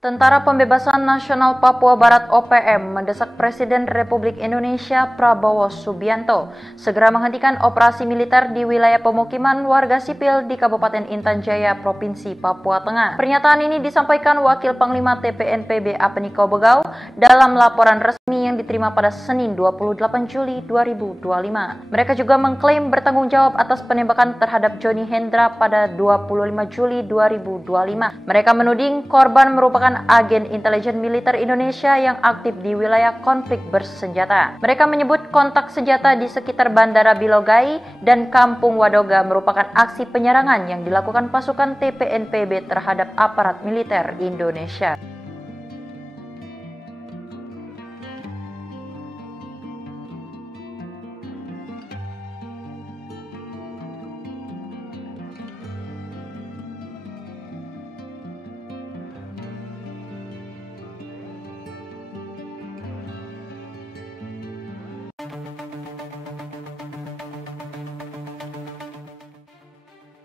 Tentara Pembebasan Nasional Papua Barat (OPM) mendesak Presiden Republik Indonesia Prabowo Subianto segera menghentikan operasi militer di wilayah pemukiman warga sipil di Kabupaten Intan Jaya, Provinsi Papua Tengah. Pernyataan ini disampaikan Wakil Panglima TPNPB Apniko Bogau dalam laporan resmi yang diterima pada Senin 28 Juli 2025. Mereka juga mengklaim bertanggung jawab atas penembakan terhadap Johnny Hendra pada 25 Juli 2025. Mereka menuding korban merupakan agen intelijen militer Indonesia yang aktif di wilayah konflik bersenjata. Mereka menyebut kontak senjata di sekitar Bandara Bilogai dan Kampung Wadoga merupakan aksi penyerangan yang dilakukan pasukan TPNPB terhadap aparat militer Indonesia.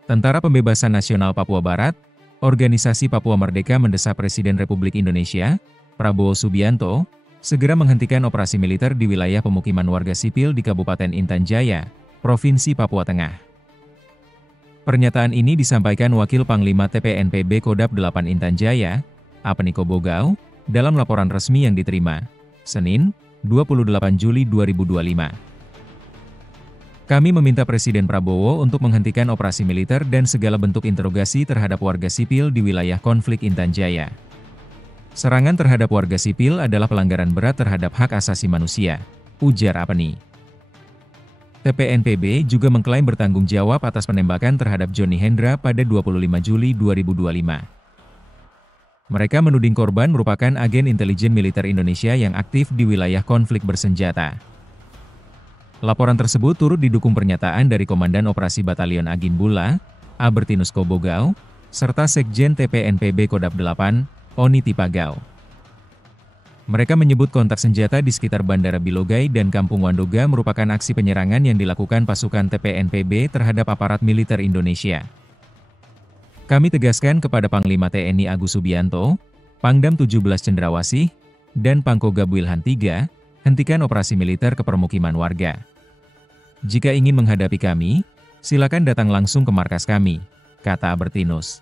Tentara Pembebasan Nasional Papua Barat, Organisasi Papua Merdeka mendesak Presiden Republik Indonesia, Prabowo Subianto, segera menghentikan operasi militer di wilayah pemukiman warga sipil di Kabupaten Intan Jaya, Provinsi Papua Tengah. Pernyataan ini disampaikan Wakil Panglima TPNPB Kodap 8 Intan Jaya, Apniko Bogau, dalam laporan resmi yang diterima, Senin, 28 Juli 2025. Kami meminta Presiden Prabowo untuk menghentikan operasi militer dan segala bentuk interogasi terhadap warga sipil di wilayah konflik Intan Jaya. Serangan terhadap warga sipil adalah pelanggaran berat terhadap hak asasi manusia, ujar Apni. TPNPB juga mengklaim bertanggung jawab atas penembakan terhadap Johnny Hendra pada 25 Juli 2025. Mereka menuding korban merupakan agen intelijen militer Indonesia yang aktif di wilayah konflik bersenjata. Laporan tersebut turut didukung pernyataan dari Komandan Operasi Batalion Agin Bula, Albertinus Kobogau, serta Sekjen TPNPB Kodap 8, Oni Tipagau. Mereka menyebut kontak senjata di sekitar Bandara Bilogai dan Kampung Wadoga merupakan aksi penyerangan yang dilakukan pasukan TPNPB terhadap aparat militer Indonesia. Kami tegaskan kepada Panglima TNI Agus Subianto, Pangdam 17 Cendrawasih, dan Pangkogab Wilhan III, hentikan operasi militer ke permukiman warga. Jika ingin menghadapi kami, silakan datang langsung ke markas kami, kata Albertinus.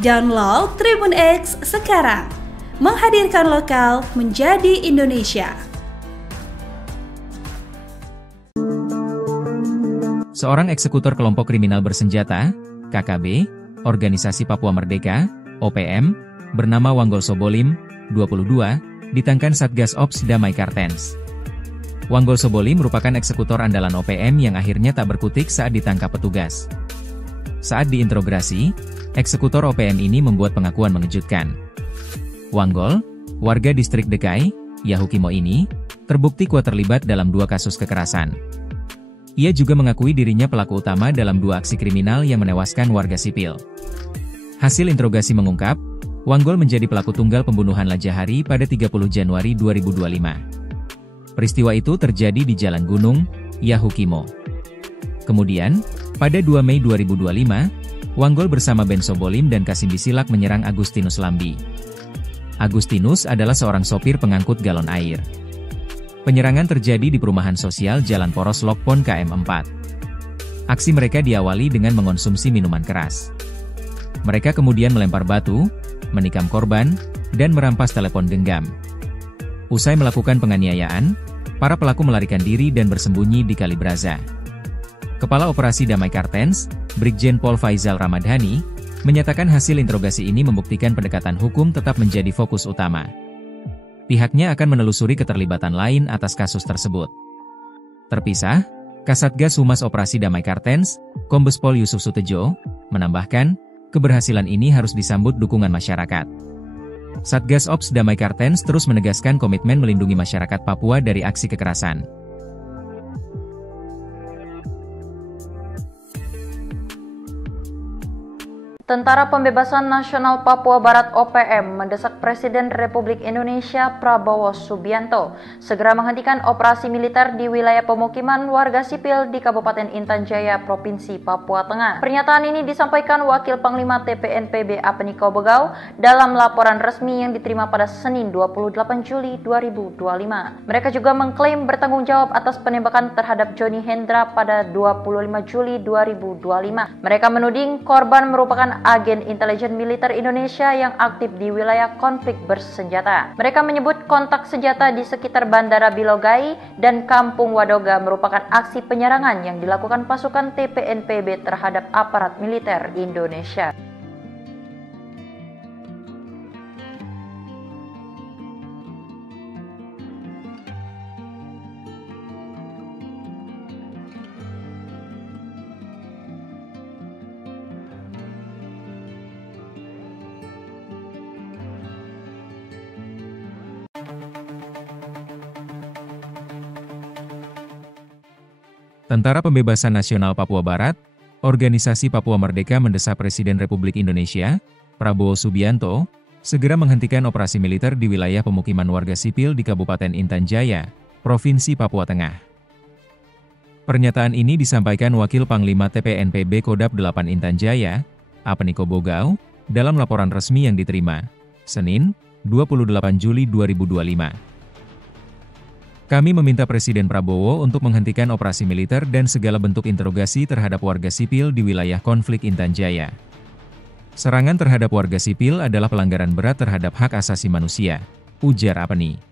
Download Tribun X sekarang, menghadirkan lokal menjadi Indonesia. Seorang eksekutor kelompok kriminal bersenjata, KKB, Organisasi Papua Merdeka, OPM, bernama Wanggol Sobolim, 22, ditangkap Satgas Ops Damai Kartens. Wanggol Sobolim merupakan eksekutor andalan OPM yang akhirnya tak berkutik saat ditangkap petugas. Saat diinterogasi, eksekutor OPM ini membuat pengakuan mengejutkan. Wanggol, warga distrik Dekai, Yahukimo ini, terbukti kuat terlibat dalam 2 kasus kekerasan. Ia juga mengakui dirinya pelaku utama dalam 2 aksi kriminal yang menewaskan warga sipil. Hasil interogasi mengungkap, Wanggol menjadi pelaku tunggal pembunuhan Lajahari pada 30 Januari 2025. Peristiwa itu terjadi di Jalan Gunung, Yahukimo. Kemudian, pada 2 Mei 2025, Wanggol bersama Ben Sobolim dan Kasim Bisilak menyerang Agustinus Lambi. Agustinus adalah seorang sopir pengangkut galon air. Penyerangan terjadi di perumahan sosial Jalan Poros Lokpon KM 4. Aksi mereka diawali dengan mengonsumsi minuman keras. Mereka kemudian melempar batu, menikam korban, dan merampas telepon genggam. Usai melakukan penganiayaan, para pelaku melarikan diri dan bersembunyi di Kali Braza. Kepala Operasi Damai Kartens, Brigjen Pol Faizal Ramadhani, menyatakan hasil interogasi ini membuktikan pendekatan hukum tetap menjadi fokus utama. Pihaknya akan menelusuri keterlibatan lain atas kasus tersebut. Terpisah, Kasatgas Humas Operasi Damai Kartens, Kombes Pol Yusuf Sutejo, menambahkan, keberhasilan ini harus disambut dukungan masyarakat. Satgas Ops Damai Kartens terus menegaskan komitmen melindungi masyarakat Papua dari aksi kekerasan. Tentara Pembebasan Nasional Papua Barat (OPM) mendesak Presiden Republik Indonesia Prabowo Subianto segera menghentikan operasi militer di wilayah pemukiman warga sipil di Kabupaten Intan Jaya, Provinsi Papua Tengah. Pernyataan ini disampaikan Wakil Panglima TPNPB Apeniko Bogau dalam laporan resmi yang diterima pada Senin 28 Juli 2025. Mereka juga mengklaim bertanggung jawab atas penembakan terhadap Johnny Hendra pada 25 Juli 2025. Mereka menuding korban merupakan agen intelijen militer Indonesia yang aktif di wilayah konflik bersenjata. Mereka menyebut kontak senjata di sekitar Bandara Bilogai dan Kampung Wadoga merupakan aksi penyerangan yang dilakukan pasukan TPNPB terhadap aparat militer Indonesia. Tentara Pembebasan Nasional Papua Barat, Organisasi Papua Merdeka mendesak Presiden Republik Indonesia, Prabowo Subianto, segera menghentikan operasi militer di wilayah pemukiman warga sipil di Kabupaten Intan Jaya, Provinsi Papua Tengah. Pernyataan ini disampaikan Wakil Panglima TPNPB Kodap 8 Intan Jaya, Apeniko Bogau, dalam laporan resmi yang diterima, Senin, 28 Juli 2025. Kami meminta Presiden Prabowo untuk menghentikan operasi militer dan segala bentuk interogasi terhadap warga sipil di wilayah konflik Intan Jaya. Serangan terhadap warga sipil adalah pelanggaran berat terhadap hak asasi manusia, ujar Apeni.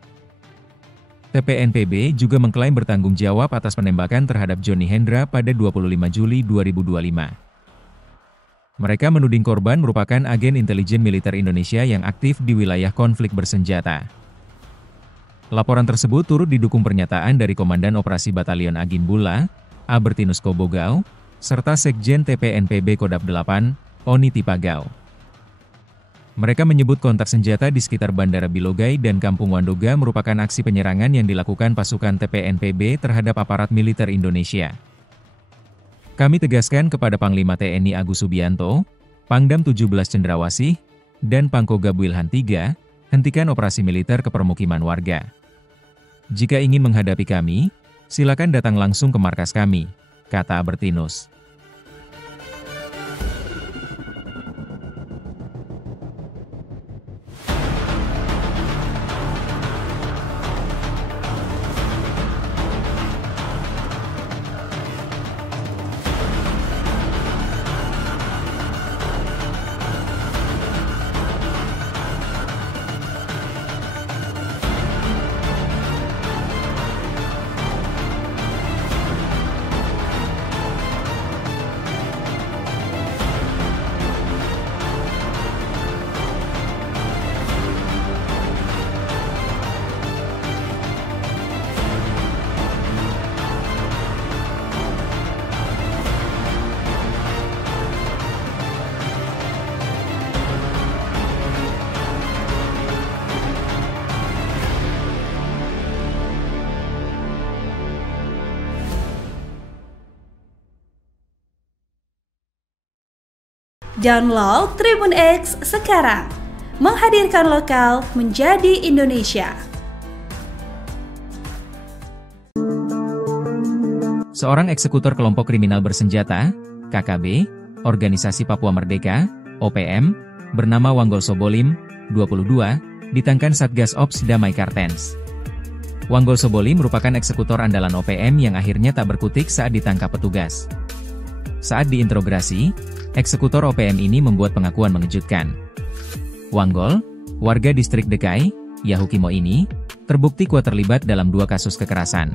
TPNPB juga mengklaim bertanggung jawab atas penembakan terhadap Johnny Hendra pada 25 Juli 2025. Mereka menuding korban merupakan agen intelijen militer Indonesia yang aktif di wilayah konflik bersenjata. Laporan tersebut turut didukung pernyataan dari Komandan Operasi Batalion Agin Bula, Albertinus Kobogau, serta Sekjen TPNPB Kodap 8, Oni Tipagau. Mereka menyebut kontak senjata di sekitar Bandara Bilogai dan Kampung Wadoga merupakan aksi penyerangan yang dilakukan pasukan TPNPB terhadap aparat militer Indonesia. Kami tegaskan kepada Panglima TNI Agus Subianto, Pangdam 17 Cendrawasih, dan Pangkogab Wilhan III, hentikan operasi militer ke permukiman warga. Jika ingin menghadapi kami, silakan datang langsung ke markas kami, kata Albertinus. Download Tribun X sekarang, menghadirkan lokal menjadi Indonesia. Seorang eksekutor kelompok kriminal bersenjata, KKB, Organisasi Papua Merdeka, OPM, bernama Wanggol Sobolim, 22, ditangkap Satgas Ops Damai Kartens. Wanggol Sobolim merupakan eksekutor andalan OPM yang akhirnya tak berkutik saat ditangkap petugas. Saat diinterogasi, Eksekutor OPM ini membuat pengakuan mengejutkan. Wanggol, warga distrik Dekai, Yahukimo ini, terbukti kuat terlibat dalam 2 kasus kekerasan.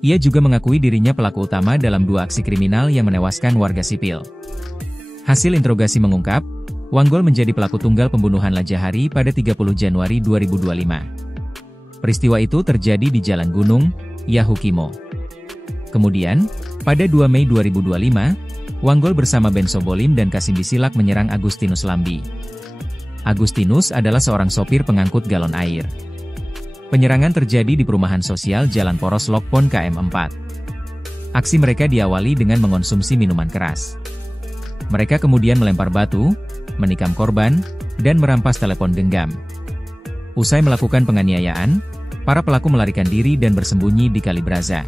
Ia juga mengakui dirinya pelaku utama dalam 2 aksi kriminal yang menewaskan warga sipil. Hasil interogasi mengungkap, Wanggol menjadi pelaku tunggal pembunuhan Lajahari pada 30 Januari 2025. Peristiwa itu terjadi di Jalan Gunung, Yahukimo. Kemudian, pada 2 Mei 2025, Wanggol bersama Ben Sobolim dan Kasim Bisilak menyerang Agustinus Lambi. Agustinus adalah seorang sopir pengangkut galon air. Penyerangan terjadi di perumahan sosial Jalan Poros Lokpon KM4. Aksi mereka diawali dengan mengonsumsi minuman keras. Mereka kemudian melempar batu, menikam korban, dan merampas telepon genggam. Usai melakukan penganiayaan, para pelaku melarikan diri dan bersembunyi di Kali Braza.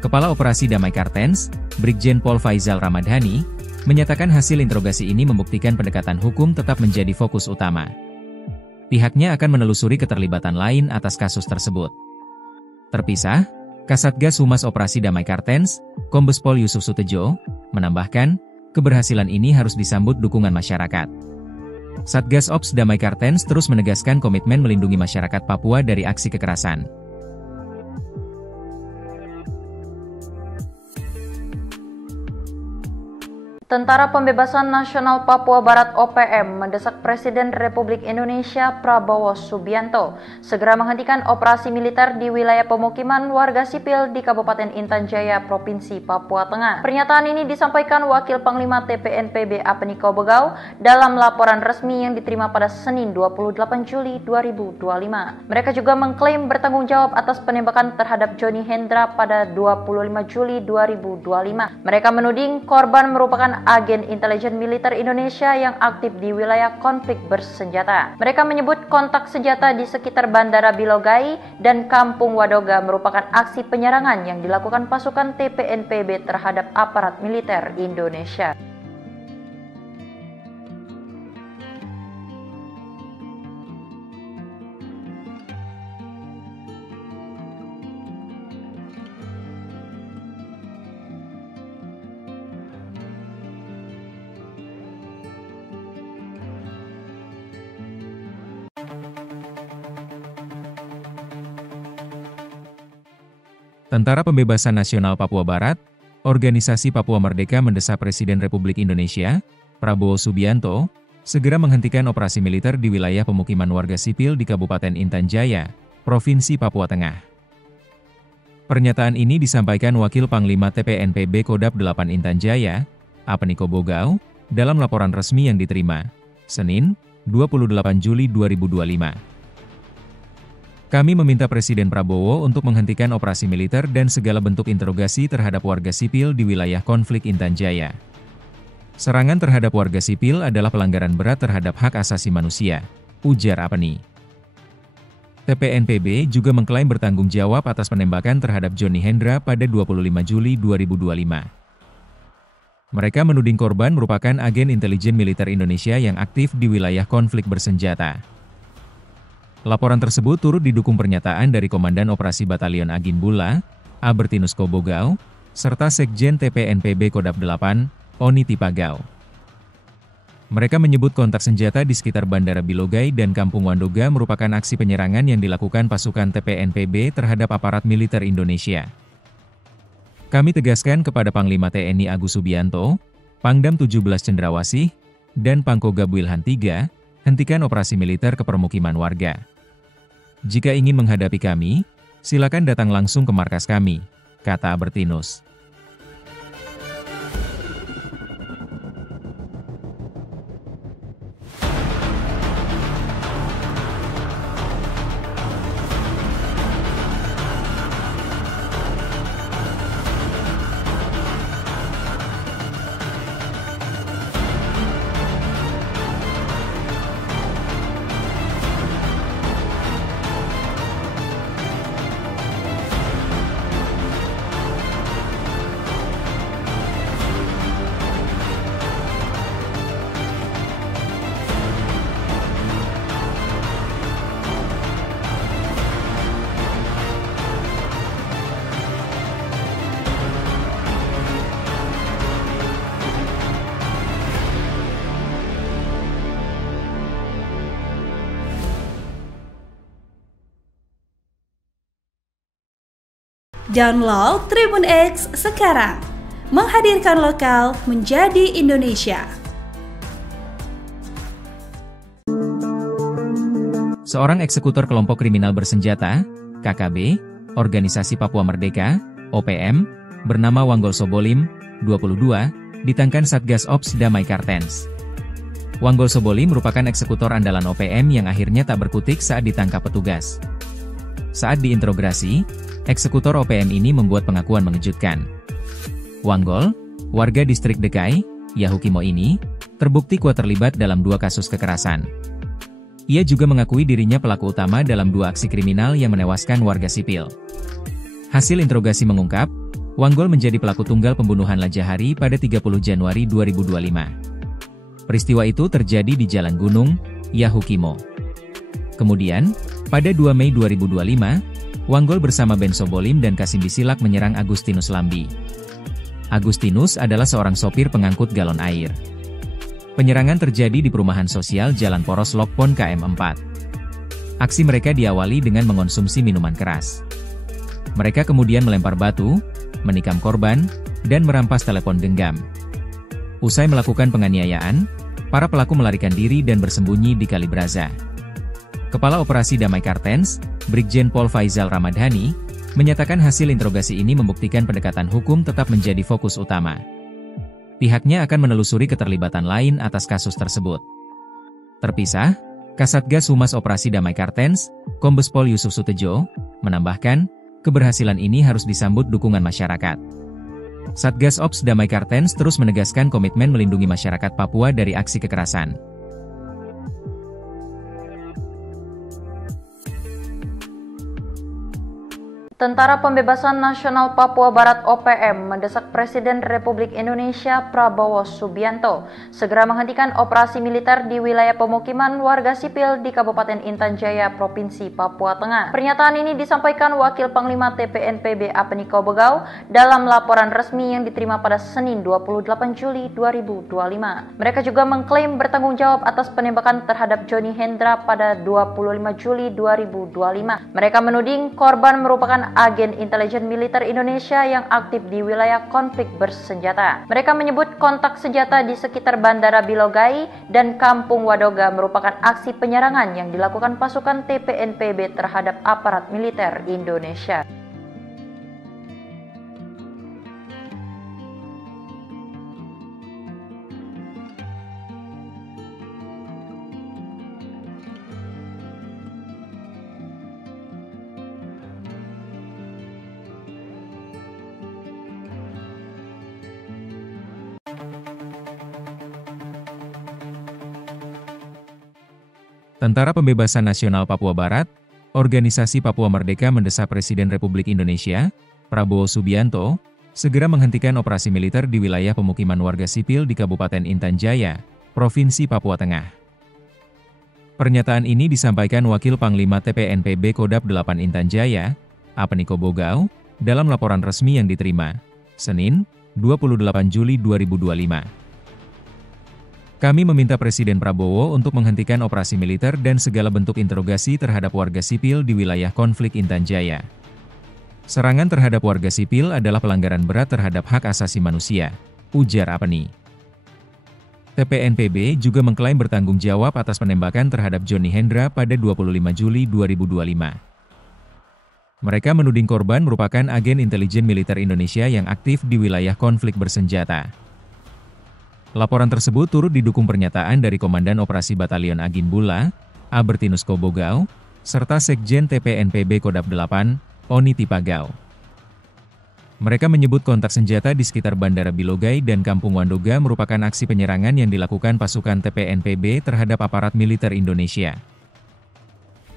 Kepala Operasi Damai Kartens, Brigjen Pol Faizal Ramadhani, menyatakan hasil interogasi ini membuktikan pendekatan hukum tetap menjadi fokus utama. Pihaknya akan menelusuri keterlibatan lain atas kasus tersebut. Terpisah, Kasatgas Humas Operasi Damai Kartens, Kombes Pol Yusuf Sutejo, menambahkan, keberhasilan ini harus disambut dukungan masyarakat. Satgas Ops Damai Kartens terus menegaskan komitmen melindungi masyarakat Papua dari aksi kekerasan. Tentara Pembebasan Nasional Papua Barat OPM mendesak Presiden Republik Indonesia Prabowo Subianto segera menghentikan operasi militer di wilayah pemukiman warga sipil di Kabupaten Intan Jaya, Provinsi Papua Tengah. Pernyataan ini disampaikan Wakil Panglima TPNPB Apeniko Bogau dalam laporan resmi yang diterima pada Senin 28 Juli 2025. Mereka juga mengklaim bertanggung jawab atas penembakan terhadap Johnny Hendra pada 25 Juli 2025. Mereka menuding korban merupakan agen intelijen militer Indonesia yang aktif di wilayah konflik bersenjata. Mereka menyebut kontak senjata di sekitar Bandara Bilogai dan Kampung Wadoga merupakan aksi penyerangan yang dilakukan pasukan TPNPB terhadap aparat militer Indonesia. Tentara Pembebasan Nasional Papua Barat, Organisasi Papua Merdeka mendesak Presiden Republik Indonesia, Prabowo Subianto, segera menghentikan operasi militer di wilayah pemukiman warga sipil di Kabupaten Intan Jaya, Provinsi Papua Tengah. Pernyataan ini disampaikan Wakil Panglima TPNPB Kodap 8 Intan Jaya, Apeniko Bogau, dalam laporan resmi yang diterima, Senin, 28 Juli 2025. Kami meminta Presiden Prabowo untuk menghentikan operasi militer dan segala bentuk interogasi terhadap warga sipil di wilayah konflik Intan Jaya. Serangan terhadap warga sipil adalah pelanggaran berat terhadap hak asasi manusia, ujar Apeni. TPNPB juga mengklaim bertanggung jawab atas penembakan terhadap Johnny Hendra pada 25 Juli 2025. Mereka menuding korban merupakan agen intelijen militer Indonesia yang aktif di wilayah konflik bersenjata. Laporan tersebut turut didukung pernyataan dari Komandan Operasi Batalion Agin Bula, Albertinus Kobogau, serta Sekjen TPNPB Kodap 8, Oni Tipagau. Mereka menyebut kontak senjata di sekitar Bandara Bilogai dan Kampung Wandoga merupakan aksi penyerangan yang dilakukan pasukan TPNPB terhadap aparat militer Indonesia. Kami tegaskan kepada Panglima TNI Agus Subianto, Pangdam 17 Cendrawasih, dan Pangkogab Wilhan III, hentikan operasi militer ke permukiman warga. Jika ingin menghadapi kami, silakan datang langsung ke markas kami, kata Albertinus. Download Tribun X sekarang. Menghadirkan lokal menjadi Indonesia. Seorang eksekutor kelompok kriminal bersenjata, KKB, Organisasi Papua Merdeka, OPM, bernama Wanggol Sobolim, 22, ditangkan Satgas Ops Damai Kartens. Wanggol Sobolim merupakan eksekutor andalan OPM yang akhirnya tak berkutik saat ditangkap petugas. Saat diinterogasi, eksekutor OPM ini membuat pengakuan mengejutkan. Wanggol, warga distrik Dekai, Yahukimo ini, terbukti kuat terlibat dalam 2 kasus kekerasan. Ia juga mengakui dirinya pelaku utama dalam 2 aksi kriminal yang menewaskan warga sipil. Hasil interogasi mengungkap, Wanggol menjadi pelaku tunggal pembunuhan Lajahari pada 30 Januari 2025. Peristiwa itu terjadi di Jalan Gunung, Yahukimo. Kemudian, pada 2 Mei 2025, Wanggol bersama Ben Sobolim dan Kasim Bisilak menyerang Agustinus Lambi. Agustinus adalah seorang sopir pengangkut galon air. Penyerangan terjadi di perumahan sosial Jalan Poros Lokpon KM4. Aksi mereka diawali dengan mengonsumsi minuman keras. Mereka kemudian melempar batu, menikam korban, dan merampas telepon genggam. Usai melakukan penganiayaan, para pelaku melarikan diri dan bersembunyi di Kali Braza. Kepala Operasi Damai Kartens, Brigjen Pol Faizal Ramadhani, menyatakan hasil interogasi ini membuktikan pendekatan hukum tetap menjadi fokus utama. Pihaknya akan menelusuri keterlibatan lain atas kasus tersebut. Terpisah, Kasatgas Humas Operasi Damai Kartens, Kombes Pol Yusuf Sutejo, menambahkan, keberhasilan ini harus disambut dukungan masyarakat. Satgas Ops Damai Kartens terus menegaskan komitmen melindungi masyarakat Papua dari aksi kekerasan. Tentara Pembebasan Nasional Papua Barat OPM mendesak Presiden Republik Indonesia Prabowo Subianto segera menghentikan operasi militer di wilayah pemukiman warga sipil di Kabupaten Intan Jaya, Provinsi Papua Tengah. Pernyataan ini disampaikan Wakil Panglima TPNPB Apeniko Bogau dalam laporan resmi yang diterima pada Senin 28 Juli 2025. Mereka juga mengklaim bertanggung jawab atas penembakan terhadap Johnny Hendra pada 25 Juli 2025. Mereka menuding korban merupakan agen intelijen militer Indonesia yang aktif di wilayah konflik bersenjata. Mereka menyebut kontak senjata di sekitar Bandara Bilogai dan Kampung Wadoga merupakan aksi penyerangan yang dilakukan pasukan TPNPB terhadap aparat militer Indonesia. Tentara Pembebasan Nasional Papua Barat, Organisasi Papua Merdeka mendesak Presiden Republik Indonesia, Prabowo Subianto, segera menghentikan operasi militer di wilayah pemukiman warga sipil di Kabupaten Intan Jaya, Provinsi Papua Tengah. Pernyataan ini disampaikan Wakil Panglima TPNPB Kodap 8 Intan Jaya, Apeniko Bogau, dalam laporan resmi yang diterima, Senin, 28 Juli 2025. Kami meminta Presiden Prabowo untuk menghentikan operasi militer dan segala bentuk interogasi terhadap warga sipil di wilayah konflik Intan Jaya. Serangan terhadap warga sipil adalah pelanggaran berat terhadap hak asasi manusia, ujar Apeni. TPNPB juga mengklaim bertanggung jawab atas penembakan terhadap Johnny Hendra pada 25 Juli 2025. Mereka menuding korban merupakan agen intelijen militer Indonesia yang aktif di wilayah konflik bersenjata. Laporan tersebut turut didukung pernyataan dari Komandan Operasi Batalion Agin Bula, Albertinus Kobogau, serta Sekjen TPNPB Kodap 8, Oni Tipagau. Mereka menyebut kontak senjata di sekitar Bandara Bilogai dan Kampung Wandoga merupakan aksi penyerangan yang dilakukan pasukan TPNPB terhadap aparat militer Indonesia.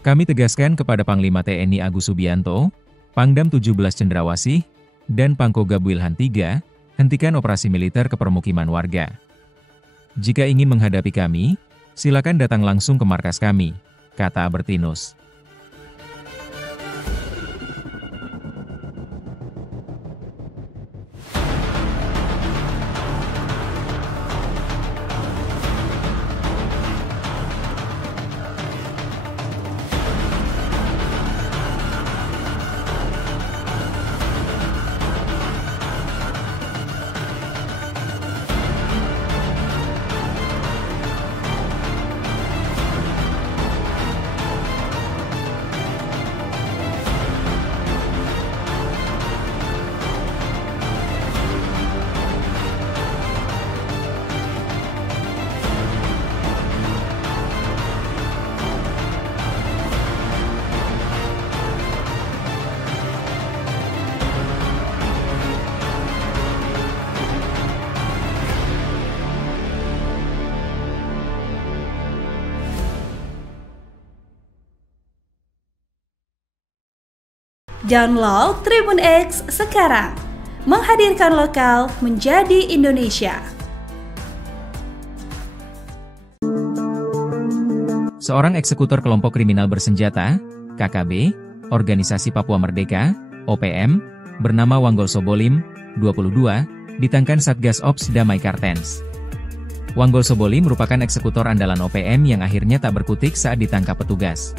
Kami tegaskan kepada Panglima TNI Agus Subianto, Pangdam 17 Cendrawasih, dan Pangkogab Wilhan III, hentikan operasi militer ke permukiman warga. Jika ingin menghadapi kami, silakan datang langsung ke markas kami, kata Albertinus. Download Tribun X sekarang. Menghadirkan lokal menjadi Indonesia. Seorang eksekutor kelompok kriminal bersenjata, KKB, Organisasi Papua Merdeka, OPM, bernama Wanggol Sobolim, 22, ditangkan Satgas Ops Damai Kartens. Wanggol Sobolim merupakan eksekutor andalan OPM yang akhirnya tak berkutik saat ditangkap petugas.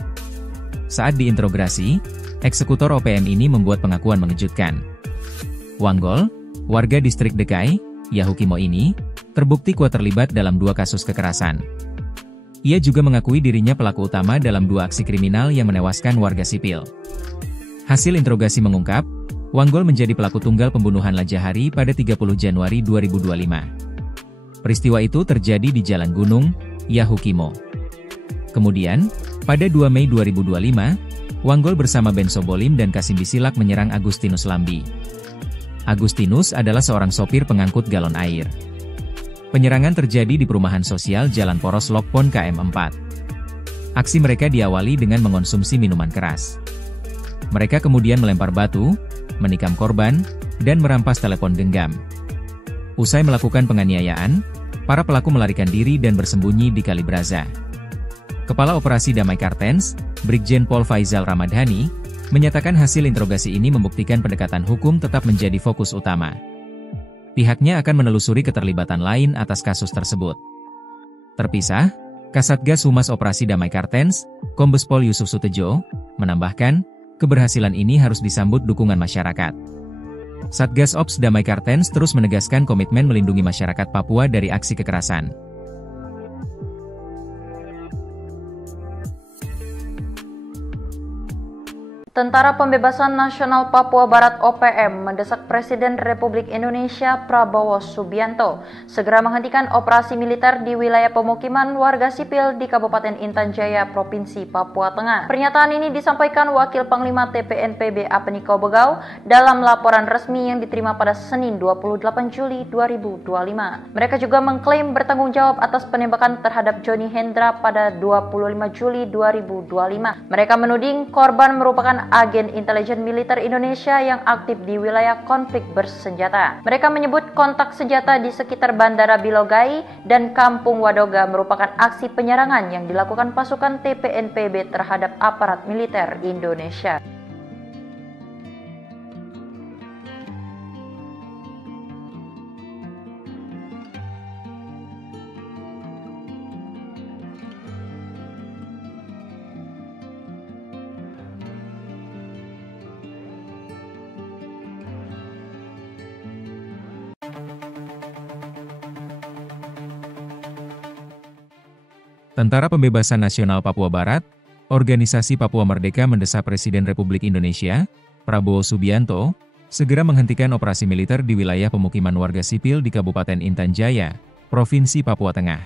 Saat diinterogasi, eksekutor OPM ini membuat pengakuan mengejutkan. Wanggol, warga distrik Dekai, Yahukimo ini, terbukti kuat terlibat dalam 2 kasus kekerasan. Ia juga mengakui dirinya pelaku utama dalam 2 aksi kriminal yang menewaskan warga sipil. Hasil interogasi mengungkap, Wanggol menjadi pelaku tunggal pembunuhan Lajahari pada 30 Januari 2025. Peristiwa itu terjadi di Jalan Gunung, Yahukimo. Kemudian, pada 2 Mei 2025, Wanggol bersama Ben Sobolim dan Kasim Bisilak menyerang Agustinus Lambi. Agustinus adalah seorang sopir pengangkut galon air. Penyerangan terjadi di perumahan sosial Jalan Poros Lokpon KM4. Aksi mereka diawali dengan mengonsumsi minuman keras. Mereka kemudian melempar batu, menikam korban, dan merampas telepon genggam. Usai melakukan penganiayaan, para pelaku melarikan diri dan bersembunyi di Kali Braza. Kepala Operasi Damai Kartens, Brigjen Pol Faizal Ramadhani, menyatakan hasil interogasi ini membuktikan pendekatan hukum tetap menjadi fokus utama. Pihaknya akan menelusuri keterlibatan lain atas kasus tersebut. Terpisah, Kasatgas Humas Operasi Damai Kartens, Kombes Pol Yusuf Sutejo, menambahkan, keberhasilan ini harus disambut dukungan masyarakat. Satgas Ops Damai Kartens terus menegaskan komitmen melindungi masyarakat Papua dari aksi kekerasan. Tentara Pembebasan Nasional Papua Barat (OPM) mendesak Presiden Republik Indonesia Prabowo Subianto segera menghentikan operasi militer di wilayah pemukiman warga sipil di Kabupaten Intan Jaya, Provinsi Papua Tengah. Pernyataan ini disampaikan Wakil Panglima TPNPB Apeniko Bogau dalam laporan resmi yang diterima pada Senin 28 Juli 2025. Mereka juga mengklaim bertanggung jawab atas penembakan terhadap Johnny Hendra pada 25 Juli 2025. Mereka menuding korban merupakan agen intelijen militer Indonesia yang aktif di wilayah konflik bersenjata. Mereka menyebut kontak senjata di sekitar Bandara Bilogai dan Kampung Wadoga merupakan aksi penyerangan yang dilakukan pasukan TPNPB terhadap aparat militer Indonesia. Tentara Pembebasan Nasional Papua Barat, Organisasi Papua Merdeka mendesak Presiden Republik Indonesia, Prabowo Subianto, segera menghentikan operasi militer di wilayah pemukiman warga sipil di Kabupaten Intan Jaya, Provinsi Papua Tengah.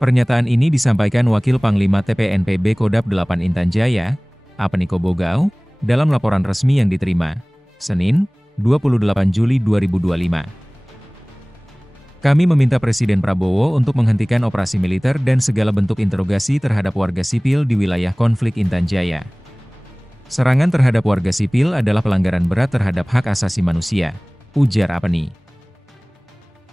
Pernyataan ini disampaikan Wakil Panglima TPNPB Kodap 8 Intan Jaya, Apeniko Bogau, dalam laporan resmi yang diterima, Senin, 28 Juli 2025. Kami meminta Presiden Prabowo untuk menghentikan operasi militer dan segala bentuk interogasi terhadap warga sipil di wilayah konflik Intan Jaya. Serangan terhadap warga sipil adalah pelanggaran berat terhadap hak asasi manusia, ujar Apeni.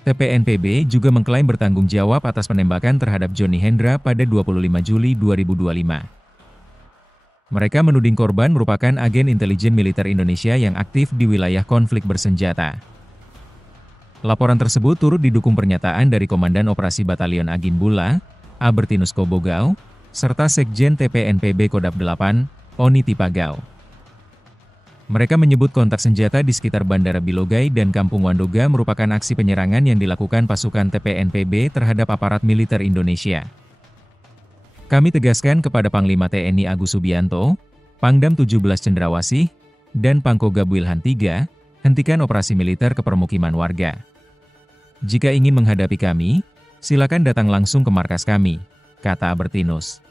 TPNPB juga mengklaim bertanggung jawab atas penembakan terhadap Johnny Hendra pada 25 Juli 2025. Mereka menuding korban merupakan agen intelijen militer Indonesia yang aktif di wilayah konflik bersenjata. Laporan tersebut turut didukung pernyataan dari Komandan Operasi Batalion Agin Bula, Albertinus Kobogau, serta Sekjen TPNPB Kodap 8, Oni Tipagau. Mereka menyebut kontak senjata di sekitar Bandara Bilogai dan Kampung Wadoga merupakan aksi penyerangan yang dilakukan pasukan TPNPB terhadap aparat militer Indonesia. Kami tegaskan kepada Panglima TNI Agus Subianto, Pangdam 17 Cendrawasih, dan Pangkogab Wilhan III, hentikan operasi militer ke permukiman warga. Jika ingin menghadapi kami, silakan datang langsung ke markas kami, kata Albertinus.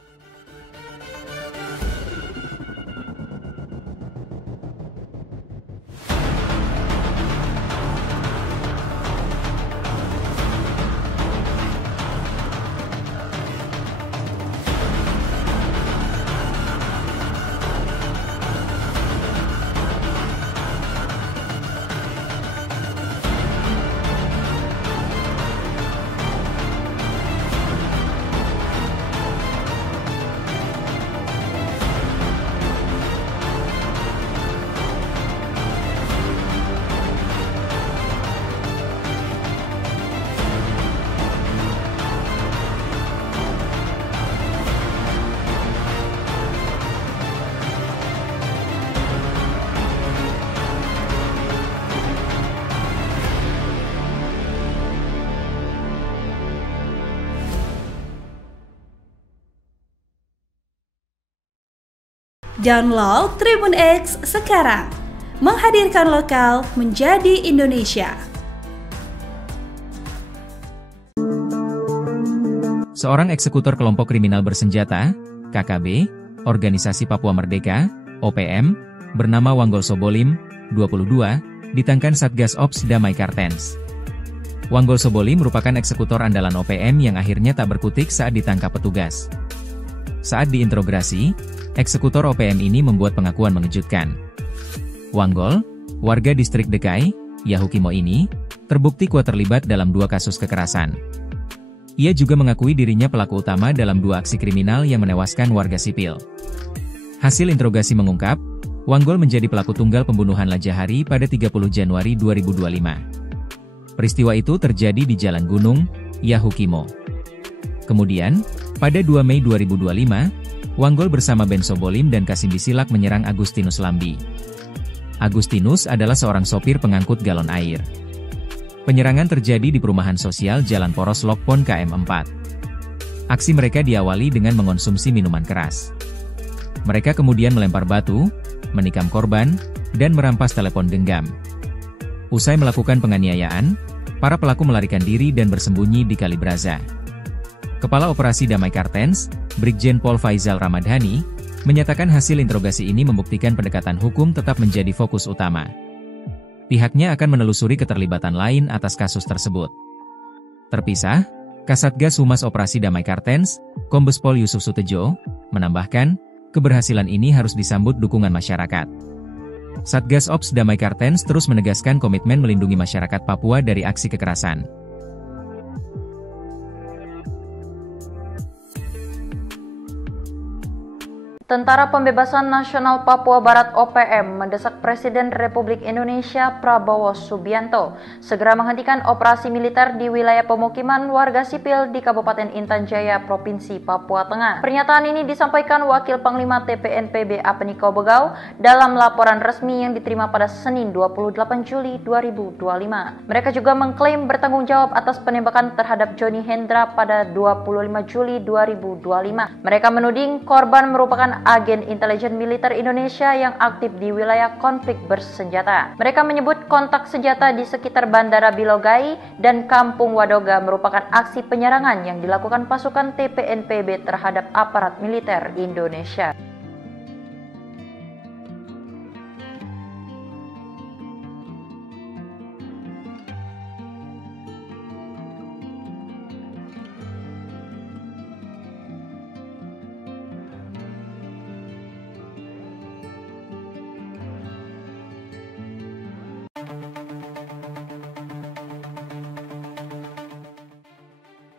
Download Tribun X sekarang. Menghadirkan lokal menjadi Indonesia. Seorang eksekutor kelompok kriminal bersenjata, KKB, Organisasi Papua Merdeka, OPM, bernama Wanggol Sobolim, 22, ditangkan Satgas Ops Damai Kartens. Wanggol Sobolim merupakan eksekutor andalan OPM yang akhirnya tak berkutik saat ditangkap petugas. Saat diinterogasi, eksekutor OPM ini membuat pengakuan mengejutkan. Wanggol, warga distrik Dekai, Yahukimo ini, terbukti kuat terlibat dalam 2 kasus kekerasan. Ia juga mengakui dirinya pelaku utama dalam 2 aksi kriminal yang menewaskan warga sipil. Hasil interogasi mengungkap, Wanggol menjadi pelaku tunggal pembunuhan Lajahari pada 30 Januari 2025. Peristiwa itu terjadi di Jalan Gunung, Yahukimo. Kemudian, pada 2 Mei 2025, Wanggol bersama Ben Sobolim dan Kasim Bisilak menyerang Agustinus Lambi. Agustinus adalah seorang sopir pengangkut galon air. Penyerangan terjadi di perumahan sosial Jalan Poros Lokpon KM4. Aksi mereka diawali dengan mengonsumsi minuman keras. Mereka kemudian melempar batu, menikam korban, dan merampas telepon genggam. Usai melakukan penganiayaan, para pelaku melarikan diri dan bersembunyi di Kali Braza. Kepala Operasi Damai Kartens, Brigjen Pol Faizal Ramadhani, menyatakan hasil interogasi ini membuktikan pendekatan hukum tetap menjadi fokus utama. Pihaknya akan menelusuri keterlibatan lain atas kasus tersebut. Terpisah, Kasatgas Humas Operasi Damai Kartens, Kombes Pol Yusuf Sutejo, menambahkan, keberhasilan ini harus disambut dukungan masyarakat. Satgas Ops Damai Kartens terus menegaskan komitmen melindungi masyarakat Papua dari aksi kekerasan. Tentara Pembebasan Nasional Papua Barat OPM mendesak Presiden Republik Indonesia Prabowo Subianto segera menghentikan operasi militer di wilayah pemukiman warga sipil di Kabupaten Intan Jaya, Provinsi Papua Tengah. Pernyataan ini disampaikan Wakil Panglima TPNPB Apniko Bogau dalam laporan resmi yang diterima pada Senin 28 Juli 2025. Mereka juga mengklaim bertanggung jawab atas penembakan terhadap Johnny Hendra pada 25 Juli 2025. Mereka menuding korban merupakan agen intelijen militer Indonesia yang aktif di wilayah konflik bersenjata. Mereka menyebut kontak senjata di sekitar Bandara Bilogai dan Kampung Wadoga merupakan aksi penyerangan yang dilakukan pasukan TPNPB terhadap aparat militer Indonesia.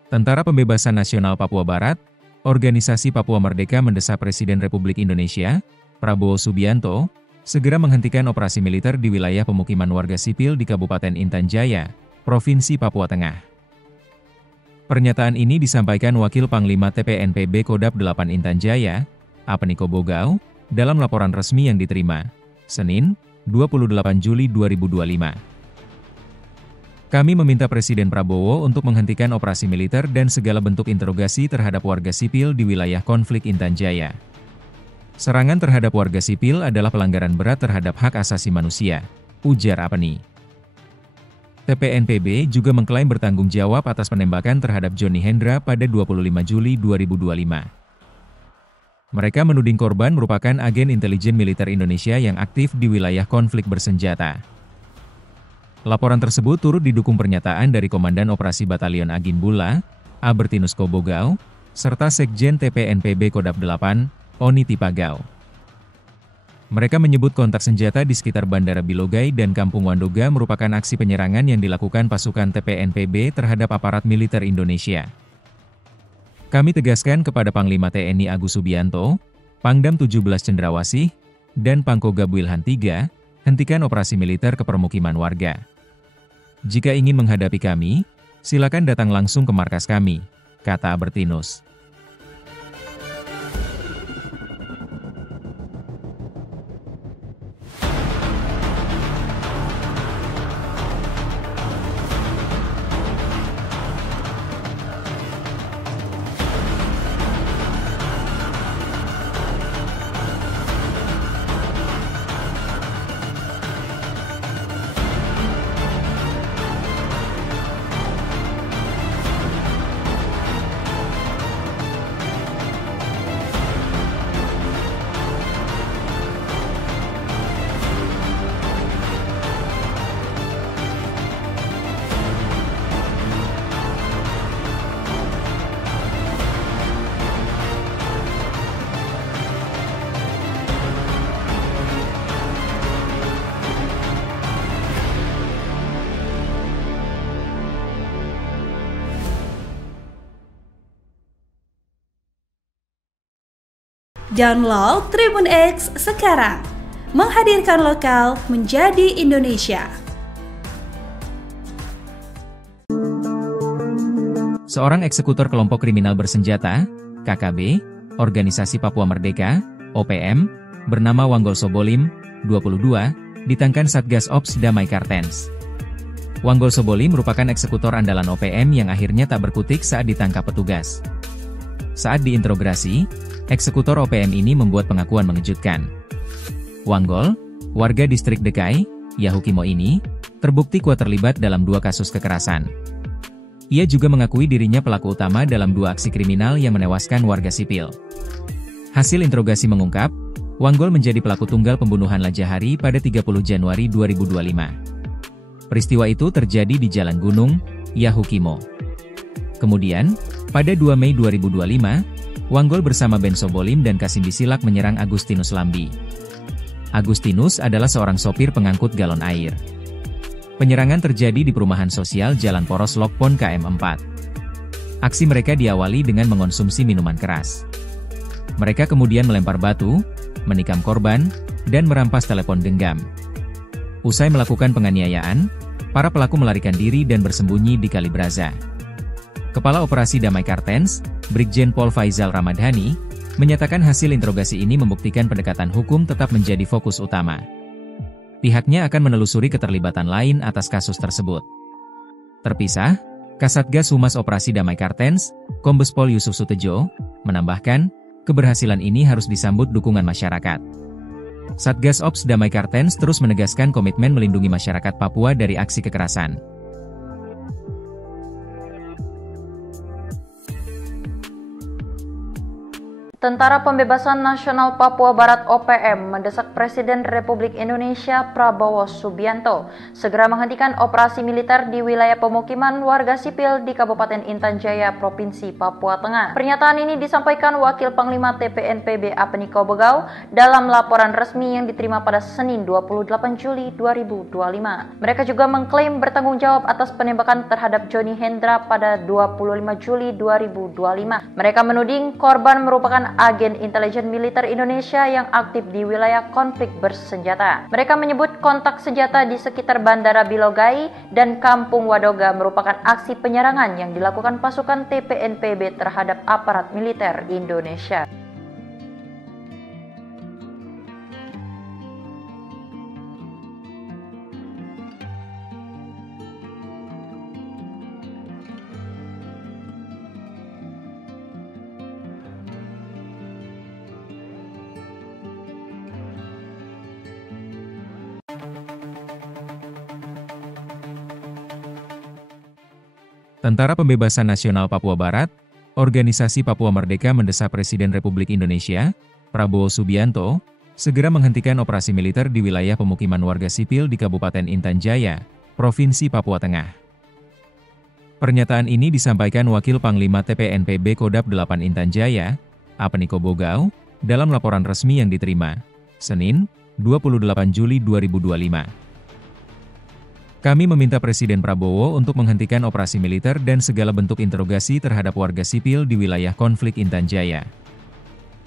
Tentara Pembebasan Nasional Papua Barat, Organisasi Papua Merdeka mendesak Presiden Republik Indonesia, Prabowo Subianto, segera menghentikan operasi militer di wilayah pemukiman warga sipil di Kabupaten Intan Jaya, Provinsi Papua Tengah. Pernyataan ini disampaikan Wakil Panglima TPNPB Kodap 8 Intan Jaya, Apniko Bogau, dalam laporan resmi yang diterima, Senin, 28 Juli 2025. Kami meminta Presiden Prabowo untuk menghentikan operasi militer dan segala bentuk interogasi terhadap warga sipil di wilayah konflik Intan Jaya. Serangan terhadap warga sipil adalah pelanggaran berat terhadap hak asasi manusia, ujar Apni. TPNPB juga mengklaim bertanggung jawab atas penembakan terhadap Johnny Hendra pada 25 Juli 2025. Mereka menuding korban merupakan agen intelijen militer Indonesia yang aktif di wilayah konflik bersenjata. Laporan tersebut turut didukung pernyataan dari Komandan Operasi Batalion Agin Bula, Albertinus Kobogau, serta Sekjen TPNPB Kodap 8, Oni Tipagau. Mereka menyebut kontak senjata di sekitar Bandara Bilogai dan Kampung Wandoga merupakan aksi penyerangan yang dilakukan pasukan TPNPB terhadap aparat militer Indonesia. Kami tegaskan kepada Panglima TNI Agus Subianto, Pangdam 17 Cendrawasih, dan Pangkoga Wilhan III, hentikan operasi militer ke permukiman warga. Jika ingin menghadapi kami, silakan datang langsung ke markas kami, kata Albertinus. Download Tribun X sekarang. Menghadirkan lokal menjadi Indonesia. Seorang eksekutor kelompok kriminal bersenjata, KKB, Organisasi Papua Merdeka, OPM, bernama Wanggol Sobolim, 22, ditangkan Satgas Ops Damai Kartens. Wanggol Sobolim merupakan eksekutor andalan OPM yang akhirnya tak berkutik saat ditangkap petugas. Saat diinterogasi, eksekutor OPM ini membuat pengakuan mengejutkan. Wanggol, warga distrik Dekai, Yahukimo ini, terbukti kuat terlibat dalam 2 kasus kekerasan. Ia juga mengakui dirinya pelaku utama dalam 2 aksi kriminal yang menewaskan warga sipil. Hasil interogasi mengungkap, Wanggol menjadi pelaku tunggal pembunuhan Lajahari pada 30 Januari 2025. Peristiwa itu terjadi di Jalan Gunung, Yahukimo. Kemudian, pada 2 Mei 2025, Wanggol bersama Ben Sobolim dan Kasim Bisilak menyerang Agustinus Lambi. Agustinus adalah seorang sopir pengangkut galon air. Penyerangan terjadi di perumahan sosial Jalan Poros Lokpon KM 4. Aksi mereka diawali dengan mengonsumsi minuman keras. Mereka kemudian melempar batu, menikam korban, dan merampas telepon genggam. Usai melakukan penganiayaan, para pelaku melarikan diri dan bersembunyi di Kali Braza. Kepala Operasi Damai Kartens, Brigjen Pol Faizal Ramadhani, menyatakan hasil interogasi ini membuktikan pendekatan hukum tetap menjadi fokus utama. Pihaknya akan menelusuri keterlibatan lain atas kasus tersebut. Terpisah, Kasatgas Humas Operasi Damai Kartens, Kombes Pol Yusuf Sutejo, menambahkan, keberhasilan ini harus disambut dukungan masyarakat. Satgas Ops Damai Kartens terus menegaskan komitmen melindungi masyarakat Papua dari aksi kekerasan. Tentara Pembebasan Nasional Papua Barat OPM mendesak Presiden Republik Indonesia Prabowo Subianto segera menghentikan operasi militer di wilayah pemukiman warga sipil di Kabupaten Intan Jaya, Provinsi Papua Tengah. Pernyataan ini disampaikan Wakil Panglima TPNPB Apniko Bogau dalam laporan resmi yang diterima pada Senin 28 Juli 2025. Mereka juga mengklaim bertanggung jawab atas penembakan terhadap Johnny Hendra pada 25 Juli 2025. Mereka menuding korban merupakan agen intelijen militer Indonesia yang aktif di wilayah konflik bersenjata. Mereka menyebut kontak senjata di sekitar Bandara Bilogai dan Kampung Wadoga merupakan aksi penyerangan yang dilakukan pasukan TPNPB terhadap aparat militer Indonesia. Tentara Pembebasan Nasional Papua Barat, Organisasi Papua Merdeka mendesak Presiden Republik Indonesia, Prabowo Subianto, segera menghentikan operasi militer di wilayah pemukiman warga sipil di Kabupaten Intan Jaya, Provinsi Papua Tengah. Pernyataan ini disampaikan Wakil Panglima TPNPB Kodap 8 Intan Jaya, Apniko Bogau, dalam laporan resmi yang diterima, Senin, 28 Juli 2025. Kami meminta Presiden Prabowo untuk menghentikan operasi militer dan segala bentuk interogasi terhadap warga sipil di wilayah konflik Intan Jaya.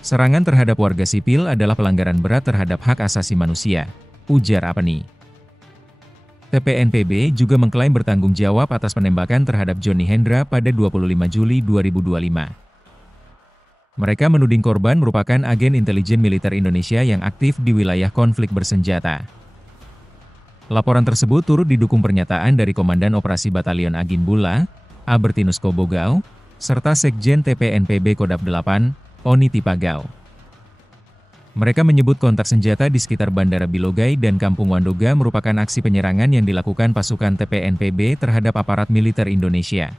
Serangan terhadap warga sipil adalah pelanggaran berat terhadap hak asasi manusia, ujar Apni. TPNPB juga mengklaim bertanggung jawab atas penembakan terhadap Johnny Hendra pada 25 Juli 2025. Mereka menuding korban merupakan agen intelijen militer Indonesia yang aktif di wilayah konflik bersenjata. Laporan tersebut turut didukung pernyataan dari Komandan Operasi Batalion Agin Bula, Albertinus Kobogau, serta Sekjen TPNPB Kodap 8, Oni Tipagau. Mereka menyebut kontak senjata di sekitar Bandara Bilogai dan Kampung Wandoga merupakan aksi penyerangan yang dilakukan pasukan TPNPB terhadap aparat militer Indonesia.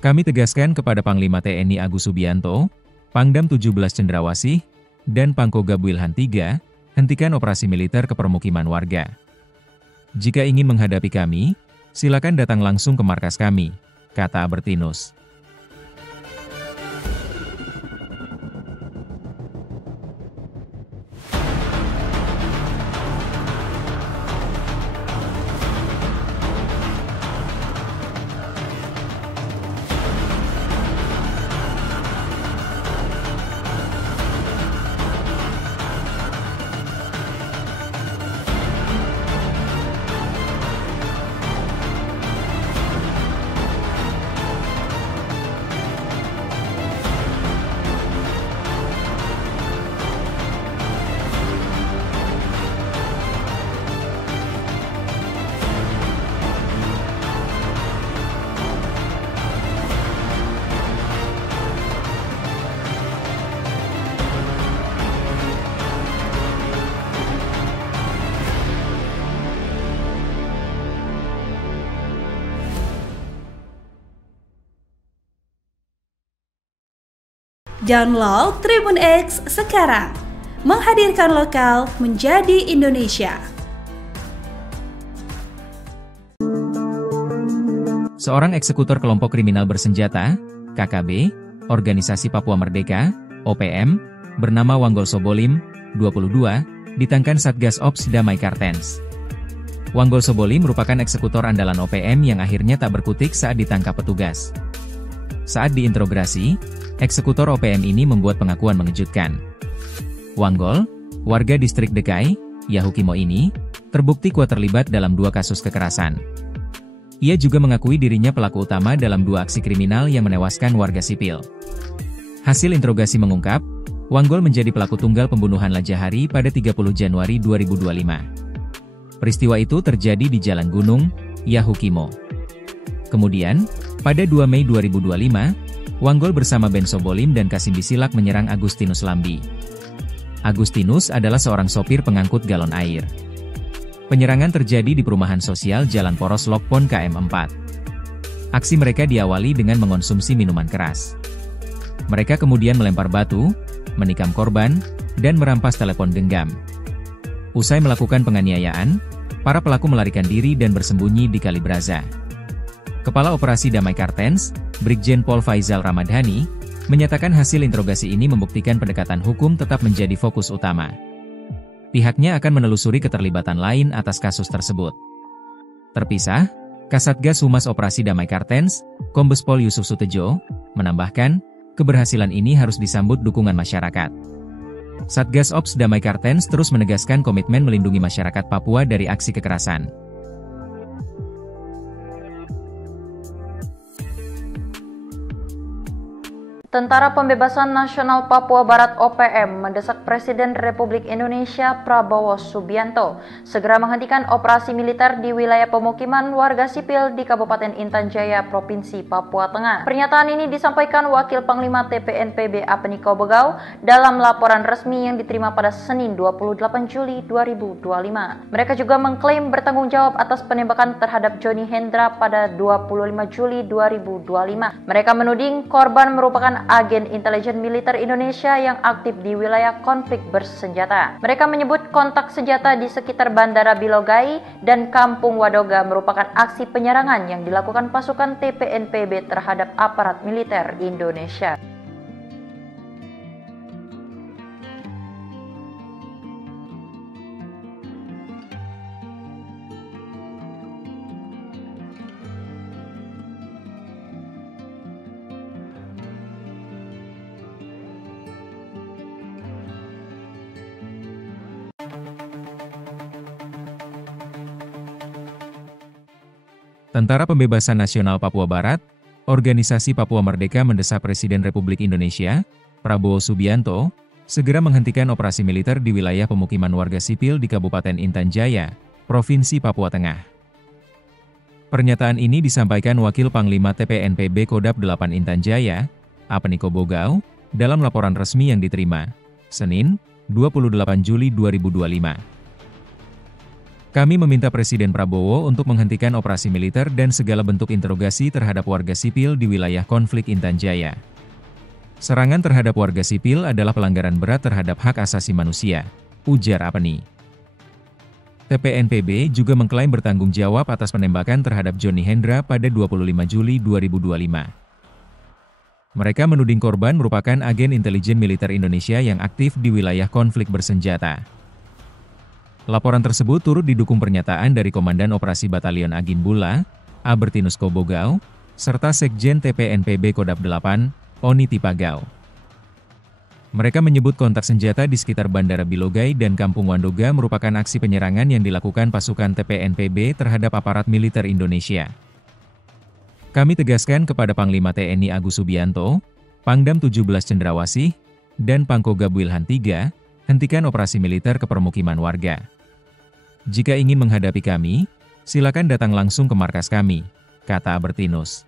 Kami tegaskan kepada Panglima TNI Agus Subianto, Pangdam 17 Cendrawasih, dan Pangkogab Wilhan III, hentikan operasi militer ke permukiman warga. Jika ingin menghadapi kami, silakan datang langsung ke markas kami, kata Albertinus. Download Tribun X sekarang. Menghadirkan lokal menjadi Indonesia. Seorang eksekutor kelompok kriminal bersenjata, KKB, Organisasi Papua Merdeka, OPM, bernama Wanggol Sobolim, 22, ditangkap Satgas Ops Damai Kartens. Wanggol Sobolim merupakan eksekutor andalan OPM yang akhirnya tak berkutik saat ditangkap petugas. Saat diinterogasi, eksekutor OPM ini membuat pengakuan mengejutkan. Wanggol, warga distrik Dekai, Yahukimo ini, terbukti kuat terlibat dalam 2 kasus kekerasan. Ia juga mengakui dirinya pelaku utama dalam 2 aksi kriminal yang menewaskan warga sipil. Hasil interogasi mengungkap, Wanggol menjadi pelaku tunggal pembunuhan Lajahari pada 30 Januari 2025. Peristiwa itu terjadi di Jalan Gunung, Yahukimo. Kemudian, pada 2 Mei 2025, Wanggol bersama Ben Sobolim dan Kasim Bisilak menyerang Agustinus Lambi. Agustinus adalah seorang sopir pengangkut galon air. Penyerangan terjadi di perumahan sosial Jalan Poros Lokpon KM4. Aksi mereka diawali dengan mengonsumsi minuman keras. Mereka kemudian melempar batu, menikam korban, dan merampas telepon genggam. Usai melakukan penganiayaan, para pelaku melarikan diri dan bersembunyi di Kali Braza. Kepala Operasi Damai Kartens, Brigjen Pol Faizal Ramadhani, menyatakan hasil interogasi ini membuktikan pendekatan hukum tetap menjadi fokus utama. Pihaknya akan menelusuri keterlibatan lain atas kasus tersebut. Terpisah, Kasatgas Humas Operasi Damai Kartens, Kombes Pol Yusuf Sutejo, menambahkan, keberhasilan ini harus disambut dukungan masyarakat. Satgas Ops Damai Kartens terus menegaskan komitmen melindungi masyarakat Papua dari aksi kekerasan. Tentara Pembebasan Nasional Papua Barat OPM mendesak Presiden Republik Indonesia Prabowo Subianto segera menghentikan operasi militer di wilayah pemukiman warga sipil di Kabupaten Intan Jaya, Provinsi Papua Tengah. Pernyataan ini disampaikan Wakil Panglima TPNPB Apeniko Bogau dalam laporan resmi yang diterima pada Senin 28 Juli 2025. Mereka juga mengklaim bertanggung jawab atas penembakan terhadap Johnny Hendra pada 25 Juli 2025. Mereka menuding korban merupakan agen intelijen militer Indonesia yang aktif di wilayah konflik bersenjata. Mereka menyebut kontak senjata di sekitar Bandara Bilogai dan Kampung Wadoga merupakan aksi penyerangan yang dilakukan pasukan TPNPB terhadap aparat militer Indonesia. Tentara Pembebasan Nasional Papua Barat, Organisasi Papua Merdeka mendesak Presiden Republik Indonesia, Prabowo Subianto, segera menghentikan operasi militer di wilayah pemukiman warga sipil di Kabupaten Intan Jaya, Provinsi Papua Tengah. Pernyataan ini disampaikan Wakil Panglima TPNPB Kodap 8 Intan Jaya, Apeniko Bogau, dalam laporan resmi yang diterima, Senin, 28 Juli 2025. Kami meminta Presiden Prabowo untuk menghentikan operasi militer dan segala bentuk interogasi terhadap warga sipil di wilayah konflik Intan Jaya. Serangan terhadap warga sipil adalah pelanggaran berat terhadap hak asasi manusia, ujar Apeni. TPNPB juga mengklaim bertanggung jawab atas penembakan terhadap Johnny Hendra pada 25 Juli 2025. Mereka menuding korban merupakan agen intelijen militer Indonesia yang aktif di wilayah konflik bersenjata. Laporan tersebut turut didukung pernyataan dari Komandan Operasi Batalion Agin Bula, Albertinus Kobogau, serta Sekjen TPNPB Kodap 8, Oni Tipagau. Mereka menyebut kontak senjata di sekitar Bandara Bilogai dan Kampung Wandoga merupakan aksi penyerangan yang dilakukan pasukan TPNPB terhadap aparat militer Indonesia. Kami tegaskan kepada Panglima TNI Agus Subianto, Pangdam 17 Cendrawasih, dan Pangkogab Wilhan III, hentikan operasi militer ke permukiman warga. Jika ingin menghadapi kami, silakan datang langsung ke markas kami, kata Albertinus.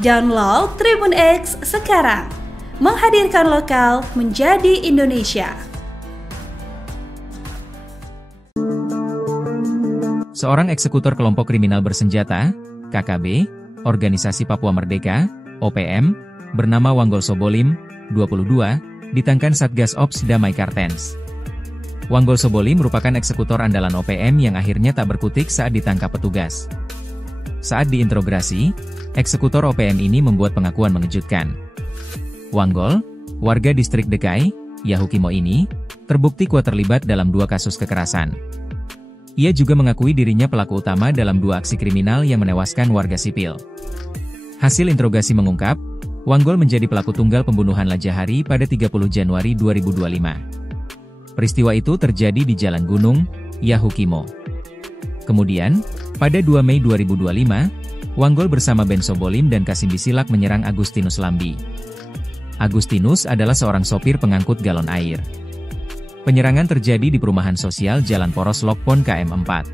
Download Tribun X sekarang. Menghadirkan lokal menjadi Indonesia. Seorang eksekutor kelompok kriminal bersenjata, KKB, Organisasi Papua Merdeka, OPM, bernama Wanggol Sobolim, 22, ditangkap Satgas Ops Damai Kartens. Wanggol Sobolim merupakan eksekutor andalan OPM yang akhirnya tak berkutik saat ditangkap petugas. Saat diinterogasi, eksekutor OPM ini membuat pengakuan mengejutkan. Wanggol, warga distrik Dekai, Yahukimo ini, terbukti kuat terlibat dalam 2 kasus kekerasan. Ia juga mengakui dirinya pelaku utama dalam 2 aksi kriminal yang menewaskan warga sipil. Hasil interogasi mengungkap, Wanggol menjadi pelaku tunggal pembunuhan Lajahari pada 30 Januari 2025. Peristiwa itu terjadi di Jalan Gunung, Yahukimo. Kemudian, pada 2 Mei 2025, Wanggol bersama Ben Sobolim dan Kasim Bisilak menyerang Agustinus Lambi. Agustinus adalah seorang sopir pengangkut galon air. Penyerangan terjadi di perumahan sosial Jalan Poros Lokpon KM4.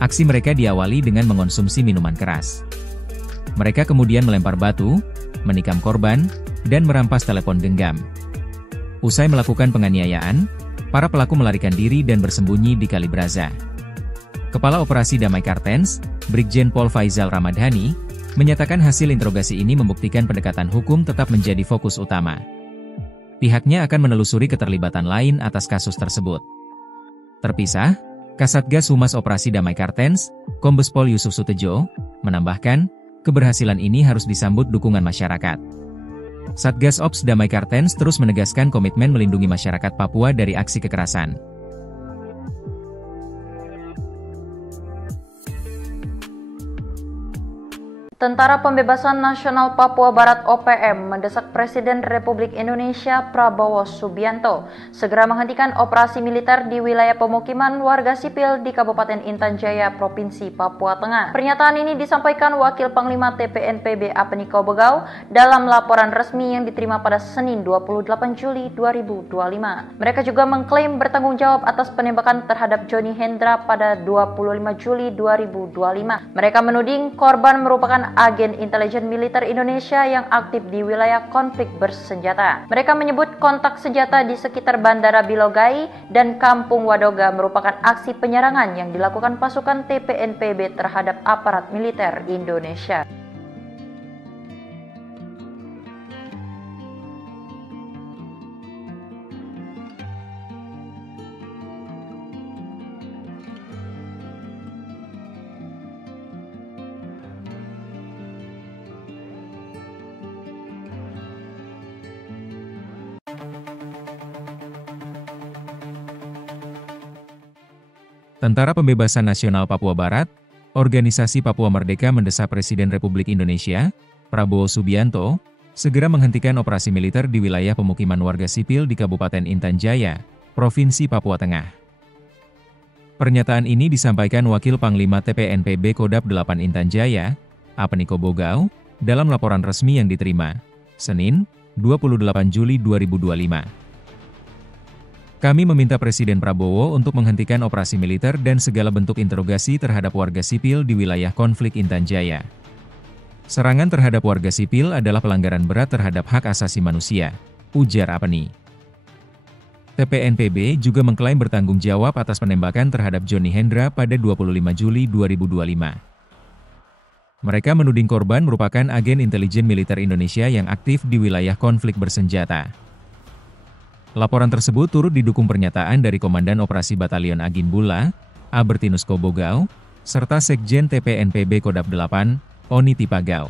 Aksi mereka diawali dengan mengonsumsi minuman keras. Mereka kemudian melempar batu, menikam korban, dan merampas telepon genggam. Usai melakukan penganiayaan, para pelaku melarikan diri dan bersembunyi di Kali Braza. Kepala Operasi Damai Kartens, Brigjen Pol Faizal Ramadhani, menyatakan hasil interogasi ini membuktikan pendekatan hukum tetap menjadi fokus utama. Pihaknya akan menelusuri keterlibatan lain atas kasus tersebut. Terpisah, Kasatgas Humas Operasi Damai Kartens, Kombes Pol Yusuf Sutejo, menambahkan, keberhasilan ini harus disambut dukungan masyarakat. Satgas Ops Damai Kartens terus menegaskan komitmen melindungi masyarakat Papua dari aksi kekerasan. Tentara Pembebasan Nasional Papua Barat OPM mendesak Presiden Republik Indonesia Prabowo Subianto segera menghentikan operasi militer di wilayah pemukiman warga sipil di Kabupaten Intan Jaya, Provinsi Papua Tengah. Pernyataan ini disampaikan Wakil Panglima TPNPB Apeniko Bogau dalam laporan resmi yang diterima pada Senin 28 Juli 2025. Mereka juga mengklaim bertanggung jawab atas penembakan terhadap Johnny Hendra pada 25 Juli 2025. Mereka menuding korban merupakan agen intelijen militer Indonesia yang aktif di wilayah konflik bersenjata. Mereka menyebut kontak senjata di sekitar Bandara Bilogai dan Kampung Wadoga merupakan aksi penyerangan yang dilakukan pasukan TPNPB terhadap aparat militer Indonesia. Tentara Pembebasan Nasional Papua Barat, Organisasi Papua Merdeka mendesak Presiden Republik Indonesia, Prabowo Subianto, segera menghentikan operasi militer di wilayah pemukiman warga sipil di Kabupaten Intan Jaya, Provinsi Papua Tengah. Pernyataan ini disampaikan Wakil Panglima TPNPB Kodap 8 Intan Jaya, Apeniko Bogau, dalam laporan resmi yang diterima, Senin, 28 Juli 2025. Kami meminta Presiden Prabowo untuk menghentikan operasi militer dan segala bentuk interogasi terhadap warga sipil di wilayah konflik Intan Jaya. Serangan terhadap warga sipil adalah pelanggaran berat terhadap hak asasi manusia, ujar Apeni. TPNPB juga mengklaim bertanggung jawab atas penembakan terhadap Johnny Hendra pada 25 Juli 2025. Mereka menuding korban merupakan agen intelijen militer Indonesia yang aktif di wilayah konflik bersenjata. Laporan tersebut turut didukung pernyataan dari Komandan Operasi Batalion Agin Bula, Albertinus Kobogau, serta Sekjen TPNPB Kodap 8, Oni Tipagau.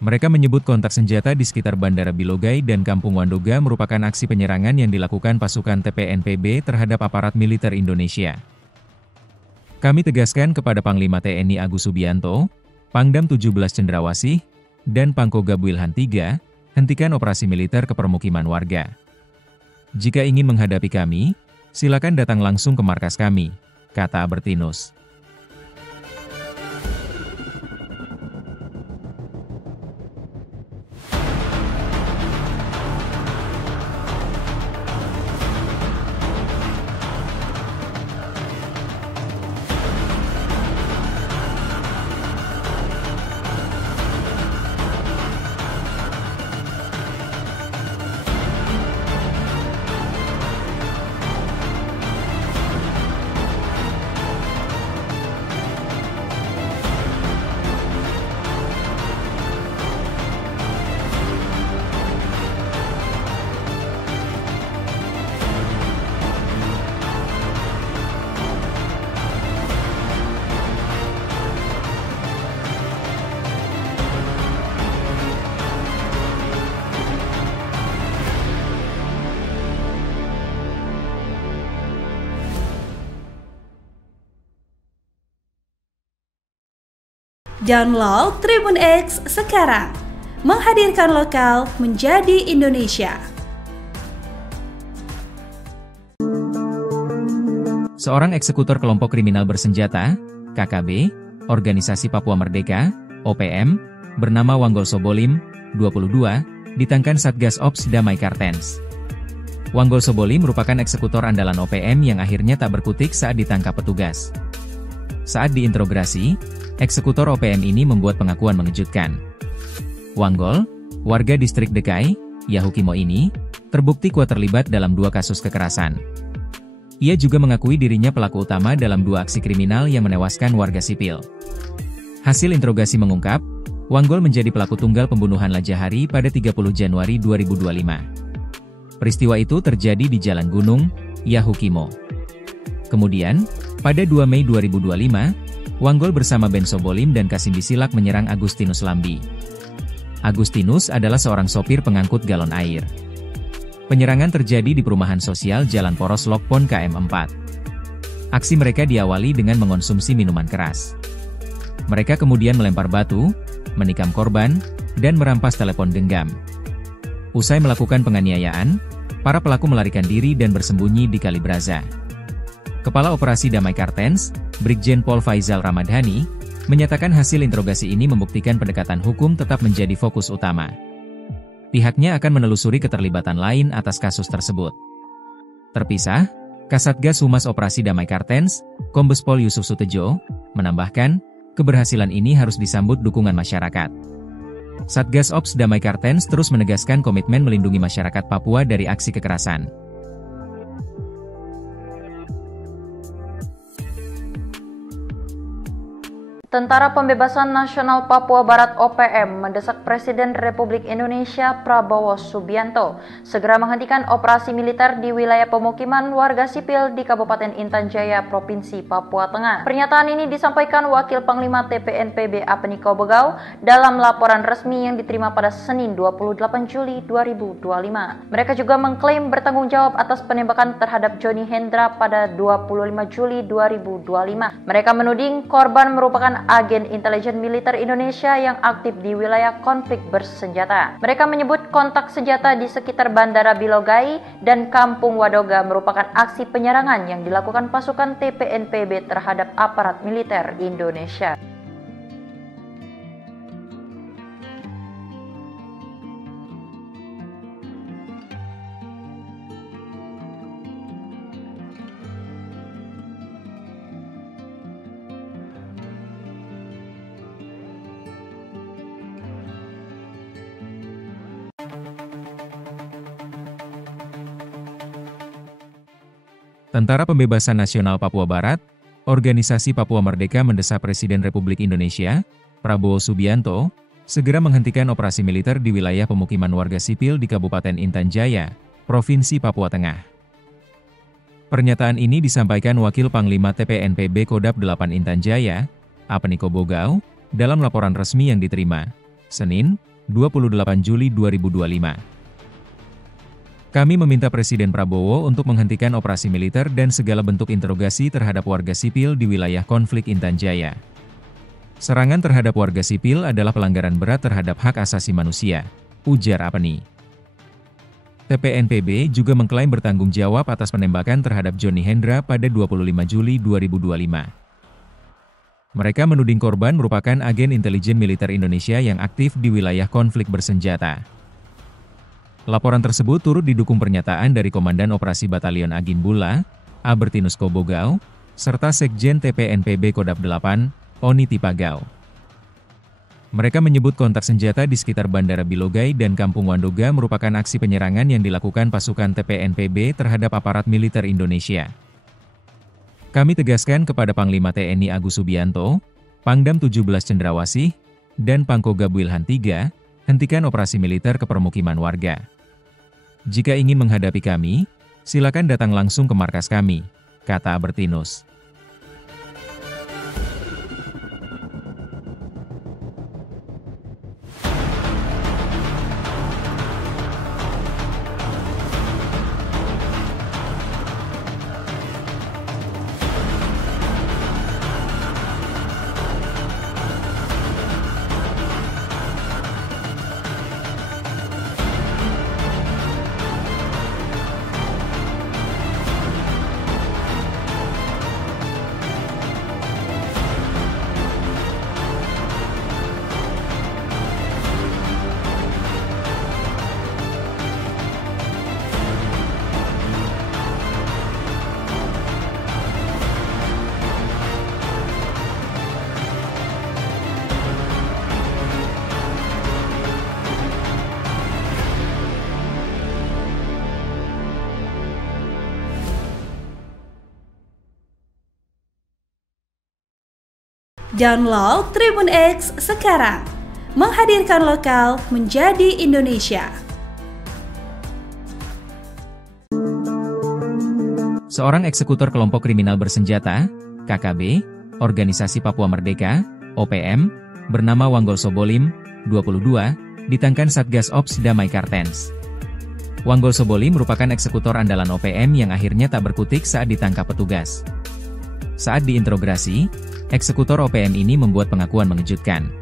Mereka menyebut kontak senjata di sekitar Bandara Bilogai dan Kampung Wandoga merupakan aksi penyerangan yang dilakukan pasukan TPNPB terhadap aparat militer Indonesia. Kami tegaskan kepada Panglima TNI Agus Subianto, Pangdam 17 Cendrawasih, dan Pangkogab Wilhan III, hentikan operasi militer ke permukiman warga. Jika ingin menghadapi kami, silakan datang langsung ke markas kami, kata Albertinus. Download Tribun X sekarang. Menghadirkan lokal menjadi Indonesia. Seorang eksekutor kelompok kriminal bersenjata, KKB, Organisasi Papua Merdeka, OPM, bernama Wanggol Sobolim, 22, ditangkan Satgas Ops Damai Kartens. Wanggol Sobolim merupakan eksekutor andalan OPM yang akhirnya tak berkutik saat ditangkap petugas. Saat diinterogasi, eksekutor OPM ini membuat pengakuan mengejutkan. Wanggol, warga distrik Dekai, Yahukimo ini, terbukti kuat terlibat dalam 2 kasus kekerasan. Ia juga mengakui dirinya pelaku utama dalam 2 aksi kriminal yang menewaskan warga sipil. Hasil interogasi mengungkap, Wanggol menjadi pelaku tunggal pembunuhan Lajahari pada 30 Januari 2025. Peristiwa itu terjadi di Jalan Gunung, Yahukimo. Kemudian, pada 2 Mei 2025, Wanggol bersama Ben Sobolim dan Kasim Bisilak menyerang Agustinus Lambi. Agustinus adalah seorang sopir pengangkut galon air. Penyerangan terjadi di perumahan sosial Jalan Poros Lokpon KM4. Aksi mereka diawali dengan mengonsumsi minuman keras. Mereka kemudian melempar batu, menikam korban, dan merampas telepon genggam. Usai melakukan penganiayaan, para pelaku melarikan diri dan bersembunyi di Kalibraza. Kepala Operasi Damai Kartens, Brigjen Pol Faizal Ramadhani, menyatakan hasil interogasi ini membuktikan pendekatan hukum tetap menjadi fokus utama. Pihaknya akan menelusuri keterlibatan lain atas kasus tersebut. Terpisah, Kasatgas Humas Operasi Damai Kartens, Kombes Pol Yusuf Sutejo, menambahkan, keberhasilan ini harus disambut dukungan masyarakat. Satgas Ops Damai Kartens terus menegaskan komitmen melindungi masyarakat Papua dari aksi kekerasan. Tentara Pembebasan Nasional Papua Barat OPM mendesak Presiden Republik Indonesia Prabowo Subianto segera menghentikan operasi militer di wilayah pemukiman warga sipil di Kabupaten Intan Jaya, Provinsi Papua Tengah. Pernyataan ini disampaikan Wakil Panglima TPNPB Apeniko Bogau dalam laporan resmi yang diterima pada Senin 28 Juli 2025. Mereka juga mengklaim bertanggung jawab atas penembakan terhadap Johnny Hendra pada 25 Juli 2025. Mereka menuding korban merupakan agen intelijen militer Indonesia yang aktif di wilayah konflik bersenjata. Mereka menyebut kontak senjata di sekitar Bandara Bilogai dan Kampung Wadoga merupakan aksi penyerangan yang dilakukan pasukan TPNPB terhadap aparat militer Indonesia. Tentara Pembebasan Nasional Papua Barat, Organisasi Papua Merdeka mendesak Presiden Republik Indonesia, Prabowo Subianto, segera menghentikan operasi militer di wilayah pemukiman warga sipil di Kabupaten Intan Jaya, Provinsi Papua Tengah. Pernyataan ini disampaikan Wakil Panglima TPNPB Kodap 8 Intan Jaya, Apeniko Bogau, dalam laporan resmi yang diterima, Senin, 28 Juli 2025. Kami meminta Presiden Prabowo untuk menghentikan operasi militer dan segala bentuk interogasi terhadap warga sipil di wilayah konflik Intan Jaya. Serangan terhadap warga sipil adalah pelanggaran berat terhadap hak asasi manusia, ujar Apeni. TPNPB juga mengklaim bertanggung jawab atas penembakan terhadap Johnny Hendra pada 25 Juli 2025. Mereka menuding korban merupakan agen intelijen militer Indonesia yang aktif di wilayah konflik bersenjata. Laporan tersebut turut didukung pernyataan dari Komandan Operasi Batalion Agin Bula, Albertinus Kobogau, serta Sekjen TPNPB Kodap 8, Oni Tipagau. Mereka menyebut kontak senjata di sekitar Bandara Bilogai dan Kampung Wadoga merupakan aksi penyerangan yang dilakukan pasukan TPNPB terhadap aparat militer Indonesia. Kami tegaskan kepada Panglima TNI Agus Subianto, Pangdam 17 Cendrawasih, dan Pangkogab Wilhan III, hentikan operasi militer ke permukiman warga. Jika ingin menghadapi kami, silakan datang langsung ke markas kami, kata Albertinus. Download Tribun X sekarang. Menghadirkan lokal menjadi Indonesia. Seorang eksekutor kelompok kriminal bersenjata, KKB, Organisasi Papua Merdeka, OPM, bernama Wanggol Sobolim, 22, ditangkan Satgas Ops Damai Kartens. Wanggol Sobolim merupakan eksekutor andalan OPM yang akhirnya tak berkutik saat ditangkap petugas. Saat diinterogasi, eksekutor OPM ini membuat pengakuan mengejutkan.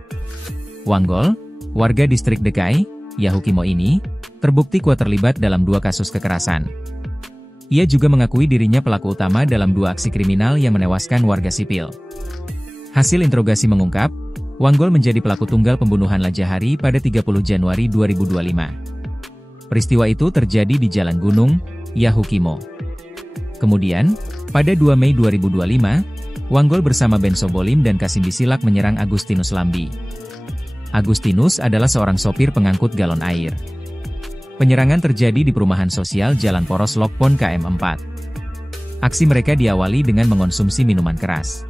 Wanggol, warga distrik Dekai, Yahukimo ini, terbukti kuat terlibat dalam 2 kasus kekerasan. Ia juga mengakui dirinya pelaku utama dalam 2 aksi kriminal yang menewaskan warga sipil. Hasil interogasi mengungkap, Wanggol menjadi pelaku tunggal pembunuhan Lajahari pada 30 Januari 2025. Peristiwa itu terjadi di Jalan Gunung, Yahukimo. Kemudian, pada 2 Mei 2025, Wanggol bersama Ben Sobolim dan Kasim Bisilak menyerang Agustinus Lambi. Agustinus adalah seorang sopir pengangkut galon air. Penyerangan terjadi di perumahan sosial Jalan Poros Lokpon KM4. Aksi mereka diawali dengan mengonsumsi minuman keras.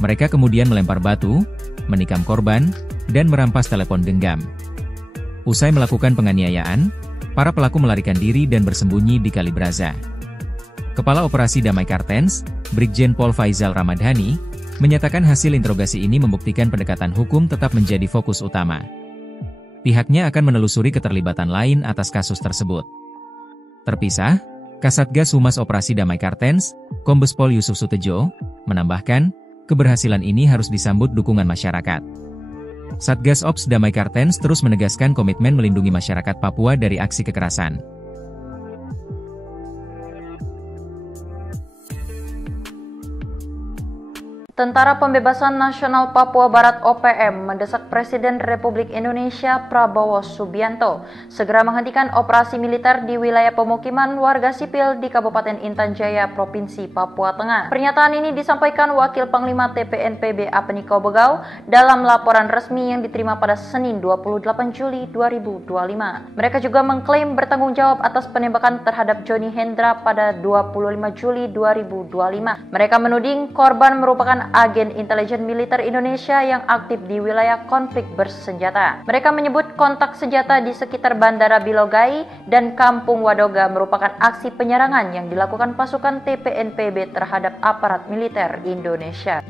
Mereka kemudian melempar batu, menikam korban, dan merampas telepon genggam. Usai melakukan penganiayaan, para pelaku melarikan diri dan bersembunyi di Kali Braza. Kepala Operasi Damai Kartens, Brigjen Pol Faizal Ramadhani, menyatakan hasil interogasi ini membuktikan pendekatan hukum tetap menjadi fokus utama. Pihaknya akan menelusuri keterlibatan lain atas kasus tersebut. Terpisah, Kasatgas Humas Operasi Damai Kartens, Kombes Pol Yusuf Sutejo, menambahkan, keberhasilan ini harus disambut dukungan masyarakat. Satgas Ops Damai Kartens terus menegaskan komitmen melindungi masyarakat Papua dari aksi kekerasan. Tentara Pembebasan Nasional Papua Barat OPM mendesak Presiden Republik Indonesia Prabowo Subianto segera menghentikan operasi militer di wilayah pemukiman warga sipil di Kabupaten Intan Jaya, Provinsi Papua Tengah. Pernyataan ini disampaikan Wakil Panglima TPNPB Apeniko Bogau dalam laporan resmi yang diterima pada Senin 28 Juli 2025. Mereka juga mengklaim bertanggung jawab atas penembakan terhadap Johnny Hendra pada 25 Juli 2025. Mereka menuding korban merupakan agen intelijen militer Indonesia yang aktif di wilayah konflik bersenjata. Mereka menyebut kontak senjata di sekitar Bandara Bilogai dan Kampung Wadoga merupakan aksi penyerangan yang dilakukan pasukan TPNPB terhadap aparat militer Indonesia.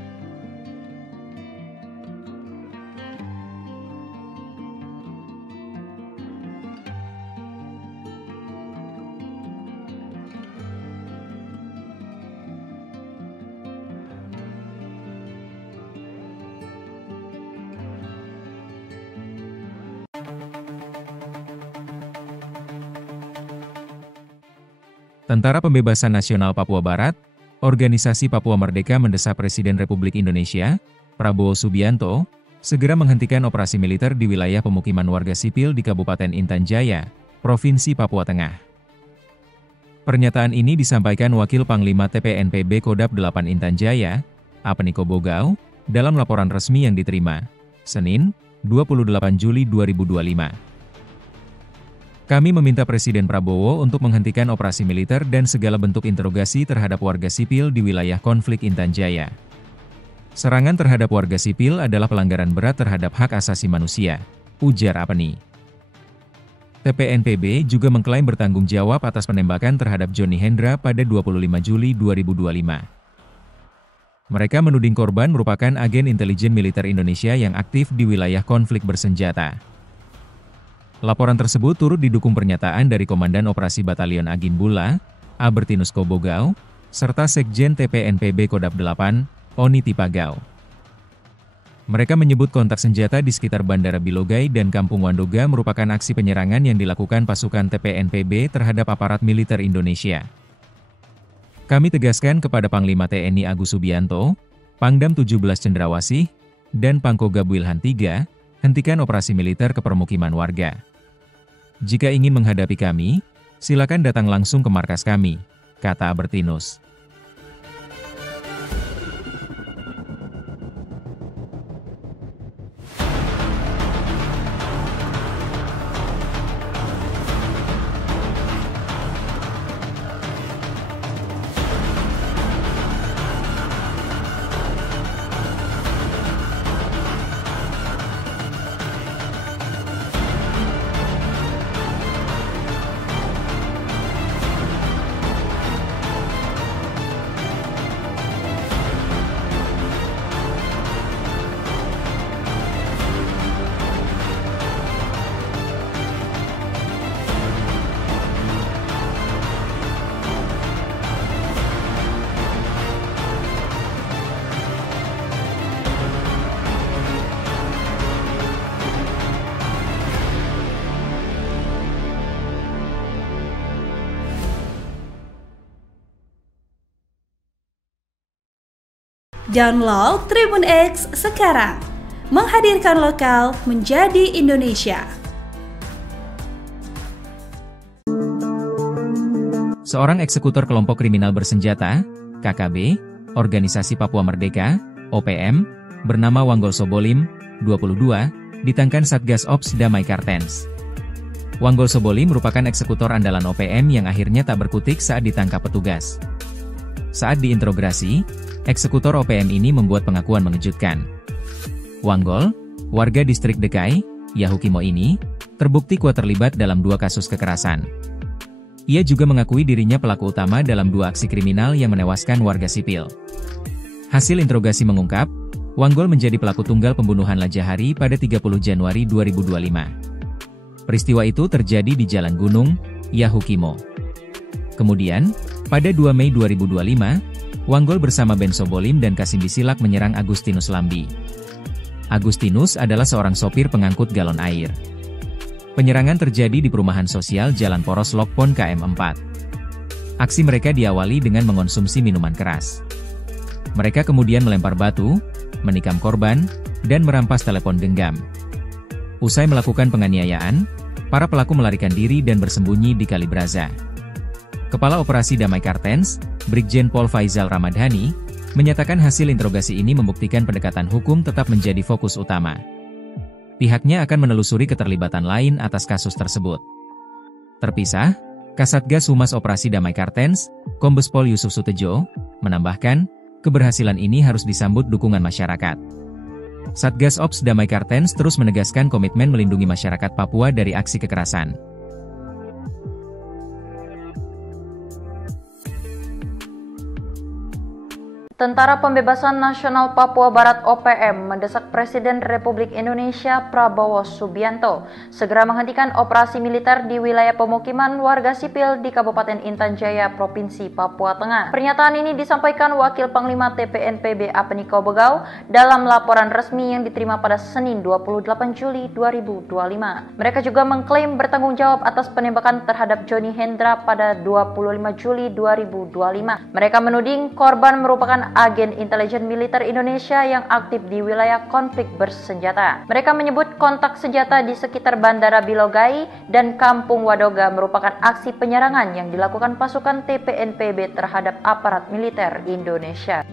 Tentara Pembebasan Nasional Papua Barat, Organisasi Papua Merdeka mendesak Presiden Republik Indonesia, Prabowo Subianto, segera menghentikan operasi militer di wilayah pemukiman warga sipil di Kabupaten Intan Jaya, Provinsi Papua Tengah. Pernyataan ini disampaikan Wakil Panglima TPNPB Kodap 8 Intan Jaya, Apeniko Bogau, dalam laporan resmi yang diterima, Senin, 28 Juli 2025. Kami meminta Presiden Prabowo untuk menghentikan operasi militer dan segala bentuk interogasi terhadap warga sipil di wilayah konflik Intan Jaya. Serangan terhadap warga sipil adalah pelanggaran berat terhadap hak asasi manusia, ujar Apeni. TPNPB juga mengklaim bertanggung jawab atas penembakan terhadap Johnny Hendra pada 25 Juli 2025. Mereka menuding korban merupakan agen intelijen militer Indonesia yang aktif di wilayah konflik bersenjata. Laporan tersebut turut didukung pernyataan dari Komandan Operasi Batalion Agin Bula, Albertinus Kobogau, serta Sekjen TPNPB Kodap 8, Oni Tipagau. Mereka menyebut kontak senjata di sekitar Bandara Bilogai dan Kampung Wandoga merupakan aksi penyerangan yang dilakukan pasukan TPNPB terhadap aparat militer Indonesia. Kami tegaskan kepada Panglima TNI Agus Subianto, Pangdam 17 Cendrawasih, dan Pangkogab Wilhan III, hentikan operasi militer ke permukiman warga. Jika ingin menghadapi kami, silakan datang langsung ke markas kami, kata Albertinus. Download Tribun X sekarang. Menghadirkan lokal menjadi Indonesia. Seorang eksekutor kelompok kriminal bersenjata, KKB, Organisasi Papua Merdeka, OPM, bernama Wanggol Sobolim, 22, ditangkap Satgas Ops Damai Kartens. Wanggol Sobolim merupakan eksekutor andalan OPM yang akhirnya tak berkutik saat ditangkap petugas. Saat diinterogasi, eksekutor OPM ini membuat pengakuan mengejutkan. Wanggol, warga distrik Dekai, Yahukimo ini, terbukti kuat terlibat dalam 2 kasus kekerasan. Ia juga mengakui dirinya pelaku utama dalam 2 aksi kriminal yang menewaskan warga sipil. Hasil interogasi mengungkap, Wanggol menjadi pelaku tunggal pembunuhan Lajahari pada 30 Januari 2025. Peristiwa itu terjadi di Jalan Gunung, Yahukimo. Kemudian, pada 2 Mei 2025, Wanggol bersama Ben Sobolim dan Kasim Bisilak menyerang Agustinus Lambi. Agustinus adalah seorang sopir pengangkut galon air. Penyerangan terjadi di perumahan sosial Jalan Poros Lokpon KM4. Aksi mereka diawali dengan mengonsumsi minuman keras. Mereka kemudian melempar batu, menikam korban, dan merampas telepon genggam. Usai melakukan penganiayaan, para pelaku melarikan diri dan bersembunyi di Kali Braza. Kepala Operasi Damai Kartens, Brigjen Pol Faizal Ramadhani, menyatakan hasil interogasi ini membuktikan pendekatan hukum tetap menjadi fokus utama. Pihaknya akan menelusuri keterlibatan lain atas kasus tersebut. Terpisah, Kasatgas Humas Operasi Damai Kartens, Kombes Pol Yusuf Sutejo, menambahkan, keberhasilan ini harus disambut dukungan masyarakat. Satgas Ops Damai Kartens terus menegaskan komitmen melindungi masyarakat Papua dari aksi kekerasan. Tentara Pembebasan Nasional Papua Barat OPM mendesak Presiden Republik Indonesia Prabowo Subianto segera menghentikan operasi militer di wilayah pemukiman warga sipil di Kabupaten Intan Jaya, Provinsi Papua Tengah. Pernyataan ini disampaikan Wakil Panglima TPNPB Apeniko Bogau dalam laporan resmi yang diterima pada Senin 28 Juli 2025. Mereka juga mengklaim bertanggung jawab atas penembakan terhadap Johnny Hendra pada 25 Juli 2025. Mereka menuding korban merupakan agen intelijen militer Indonesia yang aktif di wilayah konflik bersenjata. Mereka menyebut kontak senjata di sekitar Bandara Bilogai dan Kampung Wadoga merupakan aksi penyerangan yang dilakukan pasukan TPNPB terhadap aparat militer Indonesia.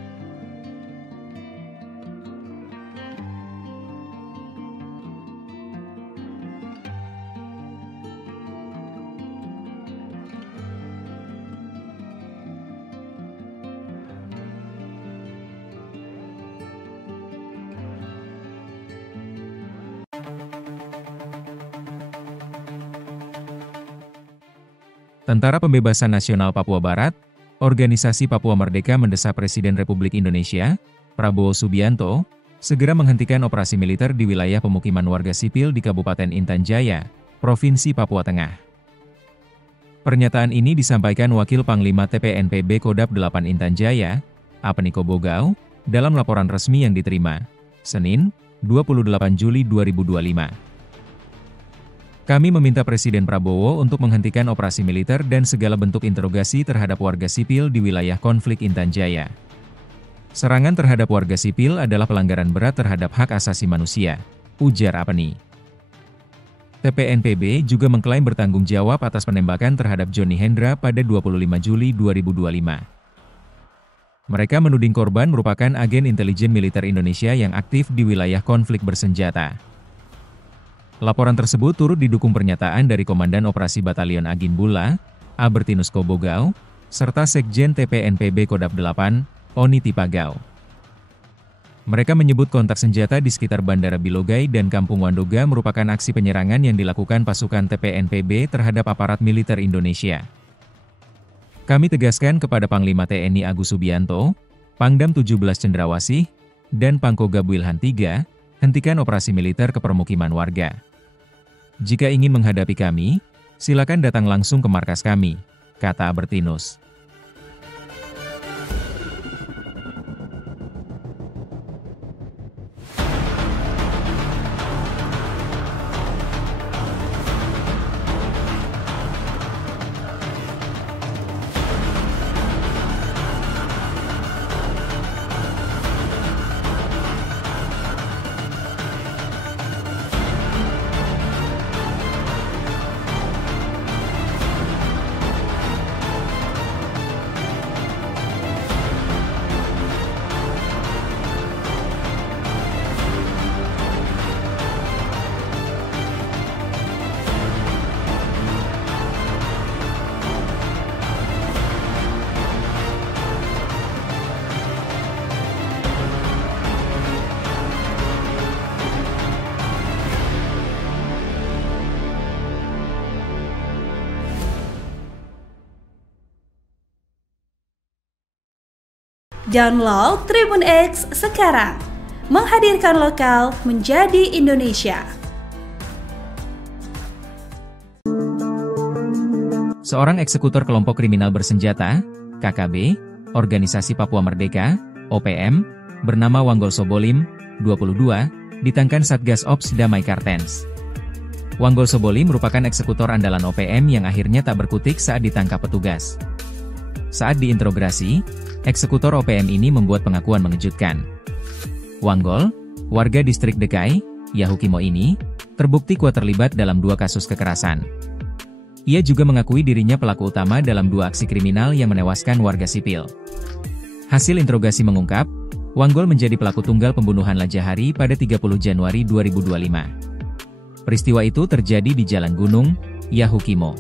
Tentara Pembebasan Nasional Papua Barat, Organisasi Papua Merdeka mendesak Presiden Republik Indonesia, Prabowo Subianto, segera menghentikan operasi militer di wilayah pemukiman warga sipil di Kabupaten Intan Jaya, Provinsi Papua Tengah. Pernyataan ini disampaikan Wakil Panglima TPNPB Kodap 8 Intan Jaya, Apeniko Bogau, dalam laporan resmi yang diterima, Senin, 28 Juli 2025. Kami meminta Presiden Prabowo untuk menghentikan operasi militer dan segala bentuk interogasi terhadap warga sipil di wilayah konflik Intan Jaya. Serangan terhadap warga sipil adalah pelanggaran berat terhadap hak asasi manusia, ujar Apeni. TPNPB juga mengklaim bertanggung jawab atas penembakan terhadap Johnny Hendra pada 25 Juli 2025. Mereka menuding korban merupakan agen intelijen militer Indonesia yang aktif di wilayah konflik bersenjata. Laporan tersebut turut didukung pernyataan dari Komandan Operasi Batalion Agin Bula, Albertinus Kobogau, serta Sekjen TPNPB Kodap 8, Oni Tipagau. Mereka menyebut kontak senjata di sekitar Bandara Bilogai dan Kampung Wadoga merupakan aksi penyerangan yang dilakukan pasukan TPNPB terhadap aparat militer Indonesia. Kami tegaskan kepada Panglima TNI Agus Subianto, Pangdam 17 Cendrawasih, dan Pangkogab Wilhan III, hentikan operasi militer ke permukiman warga. Jika ingin menghadapi kami, silakan datang langsung ke markas kami, kata Albertinus. Download Tribun X sekarang. Menghadirkan lokal menjadi Indonesia. Seorang eksekutor kelompok kriminal bersenjata, KKB, Organisasi Papua Merdeka, OPM, bernama Wanggol Sobolim, 22, ditangkan Satgas Ops Damai Kartens. Wanggol Sobolim merupakan eksekutor andalan OPM yang akhirnya tak berkutik saat ditangkap petugas. Saat diinterogasi, eksekutor OPM ini membuat pengakuan mengejutkan. Wanggol, warga distrik Dekai, Yahukimo ini, terbukti kuat terlibat dalam 2 kasus kekerasan. Ia juga mengakui dirinya pelaku utama dalam 2 aksi kriminal yang menewaskan warga sipil. Hasil interogasi mengungkap, Wanggol menjadi pelaku tunggal pembunuhan Lajahari pada 30 Januari 2025. Peristiwa itu terjadi di Jalan Gunung, Yahukimo.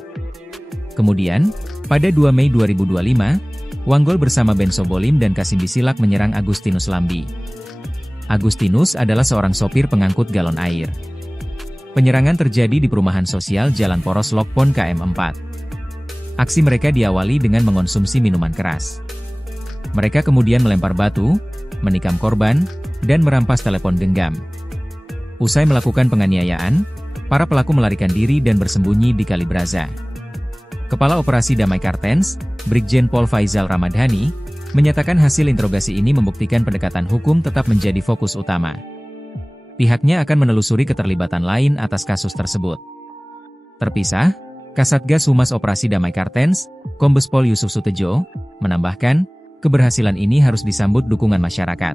Kemudian, pada 2 Mei 2025, Wanggol bersama Ben Sobolim dan Kasim Bisilak menyerang Agustinus Lambi. Agustinus adalah seorang sopir pengangkut galon air. Penyerangan terjadi di perumahan sosial Jalan Poros Lokpon KM4. Aksi mereka diawali dengan mengonsumsi minuman keras. Mereka kemudian melempar batu, menikam korban, dan merampas telepon genggam. Usai melakukan penganiayaan, para pelaku melarikan diri dan bersembunyi di Kalibraza. Kepala Operasi Damai Kartens, Brigjen Pol Faizal Ramadhani, menyatakan hasil interogasi ini membuktikan pendekatan hukum tetap menjadi fokus utama. Pihaknya akan menelusuri keterlibatan lain atas kasus tersebut. Terpisah, Kasatgas Humas Operasi Damai Kartens, Kombes Pol Yusuf Sutejo, menambahkan, keberhasilan ini harus disambut dukungan masyarakat.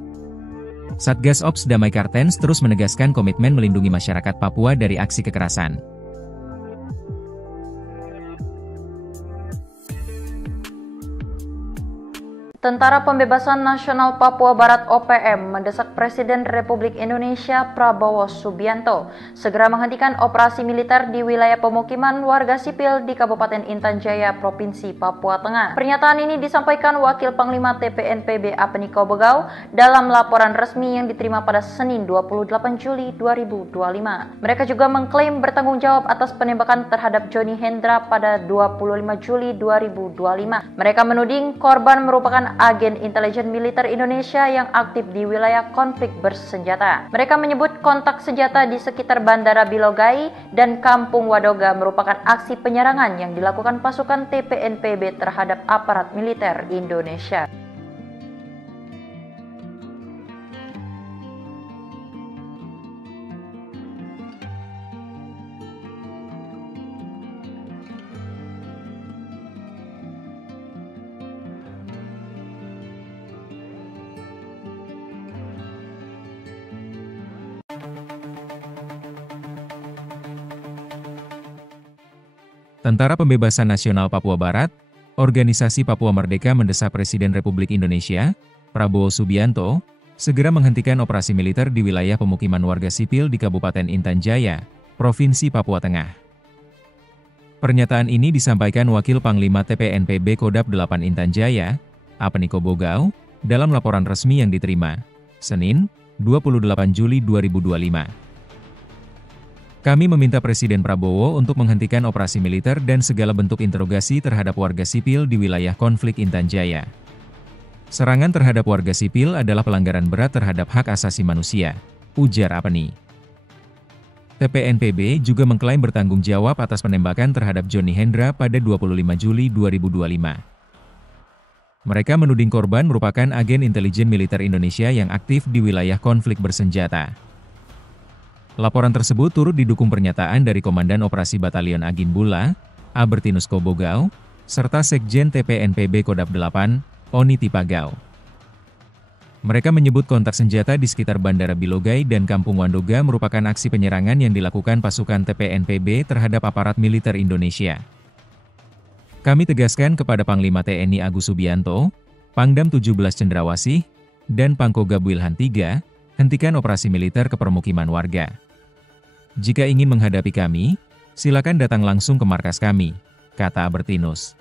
Satgas Ops Damai Kartens terus menegaskan komitmen melindungi masyarakat Papua dari aksi kekerasan. Tentara Pembebasan Nasional Papua Barat OPM mendesak Presiden Republik Indonesia Prabowo Subianto segera menghentikan operasi militer di wilayah pemukiman warga sipil di Kabupaten Intan Jaya, Provinsi Papua Tengah. Pernyataan ini disampaikan Wakil Panglima TPNPB Apeniko Bogau dalam laporan resmi yang diterima pada Senin 28 Juli 2025. Mereka juga mengklaim bertanggung jawab atas penembakan terhadap Johnny Hendra pada 25 Juli 2025. Mereka menuding korban merupakan agen intelijen militer Indonesia yang aktif di wilayah konflik bersenjata. Mereka menyebut kontak senjata di sekitar Bandara Bilogai dan Kampung Wadoga merupakan aksi penyerangan yang dilakukan pasukan TPNPB terhadap aparat militer Indonesia. Tentara Pembebasan Nasional Papua Barat, Organisasi Papua Merdeka mendesak Presiden Republik Indonesia, Prabowo Subianto, segera menghentikan operasi militer di wilayah pemukiman warga sipil di Kabupaten Intan Jaya, Provinsi Papua Tengah. Pernyataan ini disampaikan Wakil Panglima TPNPB Kodap 8 Intan Jaya, Apeniko Bogau, dalam laporan resmi yang diterima, Senin, 28 Juli 2025. Kami meminta Presiden Prabowo untuk menghentikan operasi militer dan segala bentuk interogasi terhadap warga sipil di wilayah konflik Intan Jaya. Serangan terhadap warga sipil adalah pelanggaran berat terhadap hak asasi manusia, ujar Apeni. TPNPB juga mengklaim bertanggung jawab atas penembakan terhadap Johnny Hendra pada 25 Juli 2025. Mereka menuding korban merupakan agen intelijen militer Indonesia yang aktif di wilayah konflik bersenjata. Laporan tersebut turut didukung pernyataan dari Komandan Operasi Batalion Agin Bula, Albertinus Kobogau, serta Sekjen TPNPB Kodap 8, Oni Tipagau. Mereka menyebut kontak senjata di sekitar Bandara Bilogai dan Kampung Wandoga merupakan aksi penyerangan yang dilakukan pasukan TPNPB terhadap aparat militer Indonesia. Kami tegaskan kepada Panglima TNI Agus Subianto, Pangdam 17 Cendrawasih, dan Pangkogab Wilhan III, hentikan operasi militer ke permukiman warga. Jika ingin menghadapi kami, silakan datang langsung ke markas kami, kata Albertinus.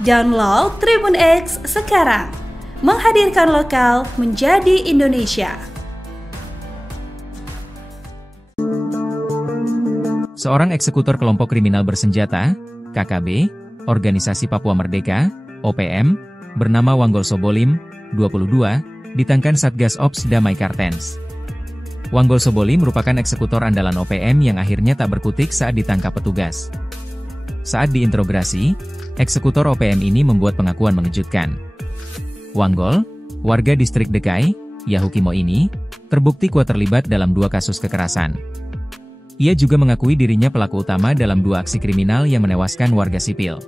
Download Tribun X sekarang. Menghadirkan lokal menjadi Indonesia. Seorang eksekutor kelompok kriminal bersenjata, KKB, Organisasi Papua Merdeka, OPM, bernama Wanggol Sobolim, 22, ditangkan Satgas Ops Damai Kartens. Wanggol Sobolim merupakan eksekutor andalan OPM yang akhirnya tak berkutik saat ditangkap petugas. Saat diinterogasi, eksekutor OPM ini membuat pengakuan mengejutkan. Wanggol, warga distrik Dekai, Yahukimo ini, terbukti kuat terlibat dalam 2 kasus kekerasan. Ia juga mengakui dirinya pelaku utama dalam 2 aksi kriminal yang menewaskan warga sipil.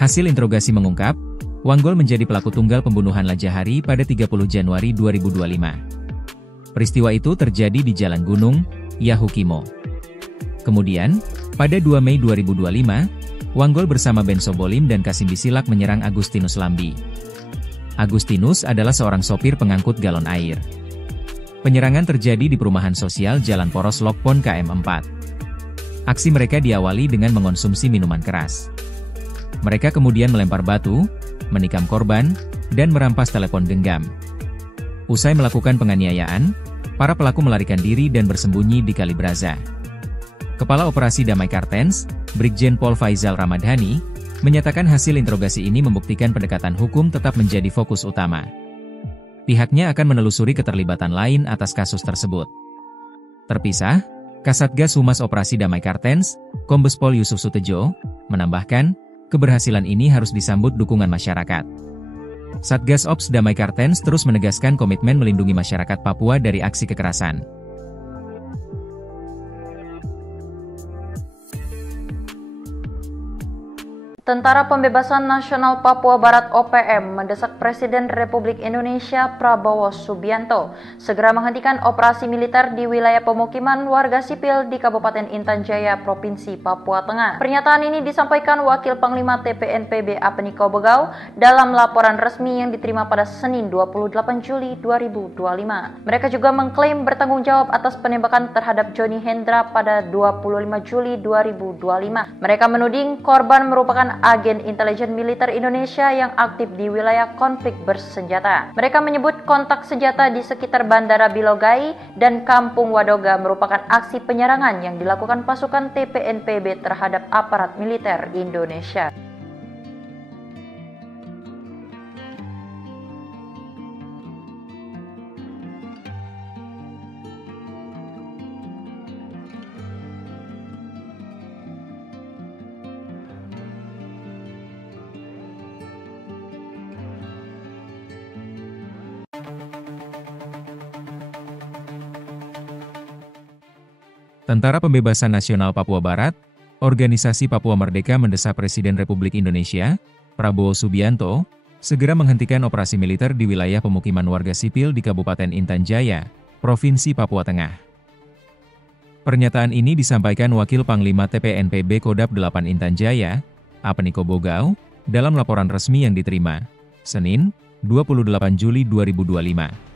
Hasil interogasi mengungkap, Wanggol menjadi pelaku tunggal pembunuhan Lajahari pada 30 Januari 2025. Peristiwa itu terjadi di Jalan Gunung, Yahukimo. Kemudian, pada 2 Mei 2025, Wanggol bersama Ben Sobolim dan Kasim Bisilak menyerang Agustinus Lambi. Agustinus adalah seorang sopir pengangkut galon air. Penyerangan terjadi di perumahan sosial Jalan Poros Lokpon KM4. Aksi mereka diawali dengan mengonsumsi minuman keras. Mereka kemudian melempar batu, menikam korban, dan merampas telepon genggam. Usai melakukan penganiayaan, para pelaku melarikan diri dan bersembunyi di Kalibraza. Kepala Operasi Damai Kartens, Brigjen Pol Faizal Ramadhani, menyatakan hasil interogasi ini membuktikan pendekatan hukum tetap menjadi fokus utama. Pihaknya akan menelusuri keterlibatan lain atas kasus tersebut. Terpisah, Kasatgas Humas Operasi Damai Kartens, Kombes Pol Yusuf Sutejo, menambahkan, keberhasilan ini harus disambut dukungan masyarakat. Satgas Ops Damai Kartens terus menegaskan komitmen melindungi masyarakat Papua dari aksi kekerasan. Tentara Pembebasan Nasional Papua Barat OPM mendesak Presiden Republik Indonesia Prabowo Subianto segera menghentikan operasi militer di wilayah pemukiman warga sipil di Kabupaten Intan Jaya, Provinsi Papua Tengah. Pernyataan ini disampaikan Wakil Panglima TPNPB Apeniko Bogau dalam laporan resmi yang diterima pada Senin 28 Juli 2025. Mereka juga mengklaim bertanggung jawab atas penembakan terhadap Johnny Hendra pada 25 Juli 2025. Mereka menuding korban merupakan agen intelijen militer Indonesia yang aktif di wilayah konflik bersenjata. Mereka menyebut kontak senjata di sekitar Bandara Bilogai dan Kampung Wadoga merupakan aksi penyerangan yang dilakukan pasukan TPNPB terhadap aparat militer Indonesia. Tentara Pembebasan Nasional Papua Barat, Organisasi Papua Merdeka mendesak Presiden Republik Indonesia, Prabowo Subianto, segera menghentikan operasi militer di wilayah pemukiman warga sipil di Kabupaten Intan Jaya, Provinsi Papua Tengah. Pernyataan ini disampaikan Wakil Panglima TPNPB Kodap 8 Intan Jaya, Apeniko Bogau, dalam laporan resmi yang diterima, Senin, 28 Juli 2025.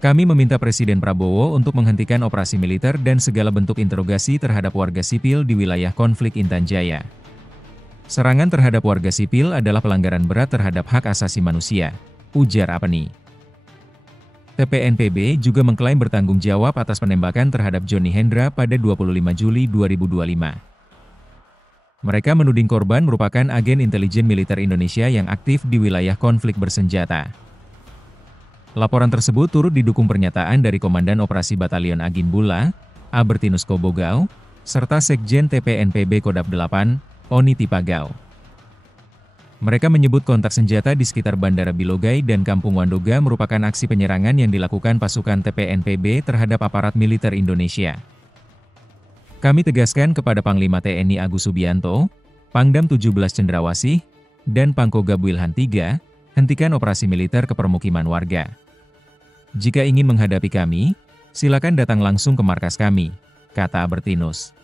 Kami meminta Presiden Prabowo untuk menghentikan operasi militer dan segala bentuk interogasi terhadap warga sipil di wilayah konflik Intan Jaya. Serangan terhadap warga sipil adalah pelanggaran berat terhadap hak asasi manusia, ujar Apeni. TPNPB juga mengklaim bertanggung jawab atas penembakan terhadap Johnny Hendra pada 25 Juli 2025. Mereka menuding korban merupakan agen intelijen militer Indonesia yang aktif di wilayah konflik bersenjata. Laporan tersebut turut didukung pernyataan dari Komandan Operasi Batalion Agin Bula, Albertinus Kobogau, serta Sekjen TPNPB Kodap 8, Oni Tipagau. Mereka menyebut kontak senjata di sekitar Bandara Bilogai dan Kampung Wandoga merupakan aksi penyerangan yang dilakukan pasukan TPNPB terhadap aparat militer Indonesia. Kami tegaskan kepada Panglima TNI Agus Subianto, Pangdam 17 Cendrawasih, dan Pangkogab Wilhan III, hentikan operasi militer ke permukiman warga. Jika ingin menghadapi kami, silakan datang langsung ke markas kami, kata Albertinus.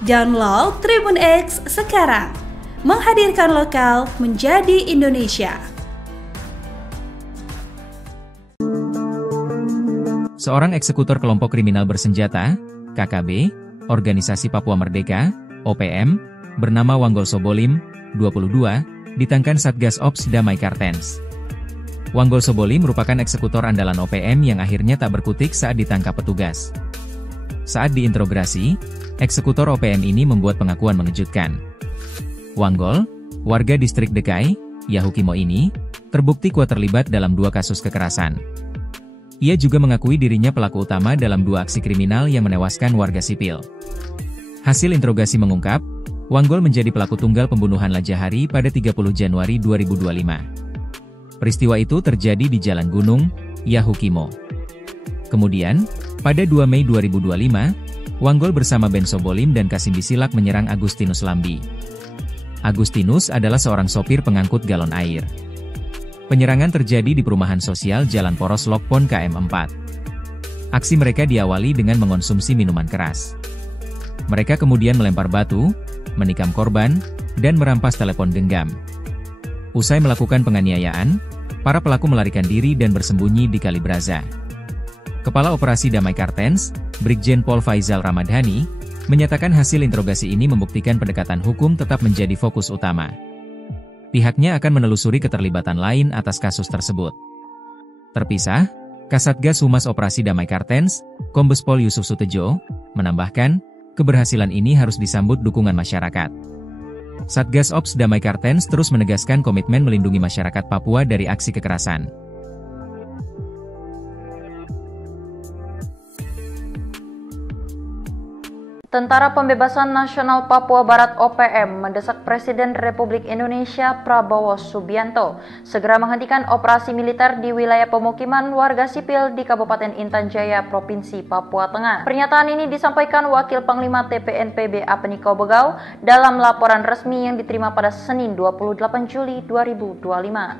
Download Tribun X sekarang. Menghadirkan lokal menjadi Indonesia. Seorang eksekutor kelompok kriminal bersenjata, KKB, Organisasi Papua Merdeka, OPM, bernama Wanggol Sobolim, 22, ditangkap Satgas Ops Damai Kartens. Wanggol Sobolim merupakan eksekutor andalan OPM yang akhirnya tak berkutik saat ditangkap petugas. Saat diinterogasi, eksekutor OPM ini membuat pengakuan mengejutkan. Wanggol, warga distrik Dekai, Yahukimo ini, terbukti kuat terlibat dalam 2 kasus kekerasan. Ia juga mengakui dirinya pelaku utama dalam 2 aksi kriminal yang menewaskan warga sipil. Hasil interogasi mengungkap, Wanggol menjadi pelaku tunggal pembunuhan Lajahari pada 30 Januari 2025. Peristiwa itu terjadi di Jalan Gunung, Yahukimo. Kemudian, pada 2 Mei 2025, Wanggol bersama Ben Sobolim dan Kasim Bisilak menyerang Agustinus Lambi. Agustinus adalah seorang sopir pengangkut galon air. Penyerangan terjadi di perumahan sosial Jalan Poros Lokpon KM4. Aksi mereka diawali dengan mengonsumsi minuman keras. Mereka kemudian melempar batu, menikam korban, dan merampas telepon genggam. Usai melakukan penganiayaan, para pelaku melarikan diri dan bersembunyi di Kali Braza. Kepala Operasi Damai Kartens, Brigjen Pol Faizal Ramadhani, menyatakan hasil interogasi ini membuktikan pendekatan hukum tetap menjadi fokus utama. Pihaknya akan menelusuri keterlibatan lain atas kasus tersebut. Terpisah, Kasatgas Humas Operasi Damai Kartens, Kombes Pol Yusuf Sutejo, menambahkan, keberhasilan ini harus disambut dukungan masyarakat. Satgas Ops Damai Kartens terus menegaskan komitmen melindungi masyarakat Papua dari aksi kekerasan. Tentara Pembebasan Nasional Papua Barat OPM mendesak Presiden Republik Indonesia Prabowo Subianto segera menghentikan operasi militer di wilayah pemukiman warga sipil di Kabupaten Intan Jaya, Provinsi Papua Tengah. Pernyataan ini disampaikan Wakil Panglima TPNPB Apeniko Begau dalam laporan resmi yang diterima pada Senin 28 Juli 2025.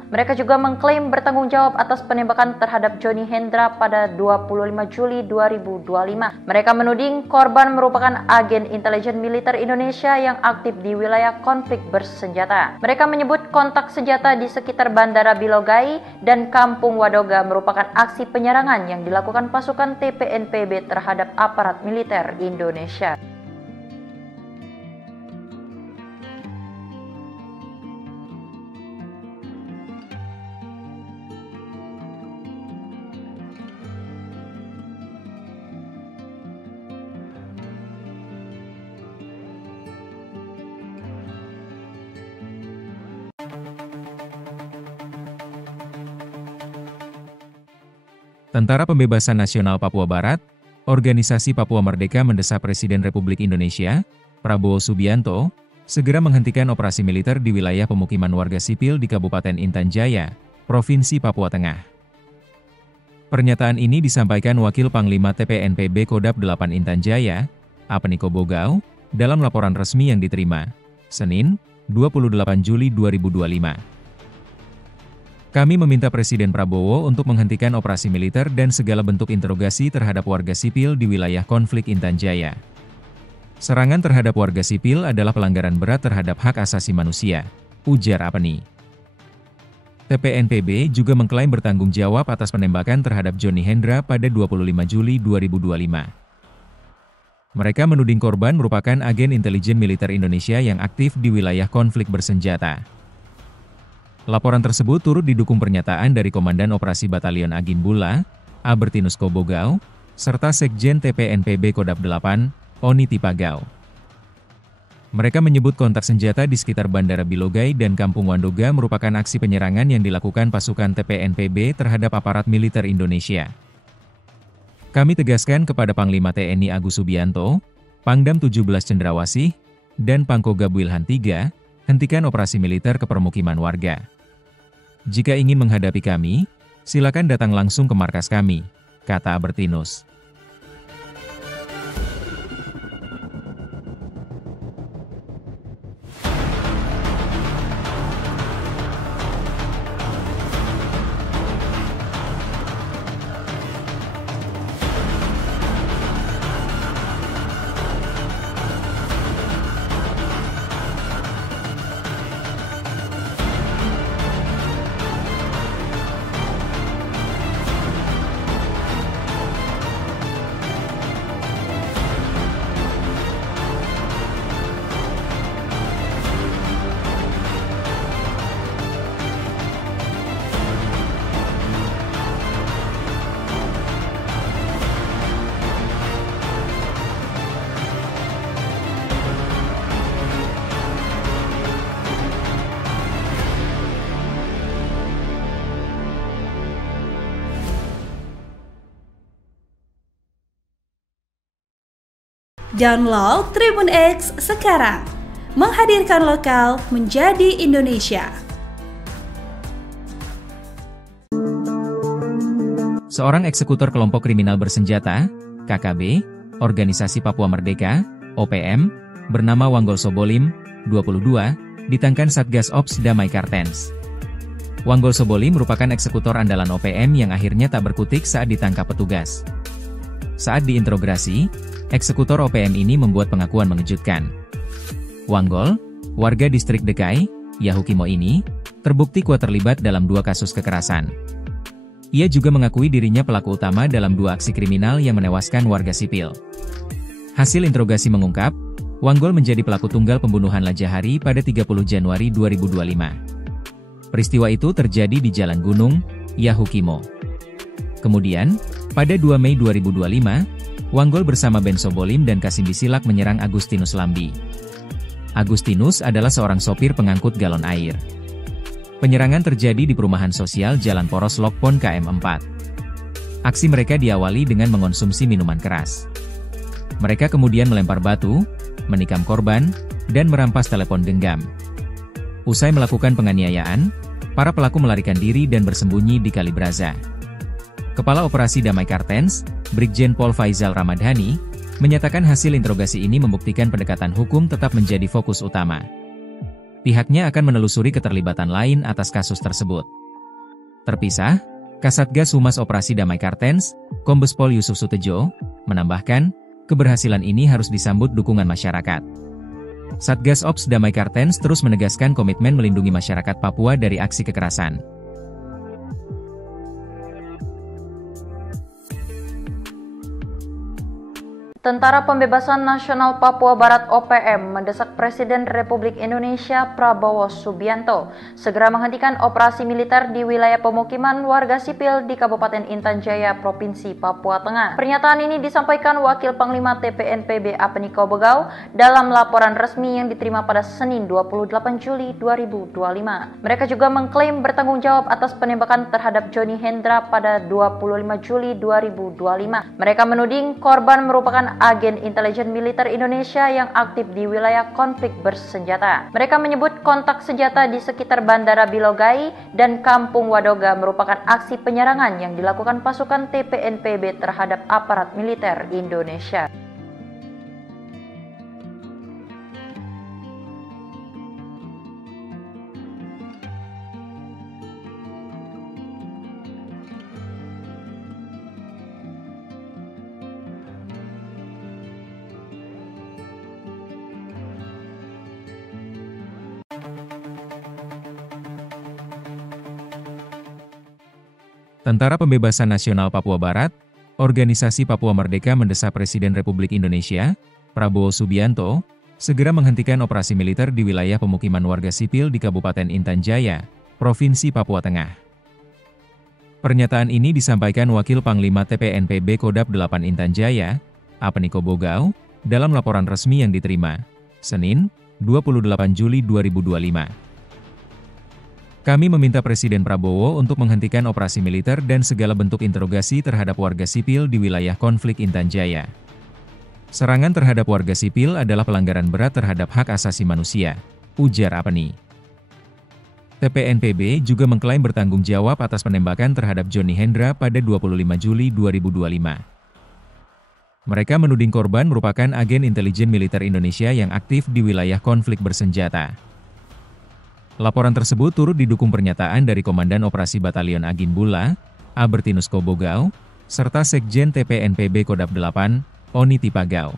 Mereka juga mengklaim bertanggung jawab atas penembakan terhadap Johnny Hendra pada 25 Juli 2025. Mereka menuding korban merupakan agen intelijen militer Indonesia yang aktif di wilayah konflik bersenjata. Mereka menyebut kontak senjata di sekitar Bandara Bilogai dan Kampung Wadoga merupakan aksi penyerangan yang dilakukan pasukan TPNPB terhadap aparat militer Indonesia. Tentara Pembebasan Nasional Papua Barat, Organisasi Papua Merdeka mendesak Presiden Republik Indonesia, Prabowo Subianto, segera menghentikan operasi militer di wilayah pemukiman warga sipil di Kabupaten Intan Jaya, Provinsi Papua Tengah. Pernyataan ini disampaikan Wakil Panglima TPNPB Kodap 8 Intan Jaya, Apeniko Begau, dalam laporan resmi yang diterima, Senin, 28 Juli 2025. Kami meminta Presiden Prabowo untuk menghentikan operasi militer dan segala bentuk interogasi terhadap warga sipil di wilayah konflik Intan Jaya. Serangan terhadap warga sipil adalah pelanggaran berat terhadap hak asasi manusia, ujar Apeni. TPNPB juga mengklaim bertanggung jawab atas penembakan terhadap Johnny Hendra pada 25 Juli 2025. Mereka menuding korban merupakan agen intelijen militer Indonesia yang aktif di wilayah konflik bersenjata. Laporan tersebut turut didukung pernyataan dari Komandan Operasi Batalion Agin Bula, Albertinus Kobogau, serta Sekjen TPNPB Kodap 8, Oni Tipagau. Mereka menyebut kontak senjata di sekitar Bandara Bilogai dan Kampung Wadoga merupakan aksi penyerangan yang dilakukan pasukan TPNPB terhadap aparat militer Indonesia. Kami tegaskan kepada Panglima TNI Agus Subianto, Pangdam 17 Cendrawasih, dan Pangkoga Wilhan III, hentikan operasi militer ke permukiman warga. Jika ingin menghadapi kami, silakan datang langsung ke markas kami, kata Albertinus. Download Tribun X sekarang. Menghadirkan lokal menjadi Indonesia. Seorang eksekutor kelompok kriminal bersenjata, KKB, Organisasi Papua Merdeka, OPM, bernama Wanggol Sobolim, 22, ditangkap Satgas Ops Damai Kartens. Wanggol Sobolim merupakan eksekutor andalan OPM yang akhirnya tak berkutik saat ditangkap petugas. Saat diinterogasi, eksekutor OPM ini membuat pengakuan mengejutkan. Wanggol, warga distrik Dekai, Yahukimo ini, terbukti kuat terlibat dalam 2 kasus kekerasan. Ia juga mengakui dirinya pelaku utama dalam 2 aksi kriminal yang menewaskan warga sipil. Hasil interogasi mengungkap, Wanggol menjadi pelaku tunggal pembunuhan Lajahari pada 30 Januari 2025. Peristiwa itu terjadi di Jalan Gunung, Yahukimo. Kemudian, pada 2 Mei 2025, Wanggol bersama Ben Sobolim dan Kasim Bisilak menyerang Agustinus Lambi. Agustinus adalah seorang sopir pengangkut galon air. Penyerangan terjadi di perumahan sosial Jalan Poros Lokpon KM4. Aksi mereka diawali dengan mengonsumsi minuman keras. Mereka kemudian melempar batu, menikam korban, dan merampas telepon genggam. Usai melakukan penganiayaan, para pelaku melarikan diri dan bersembunyi di Kali Braza. Kepala Operasi Damai Kartens, Brigjen Pol Faizal Ramadhani, menyatakan hasil interogasi ini membuktikan pendekatan hukum tetap menjadi fokus utama. Pihaknya akan menelusuri keterlibatan lain atas kasus tersebut. Terpisah, Kasatgas Humas Operasi Damai Kartens, Kombes Pol Yusuf Sutejo, menambahkan, keberhasilan ini harus disambut dukungan masyarakat. Satgas Ops Damai Kartens terus menegaskan komitmen melindungi masyarakat Papua dari aksi kekerasan. Tentara Pembebasan Nasional Papua Barat OPM mendesak Presiden Republik Indonesia Prabowo Subianto segera menghentikan operasi militer di wilayah pemukiman warga sipil di Kabupaten Intan Jaya, Provinsi Papua Tengah. Pernyataan ini disampaikan Wakil Panglima TPNPB Apniko Bogau dalam laporan resmi yang diterima pada Senin 28 Juli 2025. Mereka juga mengklaim bertanggung jawab atas penembakan terhadap Johnny Hendra pada 25 Juli 2025. Mereka menuding korban merupakan agen intelijen militer Indonesia yang aktif di wilayah konflik bersenjata. Mereka menyebut kontak senjata di sekitar Bandara Bilogai dan Kampung Wadoga merupakan aksi penyerangan yang dilakukan pasukan TPNPB terhadap aparat militer Indonesia. Tentara Pembebasan Nasional Papua Barat, Organisasi Papua Merdeka mendesak Presiden Republik Indonesia, Prabowo Subianto, segera menghentikan operasi militer di wilayah pemukiman warga sipil di Kabupaten Intan Jaya, Provinsi Papua Tengah. Pernyataan ini disampaikan Wakil Panglima TPNPB Kodap 8 Intan Jaya, Apniko Bogau, dalam laporan resmi yang diterima, Senin, 28 Juli 2025. Kami meminta Presiden Prabowo untuk menghentikan operasi militer dan segala bentuk interogasi terhadap warga sipil di wilayah konflik Intan Jaya. Serangan terhadap warga sipil adalah pelanggaran berat terhadap hak asasi manusia, ujar Apni. TPNPB juga mengklaim bertanggung jawab atas penembakan terhadap Johnny Hendra pada 25 Juli 2025. Mereka menuding korban merupakan agen intelijen militer Indonesia yang aktif di wilayah konflik bersenjata. Laporan tersebut turut didukung pernyataan dari Komandan Operasi Batalion Agin Bula, Albertinus Kobogau, serta Sekjen TPNPB Kodap 8, Oni Tipagau.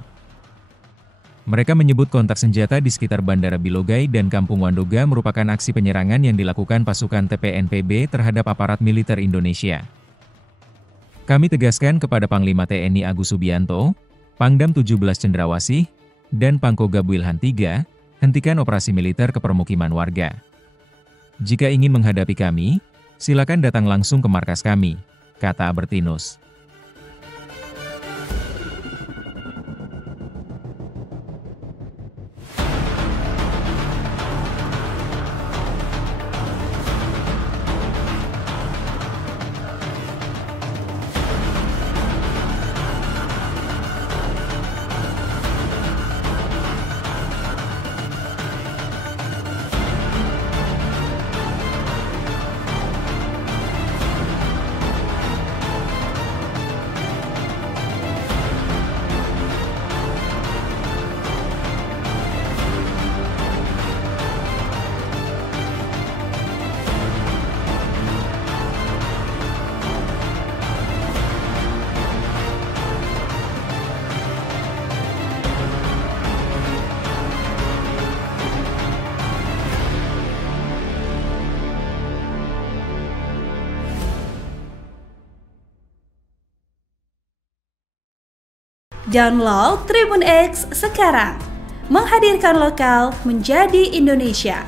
Mereka menyebut kontak senjata di sekitar Bandara Bilogai dan Kampung Wandoga merupakan aksi penyerangan yang dilakukan pasukan TPNPB terhadap aparat militer Indonesia. Kami tegaskan kepada Panglima TNI Agus Subianto, Pangdam 17 Cendrawasih, dan Pangkogab Wilhan III, hentikan operasi militer ke permukiman warga. Jika ingin menghadapi kami, silakan datang langsung ke markas kami, kata Albertinus. Download Tribun X sekarang. Menghadirkan lokal menjadi Indonesia.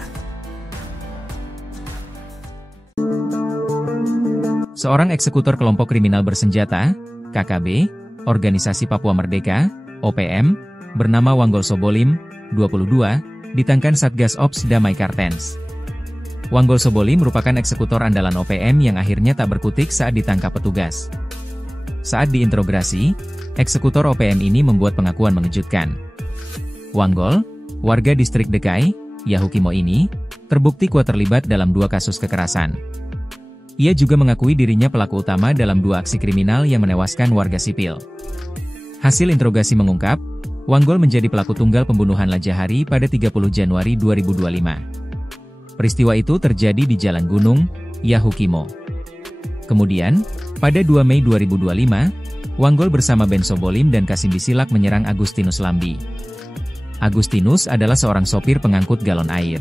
Seorang eksekutor kelompok kriminal bersenjata, KKB, Organisasi Papua Merdeka, OPM, bernama Wanggol Sobolim, 22, ditangkan Satgas Ops Damai Kartens. Wanggol Sobolim merupakan eksekutor andalan OPM yang akhirnya tak berkutik saat ditangkap petugas. Saat diinterogasi, eksekutor OPM ini membuat pengakuan mengejutkan. Wanggol, warga distrik Dekai, Yahukimo ini, terbukti kuat terlibat dalam 2 kasus kekerasan. Ia juga mengakui dirinya pelaku utama dalam 2 aksi kriminal yang menewaskan warga sipil. Hasil interogasi mengungkap, Wanggol menjadi pelaku tunggal pembunuhan Lajahari pada 30 Januari 2025. Peristiwa itu terjadi di Jalan Gunung, Yahukimo. Kemudian, pada 2 Mei 2025, Wanggol bersama Ben Sobolim dan Kasim Bisilak menyerang Agustinus Lambi. Agustinus adalah seorang sopir pengangkut galon air.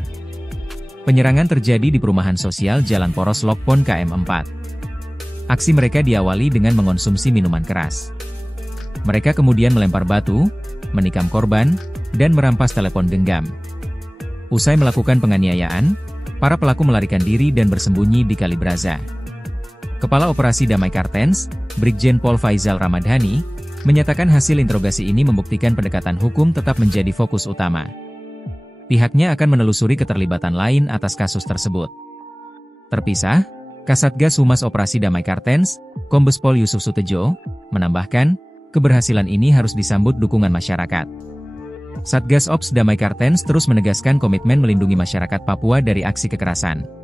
Penyerangan terjadi di perumahan sosial Jalan Poros Lokpon KM 4. Aksi mereka diawali dengan mengonsumsi minuman keras. Mereka kemudian melempar batu, menikam korban, dan merampas telepon genggam. Usai melakukan penganiayaan, para pelaku melarikan diri dan bersembunyi di Kali Braza. Kepala Operasi Damai Kartens, Brigjen Pol Faizal Ramadhani, menyatakan hasil interogasi ini membuktikan pendekatan hukum tetap menjadi fokus utama. Pihaknya akan menelusuri keterlibatan lain atas kasus tersebut. Terpisah, Kasatgas Humas Operasi Damai Kartens, Kombes Pol Yusuf Sutejo, menambahkan, keberhasilan ini harus disambut dukungan masyarakat. Satgas Ops Damai Kartens terus menegaskan komitmen melindungi masyarakat Papua dari aksi kekerasan.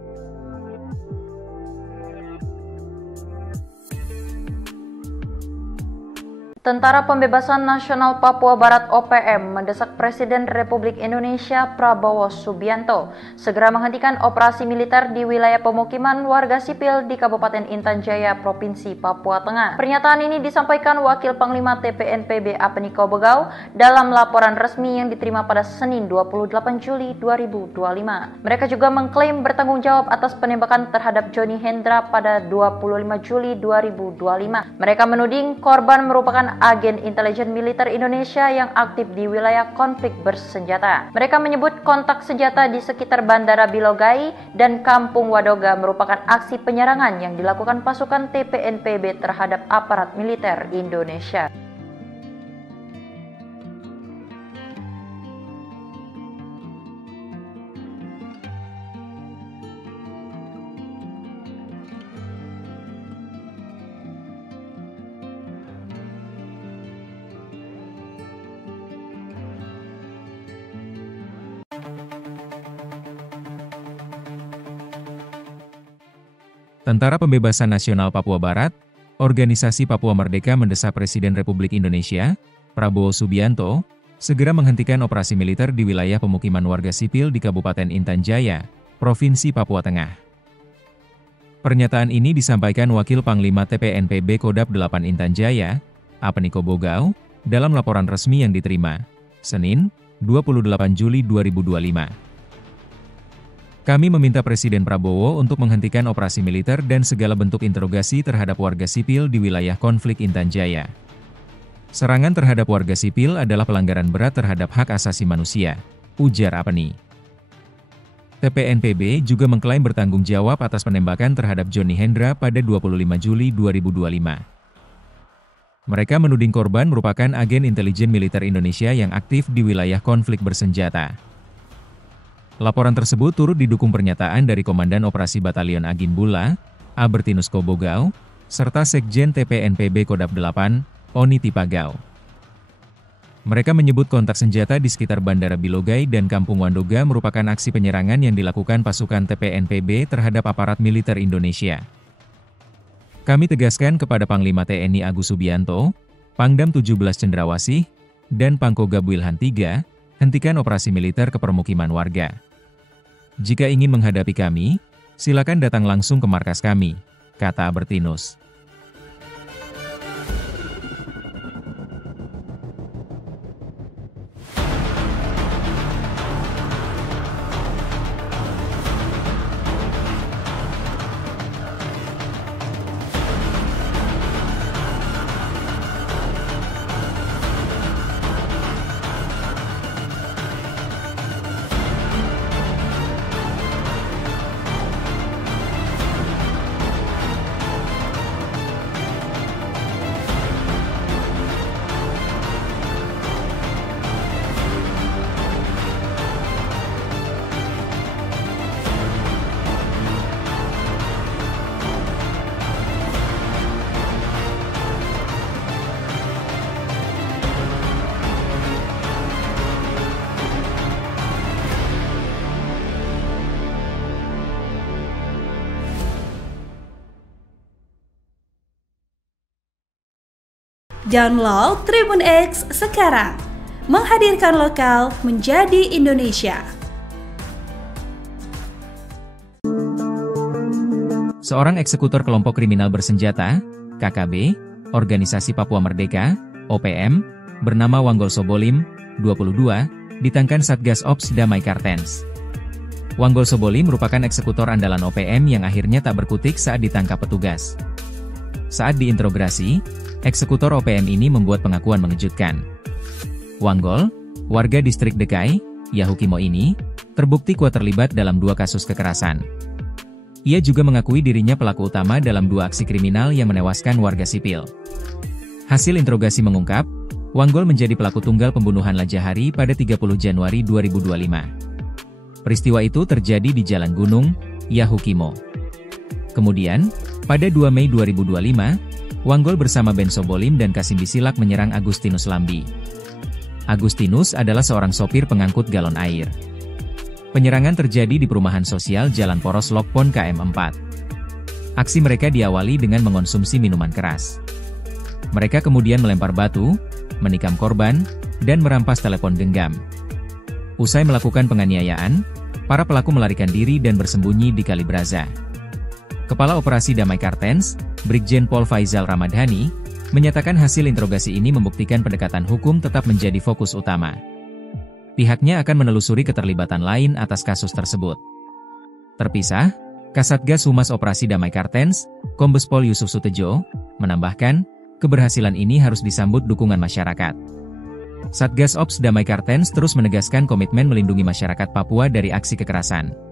Tentara Pembebasan Nasional Papua Barat OPM mendesak Presiden Republik Indonesia Prabowo Subianto segera menghentikan operasi militer di wilayah pemukiman warga sipil di Kabupaten Intan Jaya, Provinsi Papua Tengah. Pernyataan ini disampaikan Wakil Panglima TPNPB Apeniko Bogau dalam laporan resmi yang diterima pada Senin 28 Juli 2025. Mereka juga mengklaim bertanggung jawab atas penembakan terhadap Johnny Hendra pada 25 Juli 2025. Mereka menuding korban merupakan agen intelijen militer Indonesia yang aktif di wilayah konflik bersenjata. Mereka menyebut kontak senjata di sekitar Bandara Bilogai dan Kampung Wadoga merupakan aksi penyerangan yang dilakukan pasukan TPNPB terhadap aparat militer Indonesia. Tentara Pembebasan Nasional Papua Barat, Organisasi Papua Merdeka mendesak Presiden Republik Indonesia, Prabowo Subianto, segera menghentikan operasi militer di wilayah pemukiman warga sipil di Kabupaten Intan Jaya, Provinsi Papua Tengah. Pernyataan ini disampaikan Wakil Panglima TPNPB Kodap 8 Intan Jaya, Apeniko Bogau, dalam laporan resmi yang diterima, Senin, 28 Juli 2025. Kami meminta Presiden Prabowo untuk menghentikan operasi militer dan segala bentuk interogasi terhadap warga sipil di wilayah konflik Intan Jaya. Serangan terhadap warga sipil adalah pelanggaran berat terhadap hak asasi manusia, ujar Apeni. TPNPB juga mengklaim bertanggung jawab atas penembakan terhadap Johnny Hendra pada 25 Juli 2025. Mereka menuding korban merupakan agen intelijen militer Indonesia yang aktif di wilayah konflik bersenjata. Laporan tersebut turut didukung pernyataan dari Komandan Operasi Batalion Agin Bula, Albertinus Kobogau, serta Sekjen TPNPB Kodap 8, Oni Tipagau. Mereka menyebut kontak senjata di sekitar Bandara Bilogai dan Kampung Wandoga merupakan aksi penyerangan yang dilakukan pasukan TPNPB terhadap aparat militer Indonesia. Kami tegaskan kepada Panglima TNI Agus Subianto, Pangdam 17 Cendrawasih, dan Pangkogab Wilhan III, hentikan operasi militer ke permukiman warga. Jika ingin menghadapi kami, silakan datang langsung ke markas kami, kata Albertinus. Download Tribun X sekarang. Menghadirkan lokal menjadi Indonesia. Seorang eksekutor kelompok kriminal bersenjata, KKB, Organisasi Papua Merdeka, OPM, bernama Wanggol Sobolim, 22, ditangkap Satgas Ops Damai Kartens. Wanggol Sobolim merupakan eksekutor andalan OPM yang akhirnya tak berkutik saat ditangkap petugas. Saat diinterogasi, eksekutor OPM ini membuat pengakuan mengejutkan. Wanggol, warga distrik Dekai, Yahukimo ini, terbukti kuat terlibat dalam 2 kasus kekerasan. Ia juga mengakui dirinya pelaku utama dalam 2 aksi kriminal yang menewaskan warga sipil. Hasil interogasi mengungkap, Wanggol menjadi pelaku tunggal pembunuhan Lajahari pada 30 Januari 2025. Peristiwa itu terjadi di Jalan Gunung, Yahukimo. Kemudian, pada 2 Mei 2025, Wanggol bersama Ben Sobolim dan Kasim Bisilak menyerang Agustinus Lambi. Agustinus adalah seorang sopir pengangkut galon air. Penyerangan terjadi di perumahan sosial Jalan Poros Lokpon KM4. Aksi mereka diawali dengan mengonsumsi minuman keras. Mereka kemudian melempar batu, menikam korban, dan merampas telepon genggam. Usai melakukan penganiayaan, para pelaku melarikan diri dan bersembunyi di Kali Braza. Kepala Operasi Damai Kartens, Brigjen Pol Faizal Ramadhani, menyatakan hasil interogasi ini membuktikan pendekatan hukum tetap menjadi fokus utama. Pihaknya akan menelusuri keterlibatan lain atas kasus tersebut. Terpisah, Kasatgas Humas Operasi Damai Kartens, Kombes Pol Yusuf Sutejo, menambahkan, keberhasilan ini harus disambut dukungan masyarakat. Satgas Ops Damai Kartens terus menegaskan komitmen melindungi masyarakat Papua dari aksi kekerasan.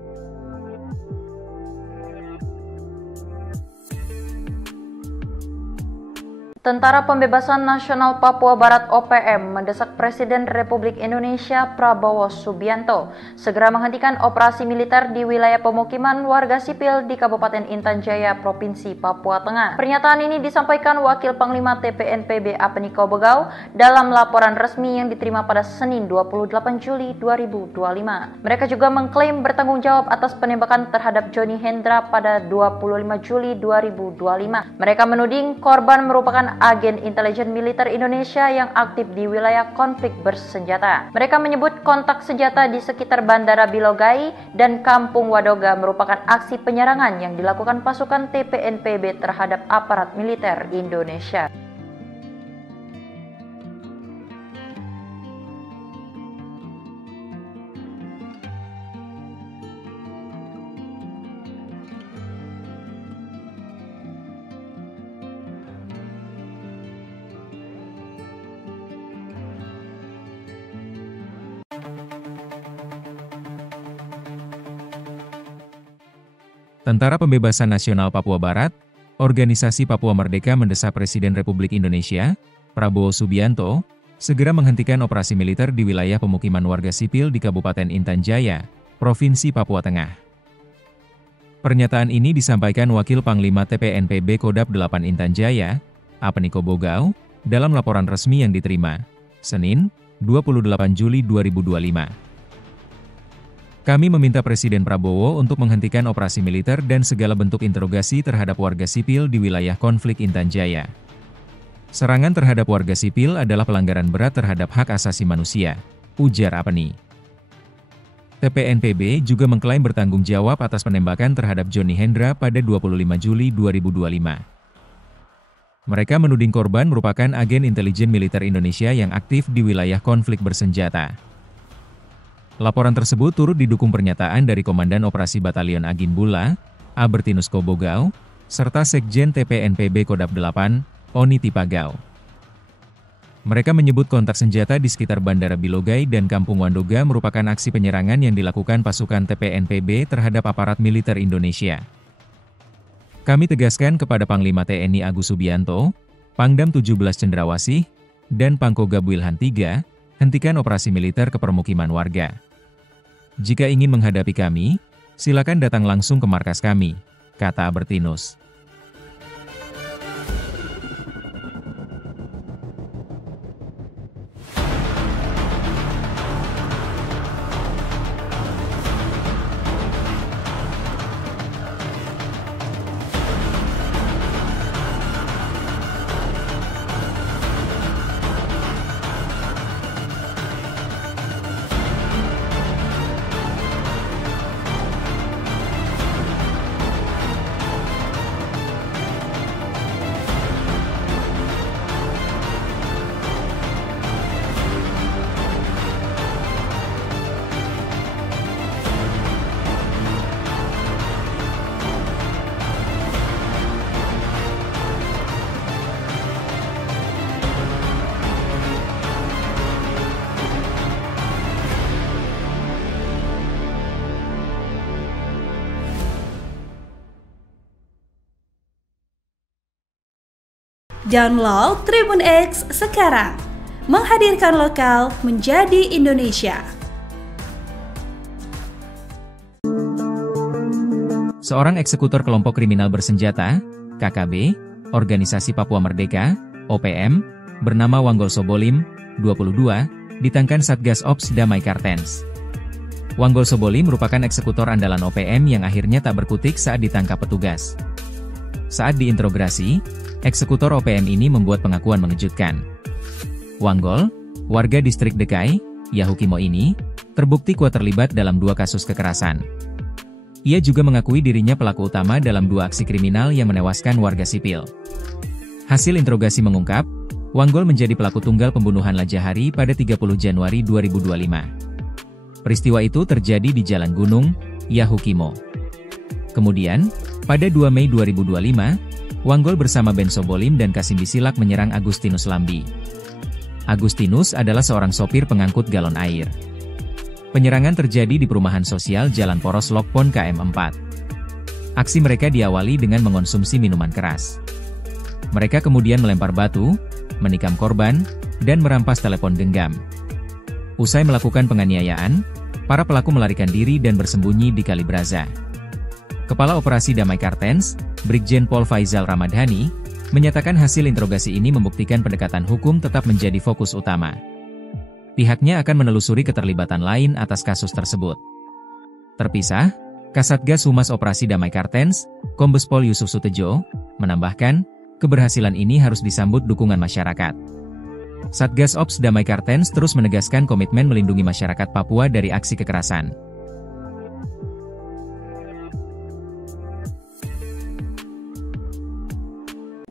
Tentara Pembebasan Nasional Papua Barat OPM mendesak Presiden Republik Indonesia Prabowo Subianto segera menghentikan operasi militer di wilayah pemukiman warga sipil di Kabupaten Intan Jaya, Provinsi Papua Tengah. Pernyataan ini disampaikan Wakil Panglima TPNPB Apeniko Bogau dalam laporan resmi yang diterima pada Senin 28 Juli 2025. Mereka juga mengklaim bertanggung jawab atas penembakan terhadap Johnny Hendra pada 25 Juli 2025. Mereka menuding korban merupakan agen intelijen militer Indonesia yang aktif di wilayah konflik bersenjata. Mereka menyebut kontak senjata di sekitar Bandara Bilogai dan Kampung Wadoga merupakan aksi penyerangan yang dilakukan pasukan TPNPB terhadap aparat militer Indonesia. Tentara Pembebasan Nasional Papua Barat, Organisasi Papua Merdeka mendesak Presiden Republik Indonesia, Prabowo Subianto, segera menghentikan operasi militer di wilayah pemukiman warga sipil di Kabupaten Intan Jaya, Provinsi Papua Tengah. Pernyataan ini disampaikan Wakil Panglima TPNPB Kodap 8 Intan Jaya, Apeniko Bogau, dalam laporan resmi yang diterima, Senin, 28 Juli 2025. Kami meminta Presiden Prabowo untuk menghentikan operasi militer dan segala bentuk interogasi terhadap warga sipil di wilayah konflik Intan Jaya. Serangan terhadap warga sipil adalah pelanggaran berat terhadap hak asasi manusia, ujar Apeni. TPNPB juga mengklaim bertanggung jawab atas penembakan terhadap Johnny Hendra pada 25 Juli 2025. Mereka menuding korban merupakan agen intelijen militer Indonesia yang aktif di wilayah konflik bersenjata. Laporan tersebut turut didukung pernyataan dari Komandan Operasi Batalion Agin Bula, Albertinus Kobogau, serta Sekjen TPNPB Kodap 8, Oni Tipagau. Mereka menyebut kontak senjata di sekitar Bandara Bilogai dan Kampung Wandoga merupakan aksi penyerangan yang dilakukan pasukan TPNPB terhadap aparat militer Indonesia. Kami tegaskan kepada Panglima TNI Agus Subianto, Pangdam 17 Cendrawasih, dan Pangkogab Wilhan III, hentikan operasi militer ke permukiman warga. Jika ingin menghadapi kami, silakan datang langsung ke markas kami, kata Albertinus. Download Tribun X sekarang. Menghadirkan lokal menjadi Indonesia. Seorang eksekutor kelompok kriminal bersenjata, KKB, Organisasi Papua Merdeka, OPM, bernama Wanggol Sobolim, 22, ditangkan Satgas Ops Damai Kartens. Wanggol Sobolim merupakan eksekutor andalan OPM yang akhirnya tak berkutik saat ditangkap petugas. Saat diinterogasi, eksekutor OPM ini membuat pengakuan mengejutkan. Wanggol, warga distrik Dekai, Yahukimo ini, terbukti kuat terlibat dalam 2 kasus kekerasan. Ia juga mengakui dirinya pelaku utama dalam 2 aksi kriminal yang menewaskan warga sipil. Hasil interogasi mengungkap, Wanggol menjadi pelaku tunggal pembunuhan Lajahari pada 30 Januari 2025. Peristiwa itu terjadi di Jalan Gunung, Yahukimo. Kemudian, pada 2 Mei 2025, Wanggol bersama Ben Sobolim dan Kasim Bisilak menyerang Agustinus Lambi. Agustinus adalah seorang sopir pengangkut galon air. Penyerangan terjadi di perumahan sosial Jalan Poros Lokpon KM4. Aksi mereka diawali dengan mengonsumsi minuman keras. Mereka kemudian melempar batu, menikam korban, dan merampas telepon genggam. Usai melakukan penganiayaan, para pelaku melarikan diri dan bersembunyi di Kalibraza. Kepala Operasi Damai Kartens, Brigjen Pol Faizal Ramadhani, menyatakan hasil interogasi ini membuktikan pendekatan hukum tetap menjadi fokus utama. Pihaknya akan menelusuri keterlibatan lain atas kasus tersebut. Terpisah, Kasatgas Humas Operasi Damai Kartens, Kombes Pol Yusuf Sutejo, menambahkan, keberhasilan ini harus disambut dukungan masyarakat. Satgas Ops Damai Kartens terus menegaskan komitmen melindungi masyarakat Papua dari aksi kekerasan.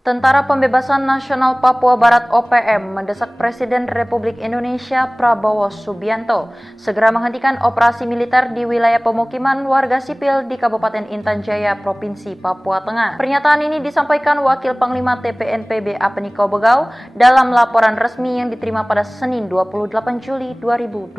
Tentara Pembebasan Nasional Papua Barat OPM mendesak Presiden Republik Indonesia Prabowo Subianto segera menghentikan operasi militer di wilayah pemukiman warga sipil di Kabupaten Intan Jaya, Provinsi Papua Tengah. Pernyataan ini disampaikan Wakil Panglima TPNPB Apeniko Bogau dalam laporan resmi yang diterima pada Senin 28 Juli 2025.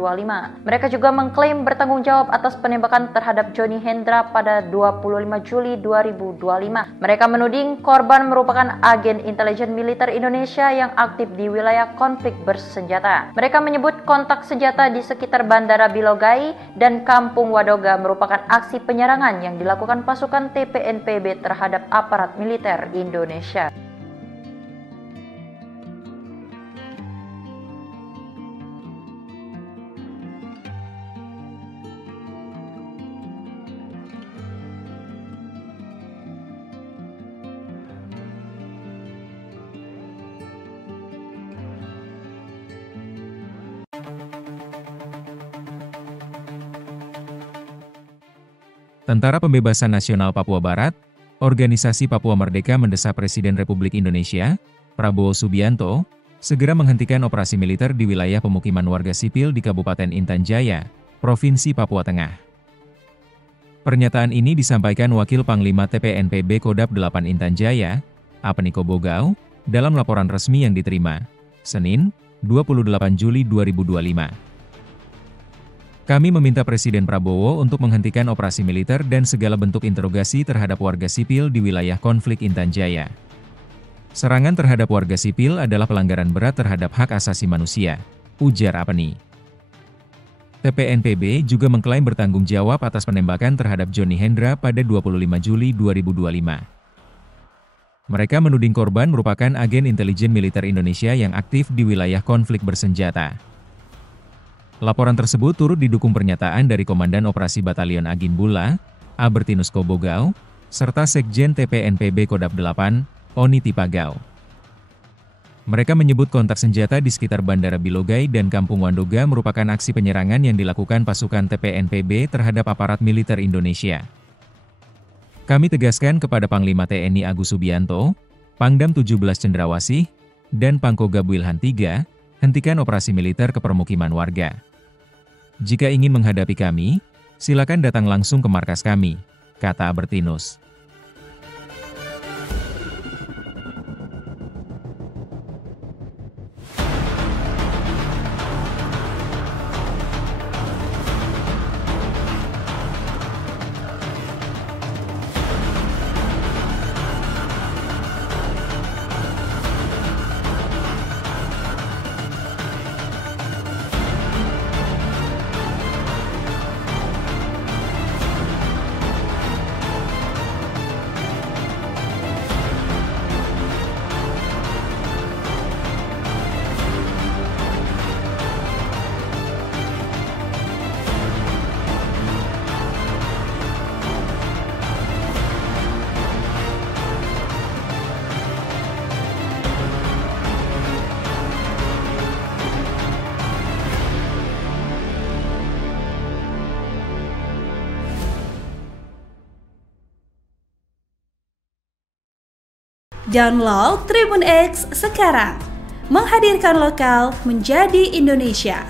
Mereka juga mengklaim bertanggung jawab atas penembakan terhadap Johnny Hendra pada 25 Juli 2025. Mereka menuding korban merupakan agen intelijen militer Indonesia yang aktif di wilayah konflik bersenjata. Mereka menyebut kontak senjata di sekitar Bandara Bilogai dan Kampung Wadoga merupakan aksi penyerangan yang dilakukan pasukan TPNPB terhadap aparat militer Indonesia. Tentara Pembebasan Nasional Papua Barat, Organisasi Papua Merdeka mendesak Presiden Republik Indonesia, Prabowo Subianto, segera menghentikan operasi militer di wilayah pemukiman warga sipil di Kabupaten Intan Jaya, Provinsi Papua Tengah. Pernyataan ini disampaikan Wakil Panglima TPNPB Kodap 8 Intan Jaya, Apeniko Bogau, dalam laporan resmi yang diterima, Senin, 28 Juli 2025. Kami meminta Presiden Prabowo untuk menghentikan operasi militer dan segala bentuk interogasi terhadap warga sipil di wilayah konflik Intan Jaya. Serangan terhadap warga sipil adalah pelanggaran berat terhadap hak asasi manusia, ujar Apeni. TPNPB juga mengklaim bertanggung jawab atas penembakan terhadap Johnny Hendra pada 25 Juli 2025. Mereka menuding korban merupakan agen intelijen militer Indonesia yang aktif di wilayah konflik bersenjata. Laporan tersebut turut didukung pernyataan dari Komandan Operasi Batalion Agin Bula, Albertinus Kobogau, serta Sekjen TPNPB Kodap 8, Oni Tipagau. Mereka menyebut kontak senjata di sekitar Bandara Bilogai dan Kampung Wandoga merupakan aksi penyerangan yang dilakukan pasukan TPNPB terhadap aparat militer Indonesia. Kami tegaskan kepada Panglima TNI Agus Subianto, Pangdam 17 Cendrawasih, dan Pangkogab Wilhan III, hentikan operasi militer ke permukiman warga. Jika ingin menghadapi kami, silakan datang langsung ke markas kami, kata Albertinus. Download Tribun X sekarang. Menghadirkan lokal menjadi Indonesia.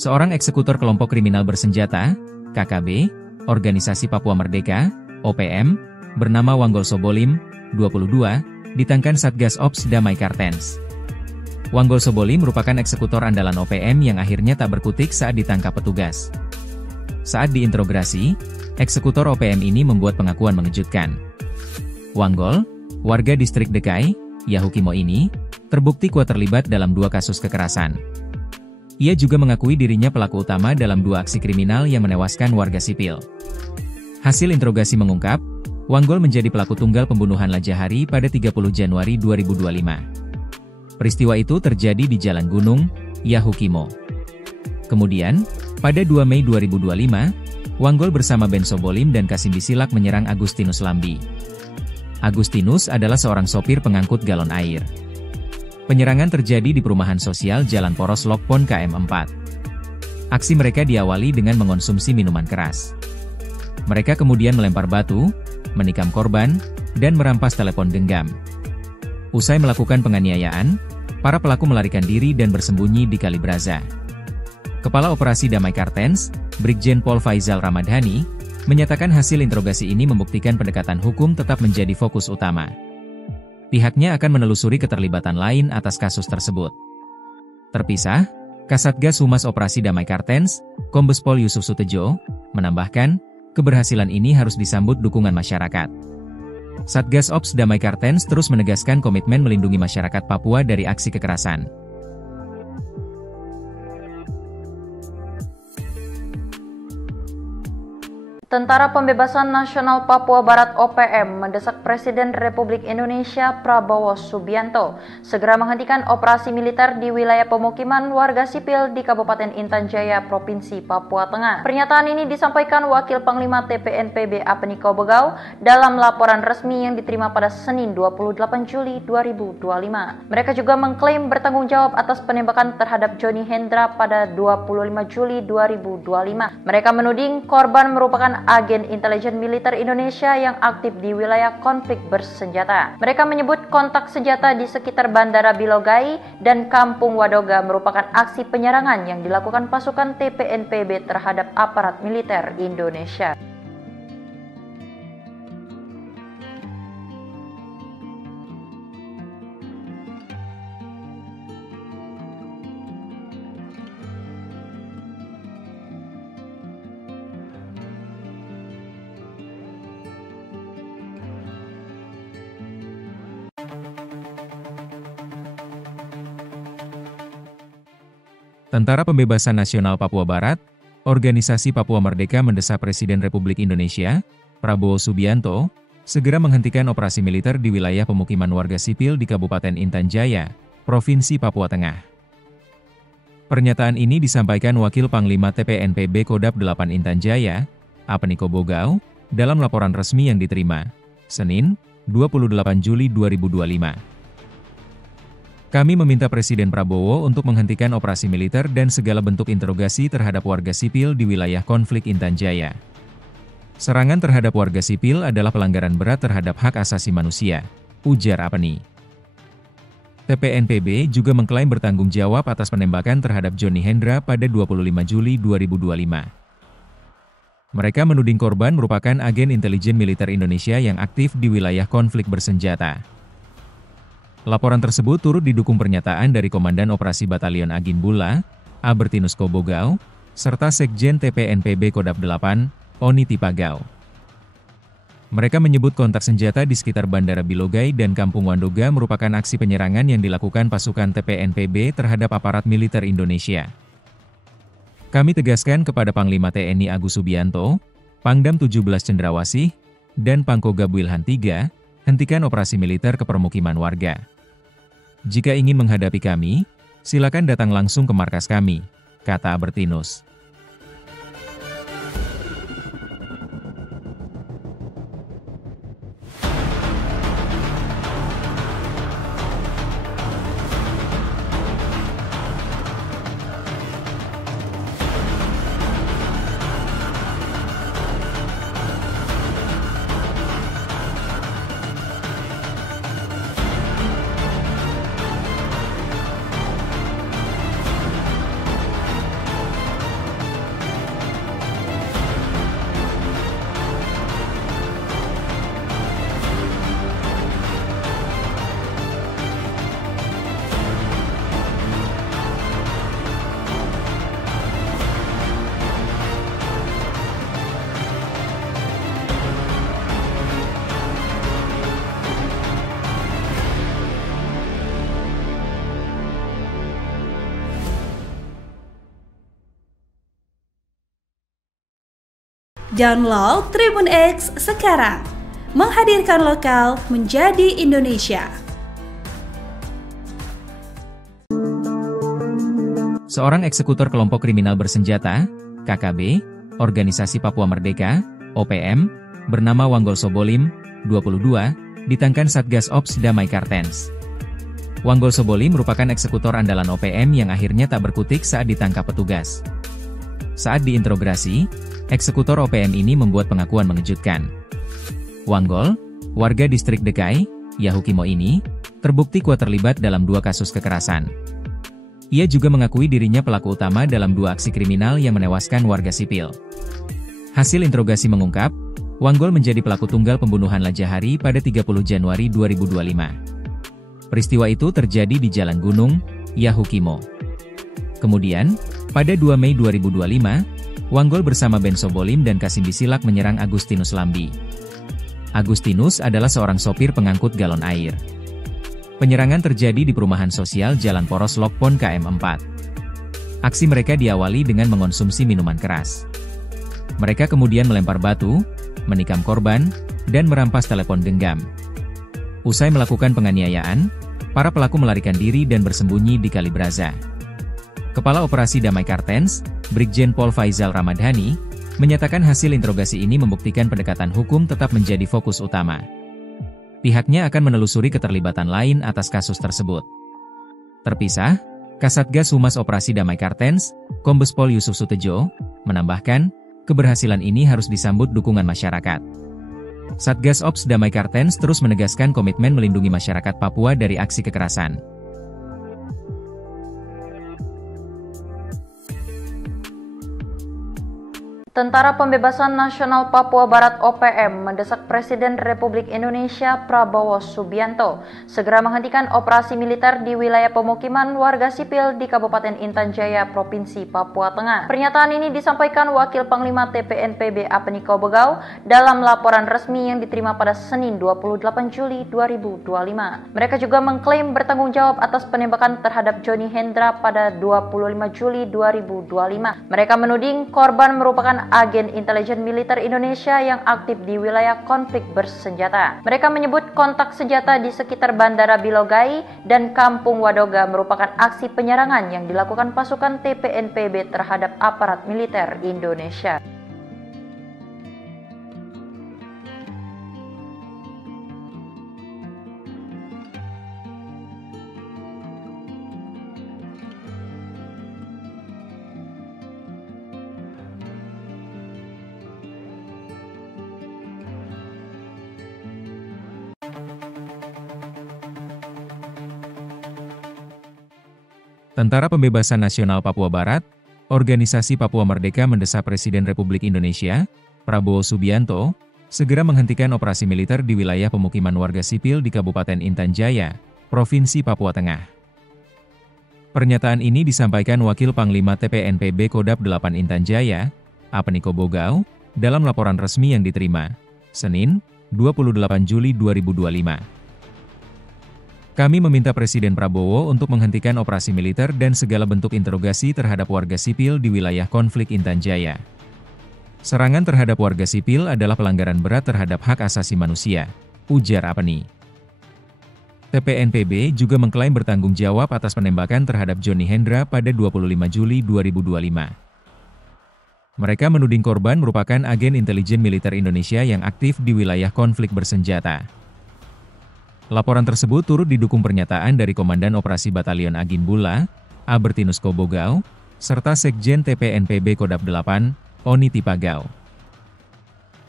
Seorang eksekutor kelompok kriminal bersenjata, KKB, Organisasi Papua Merdeka, OPM, bernama Wanggol Sobolim, 22, ditangkan Satgas Ops Damai Kartens. Wanggol Sobolim merupakan eksekutor andalan OPM yang akhirnya tak berkutik saat ditangkap petugas. Saat diinterogasi, eksekutor OPM ini membuat pengakuan mengejutkan. Wanggol, warga distrik Dekai, Yahukimo ini, terbukti kuat terlibat dalam 2 kasus kekerasan. Ia juga mengakui dirinya pelaku utama dalam 2 aksi kriminal yang menewaskan warga sipil. Hasil interogasi mengungkap, Wanggol menjadi pelaku tunggal pembunuhan Lajahari pada 30 Januari 2025. Peristiwa itu terjadi di Jalan Gunung, Yahukimo. Kemudian, pada 2 Mei 2025, Wanggol bersama Ben Sobolim dan Kasim Bisilak menyerang Agustinus Lambi. Agustinus adalah seorang sopir pengangkut galon air. Penyerangan terjadi di perumahan sosial Jalan Poros Lokpon KM4. Aksi mereka diawali dengan mengonsumsi minuman keras. Mereka kemudian melempar batu, menikam korban, dan merampas telepon genggam. Usai melakukan penganiayaan, para pelaku melarikan diri dan bersembunyi di Kalibraza. Kepala Operasi Damai Kartens, Brigjen Pol Faizal Ramadhani, menyatakan hasil interogasi ini membuktikan pendekatan hukum tetap menjadi fokus utama. Pihaknya akan menelusuri keterlibatan lain atas kasus tersebut. Terpisah, Kasatgas Humas Operasi Damai Kartens, Kombes Pol Yusuf Sutejo, menambahkan, keberhasilan ini harus disambut dukungan masyarakat. Satgas Ops Damai Kartens terus menegaskan komitmen melindungi masyarakat Papua dari aksi kekerasan. Tentara Pembebasan Nasional Papua Barat (OPM) mendesak Presiden Republik Indonesia Prabowo Subianto segera menghentikan operasi militer di wilayah pemukiman warga sipil di Kabupaten Intan Jaya, Provinsi Papua Tengah. Pernyataan ini disampaikan Wakil Panglima TPNPB Apeniko Bogau dalam laporan resmi yang diterima pada Senin 28 Juli 2025. Mereka juga mengklaim bertanggung jawab atas penembakan terhadap Johnny Hendra pada 25 Juli 2025. Mereka menuding korban merupakan agen intelijen militer Indonesia yang aktif di wilayah konflik bersenjata. Mereka menyebut kontak senjata di sekitar Bandara Bilogai dan Kampung Wadoga merupakan aksi penyerangan yang dilakukan pasukan TPNPB terhadap aparat militer Indonesia. Tentara Pembebasan Nasional Papua Barat, Organisasi Papua Merdeka mendesak Presiden Republik Indonesia, Prabowo Subianto, segera menghentikan operasi militer di wilayah pemukiman warga sipil di Kabupaten Intan Jaya, Provinsi Papua Tengah. Pernyataan ini disampaikan Wakil Panglima TPNPB Kodap 8 Intan Jaya, Apeniko Bogau, dalam laporan resmi yang diterima, Senin, 28 Juli 2025. Kami meminta Presiden Prabowo untuk menghentikan operasi militer dan segala bentuk interogasi terhadap warga sipil di wilayah konflik Intan Jaya. Serangan terhadap warga sipil adalah pelanggaran berat terhadap hak asasi manusia, ujar Apeni. TPNPB juga mengklaim bertanggung jawab atas penembakan terhadap Johnny Hendra pada 25 Juli 2025. Mereka menuding korban merupakan agen intelijen militer Indonesia yang aktif di wilayah konflik bersenjata. Laporan tersebut turut didukung pernyataan dari Komandan Operasi Batalion Agin Bula, Albertinus Kobogau, serta Sekjen TPNPB Kodap 8, Oni Tipagau. Mereka menyebut kontak senjata di sekitar Bandara Bilogai dan Kampung Wadoga merupakan aksi penyerangan yang dilakukan pasukan TPNPB terhadap aparat militer Indonesia. Kami tegaskan kepada Panglima TNI Agus Subianto, Pangdam 17 Cendrawasih, dan Pangkoga Wilhan III, hentikan operasi militer ke permukiman warga. Jika ingin menghadapi kami, silakan datang langsung ke markas kami, kata Albertinus. Download Tribun X sekarang. Menghadirkan lokal menjadi Indonesia. Seorang eksekutor kelompok kriminal bersenjata, KKB, Organisasi Papua Merdeka, OPM, bernama Wanggol Sobolim, 22, ditangkan Satgas Ops Damai Kartens. Wanggol Sobolim merupakan eksekutor andalan OPM yang akhirnya tak berkutik saat ditangkap petugas. Saat diinterogasi, eksekutor OPM ini membuat pengakuan mengejutkan. Wanggol, warga distrik Dekai, Yahukimo ini, terbukti kuat terlibat dalam 2 kasus kekerasan. Ia juga mengakui dirinya pelaku utama dalam 2 aksi kriminal yang menewaskan warga sipil. Hasil interogasi mengungkap, Wanggol menjadi pelaku tunggal pembunuhan Lajahari pada 30 Januari 2025. Peristiwa itu terjadi di Jalan Gunung, Yahukimo. Kemudian, pada 2 Mei 2025, Wanggol bersama Ben Sobolim dan Kasim Bisilak menyerang Agustinus Lambi. Agustinus adalah seorang sopir pengangkut galon air. Penyerangan terjadi di perumahan sosial Jalan Poros Lokpon KM4. Aksi mereka diawali dengan mengonsumsi minuman keras. Mereka kemudian melempar batu, menikam korban, dan merampas telepon genggam. Usai melakukan penganiayaan, para pelaku melarikan diri dan bersembunyi di Kali Braza. Kepala Operasi Damai Kartens, Brigjen Pol Faizal Ramadhani, menyatakan hasil interogasi ini membuktikan pendekatan hukum tetap menjadi fokus utama. Pihaknya akan menelusuri keterlibatan lain atas kasus tersebut. Terpisah, Kasatgas Humas Operasi Damai Kartens, Kombes Pol Yusuf Sutejo, menambahkan, keberhasilan ini harus disambut dukungan masyarakat. Satgas Ops Damai Kartens terus menegaskan komitmen melindungi masyarakat Papua dari aksi kekerasan. Tentara Pembebasan Nasional Papua Barat OPM mendesak Presiden Republik Indonesia Prabowo Subianto segera menghentikan operasi militer di wilayah pemukiman warga sipil di Kabupaten Intan Jaya, Provinsi Papua Tengah. Pernyataan ini disampaikan Wakil Panglima TPNPB Apniko Bogau dalam laporan resmi yang diterima pada Senin 28 Juli 2025. Mereka juga mengklaim bertanggung jawab atas penembakan terhadap Johnny Hendra pada 25 Juli 2025. Mereka menuding korban merupakan agen intelijen militer Indonesia yang aktif di wilayah konflik bersenjata. Mereka menyebut kontak senjata di sekitar Bandara Bilogai dan Kampung Wadoga merupakan aksi penyerangan yang dilakukan pasukan TPNPB terhadap aparat militer Indonesia. Tentara Pembebasan Nasional Papua Barat, Organisasi Papua Merdeka mendesak Presiden Republik Indonesia, Prabowo Subianto, segera menghentikan operasi militer di wilayah pemukiman warga sipil di Kabupaten Intan Jaya, Provinsi Papua Tengah. Pernyataan ini disampaikan Wakil Panglima TPNPB Kodap 8 Intan Jaya, Apniko Bogau, dalam laporan resmi yang diterima, Senin, 28 Juli 2025. Kami meminta Presiden Prabowo untuk menghentikan operasi militer dan segala bentuk interogasi terhadap warga sipil di wilayah konflik Intan Jaya. Serangan terhadap warga sipil adalah pelanggaran berat terhadap hak asasi manusia, ujar Apni. TPNPB juga mengklaim bertanggung jawab atas penembakan terhadap Johnny Hendra pada 25 Juli 2025. Mereka menuding korban merupakan agen intelijen militer Indonesia yang aktif di wilayah konflik bersenjata. Laporan tersebut turut didukung pernyataan dari Komandan Operasi Batalion Agin Bula, Albertinus Kobogau, serta Sekjen TPNPB Kodap 8, Oni Tipagau.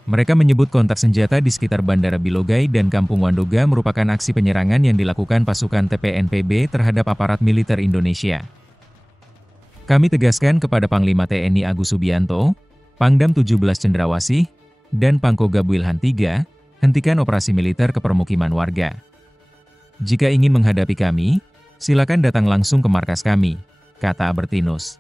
Mereka menyebut kontak senjata di sekitar Bandara Bilogai dan Kampung Wadoga merupakan aksi penyerangan yang dilakukan pasukan TPNPB terhadap aparat militer Indonesia. Kami tegaskan kepada Panglima TNI Agus Subianto, Pangdam 17 Cendrawasih, dan Pangkogab Wilhan III, hentikan operasi militer ke permukiman warga. Jika ingin menghadapi kami, silakan datang langsung ke markas kami, kata Albertinus.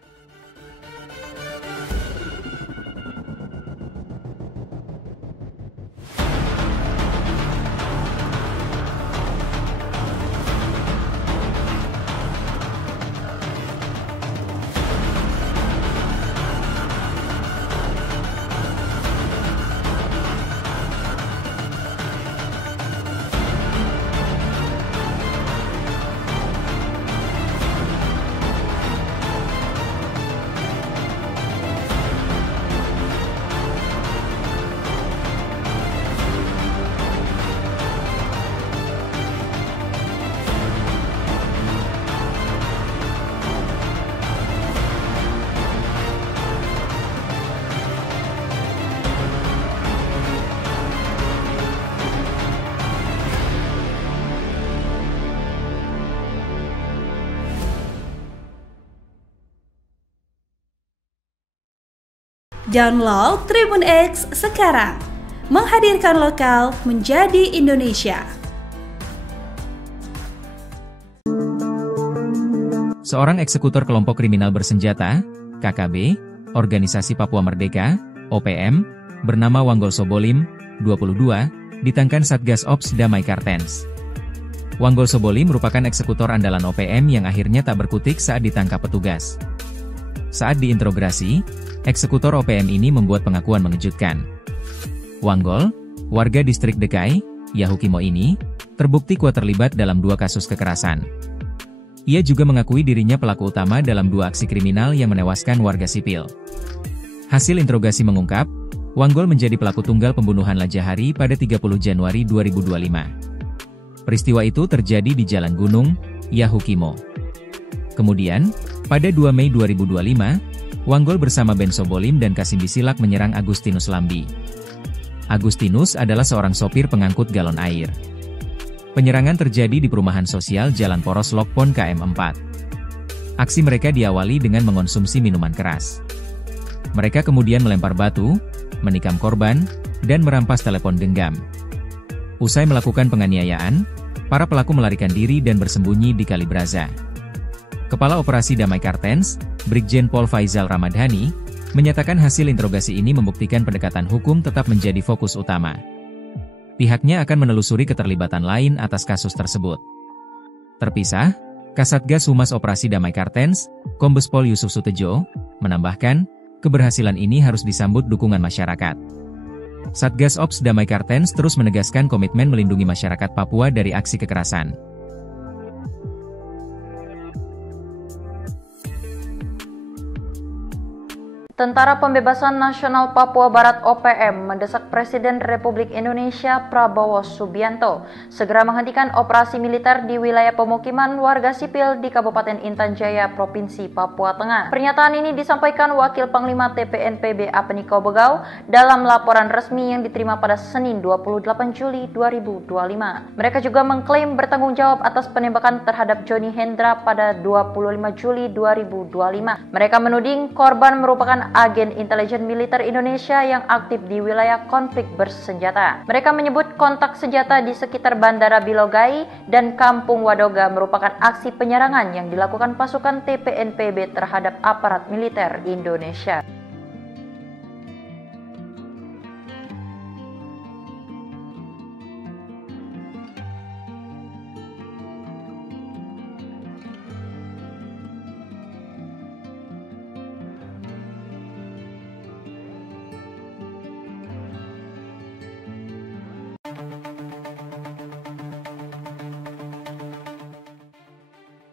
Download Tribun X sekarang. Menghadirkan lokal menjadi Indonesia. Seorang eksekutor kelompok kriminal bersenjata, KKB, Organisasi Papua Merdeka, OPM, bernama Wanggol Sobolim, 22, ditangkan Satgas Ops Damai Kartens. Wanggol Sobolim merupakan eksekutor andalan OPM yang akhirnya tak berkutik saat ditangkap petugas. Saat diinterogasi, eksekutor OPM ini membuat pengakuan mengejutkan. Wanggol, warga distrik Dekai, Yahukimo ini, terbukti kuat terlibat dalam 2 kasus kekerasan. Ia juga mengakui dirinya pelaku utama dalam 2 aksi kriminal yang menewaskan warga sipil. Hasil interogasi mengungkap, Wanggol menjadi pelaku tunggal pembunuhan Lajahari pada 30 Januari 2025. Peristiwa itu terjadi di Jalan Gunung, Yahukimo. Kemudian, pada 2 Mei 2025, Wanggol bersama Ben Sobolim dan Kasim Bisilak menyerang Agustinus Lambi. Agustinus adalah seorang sopir pengangkut galon air. Penyerangan terjadi di perumahan sosial Jalan Poros Lokpon KM4. Aksi mereka diawali dengan mengonsumsi minuman keras. Mereka kemudian melempar batu, menikam korban, dan merampas telepon genggam. Usai melakukan penganiayaan, para pelaku melarikan diri dan bersembunyi di Kali Braza. Kepala Operasi Damai Kartens, Brigjen Pol Faizal Ramadhani, menyatakan hasil interogasi ini membuktikan pendekatan hukum tetap menjadi fokus utama. Pihaknya akan menelusuri keterlibatan lain atas kasus tersebut. Terpisah, Kasatgas Humas Operasi Damai Kartens, Kombes Pol Yusuf Sutejo, menambahkan, keberhasilan ini harus disambut dukungan masyarakat. Satgas Ops Damai Kartens terus menegaskan komitmen melindungi masyarakat Papua dari aksi kekerasan. Tentara Pembebasan Nasional Papua Barat OPM mendesak Presiden Republik Indonesia Prabowo Subianto segera menghentikan operasi militer di wilayah pemukiman warga sipil di Kabupaten Intan Jaya, Provinsi Papua Tengah. Pernyataan ini disampaikan Wakil Panglima TPNPB Apeniko Bogau dalam laporan resmi yang diterima pada Senin 28 Juli 2025. Mereka juga mengklaim bertanggung jawab atas penembakan terhadap Johnny Hendra pada 25 Juli 2025. Mereka menuding korban merupakan agen intelijen militer Indonesia yang aktif di wilayah konflik bersenjata. Mereka menyebut kontak senjata di sekitar Bandara Bilogai dan Kampung Wadoga merupakan aksi penyerangan yang dilakukan pasukan TPNPB terhadap aparat militer Indonesia.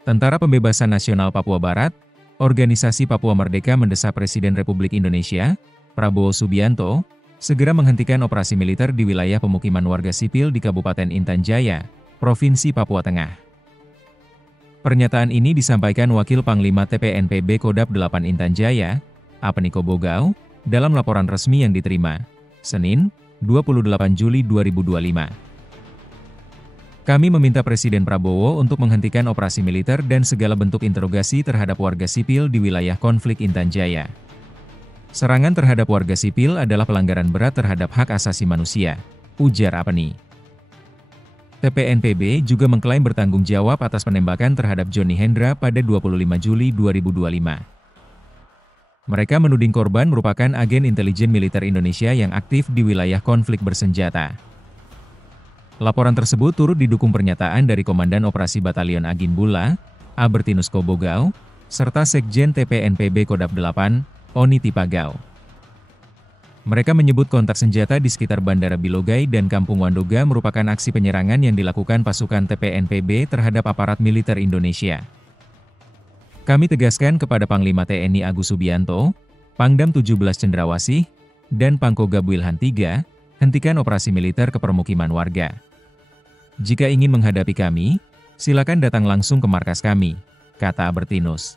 Tentara Pembebasan Nasional Papua Barat, Organisasi Papua Merdeka mendesak Presiden Republik Indonesia, Prabowo Subianto, segera menghentikan operasi militer di wilayah pemukiman warga sipil di Kabupaten Intan Jaya, Provinsi Papua Tengah. Pernyataan ini disampaikan Wakil Panglima TPNPB Kodap 8 Intan Jaya, Apeniko Bogau, dalam laporan resmi yang diterima, Senin, 28 Juli 2025. Kami meminta Presiden Prabowo untuk menghentikan operasi militer dan segala bentuk interogasi terhadap warga sipil di wilayah konflik Intan Jaya. Serangan terhadap warga sipil adalah pelanggaran berat terhadap hak asasi manusia, ujar Apeni. TPNPB juga mengklaim bertanggung jawab atas penembakan terhadap Johnny Hendra pada 25 Juli 2025. Mereka menuding korban merupakan agen intelijen militer Indonesia yang aktif di wilayah konflik bersenjata. Laporan tersebut turut didukung pernyataan dari Komandan Operasi Batalion Agin Bula, Albertinus Kobogau, serta Sekjen TPNPB Kodap 8, Oni Tipagau. Mereka menyebut kontak senjata di sekitar Bandara Bilogai dan Kampung Wadoga merupakan aksi penyerangan yang dilakukan pasukan TPNPB terhadap aparat militer Indonesia. Kami tegaskan kepada Panglima TNI Agus Subianto, Pangdam 17 Cendrawasih, dan Pangkogab Wilhan III, hentikan operasi militer ke permukiman warga. Jika ingin menghadapi kami, silakan datang langsung ke markas kami, kata Albertinus.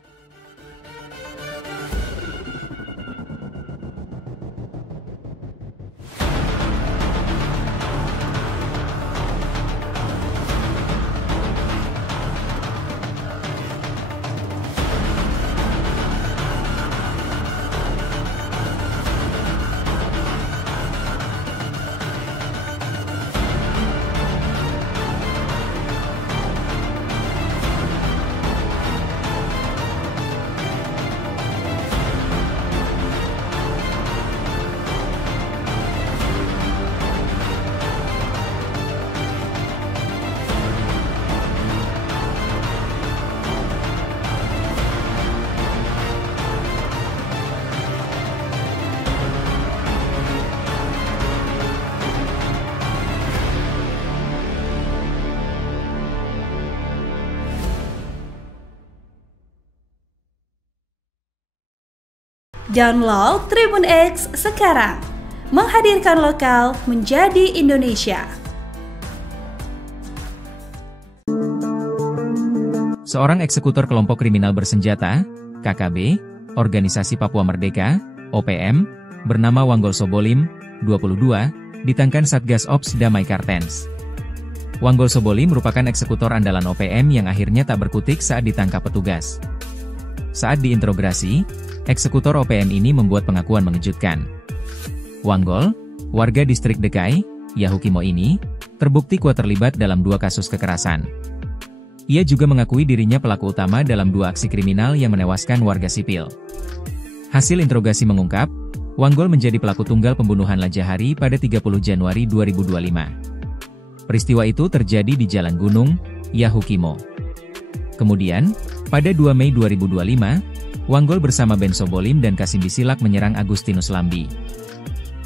Download Tribun X sekarang. Menghadirkan lokal menjadi Indonesia. Seorang eksekutor kelompok kriminal bersenjata, KKB, Organisasi Papua Merdeka, OPM, bernama Wanggol Sobolim, 22, ditangkan Satgas Ops Damai Kartens. Wanggol Sobolim merupakan eksekutor andalan OPM yang akhirnya tak berkutik saat ditangkap petugas. Saat diinterogasi, eksekutor OPM ini membuat pengakuan mengejutkan. Wanggol, warga distrik Dekai, Yahukimo ini, terbukti kuat terlibat dalam 2 kasus kekerasan. Ia juga mengakui dirinya pelaku utama dalam 2 aksi kriminal yang menewaskan warga sipil. Hasil interogasi mengungkap, Wanggol menjadi pelaku tunggal pembunuhan Lajahari pada 30 Januari 2025. Peristiwa itu terjadi di Jalan Gunung, Yahukimo. Kemudian, pada 2 Mei 2025, Wanggol bersama Ben Sobolim dan Kasim Bisilak menyerang Agustinus Lambi.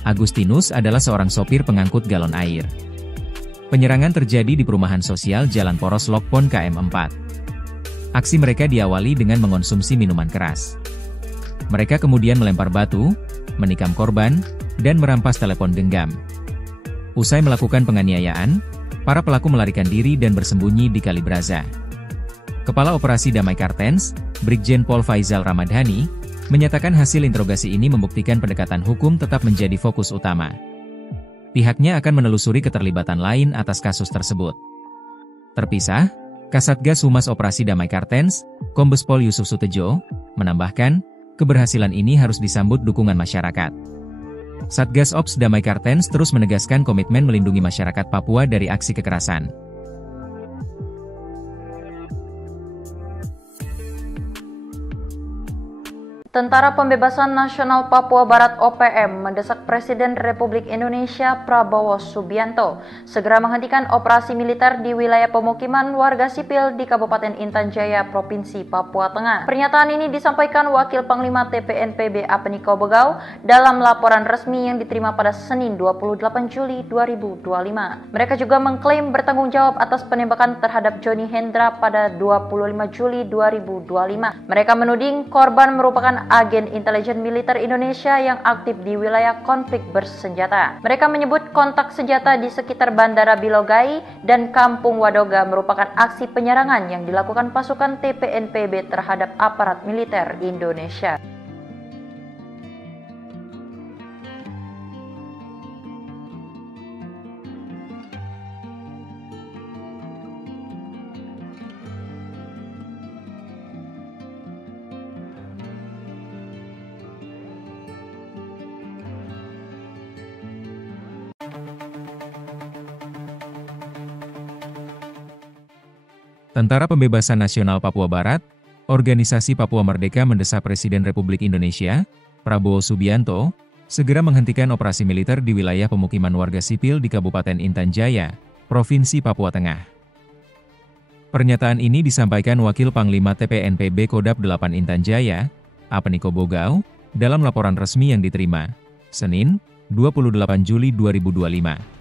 Agustinus adalah seorang sopir pengangkut galon air. Penyerangan terjadi di perumahan sosial Jalan Poros Lokpon KM4. Aksi mereka diawali dengan mengonsumsi minuman keras. Mereka kemudian melempar batu, menikam korban, dan merampas telepon genggam. Usai melakukan penganiayaan, para pelaku melarikan diri dan bersembunyi di Kalibraza. Kepala Operasi Damai Kartens, Brigjen Pol Faizal Ramadhani, menyatakan hasil interogasi ini membuktikan pendekatan hukum tetap menjadi fokus utama. Pihaknya akan menelusuri keterlibatan lain atas kasus tersebut. Terpisah, Kasatgas Humas Operasi Damai Kartens, Kombes Pol Yusuf Sutejo, menambahkan, keberhasilan ini harus disambut dukungan masyarakat. Satgas Ops Damai Kartens terus menegaskan komitmen melindungi masyarakat Papua dari aksi kekerasan. Tentara Pembebasan Nasional Papua Barat OPM mendesak Presiden Republik Indonesia Prabowo Subianto segera menghentikan operasi militer di wilayah pemukiman warga sipil di Kabupaten Intan Jaya, Provinsi Papua Tengah. Pernyataan ini disampaikan Wakil Panglima TPNPB Apeniko Bogau dalam laporan resmi yang diterima pada Senin 28 Juli 2025. Mereka juga mengklaim bertanggung jawab atas penembakan terhadap Johnny Hendra pada 25 Juli 2025. Mereka menuding korban merupakan agen intelijen militer Indonesia yang aktif di wilayah konflik bersenjata. Mereka menyebut kontak senjata di sekitar Bandara Bilogai dan Kampung Wadoga merupakan aksi penyerangan yang dilakukan pasukan TPNPB terhadap aparat militer Indonesia. Tentara Pembebasan Nasional Papua Barat, Organisasi Papua Merdeka mendesak Presiden Republik Indonesia, Prabowo Subianto, segera menghentikan operasi militer di wilayah pemukiman warga sipil di Kabupaten Intan Jaya, Provinsi Papua Tengah. Pernyataan ini disampaikan Wakil Panglima TPNPB Kodap 8 Intan Jaya, Apeniko Bogau, dalam laporan resmi yang diterima, Senin, 28 Juli 2025.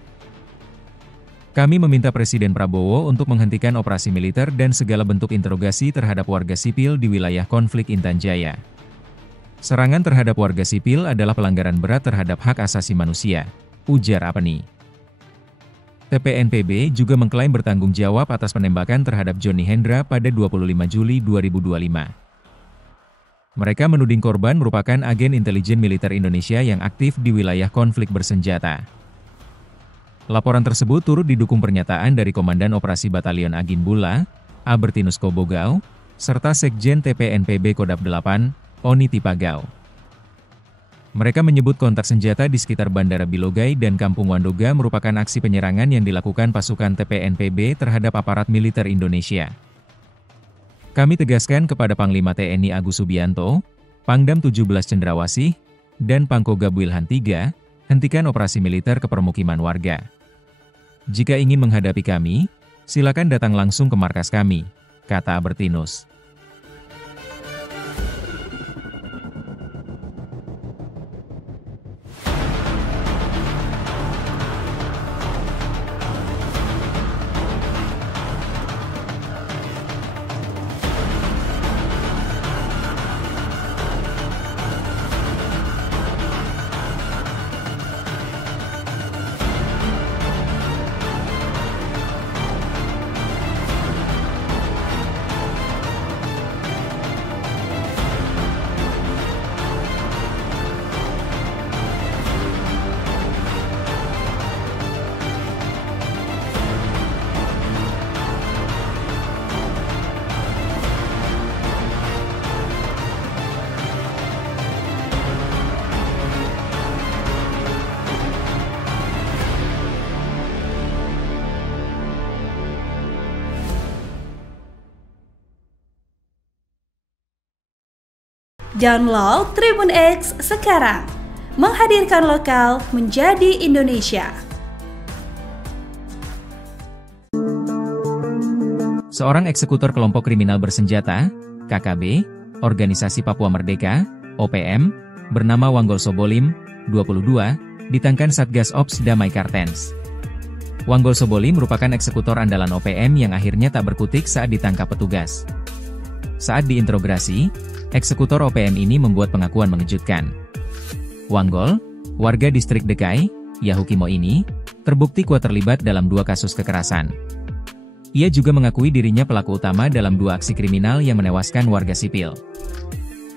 Kami meminta Presiden Prabowo untuk menghentikan operasi militer dan segala bentuk interogasi terhadap warga sipil di wilayah konflik Intan Jaya. Serangan terhadap warga sipil adalah pelanggaran berat terhadap hak asasi manusia, ujar Apeni. TPNPB juga mengklaim bertanggung jawab atas penembakan terhadap Johnny Hendra pada 25 Juli 2025. Mereka menuding korban merupakan agen intelijen militer Indonesia yang aktif di wilayah konflik bersenjata. Laporan tersebut turut didukung pernyataan dari Komandan Operasi Batalion Agin Bula, Albertinus Kobogau, serta Sekjen TPNPB Kodap 8, Oni Tipagau. Mereka menyebut kontak senjata di sekitar Bandara Bilogai dan Kampung Wandoga merupakan aksi penyerangan yang dilakukan pasukan TPNPB terhadap aparat militer Indonesia. Kami tegaskan kepada Panglima TNI Agus Subianto, Pangdam 17 Cendrawasih, dan Pangkogab Wilhan III, hentikan operasi militer ke permukiman warga. Jika ingin menghadapi kami, silakan datang langsung ke markas kami, kata Albertinus. Download Tribun X sekarang. Menghadirkan lokal menjadi Indonesia. Seorang eksekutor kelompok kriminal bersenjata, KKB, Organisasi Papua Merdeka, OPM, bernama Wanggol Sobolim, 22, ditangkan Satgas Ops Damai Kartens. Wanggol Sobolim merupakan eksekutor andalan OPM yang akhirnya tak berkutik saat ditangkap petugas. Saat diinterogasi, eksekutor OPM ini membuat pengakuan mengejutkan. Wanggol, warga distrik Dekai, Yahukimo ini, terbukti kuat terlibat dalam 2 kasus kekerasan. Ia juga mengakui dirinya pelaku utama dalam 2 aksi kriminal yang menewaskan warga sipil.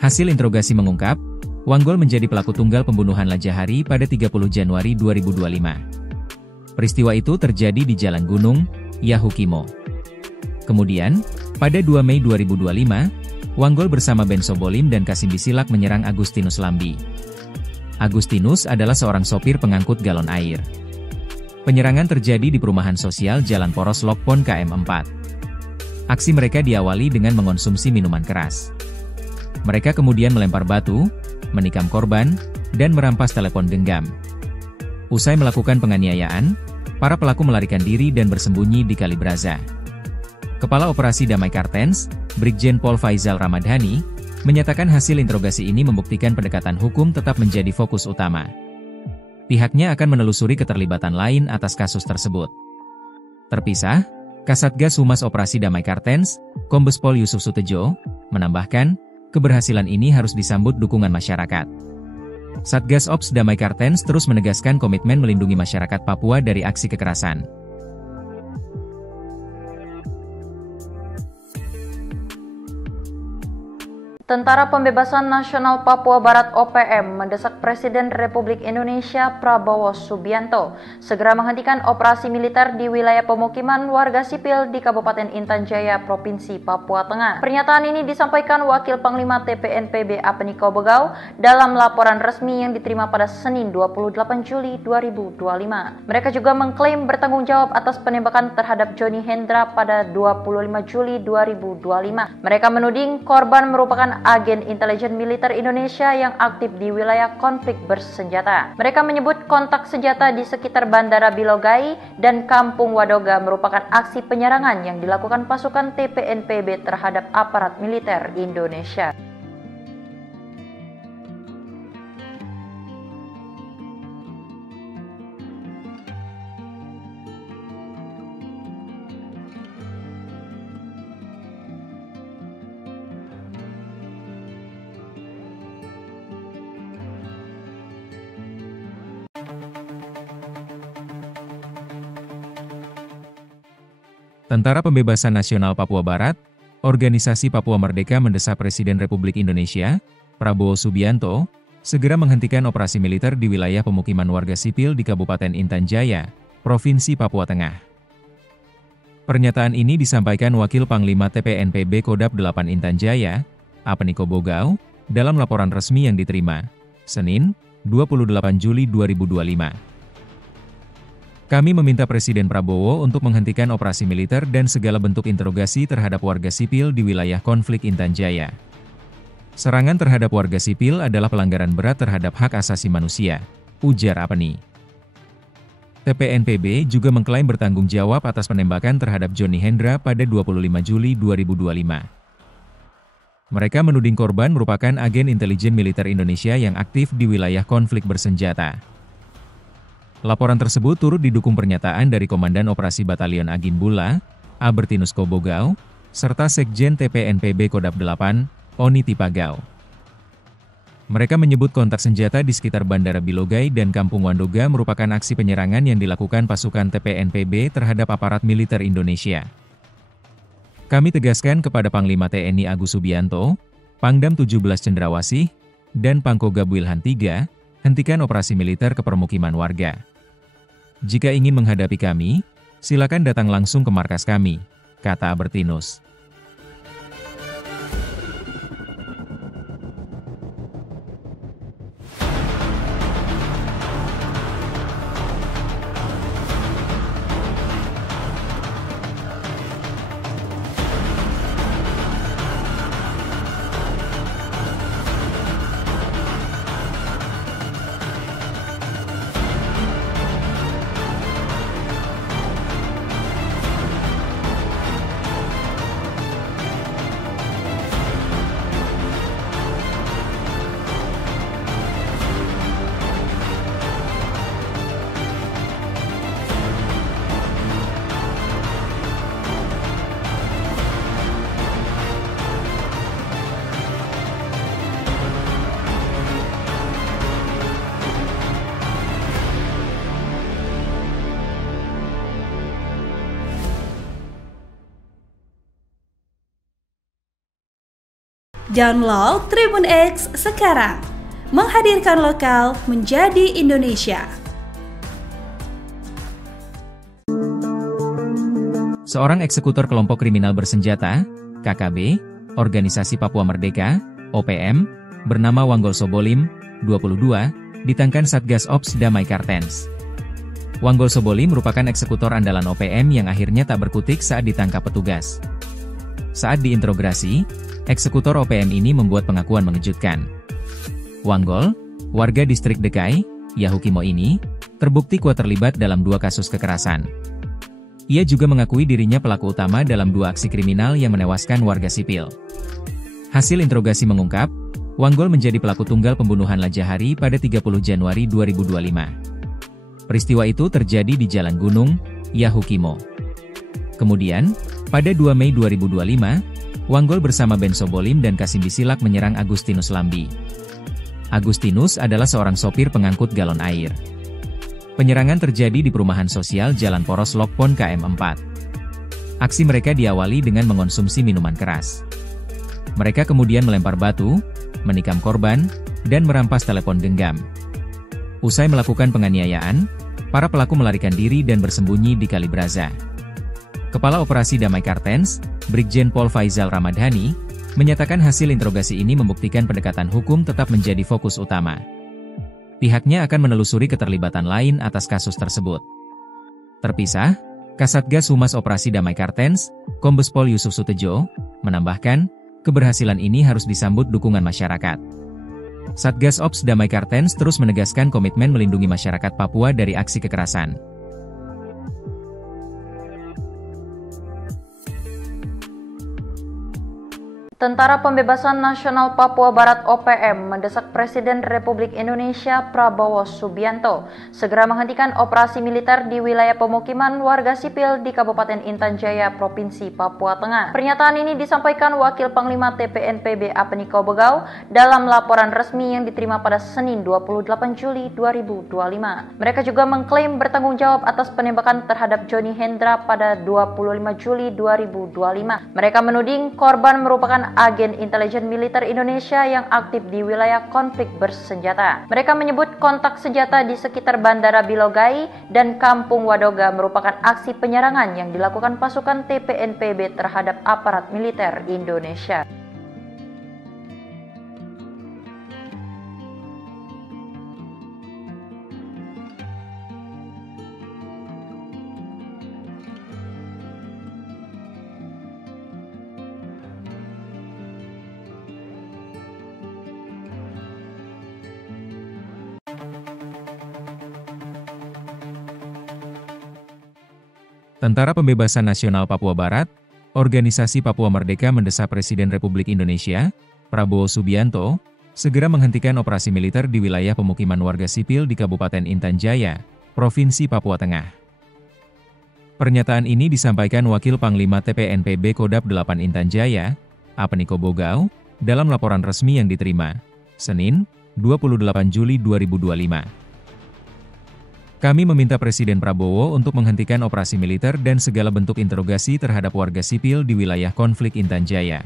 Hasil interogasi mengungkap, Wanggol menjadi pelaku tunggal pembunuhan Lajahari pada 30 Januari 2025. Peristiwa itu terjadi di Jalan Gunung, Yahukimo. Kemudian, pada 2 Mei 2025, Wanggol bersama Ben Sobolim dan Kasim Bisilak menyerang Agustinus Lambi. Agustinus adalah seorang sopir pengangkut galon air. Penyerangan terjadi di perumahan sosial Jalan Poros Lokpon KM4. Aksi mereka diawali dengan mengonsumsi minuman keras. Mereka kemudian melempar batu, menikam korban, dan merampas telepon genggam. Usai melakukan penganiayaan, para pelaku melarikan diri dan bersembunyi di Kalibraza. Kepala Operasi Damai Kartens, Brigjen Pol Faizal Ramadhani, menyatakan hasil interogasi ini membuktikan pendekatan hukum tetap menjadi fokus utama. Pihaknya akan menelusuri keterlibatan lain atas kasus tersebut. Terpisah, Kasatgas Humas Operasi Damai Kartens, Kombes Pol Yusuf Sutejo, menambahkan, keberhasilan ini harus disambut dukungan masyarakat. Satgas Ops Damai Kartens terus menegaskan komitmen melindungi masyarakat Papua dari aksi kekerasan. Tentara Pembebasan Nasional Papua Barat OPM mendesak Presiden Republik Indonesia Prabowo Subianto segera menghentikan operasi militer di wilayah pemukiman warga sipil di Kabupaten Intan Jaya, Provinsi Papua Tengah. Pernyataan ini disampaikan Wakil Panglima TPNPB Apeniko Bogau dalam laporan resmi yang diterima pada Senin 28 Juli 2025. Mereka juga mengklaim bertanggung jawab atas penembakan terhadap Johnny Hendra pada 25 Juli 2025. Mereka menuding korban merupakan agen intelijen militer Indonesia yang aktif di wilayah konflik bersenjata. Mereka menyebut kontak senjata di sekitar Bandara Bilogai dan Kampung Wadoga merupakan aksi penyerangan yang dilakukan pasukan TPNPB terhadap aparat militer Indonesia. Tentara Pembebasan Nasional Papua Barat, Organisasi Papua Merdeka mendesak Presiden Republik Indonesia, Prabowo Subianto, segera menghentikan operasi militer di wilayah pemukiman warga sipil di Kabupaten Intan Jaya, Provinsi Papua Tengah. Pernyataan ini disampaikan Wakil Panglima TPNPB Kodap 8 Intan Jaya, Apeniko Bogau, dalam laporan resmi yang diterima, Senin, 28 Juli 2025. Kami meminta Presiden Prabowo untuk menghentikan operasi militer dan segala bentuk interogasi terhadap warga sipil di wilayah konflik Intan Jaya. Serangan terhadap warga sipil adalah pelanggaran berat terhadap hak asasi manusia, ujar Apeni. TPNPB juga mengklaim bertanggung jawab atas penembakan terhadap Johnny Hendra pada 25 Juli 2025. Mereka menuding korban merupakan agen intelijen militer Indonesia yang aktif di wilayah konflik bersenjata. Laporan tersebut turut didukung pernyataan dari Komandan Operasi Batalion Agin Bula, Albertinus Kobogau, serta Sekjen TPNPB Kodap 8, Oni Tipagau. Mereka menyebut kontak senjata di sekitar Bandara Bilogai dan Kampung Wandoga merupakan aksi penyerangan yang dilakukan pasukan TPNPB terhadap aparat militer Indonesia. Kami tegaskan kepada Panglima TNI Agus Subianto, Pangdam 17 Cendrawasih, dan Pangkogab Wilhan III, hentikan operasi militer ke permukiman warga. Jika ingin menghadapi kami, silakan datang langsung ke markas kami, kata Albertinus. Download Tribun X sekarang. Menghadirkan lokal menjadi Indonesia. Seorang eksekutor kelompok kriminal bersenjata, KKB, Organisasi Papua Merdeka, OPM, bernama Wanggol Sobolim, 22, ditangkan Satgas Ops Damai Kartens. Wanggol Sobolim merupakan eksekutor andalan OPM yang akhirnya tak berkutik saat ditangkap petugas. Saat diinterogasi, eksekutor OPM ini membuat pengakuan mengejutkan. Wanggol, warga distrik Dekai, Yahukimo ini, terbukti kuat terlibat dalam 2 kasus kekerasan. Ia juga mengakui dirinya pelaku utama dalam 2 aksi kriminal yang menewaskan warga sipil. Hasil interogasi mengungkap, Wanggol menjadi pelaku tunggal pembunuhan Lajahari pada 30 Januari 2025. Peristiwa itu terjadi di Jalan Gunung, Yahukimo. Kemudian, pada 2 Mei 2025, Wanggol bersama Ben Sobolim dan Kasim Bisilak menyerang Agustinus Lambi. Agustinus adalah seorang sopir pengangkut galon air. Penyerangan terjadi di perumahan sosial Jalan Poros Lokpon KM4. Aksi mereka diawali dengan mengonsumsi minuman keras. Mereka kemudian melempar batu, menikam korban, dan merampas telepon genggam. Usai melakukan penganiayaan, para pelaku melarikan diri dan bersembunyi di Kali Braza. Kepala Operasi Damai Kartens, Brigjen Pol Faizal Ramadhani, menyatakan hasil interogasi ini membuktikan pendekatan hukum tetap menjadi fokus utama. Pihaknya akan menelusuri keterlibatan lain atas kasus tersebut. Terpisah, Kasatgas Humas Operasi Damai Kartens, Kombes Pol Yusuf Sutejo, menambahkan, keberhasilan ini harus disambut dukungan masyarakat. Satgas Ops Damai Kartens terus menegaskan komitmen melindungi masyarakat Papua dari aksi kekerasan. Tentara Pembebasan Nasional Papua Barat OPM mendesak Presiden Republik Indonesia Prabowo Subianto segera menghentikan operasi militer di wilayah pemukiman warga sipil di Kabupaten Intan Jaya, Provinsi Papua Tengah. Pernyataan ini disampaikan Wakil Panglima TPNPB Apeni Kobogau dalam laporan resmi yang diterima pada Senin 28 Juli 2025. Mereka juga mengklaim bertanggung jawab atas penembakan terhadap Johnny Hendra pada 25 Juli 2025. Mereka menuding korban merupakan agen intelijen militer Indonesia yang aktif di wilayah konflik bersenjata. Mereka menyebut kontak senjata di sekitar Bandara Bilogai dan Kampung Wadoga merupakan aksi penyerangan yang dilakukan pasukan TPNPB terhadap aparat militer Indonesia. Tentara Pembebasan Nasional Papua Barat, Organisasi Papua Merdeka mendesak Presiden Republik Indonesia, Prabowo Subianto, segera menghentikan operasi militer di wilayah pemukiman warga sipil di Kabupaten Intan Jaya, Provinsi Papua Tengah. Pernyataan ini disampaikan Wakil Panglima TPNPB Kodap 8 Intan Jaya, Apeni Kobogau, dalam laporan resmi yang diterima, Senin, 28 Juli 2025. Kami meminta Presiden Prabowo untuk menghentikan operasi militer dan segala bentuk interogasi terhadap warga sipil di wilayah konflik Intan Jaya.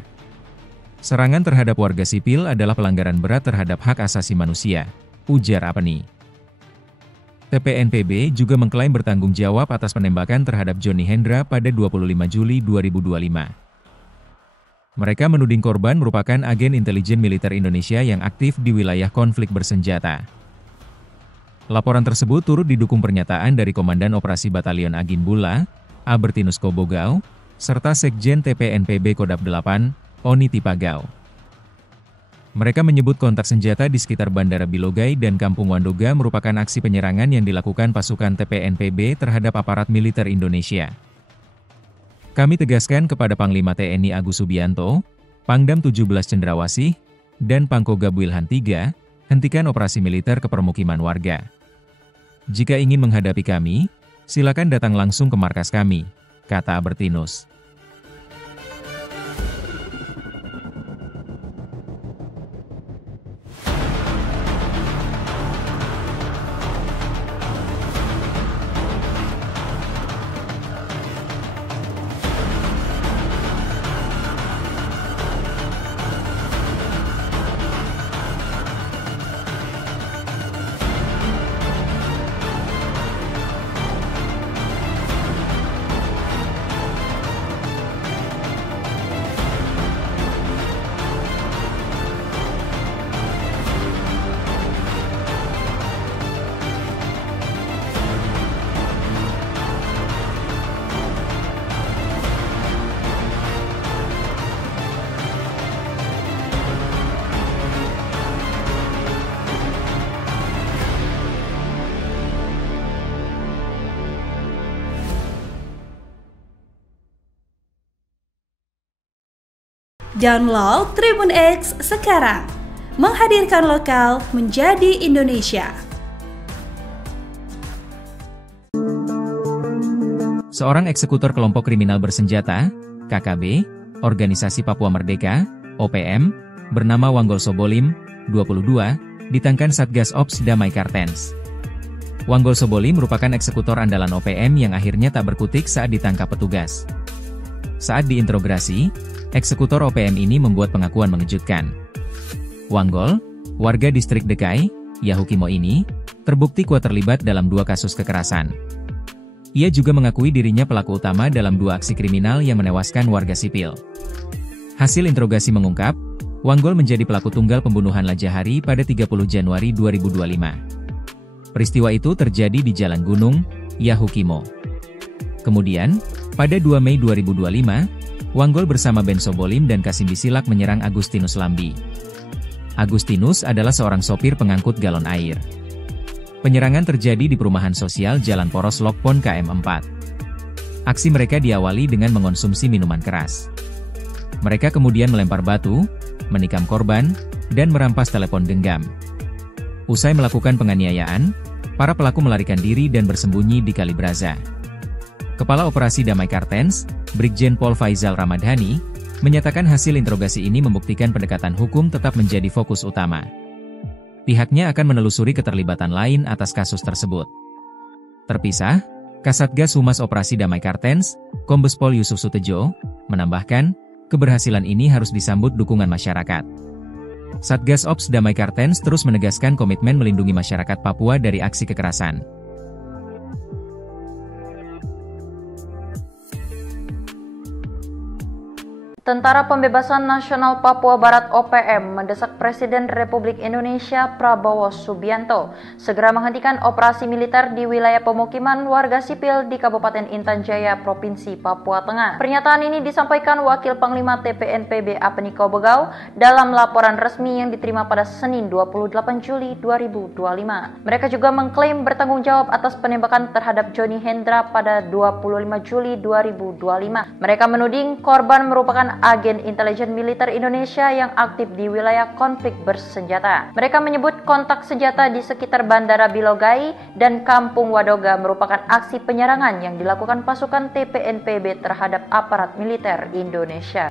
Serangan terhadap warga sipil adalah pelanggaran berat terhadap hak asasi manusia, ujar Apeni. TPNPB juga mengklaim bertanggung jawab atas penembakan terhadap Johnny Hendra pada 25 Juli 2025. Mereka menuding korban merupakan agen intelijen militer Indonesia yang aktif di wilayah konflik bersenjata. Laporan tersebut turut didukung pernyataan dari Komandan Operasi Batalion Agin Bula, Albertinus Kobogau, serta Sekjen TPNPB Kodap 8, Oni Tipagau. Mereka menyebut kontak senjata di sekitar Bandara Bilogai dan Kampung Wadoga merupakan aksi penyerangan yang dilakukan pasukan TPNPB terhadap aparat militer Indonesia. Kami tegaskan kepada Panglima TNI Agus Subianto, Pangdam 17 Cendrawasih, dan Pangkogab Wilhan III, hentikan operasi militer ke permukiman warga. Jika ingin menghadapi kami, silakan datang langsung ke markas kami, kata Albertinus. Download Tribun X sekarang. Menghadirkan lokal menjadi Indonesia. Seorang eksekutor kelompok kriminal bersenjata, KKB, Organisasi Papua Merdeka, OPM, bernama Wanggol Sobolim, 22, ditangkan Satgas Ops Damai Kartens. Wanggol Sobolim merupakan eksekutor andalan OPM yang akhirnya tak berkutik saat ditangkap petugas. Saat diinterogasi, eksekutor OPM ini membuat pengakuan mengejutkan. Wanggol, warga distrik Dekai, Yahukimo ini, terbukti kuat terlibat dalam 2 kasus kekerasan. Ia juga mengakui dirinya pelaku utama dalam 2 aksi kriminal yang menewaskan warga sipil. Hasil interogasi mengungkap, Wanggol menjadi pelaku tunggal pembunuhan Lajahari pada 30 Januari 2025. Peristiwa itu terjadi di Jalan Gunung, Yahukimo. Kemudian, pada 2 Mei 2025, Wanggol bersama Ben Sobolim dan Kasim Bisilak menyerang Agustinus Lambi. Agustinus adalah seorang sopir pengangkut galon air. Penyerangan terjadi di perumahan sosial Jalan Poros Lokpon KM4. Aksi mereka diawali dengan mengonsumsi minuman keras. Mereka kemudian melempar batu, menikam korban, dan merampas telepon genggam. Usai melakukan penganiayaan, para pelaku melarikan diri dan bersembunyi di Kali Braza. Kepala Operasi Damai Kartens, Brigjen Pol Faizal Ramadhani, menyatakan hasil interogasi ini membuktikan pendekatan hukum tetap menjadi fokus utama. Pihaknya akan menelusuri keterlibatan lain atas kasus tersebut. Terpisah, Kasatgas Humas Operasi Damai Kartens, Kombes Pol Yusuf Sutejo, menambahkan, keberhasilan ini harus disambut dukungan masyarakat. Satgas Ops Damai Kartens terus menegaskan komitmen melindungi masyarakat Papua dari aksi kekerasan. Tentara Pembebasan Nasional Papua Barat OPM mendesak Presiden Republik Indonesia Prabowo Subianto segera menghentikan operasi militer di wilayah pemukiman warga sipil di Kabupaten Intan Jaya, Provinsi Papua Tengah. Pernyataan ini disampaikan Wakil Panglima TPNPB Apniko Bogau dalam laporan resmi yang diterima pada Senin 28 Juli 2025. Mereka juga mengklaim bertanggung jawab atas penembakan terhadap Johnny Hendra pada 25 Juli 2025. Mereka menuding korban merupakan agen intelijen militer Indonesia yang aktif di wilayah konflik bersenjata. Mereka menyebut kontak senjata di sekitar Bandara Bilogai dan Kampung Wadoga merupakan aksi penyerangan yang dilakukan pasukan TPNPB terhadap aparat militer Indonesia.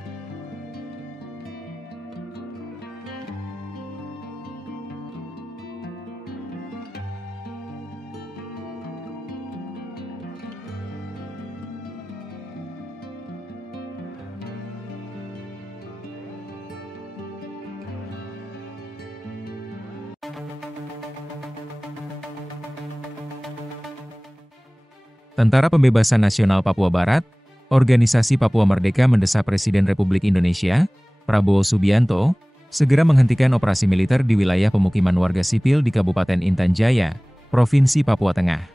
Tentara Pembebasan Nasional Papua Barat, Organisasi Papua Merdeka mendesak Presiden Republik Indonesia, Prabowo Subianto, segera menghentikan operasi militer di wilayah pemukiman warga sipil di Kabupaten Intan Jaya, Provinsi Papua Tengah.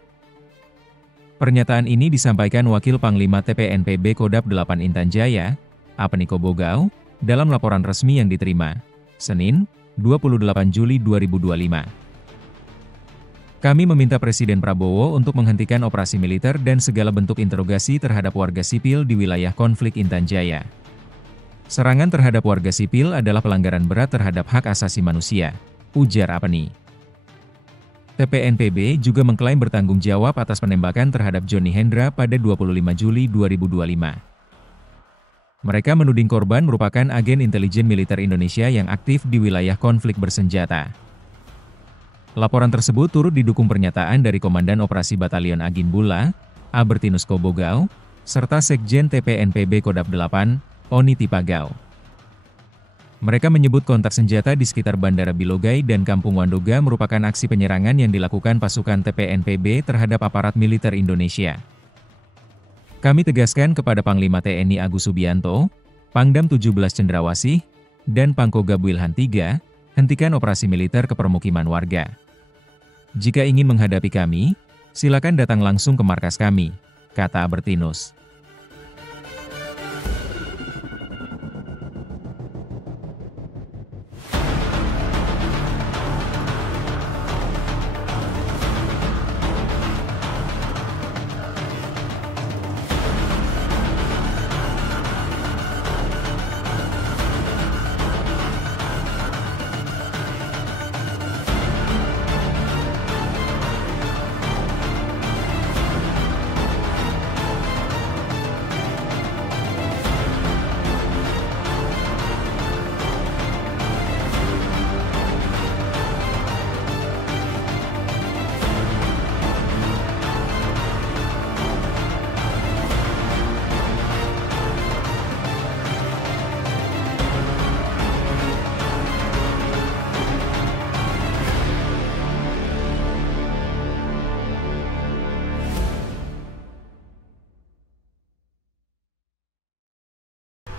Pernyataan ini disampaikan Wakil Panglima TPNPB Kodap 8 Intan Jaya, Apniko Bogau, dalam laporan resmi yang diterima, Senin, 28 Juli 2025. Kami meminta Presiden Prabowo untuk menghentikan operasi militer dan segala bentuk interogasi terhadap warga sipil di wilayah konflik Intan Jaya. Serangan terhadap warga sipil adalah pelanggaran berat terhadap hak asasi manusia, ujar Apni. TPNPB juga mengklaim bertanggung jawab atas penembakan terhadap Johnny Hendra pada 25 Juli 2025. Mereka menuding korban merupakan agen intelijen militer Indonesia yang aktif di wilayah konflik bersenjata. Laporan tersebut turut didukung pernyataan dari Komandan Operasi Batalion Agin Bula, Albertinus Kobogau, serta Sekjen TPNPB Kodap 8, Oni Tipagau. Mereka menyebut kontak senjata di sekitar Bandara Bilogai dan Kampung Wandoga merupakan aksi penyerangan yang dilakukan pasukan TPNPB terhadap aparat militer Indonesia. Kami tegaskan kepada Panglima TNI Agus Subianto, Pangdam 17 Cendrawasih, dan Pangkogab Wilhan III, hentikan operasi militer ke permukiman warga. Jika ingin menghadapi kami, silakan datang langsung ke markas kami, kata Albertinus.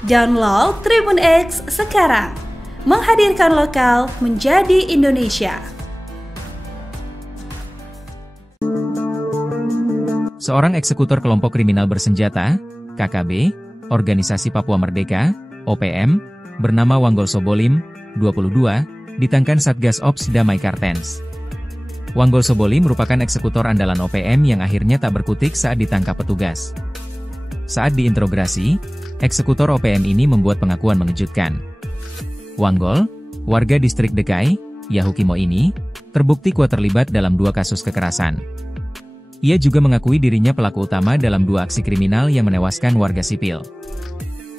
Download Tribun X sekarang. Menghadirkan lokal menjadi Indonesia. Seorang eksekutor kelompok kriminal bersenjata, KKB, Organisasi Papua Merdeka, OPM, bernama Wanggol Sobolim, 22, ditangkan Satgas Ops Damai Kartens. Wanggol Sobolim merupakan eksekutor andalan OPM yang akhirnya tak berkutik saat ditangkap petugas. Saat diinterogasi, eksekutor OPM ini membuat pengakuan mengejutkan. Wanggol, warga distrik Dekai, Yahukimo ini, terbukti kuat terlibat dalam 2 kasus kekerasan. Ia juga mengakui dirinya pelaku utama dalam 2 aksi kriminal yang menewaskan warga sipil.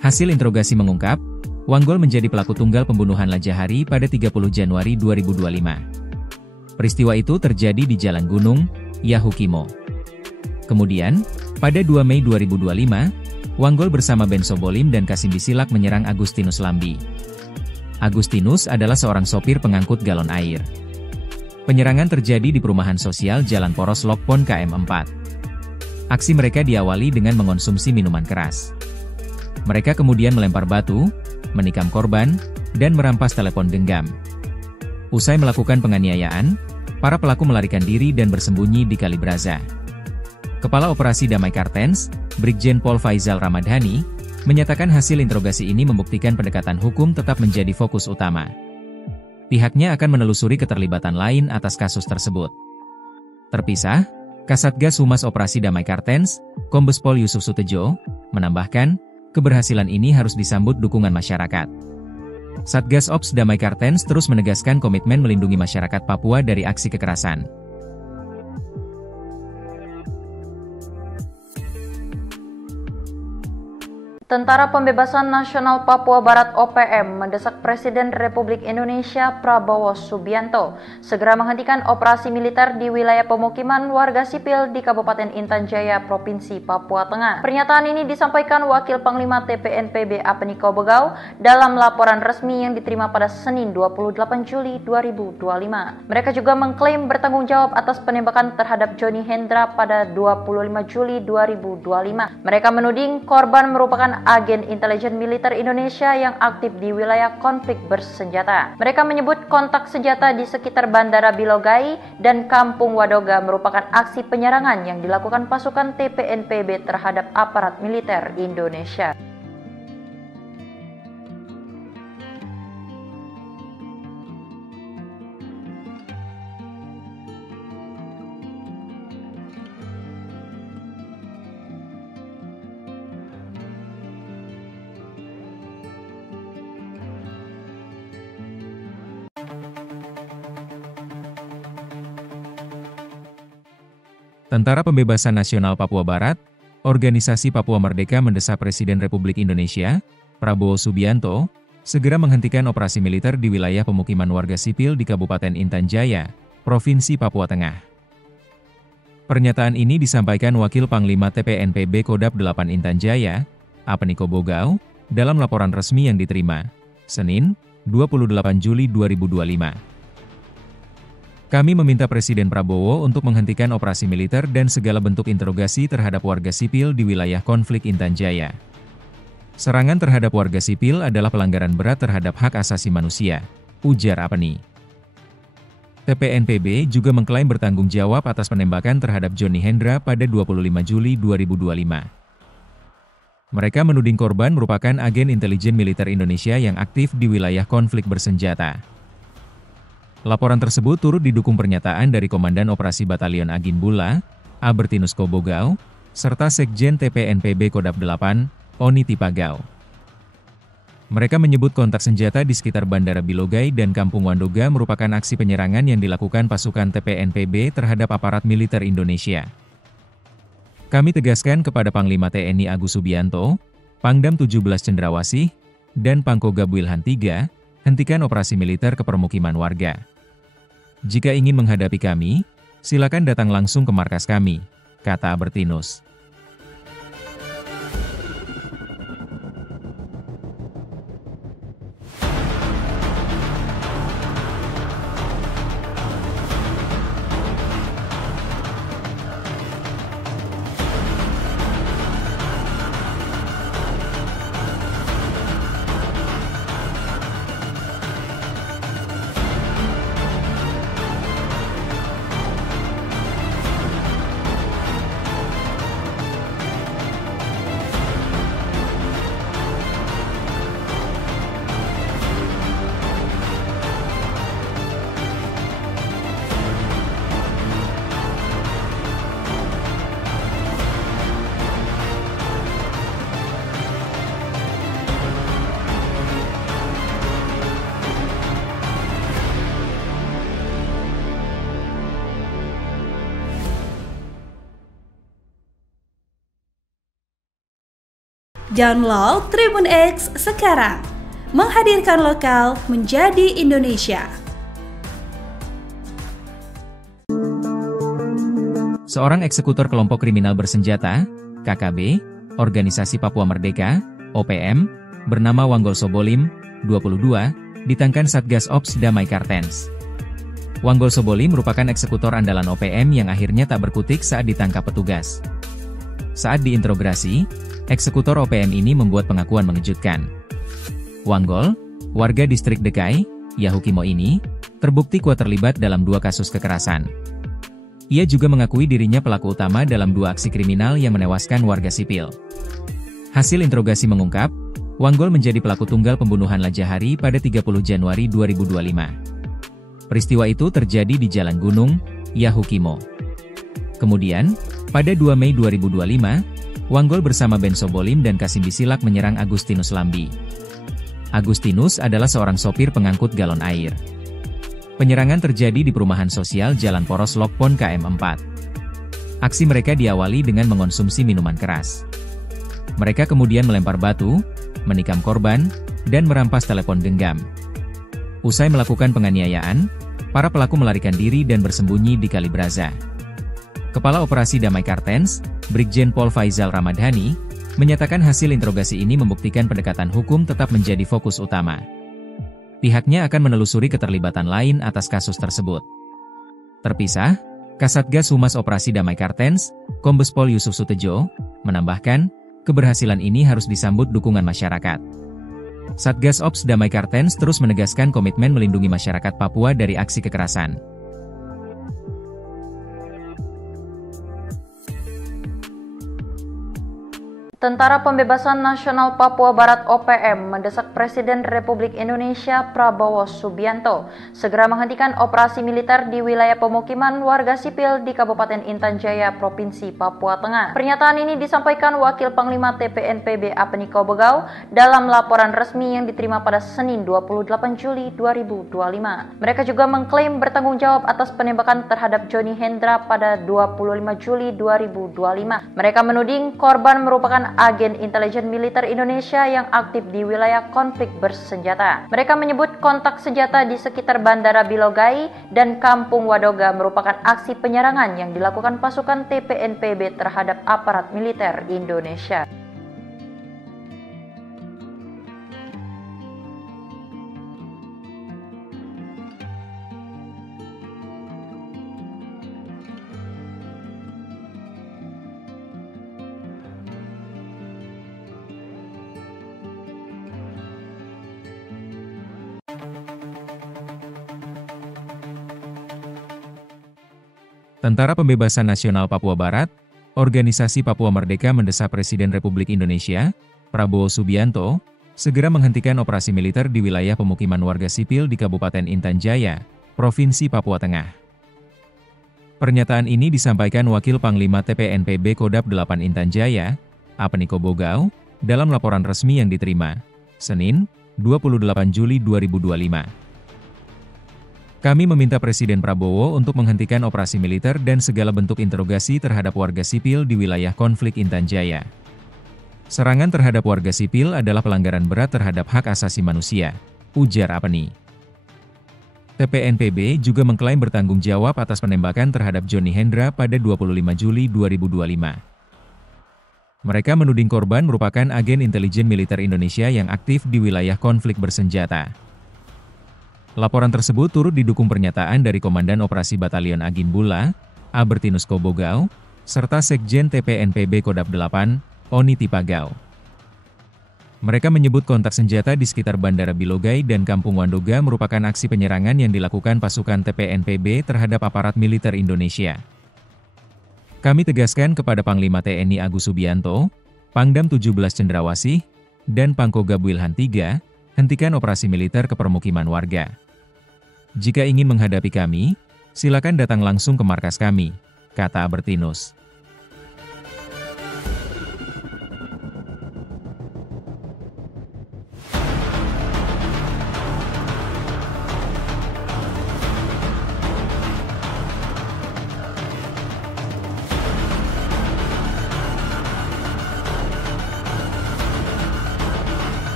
Hasil interogasi mengungkap, Wanggol menjadi pelaku tunggal pembunuhan Lajahari pada 30 Januari 2025. Peristiwa itu terjadi di Jalan Gunung, Yahukimo. Kemudian, pada 2 Mei 2025, Wanggol bersama Ben Sobolim dan Kasim Bisilak menyerang Agustinus Lambi. Agustinus adalah seorang sopir pengangkut galon air. Penyerangan terjadi di perumahan sosial Jalan Poros Lokpon KM4. Aksi mereka diawali dengan mengonsumsi minuman keras. Mereka kemudian melempar batu, menikam korban, dan merampas telepon genggam. Usai melakukan penganiayaan, para pelaku melarikan diri dan bersembunyi di Kali Braza. Kepala Operasi Damai Kartens, Brigjen Pol Faizal Ramadhani, menyatakan hasil interogasi ini membuktikan pendekatan hukum tetap menjadi fokus utama. Pihaknya akan menelusuri keterlibatan lain atas kasus tersebut. Terpisah, Kasatgas Humas Operasi Damai Kartens, Kombes Pol Yusuf Sutejo, menambahkan, keberhasilan ini harus disambut dukungan masyarakat. Satgas Ops Damai Kartens terus menegaskan komitmen melindungi masyarakat Papua dari aksi kekerasan. Tentara Pembebasan Nasional Papua Barat OPM mendesak Presiden Republik Indonesia Prabowo Subianto segera menghentikan operasi militer di wilayah pemukiman warga sipil di Kabupaten Intan Jaya, Provinsi Papua Tengah. Pernyataan ini disampaikan Wakil Panglima TPNPB Apeniko Bogau dalam laporan resmi yang diterima pada Senin 28 Juli 2025. Mereka juga mengklaim bertanggung jawab atas penembakan terhadap Johnny Hendra pada 25 Juli 2025. Mereka menuding korban merupakan agen intelijen militer Indonesia yang aktif di wilayah konflik bersenjata. Mereka menyebut kontak senjata di sekitar Bandara Bilogai dan Kampung Wadoga merupakan aksi penyerangan yang dilakukan pasukan TPNPB terhadap aparat militer Indonesia. Tentara Pembebasan Nasional Papua Barat, Organisasi Papua Merdeka mendesak Presiden Republik Indonesia, Prabowo Subianto, segera menghentikan operasi militer di wilayah pemukiman warga sipil di Kabupaten Intan Jaya, Provinsi Papua Tengah. Pernyataan ini disampaikan Wakil Panglima TPNPB Kodap 8 Intan Jaya, Apeniko Bogau, dalam laporan resmi yang diterima, Senin, 28 Juli 2025. Kami meminta Presiden Prabowo untuk menghentikan operasi militer dan segala bentuk interogasi terhadap warga sipil di wilayah konflik Intan Jaya. Serangan terhadap warga sipil adalah pelanggaran berat terhadap hak asasi manusia, ujar Apeni. TPNPB juga mengklaim bertanggung jawab atas penembakan terhadap Johnny Hendra pada 25 Juli 2025. Mereka menuding korban merupakan agen intelijen militer Indonesia yang aktif di wilayah konflik bersenjata. Laporan tersebut turut didukung pernyataan dari Komandan Operasi Batalion Agin Bula, Albertinus Kobogau, serta Sekjen TPNPB Kodap 8, Oni Tipagau. Mereka menyebut kontak senjata di sekitar Bandara Bilogai dan Kampung Wandoga merupakan aksi penyerangan yang dilakukan pasukan TPNPB terhadap aparat militer Indonesia. Kami tegaskan kepada Panglima TNI Agus Subianto, Pangdam 17 Cendrawasih, dan Pangkogab Wilhan III, hentikan operasi militer ke permukiman warga. Jika ingin menghadapi kami, silakan datang langsung ke markas kami, kata Albertinus. Download Tribun X sekarang. Menghadirkan lokal menjadi Indonesia. Seorang eksekutor kelompok kriminal bersenjata, KKB, Organisasi Papua Merdeka, OPM, bernama Wanggol Sobolim, 22, ditangkap Satgas Ops Damai Kartens. Wanggol Sobolim merupakan eksekutor andalan OPM yang akhirnya tak berkutik saat ditangkap petugas. Saat diinterogasi, eksekutor OPM ini membuat pengakuan mengejutkan. Wanggol, warga distrik Dekai, Yahukimo ini, terbukti kuat terlibat dalam 2 kasus kekerasan. Ia juga mengakui dirinya pelaku utama dalam 2 aksi kriminal yang menewaskan warga sipil. Hasil interogasi mengungkap, Wanggol menjadi pelaku tunggal pembunuhan Lajahari pada 30 Januari 2025. Peristiwa itu terjadi di Jalan Gunung, Yahukimo. Kemudian, pada 2 Mei 2025, Wanggol bersama Ben Sobolim dan Kasim Bisilak menyerang Agustinus Lambi. Agustinus adalah seorang sopir pengangkut galon air. Penyerangan terjadi di perumahan sosial Jalan Poros Lokpon KM4. Aksi mereka diawali dengan mengonsumsi minuman keras. Mereka kemudian melempar batu, menikam korban, dan merampas telepon genggam. Usai melakukan penganiayaan, para pelaku melarikan diri dan bersembunyi di Kali Braza. Kepala Operasi Damai Kartens, Brigjen Pol Faizal Ramadhani, menyatakan hasil interogasi ini membuktikan pendekatan hukum tetap menjadi fokus utama. Pihaknya akan menelusuri keterlibatan lain atas kasus tersebut. Terpisah, Kasatgas Humas Operasi Damai Kartens, Kombes Pol Yusuf Sutejo, menambahkan, keberhasilan ini harus disambut dukungan masyarakat. Satgas Ops Damai Kartens terus menegaskan komitmen melindungi masyarakat Papua dari aksi kekerasan. Tentara Pembebasan Nasional Papua Barat OPM mendesak Presiden Republik Indonesia Prabowo Subianto segera menghentikan operasi militer di wilayah pemukiman warga sipil di Kabupaten Intan Jaya, Provinsi Papua Tengah. Pernyataan ini disampaikan Wakil Panglima TPNPB Apeniko Bogau dalam laporan resmi yang diterima pada Senin 28 Juli 2025. Mereka juga mengklaim bertanggung jawab atas penembakan terhadap Johnny Hendra pada 25 Juli 2025. Mereka menuding korban merupakan agen intelijen militer Indonesia yang aktif di wilayah konflik bersenjata. Mereka menyebut kontak senjata di sekitar Bandara Bilogai dan Kampung Wadoga merupakan aksi penyerangan yang dilakukan pasukan TPNPB terhadap aparat militer Indonesia. Tentara Pembebasan Nasional Papua Barat, Organisasi Papua Merdeka mendesak Presiden Republik Indonesia, Prabowo Subianto, segera menghentikan operasi militer di wilayah pemukiman warga sipil di Kabupaten Intan Jaya, Provinsi Papua Tengah. Pernyataan ini disampaikan Wakil Panglima TPNPB Kodap 8 Intan Jaya, Apeniko Bogau, dalam laporan resmi yang diterima, Senin, 28 Juli 2025. Kami meminta Presiden Prabowo untuk menghentikan operasi militer dan segala bentuk interogasi terhadap warga sipil di wilayah konflik Intan Jaya. Serangan terhadap warga sipil adalah pelanggaran berat terhadap hak asasi manusia, ujar Apeni. TPNPB juga mengklaim bertanggung jawab atas penembakan terhadap Johnny Hendra pada 25 Juli 2025. Mereka menuding korban merupakan agen intelijen militer Indonesia yang aktif di wilayah konflik bersenjata. Laporan tersebut turut didukung pernyataan dari Komandan Operasi Batalion Agin Bula, Albertinus Kobogau, serta Sekjen TPNPB Kodap 8, Oni Tipagau. Mereka menyebut kontak senjata di sekitar Bandara Bilogai dan Kampung Wandoga merupakan aksi penyerangan yang dilakukan pasukan TPNPB terhadap aparat militer Indonesia. Kami tegaskan kepada Panglima TNI Agus Subianto, Pangdam 17 Cendrawasih, dan Pangkogab Wilhan III, hentikan operasi militer ke permukiman warga. Jika ingin menghadapi kami, silakan datang langsung ke markas kami, kata Albertinus.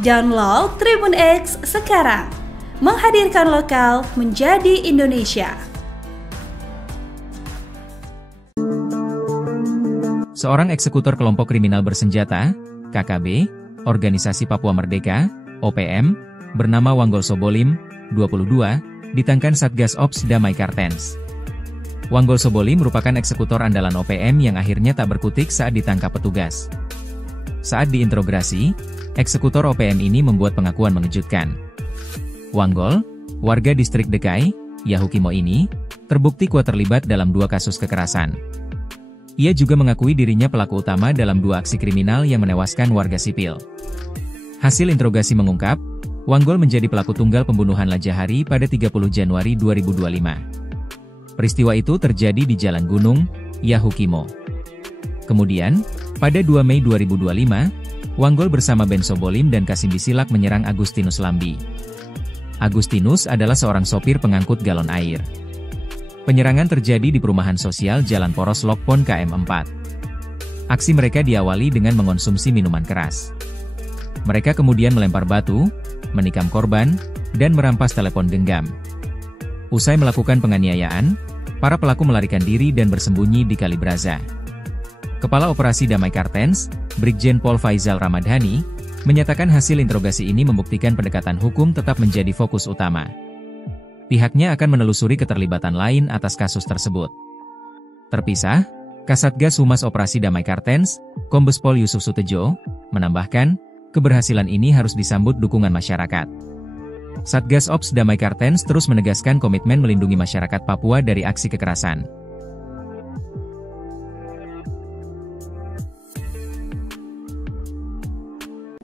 Download Tribun X sekarang. Menghadirkan lokal menjadi Indonesia. Seorang eksekutor kelompok kriminal bersenjata, KKB, Organisasi Papua Merdeka, OPM, bernama Wanggol Sobolim, 22, ditangkan Satgas Ops Damai Kartens. Wanggol Sobolim merupakan eksekutor andalan OPM yang akhirnya tak berkutik saat ditangkap petugas. Saat diinterogasi, eksekutor OPM ini membuat pengakuan mengejutkan. Wanggol, warga distrik Dekai, Yahukimo ini, terbukti kuat terlibat dalam 2 kasus kekerasan. Ia juga mengakui dirinya pelaku utama dalam 2 aksi kriminal yang menewaskan warga sipil. Hasil interogasi mengungkap, Wanggol menjadi pelaku tunggal pembunuhan Lajahari pada 30 Januari 2025. Peristiwa itu terjadi di Jalan Gunung, Yahukimo. Kemudian, pada 2 Mei 2025, Wanggol bersama Ben Sobolim dan Kasim Bisilak menyerang Agustinus Lambi. Agustinus adalah seorang sopir pengangkut galon air. Penyerangan terjadi di perumahan sosial Jalan Poros Lokpon KM4. Aksi mereka diawali dengan mengonsumsi minuman keras. Mereka kemudian melempar batu, menikam korban, dan merampas telepon genggam. Usai melakukan penganiayaan, para pelaku melarikan diri dan bersembunyi di Kalibraza. Kepala Operasi Damai Kartens, Brigjen Pol Faizal Ramadhani, menyatakan hasil interogasi ini membuktikan pendekatan hukum tetap menjadi fokus utama. Pihaknya akan menelusuri keterlibatan lain atas kasus tersebut. Terpisah, Kasatgas Humas Operasi Damai Kartens, Kombes Pol Yusuf Sutejo, menambahkan, keberhasilan ini harus disambut dukungan masyarakat. Satgas Ops Damai Kartens terus menegaskan komitmen melindungi masyarakat Papua dari aksi kekerasan.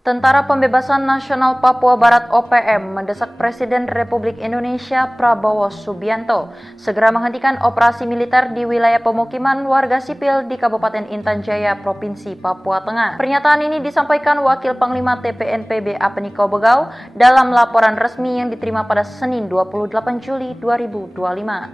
Tentara Pembebasan Nasional Papua Barat OPM mendesak Presiden Republik Indonesia Prabowo Subianto segera menghentikan operasi militer di wilayah pemukiman warga sipil di Kabupaten Intan Jaya, Provinsi Papua Tengah. Pernyataan ini disampaikan Wakil Panglima TPNPB Apeniko Bogau dalam laporan resmi yang diterima pada Senin 28 Juli 2025.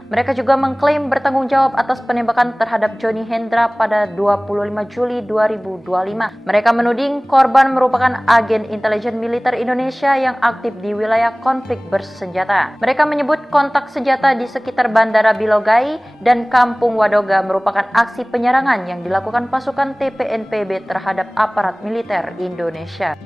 Mereka juga mengklaim bertanggung jawab atas penembakan terhadap Johnny Hendra pada 25 Juli 2025. Mereka menuding korban merupakan agen intelijen militer Indonesia yang aktif di wilayah konflik bersenjata. Mereka menyebut kontak senjata di sekitar Bandara Bilogai dan Kampung Wadoga merupakan aksi penyerangan yang dilakukan pasukan TPNPB terhadap aparat militer Indonesia.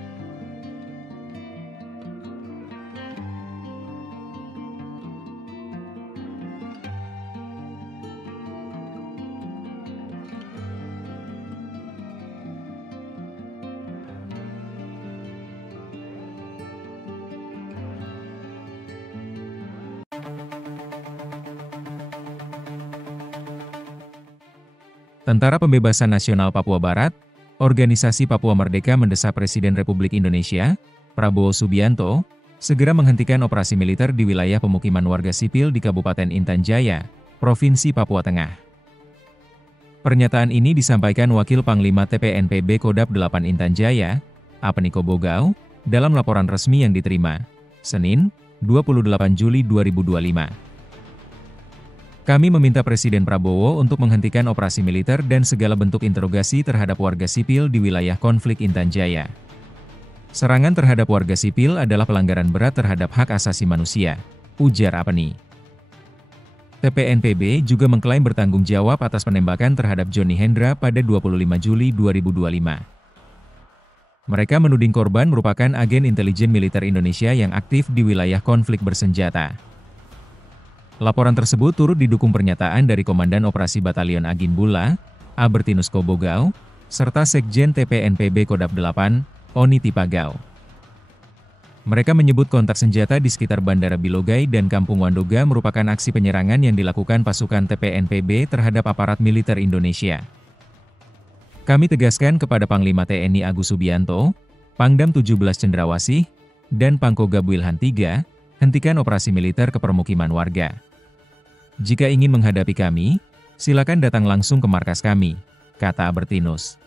Tentara Pembebasan Nasional Papua Barat, Organisasi Papua Merdeka mendesak Presiden Republik Indonesia, Prabowo Subianto, segera menghentikan operasi militer di wilayah pemukiman warga sipil di Kabupaten Intan Jaya, Provinsi Papua Tengah. Pernyataan ini disampaikan Wakil Panglima TPNPB Kodap 8 Intan Jaya, Apeniko Bogau, dalam laporan resmi yang diterima, Senin, 28 Juli 2025. Kami meminta Presiden Prabowo untuk menghentikan operasi militer dan segala bentuk interogasi terhadap warga sipil di wilayah konflik Intan Jaya. Serangan terhadap warga sipil adalah pelanggaran berat terhadap hak asasi manusia, ujar Apeni. TPNPB juga mengklaim bertanggung jawab atas penembakan terhadap Johnny Hendra pada 25 Juli 2025. Mereka menuding korban merupakan agen intelijen militer Indonesia yang aktif di wilayah konflik bersenjata. Laporan tersebut turut didukung pernyataan dari Komandan Operasi Batalion Agin Bula, Albertinus Kobogau, serta Sekjen TPNPB Kodap 8, Oni Tipagau. Mereka menyebut kontak senjata di sekitar Bandara Bilogai dan Kampung Wandoga merupakan aksi penyerangan yang dilakukan pasukan TPNPB terhadap aparat militer Indonesia. Kami tegaskan kepada Panglima TNI Agus Subianto, Pangdam 17 Cendrawasih, dan Pangkogab Wilhan III, hentikan operasi militer ke permukiman warga. Jika ingin menghadapi kami, silakan datang langsung ke markas kami, kata Albertinus.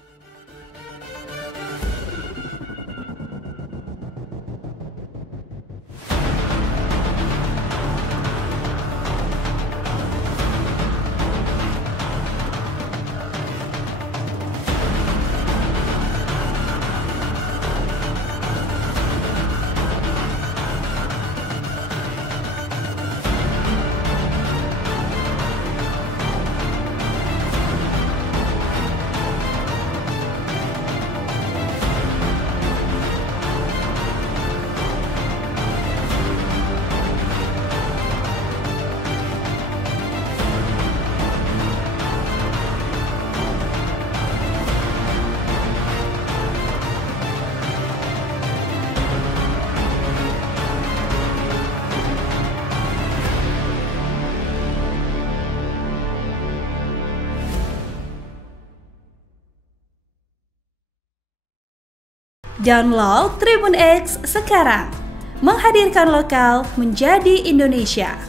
Download Tribun X sekarang. Menghadirkan lokal menjadi Indonesia.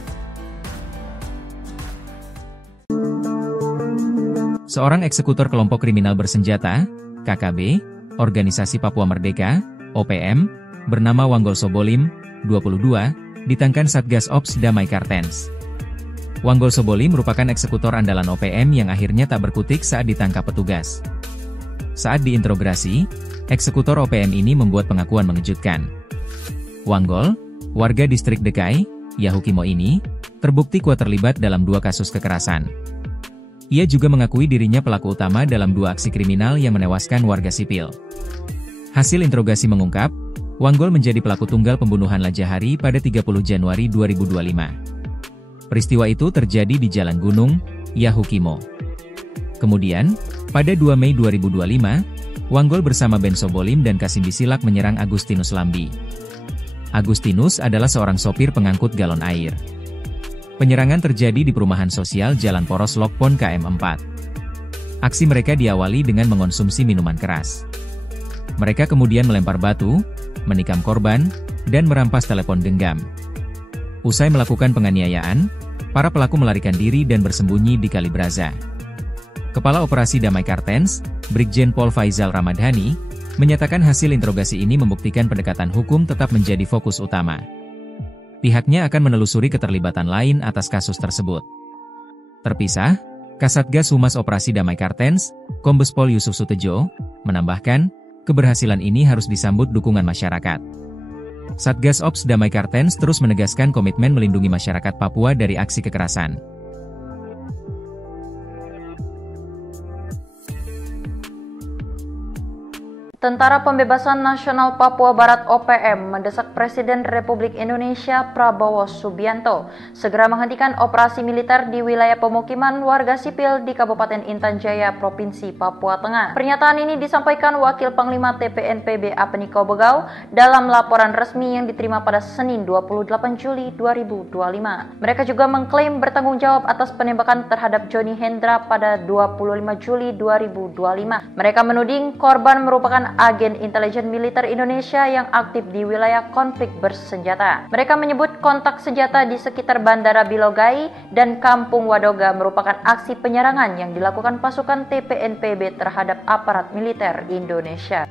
Seorang eksekutor kelompok kriminal bersenjata, KKB, Organisasi Papua Merdeka, OPM, bernama Wanggol Sobolim, 22, ditangkan Satgas Ops Damai Kartens. Wanggol Sobolim merupakan eksekutor andalan OPM yang akhirnya tak berkutik saat ditangkap petugas. Saat diinterogasi, eksekutor OPM ini membuat pengakuan mengejutkan. Wanggol, warga distrik Dekai, Yahukimo ini, terbukti kuat terlibat dalam 2 kasus kekerasan. Ia juga mengakui dirinya pelaku utama dalam 2 aksi kriminal yang menewaskan warga sipil. Hasil interogasi mengungkap, Wanggol menjadi pelaku tunggal pembunuhan Lajahari pada 30 Januari 2025. Peristiwa itu terjadi di Jalan Gunung, Yahukimo. Kemudian, pada 2 Mei 2025, Wanggol bersama Ben Sobolim dan Kasim Bisilak menyerang Agustinus Lambi. Agustinus adalah seorang sopir pengangkut galon air. Penyerangan terjadi di perumahan sosial Jalan Poros Lokpon KM4. Aksi mereka diawali dengan mengonsumsi minuman keras. Mereka kemudian melempar batu, menikam korban, dan merampas telepon genggam. Usai melakukan penganiayaan, para pelaku melarikan diri dan bersembunyi di Kali Braza. Kepala Operasi Damai Kartens, Brigjen Pol Faizal Ramadhani, menyatakan hasil interogasi ini membuktikan pendekatan hukum tetap menjadi fokus utama. Pihaknya akan menelusuri keterlibatan lain atas kasus tersebut. Terpisah, Kasatgas Humas Operasi Damai Kartens, Kombes Pol Yusuf Sutejo, menambahkan, keberhasilan ini harus disambut dukungan masyarakat. Satgas Ops Damai Kartens terus menegaskan komitmen melindungi masyarakat Papua dari aksi kekerasan. Tentara Pembebasan Nasional Papua Barat (OPM) mendesak Presiden Republik Indonesia Prabowo Subianto segera menghentikan operasi militer di wilayah pemukiman warga sipil di Kabupaten Intan Jaya, Provinsi Papua Tengah. Pernyataan ini disampaikan Wakil Panglima TPNPB Apeniko Bogau dalam laporan resmi yang diterima pada Senin 28 Juli 2025. Mereka juga mengklaim bertanggung jawab atas penembakan terhadap Johnny Hendra pada 25 Juli 2025. Mereka menuding korban merupakan agen intelijen militer Indonesia yang aktif di wilayah konflik bersenjata. Mereka menyebut kontak senjata di sekitar Bandara Bilogai dan Kampung Wadoga merupakan aksi penyerangan yang dilakukan pasukan TPNPB terhadap aparat militer Indonesia.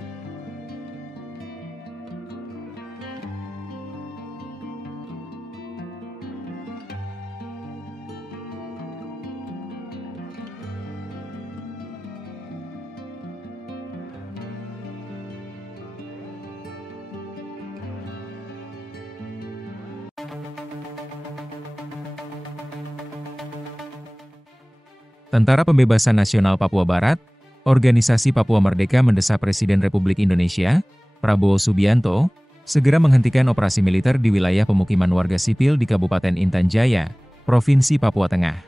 Tentara Pembebasan Nasional Papua Barat, Organisasi Papua Merdeka mendesak Presiden Republik Indonesia, Prabowo Subianto, segera menghentikan operasi militer di wilayah pemukiman warga sipil di Kabupaten Intan Jaya, Provinsi Papua Tengah.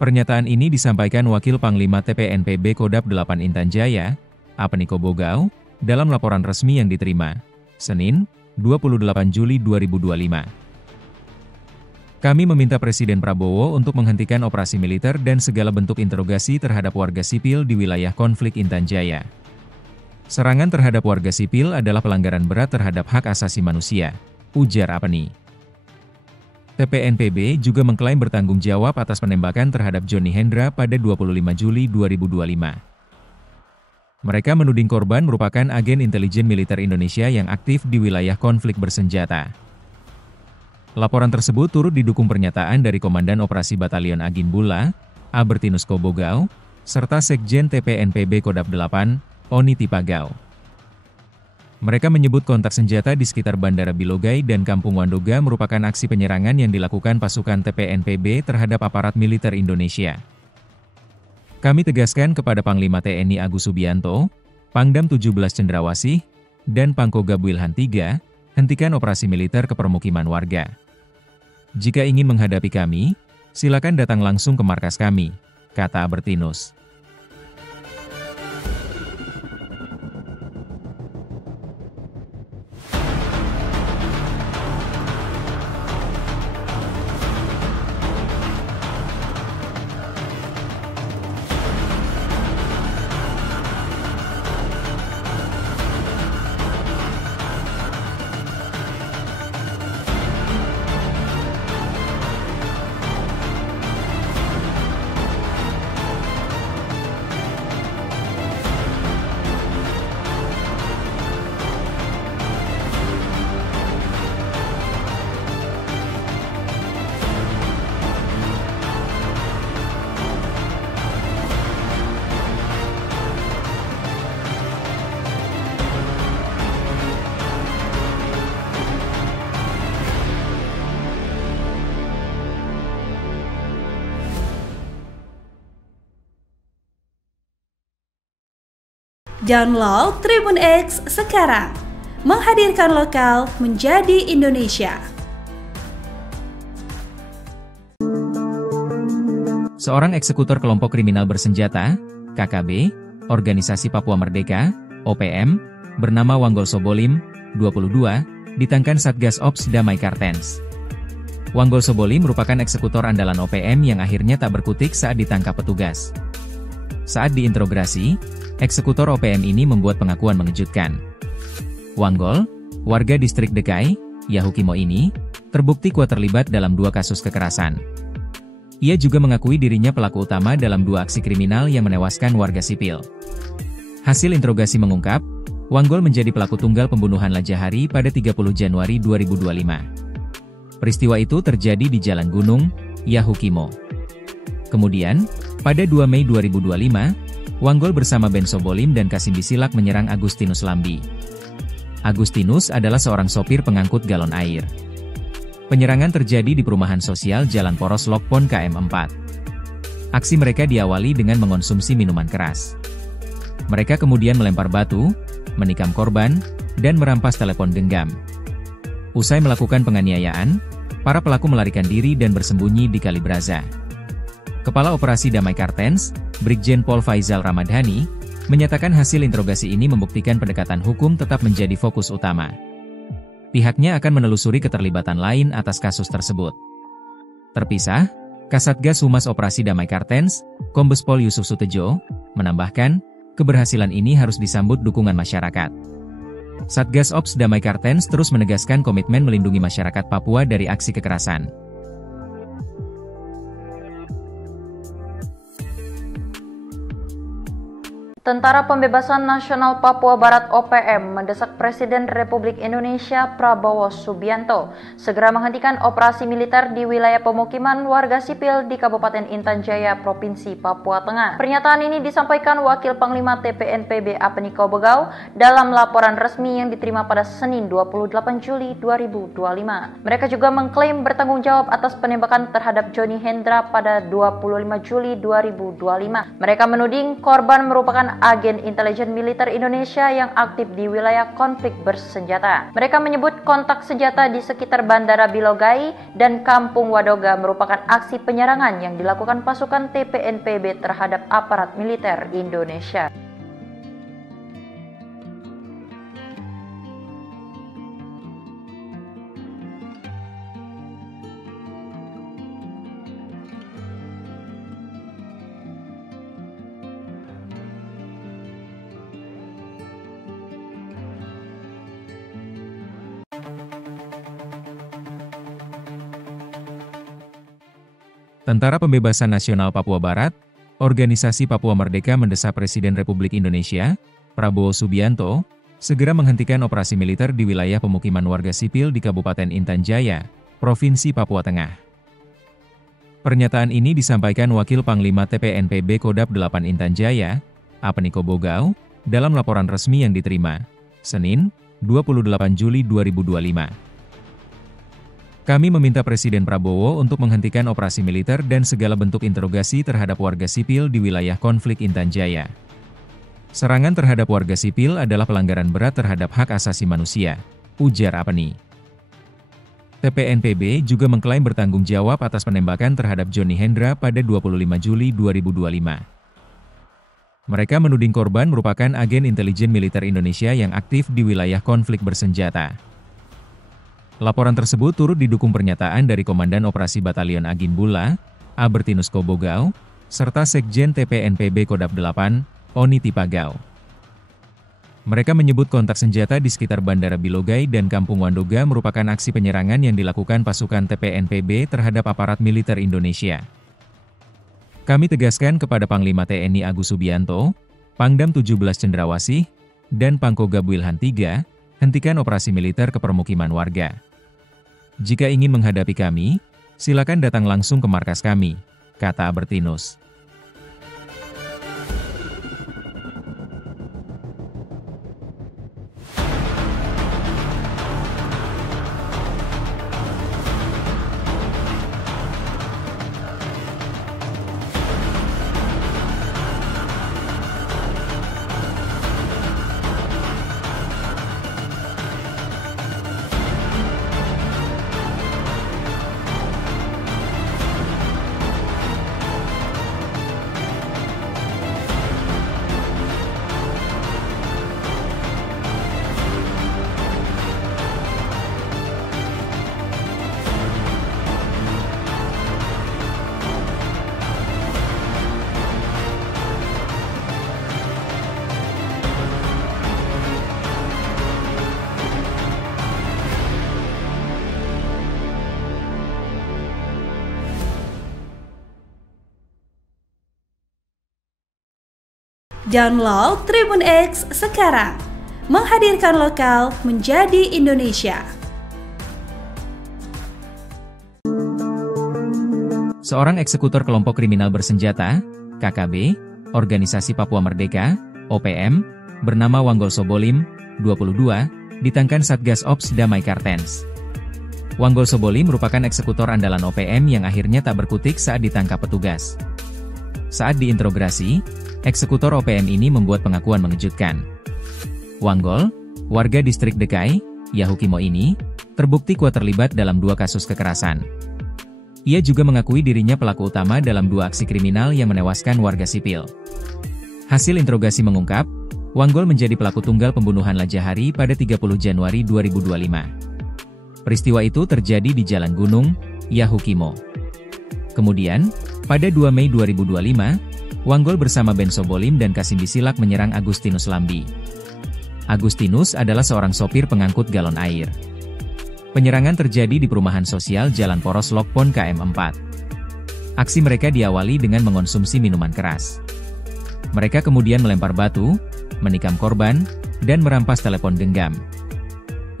Pernyataan ini disampaikan Wakil Panglima TPNPB Kodap 8 Intan Jaya, Apeniko Bogau, dalam laporan resmi yang diterima, Senin, 28 Juli 2025. Kami meminta Presiden Prabowo untuk menghentikan operasi militer dan segala bentuk interogasi terhadap warga sipil di wilayah konflik Intan Jaya. Serangan terhadap warga sipil adalah pelanggaran berat terhadap hak asasi manusia, ujar Apeni. TPNPB juga mengklaim bertanggung jawab atas penembakan terhadap Johnny Hendra pada 25 Juli 2025. Mereka menuding korban merupakan agen intelijen militer Indonesia yang aktif di wilayah konflik bersenjata. Laporan tersebut turut didukung pernyataan dari Komandan Operasi Batalion Agin Bula, Albertinus Kobogau, serta Sekjen TPNPB Kodap 8, Oni Tipagau. Mereka menyebut kontak senjata di sekitar Bandara Bilogai dan Kampung Wadoga merupakan aksi penyerangan yang dilakukan pasukan TPNPB terhadap aparat militer Indonesia. Kami tegaskan kepada Panglima TNI Agus Subianto, Pangdam 17 Cendrawasih, dan Pangkogab Wilhan III, hentikan operasi militer ke permukiman warga. Jika ingin menghadapi kami, silakan datang langsung ke markas kami, kata Albertinus. Download Tribun X sekarang. Menghadirkan lokal menjadi Indonesia. Seorang eksekutor kelompok kriminal bersenjata, KKB, Organisasi Papua Merdeka, OPM, bernama Wanggol Sobolim, 22, ditangkap Satgas Ops Damai Kartens. Wanggol Sobolim merupakan eksekutor andalan OPM yang akhirnya tak berkutik saat ditangkap petugas. Saat diinterogasi, eksekutor OPM ini membuat pengakuan mengejutkan. Wanggol, warga distrik Dekai, Yahukimo ini, terbukti kuat terlibat dalam 2 kasus kekerasan. Ia juga mengakui dirinya pelaku utama dalam 2 aksi kriminal yang menewaskan warga sipil. Hasil interogasi mengungkap, Wanggol menjadi pelaku tunggal pembunuhan Lajahari pada 30 Januari 2025. Peristiwa itu terjadi di Jalan Gunung, Yahukimo. Kemudian, pada 2 Mei 2025, Wanggol bersama Ben Sobolim dan Kasim Bisilak menyerang Agustinus Lambi. Agustinus adalah seorang sopir pengangkut galon air. Penyerangan terjadi di perumahan sosial Jalan Poros Lokpon KM4. Aksi mereka diawali dengan mengonsumsi minuman keras. Mereka kemudian melempar batu, menikam korban, dan merampas telepon genggam. Usai melakukan penganiayaan, para pelaku melarikan diri dan bersembunyi di Kali Braza. Kepala Operasi Damai Kartens, Brigjen Pol Faizal Ramadhani, menyatakan hasil interogasi ini membuktikan pendekatan hukum tetap menjadi fokus utama. Pihaknya akan menelusuri keterlibatan lain atas kasus tersebut. Terpisah, Kasatgas Humas Operasi Damai Kartens, Kombes Pol Yusuf Sutejo, menambahkan, keberhasilan ini harus disambut dukungan masyarakat. Satgas Ops Damai Kartens terus menegaskan komitmen melindungi masyarakat Papua dari aksi kekerasan. Tentara Pembebasan Nasional Papua Barat OPM mendesak Presiden Republik Indonesia Prabowo Subianto segera menghentikan operasi militer di wilayah pemukiman warga sipil di Kabupaten Intan Jaya, Provinsi Papua Tengah. Pernyataan ini disampaikan Wakil Panglima TPNPB Apniko Bogau dalam laporan resmi yang diterima pada Senin 28 Juli 2025. Mereka juga mengklaim bertanggung jawab atas penembakan terhadap Johnny Hendra pada 25 Juli 2025. Mereka menuding korban merupakan agen intelijen militer Indonesia yang aktif di wilayah konflik bersenjata. Mereka menyebut kontak senjata di sekitar Bandara Bilogai dan Kampung Wadoga merupakan aksi penyerangan yang dilakukan pasukan TPNPB terhadap aparat militer Indonesia. Tentara Pembebasan Nasional Papua Barat, Organisasi Papua Merdeka mendesak Presiden Republik Indonesia, Prabowo Subianto, segera menghentikan operasi militer di wilayah pemukiman warga sipil di Kabupaten Intan Jaya, Provinsi Papua Tengah. Pernyataan ini disampaikan Wakil Panglima TPNPB Kodap 8 Intan Jaya, Apniko Bogau, dalam laporan resmi yang diterima, Senin, 28 Juli 2025. Kami meminta Presiden Prabowo untuk menghentikan operasi militer dan segala bentuk interogasi terhadap warga sipil di wilayah konflik Intan Jaya. Serangan terhadap warga sipil adalah pelanggaran berat terhadap hak asasi manusia, ujar Apni. TPNPB juga mengklaim bertanggung jawab atas penembakan terhadap Johnny Hendra pada 25 Juli 2025. Mereka menuding korban merupakan agen intelijen militer Indonesia yang aktif di wilayah konflik bersenjata. Laporan tersebut turut didukung pernyataan dari Komandan Operasi Batalion Agin Bula, Albertinus Kobogau, serta Sekjen TPNPB Kodap 8, Oni Tipagau. Mereka menyebut kontak senjata di sekitar Bandara Bilogai dan Kampung Wandoga merupakan aksi penyerangan yang dilakukan pasukan TPNPB terhadap aparat militer Indonesia. Kami tegaskan kepada Panglima TNI Agus Subianto, Pangdam 17 Cendrawasih, dan Pangkogab Wilhan III, hentikan operasi militer ke permukiman warga. Jika ingin menghadapi kami, silakan datang langsung ke markas kami, kata Albertinus. Download Tribun X sekarang. Menghadirkan lokal menjadi Indonesia. Seorang eksekutor kelompok kriminal bersenjata, KKB, Organisasi Papua Merdeka, OPM, bernama Wanggol Sobolim, 22, ditangkap Satgas Ops Damai Kartens. Wanggol Sobolim merupakan eksekutor andalan OPM yang akhirnya tak berkutik saat ditangkap petugas. Saat diinterogasi, eksekutor OPM ini membuat pengakuan mengejutkan. Wanggol, warga distrik Dekai, Yahukimo ini, terbukti kuat terlibat dalam 2 kasus kekerasan. Ia juga mengakui dirinya pelaku utama dalam 2 aksi kriminal yang menewaskan warga sipil. Hasil interogasi mengungkap, Wanggol menjadi pelaku tunggal pembunuhan Lajahari pada 30 Januari 2025. Peristiwa itu terjadi di Jalan Gunung, Yahukimo. Kemudian, pada 2 Mei 2025, Wanggol bersama Ben Sobolim dan Kasim Bisilak menyerang Agustinus Lambi. Agustinus adalah seorang sopir pengangkut galon air. Penyerangan terjadi di perumahan sosial Jalan Poros Lokpon KM4. Aksi mereka diawali dengan mengonsumsi minuman keras. Mereka kemudian melempar batu, menikam korban, dan merampas telepon genggam.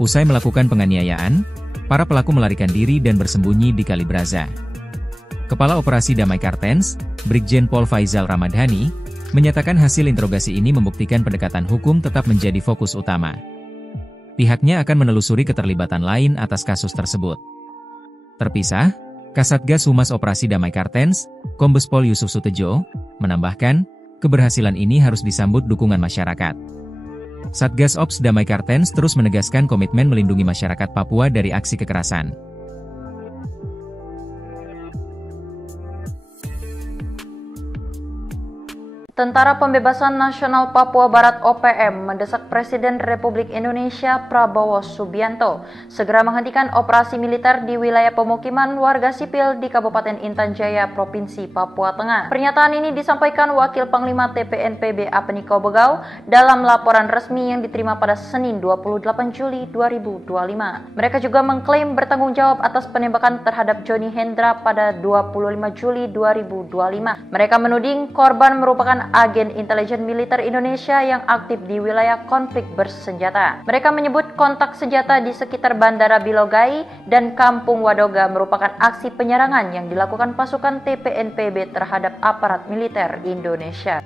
Usai melakukan penganiayaan, para pelaku melarikan diri dan bersembunyi di Kali Braza. Kepala Operasi Damai Kartens, Brigjen Pol Faizal Ramadhani, menyatakan hasil interogasi ini membuktikan pendekatan hukum tetap menjadi fokus utama. Pihaknya akan menelusuri keterlibatan lain atas kasus tersebut. Terpisah, Kasatgas Humas Operasi Damai Kartens, Kombes Pol Yusuf Sutejo, menambahkan, keberhasilan ini harus disambut dukungan masyarakat. Satgas Ops Damai Kartens terus menegaskan komitmen melindungi masyarakat Papua dari aksi kekerasan. Tentara Pembebasan Nasional Papua Barat OPM mendesak Presiden Republik Indonesia Prabowo Subianto segera menghentikan operasi militer di wilayah pemukiman warga sipil di Kabupaten Intan Jaya, Provinsi Papua Tengah. Pernyataan ini disampaikan Wakil Panglima TPNPB Apeniko Bogau dalam laporan resmi yang diterima pada Senin 28 Juli 2025. Mereka juga mengklaim bertanggung jawab atas penembakan terhadap Johnny Hendra pada 25 Juli 2025. Mereka menuding korban merupakan agen intelijen militer Indonesia yang aktif di wilayah konflik bersenjata. Mereka menyebut kontak senjata di sekitar Bandara Bilogai dan Kampung Wadoga merupakan aksi penyerangan yang dilakukan pasukan TPNPB terhadap aparat militer Indonesia.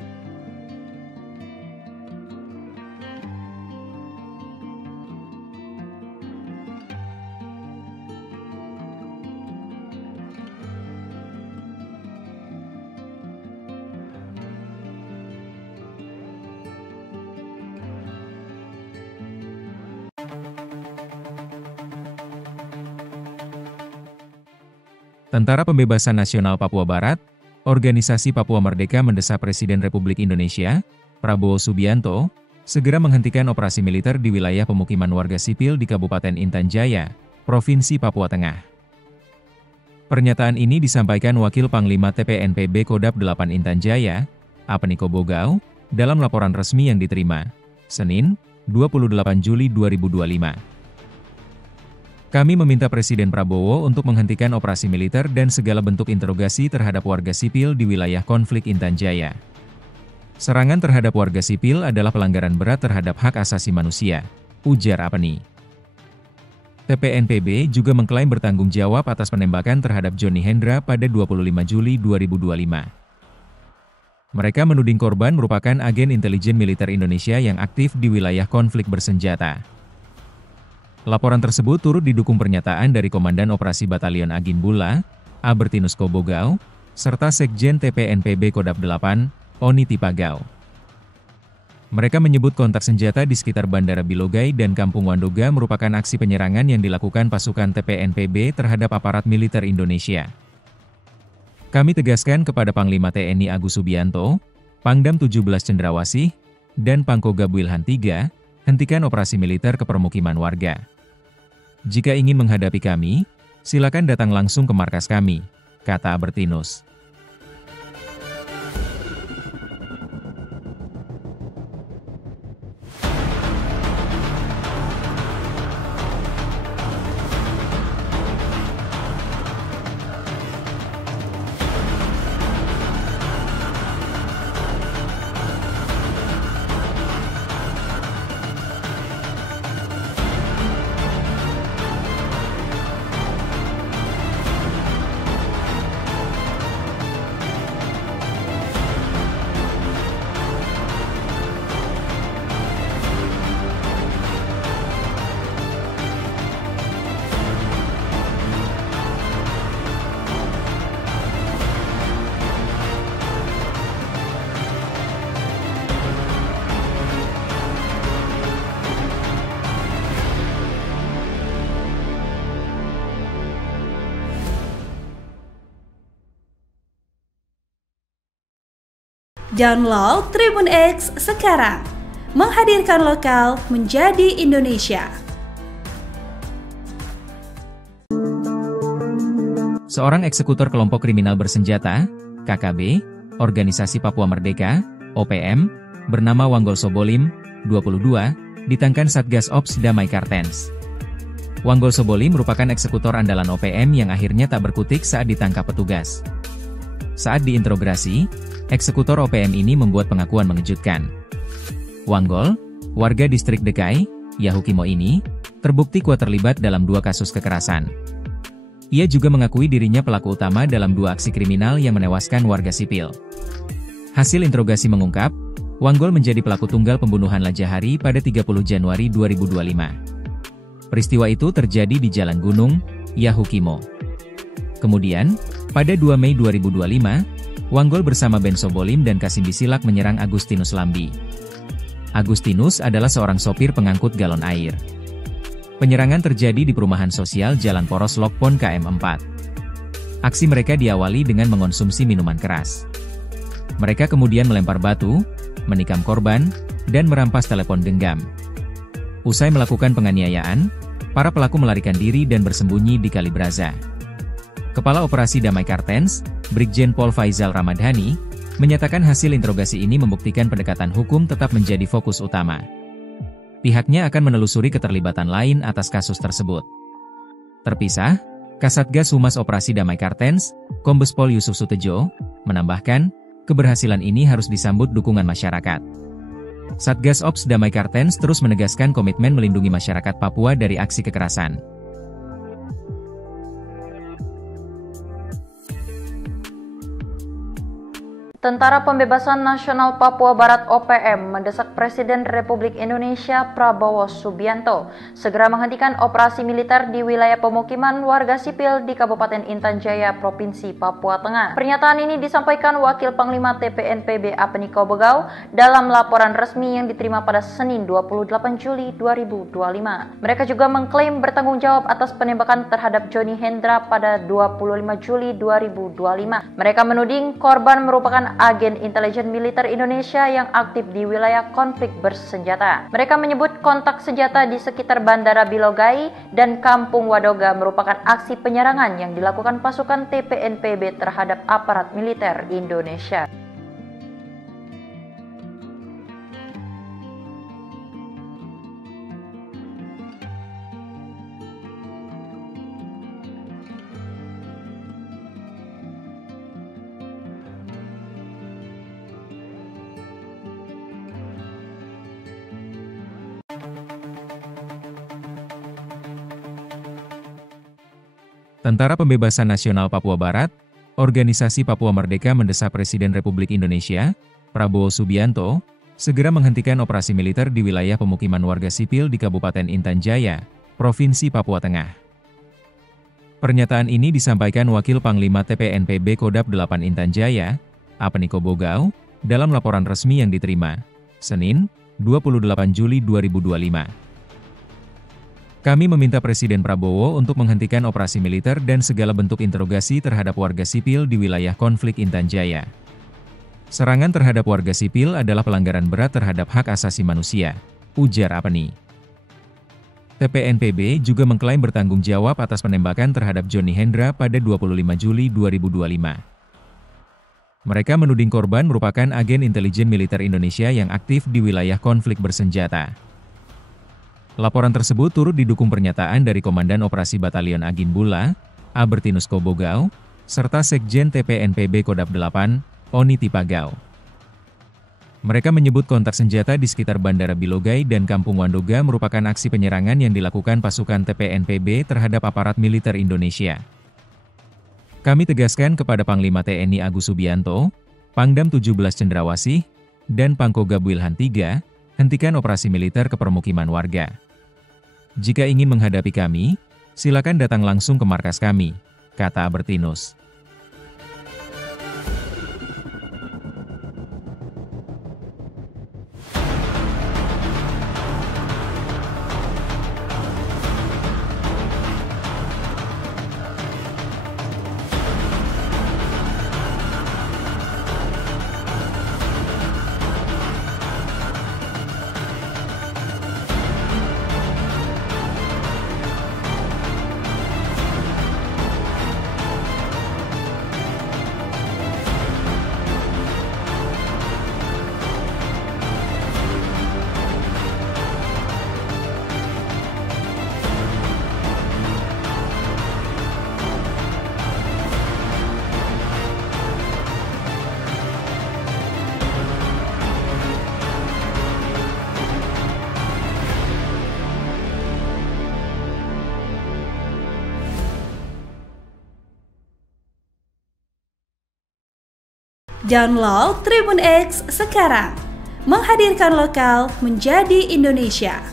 Tentara Pembebasan Nasional Papua Barat, Organisasi Papua Merdeka mendesak Presiden Republik Indonesia, Prabowo Subianto, segera menghentikan operasi militer di wilayah pemukiman warga sipil di Kabupaten Intan Jaya, Provinsi Papua Tengah. Pernyataan ini disampaikan Wakil Panglima TPNPB Kodap 8 Intan Jaya, Apeniko Bogau, dalam laporan resmi yang diterima, Senin, 28 Juli 2025. Kami meminta Presiden Prabowo untuk menghentikan operasi militer dan segala bentuk interogasi terhadap warga sipil di wilayah konflik Intan Jaya. Serangan terhadap warga sipil adalah pelanggaran berat terhadap hak asasi manusia, ujar Apeni. TPNPB juga mengklaim bertanggung jawab atas penembakan terhadap Johnny Hendra pada 25 Juli 2025. Mereka menuding korban merupakan agen intelijen militer Indonesia yang aktif di wilayah konflik bersenjata. Laporan tersebut turut didukung pernyataan dari Komandan Operasi Batalion Agin Bula, Albertinus Kobogau, serta Sekjen TPNPB Kodap 8, Oni Tipagau. Mereka menyebut kontak senjata di sekitar Bandara Bilogai dan Kampung Wadoga merupakan aksi penyerangan yang dilakukan pasukan TPNPB terhadap aparat militer Indonesia. Kami tegaskan kepada Panglima TNI Agus Subianto, Pangdam 17 Cendrawasih, dan Pangkogab Wilhan III, hentikan operasi militer ke permukiman warga. Jika ingin menghadapi kami, silakan datang langsung ke markas kami, kata Albertinus. Download Tribun X sekarang. Menghadirkan lokal menjadi Indonesia. Seorang eksekutor kelompok kriminal bersenjata, KKB, Organisasi Papua Merdeka, OPM, bernama Wanggol Sobolim, 22, ditangkap Satgas Ops Damai Kartens. Wanggol Sobolim merupakan eksekutor andalan OPM yang akhirnya tak berkutik saat ditangkap petugas. Saat diinterogasi, eksekutor OPM ini membuat pengakuan mengejutkan. Wanggol, warga distrik Dekai, Yahukimo ini, terbukti kuat terlibat dalam 2 kasus kekerasan. Ia juga mengakui dirinya pelaku utama dalam 2 aksi kriminal yang menewaskan warga sipil. Hasil interogasi mengungkap, Wanggol menjadi pelaku tunggal pembunuhan Lajahari pada 30 Januari 2025. Peristiwa itu terjadi di Jalan Gunung, Yahukimo. Kemudian, pada 2 Mei 2025, Wanggol bersama Ben Sobolim dan Kasim Bisilak menyerang Agustinus Lambi. Agustinus adalah seorang sopir pengangkut galon air. Penyerangan terjadi di perumahan sosial Jalan Poros Lokpon KM4. Aksi mereka diawali dengan mengonsumsi minuman keras. Mereka kemudian melempar batu, menikam korban, dan merampas telepon genggam. Usai melakukan penganiayaan, para pelaku melarikan diri dan bersembunyi di Kalibraza. Kepala Operasi Damai Kartens, Brigjen Pol Faizal Ramadhani, menyatakan hasil interogasi ini membuktikan pendekatan hukum tetap menjadi fokus utama. Pihaknya akan menelusuri keterlibatan lain atas kasus tersebut. Terpisah, Kasatgas Humas Operasi Damai Kartens, Kombes Pol Yusuf Sutejo, menambahkan, keberhasilan ini harus disambut dukungan masyarakat. Satgas Ops Damai Kartens terus menegaskan komitmen melindungi masyarakat Papua dari aksi kekerasan. Tentara Pembebasan Nasional Papua Barat OPM mendesak Presiden Republik Indonesia Prabowo Subianto segera menghentikan operasi militer di wilayah pemukiman warga sipil di Kabupaten Intan Jaya, Provinsi Papua Tengah. Pernyataan ini disampaikan Wakil Panglima TPNPB Apeniko Bogau dalam laporan resmi yang diterima pada Senin 28 Juli 2025. Mereka juga mengklaim bertanggung jawab atas penembakan terhadap Johnny Hendra pada 25 Juli 2025. Mereka menuding korban merupakan agen intelijen militer Indonesia yang aktif di wilayah konflik bersenjata. Mereka menyebut kontak senjata di sekitar Bandara Bilogai dan Kampung Wadoga merupakan aksi penyerangan yang dilakukan pasukan TPNPB terhadap aparat militer Indonesia. Tentara Pembebasan Nasional Papua Barat, Organisasi Papua Merdeka mendesak Presiden Republik Indonesia, Prabowo Subianto, segera menghentikan operasi militer di wilayah pemukiman warga sipil di Kabupaten Intan Jaya, Provinsi Papua Tengah. Pernyataan ini disampaikan Wakil Panglima TPNPB Kodap 8 Intan Jaya, Apeniko Bogau, dalam laporan resmi yang diterima, Senin, 28 Juli 2025. Kami meminta Presiden Prabowo untuk menghentikan operasi militer dan segala bentuk interogasi terhadap warga sipil di wilayah konflik Intan Jaya. Serangan terhadap warga sipil adalah pelanggaran berat terhadap hak asasi manusia, ujar Apeni. TPNPB juga mengklaim bertanggung jawab atas penembakan terhadap Johnny Hendra pada 25 Juli 2025. Mereka menuding korban merupakan agen intelijen militer Indonesia yang aktif di wilayah konflik bersenjata. Laporan tersebut turut didukung pernyataan dari Komandan Operasi Batalion Agin Bula, Albertinus Kobogau, serta Sekjen TPNPB Kodap 8, Oni Tipagau. Mereka menyebut kontak senjata di sekitar Bandara Bilogai dan Kampung Wandoga merupakan aksi penyerangan yang dilakukan pasukan TPNPB terhadap aparat militer Indonesia. Kami tegaskan kepada Panglima TNI Agus Subianto, Pangdam 17 Cendrawasih, dan Pangkogab Wilhan III, hentikan operasi militer ke permukiman warga. Jika ingin menghadapi kami, silakan datang langsung ke markas kami, kata Albertinus. Download Tribun X sekarang. Menghadirkan lokal menjadi Indonesia.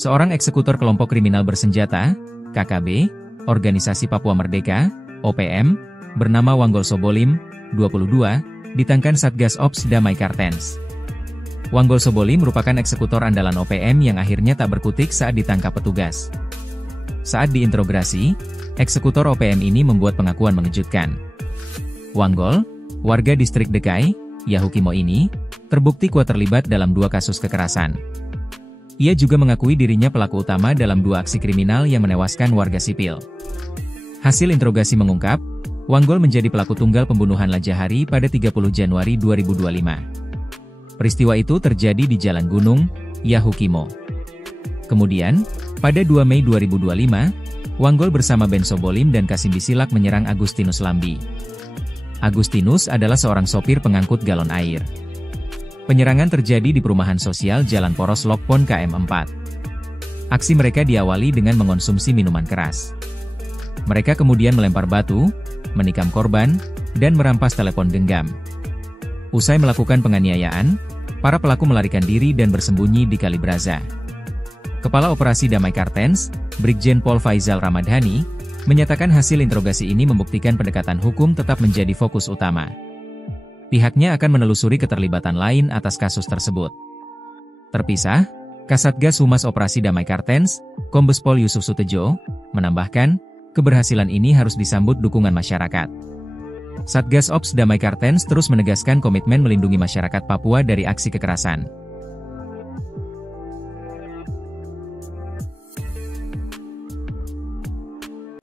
Seorang eksekutor kelompok kriminal bersenjata, KKB, Organisasi Papua Merdeka, OPM, bernama Wanggol Sobolim, 22, ditangkan Satgas Ops Damai Kartens. Wanggol Sobolim merupakan eksekutor andalan OPM yang akhirnya tak berkutik saat ditangkap petugas. Saat diinterogasi, eksekutor OPM ini membuat pengakuan mengejutkan. Wanggol, warga distrik Dekai, Yahukimo ini, terbukti kuat terlibat dalam 2 kasus kekerasan. Ia juga mengakui dirinya pelaku utama dalam 2 aksi kriminal yang menewaskan warga sipil. Hasil interogasi mengungkap, Wanggol menjadi pelaku tunggal pembunuhan Lajahari pada 30 Januari 2025. Peristiwa itu terjadi di Jalan Gunung, Yahukimo. Kemudian, pada 2 Mei 2025, Wanggol bersama Ben Sobolim dan Kasim Bisilak menyerang Agustinus Lambi. Agustinus adalah seorang sopir pengangkut galon air. Penyerangan terjadi di perumahan sosial Jalan Poros Lokpon KM4. Aksi mereka diawali dengan mengonsumsi minuman keras. Mereka kemudian melempar batu, menikam korban, dan merampas telepon genggam. Usai melakukan penganiayaan, para pelaku melarikan diri dan bersembunyi di Kalibraza. Kepala Operasi Damai Kartens, Brigjen Pol Faizal Ramadhani, menyatakan hasil interogasi ini membuktikan pendekatan hukum tetap menjadi fokus utama. Pihaknya akan menelusuri keterlibatan lain atas kasus tersebut. Terpisah, Kasatgas Humas Operasi Damai Kartens, Kombes Pol Yusuf Sutejo, menambahkan, keberhasilan ini harus disambut dukungan masyarakat. Satgas Ops Damai Kartens terus menegaskan komitmen melindungi masyarakat Papua dari aksi kekerasan.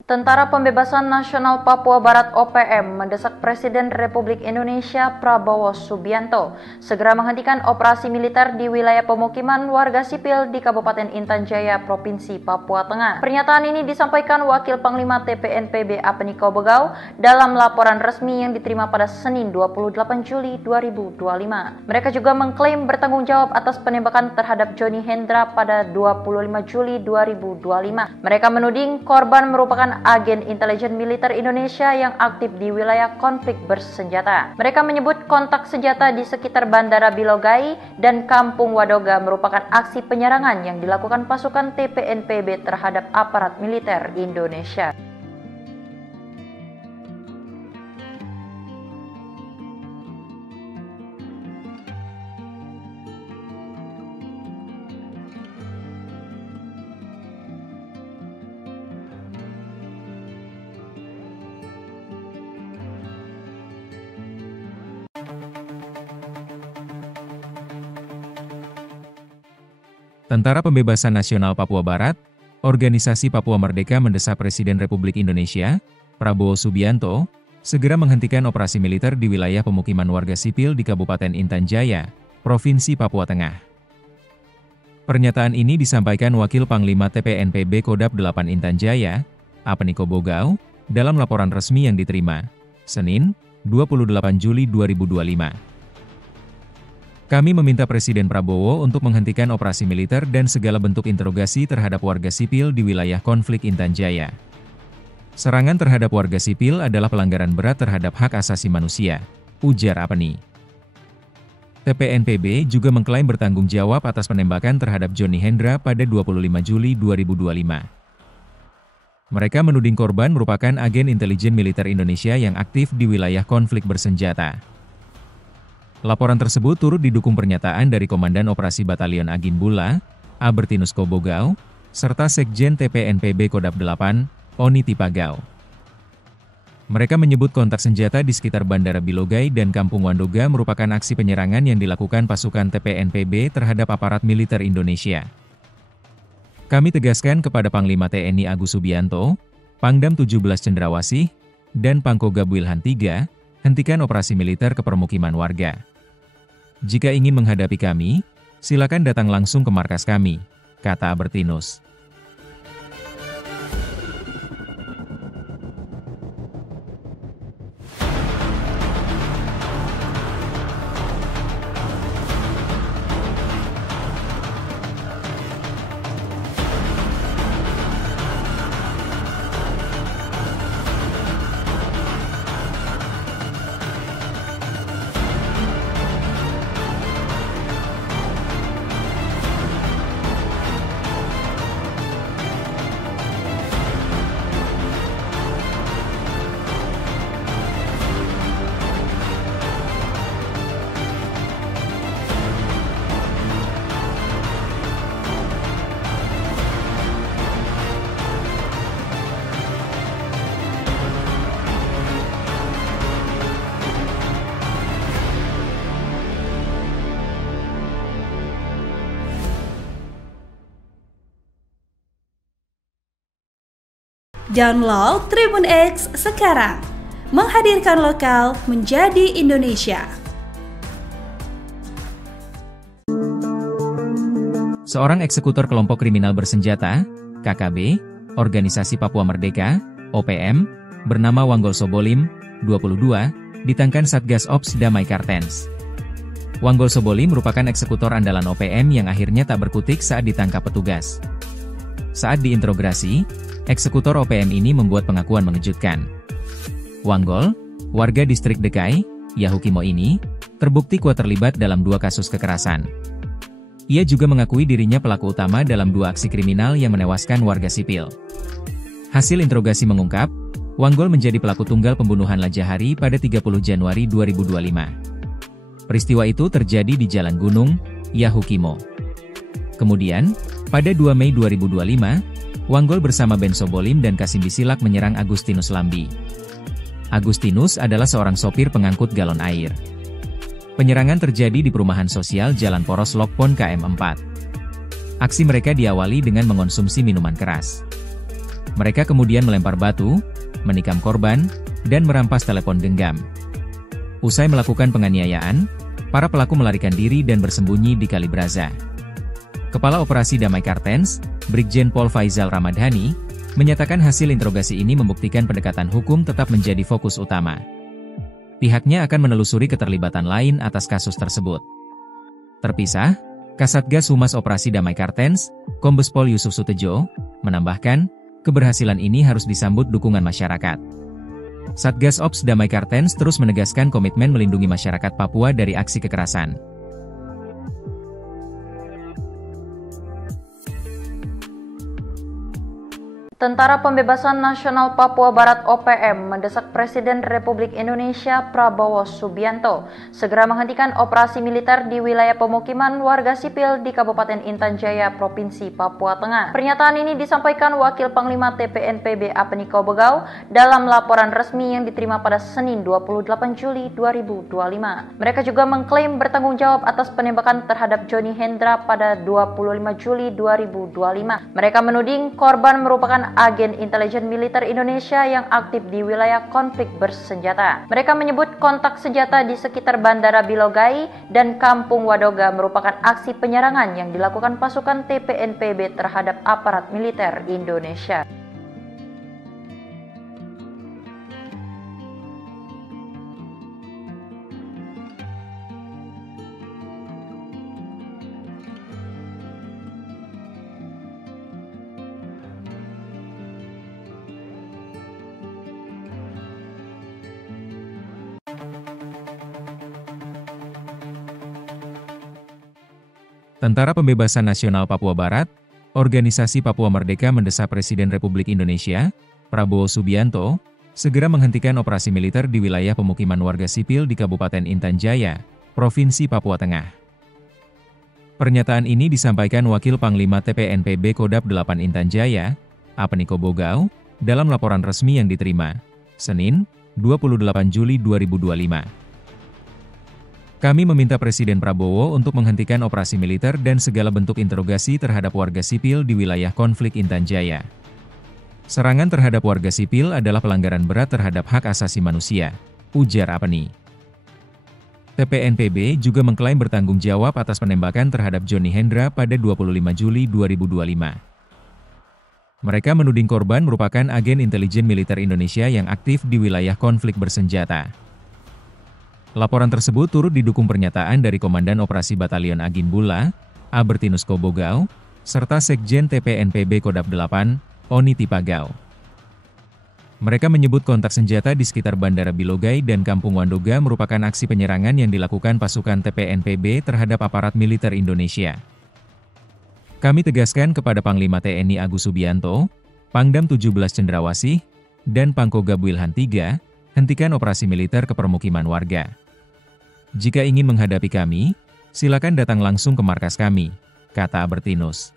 Tentara Pembebasan Nasional Papua Barat OPM mendesak Presiden Republik Indonesia Prabowo Subianto segera menghentikan operasi militer di wilayah pemukiman warga sipil di Kabupaten Intan Jaya, Provinsi Papua Tengah. Pernyataan ini disampaikan Wakil Panglima TPNPB Apeniko Bogau dalam laporan resmi yang diterima pada Senin 28 Juli 2025. Mereka juga mengklaim bertanggung jawab atas penembakan terhadap Johnny Hendra pada 25 Juli 2025. Mereka menuding korban merupakan agen intelijen militer Indonesia yang aktif di wilayah konflik bersenjata. Mereka menyebut kontak senjata di sekitar Bandara Bilogai dan Kampung Wadoga merupakan aksi penyerangan yang dilakukan pasukan TPNPB terhadap aparat militer Indonesia. Tentara Pembebasan Nasional Papua Barat, Organisasi Papua Merdeka mendesak Presiden Republik Indonesia, Prabowo Subianto, segera menghentikan operasi militer di wilayah pemukiman warga sipil di Kabupaten Intan Jaya, Provinsi Papua Tengah. Pernyataan ini disampaikan Wakil Panglima TPNPB Kodap 8 Intan Jaya, Apeniko Bogau, dalam laporan resmi yang diterima, Senin, 28 Juli 2025. Kami meminta Presiden Prabowo untuk menghentikan operasi militer dan segala bentuk interogasi terhadap warga sipil di wilayah konflik Intan Jaya. Serangan terhadap warga sipil adalah pelanggaran berat terhadap hak asasi manusia, ujar Apeni. TPNPB juga mengklaim bertanggung jawab atas penembakan terhadap Johnny Hendra pada 25 Juli 2025. Mereka menuding korban merupakan agen intelijen militer Indonesia yang aktif di wilayah konflik bersenjata. Laporan tersebut turut didukung pernyataan dari Komandan Operasi Batalion Agin Bula, Albertinus Kobogau, serta Sekjen TPNPB Kodap 8, Oni Tipagau. Mereka menyebut kontak senjata di sekitar Bandara Bilogai dan Kampung Wandoga merupakan aksi penyerangan yang dilakukan pasukan TPNPB terhadap aparat militer Indonesia. Kami tegaskan kepada Panglima TNI Agus Subianto, Pangdam 17 Cendrawasih, dan Pangkogab Wilhan III, hentikan operasi militer ke permukiman warga. Jika ingin menghadapi kami, silakan datang langsung ke markas kami, kata Albertinus. Download Tribun X sekarang. Menghadirkan lokal menjadi Indonesia. Seorang eksekutor kelompok kriminal bersenjata, KKB, Organisasi Papua Merdeka, OPM, bernama Wanggol Sobolim, 22, ditangkan Satgas Ops Damai Kartens. Wanggol Sobolim merupakan eksekutor andalan OPM yang akhirnya tak berkutik saat ditangkap petugas. Saat diinterogasi, eksekutor OPM ini membuat pengakuan mengejutkan. Wanggol, warga distrik Dekai, Yahukimo ini, terbukti kuat terlibat dalam 2 kasus kekerasan. Ia juga mengakui dirinya pelaku utama dalam 2 aksi kriminal yang menewaskan warga sipil. Hasil interogasi mengungkap, Wanggol menjadi pelaku tunggal pembunuhan Lajahari pada 30 Januari 2025. Peristiwa itu terjadi di Jalan Gunung, Yahukimo. Kemudian, pada 2 Mei 2025, Wanggol bersama Ben Sobolim dan Kasim Bisilak menyerang Agustinus Lambi. Agustinus adalah seorang sopir pengangkut galon air. Penyerangan terjadi di perumahan sosial Jalan Poros Lokpon KM4. Aksi mereka diawali dengan mengonsumsi minuman keras. Mereka kemudian melempar batu, menikam korban, dan merampas telepon genggam. Usai melakukan penganiayaan, para pelaku melarikan diri dan bersembunyi di Kali Braza. Kepala Operasi Damai Kartens, Brigjen Pol Faizal Ramadhani, menyatakan hasil interogasi ini membuktikan pendekatan hukum tetap menjadi fokus utama. Pihaknya akan menelusuri keterlibatan lain atas kasus tersebut. Terpisah, Kasatgas Humas Operasi Damai Kartens, Kombes Pol Yusuf Sutejo, menambahkan, keberhasilan ini harus disambut dukungan masyarakat. Satgas Ops Damai Kartens terus menegaskan komitmen melindungi masyarakat Papua dari aksi kekerasan. Tentara Pembebasan Nasional Papua Barat OPM mendesak Presiden Republik Indonesia Prabowo Subianto segera menghentikan operasi militer di wilayah pemukiman warga sipil di Kabupaten Intan Jaya, Provinsi Papua Tengah. Pernyataan ini disampaikan Wakil Panglima TPNPB Apeniko Begau dalam laporan resmi yang diterima pada Senin 28 Juli 2025. Mereka juga mengklaim bertanggung jawab atas penembakan terhadap Johnny Hendra pada 25 Juli 2025. Mereka menuding korban merupakan agen intelijen militer Indonesia yang aktif di wilayah konflik bersenjata. Mereka menyebut kontak senjata di sekitar Bandara Bilogai dan Kampung Wadoga merupakan aksi penyerangan yang dilakukan pasukan TPNPB terhadap aparat militer Indonesia. Tentara Pembebasan Nasional Papua Barat, Organisasi Papua Merdeka mendesak Presiden Republik Indonesia, Prabowo Subianto, segera menghentikan operasi militer di wilayah pemukiman warga sipil di Kabupaten Intan Jaya, Provinsi Papua Tengah. Pernyataan ini disampaikan Wakil Panglima TPNPB Kodap 8 Intan Jaya, Apeniko Begau, dalam laporan resmi yang diterima, Senin, 28 Juli 2025. Kami meminta Presiden Prabowo untuk menghentikan operasi militer dan segala bentuk interogasi terhadap warga sipil di wilayah konflik Intan Jaya. Serangan terhadap warga sipil adalah pelanggaran berat terhadap hak asasi manusia, ujar Apeni. TPNPB juga mengklaim bertanggung jawab atas penembakan terhadap Johnny Hendra pada 25 Juli 2025. Mereka menuding korban merupakan agen intelijen militer Indonesia yang aktif di wilayah konflik bersenjata. Laporan tersebut turut didukung pernyataan dari Komandan Operasi Batalion Agin Bula, Albertinus Kobogau, serta Sekjen TPNPB Kodap 8, Oni Tipagau. Mereka menyebut kontak senjata di sekitar Bandara Bilogai dan Kampung Wadoga merupakan aksi penyerangan yang dilakukan pasukan TPNPB terhadap aparat militer Indonesia. Kami tegaskan kepada Panglima TNI Agus Subianto, Pangdam 17 Cendrawasih, dan Pangkogab Wilhan III, hentikan operasi militer ke permukiman warga. Jika ingin menghadapi kami, silakan datang langsung ke markas kami, kata Albertinus.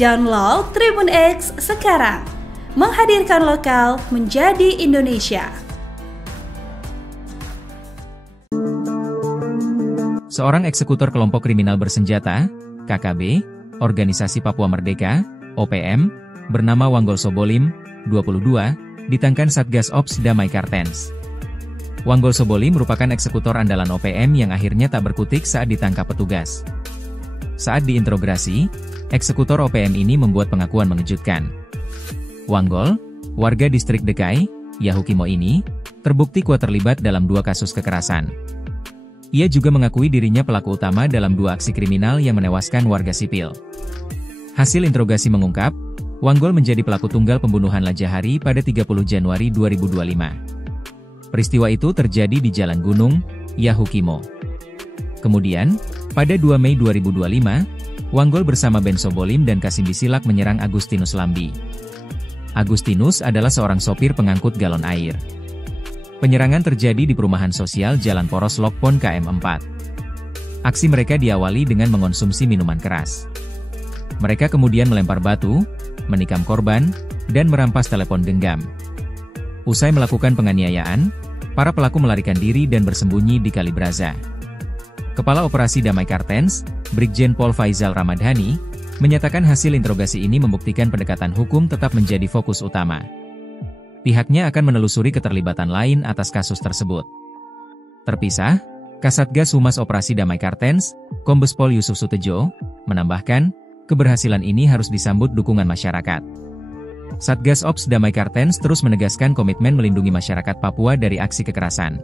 Download Tribun X sekarang. Menghadirkan lokal menjadi Indonesia. Seorang eksekutor kelompok kriminal bersenjata, KKB, Organisasi Papua Merdeka, OPM, bernama Wanggol Sobolim, 22, ditangkan Satgas Ops Damai Kartens. Wanggol Sobolim merupakan eksekutor andalan OPM yang akhirnya tak berkutik saat ditangkap petugas. Saat diinterogasi, eksekutor OPM ini membuat pengakuan mengejutkan. Wanggol, warga distrik Dekai, Yahukimo ini, terbukti kuat terlibat dalam 2 kasus kekerasan. Ia juga mengakui dirinya pelaku utama dalam 2 aksi kriminal yang menewaskan warga sipil. Hasil interogasi mengungkap, Wanggol menjadi pelaku tunggal pembunuhan Lajahari pada 30 Januari 2025. Peristiwa itu terjadi di Jalan Gunung, Yahukimo. Kemudian, pada 2 Mei 2025, Wanggol bersama Ben Sobolim dan Kasim Bisilak menyerang Agustinus Lambi. Agustinus adalah seorang sopir pengangkut galon air. Penyerangan terjadi di perumahan sosial Jalan Poros Lokpon KM4. Aksi mereka diawali dengan mengonsumsi minuman keras. Mereka kemudian melempar batu, menikam korban, dan merampas telepon genggam. Usai melakukan penganiayaan, para pelaku melarikan diri dan bersembunyi di Kali Braza. Kepala Operasi Damai Kartens, Brigjen Pol Faizal Ramadhani, menyatakan hasil interogasi ini membuktikan pendekatan hukum tetap menjadi fokus utama. Pihaknya akan menelusuri keterlibatan lain atas kasus tersebut. Terpisah, Kasatgas Humas Operasi Damai Kartens, Kombes Pol Yusuf Sutejo, menambahkan, keberhasilan ini harus disambut dukungan masyarakat. Satgas Ops Damai Kartens terus menegaskan komitmen melindungi masyarakat Papua dari aksi kekerasan.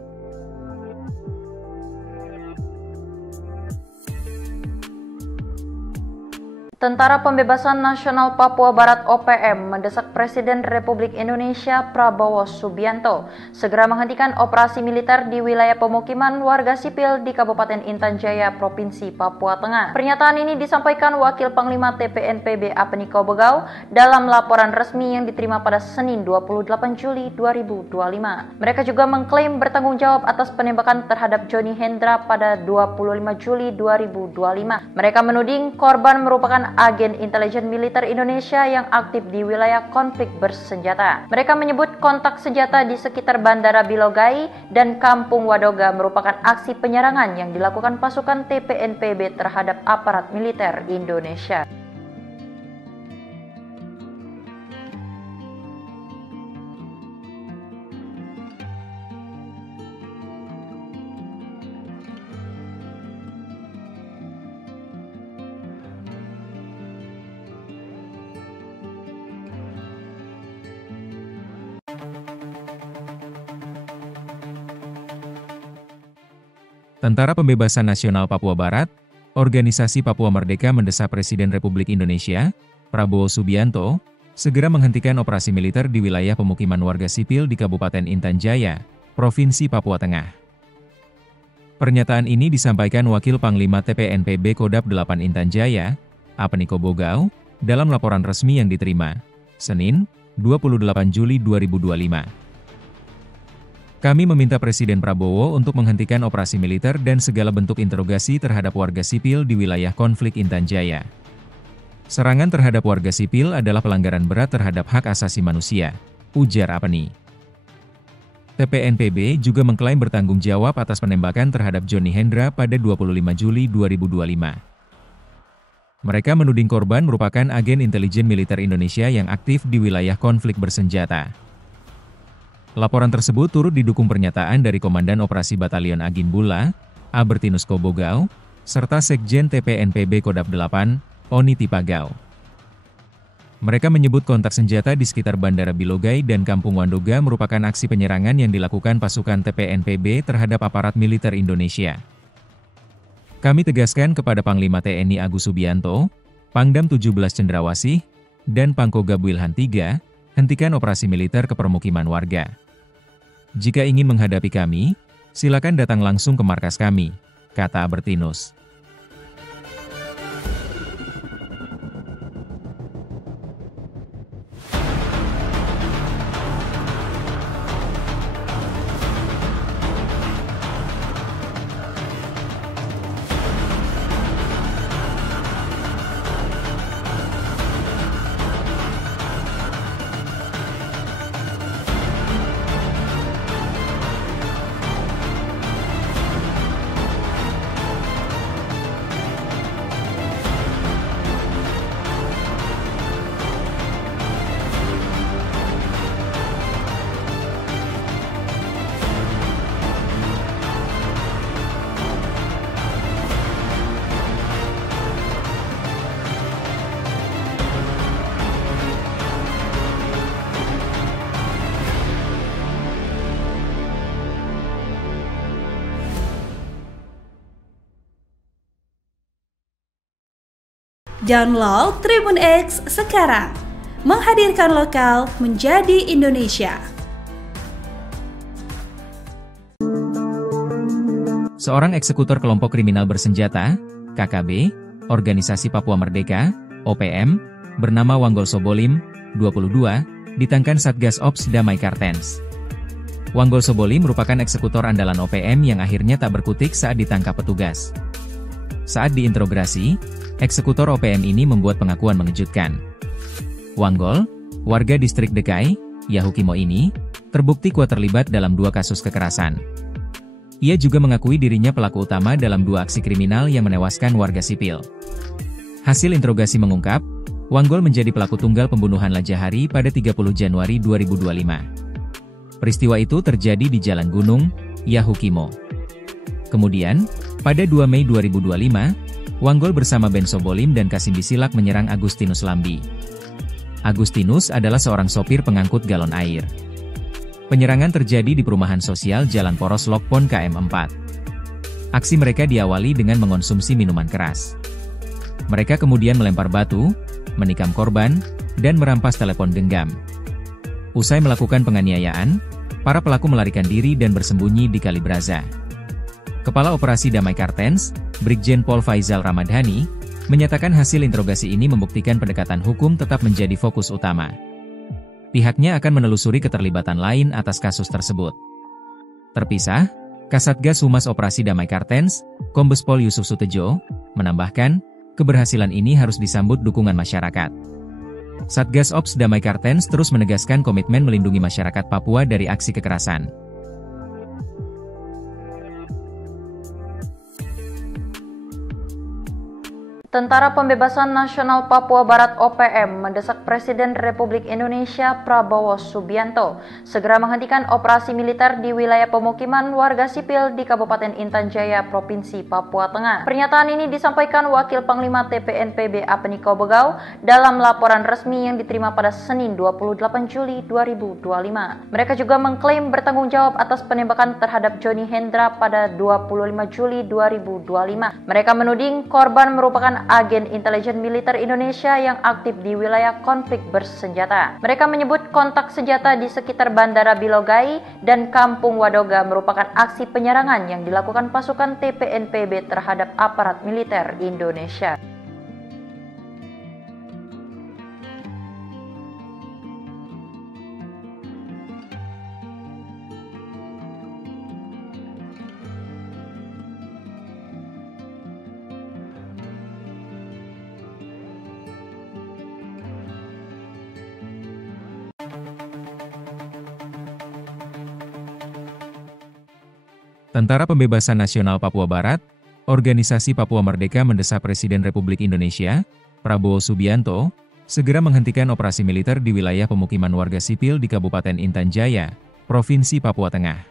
Tentara Pembebasan Nasional Papua Barat OPM mendesak Presiden Republik Indonesia Prabowo Subianto segera menghentikan operasi militer di wilayah pemukiman warga sipil di Kabupaten Intan Jaya, Provinsi Papua Tengah. Pernyataan ini disampaikan Wakil Panglima TPNPB Apeni Kobogau dalam laporan resmi yang diterima pada Senin 28 Juli 2025. Mereka juga mengklaim bertanggung jawab atas penembakan terhadap Johnny Hendra pada 25 Juli 2025. Mereka menuding korban merupakan agen intelijen militer Indonesia yang aktif di wilayah konflik bersenjata. Mereka menyebut kontak senjata di sekitar Bandara Bilogai dan Kampung Wadoga merupakan aksi penyerangan yang dilakukan pasukan TPNPB terhadap aparat militer Indonesia. Tentara Pembebasan Nasional Papua Barat, Organisasi Papua Merdeka mendesak Presiden Republik Indonesia, Prabowo Subianto, segera menghentikan operasi militer di wilayah pemukiman warga sipil di Kabupaten Intan Jaya, Provinsi Papua Tengah. Pernyataan ini disampaikan Wakil Panglima TPNPB Kodap 8 Intan Jaya, Apeni Kobogau, dalam laporan resmi yang diterima, Senin, 28 Juli 2025. Kami meminta Presiden Prabowo untuk menghentikan operasi militer dan segala bentuk interogasi terhadap warga sipil di wilayah konflik Intan Jaya. Serangan terhadap warga sipil adalah pelanggaran berat terhadap hak asasi manusia, ujar Apeni. TPNPB juga mengklaim bertanggung jawab atas penembakan terhadap Johnny Hendra pada 25 Juli 2025. Mereka menuding korban merupakan agen intelijen militer Indonesia yang aktif di wilayah konflik bersenjata. Laporan tersebut turut didukung pernyataan dari Komandan Operasi Batalion Agin Bula, Albertinus Kobogau, serta Sekjen TPNPB Kodap 8, Oni Tipagau. Mereka menyebut kontak senjata di sekitar Bandara Bilogai dan Kampung Wandoga merupakan aksi penyerangan yang dilakukan pasukan TPNPB terhadap aparat militer Indonesia. Kami tegaskan kepada Panglima TNI Agus Subianto, Pangdam 17 Cendrawasih, dan Pangkogab Wilhan III, hentikan operasi militer ke permukiman warga. Jika ingin menghadapi kami, silakan datang langsung ke markas kami, kata Albertinus. Download Tribun X sekarang. Menghadirkan lokal menjadi Indonesia. Seorang eksekutor kelompok kriminal bersenjata, KKB, Organisasi Papua Merdeka, OPM, bernama Wanggol Sobolim, 22, ditangkan Satgas Ops Damai Kartens. Wanggol Sobolim merupakan eksekutor andalan OPM yang akhirnya tak berkutik saat ditangkap petugas. Saat diinterogasi, eksekutor OPM ini membuat pengakuan mengejutkan. Wanggol, warga distrik Dekai, Yahukimo ini, terbukti kuat terlibat dalam 2 kasus kekerasan. Ia juga mengakui dirinya pelaku utama dalam 2 aksi kriminal yang menewaskan warga sipil. Hasil interogasi mengungkap, Wanggol menjadi pelaku tunggal pembunuhan Lajahari pada 30 Januari 2025. Peristiwa itu terjadi di Jalan Gunung, Yahukimo. Kemudian, pada 2 Mei 2025, Wanggol bersama Ben Sobolim dan Kasim Bisilak menyerang Agustinus Lambi. Agustinus adalah seorang sopir pengangkut galon air. Penyerangan terjadi di perumahan sosial Jalan Poros Lokpon KM4. Aksi mereka diawali dengan mengonsumsi minuman keras. Mereka kemudian melempar batu, menikam korban, dan merampas telepon genggam. Usai melakukan penganiayaan, para pelaku melarikan diri dan bersembunyi di Kali Braza. Kepala Operasi Damai Kartens, Brigjen Pol Faizal Ramadhani, menyatakan hasil interogasi ini membuktikan pendekatan hukum tetap menjadi fokus utama. Pihaknya akan menelusuri keterlibatan lain atas kasus tersebut. Terpisah, Kasatgas Humas Operasi Damai Kartens, Kombes Pol Yusuf Sutejo, menambahkan, keberhasilan ini harus disambut dukungan masyarakat. Satgas Ops Damai Kartens terus menegaskan komitmen melindungi masyarakat Papua dari aksi kekerasan. Tentara Pembebasan Nasional Papua Barat OPM mendesak Presiden Republik Indonesia Prabowo Subianto segera menghentikan operasi militer di wilayah pemukiman warga sipil di Kabupaten Intan Jaya, Provinsi Papua Tengah. Pernyataan ini disampaikan Wakil Panglima TPNPB Apeniko Bogau dalam laporan resmi yang diterima pada Senin 28 Juli 2025. Mereka juga mengklaim bertanggung jawab atas penembakan terhadap Johnny Hendra pada 25 Juli 2025. Mereka menuding korban merupakan agen intelijen militer Indonesia yang aktif di wilayah konflik bersenjata. Mereka menyebut kontak senjata di sekitar Bandara Bilogai dan Kampung Wadoga merupakan aksi penyerangan yang dilakukan pasukan TPNPB terhadap aparat militer Indonesia. Tentara Pembebasan Nasional Papua Barat, Organisasi Papua Merdeka mendesak Presiden Republik Indonesia, Prabowo Subianto, segera menghentikan operasi militer di wilayah pemukiman warga sipil di Kabupaten Intan Jaya, Provinsi Papua Tengah.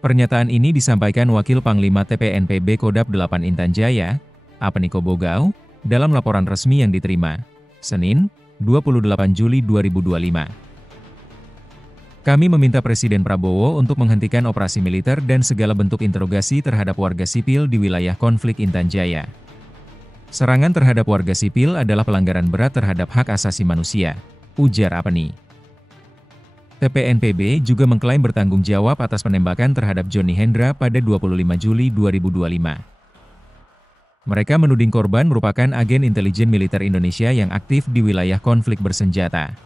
Pernyataan ini disampaikan Wakil Panglima TPNPB Kodap 8 Intan Jaya, Apeniko Bogau, dalam laporan resmi yang diterima, Senin, 28 Juli 2025. Kami meminta Presiden Prabowo untuk menghentikan operasi militer dan segala bentuk interogasi terhadap warga sipil di wilayah konflik Intan Jaya. Serangan terhadap warga sipil adalah pelanggaran berat terhadap hak asasi manusia, ujar Apeni. TPNPB juga mengklaim bertanggung jawab atas penembakan terhadap Johnny Hendra pada 25 Juli 2025. Mereka menuding korban merupakan agen intelijen militer Indonesia yang aktif di wilayah konflik bersenjata.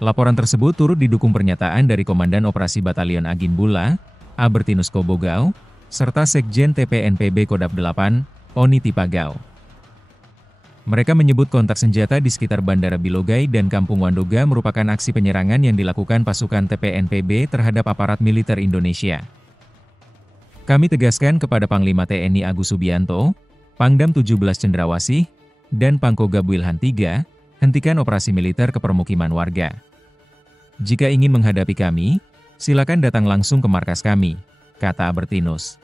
Laporan tersebut turut didukung pernyataan dari Komandan Operasi Batalion Agin Bula, Albertinus Kobogau, serta Sekjen TPNPB Kodap 8, Oni Tipagau. Mereka menyebut kontak senjata di sekitar Bandara Bilogai dan Kampung Wandoga merupakan aksi penyerangan yang dilakukan pasukan TPNPB terhadap aparat militer Indonesia. Kami tegaskan kepada Panglima TNI Agus Subianto, Pangdam 17 Cendrawasih, dan Pangkogab Wilhan III, hentikan operasi militer ke permukiman warga. Jika ingin menghadapi kami, silakan datang langsung ke markas kami, kata Albertinus.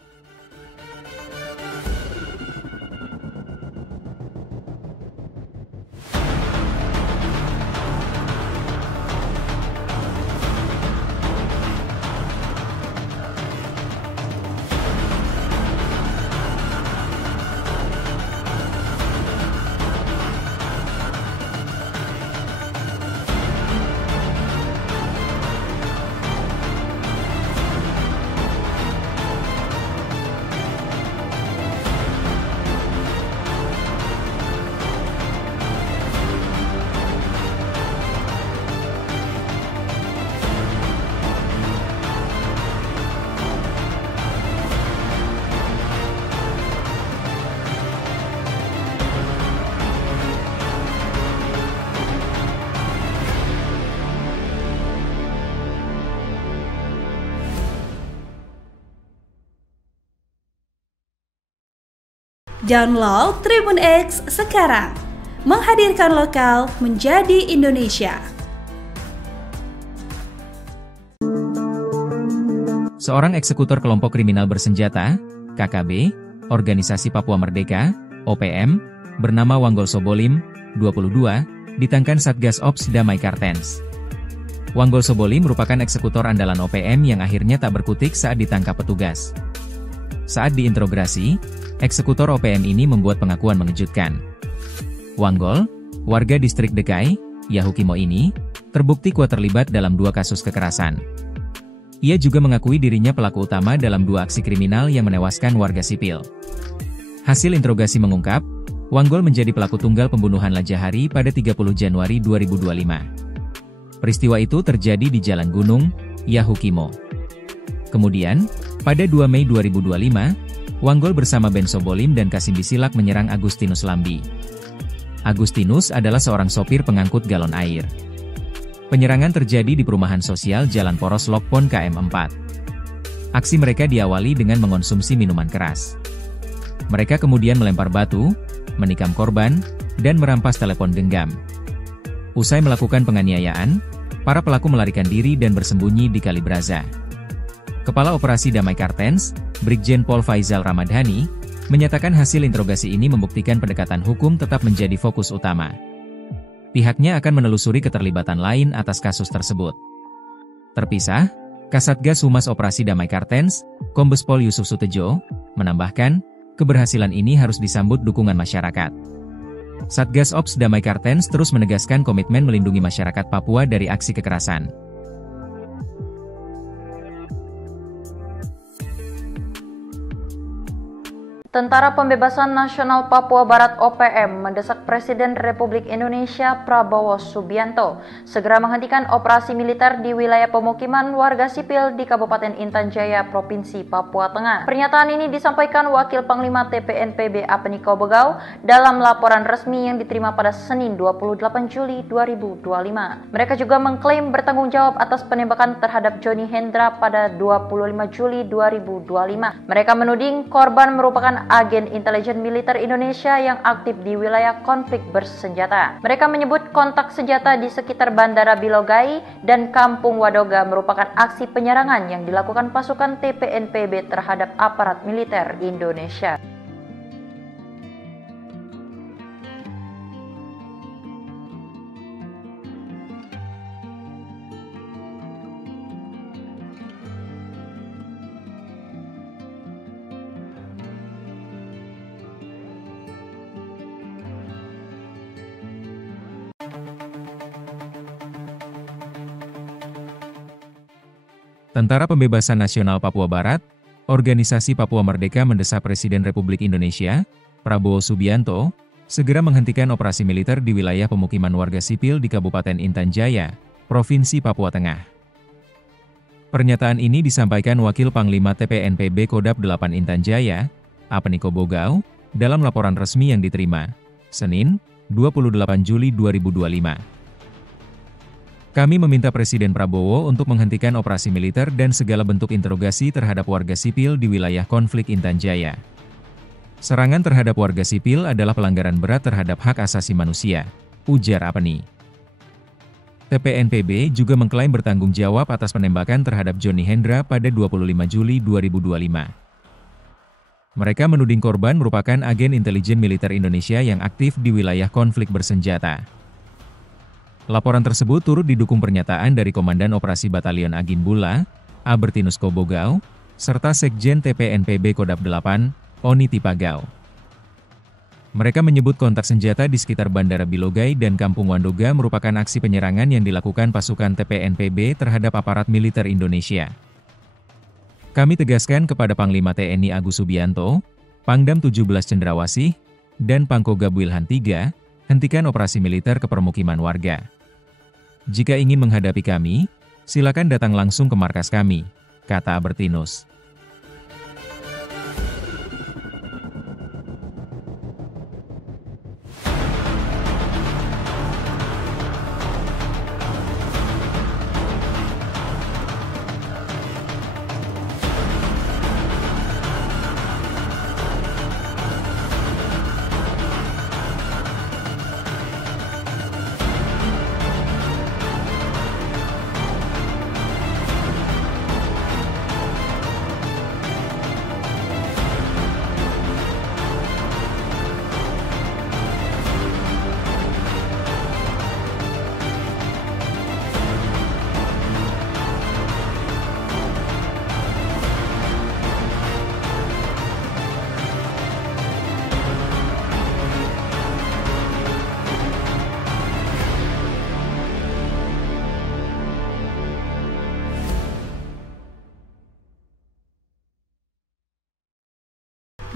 Download Tribun X sekarang. Menghadirkan lokal menjadi Indonesia. Seorang eksekutor kelompok kriminal bersenjata, KKB, Organisasi Papua Merdeka, OPM, bernama Wanggol Sobolim, 22, ditangkap Satgas Ops Damai Kartens. Wanggol Sobolim merupakan eksekutor andalan OPM yang akhirnya tak berkutik saat ditangkap petugas. Saat diinterogasi, eksekutor OPM ini membuat pengakuan mengejutkan. Wanggol, warga distrik Dekai, Yahukimo ini, terbukti kuat terlibat dalam 2 kasus kekerasan. Ia juga mengakui dirinya pelaku utama dalam 2 aksi kriminal yang menewaskan warga sipil. Hasil interogasi mengungkap, Wanggol menjadi pelaku tunggal pembunuhan Lajahari pada 30 Januari 2025. Peristiwa itu terjadi di Jalan Gunung, Yahukimo. Kemudian, pada 2 Mei 2025, Wanggol bersama Ben Sobolim dan Kasim Bisilak menyerang Agustinus Lambi. Agustinus adalah seorang sopir pengangkut galon air. Penyerangan terjadi di perumahan sosial Jalan Poros Lokpon KM4. Aksi mereka diawali dengan mengonsumsi minuman keras. Mereka kemudian melempar batu, menikam korban, dan merampas telepon genggam. Usai melakukan penganiayaan, para pelaku melarikan diri dan bersembunyi di Kali Braza. Kepala Operasi Damai Kartens, Brigjen Pol Faizal Ramadhani, menyatakan hasil interogasi ini membuktikan pendekatan hukum tetap menjadi fokus utama. Pihaknya akan menelusuri keterlibatan lain atas kasus tersebut. Terpisah, Kasatgas Humas Operasi Damai Kartens, Kombes Pol Yusuf Sutejo, menambahkan, keberhasilan ini harus disambut dukungan masyarakat. Satgas Ops Damai Kartens terus menegaskan komitmen melindungi masyarakat Papua dari aksi kekerasan. Tentara Pembebasan Nasional Papua Barat OPM mendesak Presiden Republik Indonesia Prabowo Subianto segera menghentikan operasi militer di wilayah pemukiman warga sipil di Kabupaten Intan Jaya, Provinsi Papua Tengah. Pernyataan ini disampaikan Wakil Panglima TPNPB Apeniko Bogau dalam laporan resmi yang diterima pada Senin 28 Juli 2025. Mereka juga mengklaim bertanggung jawab atas penembakan terhadap Johnny Hendra pada 25 Juli 2025. Mereka menuding korban merupakan agen intelijen militer Indonesia yang aktif di wilayah konflik bersenjata. Mereka menyebut kontak senjata di sekitar Bandara Bilogai dan Kampung Wadoga merupakan aksi penyerangan yang dilakukan pasukan TPNPB terhadap aparat militer Indonesia. Tentara Pembebasan Nasional Papua Barat, Organisasi Papua Merdeka mendesak Presiden Republik Indonesia, Prabowo Subianto, segera menghentikan operasi militer di wilayah pemukiman warga sipil di Kabupaten Intan Jaya, Provinsi Papua Tengah. Pernyataan ini disampaikan Wakil Panglima TPNPB Kodap 8 Intan Jaya, Apeniko Bogau, dalam laporan resmi yang diterima, Senin, 28 Juli 2025. Kami meminta Presiden Prabowo untuk menghentikan operasi militer dan segala bentuk interogasi terhadap warga sipil di wilayah konflik Intan Jaya. Serangan terhadap warga sipil adalah pelanggaran berat terhadap hak asasi manusia, ujar Apeni. TPNPB juga mengklaim bertanggung jawab atas penembakan terhadap Johnny Hendra pada 25 Juli 2025. Mereka menuding korban merupakan agen intelijen militer Indonesia yang aktif di wilayah konflik bersenjata. Laporan tersebut turut didukung pernyataan dari Komandan Operasi Batalion Agin Bula, Albertinus Kobogau, serta Sekjen TPNPB Kodap 8, Oni Tipagau. Mereka menyebut kontak senjata di sekitar Bandara Bilogai dan Kampung Wandoga merupakan aksi penyerangan yang dilakukan pasukan TPNPB terhadap aparat militer Indonesia. Kami tegaskan kepada Panglima TNI Agus Subianto, Pangdam 17 Cendrawasih, dan Pangkogab Wilhan III, hentikan operasi militer ke permukiman warga. Jika ingin menghadapi kami, silakan datang langsung ke markas kami, kata Albertinus.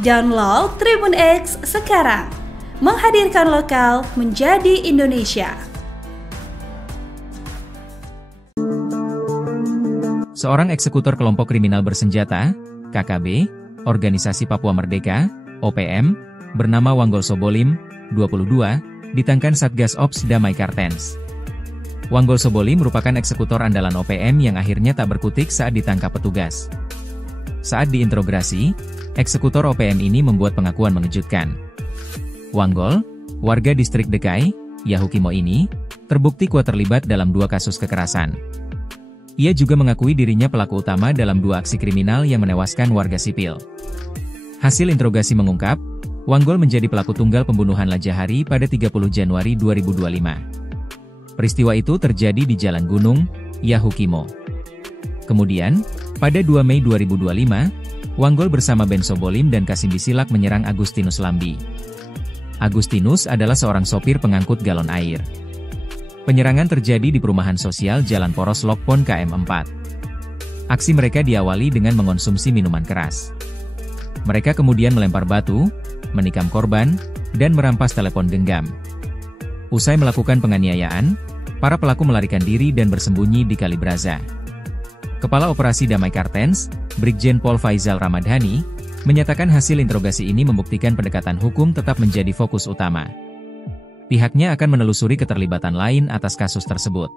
Download Tribun X sekarang. Menghadirkan lokal menjadi Indonesia. Seorang eksekutor kelompok kriminal bersenjata, KKB, Organisasi Papua Merdeka, OPM, bernama Wanggol Sobolim, 22, ditangkan Satgas Ops Damai Kartens. Wanggol Sobolim merupakan eksekutor andalan OPM yang akhirnya tak berkutik saat ditangkap petugas. Saat diinterogasi, eksekutor OPM ini membuat pengakuan mengejutkan. Wanggol, warga distrik Dekai, Yahukimo ini, terbukti kuat terlibat dalam 2 kasus kekerasan. Ia juga mengakui dirinya pelaku utama dalam 2 aksi kriminal yang menewaskan warga sipil. Hasil interogasi mengungkap, Wanggol menjadi pelaku tunggal pembunuhan Lajahari pada 30 Januari 2025. Peristiwa itu terjadi di Jalan Gunung, Yahukimo. Kemudian, pada 2 Mei 2025, Wanggol bersama Ben Sobolim dan Kasim Bisilak menyerang Agustinus Lambi. Agustinus adalah seorang sopir pengangkut galon air. Penyerangan terjadi di perumahan sosial Jalan Poros Lokpon KM4. Aksi mereka diawali dengan mengonsumsi minuman keras. Mereka kemudian melempar batu, menikam korban, dan merampas telepon genggam. Usai melakukan penganiayaan, para pelaku melarikan diri dan bersembunyi di Kalibraza. Kepala Operasi Damai Kartens, Brigjen Pol Faizal Ramadhani, menyatakan hasil interogasi ini membuktikan pendekatan hukum tetap menjadi fokus utama. Pihaknya akan menelusuri keterlibatan lain atas kasus tersebut.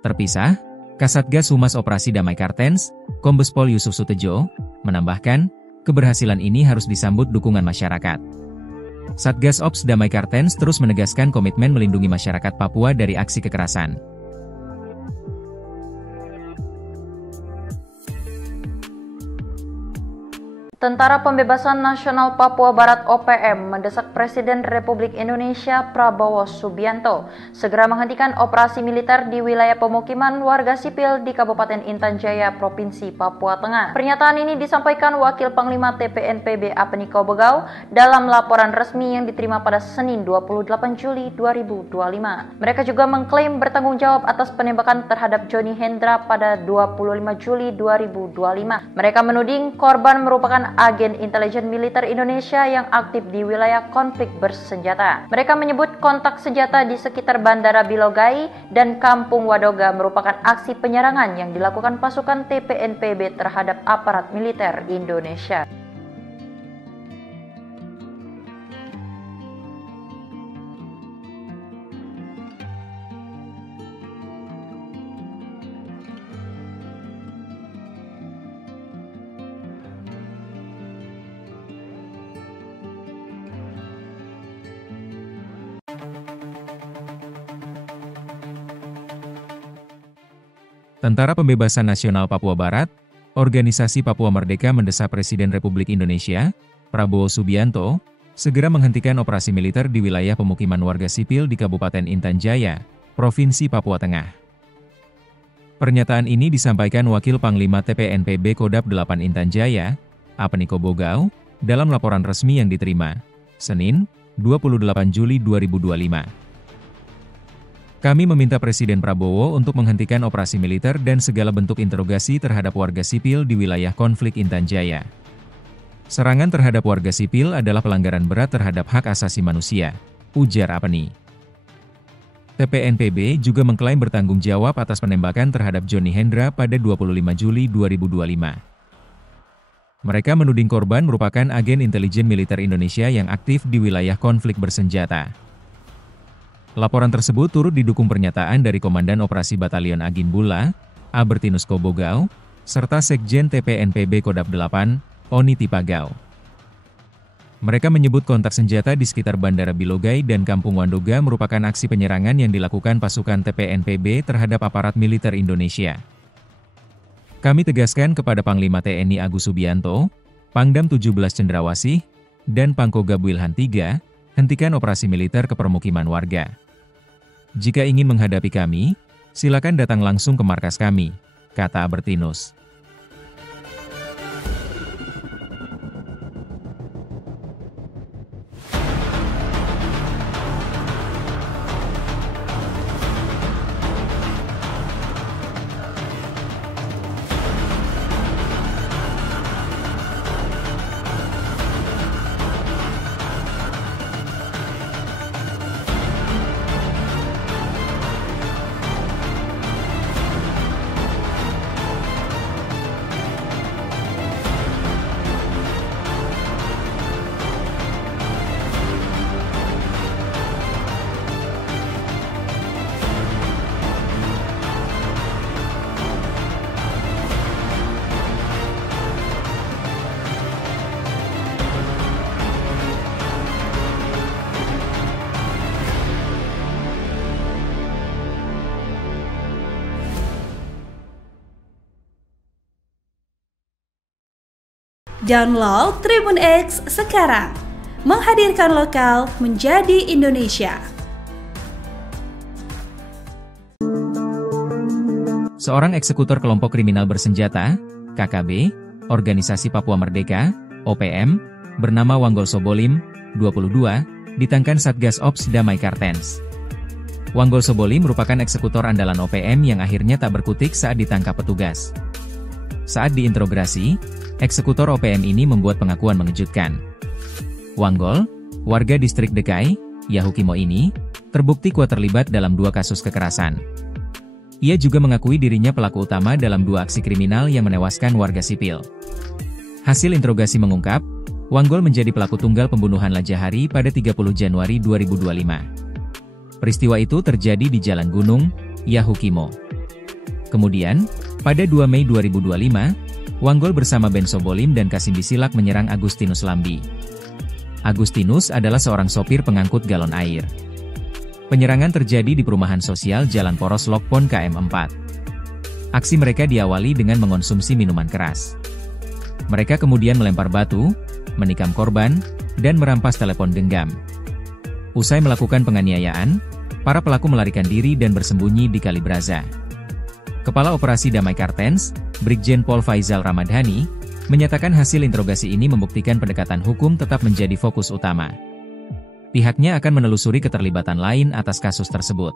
Terpisah, Kasatgas Humas Operasi Damai Kartens, Kombes Pol Yusuf Sutejo, menambahkan, keberhasilan ini harus disambut dukungan masyarakat. Satgas Ops Damai Kartens terus menegaskan komitmen melindungi masyarakat Papua dari aksi kekerasan. Tentara Pembebasan Nasional Papua Barat OPM mendesak Presiden Republik Indonesia Prabowo Subianto segera menghentikan operasi militer di wilayah pemukiman warga sipil di Kabupaten Intan Jaya, Provinsi Papua Tengah. Pernyataan ini disampaikan Wakil Panglima TPNPB Apeniko Bogau dalam laporan resmi yang diterima pada Senin 28 Juli 2025. Mereka juga mengklaim bertanggung jawab atas penembakan terhadap Johnny Hendra pada 25 Juli 2025. Mereka menuding korban merupakan agen intelijen militer Indonesia yang aktif di wilayah konflik bersenjata. Mereka menyebut kontak senjata di sekitar Bandara Bilogai dan Kampung Wadoga merupakan aksi penyerangan yang dilakukan pasukan TPNPB terhadap aparat militer Indonesia. Tentara Pembebasan Nasional Papua Barat, Organisasi Papua Merdeka mendesak Presiden Republik Indonesia, Prabowo Subianto, segera menghentikan operasi militer di wilayah pemukiman warga sipil di Kabupaten Intan Jaya, Provinsi Papua Tengah. Pernyataan ini disampaikan Wakil Panglima TPNPB Kodap 8 Intan Jaya, Apeniko Bogau, dalam laporan resmi yang diterima, Senin, 28 Juli 2025. Kami meminta Presiden Prabowo untuk menghentikan operasi militer dan segala bentuk interogasi terhadap warga sipil di wilayah konflik Intan Jaya. Serangan terhadap warga sipil adalah pelanggaran berat terhadap hak asasi manusia, ujar Apeni. TPNPB juga mengklaim bertanggung jawab atas penembakan terhadap Johnny Hendra pada 25 Juli 2025. Mereka menuding korban merupakan agen intelijen militer Indonesia yang aktif di wilayah konflik bersenjata. Laporan tersebut turut didukung pernyataan dari Komandan Operasi Batalion Agin Bula, Albertinus Kobogau, serta Sekjen TPNPB Kodap 8, Oni Tipagau. Mereka menyebut kontak senjata di sekitar Bandara Bilogai dan Kampung Wandoga merupakan aksi penyerangan yang dilakukan pasukan TPNPB terhadap aparat militer Indonesia. Kami tegaskan kepada Panglima TNI Agus Subianto, Pangdam 17 Cendrawasih, dan Pangkogab Wilhan III, hentikan operasi militer ke permukiman warga. Jika ingin menghadapi kami, silakan datang langsung ke markas kami, kata Albertinus. Download Tribun X sekarang. Menghadirkan lokal menjadi Indonesia. Seorang eksekutor kelompok kriminal bersenjata, KKB, Organisasi Papua Merdeka, OPM, bernama Wanggol Sobolim, 22, ditangkan Satgas Ops Damai Kartens. Wanggol Sobolim merupakan eksekutor andalan OPM yang akhirnya tak berkutik saat ditangkap petugas. Saat diinterogasi, eksekutor OPM ini membuat pengakuan mengejutkan. Wanggol, warga distrik Dekai, Yahukimo ini, terbukti kuat terlibat dalam 2 kasus kekerasan. Ia juga mengakui dirinya pelaku utama dalam 2 aksi kriminal yang menewaskan warga sipil. Hasil interogasi mengungkap, Wanggol menjadi pelaku tunggal pembunuhan Lajahari pada 30 Januari 2025. Peristiwa itu terjadi di Jalan Gunung, Yahukimo. Kemudian, pada 2 Mei 2025, Wanggol bersama Ben Sobolim dan Kasim Bisilak menyerang Agustinus Lambi. Agustinus adalah seorang sopir pengangkut galon air. Penyerangan terjadi di perumahan sosial Jalan Poros Lokpon KM4. Aksi mereka diawali dengan mengonsumsi minuman keras. Mereka kemudian melempar batu, menikam korban, dan merampas telepon genggam. Usai melakukan penganiayaan, para pelaku melarikan diri dan bersembunyi di Kali Braza. Kepala Operasi Damai Kartens, Brigjen Pol Faizal Ramadhani, menyatakan hasil interogasi ini membuktikan pendekatan hukum tetap menjadi fokus utama. Pihaknya akan menelusuri keterlibatan lain atas kasus tersebut.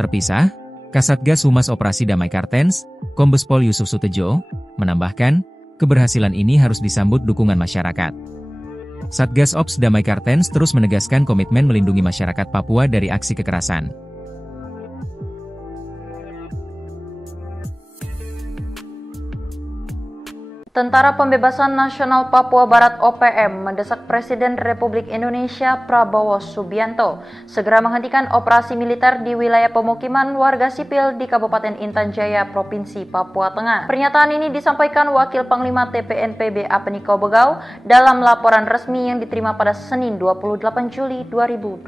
Terpisah, Kasatgas Humas Operasi Damai Kartens, Kombes Pol Yusuf Sutejo, menambahkan, keberhasilan ini harus disambut dukungan masyarakat. Satgas Ops Damai Kartens terus menegaskan komitmen melindungi masyarakat Papua dari aksi kekerasan. Tentara Pembebasan Nasional Papua Barat (OPM) mendesak Presiden Republik Indonesia Prabowo Subianto segera menghentikan operasi militer di wilayah pemukiman warga sipil di Kabupaten Intan Jaya, Provinsi Papua Tengah. Pernyataan ini disampaikan Wakil Panglima TPNPB Apeniko Bogau dalam laporan resmi yang diterima pada Senin 28 Juli 2025.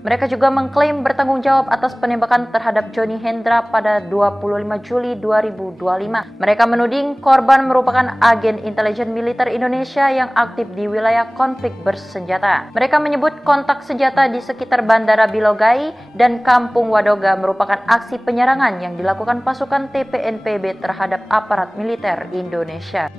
Mereka juga mengklaim bertanggung jawab atas penembakan terhadap Johnny Hendra pada 25 Juli 2025. Mereka menuding korban merupakan agen intelijen militer Indonesia yang aktif di wilayah konflik bersenjata. Mereka menyebut kontak senjata di sekitar Bandara Bilogai dan Kampung Wadoga merupakan aksi penyerangan yang dilakukan pasukan TPNPB terhadap aparat militer Indonesia.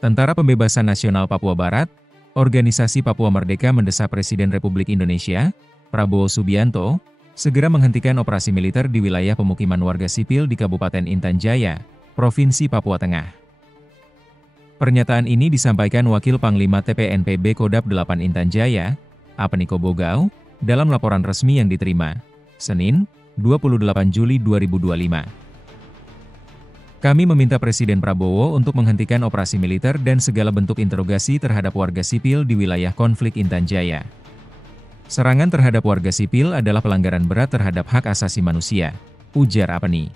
Tentara Pembebasan Nasional Papua Barat, Organisasi Papua Merdeka mendesak Presiden Republik Indonesia, Prabowo Subianto, segera menghentikan operasi militer di wilayah pemukiman warga sipil di Kabupaten Intan Jaya, Provinsi Papua Tengah. Pernyataan ini disampaikan Wakil Panglima TPNPB Kodap 8 Intan Jaya, Apeniko Bogau, dalam laporan resmi yang diterima, Senin, 28 Juli 2025. Kami meminta Presiden Prabowo untuk menghentikan operasi militer dan segala bentuk interogasi terhadap warga sipil di wilayah konflik Intan Jaya. Serangan terhadap warga sipil adalah pelanggaran berat terhadap hak asasi manusia, ujar Apeni.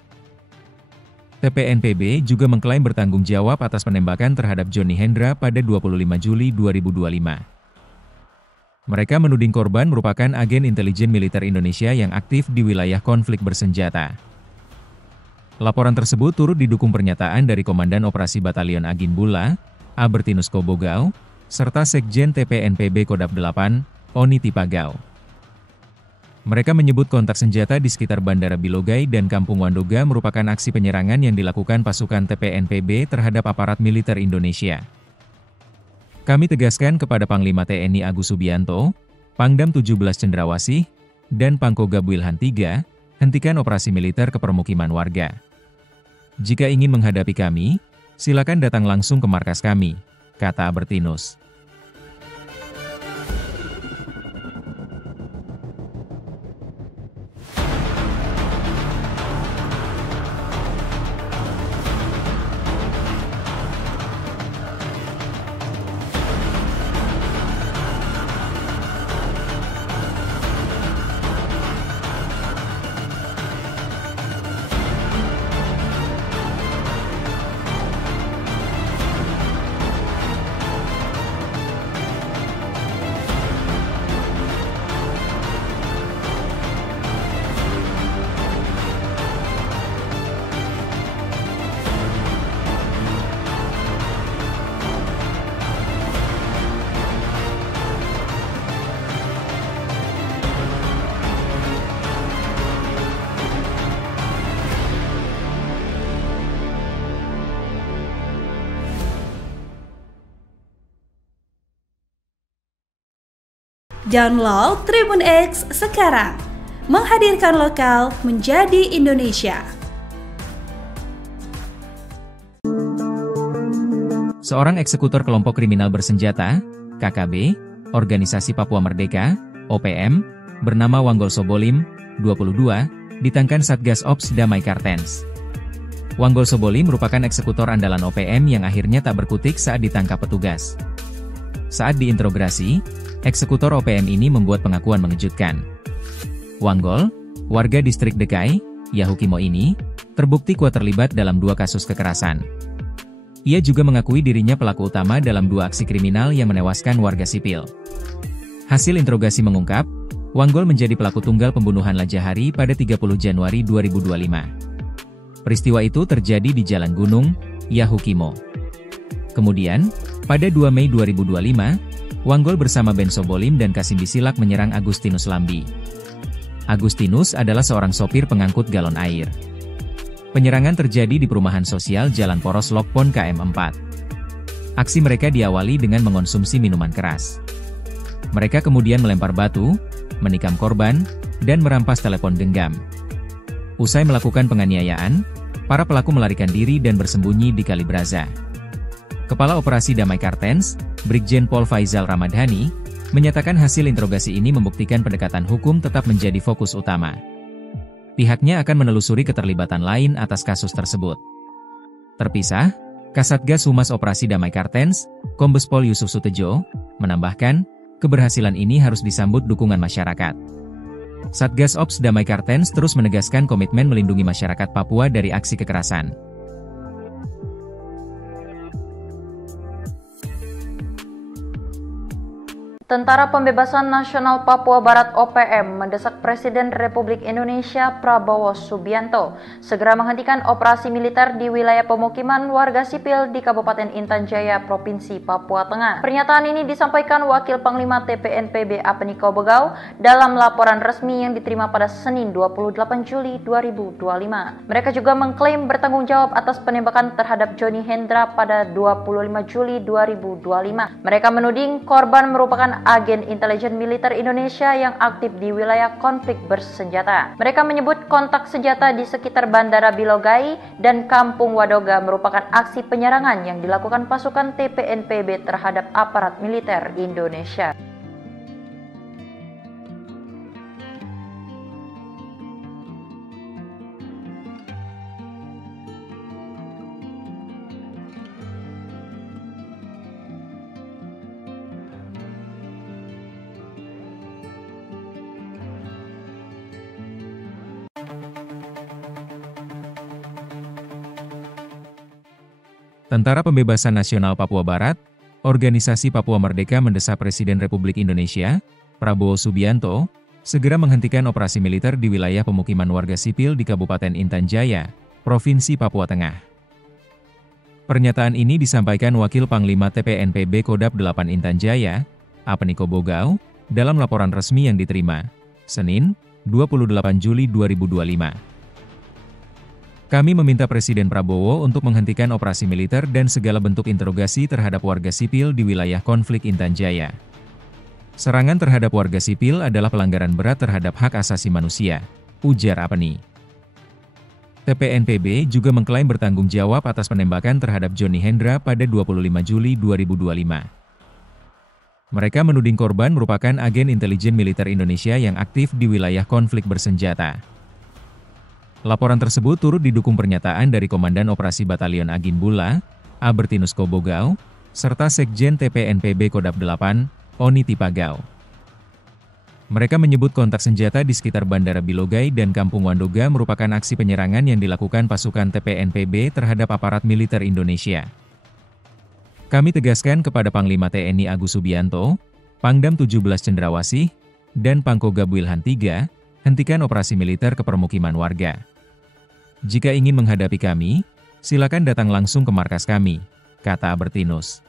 TPNPB juga mengklaim bertanggung jawab atas penembakan terhadap Johnny Hendra pada 25 Juli 2025. Mereka menuding korban merupakan agen intelijen militer Indonesia yang aktif di wilayah konflik bersenjata. Laporan tersebut turut didukung pernyataan dari Komandan Operasi Batalion Agin Bula, Albertinus Kobogau, serta Sekjen TPNPB Kodap 8, Oni Tipagau. Mereka menyebut kontak senjata di sekitar Bandara Bilogai dan Kampung Wadoga merupakan aksi penyerangan yang dilakukan pasukan TPNPB terhadap aparat militer Indonesia. Kami tegaskan kepada Panglima TNI Agus Subianto, Pangdam 17 Cendrawasih, dan Pangkoga Wilhan III, hentikan operasi militer ke permukiman warga. Jika ingin menghadapi kami, silakan datang langsung ke markas kami, kata Albertinus. Download Tribun X sekarang. Menghadirkan lokal menjadi Indonesia. Seorang eksekutor kelompok kriminal bersenjata, KKB, Organisasi Papua Merdeka, OPM, bernama Wanggol Sobolim, 22, ditangkan Satgas Ops Damai Kartens. Wanggol Sobolim merupakan eksekutor andalan OPM yang akhirnya tak berkutik saat ditangkap petugas. Saat diinterogasi, eksekutor OPM ini membuat pengakuan mengejutkan. Wanggol, warga distrik Dekai, Yahukimo ini, terbukti kuat terlibat dalam 2 kasus kekerasan. Ia juga mengakui dirinya pelaku utama dalam 2 aksi kriminal yang menewaskan warga sipil. Hasil interogasi mengungkap, Wanggol menjadi pelaku tunggal pembunuhan Lajahari pada 30 Januari 2025. Peristiwa itu terjadi di Jalan Gunung, Yahukimo. Kemudian, pada 2 Mei 2025, Wanggol bersama Ben Sobolim dan Kasim Bisilak menyerang Agustinus Lambi. Agustinus adalah seorang sopir pengangkut galon air. Penyerangan terjadi di perumahan sosial Jalan Poros Lokpon KM4. Aksi mereka diawali dengan mengonsumsi minuman keras. Mereka kemudian melempar batu, menikam korban, dan merampas telepon genggam. Usai melakukan penganiayaan, para pelaku melarikan diri dan bersembunyi di Kali Braza. Kepala Operasi Damai Kartens, Brigjen Pol Faizal Ramadhani, menyatakan hasil interogasi ini membuktikan pendekatan hukum tetap menjadi fokus utama. Pihaknya akan menelusuri keterlibatan lain atas kasus tersebut. Terpisah, Kasatgas Humas Operasi Damai Kartens, Kombes Pol Yusuf Sutejo, menambahkan, keberhasilan ini harus disambut dukungan masyarakat. Satgas Ops Damai Kartens terus menegaskan komitmen melindungi masyarakat Papua dari aksi kekerasan. Tentara Pembebasan Nasional Papua Barat OPM mendesak Presiden Republik Indonesia Prabowo Subianto segera menghentikan operasi militer di wilayah pemukiman warga sipil di Kabupaten Intan Jaya, Provinsi Papua Tengah. Pernyataan ini disampaikan Wakil Panglima TPNPB Apniko Bogau dalam laporan resmi yang diterima pada Senin 28 Juli 2025. Mereka juga mengklaim bertanggung jawab atas penembakan terhadap Johnny Hendra pada 25 Juli 2025. Mereka menuding korban merupakan agen intelijen militer Indonesia yang aktif di wilayah konflik bersenjata. Mereka menyebut kontak senjata di sekitar Bandara Bilogai dan Kampung Wadoga merupakan aksi penyerangan yang dilakukan pasukan TPNPB terhadap aparat militer Indonesia. Tentara Pembebasan Nasional Papua Barat, Organisasi Papua Merdeka mendesak Presiden Republik Indonesia, Prabowo Subianto, segera menghentikan operasi militer di wilayah pemukiman warga sipil di Kabupaten Intan Jaya, Provinsi Papua Tengah. Pernyataan ini disampaikan Wakil Panglima TPNPB Kodap 8 Intan Jaya, Apniko Bogau, dalam laporan resmi yang diterima, Senin, 28 Juli 2025. Kami meminta Presiden Prabowo untuk menghentikan operasi militer dan segala bentuk interogasi terhadap warga sipil di wilayah konflik Intan Jaya. Serangan terhadap warga sipil adalah pelanggaran berat terhadap hak asasi manusia, ujar Apni. TPNPB juga mengklaim bertanggung jawab atas penembakan terhadap Johnny Hendra pada 25 Juli 2025. Mereka menuding korban merupakan agen intelijen militer Indonesia yang aktif di wilayah konflik bersenjata. Laporan tersebut turut didukung pernyataan dari Komandan Operasi Batalion Agin Bula, Albertinus Kobogau, serta Sekjen TPNPB Kodap 8, Oni Tipagau. Mereka menyebut kontak senjata di sekitar Bandara Bilogai dan Kampung Wandoga merupakan aksi penyerangan yang dilakukan pasukan TPNPB terhadap aparat militer Indonesia. Kami tegaskan kepada Panglima TNI Agus Subianto, Pangdam 17 Cendrawasih, dan Pangkogab Wilhan III, hentikan operasi militer ke permukiman warga. Jika ingin menghadapi kami, silakan datang langsung ke markas kami, kata Albertinus.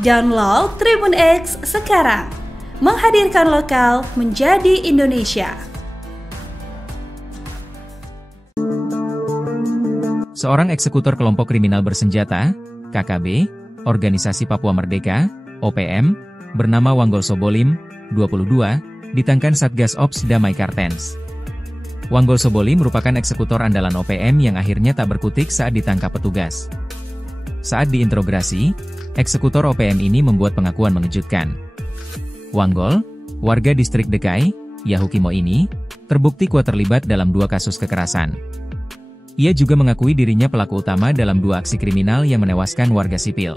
Download Tribun X sekarang. Menghadirkan lokal menjadi Indonesia. Seorang eksekutor kelompok kriminal bersenjata, KKB, Organisasi Papua Merdeka, OPM, bernama Wanggol Sobolim, 22, ditangkap Satgas Ops Damai Kartens. Wanggol Sobolim merupakan eksekutor andalan OPM yang akhirnya tak berkutik saat ditangkap petugas. Saat diinterogasi, eksekutor OPM ini membuat pengakuan mengejutkan. Wanggol, warga distrik Dekai, Yahukimo ini, terbukti kuat terlibat dalam 2 kasus kekerasan. Ia juga mengakui dirinya pelaku utama dalam 2 aksi kriminal yang menewaskan warga sipil.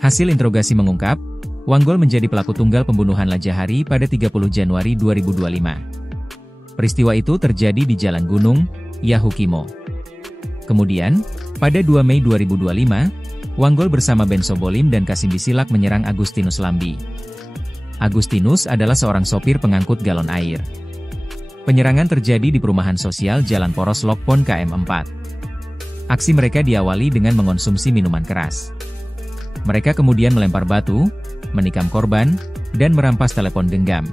Hasil interogasi mengungkap, Wanggol menjadi pelaku tunggal pembunuhan Lajahari pada 30 Januari 2025. Peristiwa itu terjadi di Jalan Gunung, Yahukimo. Kemudian, pada 2 Mei 2025, Wanggol bersama Ben Sobolim dan Kasim Bisilak menyerang Agustinus Lambi. Agustinus adalah seorang sopir pengangkut galon air. Penyerangan terjadi di perumahan sosial Jalan Poros Lokpon KM4. Aksi mereka diawali dengan mengonsumsi minuman keras. Mereka kemudian melempar batu, menikam korban, dan merampas telepon genggam.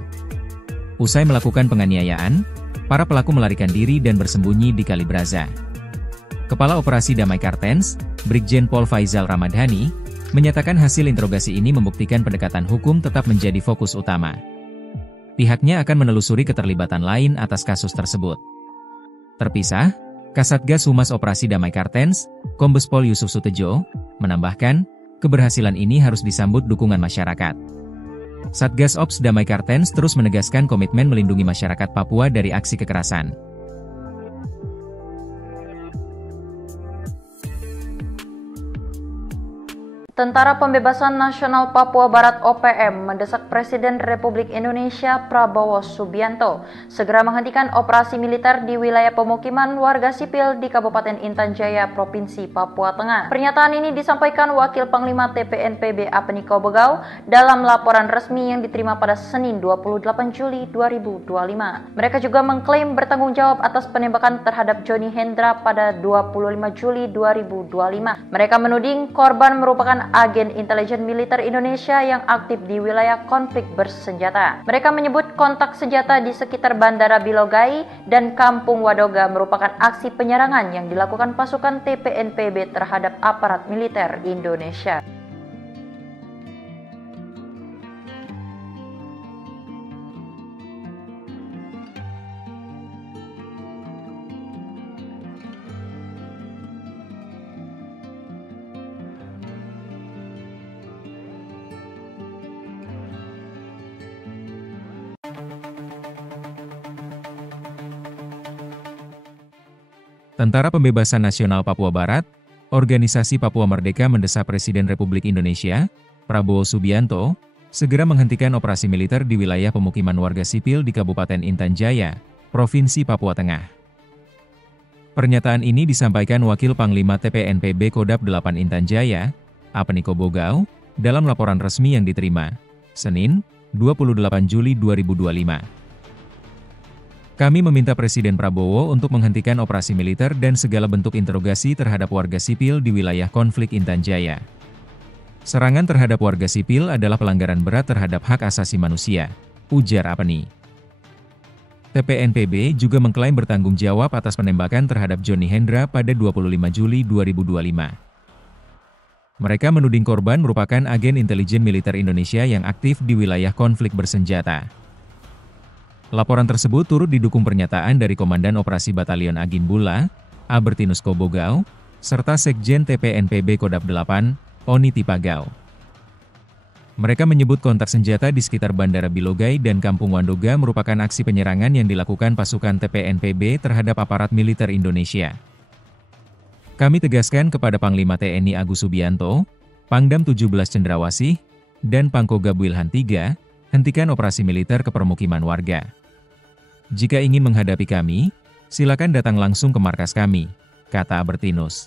Usai melakukan penganiayaan, para pelaku melarikan diri dan bersembunyi di Kali Braza. Kepala Operasi Damai Kartens, Brigjen Pol Faizal Ramadhani, menyatakan hasil interogasi ini membuktikan pendekatan hukum tetap menjadi fokus utama. Pihaknya akan menelusuri keterlibatan lain atas kasus tersebut. Terpisah, Kasatgas Humas Operasi Damai Kartens, Kombes Pol Yusuf Sutejo, menambahkan, keberhasilan ini harus disambut dukungan masyarakat. Satgas Ops Damai Kartens terus menegaskan komitmen melindungi masyarakat Papua dari aksi kekerasan. Tentara Pembebasan Nasional Papua Barat OPM mendesak Presiden Republik Indonesia Prabowo Subianto segera menghentikan operasi militer di wilayah pemukiman warga sipil di Kabupaten Intan Jaya, Provinsi Papua Tengah. Pernyataan ini disampaikan Wakil Panglima TPNPB Apeniko Bogau dalam laporan resmi yang diterima pada Senin 28 Juli 2025. Mereka juga mengklaim bertanggung jawab atas penembakan terhadap Johnny Hendra pada 25 Juli 2025. Mereka menuding korban merupakan agen intelijen militer Indonesia yang aktif di wilayah konflik bersenjata. Mereka menyebut kontak senjata di sekitar Bandara Bilogai dan Kampung Wadoga merupakan aksi penyerangan yang dilakukan pasukan TPNPB terhadap aparat militer Indonesia. Tentara Pembebasan Nasional Papua Barat, Organisasi Papua Merdeka mendesak Presiden Republik Indonesia, Prabowo Subianto, segera menghentikan operasi militer di wilayah pemukiman warga sipil di Kabupaten Intan Jaya, Provinsi Papua Tengah. Pernyataan ini disampaikan Wakil Panglima TPNPB Kodap 8 Intan Jaya, Apeniko Bogau, dalam laporan resmi yang diterima, Senin, 28 Juli 2025. Kami meminta Presiden Prabowo untuk menghentikan operasi militer dan segala bentuk interogasi terhadap warga sipil di wilayah konflik Intan Jaya. Serangan terhadap warga sipil adalah pelanggaran berat terhadap hak asasi manusia, ujar Apeni. TPNPB juga mengklaim bertanggung jawab atas penembakan terhadap Johnny Hendra pada 25 Juli 2025. Mereka menuding korban merupakan agen intelijen militer Indonesia yang aktif di wilayah konflik bersenjata. Laporan tersebut turut didukung pernyataan dari Komandan Operasi Batalion Agin Bula, Albertinus Kobogau, serta Sekjen TPNPB Kodap 8, Oni Tipagau. Mereka menyebut kontak senjata di sekitar Bandara Bilogai dan Kampung Wadoga merupakan aksi penyerangan yang dilakukan pasukan TPNPB terhadap aparat militer Indonesia. Kami tegaskan kepada Panglima TNI Agus Subianto, Pangdam 17 Cendrawasih, dan Pangkogab Wilhan III, hentikan operasi militer ke permukiman warga. Jika ingin menghadapi kami, silakan datang langsung ke markas kami, kata Albertinus.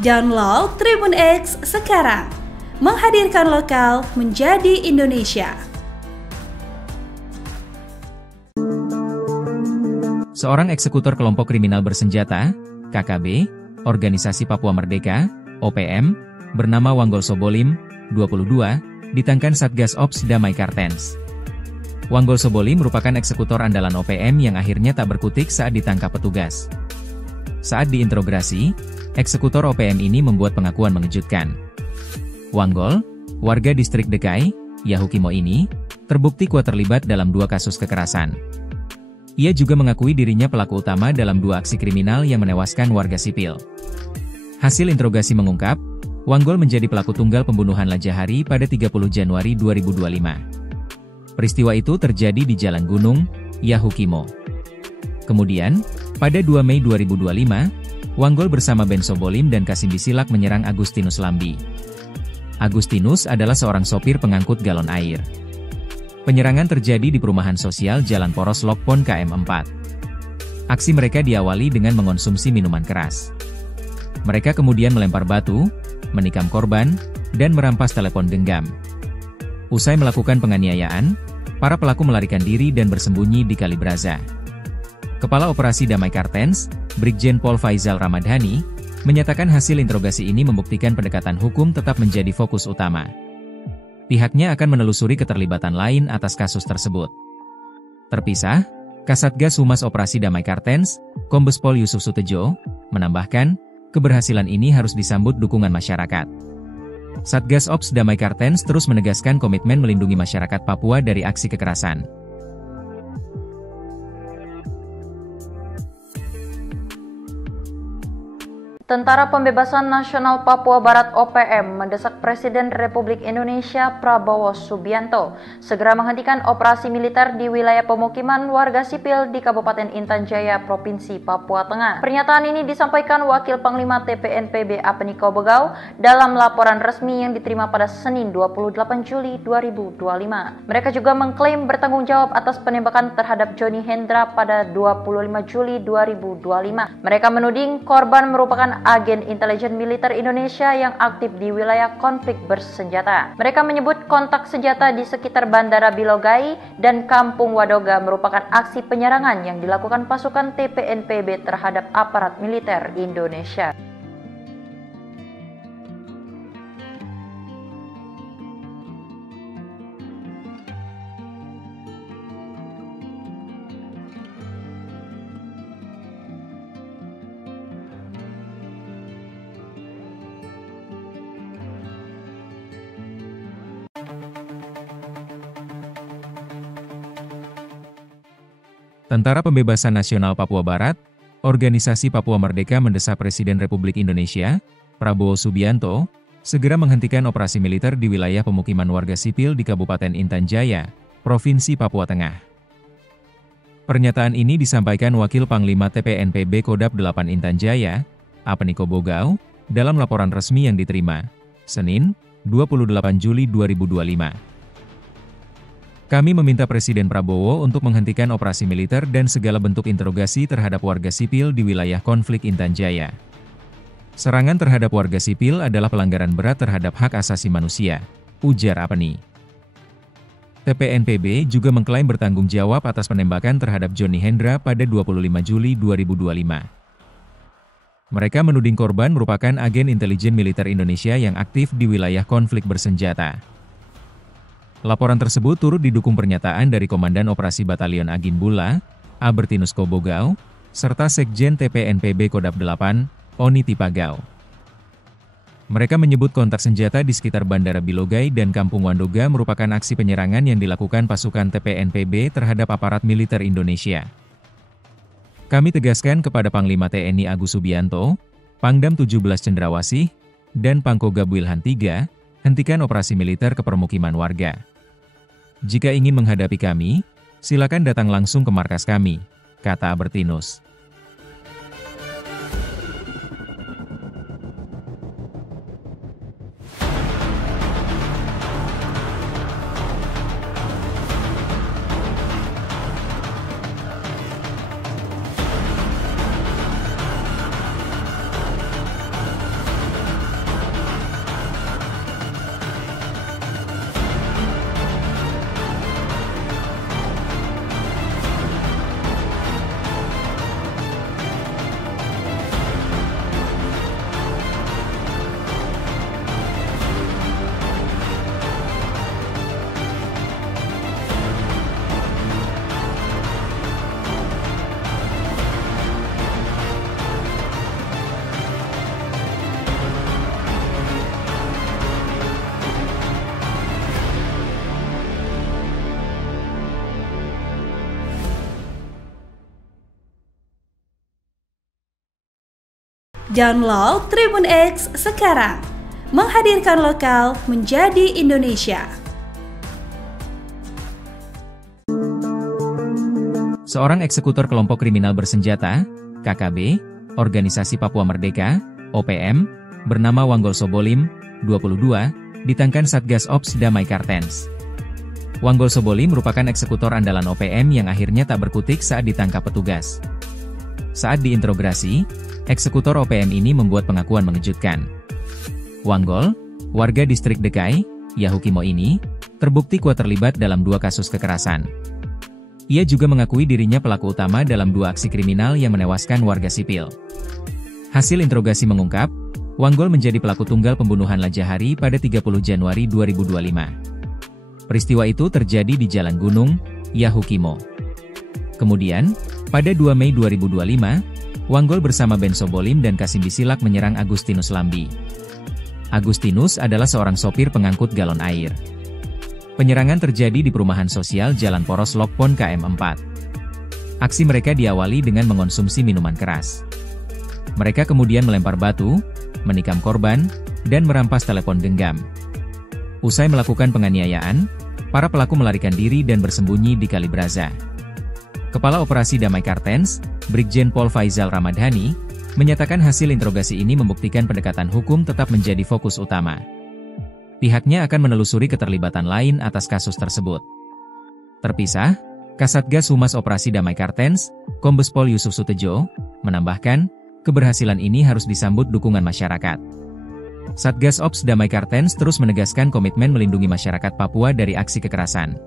Download Tribun X sekarang. Menghadirkan lokal menjadi Indonesia. Seorang eksekutor kelompok kriminal bersenjata, KKB, Organisasi Papua Merdeka, OPM, bernama Wanggol Sobolim, 22, ditangkan Satgas Ops Damai Kartens. Wanggol Sobolim merupakan eksekutor andalan OPM yang akhirnya tak berkutik saat ditangkap petugas. Saat diinterogasi, eksekutor OPM ini membuat pengakuan mengejutkan. Wanggol, warga distrik Dekai, Yahukimo ini, terbukti kuat terlibat dalam 2 kasus kekerasan. Ia juga mengakui dirinya pelaku utama dalam 2 aksi kriminal yang menewaskan warga sipil. Hasil interogasi mengungkap, Wanggol menjadi pelaku tunggal pembunuhan Lajahari pada 30 Januari 2025. Peristiwa itu terjadi di Jalan Gunung, Yahukimo. Kemudian, pada 2 Mei 2025, Wanggol bersama Ben Sobolim dan Kasim Bisilak menyerang Agustinus Lambi. Agustinus adalah seorang sopir pengangkut galon air. Penyerangan terjadi di perumahan sosial Jalan Poros Lokpon KM4. Aksi mereka diawali dengan mengonsumsi minuman keras. Mereka kemudian melempar batu, menikam korban, dan merampas telepon genggam. Usai melakukan penganiayaan, para pelaku melarikan diri dan bersembunyi di Kalibraza. Kepala Operasi Damai Kartens, Brigjen Pol Faizal Ramadhani, menyatakan hasil interogasi ini membuktikan pendekatan hukum tetap menjadi fokus utama. Pihaknya akan menelusuri keterlibatan lain atas kasus tersebut. Terpisah, Kasatgas Humas Operasi Damai Kartens, Kombes Pol Yusuf Sutejo, menambahkan, keberhasilan ini harus disambut dukungan masyarakat. Satgas Ops Damai Kartens terus menegaskan komitmen melindungi masyarakat Papua dari aksi kekerasan. Tentara Pembebasan Nasional Papua Barat OPM mendesak Presiden Republik Indonesia Prabowo Subianto segera menghentikan operasi militer di wilayah pemukiman warga sipil di Kabupaten Intan Jaya, Provinsi Papua Tengah. Pernyataan ini disampaikan Wakil Panglima TPNPB Apeniko Bogau dalam laporan resmi yang diterima pada Senin 28 Juli 2025. Mereka juga mengklaim bertanggung jawab atas penembakan terhadap Johnny Hendra pada 25 Juli 2025. Mereka menuding korban merupakan agen intelijen militer Indonesia yang aktif di wilayah konflik bersenjata. Mereka menyebut kontak senjata di sekitar Bandara Bilogai dan Kampung Wadoga merupakan aksi penyerangan yang dilakukan pasukan TPNPB terhadap aparat militer Indonesia. Tentara Pembebasan Nasional Papua Barat, Organisasi Papua Merdeka mendesak Presiden Republik Indonesia, Prabowo Subianto, segera menghentikan operasi militer di wilayah pemukiman warga sipil di Kabupaten Intan Jaya, Provinsi Papua Tengah. Pernyataan ini disampaikan Wakil Panglima TPNPB Kodap 8 Intan Jaya, Apeniko Bogau, dalam laporan resmi yang diterima, Senin, 28 Juli 2025. Kami meminta Presiden Prabowo untuk menghentikan operasi militer dan segala bentuk interogasi terhadap warga sipil di wilayah konflik Intan Jaya. Serangan terhadap warga sipil adalah pelanggaran berat terhadap hak asasi manusia, ujar Apeni. TPNPB juga mengklaim bertanggung jawab atas penembakan terhadap Johnny Hendra pada 25 Juli 2025. Mereka menuding korban merupakan agen intelijen militer Indonesia yang aktif di wilayah konflik bersenjata. Laporan tersebut turut didukung pernyataan dari Komandan Operasi Batalion Agin Bula, Albertinus Kobogau, serta Sekjen TPNPB Kodap 8, Oni Tipagau. Mereka menyebut kontak senjata di sekitar Bandara Bilogai dan Kampung Wandoga merupakan aksi penyerangan yang dilakukan pasukan TPNPB terhadap aparat militer Indonesia. Kami tegaskan kepada Panglima TNI Agus Subianto, Pangdam 17 Cendrawasih, dan Pangkogab Wilhan III, hentikan operasi militer ke permukiman warga. Jika ingin menghadapi kami, silakan datang langsung ke markas kami, kata Albertinus. Download Tribun X sekarang. Menghadirkan lokal menjadi Indonesia. Seorang eksekutor kelompok kriminal bersenjata, KKB, Organisasi Papua Merdeka, OPM, bernama Wanggol Sobolim, 22, ditangkan Satgas Ops Damai Kartens. Wanggol Sobolim merupakan eksekutor andalan OPM yang akhirnya tak berkutik saat ditangkap petugas. Saat diinterogasi, eksekutor OPM ini membuat pengakuan mengejutkan. Wanggol, warga distrik Dekai, Yahukimo ini, terbukti kuat terlibat dalam 2 kasus kekerasan. Ia juga mengakui dirinya pelaku utama dalam 2 aksi kriminal yang menewaskan warga sipil. Hasil interogasi mengungkap, Wanggol menjadi pelaku tunggal pembunuhan Lajahari pada 30 Januari 2025. Peristiwa itu terjadi di Jalan Gunung, Yahukimo. Kemudian, pada 2 Mei 2025, Wanggol bersama Ben Sobolim dan Kasim Bisilak menyerang Agustinus Lambi. Agustinus adalah seorang sopir pengangkut galon air. Penyerangan terjadi di perumahan sosial Jalan Poros Lokpon KM4. Aksi mereka diawali dengan mengonsumsi minuman keras. Mereka kemudian melempar batu, menikam korban, dan merampas telepon genggam. Usai melakukan penganiayaan, para pelaku melarikan diri dan bersembunyi di Kalibraza. Kepala Operasi Damai Kartens, Brigjen Pol Faizal Ramadhani, menyatakan hasil interogasi ini membuktikan pendekatan hukum tetap menjadi fokus utama. Pihaknya akan menelusuri keterlibatan lain atas kasus tersebut. Terpisah, Kasatgas Humas Operasi Damai Kartens, Kombes Pol Yusuf Sutejo, menambahkan, keberhasilan ini harus disambut dukungan masyarakat. Satgas Ops Damai Kartens terus menegaskan komitmen melindungi masyarakat Papua dari aksi kekerasan.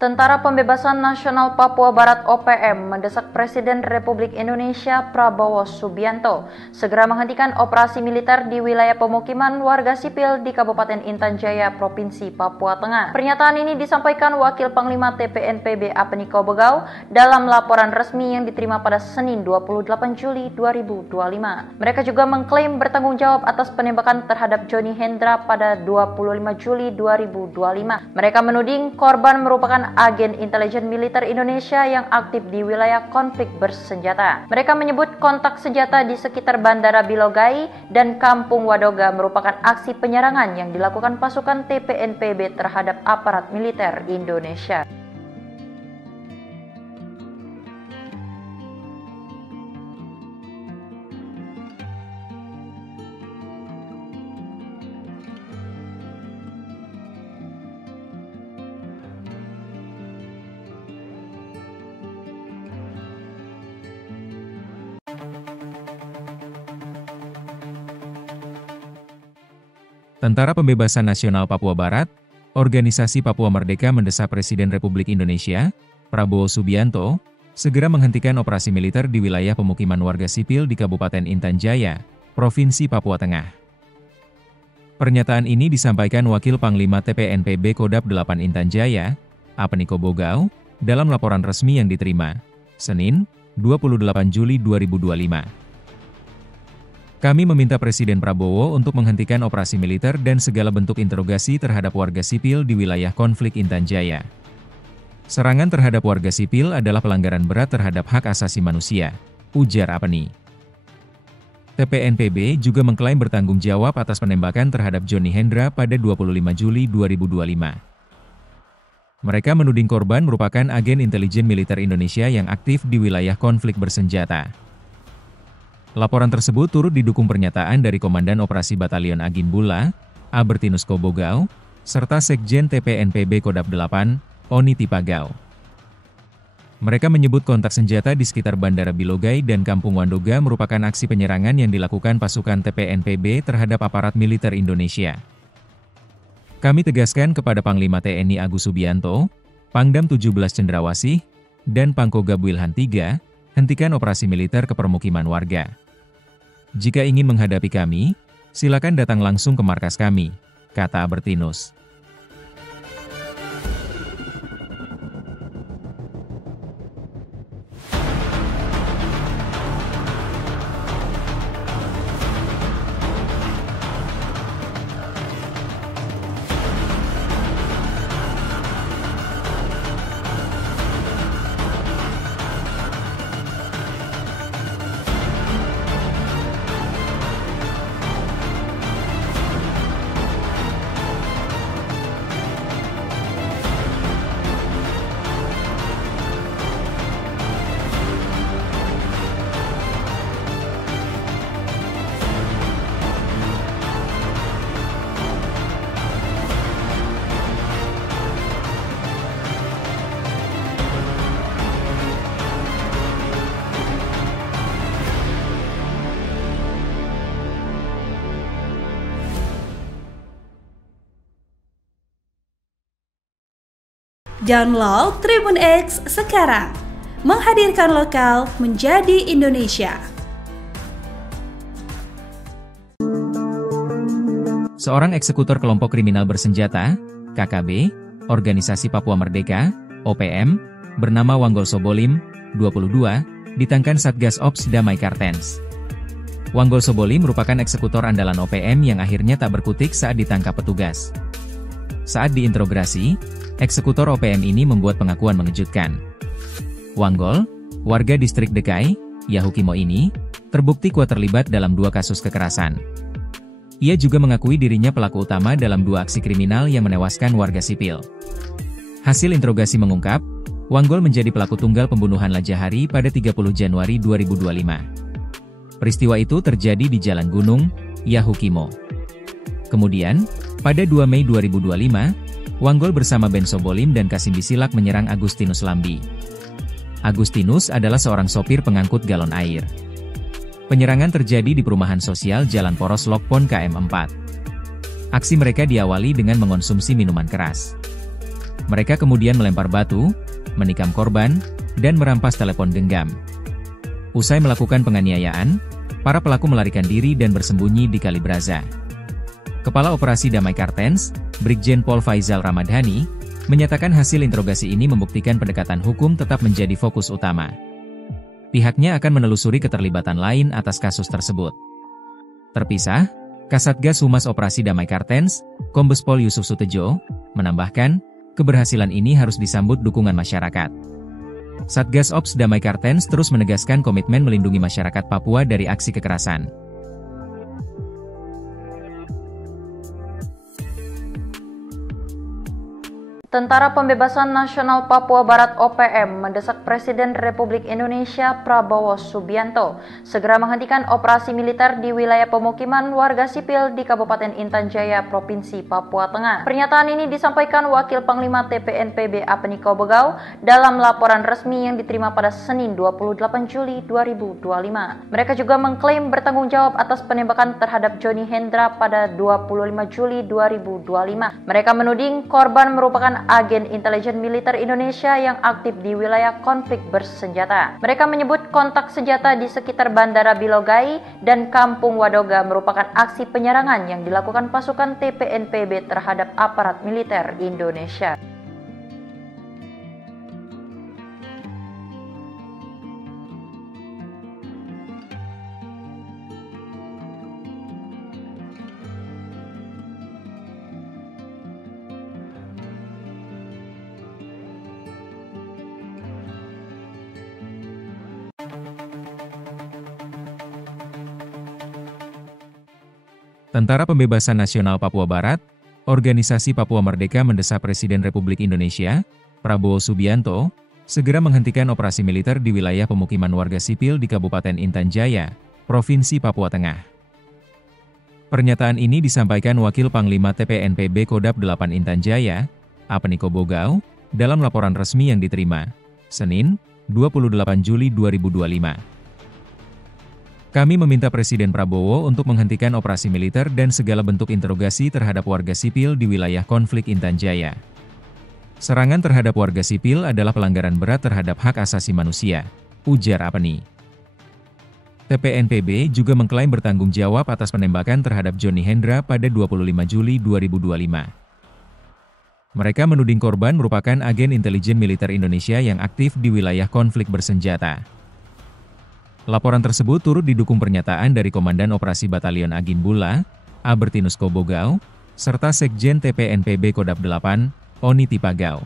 Tentara Pembebasan Nasional Papua Barat (OPM) mendesak Presiden Republik Indonesia Prabowo Subianto segera menghentikan operasi militer di wilayah pemukiman warga sipil di Kabupaten Intan Jaya, Provinsi Papua Tengah. Pernyataan ini disampaikan Wakil Panglima TPNPB Apeniko Bogau dalam laporan resmi yang diterima pada Senin 28 Juli 2025. Mereka juga mengklaim bertanggung jawab atas penembakan terhadap Johnny Hendra pada 25 Juli 2025. Mereka menuding korban merupakan agen intelijen militer Indonesia yang aktif di wilayah konflik bersenjata. Mereka menyebut kontak senjata di sekitar Bandara Bilogai dan Kampung Wadoga merupakan aksi penyerangan yang dilakukan pasukan TPNPB terhadap aparat militer Indonesia. Tentara Pembebasan Nasional Papua Barat, Organisasi Papua Merdeka mendesak Presiden Republik Indonesia, Prabowo Subianto, segera menghentikan operasi militer di wilayah pemukiman warga sipil di Kabupaten Intan Jaya, Provinsi Papua Tengah. Pernyataan ini disampaikan Wakil Panglima TPNPB Kodap 8 Intan Jaya, Apeniko Bogau, dalam laporan resmi yang diterima, Senin, 28 Juli 2025. Kami meminta Presiden Prabowo untuk menghentikan operasi militer dan segala bentuk interogasi terhadap warga sipil di wilayah konflik Intan Jaya. Serangan terhadap warga sipil adalah pelanggaran berat terhadap hak asasi manusia, ujar Apeni. TPNPB juga mengklaim bertanggung jawab atas penembakan terhadap Johnny Hendra pada 25 Juli 2025. Mereka menuding korban merupakan agen intelijen militer Indonesia yang aktif di wilayah konflik bersenjata. Laporan tersebut turut didukung pernyataan dari Komandan Operasi Batalion Agimbula, Albertinus Kobogau, serta Sekjen TPNPB Kodap 8, Oni Tipagau. Mereka menyebut kontak senjata di sekitar Bandara Bilogai dan Kampung Wandoga merupakan aksi penyerangan yang dilakukan pasukan TPNPB terhadap aparat militer Indonesia. Kami tegaskan kepada Panglima TNI Agus Subianto, Pangdam 17 Cendrawasih, dan Pangkogab Wilhan III, hentikan operasi militer ke permukiman warga. Jika ingin menghadapi kami, silakan datang langsung ke markas kami, kata Albertinus. Download Tribun X sekarang. Menghadirkan lokal menjadi Indonesia. Seorang eksekutor kelompok kriminal bersenjata, KKB, Organisasi Papua Merdeka, OPM, bernama Wanggol Sobolim, 22, ditangkan Satgas Ops Damai Kartens. Wanggol Sobolim merupakan eksekutor andalan OPM yang akhirnya tak berkutik saat ditangkap petugas. Saat diinterogasi, eksekutor OPM ini membuat pengakuan mengejutkan. Wanggol, warga distrik Dekai, Yahukimo ini, terbukti kuat terlibat dalam 2 kasus kekerasan. Ia juga mengakui dirinya pelaku utama dalam 2 aksi kriminal yang menewaskan warga sipil. Hasil interogasi mengungkap, Wanggol menjadi pelaku tunggal pembunuhan Lajahari pada 30 Januari 2025. Peristiwa itu terjadi di Jalan Gunung, Yahukimo. Kemudian, pada 2 Mei 2025, Wanggol bersama Ben Sobolim dan Kasim Bisilak menyerang Agustinus Lambi. Agustinus adalah seorang sopir pengangkut galon air. Penyerangan terjadi di perumahan sosial Jalan Poros Lokpon KM4. Aksi mereka diawali dengan mengonsumsi minuman keras. Mereka kemudian melempar batu, menikam korban, dan merampas telepon genggam. Usai melakukan penganiayaan, para pelaku melarikan diri dan bersembunyi di Kali Braza. Kepala Operasi Damai Kartens, Brigjen Pol Faizal Ramadhani, menyatakan hasil interogasi ini membuktikan pendekatan hukum tetap menjadi fokus utama. Pihaknya akan menelusuri keterlibatan lain atas kasus tersebut. Terpisah, Kasatgas Humas Operasi Damai Kartens, Kombes Pol Yusuf Sutejo, menambahkan, keberhasilan ini harus disambut dukungan masyarakat. Satgas Ops Damai Kartens terus menegaskan komitmen melindungi masyarakat Papua dari aksi kekerasan. Tentara Pembebasan Nasional Papua Barat OPM mendesak Presiden Republik Indonesia Prabowo Subianto segera menghentikan operasi militer di wilayah pemukiman warga sipil di Kabupaten Intan Jaya, Provinsi Papua Tengah. Pernyataan ini disampaikan Wakil Panglima TPNPB Apeniko Begau dalam laporan resmi yang diterima pada Senin 28 Juli 2025. Mereka juga mengklaim bertanggung jawab atas penembakan terhadap Johnny Hendra pada 25 Juli 2025. Mereka menuding korban merupakan agen intelijen militer Indonesia yang aktif di wilayah konflik bersenjata. Mereka menyebut kontak senjata di sekitar Bandara Bilogai dan Kampung Wadoga merupakan aksi penyerangan yang dilakukan pasukan TPNPB terhadap aparat militer Indonesia. Tentara Pembebasan Nasional Papua Barat, Organisasi Papua Merdeka mendesak Presiden Republik Indonesia, Prabowo Subianto, segera menghentikan operasi militer di wilayah pemukiman warga sipil di Kabupaten Intan Jaya, Provinsi Papua Tengah. Pernyataan ini disampaikan Wakil Panglima TPNPB Kodap 8 Intan Jaya, Apeniko Begau, dalam laporan resmi yang diterima, Senin, 28 Juli 2025. Kami meminta Presiden Prabowo untuk menghentikan operasi militer dan segala bentuk interogasi terhadap warga sipil di wilayah konflik Intan Jaya. Serangan terhadap warga sipil adalah pelanggaran berat terhadap hak asasi manusia, ujar Apeni. TPNPB juga mengklaim bertanggung jawab atas penembakan terhadap Johnny Hendra pada 25 Juli 2025. Mereka menuding korban merupakan agen intelijen militer Indonesia yang aktif di wilayah konflik bersenjata. Laporan tersebut turut didukung pernyataan dari Komandan Operasi Batalion Agin Bula, Albertinus Kobogau, serta Sekjen TPNPB Kodap 8, Oni Tipagau.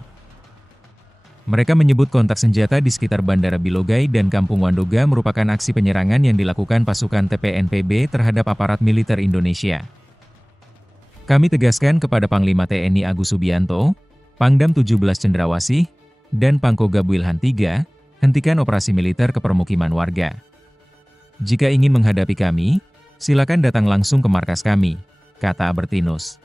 Mereka menyebut kontak senjata di sekitar Bandara Bilogai dan Kampung Wadoga merupakan aksi penyerangan yang dilakukan pasukan TPNPB terhadap aparat militer Indonesia. Kami tegaskan kepada Panglima TNI Agus Subianto, Pangdam 17 Cendrawasih, dan Pangkogab Wilhan III, hentikan operasi militer ke permukiman warga. Jika ingin menghadapi kami, silakan datang langsung ke markas kami, kata Albertinus.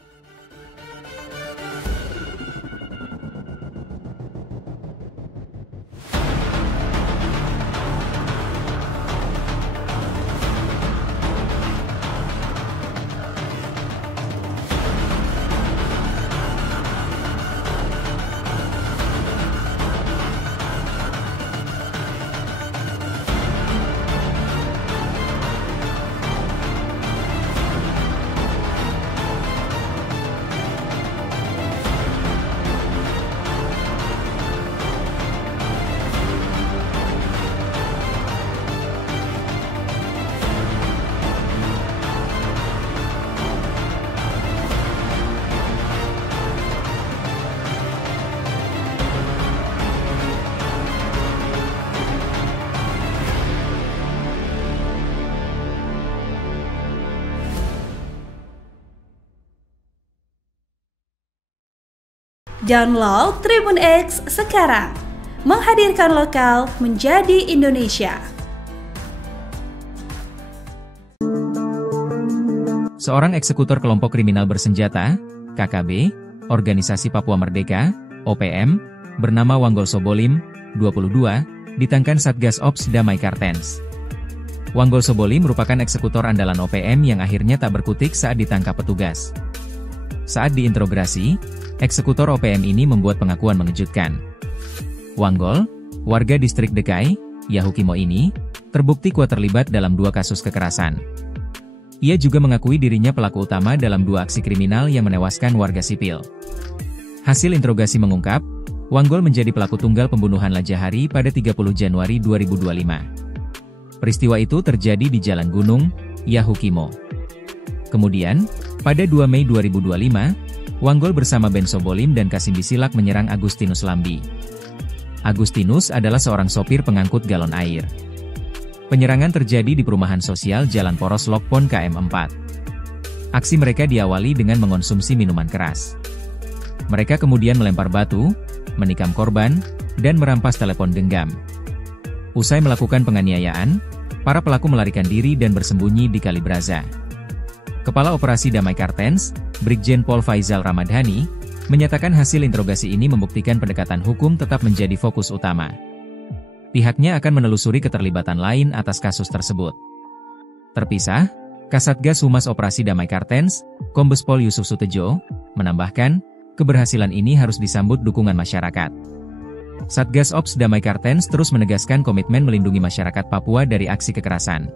Download Tribun X sekarang. Menghadirkan lokal menjadi Indonesia. Seorang eksekutor kelompok kriminal bersenjata, KKB, Organisasi Papua Merdeka, OPM, bernama Wanggol Sobolim, 22, ditangkan Satgas Ops Damai Kartens. Wanggol Sobolim merupakan eksekutor andalan OPM yang akhirnya tak berkutik saat ditangkap petugas. Saat diinterogasi, eksekutor OPM ini membuat pengakuan mengejutkan. Wanggol, warga distrik Dekai, Yahukimo ini, terbukti kuat terlibat dalam 2 kasus kekerasan. Ia juga mengakui dirinya pelaku utama dalam 2 aksi kriminal yang menewaskan warga sipil. Hasil interogasi mengungkap, Wanggol menjadi pelaku tunggal pembunuhan Lajahari pada 30 Januari 2025. Peristiwa itu terjadi di Jalan Gunung, Yahukimo. Kemudian, pada 2 Mei 2025, Wanggol bersama Ben Sobolim dan Kasim Bisilak menyerang Agustinus Lambi. Agustinus adalah seorang sopir pengangkut galon air. Penyerangan terjadi di perumahan sosial Jalan Poros Lokpon KM4. Aksi mereka diawali dengan mengonsumsi minuman keras. Mereka kemudian melempar batu, menikam korban, dan merampas telepon genggam. Usai melakukan penganiayaan, para pelaku melarikan diri dan bersembunyi di Kali Braza. Kepala Operasi Damai Kartens, Brigjen Pol Faizal Ramadhani, menyatakan hasil interogasi ini membuktikan pendekatan hukum tetap menjadi fokus utama. Pihaknya akan menelusuri keterlibatan lain atas kasus tersebut. Terpisah, Kasatgas Humas Operasi Damai Kartens, Kombes Pol Yusuf Sutejo, menambahkan, keberhasilan ini harus disambut dukungan masyarakat. Satgas Ops Damai Kartens terus menegaskan komitmen melindungi masyarakat Papua dari aksi kekerasan.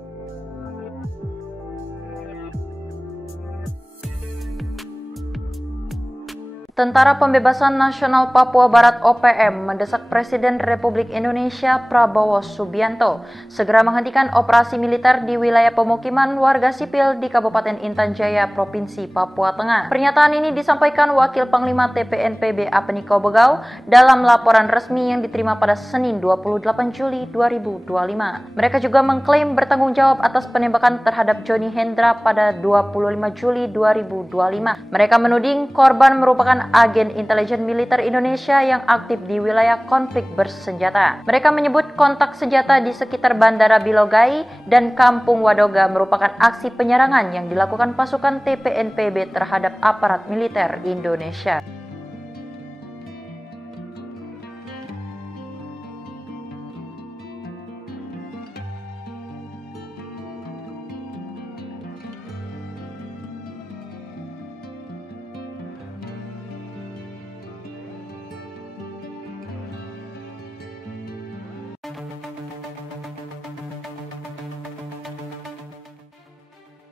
Tentara Pembebasan Nasional Papua Barat OPM mendesak Presiden Republik Indonesia Prabowo Subianto segera menghentikan operasi militer di wilayah pemukiman warga sipil di Kabupaten Intan Jaya, Provinsi Papua Tengah. Pernyataan ini disampaikan Wakil Panglima TPNPB Apniko Bogau dalam laporan resmi yang diterima pada Senin 28 Juli 2025. Mereka juga mengklaim bertanggung jawab atas penembakan terhadap Johnny Hendra pada 25 Juli 2025. Mereka menuding korban merupakan agen intelijen militer Indonesia yang aktif di wilayah konflik bersenjata. Mereka menyebut kontak senjata di sekitar Bandara Bilogai dan Kampung Wadoga merupakan aksi penyerangan yang dilakukan pasukan TPNPB terhadap aparat militer Indonesia.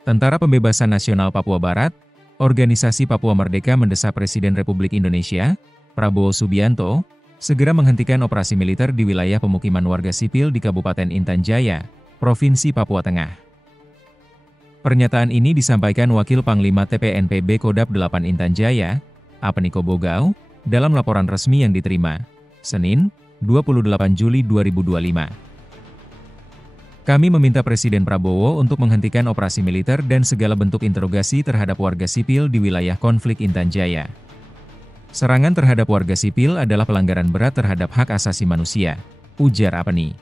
Tentara Pembebasan Nasional Papua Barat, Organisasi Papua Merdeka mendesak Presiden Republik Indonesia, Prabowo Subianto, segera menghentikan operasi militer di wilayah pemukiman warga sipil di Kabupaten Intan Jaya, Provinsi Papua Tengah. Pernyataan ini disampaikan Wakil Panglima TPNPB Kodap 8 Intan Jaya, Apniko Bogau, dalam laporan resmi yang diterima, Senin, 28 Juli 2025. Kami meminta Presiden Prabowo untuk menghentikan operasi militer dan segala bentuk interogasi terhadap warga sipil di wilayah konflik Intan Jaya. Serangan terhadap warga sipil adalah pelanggaran berat terhadap hak asasi manusia, ujar Apni.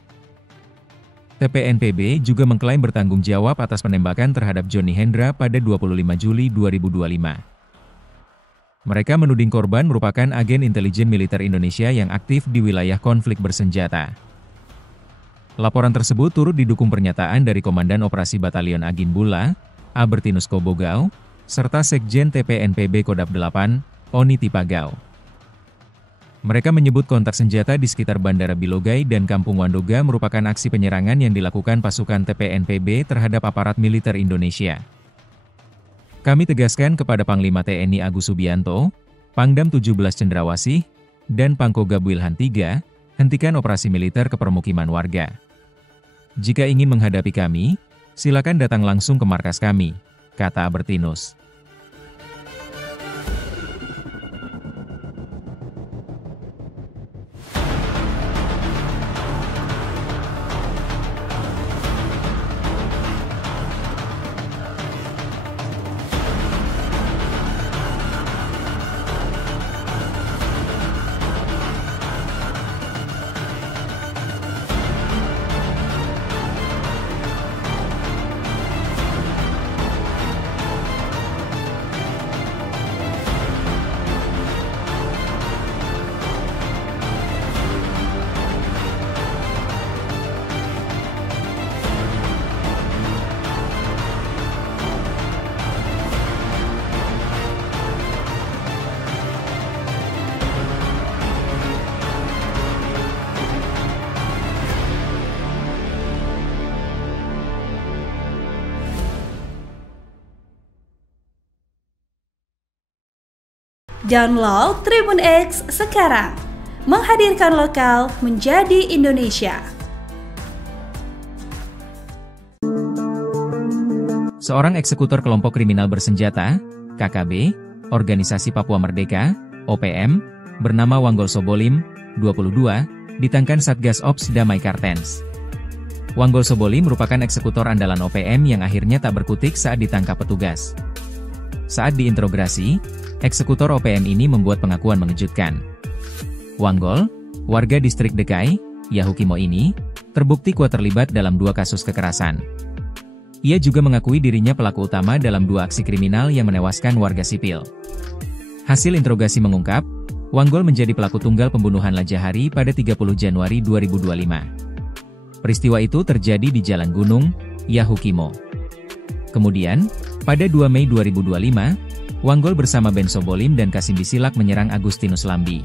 TPNPB juga mengklaim bertanggung jawab atas penembakan terhadap Johnny Hendra pada 25 Juli 2025. Mereka menuding korban merupakan agen intelijen militer Indonesia yang aktif di wilayah konflik bersenjata. Laporan tersebut turut didukung pernyataan dari Komandan Operasi Batalion Agin Bula, Albertinus Kobogau, serta Sekjen TPNPB Kodap 8, Oni Tipagau. Mereka menyebut kontak senjata di sekitar Bandara Bilogai dan Kampung Wandoga merupakan aksi penyerangan yang dilakukan pasukan TPNPB terhadap aparat militer Indonesia. Kami tegaskan kepada Panglima TNI Agus Subianto, Pangdam 17 Cendrawasih, dan Pangkogab Wilhan III, hentikan operasi militer ke permukiman warga. Jika ingin menghadapi kami, silakan datang langsung ke markas kami, kata Albertinus. Download Tribun X sekarang. Menghadirkan lokal menjadi Indonesia. Seorang eksekutor kelompok kriminal bersenjata, KKB, Organisasi Papua Merdeka, OPM, bernama Wanggol Sobolim, 22, ditangkan Satgas Ops Damai Kartens. Wanggol Sobolim merupakan eksekutor andalan OPM yang akhirnya tak berkutik saat ditangkap petugas. Saat diinterogasi, eksekutor OPM ini membuat pengakuan mengejutkan. Wanggol, warga distrik Dekai, Yahukimo ini, terbukti kuat terlibat dalam 2 kasus kekerasan. Ia juga mengakui dirinya pelaku utama dalam 2 aksi kriminal yang menewaskan warga sipil. Hasil interogasi mengungkap, Wanggol menjadi pelaku tunggal pembunuhan Lajahari pada 30 Januari 2025. Peristiwa itu terjadi di Jalan Gunung, Yahukimo. Kemudian, pada 2 Mei 2025, Wanggol bersama Ben Sobolim dan Kasim Bisilak menyerang Agustinus Lambi.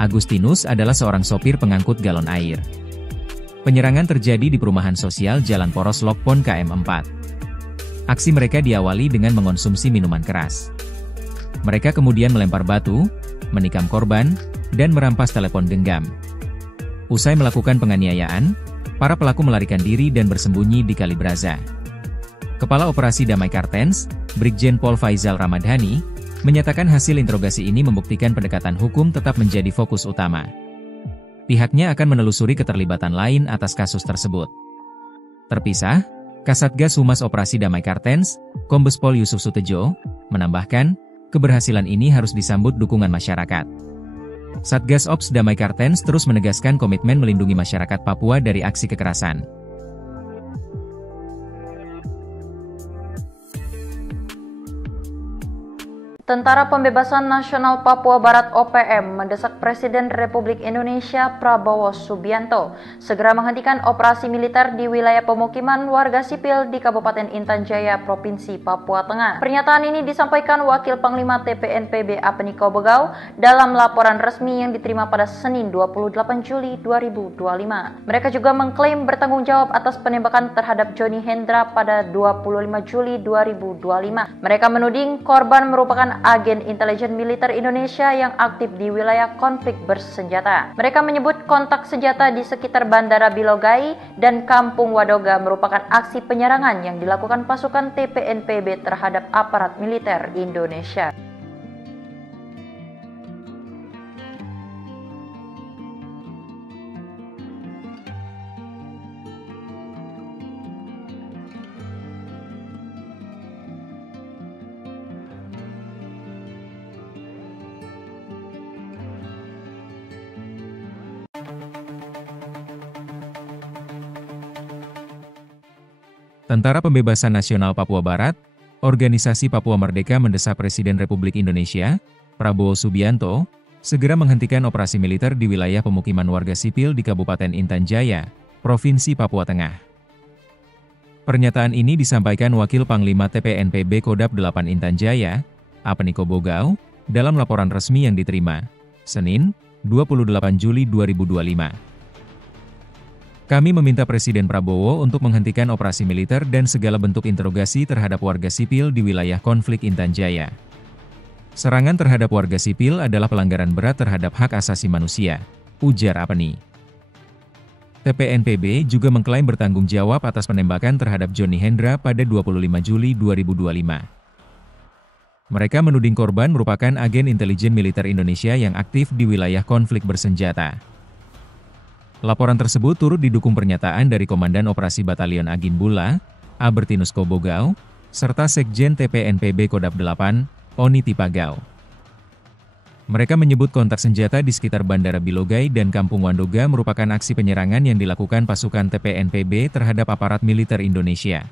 Agustinus adalah seorang sopir pengangkut galon air. Penyerangan terjadi di perumahan sosial Jalan Poros Lokpon KM4. Aksi mereka diawali dengan mengonsumsi minuman keras. Mereka kemudian melempar batu, menikam korban, dan merampas telepon genggam. Usai melakukan penganiayaan, para pelaku melarikan diri dan bersembunyi di Kali Braza. Kepala Operasi Damai Kartens, Brigjen Pol Faizal Ramadhani, menyatakan hasil interogasi ini membuktikan pendekatan hukum tetap menjadi fokus utama. Pihaknya akan menelusuri keterlibatan lain atas kasus tersebut. Terpisah, Kasatgas Humas Operasi Damai Kartens, Kombes Pol Yusuf Sutejo, menambahkan, keberhasilan ini harus disambut dukungan masyarakat. Satgas Ops Damai Kartens terus menegaskan komitmen melindungi masyarakat Papua dari aksi kekerasan. Tentara Pembebasan Nasional Papua Barat OPM mendesak Presiden Republik Indonesia Prabowo Subianto segera menghentikan operasi militer di wilayah pemukiman warga sipil di Kabupaten Intan Jaya, Provinsi Papua Tengah. Pernyataan ini disampaikan Wakil Panglima TPNPB Apniko Bogau dalam laporan resmi yang diterima pada Senin 28 Juli 2025. Mereka juga mengklaim bertanggung jawab atas penembakan terhadap Johnny Hendra pada 25 Juli 2025. Mereka menuding korban merupakan agen intelijen militer Indonesia yang aktif di wilayah konflik bersenjata. Mereka menyebut kontak senjata di sekitar Bandara Bilogai dan Kampung Wadoga merupakan aksi penyerangan yang dilakukan pasukan TPNPB terhadap aparat militer Indonesia. Tentara Pembebasan Nasional Papua Barat, Organisasi Papua Merdeka mendesak Presiden Republik Indonesia, Prabowo Subianto, segera menghentikan operasi militer di wilayah pemukiman warga sipil di Kabupaten Intan Jaya, Provinsi Papua Tengah. Pernyataan ini disampaikan Wakil Panglima TPNPB Kodap 8 Intan Jaya, Apniko Bogau, dalam laporan resmi yang diterima, Senin, 28 Juli 2025. Kami meminta Presiden Prabowo untuk menghentikan operasi militer dan segala bentuk interogasi terhadap warga sipil di wilayah konflik Intan Jaya. Serangan terhadap warga sipil adalah pelanggaran berat terhadap hak asasi manusia, ujar Apni. TPNPB juga mengklaim bertanggung jawab atas penembakan terhadap Johnny Hendra pada 25 Juli 2025. Mereka menuding korban merupakan agen intelijen militer Indonesia yang aktif di wilayah konflik bersenjata. Laporan tersebut turut didukung pernyataan dari Komandan Operasi Batalion Agin Bula, Albertinus Kobogau, serta Sekjen TPNPB Kodap 8, Oni Tipagau. Mereka menyebut kontak senjata di sekitar Bandara Bilogai dan Kampung Wandoga merupakan aksi penyerangan yang dilakukan pasukan TPNPB terhadap aparat militer Indonesia.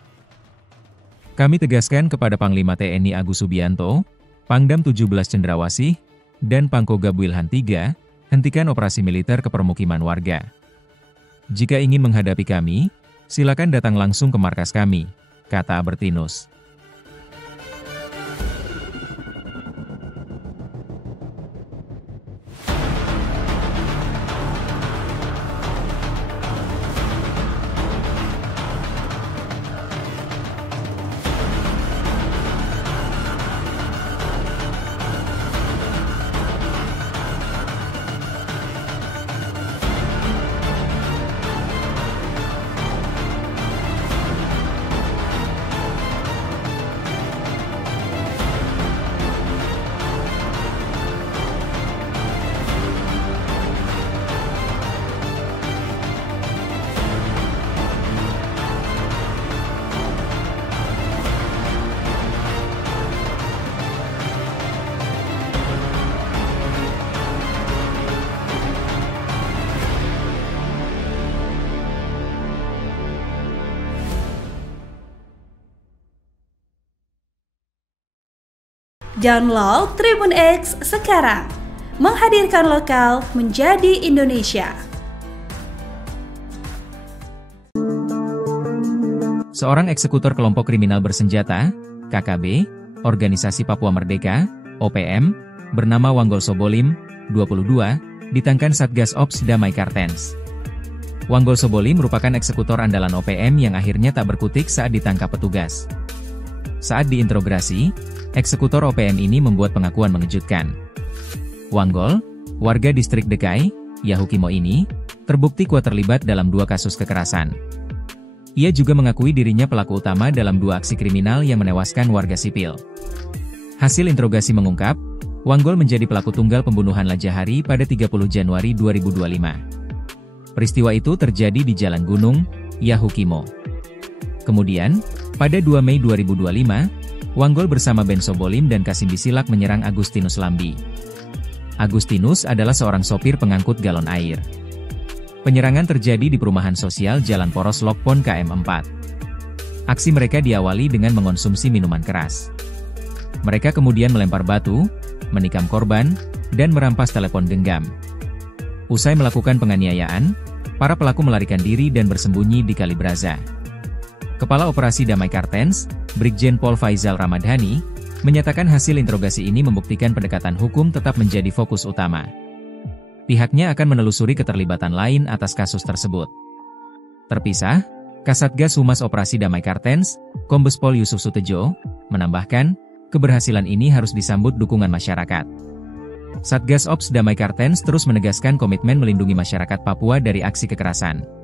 Kami tegaskan kepada Panglima TNI Agus Subianto, Pangdam 17 Cendrawasih, dan Pangkogab Wilhan III, hentikan operasi militer ke permukiman warga. Jika ingin menghadapi kami, silakan datang langsung ke markas kami, kata Albertinus. Download Tribun X sekarang. Menghadirkan lokal menjadi Indonesia. Seorang eksekutor kelompok kriminal bersenjata, KKB, Organisasi Papua Merdeka, OPM, bernama Wanggol Sobolim, 22, ditangkap Satgas Ops Damai Kartens. Wanggol Sobolim merupakan eksekutor andalan OPM yang akhirnya tak berkutik saat ditangkap petugas. Saat diinterogasi, eksekutor OPM ini membuat pengakuan mengejutkan. Wanggol, warga distrik Dekai, Yahukimo ini, terbukti kuat terlibat dalam 2 kasus kekerasan. Ia juga mengakui dirinya pelaku utama dalam 2 aksi kriminal yang menewaskan warga sipil. Hasil interogasi mengungkap, Wanggol menjadi pelaku tunggal pembunuhan Lajahari pada 30 Januari 2025. Peristiwa itu terjadi di Jalan Gunung, Yahukimo. Kemudian, pada 2 Mei 2025, Wanggol bersama Ben Sobolim dan Kasim Bisilak menyerang Agustinus Lambi. Agustinus adalah seorang sopir pengangkut galon air. Penyerangan terjadi di perumahan sosial Jalan Poros Lokpon KM4. Aksi mereka diawali dengan mengonsumsi minuman keras. Mereka kemudian melempar batu, menikam korban, dan merampas telepon genggam. Usai melakukan penganiayaan, para pelaku melarikan diri dan bersembunyi di Kali Braza. Kepala Operasi Damai Kartens, Brigjen Pol Faizal Ramadhani, menyatakan hasil interogasi ini membuktikan pendekatan hukum tetap menjadi fokus utama. Pihaknya akan menelusuri keterlibatan lain atas kasus tersebut. Terpisah, Kasatgas Humas Operasi Damai Kartens, Kombes Pol Yusuf Sutejo, menambahkan, keberhasilan ini harus disambut dukungan masyarakat. Satgas Ops Damai Kartens terus menegaskan komitmen melindungi masyarakat Papua dari aksi kekerasan.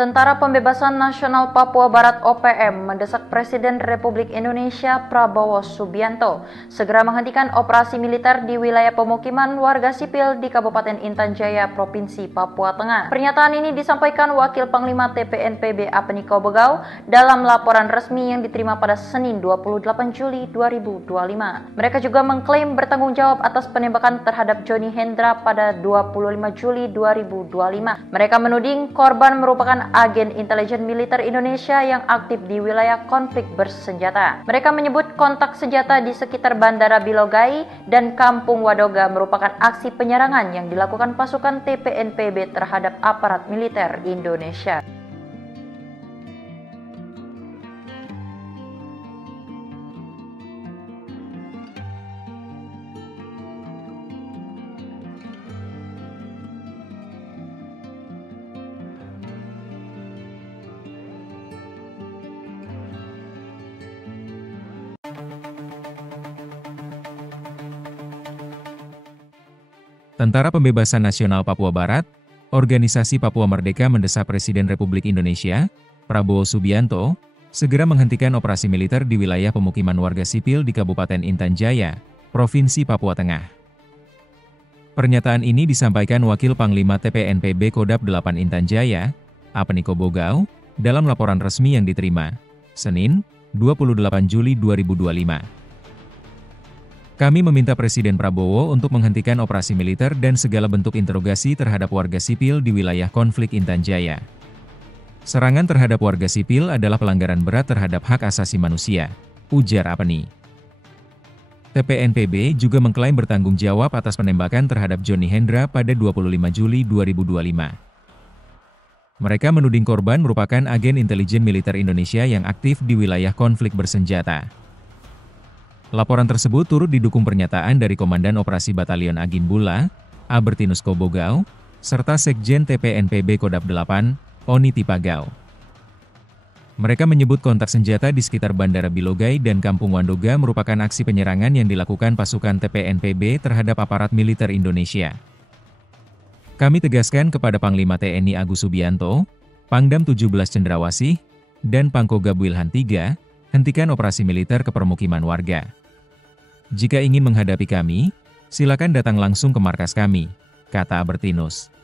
Tentara Pembebasan Nasional Papua Barat OPM mendesak Presiden Republik Indonesia Prabowo Subianto segera menghentikan operasi militer di wilayah pemukiman warga sipil di Kabupaten Intan Jaya, Provinsi Papua Tengah. Pernyataan ini disampaikan Wakil Panglima TPNPB Apeniko Bogau dalam laporan resmi yang diterima pada Senin 28 Juli 2025. Mereka juga mengklaim bertanggung jawab atas penembakan terhadap Johnny Hendra pada 25 Juli 2025. Mereka menuding korban merupakan agen intelijen militer Indonesia yang aktif di wilayah konflik bersenjata. Mereka menyebut kontak senjata di sekitar Bandara Bilogai dan Kampung Wadoga merupakan aksi penyerangan yang dilakukan pasukan TPNPB terhadap aparat militer Indonesia. Tentara Pembebasan Nasional Papua Barat, Organisasi Papua Merdeka mendesak Presiden Republik Indonesia, Prabowo Subianto, segera menghentikan operasi militer di wilayah pemukiman warga sipil di Kabupaten Intan Jaya, Provinsi Papua Tengah. Pernyataan ini disampaikan Wakil Panglima TPNPB Kodap 8 Intan Jaya, Apeniko Bogau, dalam laporan resmi yang diterima, Senin, 28 Juli 2025. Kami meminta Presiden Prabowo untuk menghentikan operasi militer dan segala bentuk interogasi terhadap warga sipil di wilayah konflik Intan Jaya. Serangan terhadap warga sipil adalah pelanggaran berat terhadap hak asasi manusia, ujar Apeni. TPNPB juga mengklaim bertanggung jawab atas penembakan terhadap Johnny Hendra pada 25 Juli 2025. Mereka menuding korban merupakan agen intelijen militer Indonesia yang aktif di wilayah konflik bersenjata. Laporan tersebut turut didukung pernyataan dari Komandan Operasi Batalion Agin Bula, Albertinus Kobogau, serta Sekjen TPNPB Kodap 8, Oni Tipagau. Mereka menyebut kontak senjata di sekitar Bandara Bilogai dan Kampung Wandoga merupakan aksi penyerangan yang dilakukan pasukan TPNPB terhadap aparat militer Indonesia. Kami tegaskan kepada Panglima TNI Agus Subianto, Pangdam 17 Cendrawasih, dan Pangkogab Wilhan III, hentikan operasi militer ke permukiman warga. Jika ingin menghadapi kami, silakan datang langsung ke markas kami, kata Albertinus.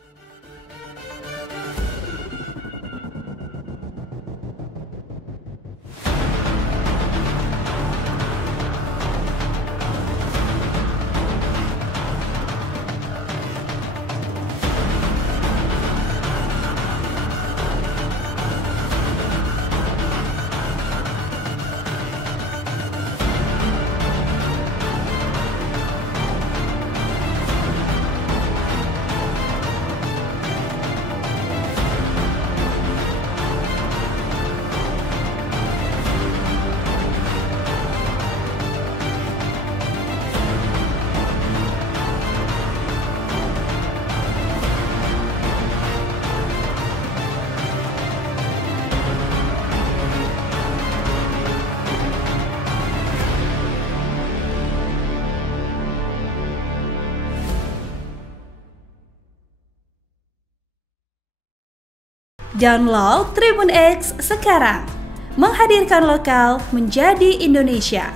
Download Tribun X sekarang. Menghadirkan lokal menjadi Indonesia.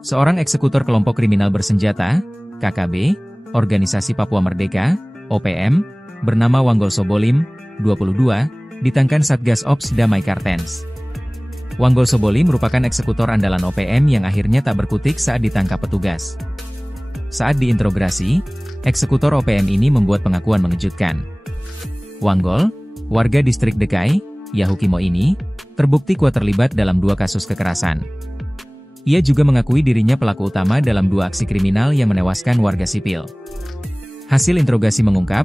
Seorang eksekutor kelompok kriminal bersenjata, KKB, Organisasi Papua Merdeka, OPM, bernama Wanggol Sobolim, 22, ditangkan Satgas Ops Damai Kartens. Wanggol Sobolim merupakan eksekutor andalan OPM yang akhirnya tak berkutik saat ditangkap petugas. Saat diinterogasi, eksekutor OPM ini membuat pengakuan mengejutkan. Wanggol, warga distrik Dekai, Yahukimo ini, terbukti kuat terlibat dalam 2 kasus kekerasan. Ia juga mengakui dirinya pelaku utama dalam 2 aksi kriminal yang menewaskan warga sipil. Hasil interogasi mengungkap,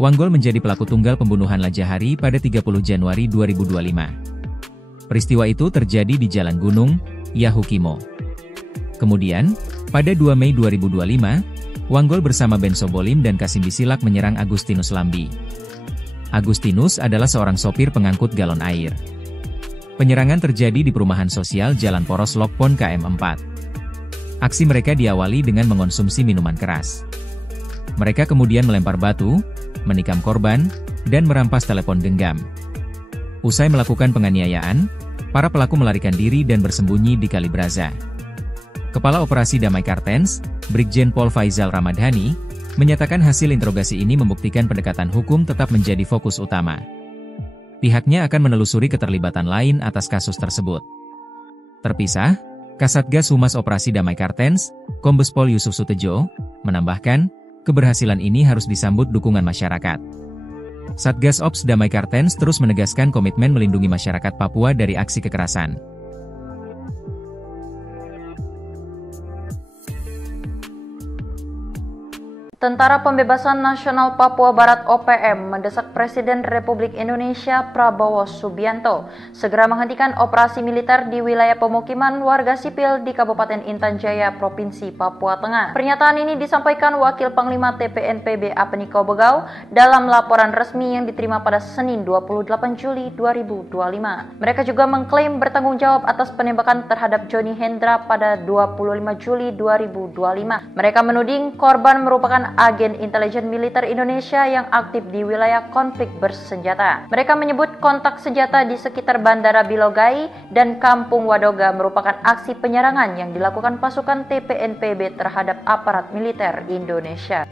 Wanggol menjadi pelaku tunggal pembunuhan Lajahari pada 30 Januari 2025. Peristiwa itu terjadi di Jalan Gunung, Yahukimo. Kemudian, pada 2 Mei 2025, Wanggol bersama Ben Sobolim dan Kasim Bisilak menyerang Agustinus Lambi. Agustinus adalah seorang sopir pengangkut galon air. Penyerangan terjadi di perumahan sosial Jalan Poros Lokpon KM4. Aksi mereka diawali dengan mengonsumsi minuman keras. Mereka kemudian melempar batu, menikam korban, dan merampas telepon genggam. Usai melakukan penganiayaan, para pelaku melarikan diri dan bersembunyi di Kalibraza. Kepala Operasi Damai Kartens, Brigjen Pol Faizal Ramadhani, menyatakan hasil interogasi ini membuktikan pendekatan hukum tetap menjadi fokus utama. Pihaknya akan menelusuri keterlibatan lain atas kasus tersebut. Terpisah, Kasatgas Humas Operasi Damai Kartens, Kombes Pol Yusuf Sutejo, menambahkan, keberhasilan ini harus disambut dukungan masyarakat. Satgas Ops Damai Kartens terus menegaskan komitmen melindungi masyarakat Papua dari aksi kekerasan. Tentara Pembebasan Nasional Papua Barat OPM mendesak Presiden Republik Indonesia Prabowo Subianto segera menghentikan operasi militer di wilayah pemukiman warga sipil di Kabupaten Intan Jaya, Provinsi Papua Tengah. Pernyataan ini disampaikan Wakil Panglima TPNPB Apeniko Bogau dalam laporan resmi yang diterima pada Senin 28 Juli 2025. Mereka juga mengklaim bertanggung jawab atas penembakan terhadap Johnny Hendra pada 25 Juli 2025. Mereka menuding korban merupakan agen intelijen militer Indonesia yang aktif di wilayah konflik bersenjata. Mereka menyebut kontak senjata di sekitar Bandara Bilogai dan Kampung Wadoga merupakan aksi penyerangan yang dilakukan pasukan TPNPB terhadap aparat militer Indonesia.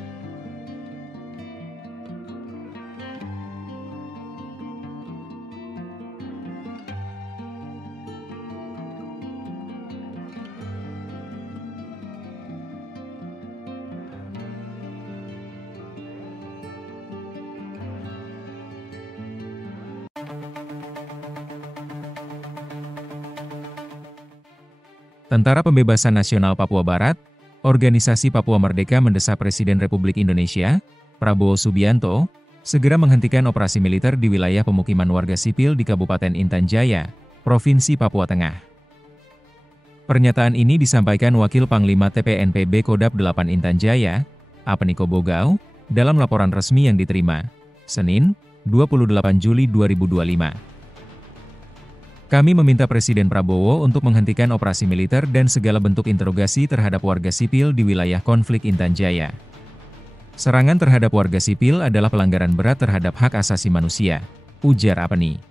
Tentara Pembebasan Nasional Papua Barat, Organisasi Papua Merdeka mendesak Presiden Republik Indonesia, Prabowo Subianto, segera menghentikan operasi militer di wilayah pemukiman warga sipil di Kabupaten Intan Jaya, Provinsi Papua Tengah. Pernyataan ini disampaikan Wakil Panglima TPNPB Kodap 8 Intan Jaya, Apeniko Bogau, dalam laporan resmi yang diterima, Senin, 28 Juli 2025. Kami meminta Presiden Prabowo untuk menghentikan operasi militer dan segala bentuk interogasi terhadap warga sipil di wilayah konflik Intan Jaya. Serangan terhadap warga sipil adalah pelanggaran berat terhadap hak asasi manusia, ujar Apeni.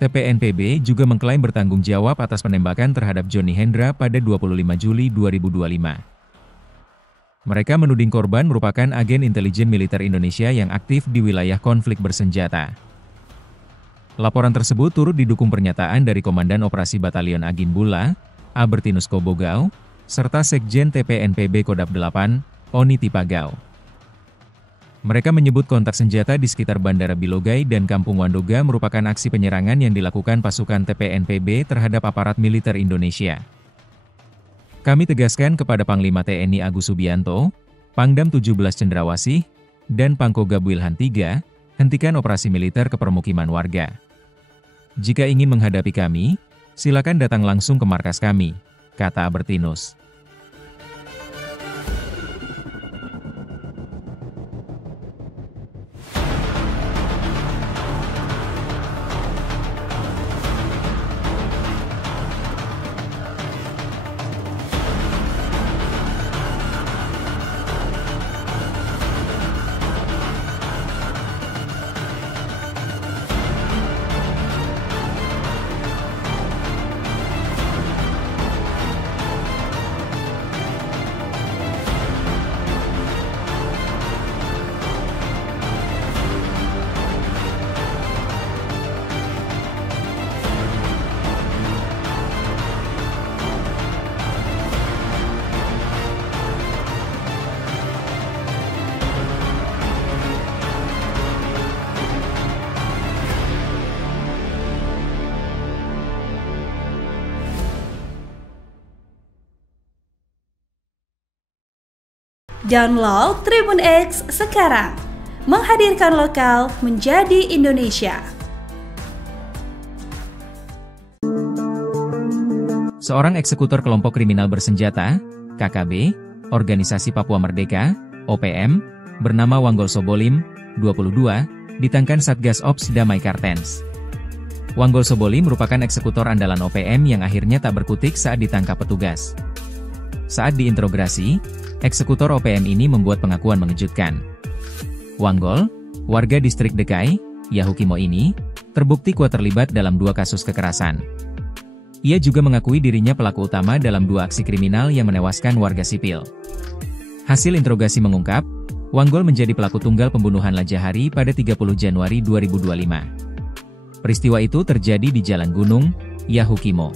TPNPB juga mengklaim bertanggung jawab atas penembakan terhadap Johnny Hendra pada 25 Juli 2025. Mereka menuding korban merupakan agen intelijen militer Indonesia yang aktif di wilayah konflik bersenjata. Laporan tersebut turut didukung pernyataan dari Komandan Operasi Batalion Agin Bula, Albertinus Kobogau, serta Sekjen TPNPB Kodap 8, Oni Tipagau. Mereka menyebut kontak senjata di sekitar Bandara Bilogai dan Kampung Wandoga merupakan aksi penyerangan yang dilakukan pasukan TPNPB terhadap aparat militer Indonesia. Kami tegaskan kepada Panglima TNI Agus Subianto, Pangdam 17 Cendrawasih, dan Pangkogab Wilhan III, hentikan operasi militer ke permukiman warga. Jika ingin menghadapi kami, silakan datang langsung ke markas kami, kata Albertinus. Download Tribun X sekarang. Menghadirkan lokal menjadi Indonesia. Seorang eksekutor kelompok kriminal bersenjata, KKB, Organisasi Papua Merdeka, OPM, bernama Wanggol Sobolim, 22, ditangkan Satgas Ops Damai Kartens. Wanggol Sobolim merupakan eksekutor andalan OPM yang akhirnya tak berkutik saat ditangkap petugas. Saat diinterogasi, eksekutor OPM ini membuat pengakuan mengejutkan. Wanggol, warga distrik Dekai, Yahukimo ini, terbukti kuat terlibat dalam 2 kasus kekerasan. Ia juga mengakui dirinya pelaku utama dalam 2 aksi kriminal yang menewaskan warga sipil. Hasil interogasi mengungkap, Wanggol menjadi pelaku tunggal pembunuhan Lajahari pada 30 Januari 2025. Peristiwa itu terjadi di Jalan Gunung, Yahukimo.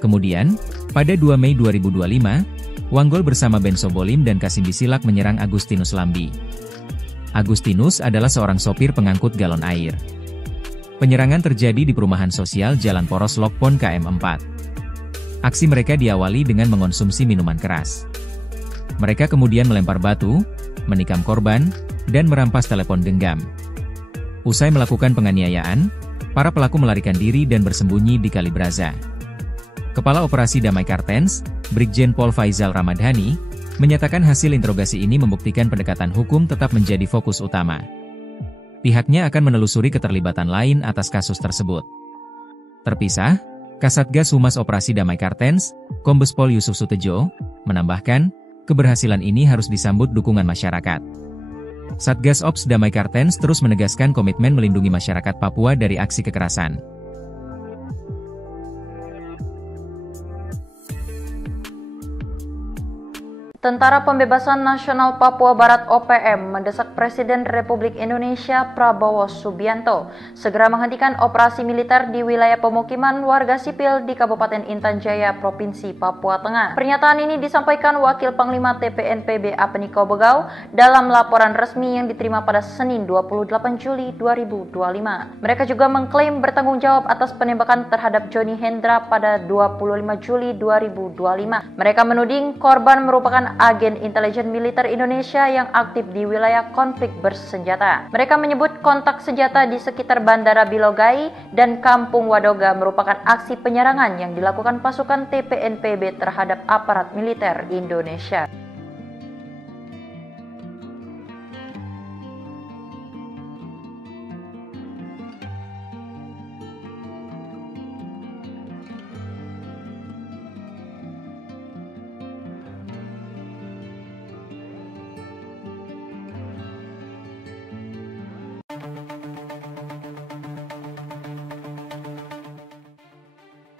Kemudian, pada 2 Mei 2025, Wanggol bersama Ben Sobolim dan Kasim Bisilak menyerang Agustinus Lambi. Agustinus adalah seorang sopir pengangkut galon air. Penyerangan terjadi di perumahan sosial Jalan Poros Lokpon KM4. Aksi mereka diawali dengan mengonsumsi minuman keras. Mereka kemudian melempar batu, menikam korban, dan merampas telepon genggam. Usai melakukan penganiayaan, para pelaku melarikan diri dan bersembunyi di Kali Braza. Kepala Operasi Damai Kartens, Brigjen Pol Faizal Ramadhani, menyatakan hasil interogasi ini membuktikan pendekatan hukum tetap menjadi fokus utama. Pihaknya akan menelusuri keterlibatan lain atas kasus tersebut. Terpisah, Kasatgas Humas Operasi Damai Kartens, Kombes Pol Yusuf Sutejo, menambahkan, keberhasilan ini harus disambut dukungan masyarakat. Satgas Ops Damai Kartens terus menegaskan komitmen melindungi masyarakat Papua dari aksi kekerasan. Tentara Pembebasan Nasional Papua Barat (OPM) mendesak Presiden Republik Indonesia Prabowo Subianto segera menghentikan operasi militer di wilayah pemukiman warga sipil di Kabupaten Intan Jaya, Provinsi Papua Tengah. Pernyataan ini disampaikan Wakil Panglima TPNPB Apeniko Bogau dalam laporan resmi yang diterima pada Senin 28 Juli 2025. Mereka juga mengklaim bertanggung jawab atas penembakan terhadap Johnny Hendra pada 25 Juli 2025. Mereka menuding korban merupakan agen intelijen militer Indonesia yang aktif di wilayah konflik bersenjata. Mereka menyebut kontak senjata di sekitar Bandara Bilogai dan Kampung Wadoga merupakan aksi penyerangan yang dilakukan pasukan TPNPB terhadap aparat militer Indonesia.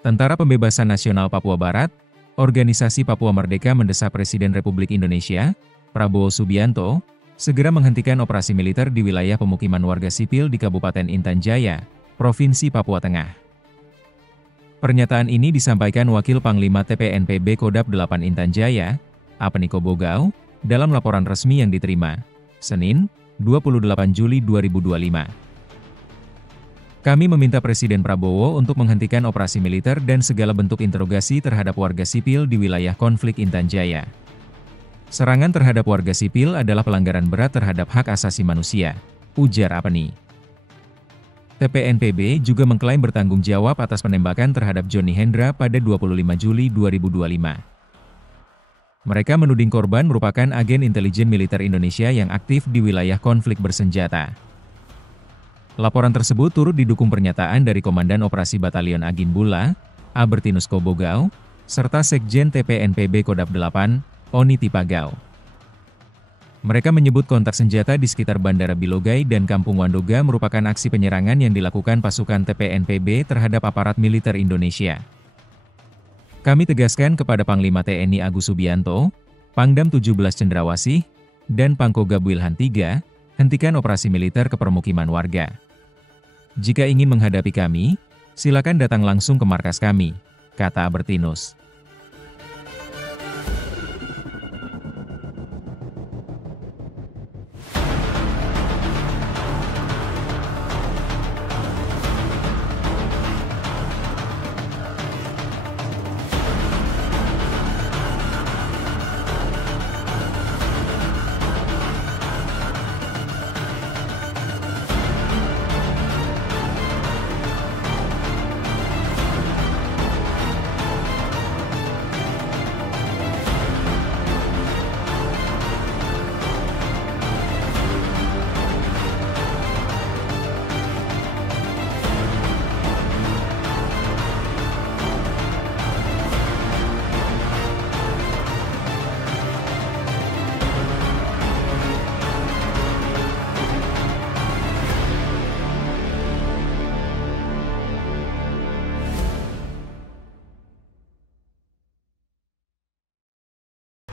Tentara Pembebasan Nasional Papua Barat, Organisasi Papua Merdeka mendesak Presiden Republik Indonesia, Prabowo Subianto, segera menghentikan operasi militer di wilayah pemukiman warga sipil di Kabupaten Intan Jaya, Provinsi Papua Tengah. Pernyataan ini disampaikan Wakil Panglima TPNPB Kodap 8 Intan Jaya, Apeniko Bogau, dalam laporan resmi yang diterima, Senin, 28 Juli 2025. Kami meminta Presiden Prabowo untuk menghentikan operasi militer dan segala bentuk interogasi terhadap warga sipil di wilayah konflik Intan Jaya. Serangan terhadap warga sipil adalah pelanggaran berat terhadap hak asasi manusia, ujar Apeni. TPNPB juga mengklaim bertanggung jawab atas penembakan terhadap Johnny Hendra pada 25 Juli 2025. Mereka menuding korban merupakan agen intelijen militer Indonesia yang aktif di wilayah konflik bersenjata. Laporan tersebut turut didukung pernyataan dari Komandan Operasi Batalion Agin Bula, Albertinus Kobogau, serta Sekjen TPNPB Kodap 8, Oni Tipagau. Mereka menyebut kontak senjata di sekitar Bandara Bilogai dan Kampung Wadoga merupakan aksi penyerangan yang dilakukan pasukan TPNPB terhadap aparat militer Indonesia. Kami tegaskan kepada Panglima TNI Agus Subianto, Pangdam 17 Cendrawasih, dan Pangkogab Wilhan III, hentikan operasi militer ke permukiman warga. Jika ingin menghadapi kami, silakan datang langsung ke markas kami, kata Albertinus.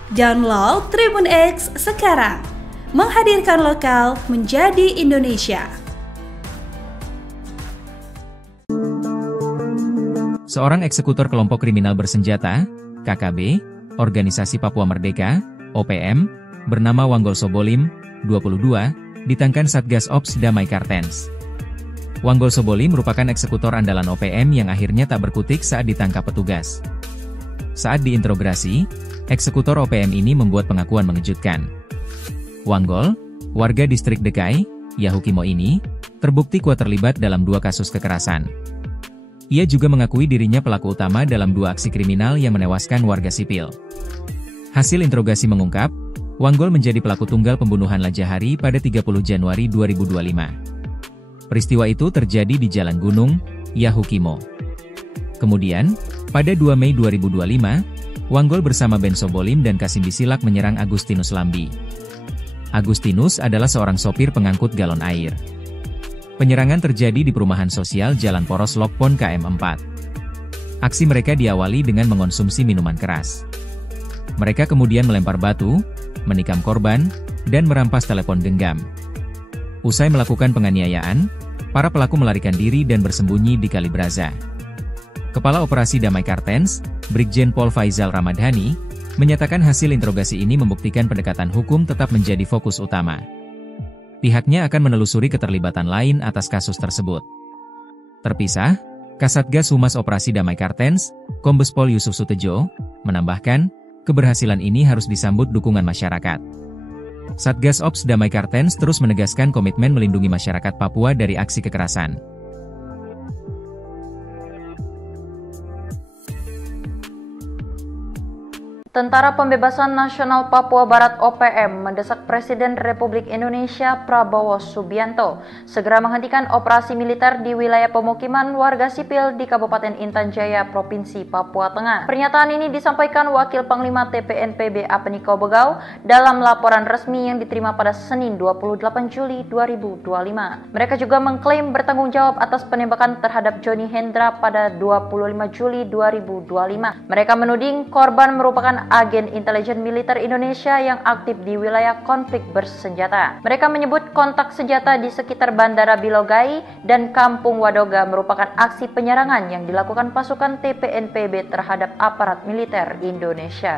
Download Tribun X sekarang. Menghadirkan lokal menjadi Indonesia. Seorang eksekutor kelompok kriminal bersenjata, KKB, Organisasi Papua Merdeka, OPM, bernama Wanggol Sobolim, 22, ditangkan Satgas Ops Damai Kartens. Wanggol Sobolim merupakan eksekutor andalan OPM yang akhirnya tak berkutik saat ditangkap petugas. Saat diinterogasi, eksekutor OPM ini membuat pengakuan mengejutkan. Wanggol, warga distrik Dekai, Yahukimo ini, terbukti kuat terlibat dalam 2 kasus kekerasan. Ia juga mengakui dirinya pelaku utama dalam 2 aksi kriminal yang menewaskan warga sipil. Hasil interogasi mengungkap, Wanggol menjadi pelaku tunggal pembunuhan Lajahari pada 30 Januari 2025. Peristiwa itu terjadi di Jalan Gunung, Yahukimo. Kemudian, pada 2 Mei 2025, Wanggol bersama Ben Sobolim dan Kasim Bisilak menyerang Agustinus Lambi. Agustinus adalah seorang sopir pengangkut galon air. Penyerangan terjadi di perumahan sosial Jalan Poros Lokpon KM4. Aksi mereka diawali dengan mengonsumsi minuman keras. Mereka kemudian melempar batu, menikam korban, dan merampas telepon genggam. Usai melakukan penganiayaan, para pelaku melarikan diri dan bersembunyi di Kali Braza. Kepala Operasi Damai Kartens, Brigjen Pol Faizal Ramadhani, menyatakan hasil interogasi ini membuktikan pendekatan hukum tetap menjadi fokus utama. Pihaknya akan menelusuri keterlibatan lain atas kasus tersebut. Terpisah, Kasatgas Humas Operasi Damai Kartens, Kombes Pol Yusuf Sutejo, menambahkan, keberhasilan ini harus disambut dukungan masyarakat. Satgas Ops Damai Kartens terus menegaskan komitmen melindungi masyarakat Papua dari aksi kekerasan. Tentara Pembebasan Nasional Papua Barat OPM mendesak Presiden Republik Indonesia Prabowo Subianto segera menghentikan operasi militer di wilayah pemukiman warga sipil di Kabupaten Intan Jaya, Provinsi Papua Tengah. Pernyataan ini disampaikan Wakil Panglima TPNPB Apeniko Bogau dalam laporan resmi yang diterima pada Senin 28 Juli 2025. Mereka juga mengklaim bertanggung jawab atas penembakan terhadap Johnny Hendra pada 25 Juli 2025. Mereka menuding korban merupakan agen intelijen militer Indonesia yang aktif di wilayah konflik bersenjata. Mereka menyebut kontak senjata di sekitar Bandara Bilogai dan Kampung Wadoga merupakan aksi penyerangan yang dilakukan pasukan TPNPB terhadap aparat militer Indonesia.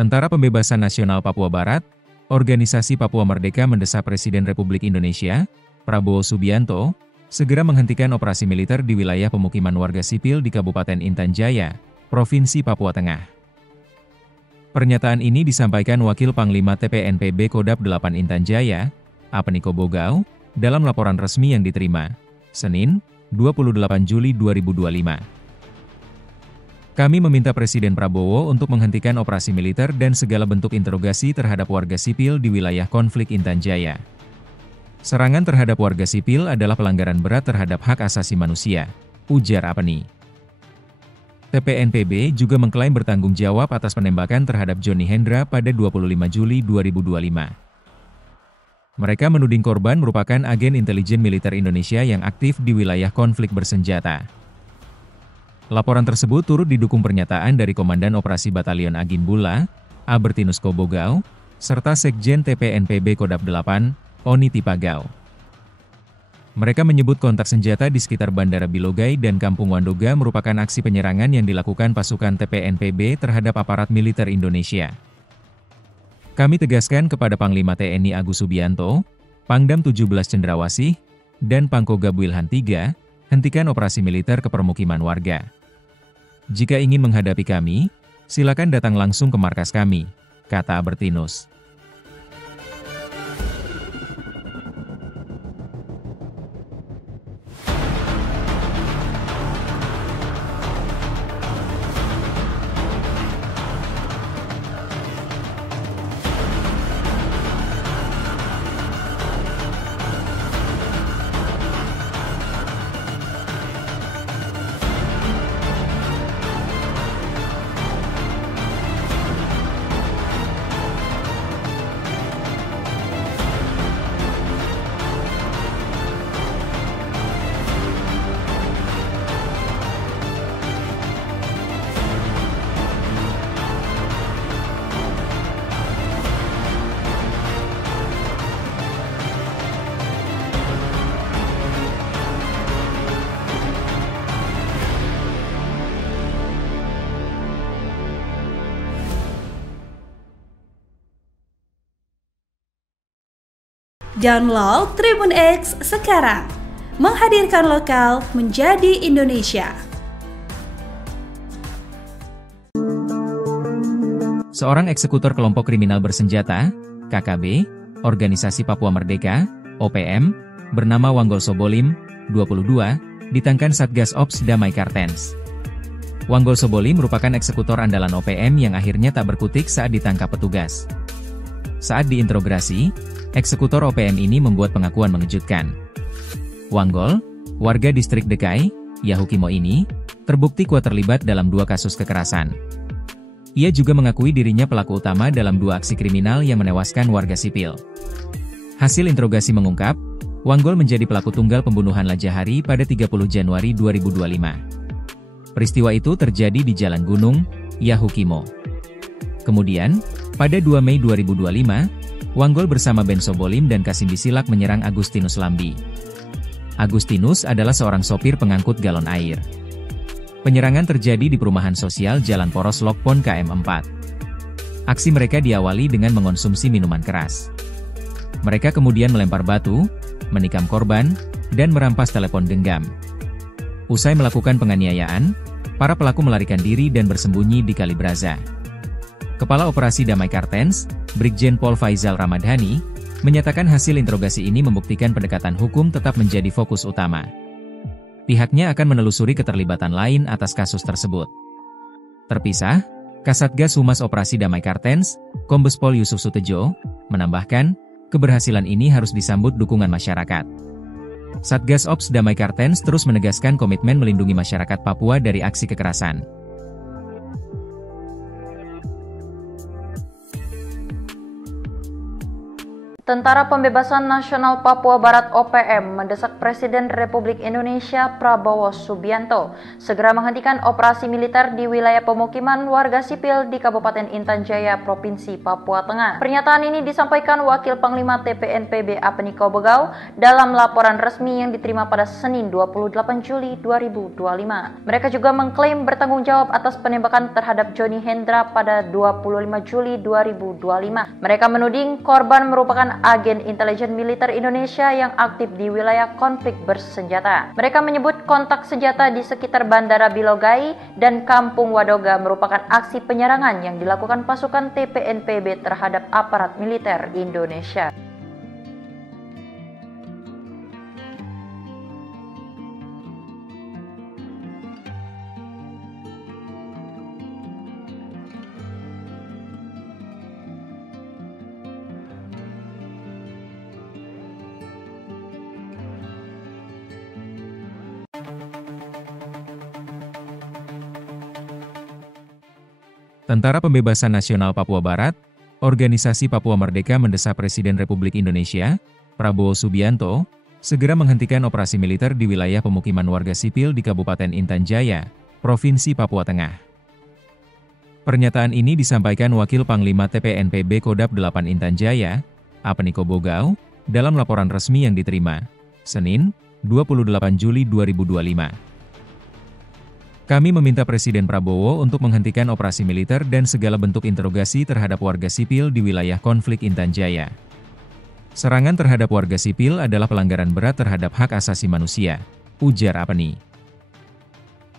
Tentara Pembebasan Nasional Papua Barat, Organisasi Papua Merdeka mendesak Presiden Republik Indonesia, Prabowo Subianto, segera menghentikan operasi militer di wilayah pemukiman warga sipil di Kabupaten Intan Jaya, Provinsi Papua Tengah. Pernyataan ini disampaikan Wakil Panglima TPNPB Kodap 8 Intan Jaya, Apeniko Bogau, dalam laporan resmi yang diterima, Senin, 28 Juli 2025. Kami meminta Presiden Prabowo untuk menghentikan operasi militer dan segala bentuk interogasi terhadap warga sipil di wilayah konflik Intan Jaya. Serangan terhadap warga sipil adalah pelanggaran berat terhadap hak asasi manusia, ujar Apeni. TPNPB juga mengklaim bertanggung jawab atas penembakan terhadap Johnny Hendra pada 25 Juli 2025. Mereka menuding korban merupakan agen intelijen militer Indonesia yang aktif di wilayah konflik bersenjata. Laporan tersebut turut didukung pernyataan dari Komandan Operasi Batalion Agin Bula, Albertinus Kobogau, serta Sekjen TPNPB Kodap 8, Oni Tipagau. Mereka menyebut kontak senjata di sekitar Bandara Bilogai dan Kampung Wandoga merupakan aksi penyerangan yang dilakukan pasukan TPNPB terhadap aparat militer Indonesia. Kami tegaskan kepada Panglima TNI Agus Subianto, Pangdam 17 Cendrawasih, dan Pangkogab Wilhan III, hentikan operasi militer ke permukiman warga. Jika ingin menghadapi kami, silakan datang langsung ke markas kami, kata Albertinus. Download Tribun X sekarang. Menghadirkan lokal menjadi Indonesia. Seorang eksekutor kelompok kriminal bersenjata, KKB, Organisasi Papua Merdeka, OPM, bernama Wanggol Sobolim, 22, ditangkap Satgas Ops Damai Kartens. Wanggol Sobolim merupakan eksekutor andalan OPM yang akhirnya tak berkutik saat ditangkap petugas. Saat diinterogasi, eksekutor OPM ini membuat pengakuan mengejutkan. Wanggol, warga distrik Dekai, Yahukimo ini, terbukti kuat terlibat dalam 2 kasus kekerasan. Ia juga mengakui dirinya pelaku utama dalam 2 aksi kriminal yang menewaskan warga sipil. Hasil interogasi mengungkap, Wanggol menjadi pelaku tunggal pembunuhan Lajahari pada 30 Januari 2025. Peristiwa itu terjadi di Jalan Gunung, Yahukimo. Kemudian, pada 2 Mei 2025, Wanggol bersama Ben Sobolim dan Kasim Bisilak menyerang Agustinus Lambi. Agustinus adalah seorang sopir pengangkut galon air. Penyerangan terjadi di perumahan sosial Jalan Poros Lokpon KM4. Aksi mereka diawali dengan mengonsumsi minuman keras. Mereka kemudian melempar batu, menikam korban, dan merampas telepon genggam. Usai melakukan penganiayaan, para pelaku melarikan diri dan bersembunyi di Kali Braza. Kepala Operasi Damai Kartens, Brigjen Pol Faizal Ramadhani, menyatakan hasil interogasi ini membuktikan pendekatan hukum tetap menjadi fokus utama. Pihaknya akan menelusuri keterlibatan lain atas kasus tersebut. Terpisah, Kasatgas Humas Operasi Damai Kartens, Kombes Pol Yusuf Sutejo, menambahkan, keberhasilan ini harus disambut dukungan masyarakat. Satgas Ops Damai Kartens terus menegaskan komitmen melindungi masyarakat Papua dari aksi kekerasan. Tentara Pembebasan Nasional Papua Barat OPM mendesak Presiden Republik Indonesia Prabowo Subianto segera menghentikan operasi militer di wilayah pemukiman warga sipil di Kabupaten Intan Jaya, Provinsi Papua Tengah. Pernyataan ini disampaikan Wakil Panglima TPNPB Apeniko Bogau dalam laporan resmi yang diterima pada Senin 28 Juli 2025. Mereka juga mengklaim bertanggung jawab atas penembakan terhadap Johnny Hendra pada 25 Juli 2025. Mereka menuding korban merupakan agen intelijen militer Indonesia yang aktif di wilayah konflik bersenjata. Mereka menyebut kontak senjata di sekitar Bandara Bilogai dan Kampung Wadoga merupakan aksi penyerangan yang dilakukan pasukan TPNPB terhadap aparat militer Indonesia. Tentara Pembebasan Nasional Papua Barat, Organisasi Papua Merdeka mendesak Presiden Republik Indonesia, Prabowo Subianto, segera menghentikan operasi militer di wilayah pemukiman warga sipil di Kabupaten Intan Jaya, Provinsi Papua Tengah. Pernyataan ini disampaikan Wakil Panglima TPNPB Kodap 8 Intan Jaya, Apeniko Bogau, dalam laporan resmi yang diterima, Senin, 28 Juli 2025. Kami meminta Presiden Prabowo untuk menghentikan operasi militer dan segala bentuk interogasi terhadap warga sipil di wilayah konflik Intan Jaya. Serangan terhadap warga sipil adalah pelanggaran berat terhadap hak asasi manusia, ujar Apeni.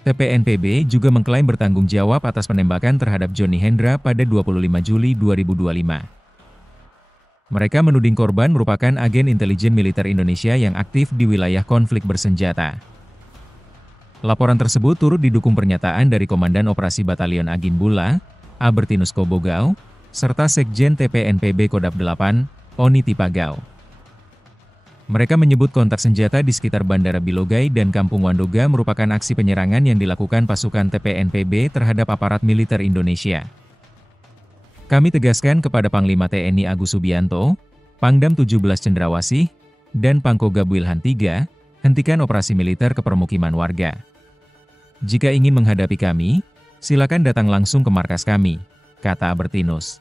TPNPB juga mengklaim bertanggung jawab atas penembakan terhadap Johnny Hendra pada 25 Juli 2025. Mereka menuding korban merupakan agen intelijen militer Indonesia yang aktif di wilayah konflik bersenjata. Laporan tersebut turut didukung pernyataan dari Komandan Operasi Batalion Agin Bula, Albertinus Kobogau, serta Sekjen TPNPB Kodap 8, Oni Tipagau. Mereka menyebut kontak senjata di sekitar Bandara Bilogai dan Kampung Wandoga merupakan aksi penyerangan yang dilakukan pasukan TPNPB terhadap aparat militer Indonesia. Kami tegaskan kepada Panglima TNI Agus Subianto, Pangdam 17 Cendrawasih, dan Pangkogab Wilhan III, hentikan operasi militer ke permukiman warga. Jika ingin menghadapi kami, silakan datang langsung ke markas kami, kata Albertinus.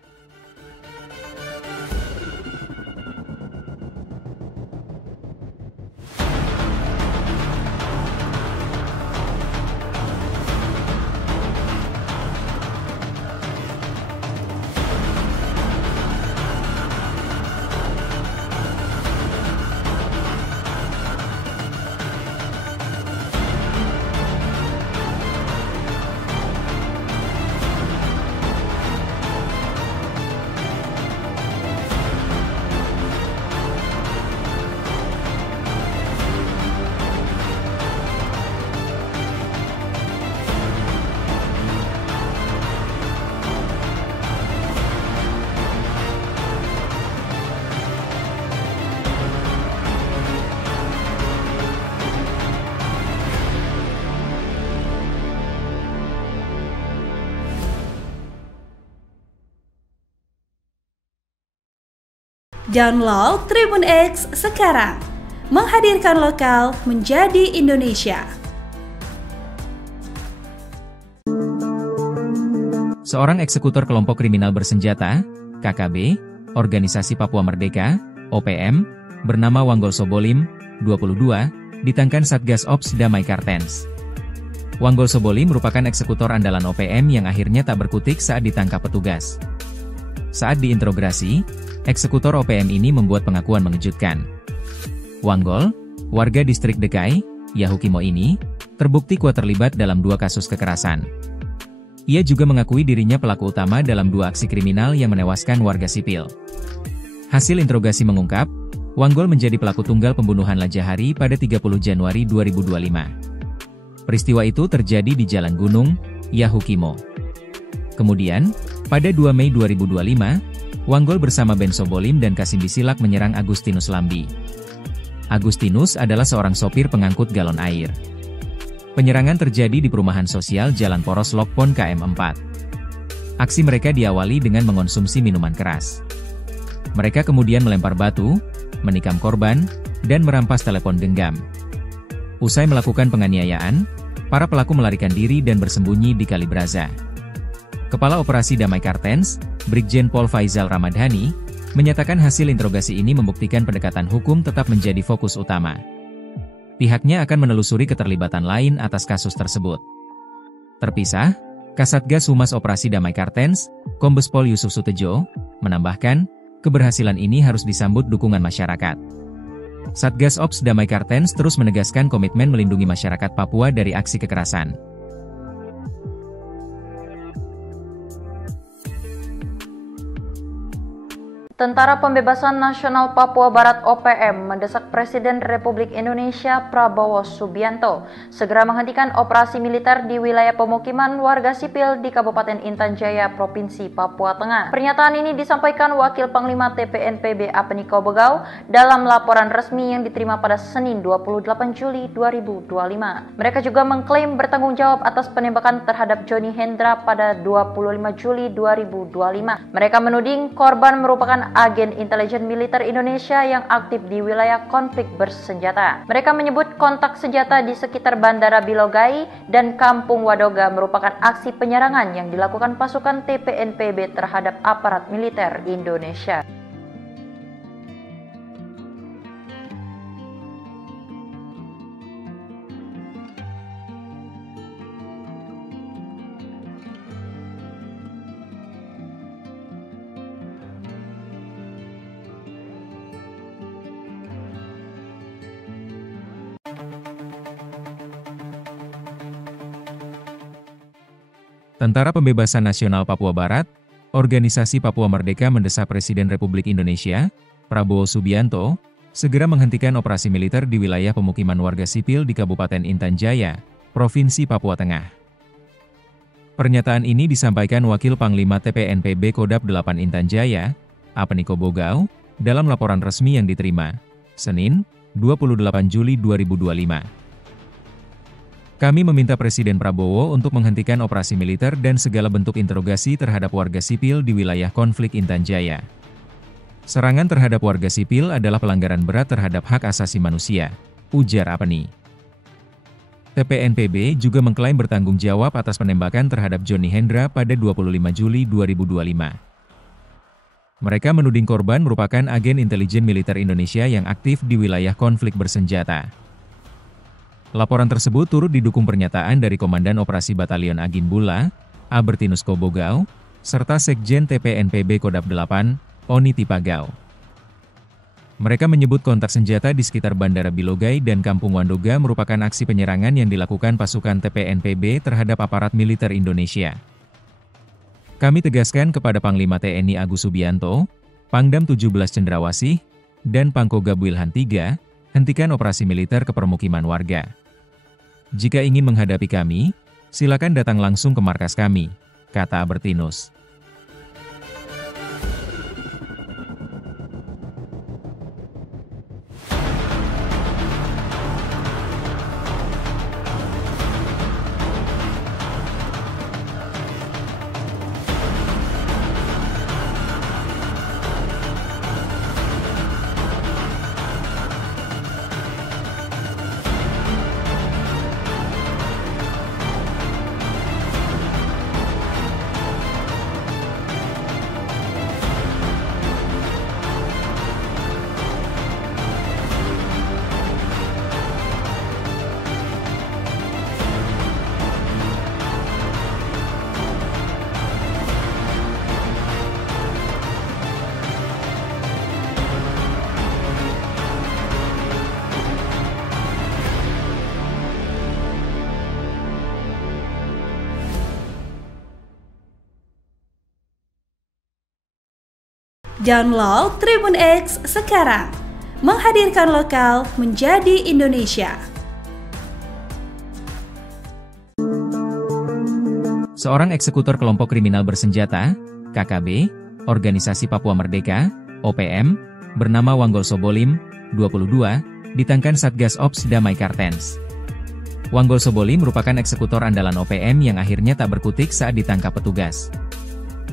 Download Tribun X sekarang. Menghadirkan lokal menjadi Indonesia. Seorang eksekutor kelompok kriminal bersenjata, KKB, Organisasi Papua Merdeka, OPM, bernama Wanggol Sobolim, 22, ditangkap Satgas Ops Damai Kartens. Wanggol Sobolim merupakan eksekutor andalan OPM yang akhirnya tak berkutik saat ditangkap petugas. Saat diinterogasi, eksekutor OPM ini membuat pengakuan mengejutkan. Wanggol, warga distrik Dekai, Yahukimo ini, terbukti kuat terlibat dalam 2 kasus kekerasan. Ia juga mengakui dirinya pelaku utama dalam 2 aksi kriminal yang menewaskan warga sipil. Hasil interogasi mengungkap, Wanggol menjadi pelaku tunggal pembunuhan Lajahari pada 30 Januari 2025. Peristiwa itu terjadi di Jalan Gunung, Yahukimo. Kemudian, pada 2 Mei 2025, Wanggol bersama Ben Sobolim dan Kasim Bisilak menyerang Agustinus Lambi. Agustinus adalah seorang sopir pengangkut galon air. Penyerangan terjadi di perumahan sosial Jalan Poros Lokpon KM4. Aksi mereka diawali dengan mengonsumsi minuman keras. Mereka kemudian melempar batu, menikam korban, dan merampas telepon genggam. Usai melakukan penganiayaan, para pelaku melarikan diri dan bersembunyi di Kali Braza. Kepala Operasi Damai Kartens, Brigjen Pol Faizal Ramadhani, menyatakan hasil interogasi ini membuktikan pendekatan hukum tetap menjadi fokus utama. Pihaknya akan menelusuri keterlibatan lain atas kasus tersebut. Terpisah, Kasatgas Humas Operasi Damai Kartens, Kombes Pol Yusuf Sutejo, menambahkan, keberhasilan ini harus disambut dukungan masyarakat. Satgas Ops Damai Kartens terus menegaskan komitmen melindungi masyarakat Papua dari aksi kekerasan. Tentara Pembebasan Nasional Papua Barat OPM mendesak Presiden Republik Indonesia Prabowo Subianto segera menghentikan operasi militer di wilayah pemukiman warga sipil di Kabupaten Intan Jaya, Provinsi Papua Tengah. Pernyataan ini disampaikan Wakil Panglima TPNPB Apeniko Bogau dalam laporan resmi yang diterima pada Senin 28 Juli 2025. Mereka juga mengklaim bertanggung jawab atas penembakan terhadap Johnny Hendra pada 25 Juli 2025. Mereka menuding korban merupakan agen intelijen militer Indonesia yang aktif di wilayah konflik bersenjata. Mereka menyebut kontak senjata di sekitar Bandara Bilogai dan Kampung Wadoga merupakan aksi penyerangan yang dilakukan pasukan TPNPB terhadap aparat militer Indonesia. Tentara Pembebasan Nasional Papua Barat, Organisasi Papua Merdeka mendesak Presiden Republik Indonesia, Prabowo Subianto, segera menghentikan operasi militer di wilayah pemukiman warga sipil di Kabupaten Intan Jaya, Provinsi Papua Tengah. Pernyataan ini disampaikan Wakil Panglima TPNPB Kodap 8 Intan Jaya, Apeniko Bogau, dalam laporan resmi yang diterima, Senin, 28 Juli 2025. Kami meminta Presiden Prabowo untuk menghentikan operasi militer dan segala bentuk interogasi terhadap warga sipil di wilayah konflik Intan Jaya. Serangan terhadap warga sipil adalah pelanggaran berat terhadap hak asasi manusia, ujar Apeni. TPNPB juga mengklaim bertanggung jawab atas penembakan terhadap Johnny Hendra pada 25 Juli 2025. Mereka menuding korban merupakan agen intelijen militer Indonesia yang aktif di wilayah konflik bersenjata. Laporan tersebut turut didukung pernyataan dari Komandan Operasi Batalion Agin Bula, Albertinus Kobogau, serta Sekjen TPNPB Kodap 8, Oni Tipagau. Mereka menyebut kontak senjata di sekitar Bandara Bilogai dan Kampung Wandoga merupakan aksi penyerangan yang dilakukan pasukan TPNPB terhadap aparat militer Indonesia. Kami tegaskan kepada Panglima TNI Agus Subianto, Pangdam 17 Cendrawasih, dan Pangkogab Wilhan III, hentikan operasi militer ke permukiman warga. Jika ingin menghadapi kami, silakan datang langsung ke markas kami, kata Albertinus. Download Tribun X sekarang. Menghadirkan lokal menjadi Indonesia. Seorang eksekutor kelompok kriminal bersenjata, KKB, Organisasi Papua Merdeka, OPM, bernama Wanggol Sobolim, 22, ditangkan Satgas Ops Damai Kartens. Wanggol Sobolim merupakan eksekutor andalan OPM yang akhirnya tak berkutik saat ditangkap petugas.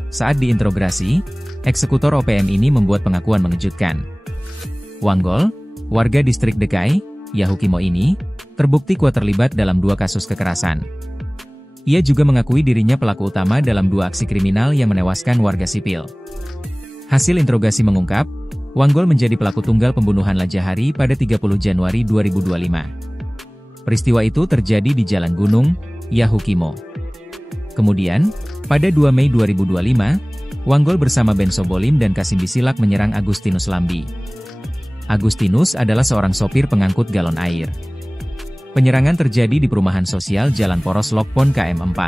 Saat diinterogasi, eksekutor OPM ini membuat pengakuan mengejutkan. Wanggol, warga distrik Dekai, Yahukimo ini, terbukti kuat terlibat dalam 2 kasus kekerasan. Ia juga mengakui dirinya pelaku utama dalam 2 aksi kriminal yang menewaskan warga sipil. Hasil interogasi mengungkap, Wanggol menjadi pelaku tunggal pembunuhan Lajahari pada 30 Januari 2025. Peristiwa itu terjadi di Jalan Gunung, Yahukimo. Kemudian, pada 2 Mei 2025, Wanggol bersama Ben Sobolim dan Kasim Bisilak menyerang Agustinus Lambi. Agustinus adalah seorang sopir pengangkut galon air. Penyerangan terjadi di perumahan sosial Jalan Poros Lokpon KM4.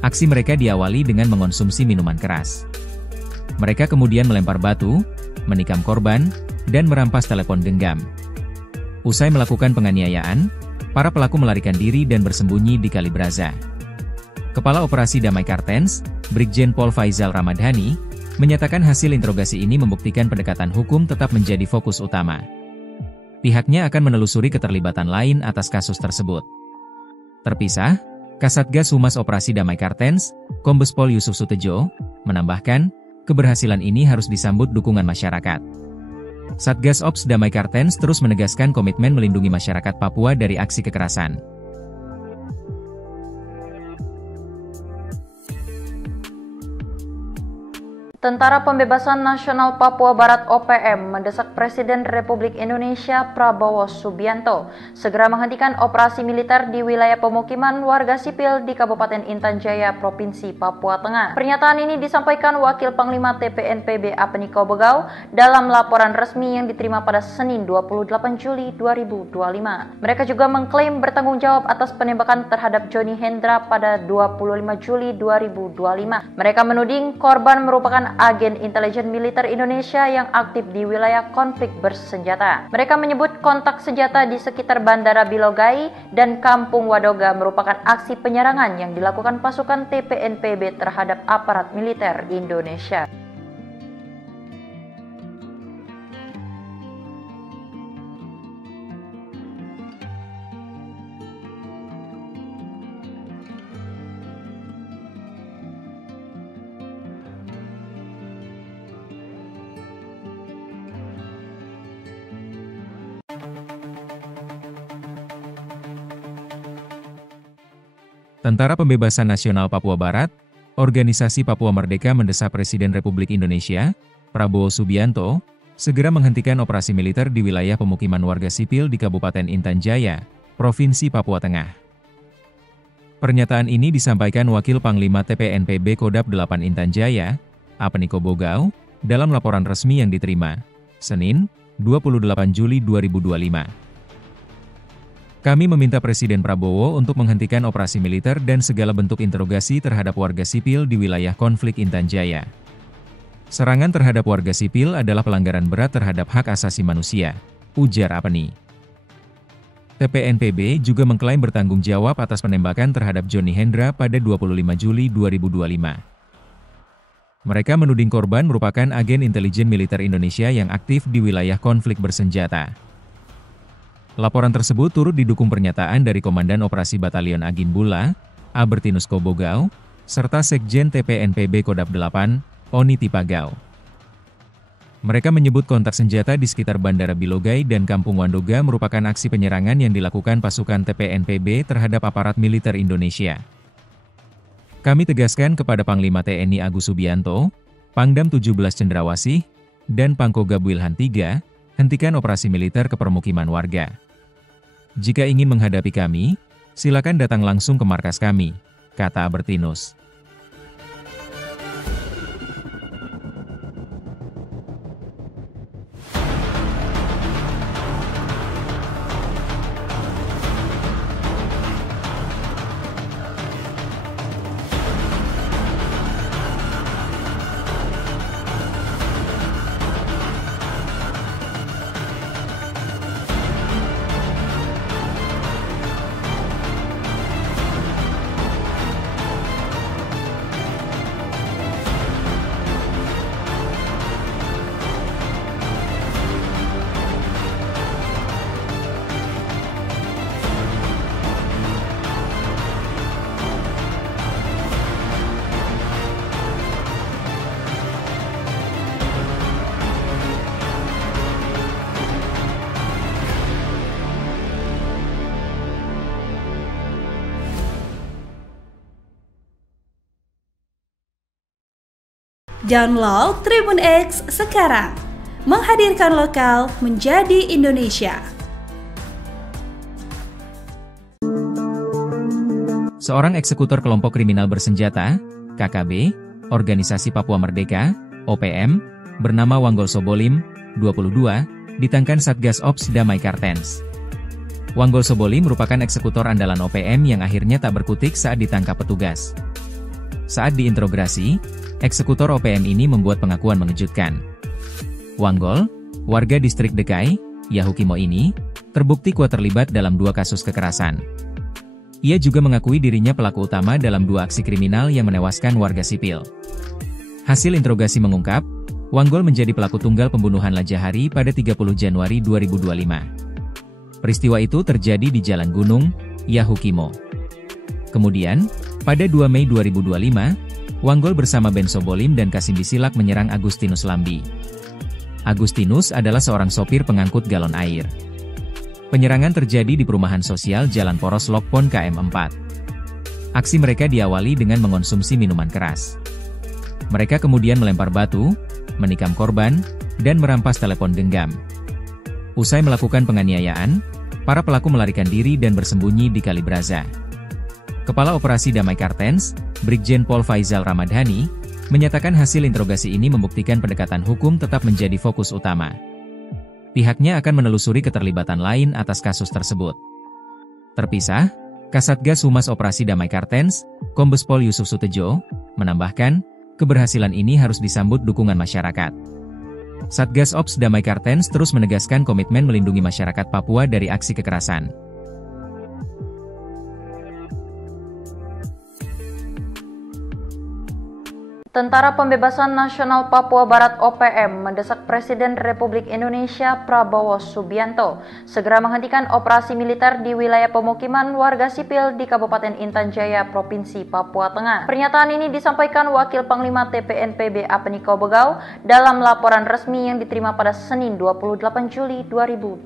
Aksi mereka diawali dengan mengonsumsi minuman keras. Mereka kemudian melempar batu, menikam korban, dan merampas telepon genggam. Usai melakukan penganiayaan, para pelaku melarikan diri dan bersembunyi di Kalibraza. Kepala Operasi Damai Kartens, Brigjen Pol Faizal Ramadhani, menyatakan hasil interogasi ini membuktikan pendekatan hukum tetap menjadi fokus utama. Pihaknya akan menelusuri keterlibatan lain atas kasus tersebut. Terpisah, Kasatgas Humas Operasi Damai Kartens, Kombes Pol Yusuf Sutejo, menambahkan, keberhasilan ini harus disambut dukungan masyarakat. Satgas Ops Damai Kartens terus menegaskan komitmen melindungi masyarakat Papua dari aksi kekerasan. Tentara Pembebasan Nasional Papua Barat OPM mendesak Presiden Republik Indonesia Prabowo Subianto segera menghentikan operasi militer di wilayah pemukiman warga sipil di Kabupaten Intan Jaya, Provinsi Papua Tengah. Pernyataan ini disampaikan Wakil Panglima TPNPB Apeniko Bogau dalam laporan resmi yang diterima pada Senin 28 Juli 2025. Mereka juga mengklaim bertanggung jawab atas penembakan terhadap Johnny Hendra pada 25 Juli 2025. Mereka menuding korban merupakan agen intelijen militer Indonesia yang aktif di wilayah konflik bersenjata. Mereka menyebut kontak senjata di sekitar Bandara Bilogai dan Kampung Wadoga merupakan aksi penyerangan yang dilakukan pasukan TPNPB terhadap aparat militer Indonesia. Tentara Pembebasan Nasional Papua Barat, Organisasi Papua Merdeka mendesak Presiden Republik Indonesia, Prabowo Subianto, segera menghentikan operasi militer di wilayah pemukiman warga sipil di Kabupaten Intan Jaya, Provinsi Papua Tengah. Pernyataan ini disampaikan Wakil Panglima TPNPB Kodap 8 Intan Jaya, Apeniko Bogau, dalam laporan resmi yang diterima, Senin, 28 Juli 2025. Kami meminta Presiden Prabowo untuk menghentikan operasi militer dan segala bentuk interogasi terhadap warga sipil di wilayah konflik Intan Jaya. Serangan terhadap warga sipil adalah pelanggaran berat terhadap hak asasi manusia, ujar Apeni. TPNPB juga mengklaim bertanggung jawab atas penembakan terhadap Johnny Hendra pada 25 Juli 2025. Mereka menuding korban merupakan agen intelijen militer Indonesia yang aktif di wilayah konflik bersenjata. Laporan tersebut turut didukung pernyataan dari Komandan Operasi Batalion Agin Bula, Albertinus Kobogau, serta Sekjen TPNPB Kodap 8, Oni Tipagau. Mereka menyebut kontak senjata di sekitar Bandara Bilogai dan Kampung Wandoga merupakan aksi penyerangan yang dilakukan pasukan TPNPB terhadap aparat militer Indonesia. Kami tegaskan kepada Panglima TNI Agus Subianto, Pangdam 17 Cendrawasih, dan Pangkogab Wilhan III, hentikan operasi militer ke permukiman warga. Jika ingin menghadapi kami, silakan datang langsung ke markas kami, kata Albertinus. Download Tribun X sekarang. Menghadirkan lokal menjadi Indonesia. Seorang eksekutor kelompok kriminal bersenjata, KKB, Organisasi Papua Merdeka, OPM, bernama Wanggol Sobolim, 22, ditangkap Satgas Ops Damai Kartens. Wanggol Sobolim merupakan eksekutor andalan OPM yang akhirnya tak berkutik saat ditangkap petugas. Saat diinterogasi, eksekutor OPM ini membuat pengakuan mengejutkan. Wanggol, warga distrik Dekai, Yahukimo ini, terbukti kuat terlibat dalam 2 kasus kekerasan. Ia juga mengakui dirinya pelaku utama dalam 2 aksi kriminal yang menewaskan warga sipil. Hasil interogasi mengungkap, Wanggol menjadi pelaku tunggal pembunuhan Lajahari pada 30 Januari 2025. Peristiwa itu terjadi di Jalan Gunung, Yahukimo. Kemudian, pada 2 Mei 2025, Wanggol bersama Ben Sobolim dan Kasim Bisilak menyerang Agustinus Lambi. Agustinus adalah seorang sopir pengangkut galon air. Penyerangan terjadi di perumahan sosial Jalan Poros Lokpon KM4. Aksi mereka diawali dengan mengonsumsi minuman keras. Mereka kemudian melempar batu, menikam korban, dan merampas telepon genggam. Usai melakukan penganiayaan, para pelaku melarikan diri dan bersembunyi di Kali Braza. Kepala Operasi Damai Kartens, Brigjen Pol Faizal Ramadhani, menyatakan hasil interogasi ini membuktikan pendekatan hukum tetap menjadi fokus utama. Pihaknya akan menelusuri keterlibatan lain atas kasus tersebut. Terpisah, Kasatgas Humas Operasi Damai Kartens, Kombes Pol Yusuf Sutejo, menambahkan, keberhasilan ini harus disambut dukungan masyarakat. Satgas Ops Damai Kartens terus menegaskan komitmen melindungi masyarakat Papua dari aksi kekerasan. Tentara Pembebasan Nasional Papua Barat OPM mendesak Presiden Republik Indonesia Prabowo Subianto segera menghentikan operasi militer di wilayah pemukiman warga sipil di Kabupaten Intan Jaya, Provinsi Papua Tengah. Pernyataan ini disampaikan Wakil Panglima TPNPB Apeniko Begau dalam laporan resmi yang diterima pada Senin 28 Juli 2025.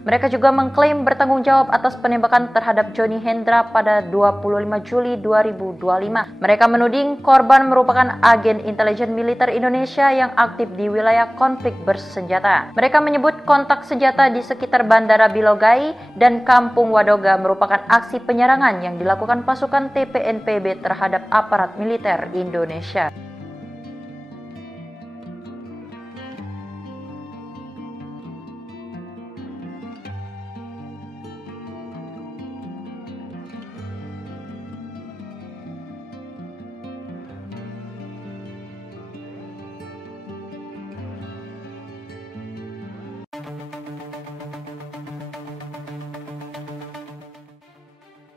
Mereka juga mengklaim bertanggung jawab atas penembakan terhadap Johnny Hendra pada 25 Juli 2025. Mereka menuding korban merupakan agen intelijen militer Indonesia yang aktif di wilayah konflik bersenjata. Mereka menyebut kontak senjata di sekitar Bandara Bilogai dan Kampung Wadoga merupakan aksi penyerangan yang dilakukan pasukan TPNPB terhadap aparat militer Indonesia.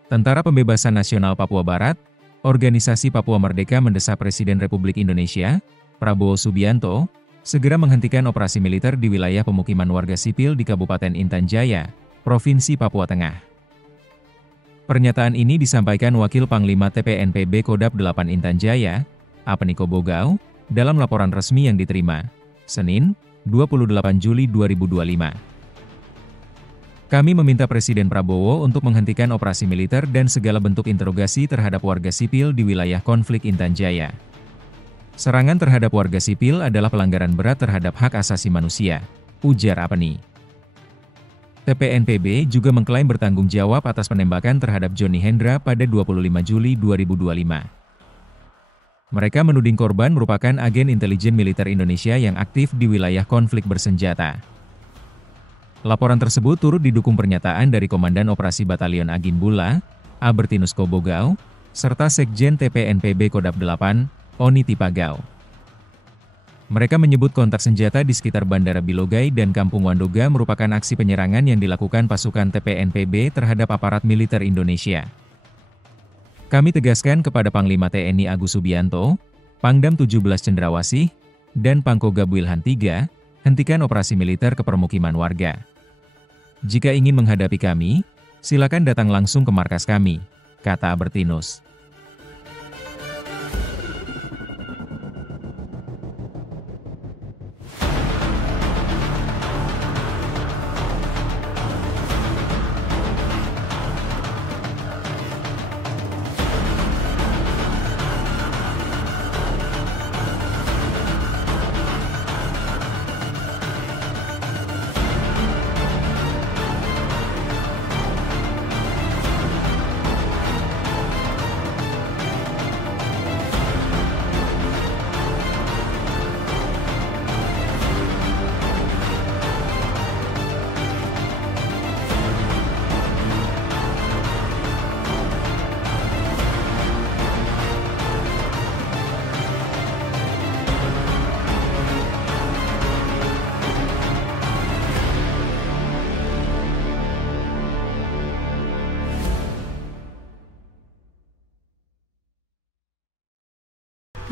Tentara Pembebasan Nasional Papua Barat, Organisasi Papua Merdeka mendesak Presiden Republik Indonesia, Prabowo Subianto, segera menghentikan operasi militer di wilayah pemukiman warga sipil di Kabupaten Intan Jaya, Provinsi Papua Tengah. Pernyataan ini disampaikan Wakil Panglima TPNPB Kodap 8 Intan Jaya, Apeniko Begau, dalam laporan resmi yang diterima, Senin, 28 Juli 2025. Kami meminta Presiden Prabowo untuk menghentikan operasi militer dan segala bentuk interogasi terhadap warga sipil di wilayah konflik Intan Jaya. Serangan terhadap warga sipil adalah pelanggaran berat terhadap hak asasi manusia, ujar Apeni. TPNPB juga mengklaim bertanggung jawab atas penembakan terhadap Johnny Hendra pada 25 Juli 2025. Mereka menuding korban merupakan agen intelijen militer Indonesia yang aktif di wilayah konflik bersenjata. Laporan tersebut turut didukung pernyataan dari Komandan Operasi Batalion Agin Bula, Albertinus Kobogau, serta Sekjen TPNPB Kodap 8, Oni Tipagau. Mereka menyebut kontak senjata di sekitar Bandara Bilogai dan Kampung Wadoga merupakan aksi penyerangan yang dilakukan pasukan TPNPB terhadap aparat militer Indonesia. Kami tegaskan kepada Panglima TNI Agus Subianto, Pangdam 17 Cendrawasih, dan Pangkogab Wilhan III, hentikan operasi militer ke permukiman warga. Jika ingin menghadapi kami, silakan datang langsung ke markas kami, kata Albertinus.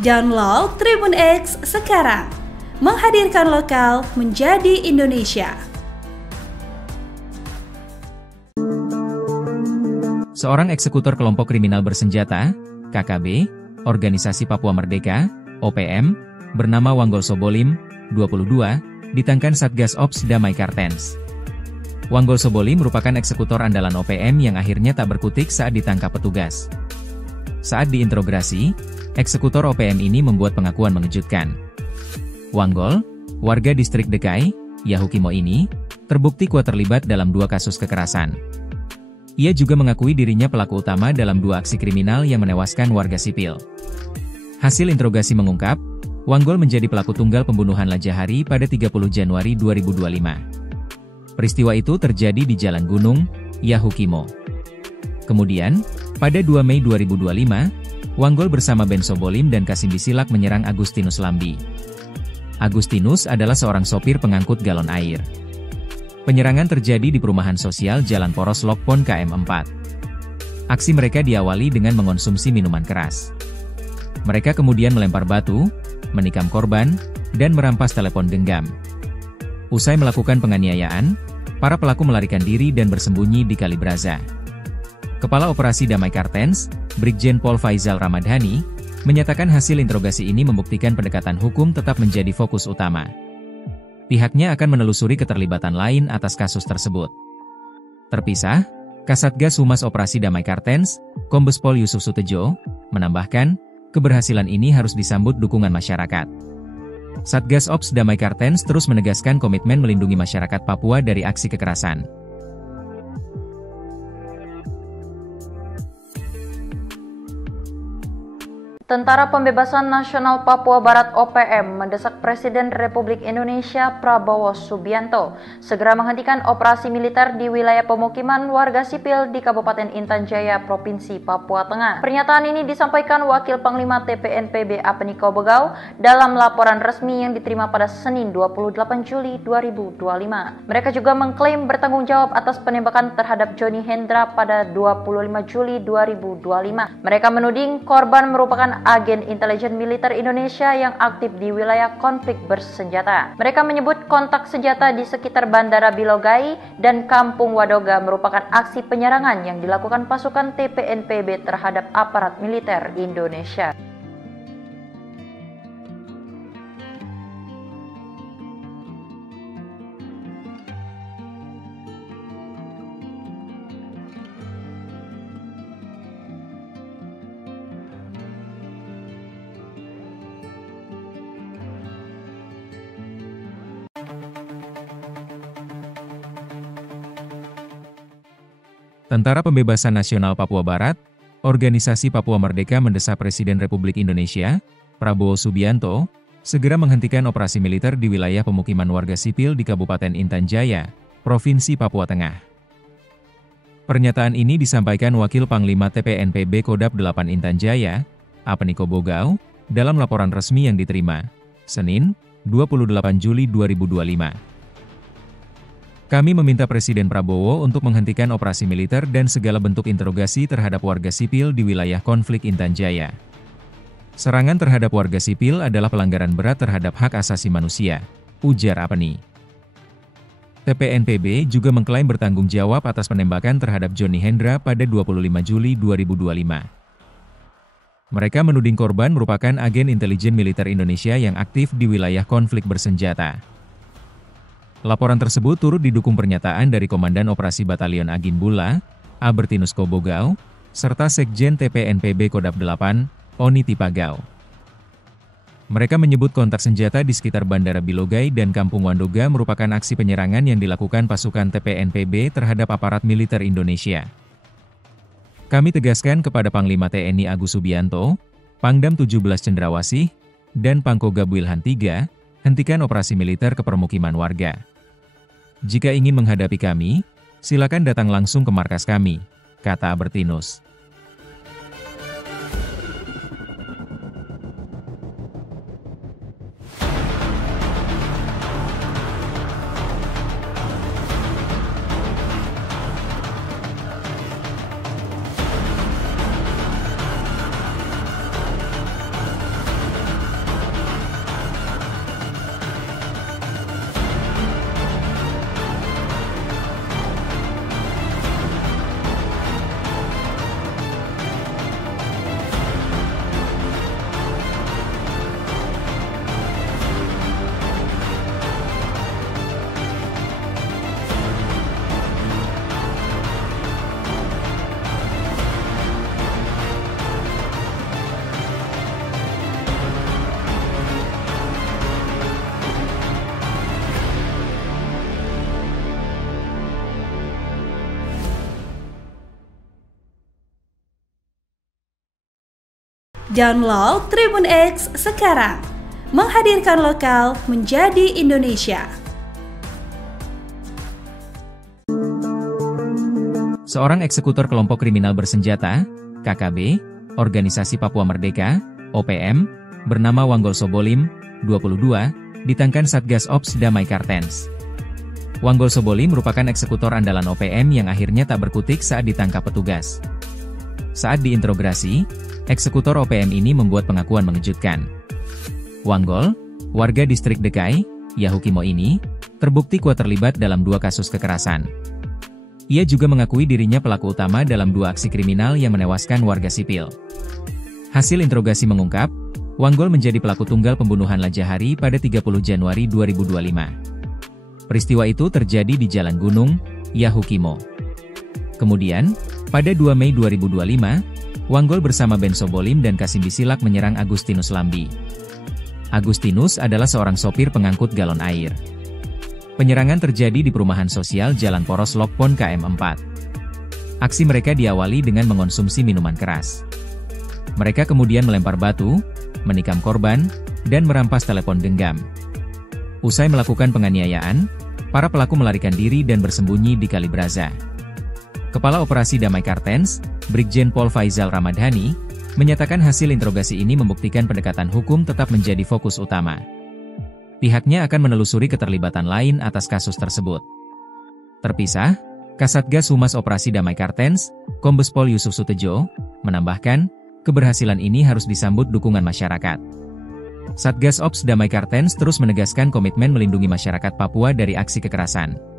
Download Tribun X sekarang. Menghadirkan lokal menjadi Indonesia. Seorang eksekutor kelompok kriminal bersenjata, KKB, Organisasi Papua Merdeka, OPM, bernama Wanggol Sobolim, 22, ditangkan Satgas Ops Damai Kartens. Wanggol Sobolim merupakan eksekutor andalan OPM yang akhirnya tak berkutik saat ditangkap petugas. Saat diinterogasi, eksekutor OPM ini membuat pengakuan mengejutkan. Wanggol, warga distrik Dekai, Yahukimo ini, terbukti kuat terlibat dalam 2 kasus kekerasan. Ia juga mengakui dirinya pelaku utama dalam 2 aksi kriminal yang menewaskan warga sipil. Hasil interogasi mengungkap, Wanggol menjadi pelaku tunggal pembunuhan Lajahari pada 30 Januari 2025. Peristiwa itu terjadi di Jalan Gunung, Yahukimo. Kemudian, pada 2 Mei 2025, Wanggol bersama Ben Sobolim dan Kasim Bisilak menyerang Agustinus Lambi. Agustinus adalah seorang sopir pengangkut galon air. Penyerangan terjadi di perumahan sosial Jalan Poros Lokpon KM4. Aksi mereka diawali dengan mengonsumsi minuman keras. Mereka kemudian melempar batu, menikam korban, dan merampas telepon genggam. Usai melakukan penganiayaan, para pelaku melarikan diri dan bersembunyi di Kali Braza. Kepala Operasi Damai Kartens, Brigjen Pol Faizal Ramadhani, menyatakan hasil interogasi ini membuktikan pendekatan hukum tetap menjadi fokus utama. Pihaknya akan menelusuri keterlibatan lain atas kasus tersebut. Terpisah, Kasatgas Humas Operasi Damai Kartens, Kombes Pol Yusuf Sutejo, menambahkan, keberhasilan ini harus disambut dukungan masyarakat. Satgas Ops Damai Kartens terus menegaskan komitmen melindungi masyarakat Papua dari aksi kekerasan. Tentara Pembebasan Nasional Papua Barat OPM mendesak Presiden Republik Indonesia Prabowo Subianto segera menghentikan operasi militer di wilayah pemukiman warga sipil di Kabupaten Intan Jaya, Provinsi Papua Tengah. Pernyataan ini disampaikan Wakil Panglima TPNPB Apniko Bogau dalam laporan resmi yang diterima pada Senin 28 Juli 2025. Mereka juga mengklaim bertanggung jawab atas penembakan terhadap Johnny Hendra pada 25 Juli 2025. Mereka menuding korban merupakan agen intelijen militer Indonesia yang aktif di wilayah konflik bersenjata. Mereka menyebut kontak senjata di sekitar Bandara Bilogai dan Kampung Wadoga merupakan aksi penyerangan yang dilakukan pasukan TPNPB terhadap aparat militer Indonesia. Tentara Pembebasan Nasional Papua Barat, Organisasi Papua Merdeka mendesak Presiden Republik Indonesia, Prabowo Subianto, segera menghentikan operasi militer di wilayah pemukiman warga sipil di Kabupaten Intan Jaya, Provinsi Papua Tengah. Pernyataan ini disampaikan Wakil Panglima TPNPB Kodap 8 Intan Jaya, Apniko Bogau, dalam laporan resmi yang diterima, Senin, 28 Juli 2025. Kami meminta Presiden Prabowo untuk menghentikan operasi militer dan segala bentuk interogasi terhadap warga sipil di wilayah konflik Intan Jaya. Serangan terhadap warga sipil adalah pelanggaran berat terhadap hak asasi manusia, ujar Apni. TPNPB juga mengklaim bertanggung jawab atas penembakan terhadap Johnny Hendra pada 25 Juli 2025. Mereka menuding korban merupakan agen intelijen militer Indonesia yang aktif di wilayah konflik bersenjata. Laporan tersebut turut didukung pernyataan dari Komandan Operasi Batalion Agin Bula, Albertinus Kobogau, serta Sekjen TPNPB Kodap 8, Oni Tipagau. Mereka menyebut kontak senjata di sekitar Bandara Bilogai dan Kampung Wandoga merupakan aksi penyerangan yang dilakukan pasukan TPNPB terhadap aparat militer Indonesia. Kami tegaskan kepada Panglima TNI Agus Subianto, Pangdam 17 Cendrawasih, dan Pangkogab Wilhan III, hentikan operasi militer ke permukiman warga. Jika ingin menghadapi kami, silakan datang langsung ke markas kami, kata Albertinus. Download Tribun X sekarang. Menghadirkan lokal menjadi Indonesia. Seorang eksekutor kelompok kriminal bersenjata, KKB, Organisasi Papua Merdeka, OPM, bernama Wanggol Sobolim, 22, ditangkan Satgas Ops Damai Kartens. Wanggol Sobolim merupakan eksekutor andalan OPM yang akhirnya tak berkutik saat ditangkap petugas. Saat diinterogasi, eksekutor OPM ini membuat pengakuan mengejutkan. Wanggol, warga distrik Dekai, Yahukimo ini, terbukti kuat terlibat dalam 2 kasus kekerasan. Ia juga mengakui dirinya pelaku utama dalam 2 aksi kriminal yang menewaskan warga sipil. Hasil interogasi mengungkap, Wanggol menjadi pelaku tunggal pembunuhan Lajahari pada 30 Januari 2025. Peristiwa itu terjadi di Jalan Gunung, Yahukimo. Kemudian, pada 2 Mei 2025, Wanggol bersama Ben Sobolim dan Kasim Bisilak menyerang Agustinus Lambi. Agustinus adalah seorang sopir pengangkut galon air. Penyerangan terjadi di perumahan sosial Jalan Poros Lokpon KM4. Aksi mereka diawali dengan mengonsumsi minuman keras. Mereka kemudian melempar batu, menikam korban, dan merampas telepon genggam. Usai melakukan penganiayaan, para pelaku melarikan diri dan bersembunyi di Kali Braza. Kepala Operasi Damai Kartens, Brigjen Pol Faizal Ramadhani, menyatakan hasil interogasi ini membuktikan pendekatan hukum tetap menjadi fokus utama. Pihaknya akan menelusuri keterlibatan lain atas kasus tersebut. Terpisah, Kasatgas Humas Operasi Damai Kartens, Kombes Pol Yusuf Sutejo, menambahkan, keberhasilan ini harus disambut dukungan masyarakat. Satgas Ops Damai Kartens terus menegaskan komitmen melindungi masyarakat Papua dari aksi kekerasan.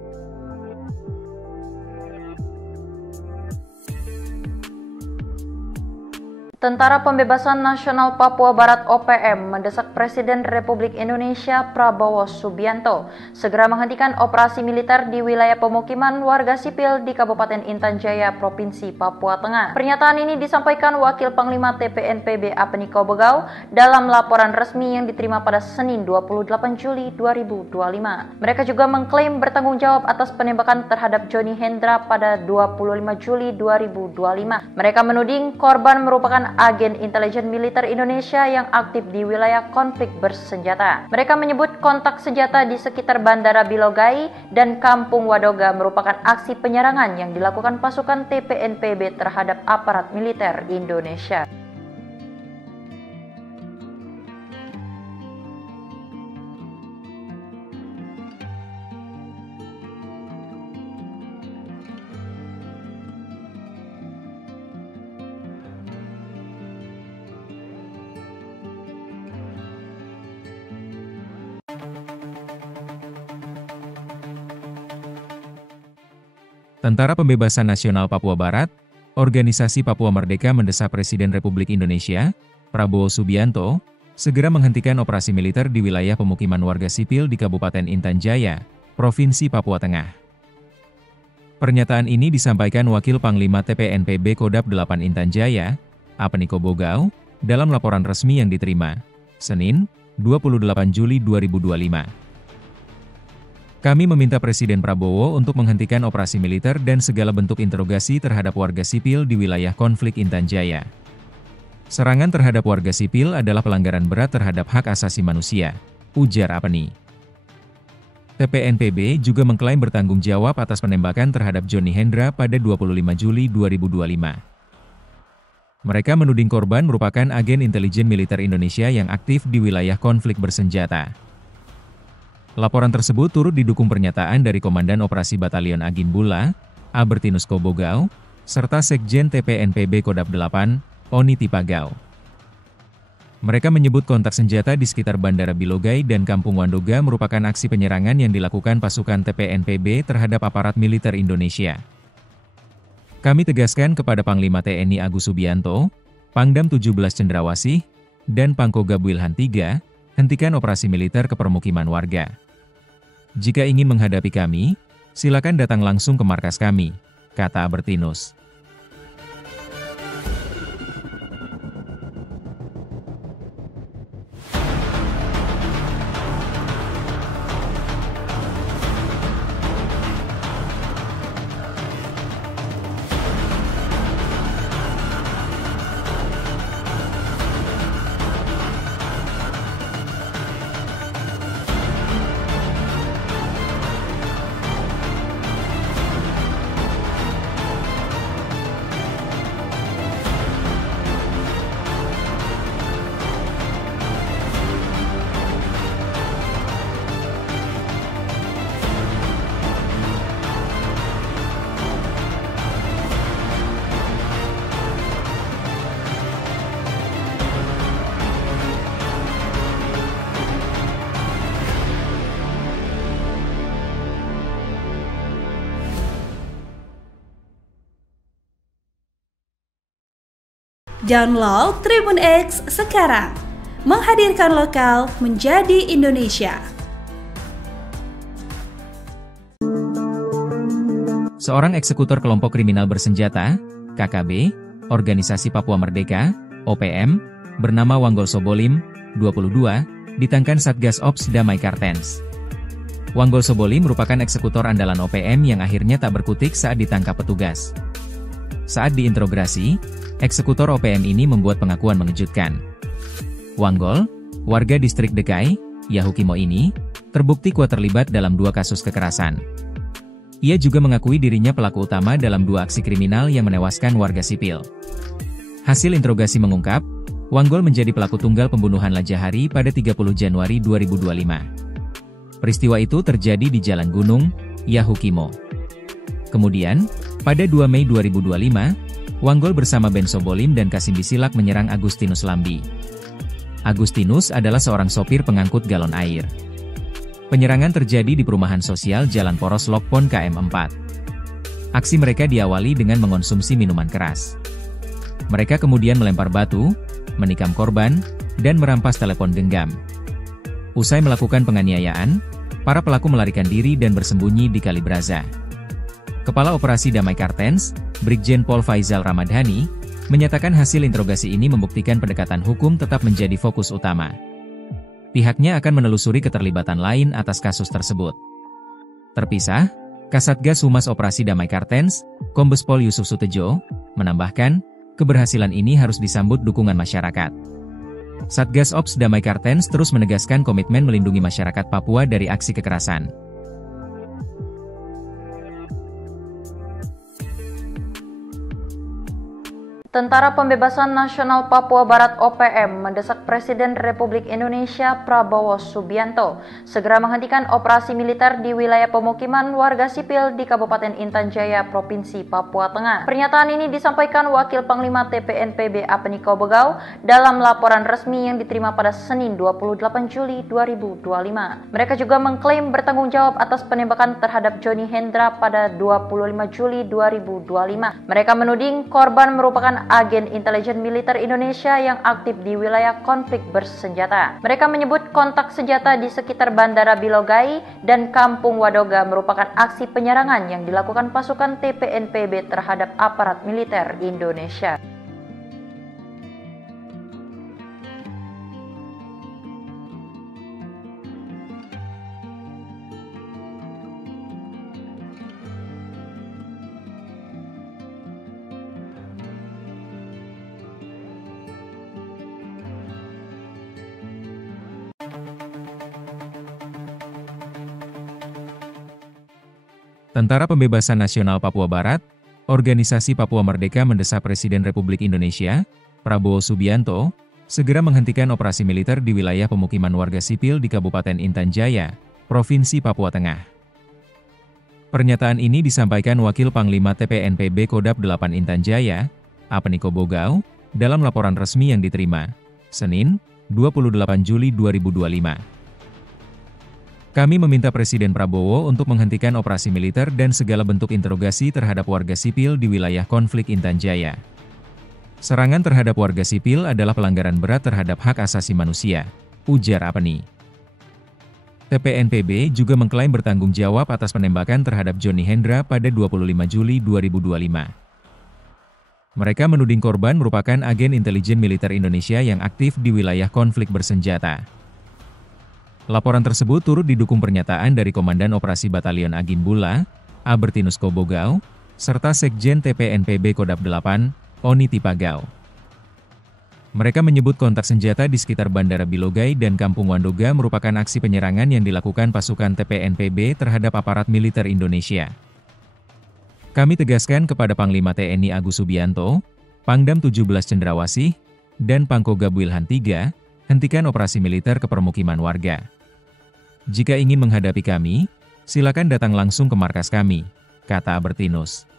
Tentara Pembebasan Nasional Papua Barat OPM mendesak Presiden Republik Indonesia Prabowo Subianto segera menghentikan operasi militer di wilayah pemukiman warga sipil di Kabupaten Intan Jaya, Provinsi Papua Tengah. Pernyataan ini disampaikan Wakil Panglima TPNPB Apeniko Bogau dalam laporan resmi yang diterima pada Senin 28 Juli 2025. Mereka juga mengklaim bertanggung jawab atas penembakan terhadap Johnny Hendra pada 25 Juli 2025. Mereka menuding korban merupakan agen intelijen militer Indonesia yang aktif di wilayah konflik bersenjata. Mereka menyebut kontak senjata di sekitar Bandara Bilogai dan Kampung Wadoga merupakan aksi penyerangan yang dilakukan pasukan TPNPB terhadap aparat militer Indonesia. Tentara Pembebasan Nasional Papua Barat, Organisasi Papua Merdeka mendesak Presiden Republik Indonesia, Prabowo Subianto, segera menghentikan operasi militer di wilayah pemukiman warga sipil di Kabupaten Intan Jaya, Provinsi Papua Tengah. Pernyataan ini disampaikan Wakil Panglima TPNPB Kodap 8 Intan Jaya, Apeniko Bogau, dalam laporan resmi yang diterima, Senin, 28 Juli 2025. Kami meminta Presiden Prabowo untuk menghentikan operasi militer dan segala bentuk interogasi terhadap warga sipil di wilayah konflik Intan Jaya. Serangan terhadap warga sipil adalah pelanggaran berat terhadap hak asasi manusia, ujar Apeni. TPNPB juga mengklaim bertanggung jawab atas penembakan terhadap Johnny Hendra pada 25 Juli 2025. Mereka menuding korban merupakan agen intelijen militer Indonesia yang aktif di wilayah konflik bersenjata. Laporan tersebut turut didukung pernyataan dari Komandan Operasi Batalion Agin Bula, Albertinus Kobogau, serta Sekjen TPNPB Kodap 8, Oni Tipagau. Mereka menyebut kontak senjata di sekitar Bandara Bilogai dan Kampung Wandoga merupakan aksi penyerangan yang dilakukan pasukan TPNPB terhadap aparat militer Indonesia. Kami tegaskan kepada Panglima TNI Agus Subianto, Pangdam 17 Cendrawasih, dan Pangkogab Wilhan III, hentikan operasi militer ke permukiman warga. Jika ingin menghadapi kami, silakan datang langsung ke markas kami, kata Albertinus. Download Tribun X sekarang. Menghadirkan lokal menjadi Indonesia. Seorang eksekutor kelompok kriminal bersenjata, KKB, Organisasi Papua Merdeka, OPM, bernama Wanggol Sobolim, 22, ditangkan Satgas Ops Damai Kartens. Wanggol Sobolim merupakan eksekutor andalan OPM yang akhirnya tak berkutik saat ditangkap petugas. Saat diinterogasi, eksekutor OPM ini membuat pengakuan mengejutkan. Wanggol, warga distrik Dekai, Yahukimo ini, terbukti kuat terlibat dalam 2 kasus kekerasan. Ia juga mengakui dirinya pelaku utama dalam 2 aksi kriminal yang menewaskan warga sipil. Hasil interogasi mengungkap, Wanggol menjadi pelaku tunggal pembunuhan Lajahari pada 30 Januari 2025. Peristiwa itu terjadi di Jalan Gunung, Yahukimo. Kemudian, pada 2 Mei 2025, Wanggol bersama Ben Sobolim dan Kasim Bisilak menyerang Agustinus Lambi. Agustinus adalah seorang sopir pengangkut galon air. Penyerangan terjadi di perumahan sosial Jalan Poros Lokpon KM4. Aksi mereka diawali dengan mengonsumsi minuman keras. Mereka kemudian melempar batu, menikam korban, dan merampas telepon genggam. Usai melakukan penganiayaan, para pelaku melarikan diri dan bersembunyi di Kali Braza. Kepala Operasi Damai Kartens, Brigjen Pol Faizal Ramadhani, menyatakan hasil interogasi ini membuktikan pendekatan hukum tetap menjadi fokus utama. Pihaknya akan menelusuri keterlibatan lain atas kasus tersebut. Terpisah, Kasatgas Humas Operasi Damai Kartens, Kombes Pol Yusuf Sutejo, menambahkan, keberhasilan ini harus disambut dukungan masyarakat. Satgas Ops Damai Kartens terus menegaskan komitmen melindungi masyarakat Papua dari aksi kekerasan. Tentara Pembebasan Nasional Papua Barat OPM mendesak Presiden Republik Indonesia Prabowo Subianto segera menghentikan operasi militer di wilayah pemukiman warga sipil di Kabupaten Intan Jaya, Provinsi Papua Tengah. Pernyataan ini disampaikan Wakil Panglima TPNPB Apeniko Bogau dalam laporan resmi yang diterima pada Senin 28 Juli 2025. Mereka juga mengklaim bertanggung jawab atas penembakan terhadap Johnny Hendra pada 25 Juli 2025. Mereka menuding korban merupakan agen intelijen militer Indonesia yang aktif di wilayah konflik bersenjata. Mereka menyebut kontak senjata di sekitar Bandara Bilogai dan Kampung Wadoga merupakan aksi penyerangan yang dilakukan pasukan TPNPB terhadap aparat militer Indonesia. Tentara Pembebasan Nasional Papua Barat, Organisasi Papua Merdeka mendesak Presiden Republik Indonesia, Prabowo Subianto, segera menghentikan operasi militer di wilayah pemukiman warga sipil di Kabupaten Intan Jaya, Provinsi Papua Tengah. Pernyataan ini disampaikan Wakil Panglima TPNPB Kodap 8 Intan Jaya, Apeniko Bogau, dalam laporan resmi yang diterima, Senin, 28 Juli 2025. Kami meminta Presiden Prabowo untuk menghentikan operasi militer dan segala bentuk interogasi terhadap warga sipil di wilayah konflik Intan Jaya. Serangan terhadap warga sipil adalah pelanggaran berat terhadap hak asasi manusia, ujar Apeni. TPNPB juga mengklaim bertanggung jawab atas penembakan terhadap Johnny Hendra pada 25 Juli 2025. Mereka menuding korban merupakan agen intelijen militer Indonesia yang aktif di wilayah konflik bersenjata. Laporan tersebut turut didukung pernyataan dari Komandan Operasi Batalion Agimbula, Albertinus Kobogau, serta Sekjen TPNPB Kodap 8, Oni Tipagau. Mereka menyebut kontak senjata di sekitar Bandara Bilogai dan Kampung Wandoga merupakan aksi penyerangan yang dilakukan pasukan TPNPB terhadap aparat militer Indonesia. Kami tegaskan kepada Panglima TNI Agus Subianto, Pangdam 17 Cendrawasih, dan Pangkogab Wilhan III, hentikan operasi militer ke permukiman warga. Jika ingin menghadapi kami, silakan datang langsung ke markas kami, kata Albertinus.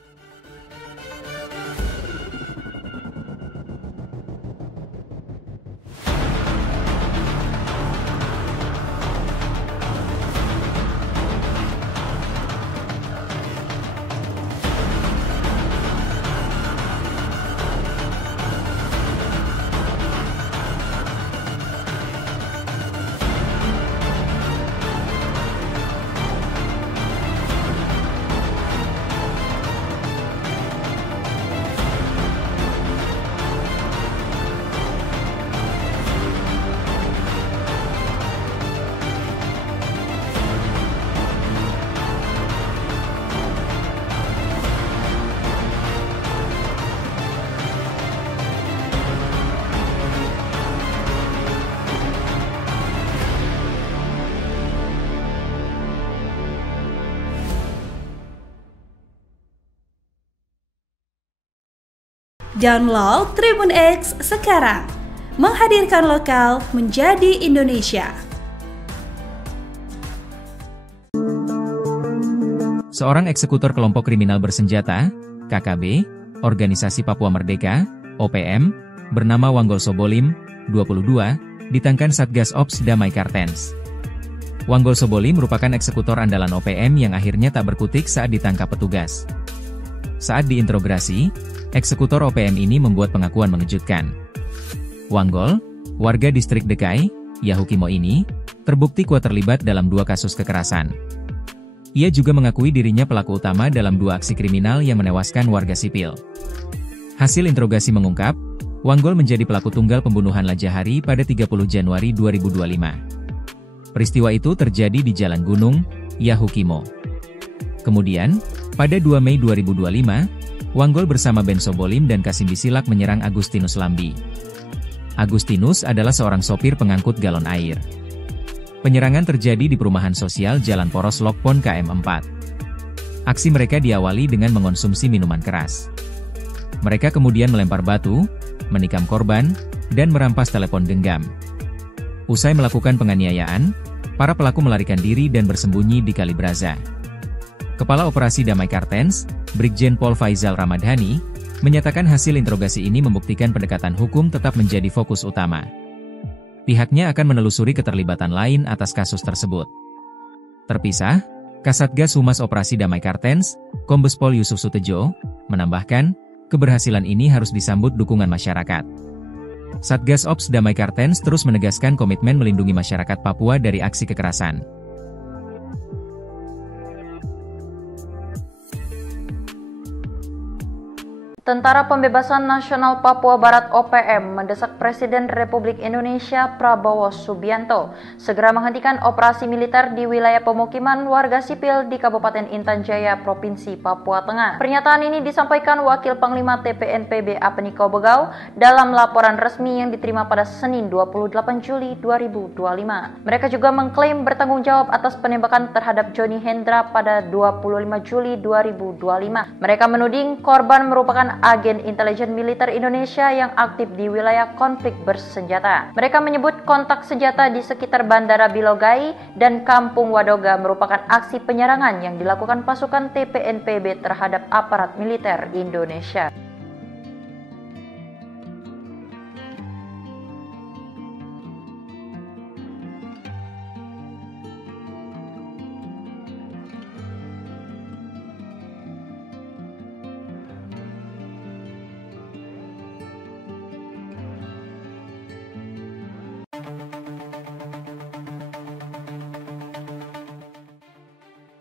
Download Tribun X sekarang. Menghadirkan lokal menjadi Indonesia. Seorang eksekutor kelompok kriminal bersenjata, KKB, Organisasi Papua Merdeka, OPM, bernama Wanggol Sobolim, 22, ditangkan Satgas Ops Damai Kartens. Wanggol Sobolim merupakan eksekutor andalan OPM yang akhirnya tak berkutik saat ditangkap petugas. Saat diinterogasi, eksekutor OPM ini membuat pengakuan mengejutkan. Wanggol, warga distrik Dekai, Yahukimo ini, terbukti kuat terlibat dalam 2 kasus kekerasan. Ia juga mengakui dirinya pelaku utama dalam 2 aksi kriminal yang menewaskan warga sipil. Hasil interogasi mengungkap, Wanggol menjadi pelaku tunggal pembunuhan Lajahari pada 30 Januari 2025. Peristiwa itu terjadi di Jalan Gunung, Yahukimo. Kemudian, pada 2 Mei 2025, Wanggol bersama Ben Sobolim dan Kasim Bisilak menyerang Agustinus Lambi. Agustinus adalah seorang sopir pengangkut galon air. Penyerangan terjadi di perumahan sosial Jalan Poros Lokpon KM4. Aksi mereka diawali dengan mengonsumsi minuman keras. Mereka kemudian melempar batu, menikam korban, dan merampas telepon genggam. Usai melakukan penganiayaan, para pelaku melarikan diri dan bersembunyi di Kalibraza. Kepala Operasi Damai Kartens, Brigjen Pol Faizal Ramadhani, menyatakan hasil interogasi ini membuktikan pendekatan hukum tetap menjadi fokus utama. Pihaknya akan menelusuri keterlibatan lain atas kasus tersebut. Terpisah, Kasatgas Humas Operasi Damai Kartens, Kombes Pol Yusuf Sutejo, menambahkan, keberhasilan ini harus disambut dukungan masyarakat. Satgas Ops Damai Kartens terus menegaskan komitmen melindungi masyarakat Papua dari aksi kekerasan. Tentara Pembebasan Nasional Papua Barat OPM mendesak Presiden Republik Indonesia Prabowo Subianto segera menghentikan operasi militer di wilayah pemukiman warga sipil di Kabupaten Intan Jaya, Provinsi Papua Tengah. Pernyataan ini disampaikan Wakil Panglima TPNPB Apeniko Bogau dalam laporan resmi yang diterima pada Senin 28 Juli 2025. Mereka juga mengklaim bertanggung jawab atas penembakan terhadap Johnny Hendra pada 25 Juli 2025. Mereka menuding korban merupakan agen intelijen militer Indonesia yang aktif di wilayah konflik bersenjata. Mereka menyebut kontak senjata di sekitar Bandara Bilogai dan Kampung Wadoga merupakan aksi penyerangan yang dilakukan pasukan TPNPB terhadap aparat militer Indonesia.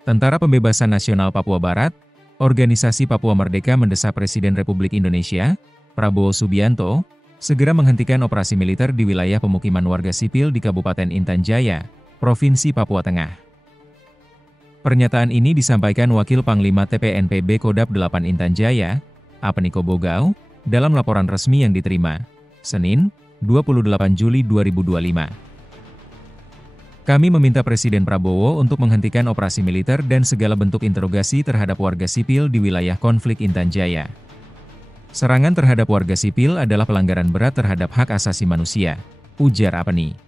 Tentara Pembebasan Nasional Papua Barat, Organisasi Papua Merdeka mendesak Presiden Republik Indonesia, Prabowo Subianto, segera menghentikan operasi militer di wilayah pemukiman warga sipil di Kabupaten Intan Jaya, Provinsi Papua Tengah. Pernyataan ini disampaikan Wakil Panglima TPNPB Kodap 8 Intan Jaya, Apeniko Bogau, dalam laporan resmi yang diterima, Senin, 28 Juli 2025. Kami meminta Presiden Prabowo untuk menghentikan operasi militer dan segala bentuk interogasi terhadap warga sipil di wilayah konflik Intan Jaya. Serangan terhadap warga sipil adalah pelanggaran berat terhadap hak asasi manusia, ujar Apeni.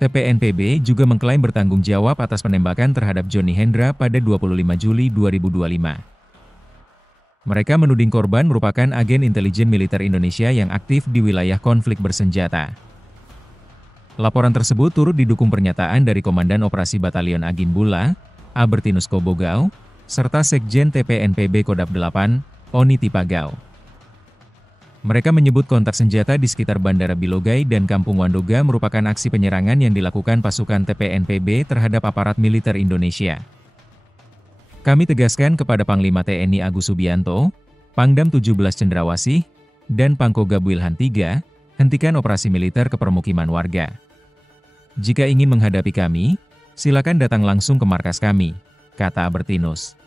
TPNPB juga mengklaim bertanggung jawab atas penembakan terhadap Johnny Hendra pada 25 Juli 2025. Mereka menuding korban merupakan agen intelijen militer Indonesia yang aktif di wilayah konflik bersenjata. Laporan tersebut turut didukung pernyataan dari Komandan Operasi Batalion Agin Bula, Albertinus Kobogau, serta Sekjen TPNPB Kodap 8, Oni Tipagau. Mereka menyebut kontak senjata di sekitar Bandara Bilogai dan Kampung Wandoga merupakan aksi penyerangan yang dilakukan pasukan TPNPB terhadap aparat militer Indonesia. Kami tegaskan kepada Panglima TNI Agus Subianto, Pangdam 17 Cendrawasih, dan Pangkoga Wilhan III, hentikan operasi militer ke permukiman warga. Jika ingin menghadapi kami, silakan datang langsung ke markas kami, kata Albertinus.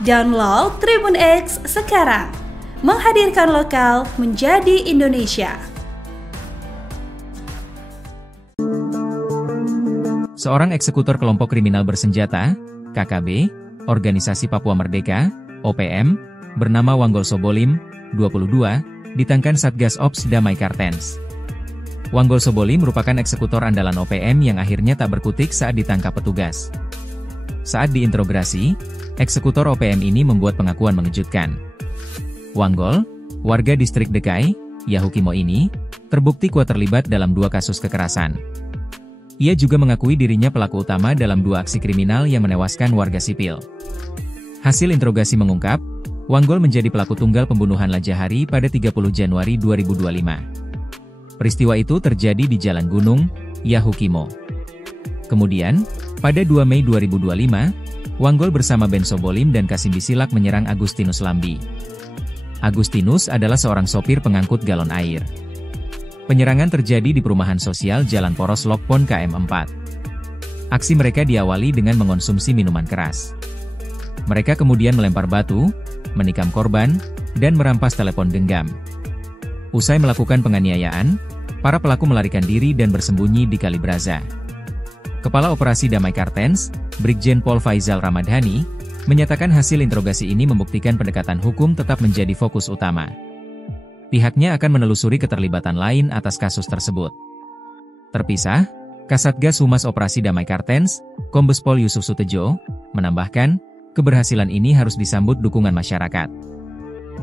Download Tribun X sekarang. Menghadirkan lokal menjadi Indonesia. Seorang eksekutor kelompok kriminal bersenjata, KKB, Organisasi Papua Merdeka, OPM, bernama Wanggol Sobolim, 22, ditangkan Satgas Ops Damai Kartens. Wanggol Sobolim merupakan eksekutor andalan OPM yang akhirnya tak berkutik saat ditangkap petugas. Saat diinterogasi, eksekutor OPM ini membuat pengakuan mengejutkan. Wanggol, warga distrik Dekai, Yahukimo ini, terbukti kuat terlibat dalam 2 kasus kekerasan. Ia juga mengakui dirinya pelaku utama dalam 2 aksi kriminal yang menewaskan warga sipil. Hasil interogasi mengungkap, Wanggol menjadi pelaku tunggal pembunuhan Lajahari pada 30 Januari 2025. Peristiwa itu terjadi di Jalan Gunung, Yahukimo. Kemudian, pada 2 Mei 2025, Wanggol bersama Ben Sobolim dan Kasim Bisilak menyerang Agustinus Lambi. Agustinus adalah seorang sopir pengangkut galon air. Penyerangan terjadi di perumahan sosial Jalan Poros Lokpon KM4. Aksi mereka diawali dengan mengonsumsi minuman keras. Mereka kemudian melempar batu, menikam korban, dan merampas telepon genggam. Usai melakukan penganiayaan, para pelaku melarikan diri dan bersembunyi di Kalibraza. Kepala Operasi Damai Kartens, Brigjen Pol Faizal Ramadhani, menyatakan hasil interogasi ini membuktikan pendekatan hukum tetap menjadi fokus utama. Pihaknya akan menelusuri keterlibatan lain atas kasus tersebut. Terpisah, Kasatgas Humas Operasi Damai Kartens, Kombes Pol Yusuf Sutejo, menambahkan, keberhasilan ini harus disambut dukungan masyarakat.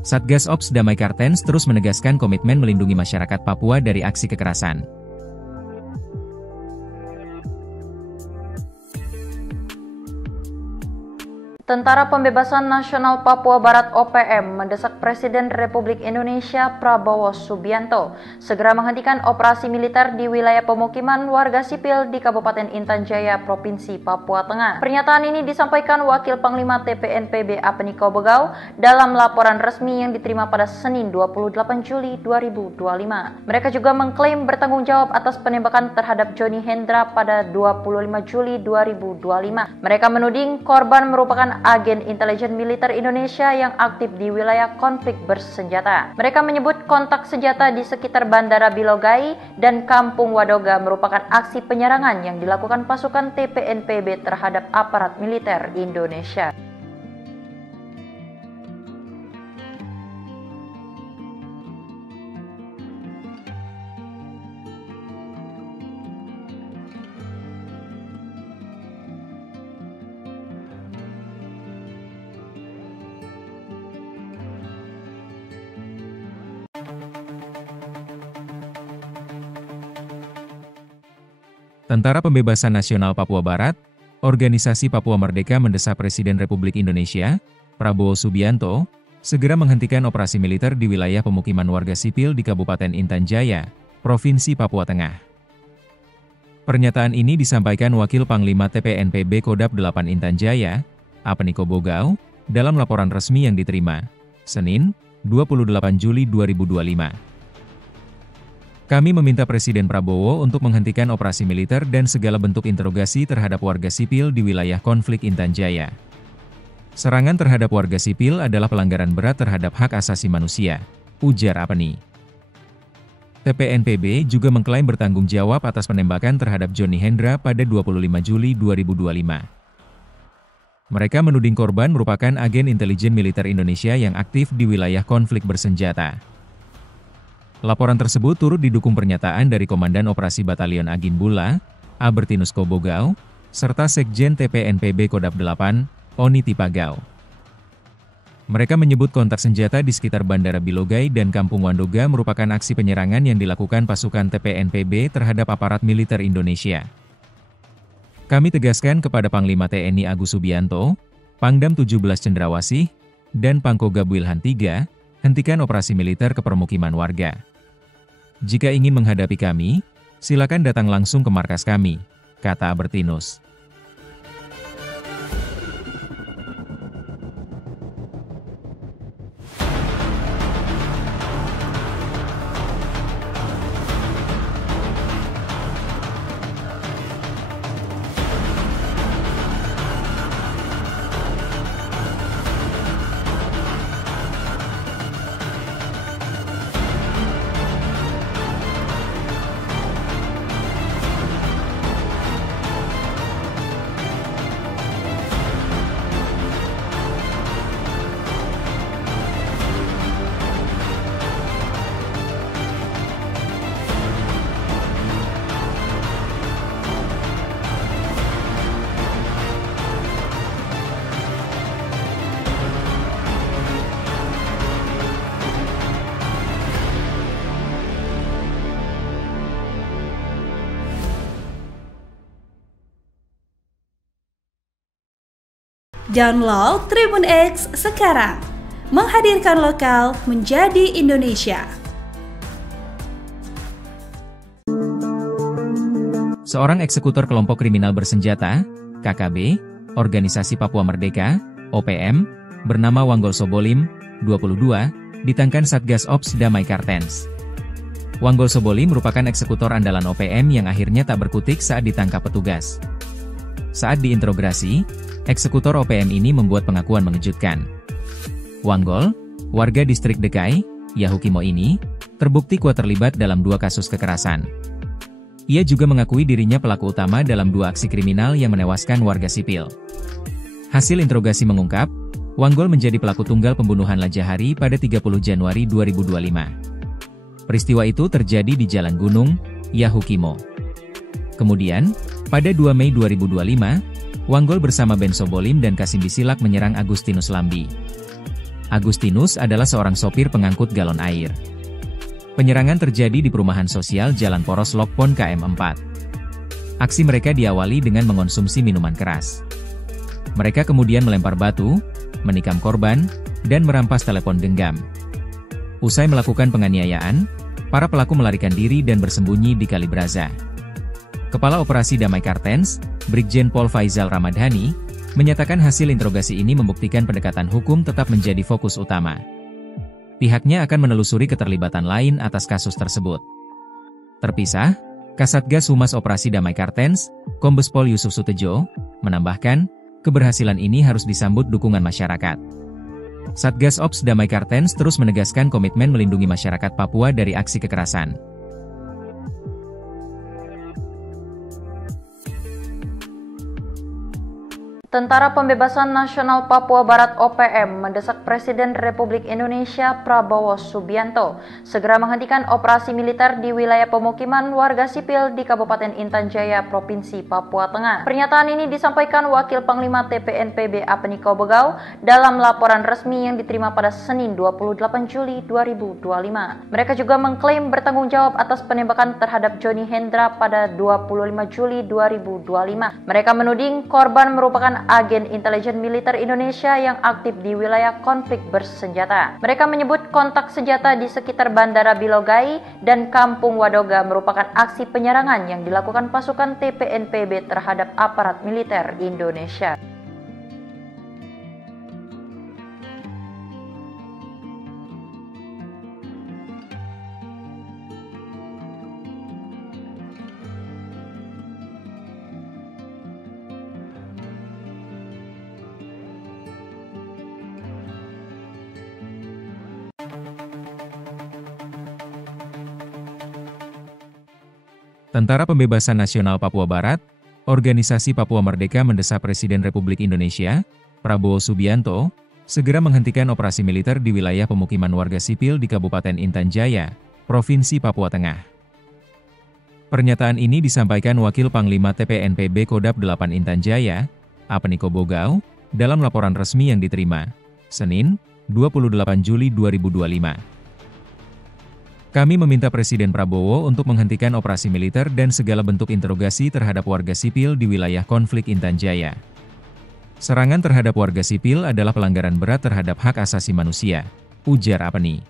Satgas Ops Damai Kartens terus menegaskan komitmen melindungi masyarakat Papua dari aksi kekerasan. Tentara Pembebasan Nasional Papua Barat (OPM) mendesak Presiden Republik Indonesia Prabowo Subianto segera menghentikan operasi militer di wilayah pemukiman warga sipil di Kabupaten Intan Jaya, Provinsi Papua Tengah. Pernyataan ini disampaikan Wakil Panglima TPNPB Apeniko Bogau dalam laporan resmi yang diterima pada Senin 28 Juli 2025. Mereka juga mengklaim bertanggung jawab atas penembakan terhadap Johnny Hendra pada 25 Juli 2025. Mereka menuding korban merupakan agen intelijen militer Indonesia yang aktif di wilayah konflik bersenjata. Mereka menyebut kontak senjata di sekitar Bandara Bilogai dan Kampung Wadoga merupakan aksi penyerangan yang dilakukan pasukan TPNPB terhadap aparat militer Indonesia. Tentara Pembebasan Nasional Papua Barat, Organisasi Papua Merdeka mendesak Presiden Republik Indonesia, Prabowo Subianto, segera menghentikan operasi militer di wilayah pemukiman warga sipil di Kabupaten Intan Jaya, Provinsi Papua Tengah. Pernyataan ini disampaikan Wakil Panglima TPNPB Kodap 8 Intan Jaya, Apeniko Bogau, dalam laporan resmi yang diterima, Senin, 28 Juli 2025. Kami meminta Presiden Prabowo untuk menghentikan operasi militer dan segala bentuk interogasi terhadap warga sipil di wilayah konflik Intan Jaya. Serangan terhadap warga sipil adalah pelanggaran berat terhadap hak asasi manusia, ujar Apeni. TPNPB juga mengklaim bertanggung jawab atas penembakan terhadap Johnny Hendra pada 25 Juli 2025. Mereka menuding korban merupakan agen intelijen militer Indonesia yang aktif di wilayah konflik bersenjata. Laporan tersebut turut didukung pernyataan dari Komandan Operasi Batalion Agin Bula, Albertinus Kobogau, serta Sekjen TPNPB Kodap 8, Oni Tipagau. Mereka menyebut kontak senjata di sekitar Bandara Bilogai dan Kampung Wadoga merupakan aksi penyerangan yang dilakukan pasukan TPNPB terhadap aparat militer Indonesia. Kami tegaskan kepada Panglima TNI Agus Subianto, Pangdam 17 Cendrawasih, dan Pangkoga Wilhan III, hentikan operasi militer ke permukiman warga. Jika ingin menghadapi kami, silakan datang langsung ke markas kami, kata Albertinus. Download Tribun X sekarang. Menghadirkan lokal menjadi Indonesia. Seorang eksekutor kelompok kriminal bersenjata, KKB, Organisasi Papua Merdeka, OPM, bernama Wanggol Sobolim, 22, ditangkan Satgas Ops Damai Kartens. Wanggol Sobolim merupakan eksekutor andalan OPM yang akhirnya tak berkutik saat ditangkap petugas. Saat diinterogasi, eksekutor OPM ini membuat pengakuan mengejutkan. Wanggol, warga distrik Dekai, Yahukimo ini, terbukti kuat terlibat dalam 2 kasus kekerasan. Ia juga mengakui dirinya pelaku utama dalam 2 aksi kriminal yang menewaskan warga sipil. Hasil interogasi mengungkap, Wanggol menjadi pelaku tunggal pembunuhan Lajahari pada 30 Januari 2025. Peristiwa itu terjadi di Jalan Gunung, Yahukimo. Kemudian, pada 2 Mei 2025, Wanggol bersama Ben Sobolim dan Kasim Bisilak menyerang Agustinus Lambi. Agustinus adalah seorang sopir pengangkut galon air. Penyerangan terjadi di perumahan sosial Jalan Poros Lokpon KM4. Aksi mereka diawali dengan mengonsumsi minuman keras. Mereka kemudian melempar batu, menikam korban, dan merampas telepon genggam. Usai melakukan penganiayaan, para pelaku melarikan diri dan bersembunyi di Kali Braza. Kepala Operasi Damai Kartens, Brigjen Pol Faizal Ramadhani, menyatakan hasil interogasi ini membuktikan pendekatan hukum tetap menjadi fokus utama. Pihaknya akan menelusuri keterlibatan lain atas kasus tersebut. Terpisah, Kasatgas Humas Operasi Damai Kartens, Kombes Pol Yusuf Sutejo, menambahkan, keberhasilan ini harus disambut dukungan masyarakat. Satgas Ops Damai Kartens terus menegaskan komitmen melindungi masyarakat Papua dari aksi kekerasan. Tentara Pembebasan Nasional Papua Barat OPM mendesak Presiden Republik Indonesia Prabowo Subianto segera menghentikan operasi militer di wilayah pemukiman warga sipil di Kabupaten Intan Jaya, Provinsi Papua Tengah. Pernyataan ini disampaikan Wakil Panglima TPNPB Apniko Bogau dalam laporan resmi yang diterima pada Senin 28 Juli 2025. Mereka juga mengklaim bertanggung jawab atas penembakan terhadap Johnny Hendra pada 25 Juli 2025. Mereka menuding korban merupakan agen intelijen militer Indonesia yang aktif di wilayah konflik bersenjata. Mereka menyebut kontak senjata di sekitar Bandara Bilogai dan Kampung Wadoga merupakan aksi penyerangan yang dilakukan pasukan TPNPB terhadap aparat militer Indonesia. Tentara Pembebasan Nasional Papua Barat, Organisasi Papua Merdeka mendesak Presiden Republik Indonesia, Prabowo Subianto, segera menghentikan operasi militer di wilayah pemukiman warga sipil di Kabupaten Intan Jaya, Provinsi Papua Tengah. Pernyataan ini disampaikan Wakil Panglima TPNPB Kodap 8 Intan Jaya, Apniko Bogau, dalam laporan resmi yang diterima, Senin, 28 Juli 2025. Kami meminta Presiden Prabowo untuk menghentikan operasi militer dan segala bentuk interogasi terhadap warga sipil di wilayah konflik Intan Jaya. Serangan terhadap warga sipil adalah pelanggaran berat terhadap hak asasi manusia, ujar Apni.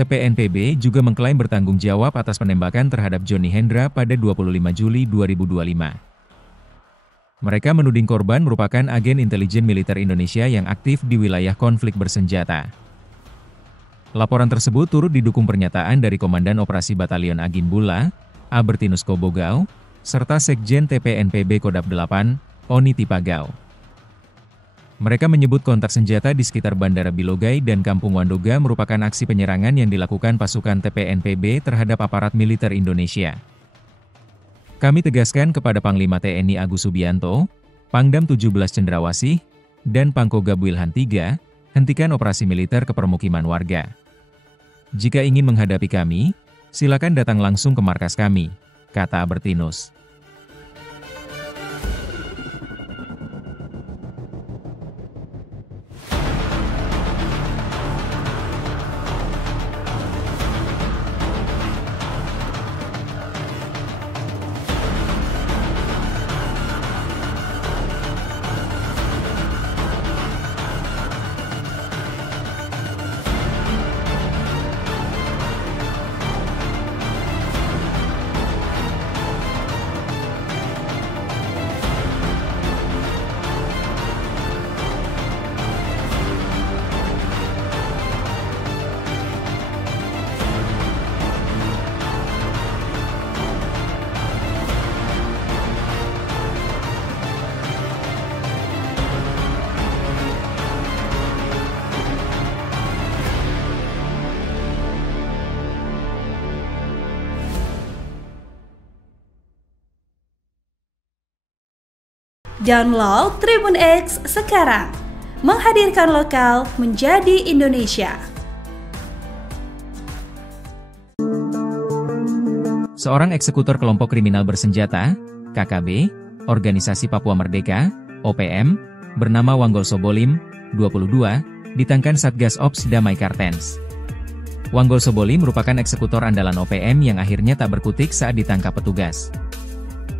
TPNPB juga mengklaim bertanggung jawab atas penembakan terhadap Johnny Hendra pada 25 Juli 2025. Mereka menuding korban merupakan agen intelijen militer Indonesia yang aktif di wilayah konflik bersenjata. Laporan tersebut turut didukung pernyataan dari Komandan Operasi Batalion Agin Bula, Albertinus Kobogau, serta Sekjen TPNPB Kodap 8, Oni Tipagau. Mereka menyebut kontak senjata di sekitar Bandara Bilogai dan Kampung Wandoga merupakan aksi penyerangan yang dilakukan pasukan TPNPB terhadap aparat militer Indonesia. Kami tegaskan kepada Panglima TNI Agus Subianto, Pangdam 17 Cendrawasih, dan Pangkogab Wilhan III, hentikan operasi militer ke permukiman warga. Jika ingin menghadapi kami, silakan datang langsung ke markas kami, kata Albertinus. Download Tribun X sekarang. Menghadirkan lokal menjadi Indonesia. Seorang eksekutor kelompok kriminal bersenjata, KKB, Organisasi Papua Merdeka, OPM, bernama Wanggol Sobolim, 22, ditangkap Satgas Ops Damai Kartens. Wanggol Sobolim merupakan eksekutor andalan OPM yang akhirnya tak berkutik saat ditangkap petugas.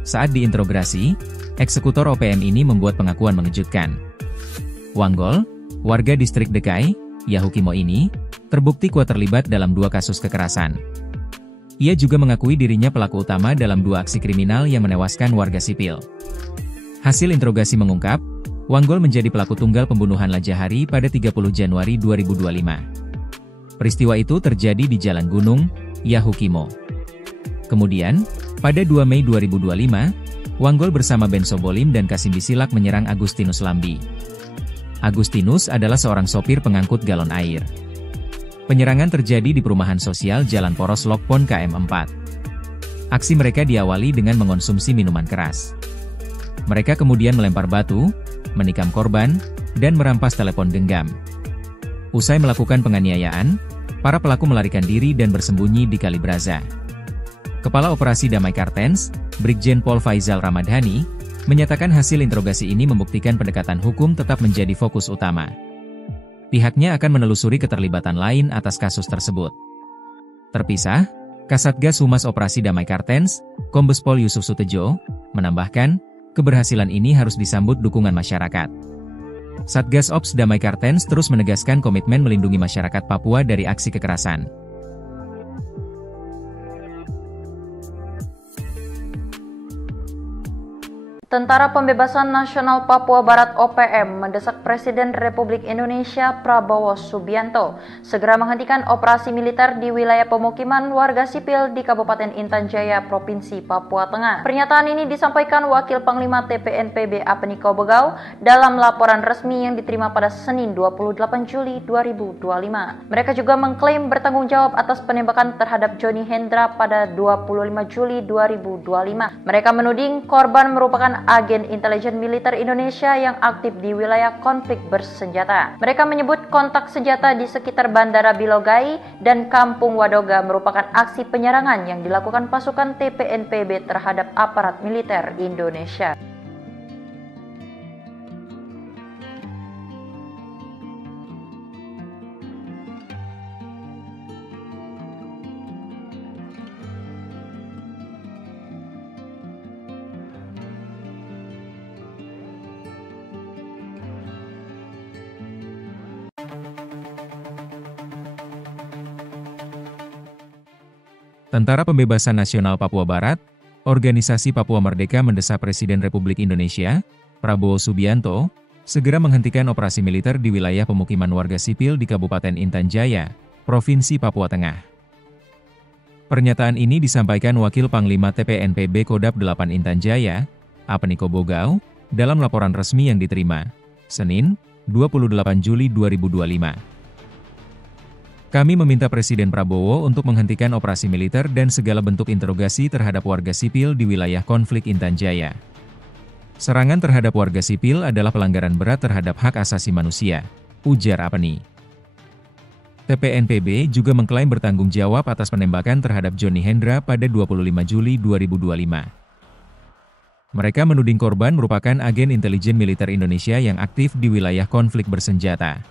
Saat diinterogasi, eksekutor OPM ini membuat pengakuan mengejutkan. Wanggol, warga distrik Dekai, Yahukimo ini, terbukti kuat terlibat dalam 2 kasus kekerasan. Ia juga mengakui dirinya pelaku utama dalam 2 aksi kriminal yang menewaskan warga sipil. Hasil interogasi mengungkap, Wanggol menjadi pelaku tunggal pembunuhan Lajahari pada 30 Januari 2025. Peristiwa itu terjadi di Jalan Gunung, Yahukimo. Kemudian, pada 2 Mei 2025, Wanggol bersama Ben Sobolim dan Kasim Bisilak menyerang Agustinus Lambi. Agustinus adalah seorang sopir pengangkut galon air. Penyerangan terjadi di perumahan sosial Jalan Poros Lokpon KM4. Aksi mereka diawali dengan mengonsumsi minuman keras. Mereka kemudian melempar batu, menikam korban, dan merampas telepon genggam. Usai melakukan penganiayaan, para pelaku melarikan diri dan bersembunyi di Kali Braza. Kepala Operasi Damai Kartens, Brigjen Pol Faizal Ramadhani, menyatakan hasil interogasi ini membuktikan pendekatan hukum tetap menjadi fokus utama. Pihaknya akan menelusuri keterlibatan lain atas kasus tersebut. Terpisah, Kasatgas Humas Operasi Damai Kartens, Kombes Pol Yusuf Sutejo, menambahkan, keberhasilan ini harus disambut dukungan masyarakat. Satgas Ops Damai Kartens terus menegaskan komitmen melindungi masyarakat Papua dari aksi kekerasan. Tentara Pembebasan Nasional Papua Barat OPM mendesak Presiden Republik Indonesia Prabowo Subianto segera menghentikan operasi militer di wilayah pemukiman warga sipil di Kabupaten Intan Jaya, Provinsi Papua Tengah. Pernyataan ini disampaikan Wakil Panglima TPNPB Apeniko Bogau dalam laporan resmi yang diterima pada Senin 28 Juli 2025. Mereka juga mengklaim bertanggung jawab atas penembakan terhadap Johnny Hendra pada 25 Juli 2025. Mereka menuding korban merupakan agen intelijen militer Indonesia yang aktif di wilayah konflik bersenjata. Mereka menyebut kontak senjata di sekitar Bandara Bilogai dan Kampung Wadoga merupakan aksi penyerangan yang dilakukan pasukan TPNPB terhadap aparat militer Indonesia. Tentara Pembebasan Nasional Papua Barat, Organisasi Papua Merdeka mendesak Presiden Republik Indonesia, Prabowo Subianto, segera menghentikan operasi militer di wilayah pemukiman warga sipil di Kabupaten Intan Jaya, Provinsi Papua Tengah. Pernyataan ini disampaikan Wakil Panglima TPNPB Kodap 8 Intan Jaya, Apeniko Bogau, dalam laporan resmi yang diterima, Senin, 28 Juli 2025. Kami meminta Presiden Prabowo untuk menghentikan operasi militer dan segala bentuk interogasi terhadap warga sipil di wilayah konflik Intan Jaya. Serangan terhadap warga sipil adalah pelanggaran berat terhadap hak asasi manusia, ujar Apeni. TPNPB juga mengklaim bertanggung jawab atas penembakan terhadap Johnny Hendra pada 25 Juli 2025. Mereka menuding korban merupakan agen intelijen militer Indonesia yang aktif di wilayah konflik bersenjata.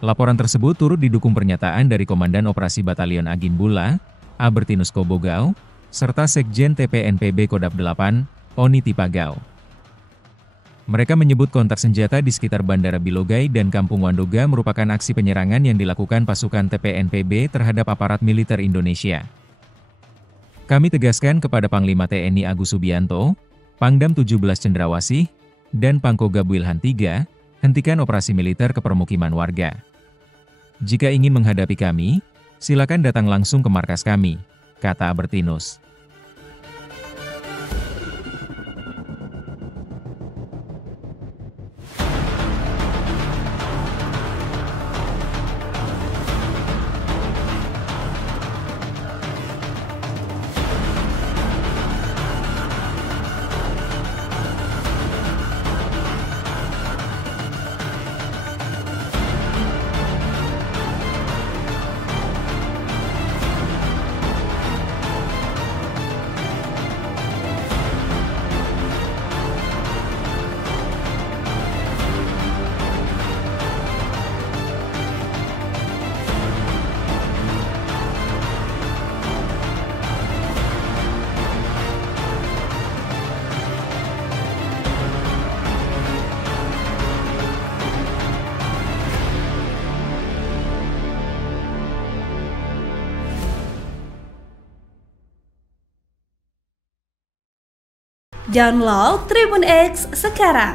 Laporan tersebut turut didukung pernyataan dari Komandan Operasi Batalion Agin Bula, Albertinus Kobogau, serta Sekjen TPNPB Kodap 8, Oni Tipagau. Mereka menyebut kontak senjata di sekitar Bandara Bilogai dan Kampung Wadoga merupakan aksi penyerangan yang dilakukan pasukan TPNPB terhadap aparat militer Indonesia. Kami tegaskan kepada Panglima TNI Agus Subianto, Pangdam 17 Cendrawasih, dan Pangkogab Wilhan III, hentikan operasi militer ke permukiman warga. Jika ingin menghadapi kami, silakan datang langsung ke markas kami, kata Albertinus. Download Tribun X sekarang.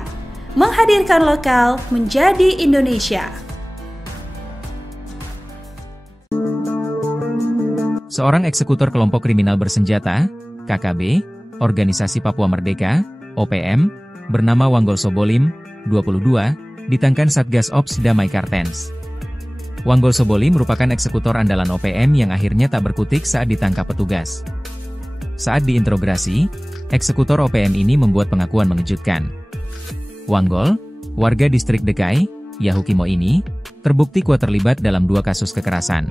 Menghadirkan lokal menjadi Indonesia. Seorang eksekutor kelompok kriminal bersenjata, KKB, Organisasi Papua Merdeka, OPM, bernama Wanggol Sobolim, 22, ditangkap Satgas Ops Damai Kartens. Wanggol Sobolim merupakan eksekutor andalan OPM yang akhirnya tak berkutik saat ditangkap petugas. Saat diinterogasi, eksekutor OPM ini membuat pengakuan mengejutkan. Wanggol, warga distrik Dekai, Yahukimo ini, terbukti kuat terlibat dalam 2 kasus kekerasan.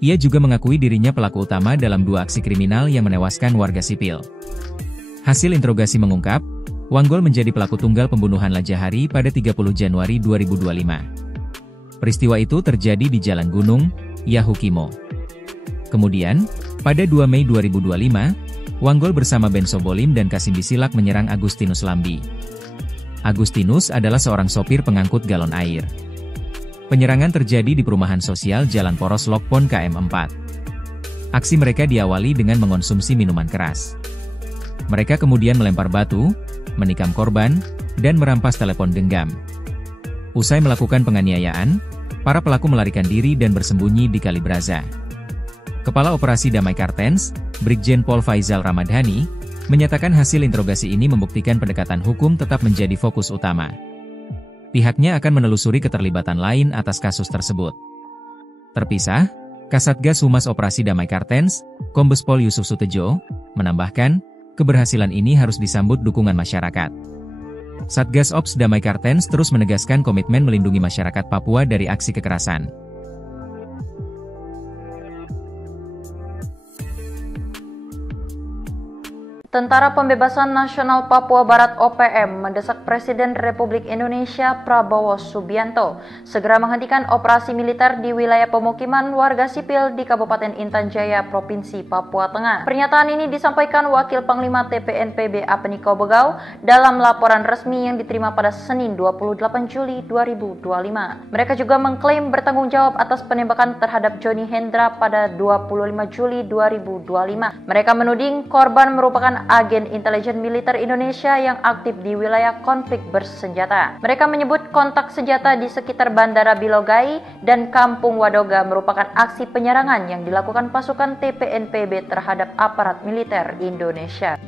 Ia juga mengakui dirinya pelaku utama dalam 2 aksi kriminal yang menewaskan warga sipil. Hasil interogasi mengungkap, Wanggol menjadi pelaku tunggal pembunuhan Lajahari pada 30 Januari 2025. Peristiwa itu terjadi di Jalan Gunung, Yahukimo. Kemudian, pada 2 Mei 2025, Wanggol bersama Ben Sobolim dan Kasim Bisilak menyerang Agustinus Lambi. Agustinus adalah seorang sopir pengangkut galon air. Penyerangan terjadi di perumahan sosial Jalan Poros Lokpon KM4. Aksi mereka diawali dengan mengonsumsi minuman keras. Mereka kemudian melempar batu, menikam korban, dan merampas telepon genggam. Usai melakukan penganiayaan, para pelaku melarikan diri dan bersembunyi di Kali Braza. Kepala Operasi Damai Kartens, Brigjen Pol Faizal Ramadhani, menyatakan hasil interogasi ini membuktikan pendekatan hukum tetap menjadi fokus utama. Pihaknya akan menelusuri keterlibatan lain atas kasus tersebut. Terpisah, Kasatgas Humas Operasi Damai Kartens, Kombes Pol Yusuf Sutejo, menambahkan, keberhasilan ini harus disambut dukungan masyarakat. Satgas Ops Damai Kartens terus menegaskan komitmen melindungi masyarakat Papua dari aksi kekerasan. Tentara Pembebasan Nasional Papua Barat OPM mendesak Presiden Republik Indonesia Prabowo Subianto segera menghentikan operasi militer di wilayah pemukiman warga sipil di Kabupaten Intan Jaya, Provinsi Papua Tengah. Pernyataan ini disampaikan Wakil Panglima TPNPB Apeniko Bogau dalam laporan resmi yang diterima pada Senin 28 Juli 2025. Mereka juga mengklaim bertanggung jawab atas penembakan terhadap Johnny Hendra pada 25 Juli 2025. Mereka menuding korban merupakan agen intelijen militer Indonesia yang aktif di wilayah konflik bersenjata. Mereka menyebut kontak senjata di sekitar Bandara Bilogai dan Kampung Wadoga merupakan aksi penyerangan yang dilakukan pasukan TPNPB terhadap aparat militer Indonesia.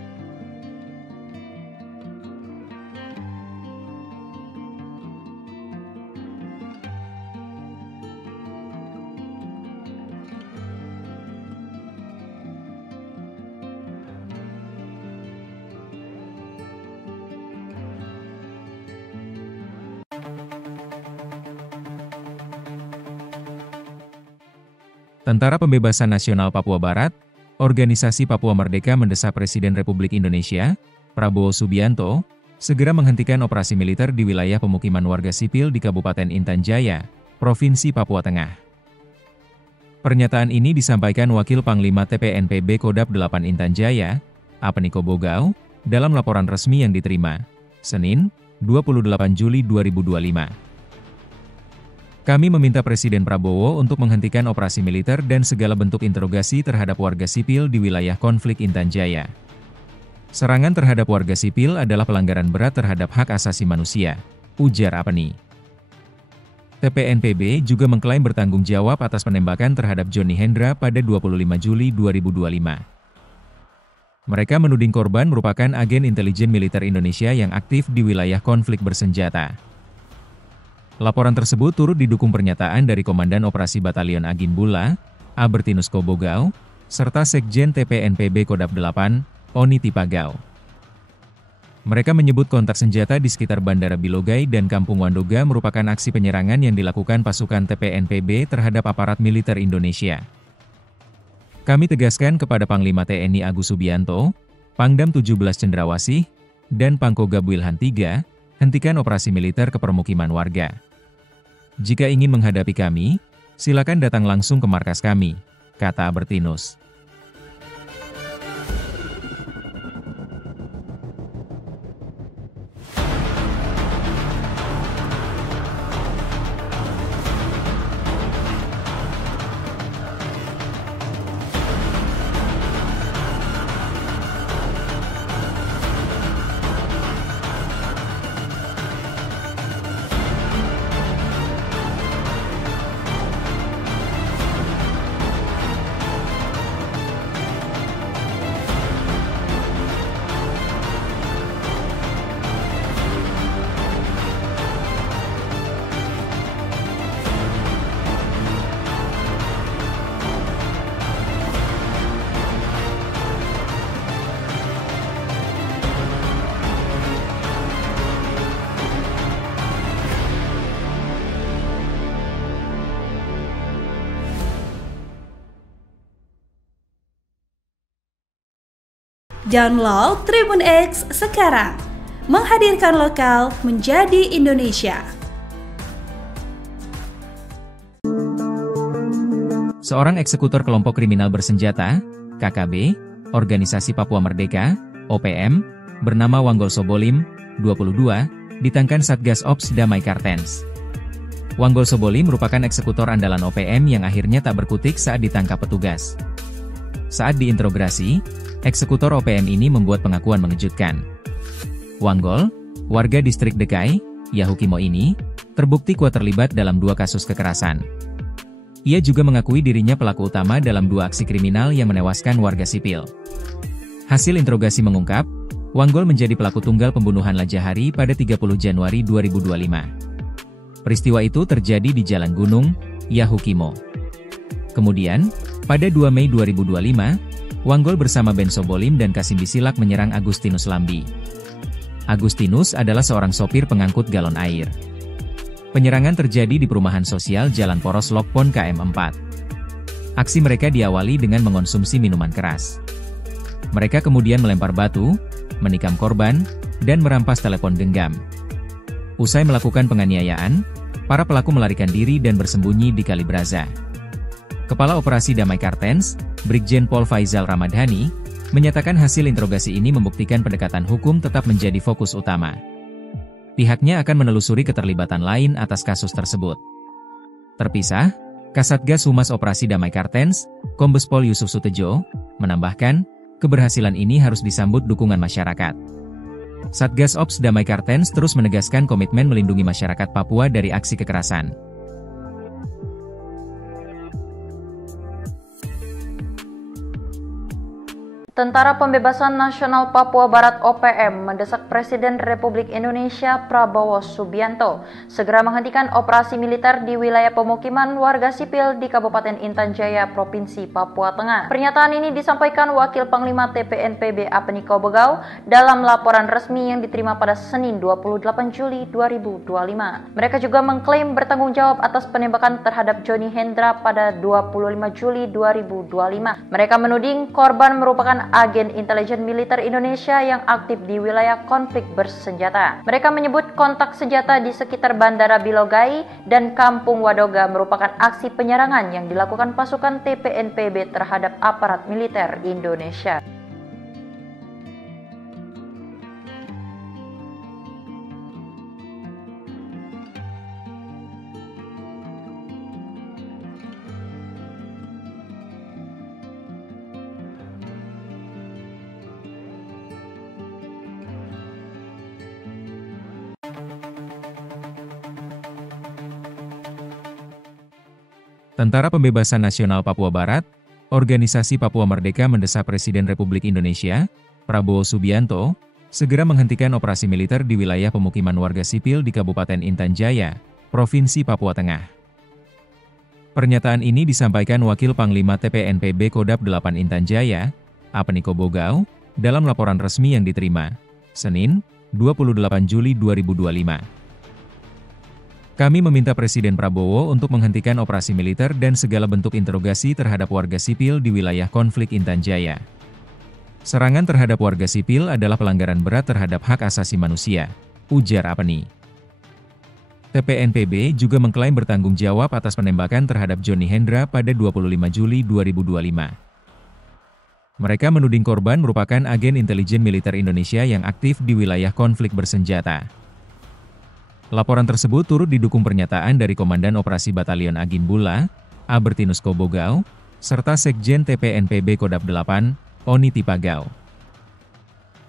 Tentara Pembebasan Nasional Papua Barat, Organisasi Papua Merdeka mendesak Presiden Republik Indonesia, Prabowo Subianto, segera menghentikan operasi militer di wilayah pemukiman warga sipil di Kabupaten Intan Jaya, Provinsi Papua Tengah. Pernyataan ini disampaikan Wakil Panglima TPNPB Kodap 8 Intan Jaya, Apeniko Bogau, dalam laporan resmi yang diterima, Senin, 28 Juli 2025. Kami meminta Presiden Prabowo untuk menghentikan operasi militer dan segala bentuk interogasi terhadap warga sipil di wilayah konflik Intan Jaya. Serangan terhadap warga sipil adalah pelanggaran berat terhadap hak asasi manusia, ujar Apeni. TPNPB juga mengklaim bertanggung jawab atas penembakan terhadap Johnny Hendra pada 25 Juli 2025. Mereka menuding korban merupakan agen intelijen militer Indonesia yang aktif di wilayah konflik bersenjata. Laporan tersebut turut didukung pernyataan dari Komandan Operasi Batalion Agin Bula, Albertinus Kobogau, serta Sekjen TPNPB Kodap 8, Oni Tipagau. Mereka menyebut kontak senjata di sekitar Bandara Bilogai dan Kampung Wandoga merupakan aksi penyerangan yang dilakukan pasukan TPNPB terhadap aparat militer Indonesia. Kami tegaskan kepada Panglima TNI Agus Subianto, Pangdam 17 Cendrawasih, dan Pangkogab Wilhan III, hentikan operasi militer ke permukiman warga. Jika ingin menghadapi kami, silakan datang langsung ke markas kami, kata Albertinus. Download Tribun X sekarang. Menghadirkan lokal menjadi Indonesia. Seorang eksekutor kelompok kriminal bersenjata, KKB, Organisasi Papua Merdeka, OPM, bernama Wanggol Sobolim, 22, ditangkan Satgas Ops Damai Kartens. Wanggol Sobolim merupakan eksekutor andalan OPM yang akhirnya tak berkutik saat ditangkap petugas. Saat diinterogasi, eksekutor OPM ini membuat pengakuan mengejutkan. Wanggol, warga distrik Dekai, Yahukimo ini, terbukti kuat terlibat dalam 2 kasus kekerasan. Ia juga mengakui dirinya pelaku utama dalam 2 aksi kriminal yang menewaskan warga sipil. Hasil interogasi mengungkap, Wanggol menjadi pelaku tunggal pembunuhan Lajahari pada 30 Januari 2025. Peristiwa itu terjadi di Jalan Gunung, Yahukimo. Kemudian, pada 2 Mei 2025, Wanggol bersama Ben Sobolim dan Kasim Bisilak menyerang Agustinus Lambi. Agustinus adalah seorang sopir pengangkut galon air. Penyerangan terjadi di perumahan sosial Jalan Poros Lokpon KM4. Aksi mereka diawali dengan mengonsumsi minuman keras. Mereka kemudian melempar batu, menikam korban, dan merampas telepon genggam. Usai melakukan penganiayaan, para pelaku melarikan diri dan bersembunyi di Kalibraza. Kepala Operasi Damai Kartens, Brigjen Pol Faizal Ramadhani, menyatakan hasil interogasi ini membuktikan pendekatan hukum tetap menjadi fokus utama. Pihaknya akan menelusuri keterlibatan lain atas kasus tersebut. Terpisah, Kasatgas Humas Operasi Damai Kartens, Kombes Pol Yusuf Sutejo, menambahkan, keberhasilan ini harus disambut dukungan masyarakat. Satgas Ops Damai Kartens terus menegaskan komitmen melindungi masyarakat Papua dari aksi kekerasan. Tentara Pembebasan Nasional Papua Barat (OPM) mendesak Presiden Republik Indonesia Prabowo Subianto segera menghentikan operasi militer di wilayah pemukiman warga sipil di Kabupaten Intan Jaya, Provinsi Papua Tengah. Pernyataan ini disampaikan Wakil Panglima TPNPB Apeniko Bogau dalam laporan resmi yang diterima pada Senin 28 Juli 2025. Mereka juga mengklaim bertanggung jawab atas penembakan terhadap Johnny Hendra pada 25 Juli 2025. Mereka menuding korban merupakan agen intelijen militer Indonesia yang aktif di wilayah konflik bersenjata. Mereka menyebut kontak senjata di sekitar Bandara Bilogai dan Kampung Wadoga merupakan aksi penyerangan yang dilakukan pasukan TPNPB terhadap aparat militer Indonesia. Tentara Pembebasan Nasional Papua Barat, Organisasi Papua Merdeka mendesak Presiden Republik Indonesia, Prabowo Subianto, segera menghentikan operasi militer di wilayah pemukiman warga sipil di Kabupaten Intan Jaya, Provinsi Papua Tengah. Pernyataan ini disampaikan Wakil Panglima TPNPB Kodap 8 Intan Jaya, Apeniko Bogau, dalam laporan resmi yang diterima, Senin, 28 Juli 2025. Kami meminta Presiden Prabowo untuk menghentikan operasi militer dan segala bentuk interogasi terhadap warga sipil di wilayah konflik Intan Jaya. Serangan terhadap warga sipil adalah pelanggaran berat terhadap hak asasi manusia, ujar Apeni. TPNPB juga mengklaim bertanggung jawab atas penembakan terhadap Johnny Hendra pada 25 Juli 2025. Mereka menuding korban merupakan agen intelijen militer Indonesia yang aktif di wilayah konflik bersenjata. Laporan tersebut turut didukung pernyataan dari Komandan Operasi Batalion Agin Bula, Albertinus Kobogau, serta Sekjen TPNPB Kodap 8, Oni Tipagau.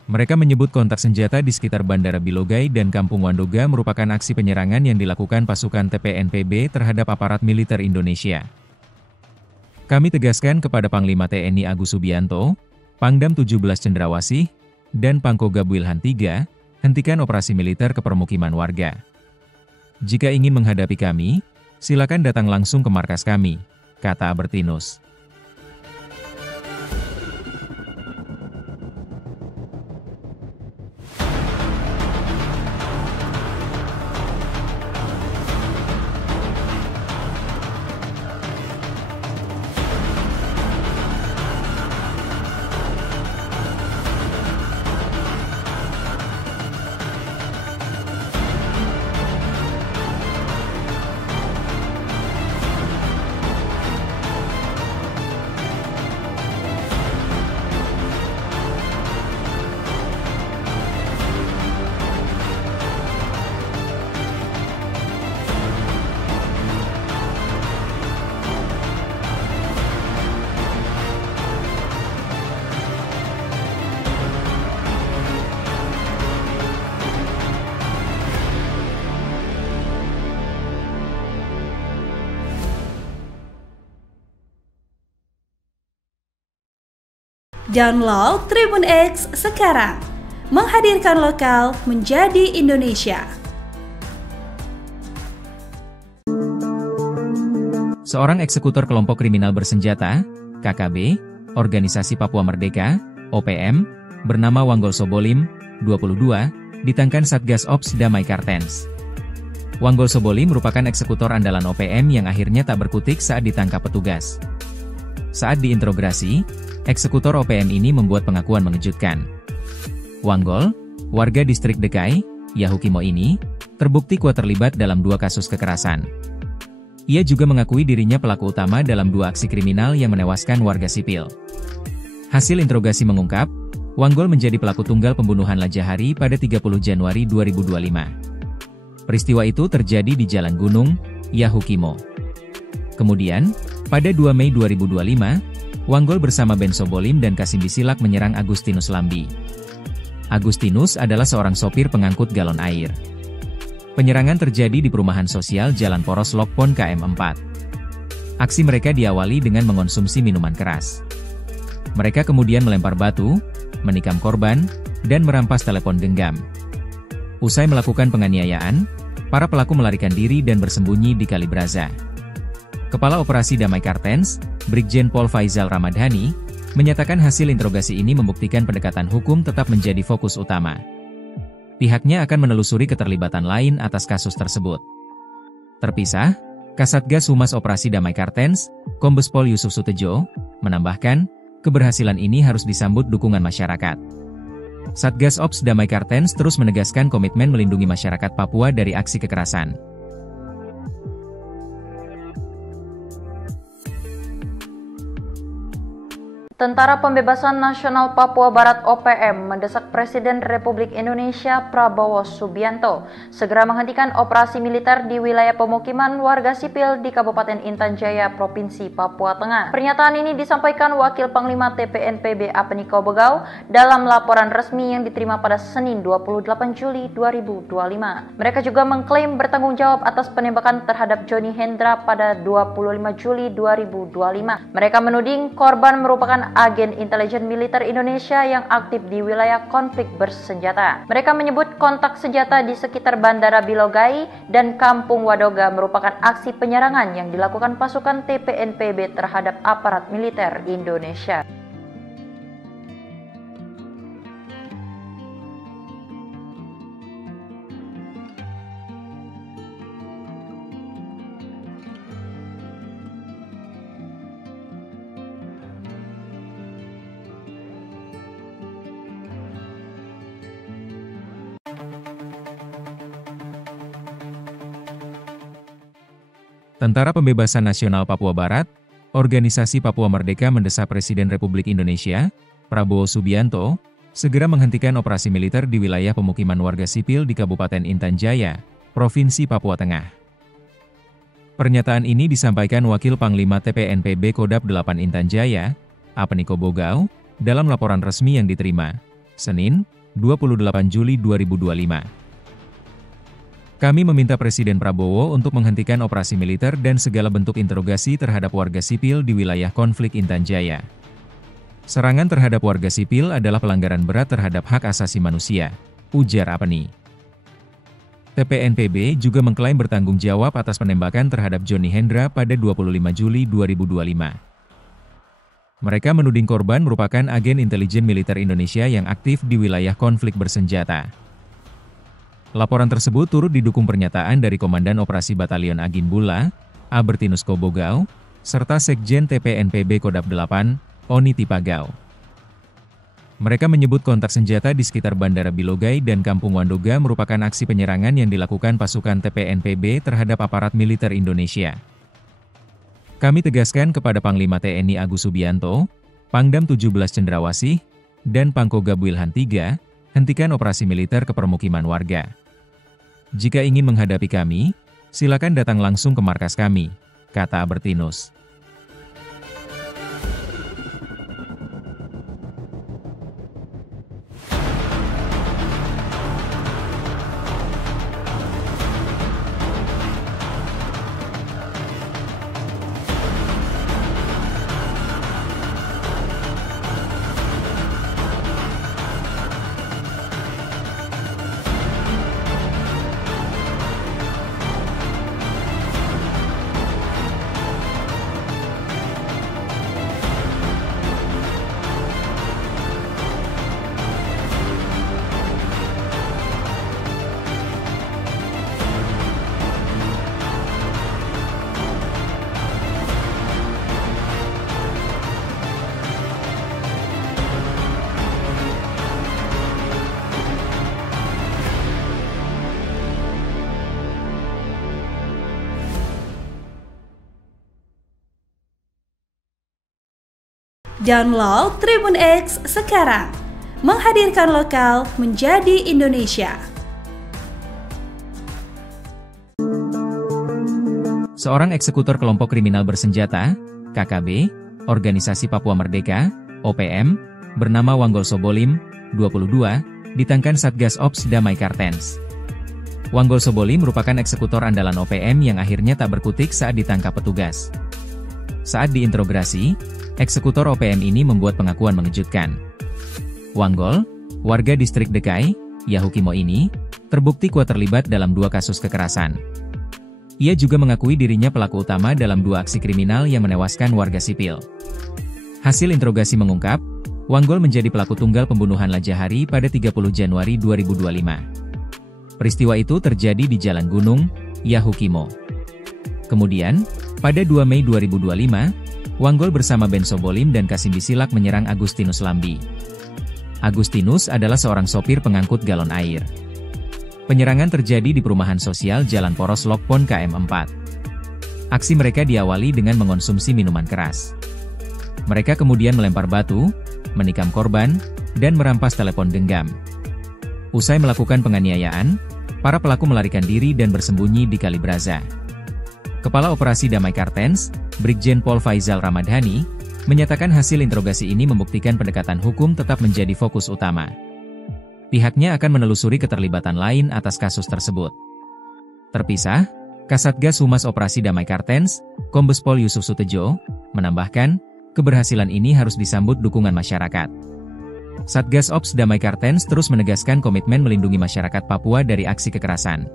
Mereka menyebut kontak senjata di sekitar Bandara Bilogai dan Kampung Wandoga merupakan aksi penyerangan yang dilakukan pasukan TPNPB terhadap aparat militer Indonesia. Kami tegaskan kepada Panglima TNI Agus Subianto, Pangdam 17 Cendrawasih, dan Pangkogab Wilhan III, hentikan operasi militer ke permukiman warga. Jika ingin menghadapi kami, silakan datang langsung ke markas kami, kata Albertinus. Download Tribun X sekarang. Menghadirkan lokal menjadi Indonesia. Seorang eksekutor kelompok kriminal bersenjata, KKB, Organisasi Papua Merdeka, OPM, bernama Wanggol Sobolim, 22, ditangkan Satgas Ops Damai Kartens. Wanggol Sobolim merupakan eksekutor andalan OPM yang akhirnya tak berkutik saat ditangkap petugas. Saat diinterogasi, eksekutor OPM ini membuat pengakuan mengejutkan. Wanggol, warga distrik Dekai, Yahukimo ini, terbukti kuat terlibat dalam 2 kasus kekerasan. Ia juga mengakui dirinya pelaku utama dalam 2 aksi kriminal yang menewaskan warga sipil. Hasil interogasi mengungkap, Wanggol menjadi pelaku tunggal pembunuhan Lajahari pada 30 Januari 2025. Peristiwa itu terjadi di Jalan Gunung, Yahukimo. Kemudian, pada 2 Mei 2025, Wanggol bersama Ben Sobolim dan Kasim Bisilak menyerang Agustinus Lambi. Agustinus adalah seorang sopir pengangkut galon air. Penyerangan terjadi di perumahan sosial Jalan Poros Lokpon KM4. Aksi mereka diawali dengan mengonsumsi minuman keras. Mereka kemudian melempar batu, menikam korban, dan merampas telepon genggam. Usai melakukan penganiayaan, para pelaku melarikan diri dan bersembunyi di Kali Braza. Kepala Operasi Damai Kartens, Brigjen Pol Faizal Ramadhani, menyatakan hasil interogasi ini membuktikan pendekatan hukum tetap menjadi fokus utama. Pihaknya akan menelusuri keterlibatan lain atas kasus tersebut. Terpisah, Kasatgas Humas Operasi Damai Kartens, Kombes Pol Yusuf Sutejo, menambahkan, keberhasilan ini harus disambut dukungan masyarakat. Satgas Ops Damai Kartens terus menegaskan komitmen melindungi masyarakat Papua dari aksi kekerasan. Tentara Pembebasan Nasional Papua Barat OPM mendesak Presiden Republik Indonesia Prabowo Subianto segera menghentikan operasi militer di wilayah pemukiman warga sipil di Kabupaten Intan Jaya, Provinsi Papua Tengah. Pernyataan ini disampaikan Wakil Panglima TPNPB Apeniko Begau dalam laporan resmi yang diterima pada Senin 28 Juli 2025. Mereka juga mengklaim bertanggung jawab atas penembakan terhadap Johnny Hendra pada 25 Juli 2025. Mereka menuding korban merupakan agen intelijen militer Indonesia yang aktif di wilayah konflik bersenjata. Mereka menyebut kontak senjata di sekitar Bandara Bilogai dan Kampung Wadoga merupakan aksi penyerangan yang dilakukan pasukan TPNPB terhadap aparat militer Indonesia. Tentara Pembebasan Nasional Papua Barat, Organisasi Papua Merdeka mendesak Presiden Republik Indonesia, Prabowo Subianto, segera menghentikan operasi militer di wilayah pemukiman warga sipil di Kabupaten Intan Jaya, Provinsi Papua Tengah. Pernyataan ini disampaikan Wakil Panglima TPNPB Kodap 8 Intan Jaya, Apeniko Begau, dalam laporan resmi yang diterima, Senin, 28 Juli 2025. Kami meminta Presiden Prabowo untuk menghentikan operasi militer dan segala bentuk interogasi terhadap warga sipil di wilayah konflik Intan Jaya. Serangan terhadap warga sipil adalah pelanggaran berat terhadap hak asasi manusia, ujar Apeni. TPNPB juga mengklaim bertanggung jawab atas penembakan terhadap Johnny Hendra pada 25 Juli 2025. Mereka menuding korban merupakan agen intelijen militer Indonesia yang aktif di wilayah konflik bersenjata. Laporan tersebut turut didukung pernyataan dari Komandan Operasi Batalion Agin Bula, Albertinus Kobogau, serta Sekjen TPNPB Kodap 8, Oni Tipagau. Mereka menyebut kontak senjata di sekitar Bandara Bilogai dan Kampung Wadoga merupakan aksi penyerangan yang dilakukan pasukan TPNPB terhadap aparat militer Indonesia. Kami tegaskan kepada Panglima TNI Agus Subianto, Pangdam 17 Cendrawasih, dan Pangkogab Wilhan III, hentikan operasi militer ke permukiman warga. Jika ingin menghadapi kami, silakan datang langsung ke markas kami, kata Albertinus. Download Tribun X sekarang. Menghadirkan lokal menjadi Indonesia. Seorang eksekutor kelompok kriminal bersenjata, KKB, Organisasi Papua Merdeka, OPM, bernama Wanggol Sobolim, 22, ditangkan Satgas Ops Damai Kartens. Wanggol Sobolim merupakan eksekutor andalan OPM yang akhirnya tak berkutik saat ditangkap petugas. Saat diinterogasi, eksekutor OPM ini membuat pengakuan mengejutkan. Wanggol, warga distrik Dekai, Yahukimo ini, terbukti kuat terlibat dalam 2 kasus kekerasan. Ia juga mengakui dirinya pelaku utama dalam 2 aksi kriminal yang menewaskan warga sipil. Hasil interogasi mengungkap, Wanggol menjadi pelaku tunggal pembunuhan Lajahari pada 30 Januari 2025. Peristiwa itu terjadi di Jalan Gunung, Yahukimo. Kemudian, pada 2 Mei 2025, Wanggol bersama Ben Sobolim dan Kasim Bisilak menyerang Agustinus Lambi. Agustinus adalah seorang sopir pengangkut galon air. Penyerangan terjadi di perumahan sosial Jalan Poros Lokpon KM4. Aksi mereka diawali dengan mengonsumsi minuman keras. Mereka kemudian melempar batu, menikam korban, dan merampas telepon genggam. Usai melakukan penganiayaan, para pelaku melarikan diri dan bersembunyi di Kali Braza. Kepala Operasi Damai Kartens, Brigjen Pol Faizal Ramadhani, menyatakan hasil interogasi ini membuktikan pendekatan hukum tetap menjadi fokus utama. Pihaknya akan menelusuri keterlibatan lain atas kasus tersebut. Terpisah, Kasatgas Humas Operasi Damai Kartens, Kombes Pol Yusuf Sutejo, menambahkan, keberhasilan ini harus disambut dukungan masyarakat. Satgas Ops Damai Kartens terus menegaskan komitmen melindungi masyarakat Papua dari aksi kekerasan.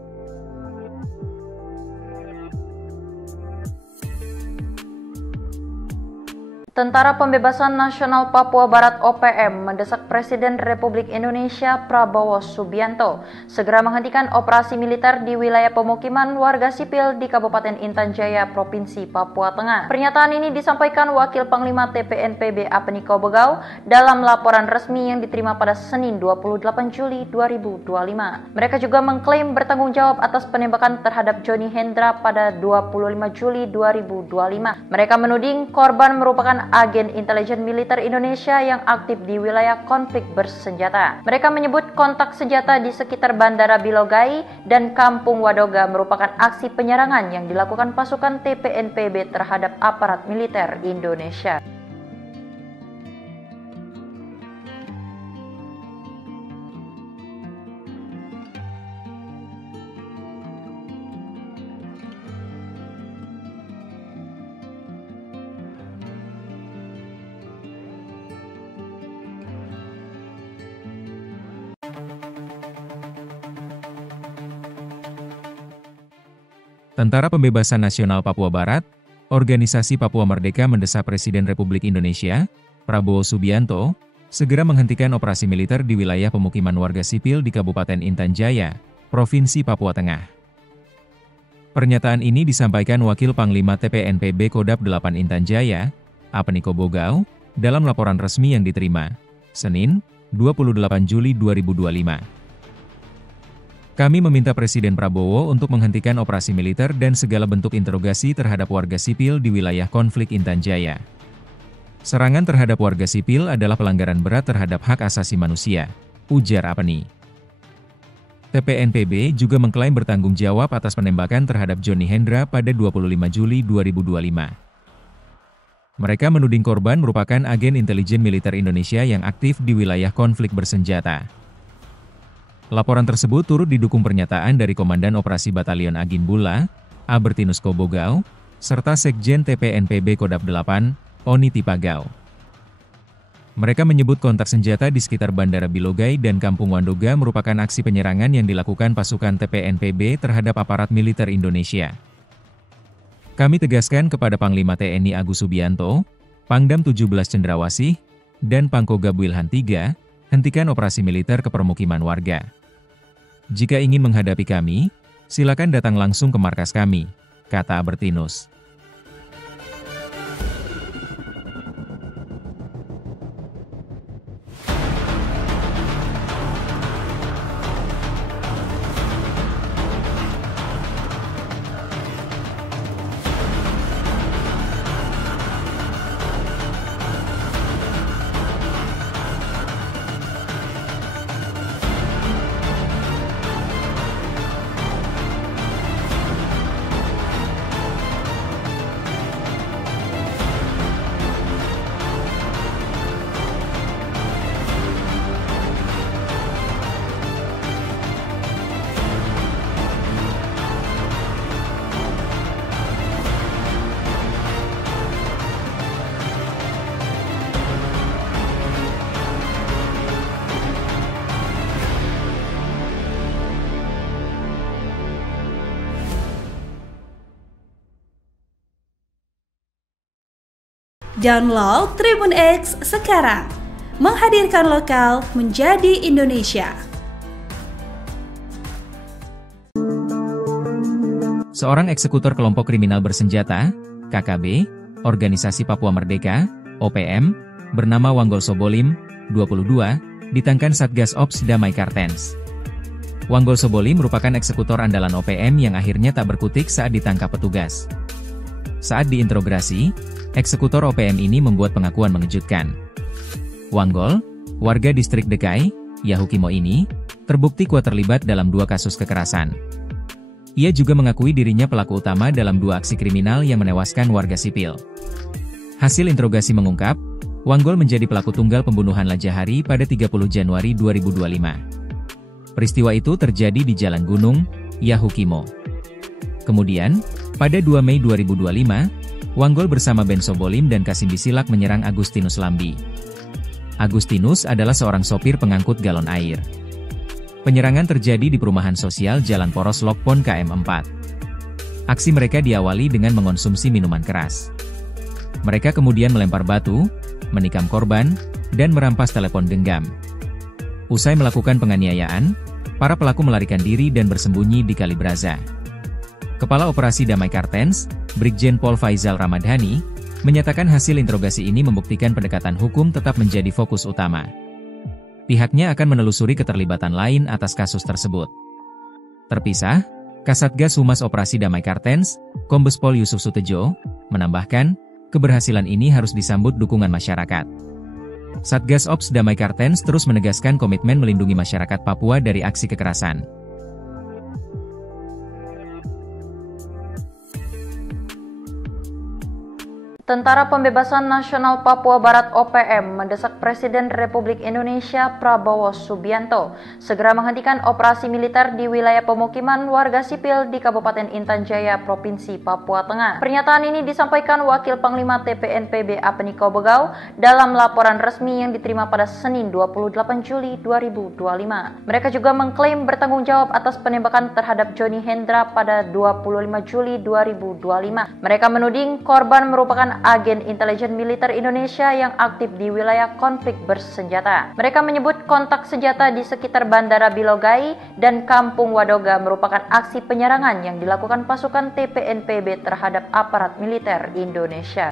Tentara Pembebasan Nasional Papua Barat OPM mendesak Presiden Republik Indonesia Prabowo Subianto segera menghentikan operasi militer di wilayah pemukiman warga sipil di Kabupaten Intan Jaya, Provinsi Papua Tengah. Pernyataan ini disampaikan Wakil Panglima TPNPB Apniko Bogau dalam laporan resmi yang diterima pada Senin 28 Juli 2025. Mereka juga mengklaim bertanggung jawab atas penembakan terhadap Johnny Hendra pada 25 Juli 2025. Mereka menuding korban merupakan agen intelijen militer Indonesia yang aktif di wilayah konflik bersenjata. Mereka menyebut kontak senjata di sekitar Bandara Bilogai dan Kampung Wadoga merupakan aksi penyerangan yang dilakukan pasukan TPNPB terhadap aparat militer Indonesia. Tentara Pembebasan Nasional Papua Barat, Organisasi Papua Merdeka mendesak Presiden Republik Indonesia, Prabowo Subianto, segera menghentikan operasi militer di wilayah pemukiman warga sipil di Kabupaten Intan Jaya, Provinsi Papua Tengah. Pernyataan ini disampaikan Wakil Panglima TPNPB Kodap 8 Intan Jaya, Apniko Bogau, dalam laporan resmi yang diterima, Senin, 28 Juli 2025. Kami meminta Presiden Prabowo untuk menghentikan operasi militer dan segala bentuk interogasi terhadap warga sipil di wilayah konflik Intan Jaya. Serangan terhadap warga sipil adalah pelanggaran berat terhadap hak asasi manusia, ujar Apni. TPNPB juga mengklaim bertanggung jawab atas penembakan terhadap Johnny Hendra pada 25 Juli 2025. Mereka menuding korban merupakan agen intelijen militer Indonesia yang aktif di wilayah konflik bersenjata. Laporan tersebut turut didukung pernyataan dari Komandan Operasi Batalion Agin Bula, Albertinus Kobogau, serta Sekjen TPNPB Kodap 8, Oni Tipagau. Mereka menyebut kontak senjata di sekitar Bandara Bilogai dan Kampung Wandoga merupakan aksi penyerangan yang dilakukan pasukan TPNPB terhadap aparat militer Indonesia. Kami tegaskan kepada Panglima TNI Agus Subianto, Pangdam 17 Cendrawasih, dan Pangkogab Wilhan III, hentikan operasi militer ke permukiman warga. Jika ingin menghadapi kami, silakan datang langsung ke markas kami, kata Albertinus. Download Tribun X sekarang. Menghadirkan lokal menjadi Indonesia. Seorang eksekutor kelompok kriminal bersenjata, KKB, Organisasi Papua Merdeka, OPM, bernama Wanggol Sobolim, 22, ditangkan Satgas Ops Damai Kartens. Wanggol Sobolim merupakan eksekutor andalan OPM yang akhirnya tak berkutik saat ditangkap petugas. Saat diinterogasi, eksekutor OPM ini membuat pengakuan mengejutkan. Wanggol, warga distrik Dekai, Yahukimo ini, terbukti kuat terlibat dalam 2 kasus kekerasan. Ia juga mengakui dirinya pelaku utama dalam 2 aksi kriminal yang menewaskan warga sipil. Hasil interogasi mengungkap, Wanggol menjadi pelaku tunggal pembunuhan Lajahari pada 30 Januari 2025. Peristiwa itu terjadi di Jalan Gunung, Yahukimo. Kemudian, pada 2 Mei 2025, Wanggol bersama Ben Sobolim dan Kasim Bisilak menyerang Agustinus Lambi. Agustinus adalah seorang sopir pengangkut galon air. Penyerangan terjadi di perumahan sosial Jalan Poros Lokpon KM 4. Aksi mereka diawali dengan mengonsumsi minuman keras. Mereka kemudian melempar batu, menikam korban, dan merampas telepon genggam. Usai melakukan penganiayaan, para pelaku melarikan diri dan bersembunyi di Kali Braza. Kepala Operasi Damai Kartens, Brigjen Pol Faizal Ramadhani, menyatakan hasil interogasi ini membuktikan pendekatan hukum tetap menjadi fokus utama. Pihaknya akan menelusuri keterlibatan lain atas kasus tersebut. Terpisah, Kasatgas Humas Operasi Damai Kartens, Kombes Pol Yusuf Sutejo, menambahkan, keberhasilan ini harus disambut dukungan masyarakat. Satgas Ops Damai Kartens terus menegaskan komitmen melindungi masyarakat Papua dari aksi kekerasan. Tentara Pembebasan Nasional Papua Barat OPM mendesak Presiden Republik Indonesia Prabowo Subianto segera menghentikan operasi militer di wilayah pemukiman warga sipil di Kabupaten Intan Jaya, Provinsi Papua Tengah. Pernyataan ini disampaikan Wakil Panglima TPNPB Apeniko Bogau dalam laporan resmi yang diterima pada Senin 28 Juli 2025. Mereka juga mengklaim bertanggung jawab atas penembakan terhadap Johnny Hendra pada 25 Juli 2025. Mereka menuding korban merupakan agen intelijen militer Indonesia yang aktif di wilayah konflik bersenjata. Mereka menyebut kontak senjata di sekitar Bandara Bilogai dan Kampung Wadoga merupakan aksi penyerangan yang dilakukan pasukan TPNPB terhadap aparat militer Indonesia.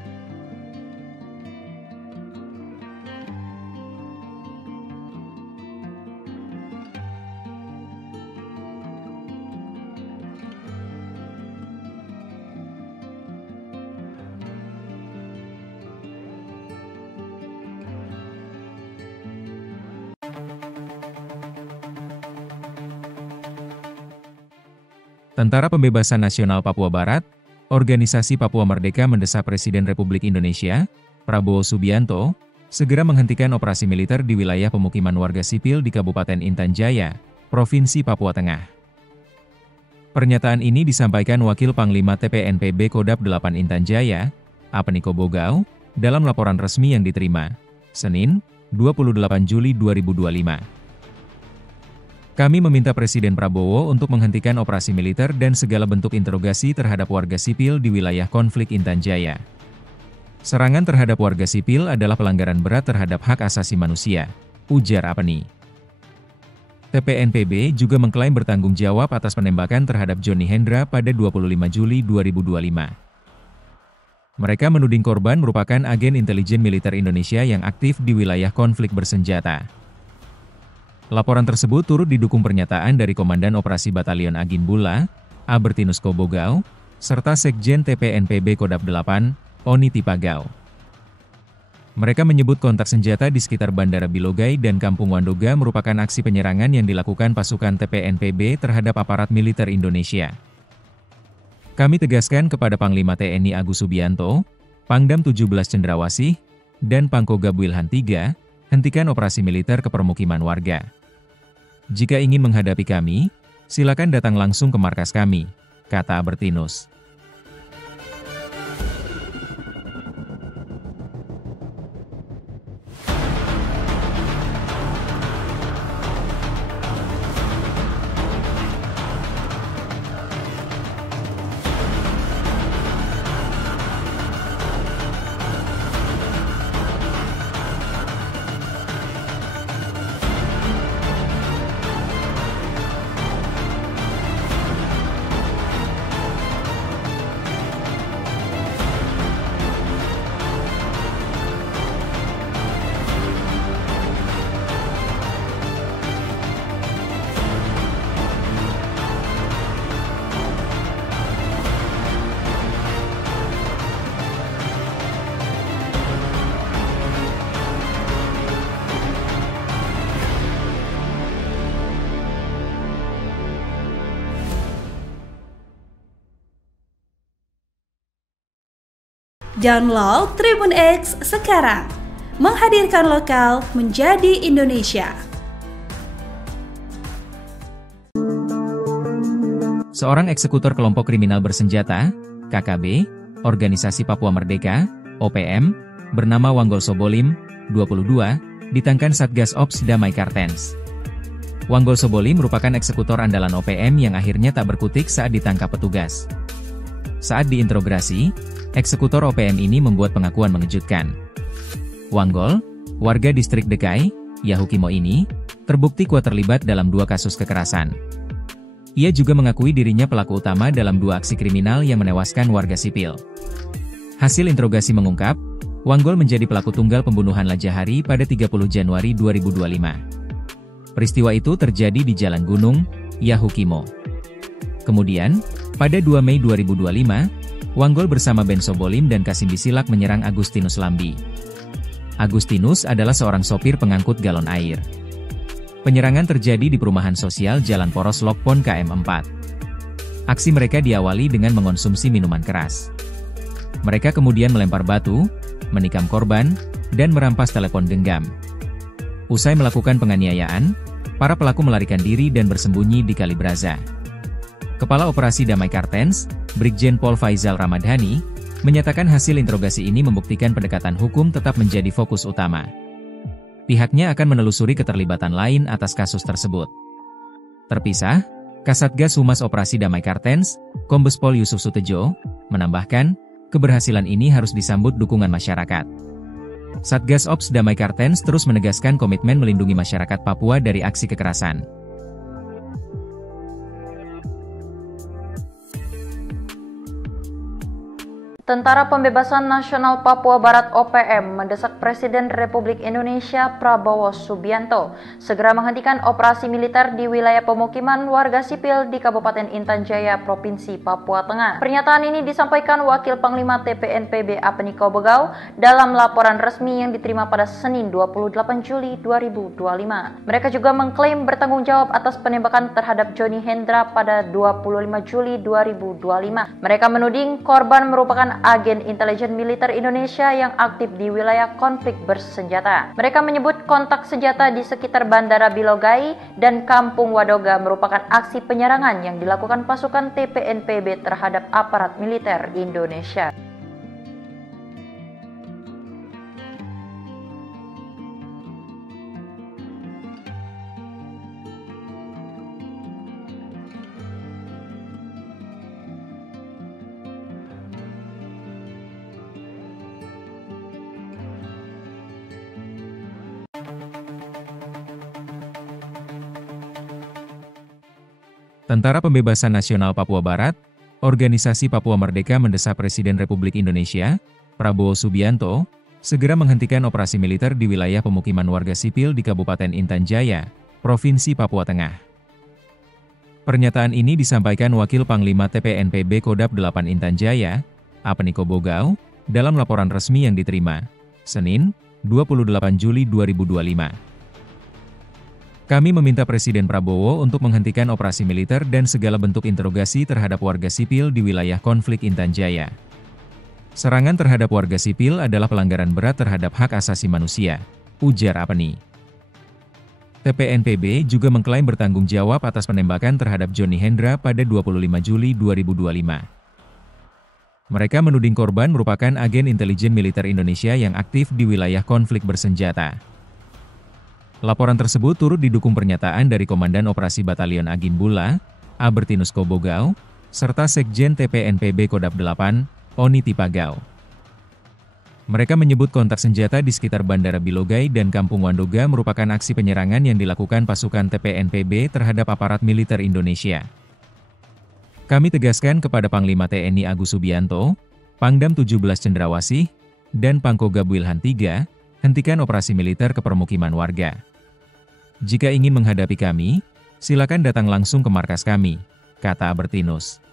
Tentara Pembebasan Nasional Papua Barat, Organisasi Papua Merdeka mendesak Presiden Republik Indonesia, Prabowo Subianto, segera menghentikan operasi militer di wilayah pemukiman warga sipil di Kabupaten Intan Jaya, Provinsi Papua Tengah. Pernyataan ini disampaikan Wakil Panglima TPNPB Kodap 8 Intan Jaya, Apeniko Bogau, dalam laporan resmi yang diterima, Senin, 28 Juli 2025. Kami meminta Presiden Prabowo untuk menghentikan operasi militer dan segala bentuk interogasi terhadap warga sipil di wilayah konflik Intan Jaya. Serangan terhadap warga sipil adalah pelanggaran berat terhadap hak asasi manusia, ujar Apeni. TPNPB juga mengklaim bertanggung jawab atas penembakan terhadap Johnny Hendra pada 25 Juli 2025. Mereka menuding korban merupakan agen intelijen militer Indonesia yang aktif di wilayah konflik bersenjata. Laporan tersebut turut didukung pernyataan dari Komandan Operasi Batalion Agin Bula, Albertinus Kobogau, serta Sekjen TPNPB Kodap 8, Oni Tipagau. Mereka menyebut kontak senjata di sekitar Bandara Bilogai dan Kampung Wandoga merupakan aksi penyerangan yang dilakukan pasukan TPNPB terhadap aparat militer Indonesia. Kami tegaskan kepada Panglima TNI Agus Subianto, Pangdam 17 Cendrawasih, dan Pangkogab Wilhan III, hentikan operasi militer ke permukiman warga. Jika ingin menghadapi kami, silakan datang langsung ke markas kami, kata Albertinus. Download Tribun X sekarang. Menghadirkan lokal menjadi Indonesia. Seorang eksekutor kelompok kriminal bersenjata, KKB, Organisasi Papua Merdeka, OPM, bernama Wanggol Sobolim, 22, ditangkap Satgas Ops Damai Kartens. Wanggol Sobolim merupakan eksekutor andalan OPM yang akhirnya tak berkutik saat ditangkap petugas. Saat diinterogasi, eksekutor OPM ini membuat pengakuan mengejutkan. Wanggol, warga distrik Dekai, Yahukimo ini, terbukti kuat terlibat dalam 2 kasus kekerasan. Ia juga mengakui dirinya pelaku utama dalam 2 aksi kriminal yang menewaskan warga sipil. Hasil interogasi mengungkap, Wanggol menjadi pelaku tunggal pembunuhan Lajahari pada 30 Januari 2025. Peristiwa itu terjadi di Jalan Gunung, Yahukimo. Kemudian, pada 2 Mei 2025, Wanggol bersama Ben Sobolim dan Kasim Bisilak menyerang Agustinus Lambi. Agustinus adalah seorang sopir pengangkut galon air. Penyerangan terjadi di perumahan sosial Jalan Poros Lokpon KM4. Aksi mereka diawali dengan mengonsumsi minuman keras. Mereka kemudian melempar batu, menikam korban, dan merampas telepon genggam. Usai melakukan penganiayaan, para pelaku melarikan diri dan bersembunyi di Kali Braza. Kepala Operasi Damai Kartens, Brigjen Pol Faizal Ramadhani, menyatakan hasil interogasi ini membuktikan pendekatan hukum tetap menjadi fokus utama. Pihaknya akan menelusuri keterlibatan lain atas kasus tersebut. Terpisah, Kasatgas Humas Operasi Damai Kartens, Kombes Pol Yusuf Sutejo, menambahkan, keberhasilan ini harus disambut dukungan masyarakat. Satgas Ops Damai Kartens terus menegaskan komitmen melindungi masyarakat Papua dari aksi kekerasan. Tentara Pembebasan Nasional Papua Barat OPM mendesak Presiden Republik Indonesia Prabowo Subianto segera menghentikan operasi militer di wilayah pemukiman warga sipil di Kabupaten Intan Jaya, Provinsi Papua Tengah. Pernyataan ini disampaikan Wakil Panglima TPNPB Apeniko Bogau dalam laporan resmi yang diterima pada Senin 28 Juli 2025. Mereka juga mengklaim bertanggung jawab atas penembakan terhadap Johnny Hendra pada 25 Juli 2025. Mereka menuding korban merupakan agen intelijen militer Indonesia yang aktif di wilayah konflik bersenjata. Mereka menyebut kontak senjata di sekitar Bandara Bilogai dan Kampung Wadoga merupakan aksi penyerangan yang dilakukan pasukan TPNPB terhadap aparat militer Indonesia. Tentara Pembebasan Nasional Papua Barat, Organisasi Papua Merdeka mendesak Presiden Republik Indonesia, Prabowo Subianto, segera menghentikan operasi militer di wilayah pemukiman warga sipil di Kabupaten Intan Jaya, Provinsi Papua Tengah. Pernyataan ini disampaikan Wakil Panglima TPNPB Kodap 8 Intan Jaya, Apeniko Bogau, dalam laporan resmi yang diterima, Senin, 28 Juli 2025. Kami meminta Presiden Prabowo untuk menghentikan operasi militer dan segala bentuk interogasi terhadap warga sipil di wilayah konflik Intan Jaya. Serangan terhadap warga sipil adalah pelanggaran berat terhadap hak asasi manusia, ujar Apeni. TPNPB juga mengklaim bertanggung jawab atas penembakan terhadap Johnny Hendra pada 25 Juli 2025. Mereka menuding korban merupakan agen intelijen militer Indonesia yang aktif di wilayah konflik bersenjata. Laporan tersebut turut didukung pernyataan dari Komandan Operasi Batalion Agin Bula, Albertinus Kobogau, serta Sekjen TPNPB Kodap 8, Oni Tipagau. Mereka menyebut kontak senjata di sekitar Bandara Bilogai dan Kampung Wandoga merupakan aksi penyerangan yang dilakukan pasukan TPNPB terhadap aparat militer Indonesia. Kami tegaskan kepada Panglima TNI Agus Subianto, Pangdam 17 Cendrawasih, dan Pangkogab Wilhan III, hentikan operasi militer ke permukiman warga. Jika ingin menghadapi kami, silakan datang langsung ke markas kami, kata Albertinus.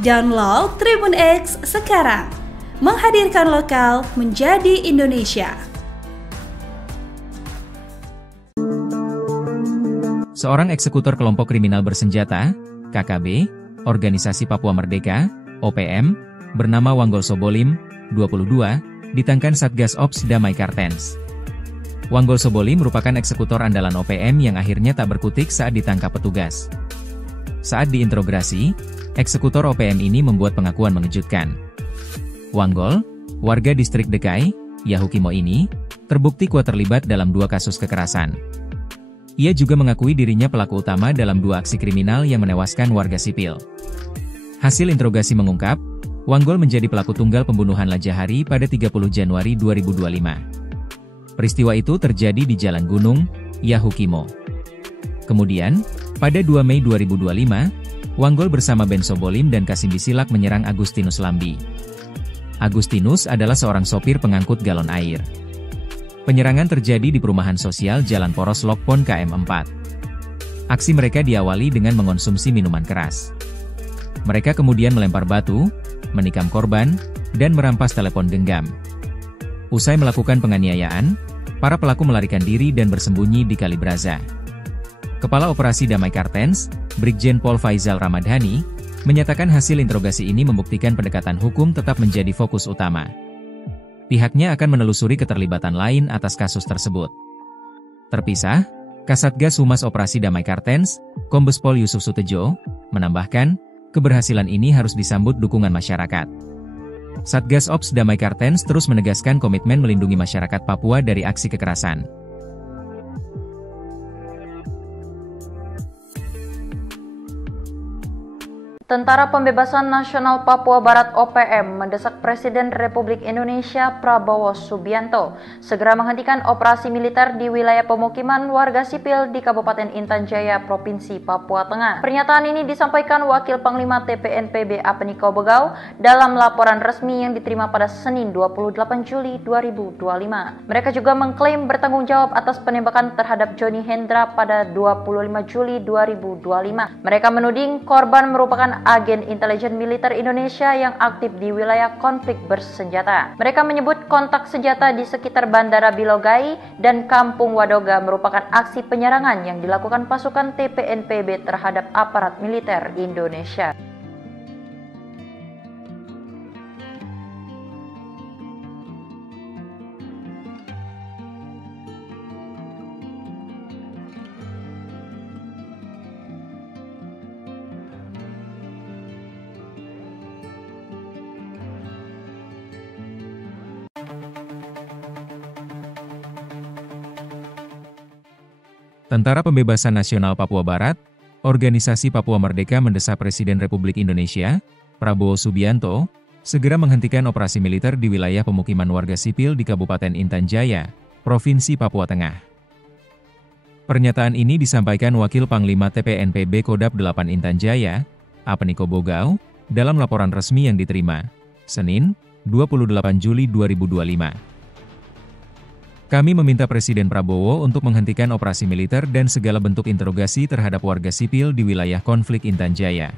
Download Tribun X sekarang. Menghadirkan lokal menjadi Indonesia. Seorang eksekutor kelompok kriminal bersenjata, KKB, Organisasi Papua Merdeka, OPM, bernama Wanggol Sobolim, 22, ditangkan Satgas Ops Damai Kartens. Wanggol Sobolim merupakan eksekutor andalan OPM yang akhirnya tak berkutik saat ditangkap petugas. Saat diinterogasi, eksekutor OPM ini membuat pengakuan mengejutkan. Wanggol, warga distrik Dekai, Yahukimo ini, terbukti kuat terlibat dalam 2 kasus kekerasan. Ia juga mengakui dirinya pelaku utama dalam 2 aksi kriminal yang menewaskan warga sipil. Hasil interogasi mengungkap, Wanggol menjadi pelaku tunggal pembunuhan Lajahari pada 30 Januari 2025. Peristiwa itu terjadi di Jalan Gunung, Yahukimo. Kemudian, pada 2 Mei 2025, Wanggol bersama Ben Sobolim dan Kasim Bisilak menyerang Agustinus Lambi. Agustinus adalah seorang sopir pengangkut galon air. Penyerangan terjadi di perumahan sosial Jalan Poros Lokpon KM4. Aksi mereka diawali dengan mengonsumsi minuman keras. Mereka kemudian melempar batu, menikam korban, dan merampas telepon genggam. Usai melakukan penganiayaan, para pelaku melarikan diri dan bersembunyi di Kalibraza. Kepala Operasi Damai Kartens, Brigjen Pol Faizal Ramadhani, menyatakan hasil interogasi ini membuktikan pendekatan hukum tetap menjadi fokus utama. Pihaknya akan menelusuri keterlibatan lain atas kasus tersebut. Terpisah, Kasatgas Humas Operasi Damai Kartens, Kombes Pol Yusuf Sutejo, menambahkan, keberhasilan ini harus disambut dukungan masyarakat. Satgas Ops Damai Kartens terus menegaskan komitmen melindungi masyarakat Papua dari aksi kekerasan. Tentara Pembebasan Nasional Papua Barat OPM mendesak Presiden Republik Indonesia Prabowo Subianto segera menghentikan operasi militer di wilayah pemukiman warga sipil di Kabupaten Intan Jaya, Provinsi Papua Tengah. Pernyataan ini disampaikan Wakil Panglima TPNPB Apeniko Bogau dalam laporan resmi yang diterima pada Senin 28 Juli 2025. Mereka juga mengklaim bertanggung jawab atas penembakan terhadap Johnny Hendra pada 25 Juli 2025. Mereka menuding korban merupakan agen intelijen militer Indonesia yang aktif di wilayah konflik bersenjata. Mereka menyebut kontak senjata di sekitar Bandara Bilogai dan Kampung Wadoga merupakan aksi penyerangan yang dilakukan pasukan TPNPB terhadap aparat militer Indonesia. Tentara Pembebasan Nasional Papua Barat, Organisasi Papua Merdeka mendesak Presiden Republik Indonesia, Prabowo Subianto, segera menghentikan operasi militer di wilayah pemukiman warga sipil di Kabupaten Intan Jaya, Provinsi Papua Tengah. Pernyataan ini disampaikan Wakil Panglima TPNPB Kodap 8 Intan Jaya, Apeniko Bogau, dalam laporan resmi yang diterima, Senin, 28 Juli 2025. Kami meminta Presiden Prabowo untuk menghentikan operasi militer dan segala bentuk interogasi terhadap warga sipil di wilayah konflik Intan Jaya.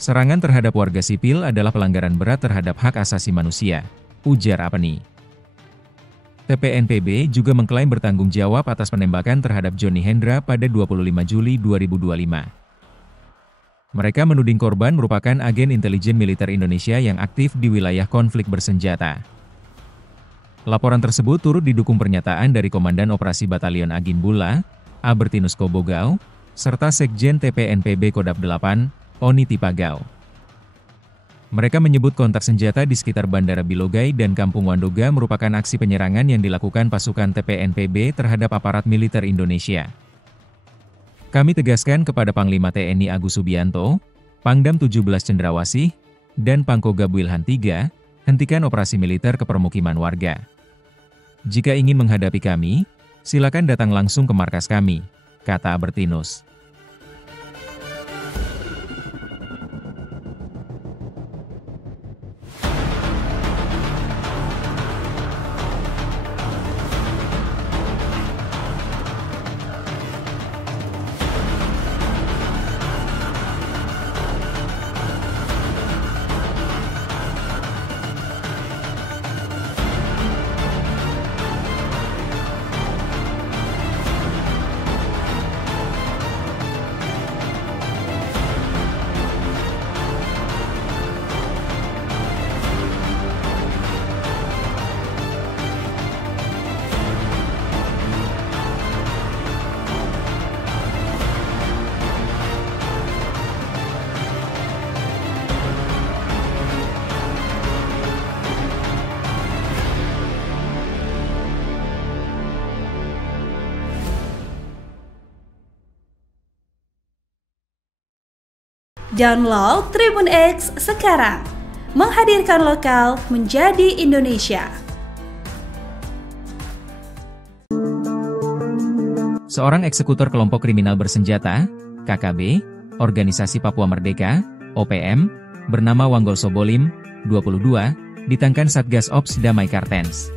Serangan terhadap warga sipil adalah pelanggaran berat terhadap hak asasi manusia, ujar Apeni. TPNPB juga mengklaim bertanggung jawab atas penembakan terhadap Johnny Hendra pada 25 Juli 2025. Mereka menuding korban merupakan agen intelijen militer Indonesia yang aktif di wilayah konflik bersenjata. Laporan tersebut turut didukung pernyataan dari Komandan Operasi Batalion Agin Bula, Albertinus Kobogau, serta Sekjen TPNPB Kodap 8, Oni Tipagau. Mereka menyebut kontak senjata di sekitar Bandara Bilogai dan Kampung Wandoga merupakan aksi penyerangan yang dilakukan pasukan TPNPB terhadap aparat militer Indonesia. Kami tegaskan kepada Panglima TNI Agus Subianto, Pangdam 17 Cendrawasih, dan Pangkogab Wilhan III, hentikan operasi militer ke permukiman warga. Jika ingin menghadapi kami, silakan datang langsung ke markas kami, kata Albertinus. Download Tribun X sekarang. Menghadirkan lokal menjadi Indonesia. Seorang eksekutor kelompok kriminal bersenjata, KKB, Organisasi Papua Merdeka, OPM, bernama Wanggol Sobolim, 22, ditangkan Satgas Ops Damai Kartens.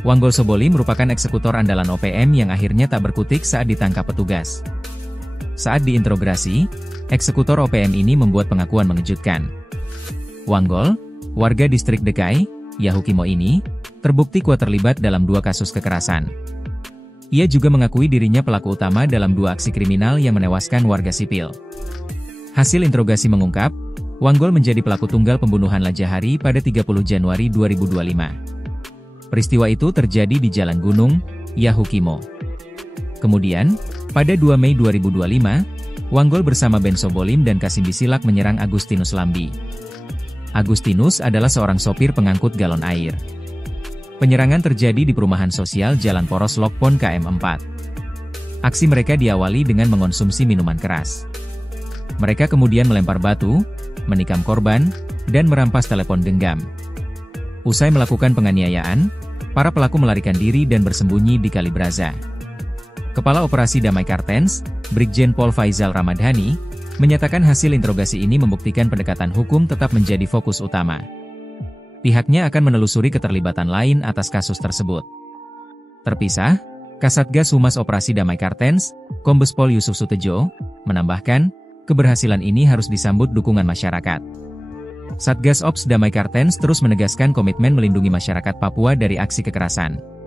Wanggol Sobolim merupakan eksekutor andalan OPM yang akhirnya tak berkutik saat ditangkap petugas. Saat diinterogasi, eksekutor OPM ini membuat pengakuan mengejutkan. Wanggol, warga distrik Dekai, Yahukimo ini, terbukti kuat terlibat dalam 2 kasus kekerasan. Ia juga mengakui dirinya pelaku utama dalam 2 aksi kriminal yang menewaskan warga sipil. Hasil interogasi mengungkap, Wanggol menjadi pelaku tunggal pembunuhan Lajahari pada 30 Januari 2025. Peristiwa itu terjadi di Jalan Gunung, Yahukimo. Kemudian, pada 2 Mei 2025, Wanggol bersama Ben Sobolim dan Kasim Bisilak menyerang Agustinus Lambi. Agustinus adalah seorang sopir pengangkut galon air. Penyerangan terjadi di perumahan sosial Jalan Poros Lokpon KM4. Aksi mereka diawali dengan mengonsumsi minuman keras. Mereka kemudian melempar batu, menikam korban, dan merampas telepon genggam. Usai melakukan penganiayaan, para pelaku melarikan diri dan bersembunyi di Kali Braza. Kepala Operasi Damai Kartens, Brigjen Pol Faizal Ramadhani, menyatakan hasil interogasi ini membuktikan pendekatan hukum tetap menjadi fokus utama. Pihaknya akan menelusuri keterlibatan lain atas kasus tersebut. Terpisah, Kasatgas Humas Operasi Damai Kartens, Kombes Pol Yusuf Sutejo, menambahkan, keberhasilan ini harus disambut dukungan masyarakat. Satgas Ops Damai Kartens terus menegaskan komitmen melindungi masyarakat Papua dari aksi kekerasan.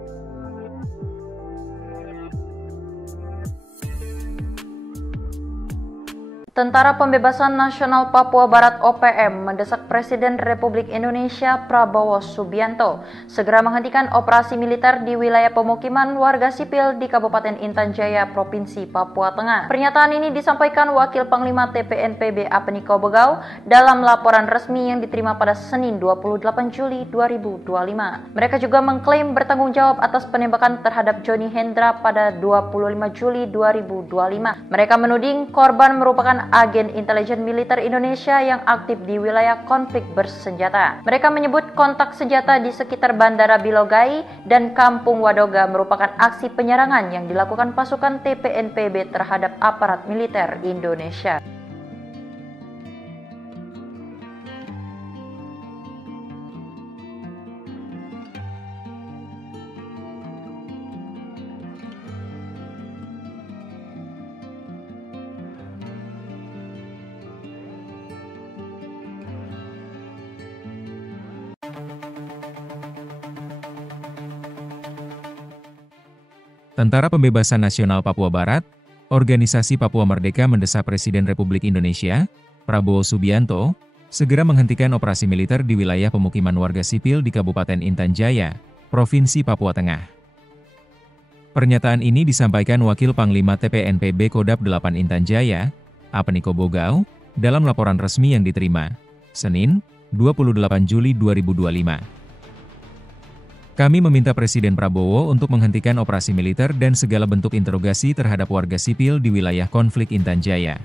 Tentara Pembebasan Nasional Papua Barat (OPM) mendesak Presiden Republik Indonesia Prabowo Subianto segera menghentikan operasi militer di wilayah pemukiman warga sipil di Kabupaten Intan Jaya, Provinsi Papua Tengah. Pernyataan ini disampaikan Wakil Panglima TPNPB Apeniko Bogau dalam laporan resmi yang diterima pada Senin 28 Juli 2025. Mereka juga mengklaim bertanggung jawab atas penembakan terhadap Johnny Hendra pada 25 Juli 2025. Mereka menuding korban merupakan agen intelijen militer Indonesia yang aktif di wilayah konflik bersenjata. Mereka menyebut kontak senjata di sekitar Bandara Bilogai dan Kampung Wadoga merupakan aksi penyerangan yang dilakukan pasukan TPNPB terhadap aparat militer Indonesia. Tentara Pembebasan Nasional Papua Barat, Organisasi Papua Merdeka mendesak Presiden Republik Indonesia, Prabowo Subianto, segera menghentikan operasi militer di wilayah pemukiman warga sipil di Kabupaten Intan Jaya, Provinsi Papua Tengah. Pernyataan ini disampaikan Wakil Panglima TPNPB Kodap 8 Intan Jaya, Apeniko Bogau, dalam laporan resmi yang diterima, Senin, 28 Juli 2025. Kami meminta Presiden Prabowo untuk menghentikan operasi militer dan segala bentuk interogasi terhadap warga sipil di wilayah konflik Intan Jaya.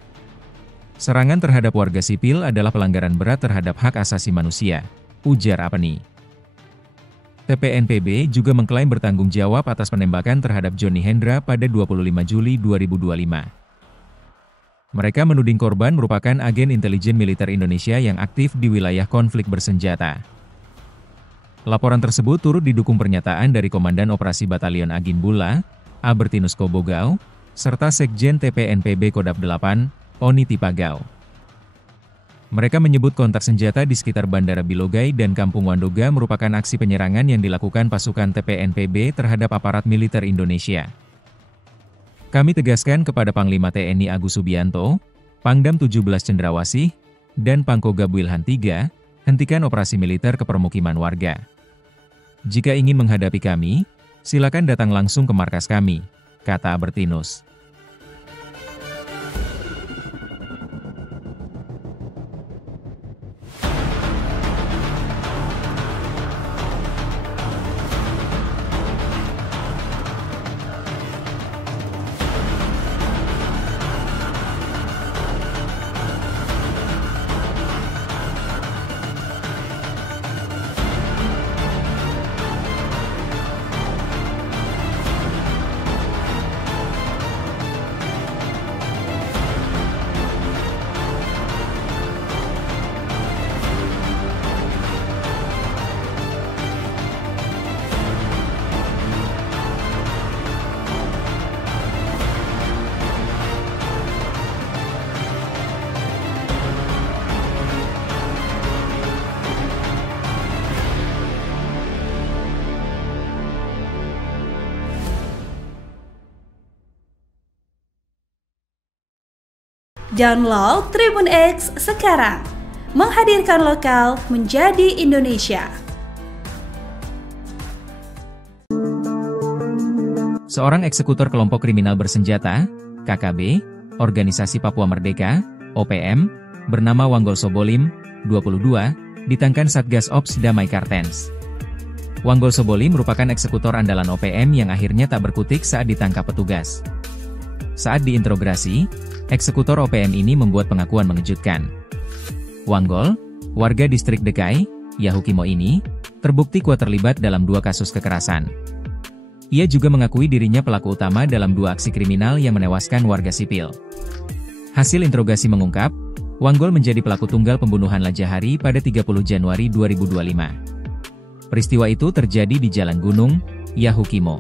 Serangan terhadap warga sipil adalah pelanggaran berat terhadap hak asasi manusia, ujar Apeni. TPNPB juga mengklaim bertanggung jawab atas penembakan terhadap Johnny Hendra pada 25 Juli 2025. Mereka menuding korban merupakan agen intelijen militer Indonesia yang aktif di wilayah konflik bersenjata. Laporan tersebut turut didukung pernyataan dari Komandan Operasi Batalion Agin Bula, Albertinus Kobogau, serta Sekjen TPNPB Kodap 8, Oni Tipagau. Mereka menyebut kontak senjata di sekitar Bandara Bilogai dan Kampung Wadoga merupakan aksi penyerangan yang dilakukan pasukan TPNPB terhadap aparat militer Indonesia. Kami tegaskan kepada Panglima TNI Agus Subianto, Pangdam 17 Cendrawasih, dan Pangkogab Wilhan III, hentikan operasi militer ke permukiman warga. Jika ingin menghadapi kami, silakan datang langsung ke markas kami, kata Albertinus. Download Tribun X sekarang. Menghadirkan lokal menjadi Indonesia. Seorang eksekutor kelompok kriminal bersenjata, KKB, Organisasi Papua Merdeka, OPM, bernama Wanggol Sobolim, 22, ditangkan Satgas Ops Damai Kartens. Wanggol Sobolim merupakan eksekutor andalan OPM yang akhirnya tak berkutik saat ditangkap petugas. Saat diinterogasi, eksekutor OPM ini membuat pengakuan mengejutkan. Wanggol, warga distrik Dekai, Yahukimo ini, terbukti kuat terlibat dalam 2 kasus kekerasan. Ia juga mengakui dirinya pelaku utama dalam 2 aksi kriminal yang menewaskan warga sipil. Hasil interogasi mengungkap, Wanggol menjadi pelaku tunggal pembunuhan Lajahari pada 30 Januari 2025. Peristiwa itu terjadi di Jalan Gunung, Yahukimo.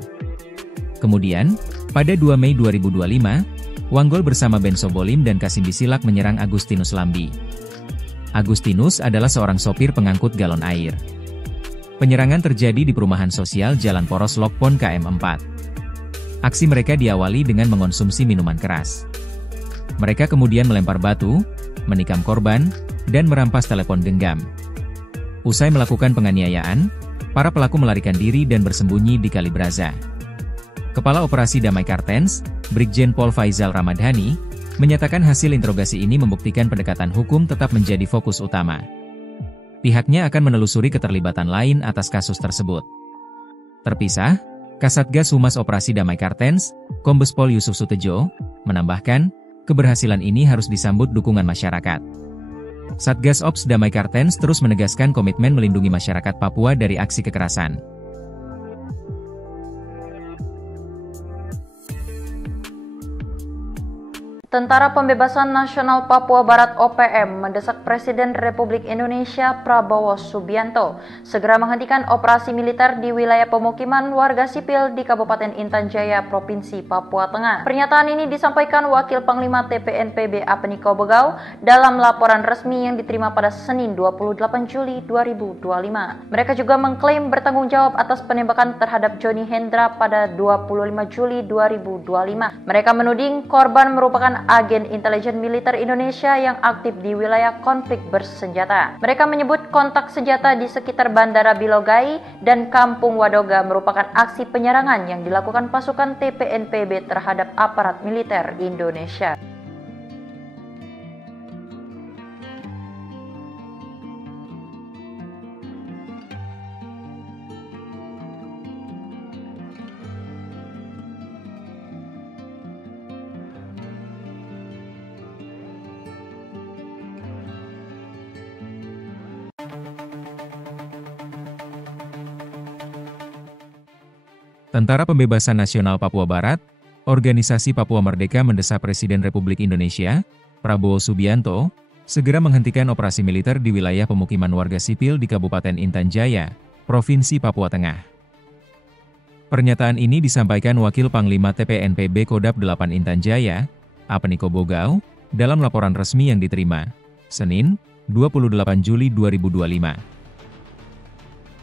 Kemudian, pada 2 Mei 2025, Wanggol bersama Ben Sobolim dan Kasim Bisilak menyerang Agustinus Lambi. Agustinus adalah seorang sopir pengangkut galon air. Penyerangan terjadi di perumahan sosial Jalan Poros Lokpon KM4. Aksi mereka diawali dengan mengonsumsi minuman keras. Mereka kemudian melempar batu, menikam korban, dan merampas telepon genggam. Usai melakukan penganiayaan, para pelaku melarikan diri dan bersembunyi di Kali Braza. Kepala Operasi Damai Kartens, Brigjen Pol Faizal Ramadhani, menyatakan hasil interogasi ini membuktikan pendekatan hukum tetap menjadi fokus utama. Pihaknya akan menelusuri keterlibatan lain atas kasus tersebut. Terpisah, Kasatgas Humas Operasi Damai Kartens, Kombes Pol Yusuf Sutejo, menambahkan, keberhasilan ini harus disambut dukungan masyarakat. Satgas Ops Damai Kartens terus menegaskan komitmen melindungi masyarakat Papua dari aksi kekerasan. Tentara Pembebasan Nasional Papua Barat (OPM) mendesak Presiden Republik Indonesia Prabowo Subianto segera menghentikan operasi militer di wilayah pemukiman warga sipil di Kabupaten Intan Jaya, Provinsi Papua Tengah. Pernyataan ini disampaikan Wakil Panglima TPNPB Apniko Bogau dalam laporan resmi yang diterima pada Senin 28 Juli 2025. Mereka juga mengklaim bertanggung jawab atas penembakan terhadap Johnny Hendra pada 25 Juli 2025. Mereka menuding korban merupakan agen intelijen militer Indonesia yang aktif di wilayah konflik bersenjata. Mereka menyebut kontak senjata di sekitar Bandara Bilogai dan Kampung Wadoga merupakan aksi penyerangan yang dilakukan pasukan TPNPB terhadap aparat militer Indonesia. Tentara Pembebasan Nasional Papua Barat, Organisasi Papua Merdeka mendesak Presiden Republik Indonesia, Prabowo Subianto, segera menghentikan operasi militer di wilayah pemukiman warga sipil di Kabupaten Intan Jaya, Provinsi Papua Tengah. Pernyataan ini disampaikan Wakil Panglima TPNPB Kodap 8 Intan Jaya, Apniko Bogau, dalam laporan resmi yang diterima, Senin, 28 Juli 2025.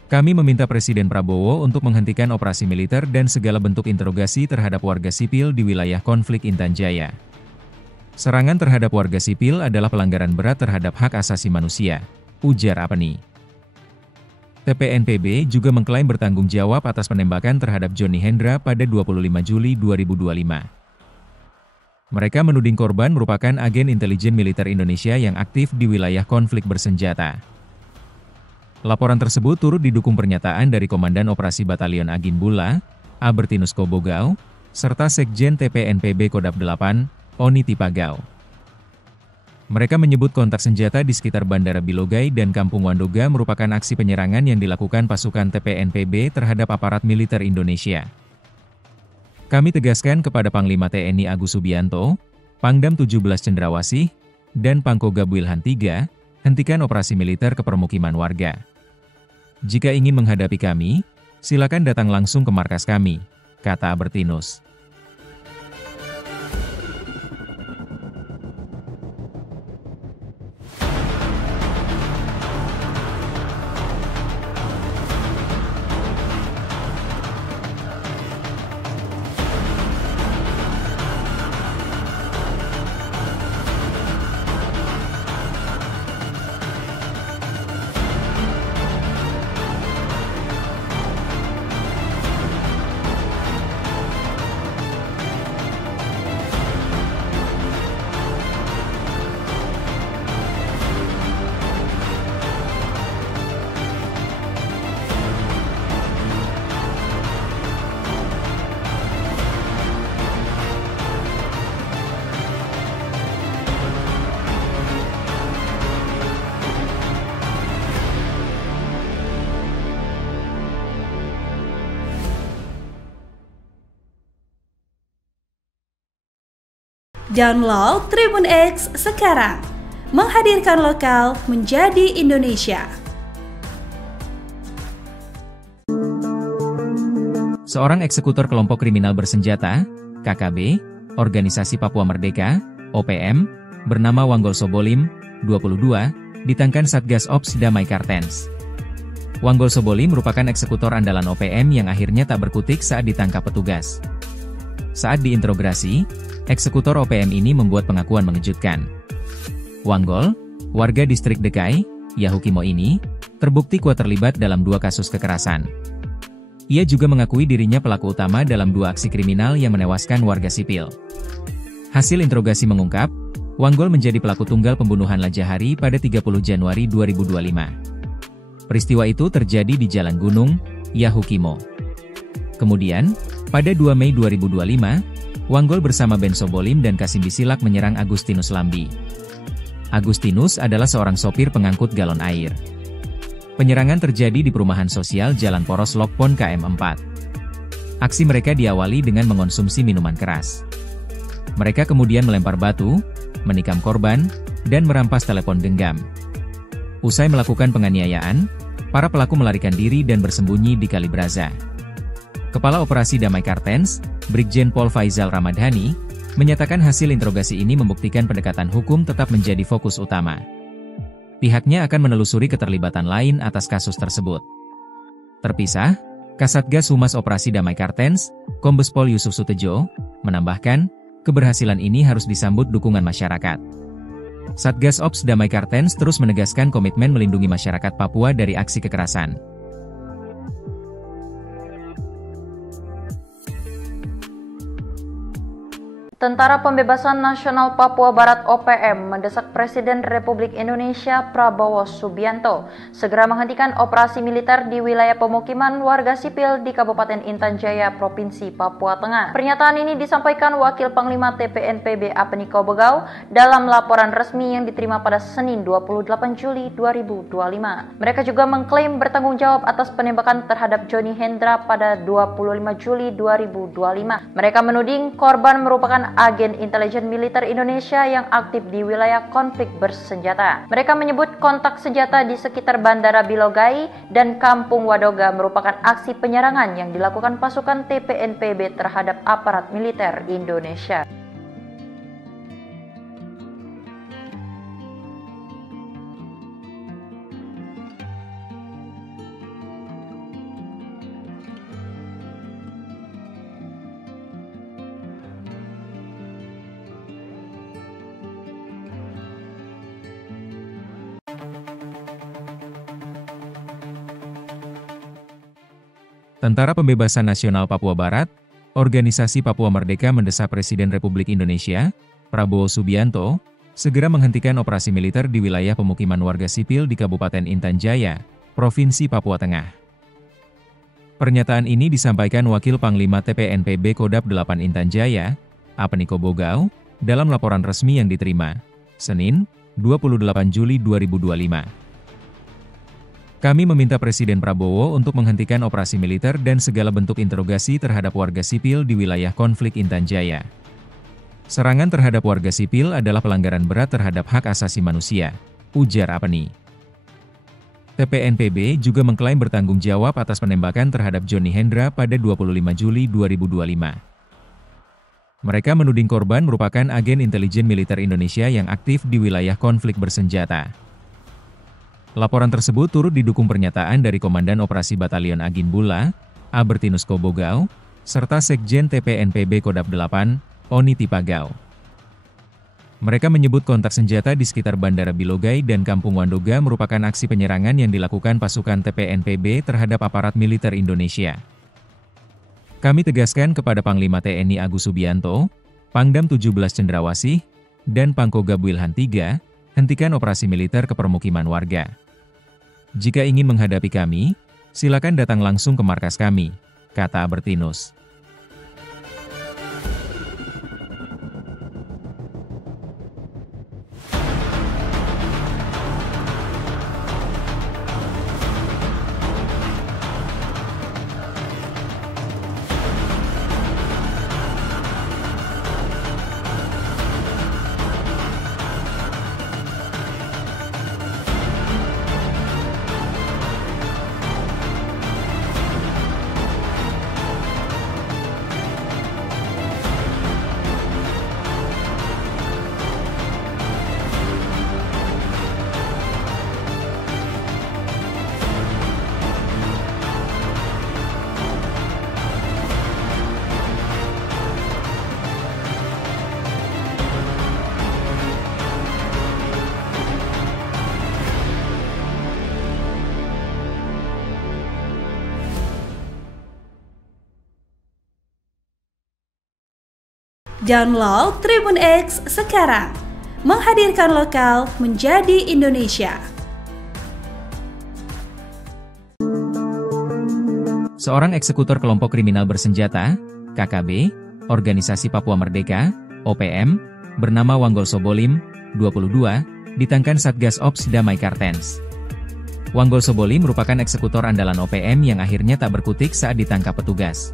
Kami meminta Presiden Prabowo untuk menghentikan operasi militer dan segala bentuk interogasi terhadap warga sipil di wilayah konflik Intan Jaya. Serangan terhadap warga sipil adalah pelanggaran berat terhadap hak asasi manusia, ujar Apni. TPNPB juga mengklaim bertanggung jawab atas penembakan terhadap Johnny Hendra pada 25 Juli 2025. Mereka menuding korban merupakan agen intelijen militer Indonesia yang aktif di wilayah konflik bersenjata. Laporan tersebut turut didukung pernyataan dari Komandan Operasi Batalion Agin Bula, Albertinus Kobogau, serta Sekjen TPNPB Kodap 8, Oni Tipagau. Mereka menyebut kontak senjata di sekitar Bandara Bilogai dan Kampung Wadoga merupakan aksi penyerangan yang dilakukan pasukan TPNPB terhadap aparat militer Indonesia. Kami tegaskan kepada Panglima TNI Agus Subianto, Pangdam 17 Cendrawasih, dan Pangkogab Wilhan III, hentikan operasi militer ke permukiman warga. Jika ingin menghadapi kami, silakan datang langsung ke markas kami, kata Albertinus. Download Tribun X sekarang. Menghadirkan lokal menjadi Indonesia. Seorang eksekutor kelompok kriminal bersenjata, KKB, Organisasi Papua Merdeka, OPM, bernama Wanggol Sobolim, 22, ditangkan Satgas Ops Damai Kartens. Wanggol Sobolim merupakan eksekutor andalan OPM yang akhirnya tak berkutik saat ditangkap petugas. Saat diinterogasi, eksekutor OPM ini membuat pengakuan mengejutkan. Wanggol, warga distrik Dekai, Yahukimo ini, terbukti kuat terlibat dalam 2 kasus kekerasan. Ia juga mengakui dirinya pelaku utama dalam 2 aksi kriminal yang menewaskan warga sipil. Hasil interogasi mengungkap, Wanggol menjadi pelaku tunggal pembunuhan Lajahari pada 30 Januari 2025. Peristiwa itu terjadi di Jalan Gunung, Yahukimo. Kemudian, pada 2 Mei 2025, Wanggol bersama Ben Sobolim dan Kasim Bisilak menyerang Agustinus Lambi. Agustinus adalah seorang sopir pengangkut galon air. Penyerangan terjadi di perumahan sosial Jalan Poros Lokpon KM4. Aksi mereka diawali dengan mengonsumsi minuman keras. Mereka kemudian melempar batu, menikam korban, dan merampas telepon genggam. Usai melakukan penganiayaan, para pelaku melarikan diri dan bersembunyi di Kali Braza. Kepala Operasi Damai Kartens, Brigjen Pol Faizal Ramadhani, menyatakan hasil interogasi ini membuktikan pendekatan hukum tetap menjadi fokus utama. Pihaknya akan menelusuri keterlibatan lain atas kasus tersebut. Terpisah, Kasatgas Humas Operasi Damai Kartens, Kombes Pol Yusuf Sutejo, menambahkan, keberhasilan ini harus disambut dukungan masyarakat. Satgas Ops Damai Kartens terus menegaskan komitmen melindungi masyarakat Papua dari aksi kekerasan. Tentara Pembebasan Nasional Papua Barat OPM mendesak Presiden Republik Indonesia Prabowo Subianto segera menghentikan operasi militer di wilayah pemukiman warga sipil di Kabupaten Intan Jaya, Provinsi Papua Tengah. Pernyataan ini disampaikan Wakil Panglima TPNPB Apeni Kobogau dalam laporan resmi yang diterima pada Senin 28 Juli 2025. Mereka juga mengklaim bertanggung jawab atas penembakan terhadap Johnny Hendra pada 25 Juli 2025. Mereka menuding korban merupakan agen intelijen militer Indonesia yang aktif di wilayah konflik bersenjata. Mereka menyebut kontak senjata di sekitar Bandara Bilogai dan Kampung Wadoga merupakan aksi penyerangan yang dilakukan pasukan TPNPB terhadap aparat militer Indonesia. Tentara Pembebasan Nasional Papua Barat, Organisasi Papua Merdeka mendesak Presiden Republik Indonesia, Prabowo Subianto, segera menghentikan operasi militer di wilayah pemukiman warga sipil di Kabupaten Intan Jaya, Provinsi Papua Tengah. Pernyataan ini disampaikan Wakil Panglima TPNPB Kodap 8 Intan Jaya, Apeni Kobogau, dalam laporan resmi yang diterima, Senin, 28 Juli 2025. Kami meminta Presiden Prabowo untuk menghentikan operasi militer dan segala bentuk interogasi terhadap warga sipil di wilayah konflik Intan Jaya. Serangan terhadap warga sipil adalah pelanggaran berat terhadap hak asasi manusia, ujar Apeni. TPNPB juga mengklaim bertanggung jawab atas penembakan terhadap Johnny Hendra pada 25 Juli 2025. Mereka menuding korban merupakan agen intelijen militer Indonesia yang aktif di wilayah konflik bersenjata. Laporan tersebut turut didukung pernyataan dari Komandan Operasi Batalion Agin Bula, Albertinus Kobogau, serta Sekjen TPNPB Kodap 8, Oni Tipagau. Mereka menyebut kontak senjata di sekitar Bandara Bilogai dan Kampung Wandoga merupakan aksi penyerangan yang dilakukan pasukan TPNPB terhadap aparat militer Indonesia. Kami tegaskan kepada Panglima TNI Agus Subianto, Pangdam 17 Cendrawasih, dan Pangkogab Wilhan III, hentikan operasi militer ke permukiman warga. Jika ingin menghadapi kami, silakan datang langsung ke markas kami, kata Albertinus. Download Tribun X sekarang. Menghadirkan lokal menjadi Indonesia. Seorang eksekutor kelompok kriminal bersenjata, KKB, Organisasi Papua Merdeka, OPM, bernama Wanggol Sobolim, 22, ditangkan Satgas Ops Damai Kartens. Wanggol Sobolim merupakan eksekutor andalan OPM yang akhirnya tak berkutik saat ditangkap petugas.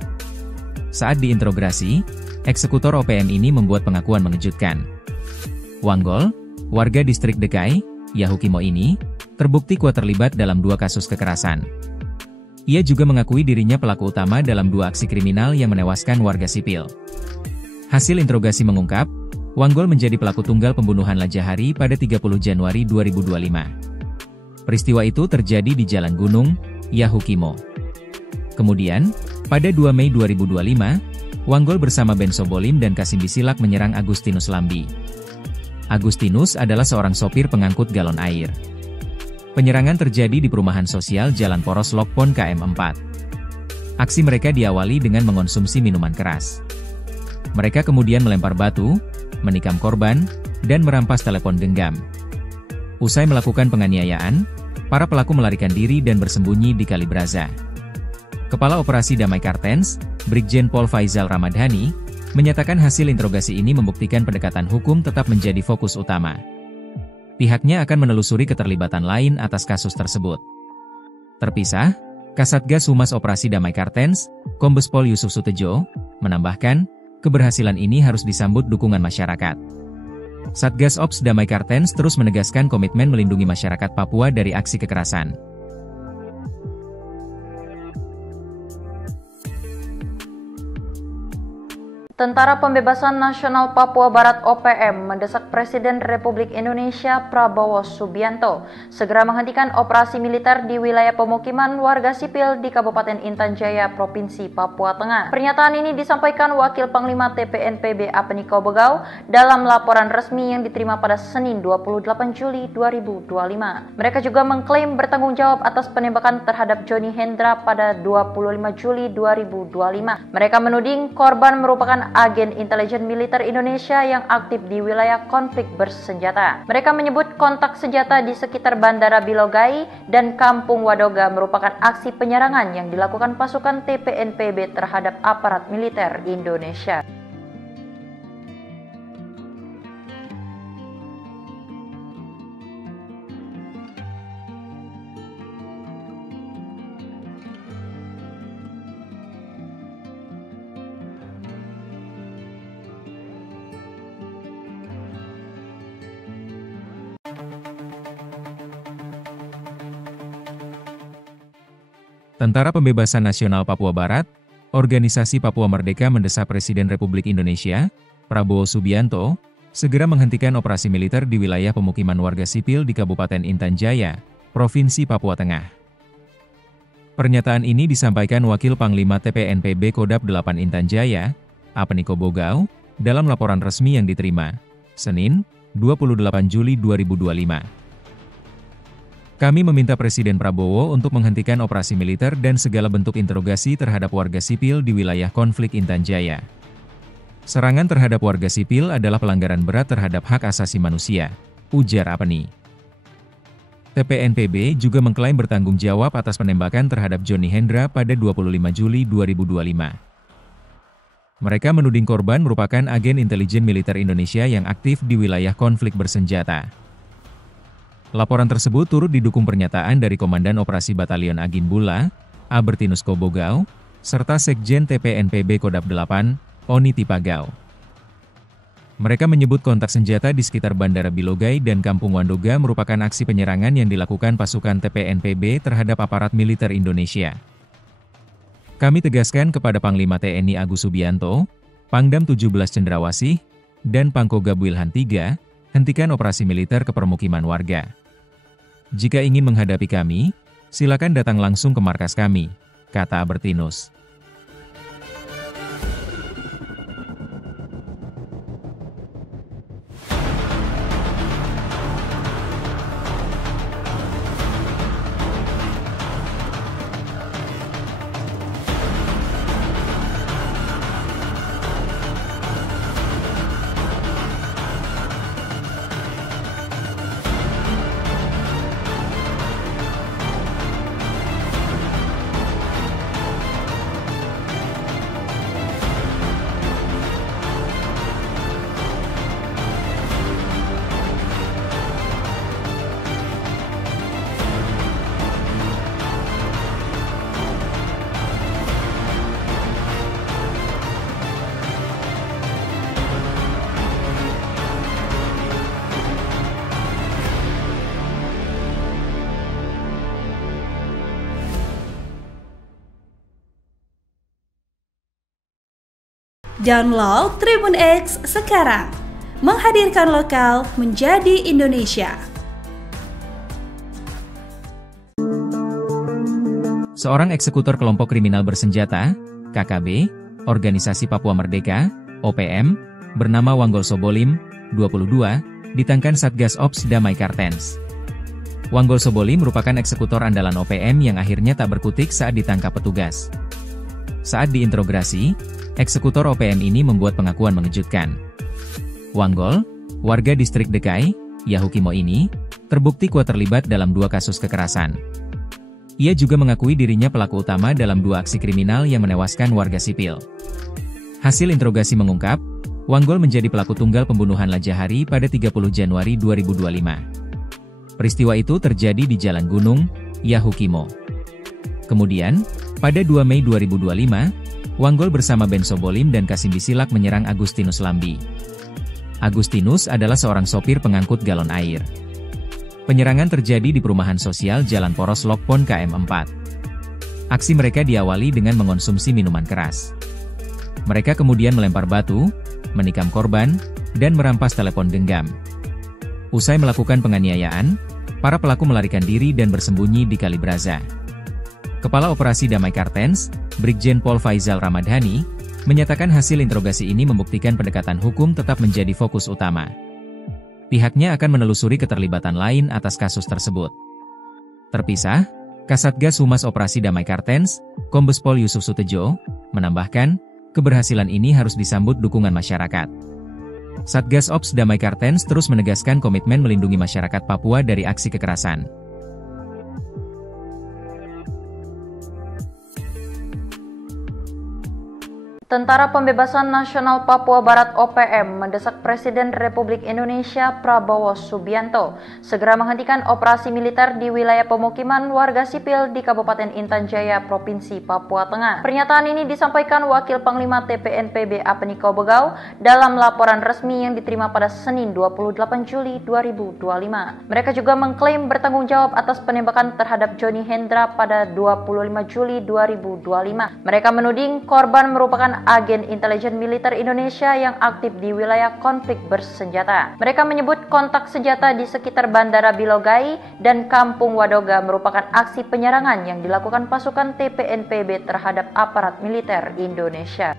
Saat diinterogasi, eksekutor OPM ini membuat pengakuan mengejutkan. Wanggol, warga distrik Dekai, Yahukimo ini, terbukti kuat terlibat dalam 2 kasus kekerasan. Ia juga mengakui dirinya pelaku utama dalam 2 aksi kriminal yang menewaskan warga sipil. Hasil interogasi mengungkap, Wanggol menjadi pelaku tunggal pembunuhan Lajahari pada 30 Januari 2025. Peristiwa itu terjadi di Jalan Gunung, Yahukimo. Kemudian, pada 2 Mei 2025, Wanggol bersama Ben Sobolim dan Kasim Bisilak menyerang Agustinus Lambi. Agustinus adalah seorang sopir pengangkut galon air. Penyerangan terjadi di perumahan sosial Jalan Poros Lokpon KM4. Aksi mereka diawali dengan mengonsumsi minuman keras. Mereka kemudian melempar batu, menikam korban, dan merampas telepon genggam. Usai melakukan penganiayaan, para pelaku melarikan diri dan bersembunyi di Kali Braza. Kepala Operasi Damai Kartens, Brigjen Pol Faizal Ramadhani, menyatakan hasil interogasi ini membuktikan pendekatan hukum tetap menjadi fokus utama. Pihaknya akan menelusuri keterlibatan lain atas kasus tersebut. Terpisah, Kasatgas Humas Operasi Damai Kartens, Kombes Pol Yusuf Sutejo, menambahkan, keberhasilan ini harus disambut dukungan masyarakat. Satgas Ops Damai Kartens terus menegaskan komitmen melindungi masyarakat Papua dari aksi kekerasan. Tentara Pembebasan Nasional Papua Barat OPM mendesak Presiden Republik Indonesia Prabowo Subianto segera menghentikan operasi militer di wilayah pemukiman warga sipil di Kabupaten Intan Jaya, Provinsi Papua Tengah. Pernyataan ini disampaikan Wakil Panglima TPNPB Apeniko Bogau dalam laporan resmi yang diterima pada Senin 28 Juli 2025. Mereka juga mengklaim bertanggung jawab atas penembakan terhadap Johnny Hendra pada 25 Juli 2025. Mereka menuding korban merupakan agen intelijen militer Indonesia yang aktif di wilayah konflik bersenjata. Mereka menyebut kontak senjata di sekitar Bandara Bilogai dan Kampung Wadoga merupakan aksi penyerangan yang dilakukan pasukan TPNPB terhadap aparat militer Indonesia. Tentara Pembebasan Nasional Papua Barat, Organisasi Papua Merdeka mendesak Presiden Republik Indonesia, Prabowo Subianto, segera menghentikan operasi militer di wilayah pemukiman warga sipil di Kabupaten Intan Jaya, Provinsi Papua Tengah. Pernyataan ini disampaikan Wakil Panglima TPNPB Kodap 8 Intan Jaya, Apeniko Bogau, dalam laporan resmi yang diterima, Senin, 28 Juli 2025. Kami meminta Presiden Prabowo untuk menghentikan operasi militer dan segala bentuk interogasi terhadap warga sipil di wilayah konflik Intan Jaya. Serangan terhadap warga sipil adalah pelanggaran berat terhadap hak asasi manusia, ujar Apeni. TPNPB juga mengklaim bertanggung jawab atas penembakan terhadap Johnny Hendra pada 25 Juli 2025. Mereka menuding korban merupakan agen intelijen militer Indonesia yang aktif di wilayah konflik bersenjata. Laporan tersebut turut didukung pernyataan dari Komandan Operasi Batalion Agin Bula, Albertinus Kobogau, serta Sekjen TPNPB Kodap 8, Oni Tipagau. Mereka menyebut kontak senjata di sekitar Bandara Bilogai dan Kampung Wandoga merupakan aksi penyerangan yang dilakukan pasukan TPNPB terhadap aparat militer Indonesia. Kami tegaskan kepada Panglima TNI Agus Subianto, Pangdam 17 Cendrawasih, dan Pangkogab Wilhan III, hentikan operasi militer ke permukiman warga. Jika ingin menghadapi kami, silakan datang langsung ke markas kami, kata Albertinus. Download Tribun X sekarang. Menghadirkan lokal menjadi Indonesia. Seorang eksekutor kelompok kriminal bersenjata, KKB, Organisasi Papua Merdeka, OPM, bernama Wanggol Sobolim, 22, ditangkap Satgas Ops Damai Kartens. Wanggol Sobolim merupakan eksekutor andalan OPM yang akhirnya tak berkutik saat ditangkap petugas. Saat diinterogasi, eksekutor OPM ini membuat pengakuan mengejutkan. Wanggol, warga distrik Dekai, Yahukimo ini, terbukti kuat terlibat dalam 2 kasus kekerasan. Ia juga mengakui dirinya pelaku utama dalam 2 aksi kriminal yang menewaskan warga sipil. Hasil interogasi mengungkap, Wanggol menjadi pelaku tunggal pembunuhan Lajahari pada 30 Januari 2025. Peristiwa itu terjadi di Jalan Gunung, Yahukimo. Kemudian, pada 2 Mei 2025, Wanggol bersama Ben Sobolim dan Kasim Bisilak menyerang Agustinus Lambi. Agustinus adalah seorang sopir pengangkut galon air. Penyerangan terjadi di perumahan sosial Jalan Poros Lokpon KM4. Aksi mereka diawali dengan mengonsumsi minuman keras. Mereka kemudian melempar batu, menikam korban, dan merampas telepon genggam. Usai melakukan penganiayaan, para pelaku melarikan diri dan bersembunyi di Kali Braza. Kepala Operasi Damai Kartens, Brigjen Pol Faizal Ramadhani, menyatakan hasil interogasi ini membuktikan pendekatan hukum tetap menjadi fokus utama. Pihaknya akan menelusuri keterlibatan lain atas kasus tersebut. Terpisah, Kasatgas Humas Operasi Damai Kartens, Kombes Pol Yusuf Sutejo, menambahkan, keberhasilan ini harus disambut dukungan masyarakat. Satgas Ops Damai Kartens terus menegaskan komitmen melindungi masyarakat Papua dari aksi kekerasan. Tentara Pembebasan Nasional Papua Barat OPM mendesak Presiden Republik Indonesia Prabowo Subianto segera menghentikan operasi militer di wilayah pemukiman warga sipil di Kabupaten Intan Jaya, Provinsi Papua Tengah. Pernyataan ini disampaikan Wakil Panglima TPNPB Apeniko Bogau dalam laporan resmi yang diterima pada Senin 28 Juli 2025. Mereka juga mengklaim bertanggung jawab atas penembakan terhadap Johnny Hendra pada 25 Juli 2025. Mereka menuding korban merupakan agen intelijen militer Indonesia yang aktif di wilayah konflik bersenjata. Mereka menyebut kontak senjata di sekitar Bandara Bilogai dan Kampung Wadoga merupakan aksi penyerangan yang dilakukan pasukan TPNPB terhadap aparat militer Indonesia.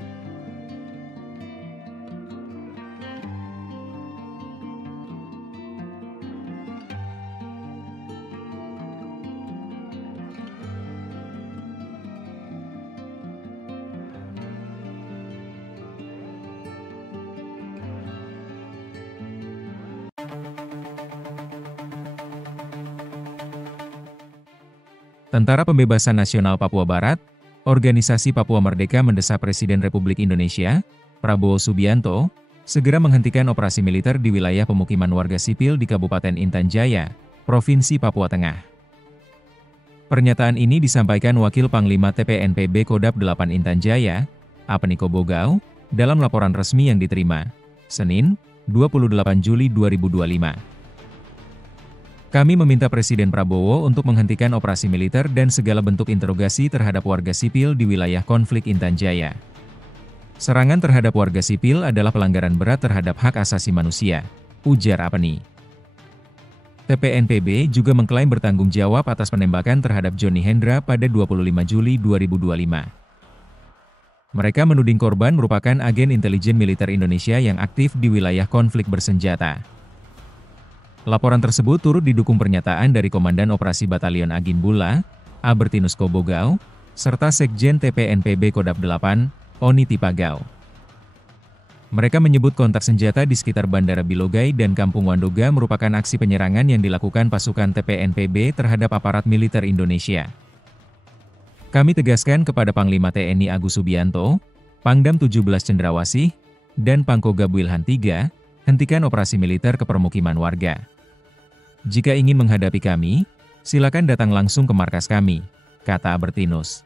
Tentara Pembebasan Nasional Papua Barat, Organisasi Papua Merdeka mendesak Presiden Republik Indonesia, Prabowo Subianto, segera menghentikan operasi militer di wilayah pemukiman warga sipil di Kabupaten Intan Jaya, Provinsi Papua Tengah. Pernyataan ini disampaikan Wakil Panglima TPNPB Kodap 8 Intan Jaya, Apeniko Bogau, dalam laporan resmi yang diterima, Senin, 28 Juli 2025. Kami meminta Presiden Prabowo untuk menghentikan operasi militer dan segala bentuk interogasi terhadap warga sipil di wilayah konflik Intan Jaya. Serangan terhadap warga sipil adalah pelanggaran berat terhadap hak asasi manusia, ujar Apeni. TPNPB juga mengklaim bertanggung jawab atas penembakan terhadap Johnny Hendra pada 25 Juli 2025. Mereka menuding korban merupakan agen intelijen militer Indonesia yang aktif di wilayah konflik bersenjata. Laporan tersebut turut didukung pernyataan dari Komandan Operasi Batalion Agin Bula, Albertinus Kobogau, serta Sekjen TPNPB Kodap 8, Oni Tipagau. Mereka menyebut kontak senjata di sekitar Bandara Bilogai dan Kampung Wandoga merupakan aksi penyerangan yang dilakukan pasukan TPNPB terhadap aparat militer Indonesia. Kami tegaskan kepada Panglima TNI Agus Subianto, Pangdam 17 Cendrawasih, dan Pangkogab Wilhan III, hentikan operasi militer ke permukiman warga. Jika ingin menghadapi kami, silakan datang langsung ke markas kami, kata Albertinus.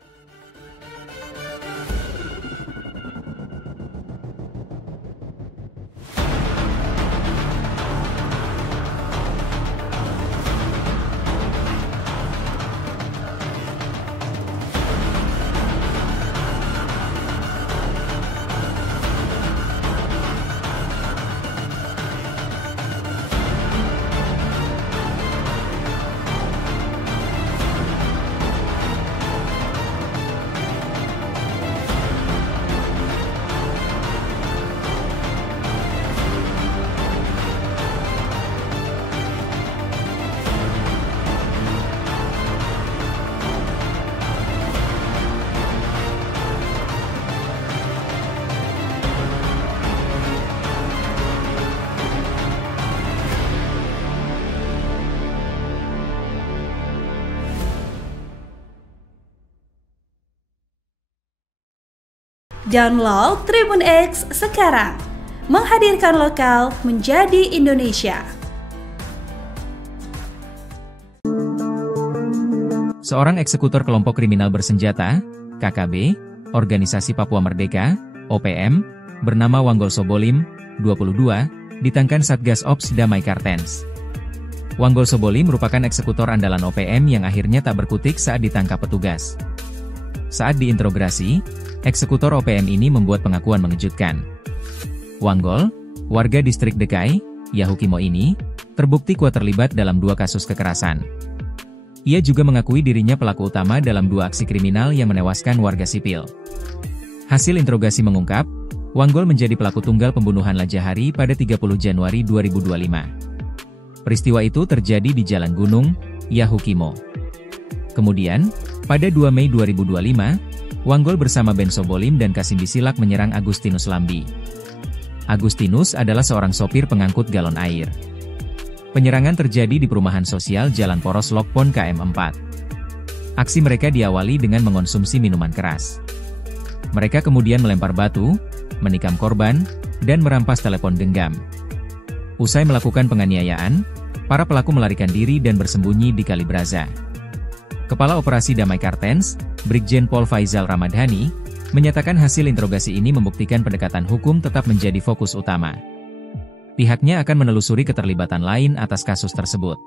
Download Tribun X sekarang. Menghadirkan lokal menjadi Indonesia. Seorang eksekutor kelompok kriminal bersenjata, KKB, Organisasi Papua Merdeka, OPM, bernama Wanggol Sobolim, 22, ditangkan Satgas Ops Damai Kartens. Wanggol Sobolim merupakan eksekutor andalan OPM yang akhirnya tak berkutik saat ditangkap petugas. Saat diinterogasi, eksekutor OPM ini membuat pengakuan mengejutkan. Wanggol, warga distrik Dekai, Yahukimo ini, terbukti kuat terlibat dalam 2 kasus kekerasan. Ia juga mengakui dirinya pelaku utama dalam 2 aksi kriminal yang menewaskan warga sipil. Hasil interogasi mengungkap, Wanggol menjadi pelaku tunggal pembunuhan Lajahari pada 30 Januari 2025. Peristiwa itu terjadi di Jalan Gunung, Yahukimo. Kemudian, pada 2 Mei 2025, Wanggol bersama Ben Sobolim dan Kasim Bisilak menyerang Agustinus Lambi. Agustinus adalah seorang sopir pengangkut galon air. Penyerangan terjadi di perumahan sosial Jalan Poros Lokpon KM4. Aksi mereka diawali dengan mengonsumsi minuman keras. Mereka kemudian melempar batu, menikam korban, dan merampas telepon genggam. Usai melakukan penganiayaan, para pelaku melarikan diri dan bersembunyi di Kali Braza. Kepala Operasi Damai Kartens, Brigjen Pol Faizal Ramadhani, menyatakan hasil interogasi ini membuktikan pendekatan hukum tetap menjadi fokus utama. Pihaknya akan menelusuri keterlibatan lain atas kasus tersebut.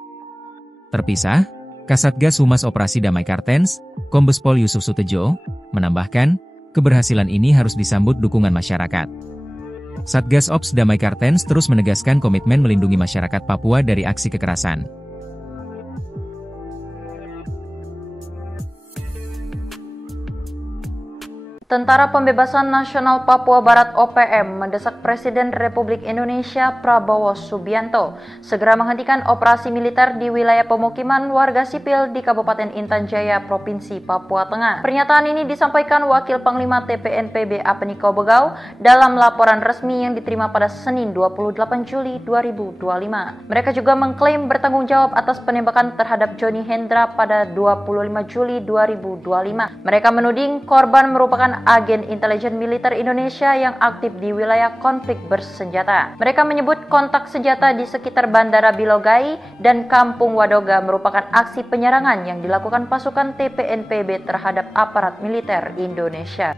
Terpisah, Kasatgas Humas Operasi Damai Kartens, Kombes Pol Yusuf Sutejo, menambahkan, keberhasilan ini harus disambut dukungan masyarakat. Satgas Ops Damai Kartens terus menegaskan komitmen melindungi masyarakat Papua dari aksi kekerasan. Tentara Pembebasan Nasional Papua Barat OPM mendesak Presiden Republik Indonesia Prabowo Subianto segera menghentikan operasi militer di wilayah pemukiman warga sipil di Kabupaten Intan Jaya, Provinsi Papua Tengah. Pernyataan ini disampaikan Wakil Panglima TPNPB Apeniko Bogau dalam laporan resmi yang diterima pada Senin 28 Juli 2025. Mereka juga mengklaim bertanggung jawab atas penembakan terhadap Johnny Hendra pada 25 Juli 2025. Mereka menuding korban merupakan agen intelijen militer Indonesia yang aktif di wilayah konflik bersenjata. Mereka menyebut kontak senjata di sekitar Bandara Bilogai dan Kampung Wadoga merupakan aksi penyerangan yang dilakukan pasukan TPNPB terhadap aparat militer Indonesia.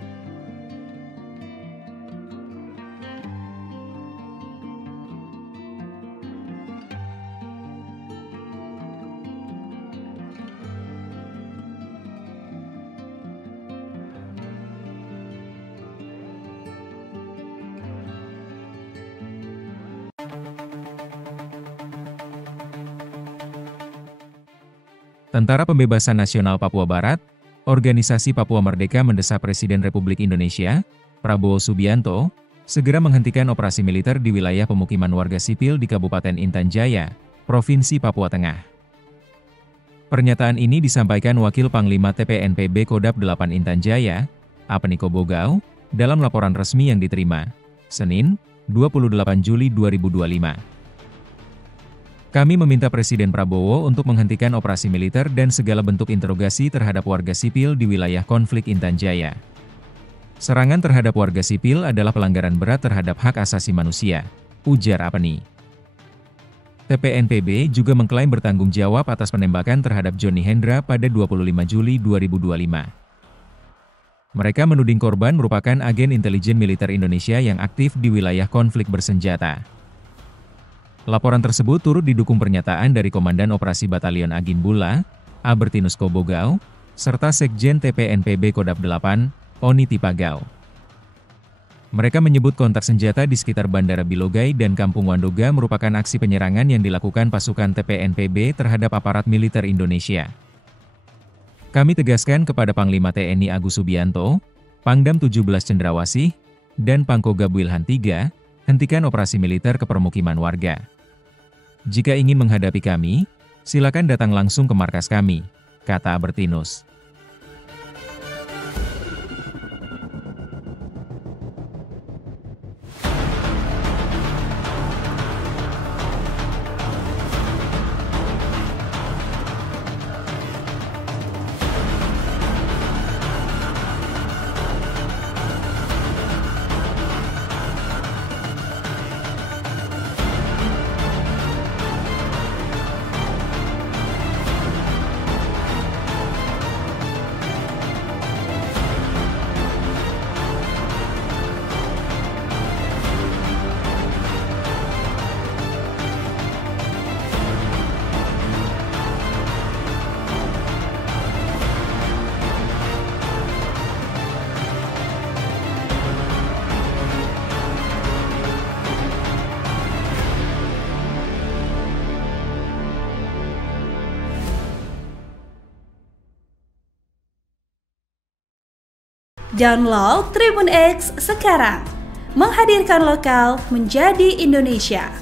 Tentara Pembebasan Nasional Papua Barat, Organisasi Papua Merdeka mendesak Presiden Republik Indonesia, Prabowo Subianto, segera menghentikan operasi militer di wilayah pemukiman warga sipil di Kabupaten Intan Jaya, Provinsi Papua Tengah. Pernyataan ini disampaikan Wakil Panglima TPNPB Kodap 8 Intan Jaya, Apeniko Bogau, dalam laporan resmi yang diterima, Senin, 28 Juli 2025. Kami meminta Presiden Prabowo untuk menghentikan operasi militer dan segala bentuk interogasi terhadap warga sipil di wilayah konflik Intan Jaya. Serangan terhadap warga sipil adalah pelanggaran berat terhadap hak asasi manusia, ujar Apeni. TPNPB juga mengklaim bertanggung jawab atas penembakan terhadap Johnny Hendra pada 25 Juli 2025. Mereka menuding korban merupakan agen intelijen militer Indonesia yang aktif di wilayah konflik bersenjata. Laporan tersebut turut didukung pernyataan dari Komandan Operasi Batalion Agin Bula, Albertinus Kobogau, serta Sekjen TPNPB Kodap 8, Oni Tipagau. Mereka menyebut kontak senjata di sekitar Bandara Bilogai dan Kampung Wandoga merupakan aksi penyerangan yang dilakukan pasukan TPNPB terhadap aparat militer Indonesia. Kami tegaskan kepada Panglima TNI Agus Subianto, Pangdam 17 Cendrawasih, dan Pangkogab Wilhan III, hentikan operasi militer ke permukiman warga. Jika ingin menghadapi kami, silakan datang langsung ke markas kami, kata Albertinus. Download Tribun X sekarang. Menghadirkan lokal menjadi Indonesia.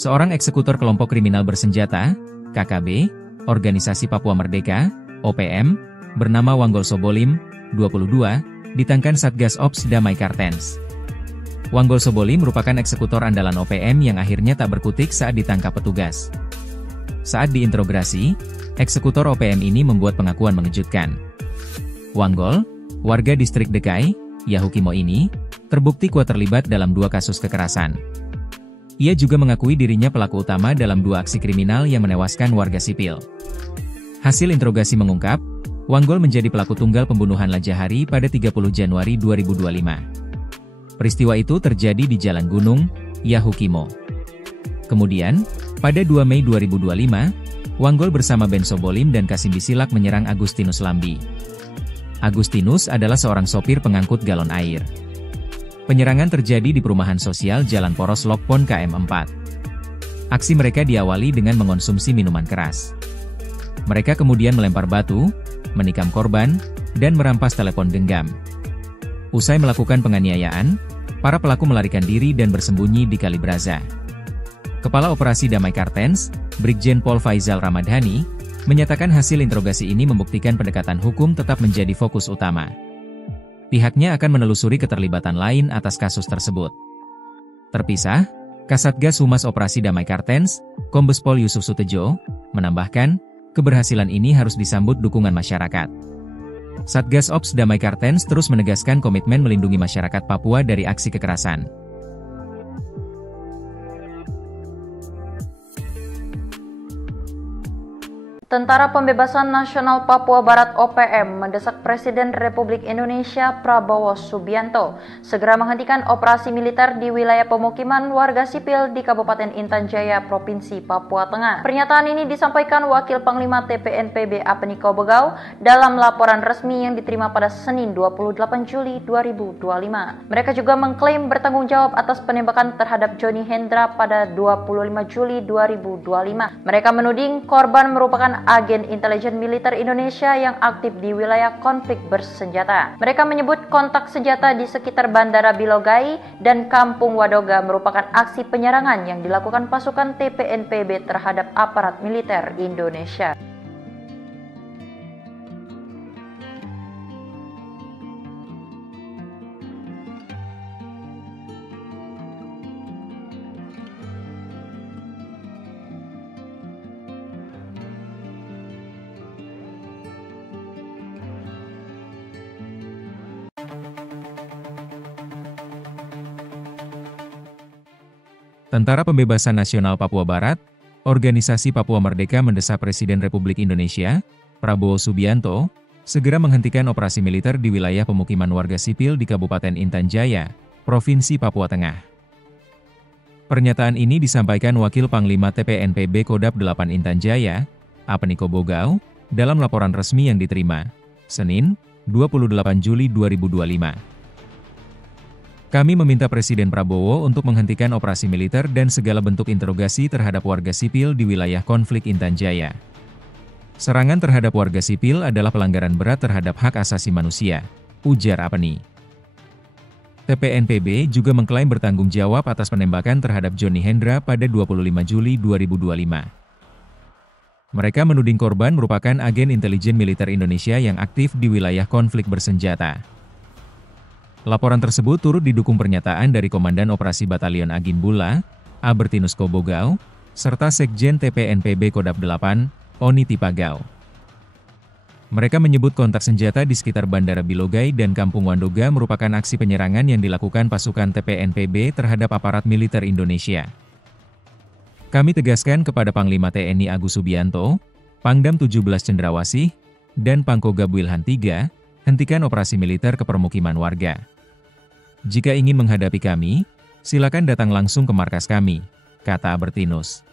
Seorang eksekutor kelompok kriminal bersenjata, KKB, Organisasi Papua Merdeka, OPM, bernama Wanggol Sobolim, 22, ditangkan Satgas Ops Damai Kartens. Wanggol Sobolim merupakan eksekutor andalan OPM yang akhirnya tak berkutik saat ditangkap petugas. Saat diinterogasi, eksekutor OPM ini membuat pengakuan mengejutkan. Wanggol, warga distrik Dekai, Yahukimo ini, terbukti kuat terlibat dalam 2 kasus kekerasan. Ia juga mengakui dirinya pelaku utama dalam 2 aksi kriminal yang menewaskan warga sipil. Hasil interogasi mengungkap, Wanggol menjadi pelaku tunggal pembunuhan Lajahari pada 30 Januari 2025. Peristiwa itu terjadi di Jalan Gunung, Yahukimo. Kemudian, pada 2 Mei 2025, Wanggol bersama Ben Sobolim dan Kasim Bisilak menyerang Agustinus Lambi. Agustinus adalah seorang sopir pengangkut galon air. Penyerangan terjadi di perumahan sosial Jalan Poros Lokpon KM4. Aksi mereka diawali dengan mengonsumsi minuman keras. Mereka kemudian melempar batu, menikam korban, dan merampas telepon genggam. Usai melakukan penganiayaan, para pelaku melarikan diri dan bersembunyi di Kalibraza. Kepala Operasi Damai Kartens, Brigjen Pol Faizal Ramadhani, menyatakan hasil interogasi ini membuktikan pendekatan hukum tetap menjadi fokus utama. Pihaknya akan menelusuri keterlibatan lain atas kasus tersebut. Terpisah, Kasatgas Humas Operasi Damai Kartens, Kombes Pol Yusuf Sutejo, menambahkan, keberhasilan ini harus disambut dukungan masyarakat. Satgas Ops Damai Kartens terus menegaskan komitmen melindungi masyarakat Papua dari aksi kekerasan. Tentara Pembebasan Nasional Papua Barat (OPM) mendesak Presiden Republik Indonesia Prabowo Subianto segera menghentikan operasi militer di wilayah pemukiman warga sipil di Kabupaten Intan Jaya, Provinsi Papua Tengah. Pernyataan ini disampaikan Wakil Panglima TPNPB Apeniko Bogau dalam laporan resmi yang diterima pada Senin 28 Juli 2025. Mereka juga mengklaim bertanggung jawab atas penembakan terhadap Johnny Hendra pada 25 Juli 2025. Mereka menuding korban merupakan agen intelijen militer Indonesia yang aktif di wilayah konflik bersenjata. Mereka menyebut kontak senjata di sekitar Bandara Bilogai dan Kampung Wadoga merupakan aksi penyerangan yang dilakukan pasukan TPNPB terhadap aparat militer Indonesia. Tentara Pembebasan Nasional Papua Barat, Organisasi Papua Merdeka mendesak Presiden Republik Indonesia, Prabowo Subianto, segera menghentikan operasi militer di wilayah pemukiman warga sipil di Kabupaten Intan Jaya, Provinsi Papua Tengah. Pernyataan ini disampaikan Wakil Panglima TPNPB Kodap 8 Intan Jaya, Apeniko Bogau, dalam laporan resmi yang diterima, Senin, 28 Juli 2025. Kami meminta Presiden Prabowo untuk menghentikan operasi militer dan segala bentuk interogasi terhadap warga sipil di wilayah konflik Intan Jaya. Serangan terhadap warga sipil adalah pelanggaran berat terhadap hak asasi manusia, ujar Apeni. TPNPB juga mengklaim bertanggung jawab atas penembakan terhadap Johnny Hendra pada 25 Juli 2025. Mereka menuding korban merupakan agen intelijen militer Indonesia yang aktif di wilayah konflik bersenjata. Laporan tersebut turut didukung pernyataan dari Komandan Operasi Batalion Agin Bula, Albertinus Kobogau, serta Sekjen TPNPB Kodap 8, Oni Tipagau. Mereka menyebut kontak senjata di sekitar Bandara Bilogai dan Kampung Wandoga merupakan aksi penyerangan yang dilakukan pasukan TPNPB terhadap aparat militer Indonesia. Kami tegaskan kepada Panglima TNI Agus Subianto, Pangdam 17 Cendrawasih, dan Pangkogab Wilhan III, hentikan operasi militer ke permukiman warga. Jika ingin menghadapi kami, silakan datang langsung ke markas kami, kata Albertinus.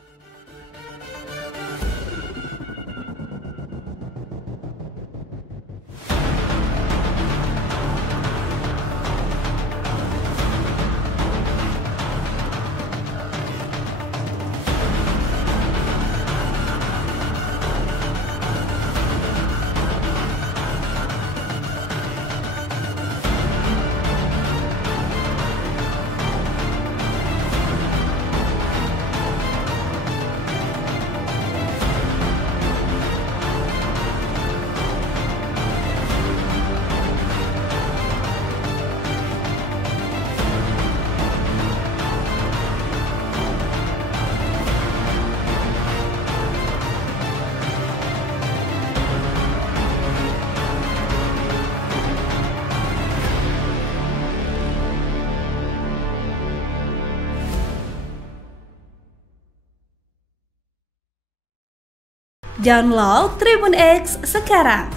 Download Tribun X sekarang.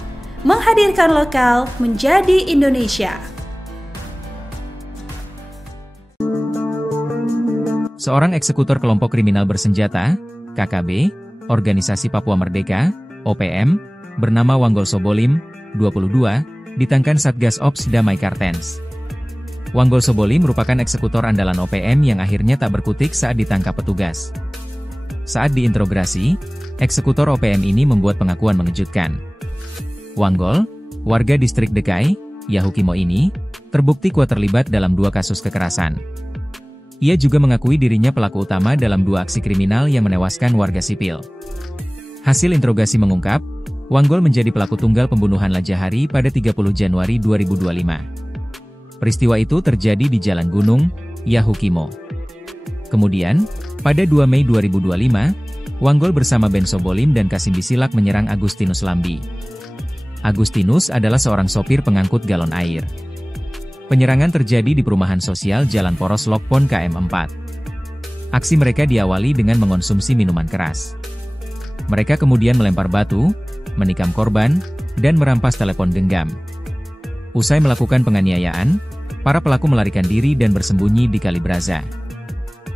Menghadirkan lokal menjadi Indonesia. Seorang eksekutor kelompok kriminal bersenjata, KKB, Organisasi Papua Merdeka, OPM, bernama Wanggol Sobolim, 22, ditangkan Satgas Ops Damai Kartens. Wanggol Sobolim merupakan eksekutor andalan OPM yang akhirnya tak berkutik saat ditangkap petugas. Saat diinterogasi, eksekutor OPM ini membuat pengakuan mengejutkan. Wanggol, warga distrik Dekai, Yahukimo ini, terbukti kuat terlibat dalam 2 kasus kekerasan. Ia juga mengakui dirinya pelaku utama dalam 2 aksi kriminal yang menewaskan warga sipil. Hasil interogasi mengungkap, Wanggol menjadi pelaku tunggal pembunuhan Lajahari pada 30 Januari 2025. Peristiwa itu terjadi di Jalan Gunung, Yahukimo. Kemudian, pada 2 Mei 2025, Wanggol bersama Ben Sobolim dan Kasim Bisilak menyerang Agustinus Lambi. Agustinus adalah seorang sopir pengangkut galon air. Penyerangan terjadi di perumahan sosial Jalan Poros Lokpon KM4. Aksi mereka diawali dengan mengonsumsi minuman keras. Mereka kemudian melempar batu, menikam korban, dan merampas telepon genggam. Usai melakukan penganiayaan, para pelaku melarikan diri dan bersembunyi di Kali Braza.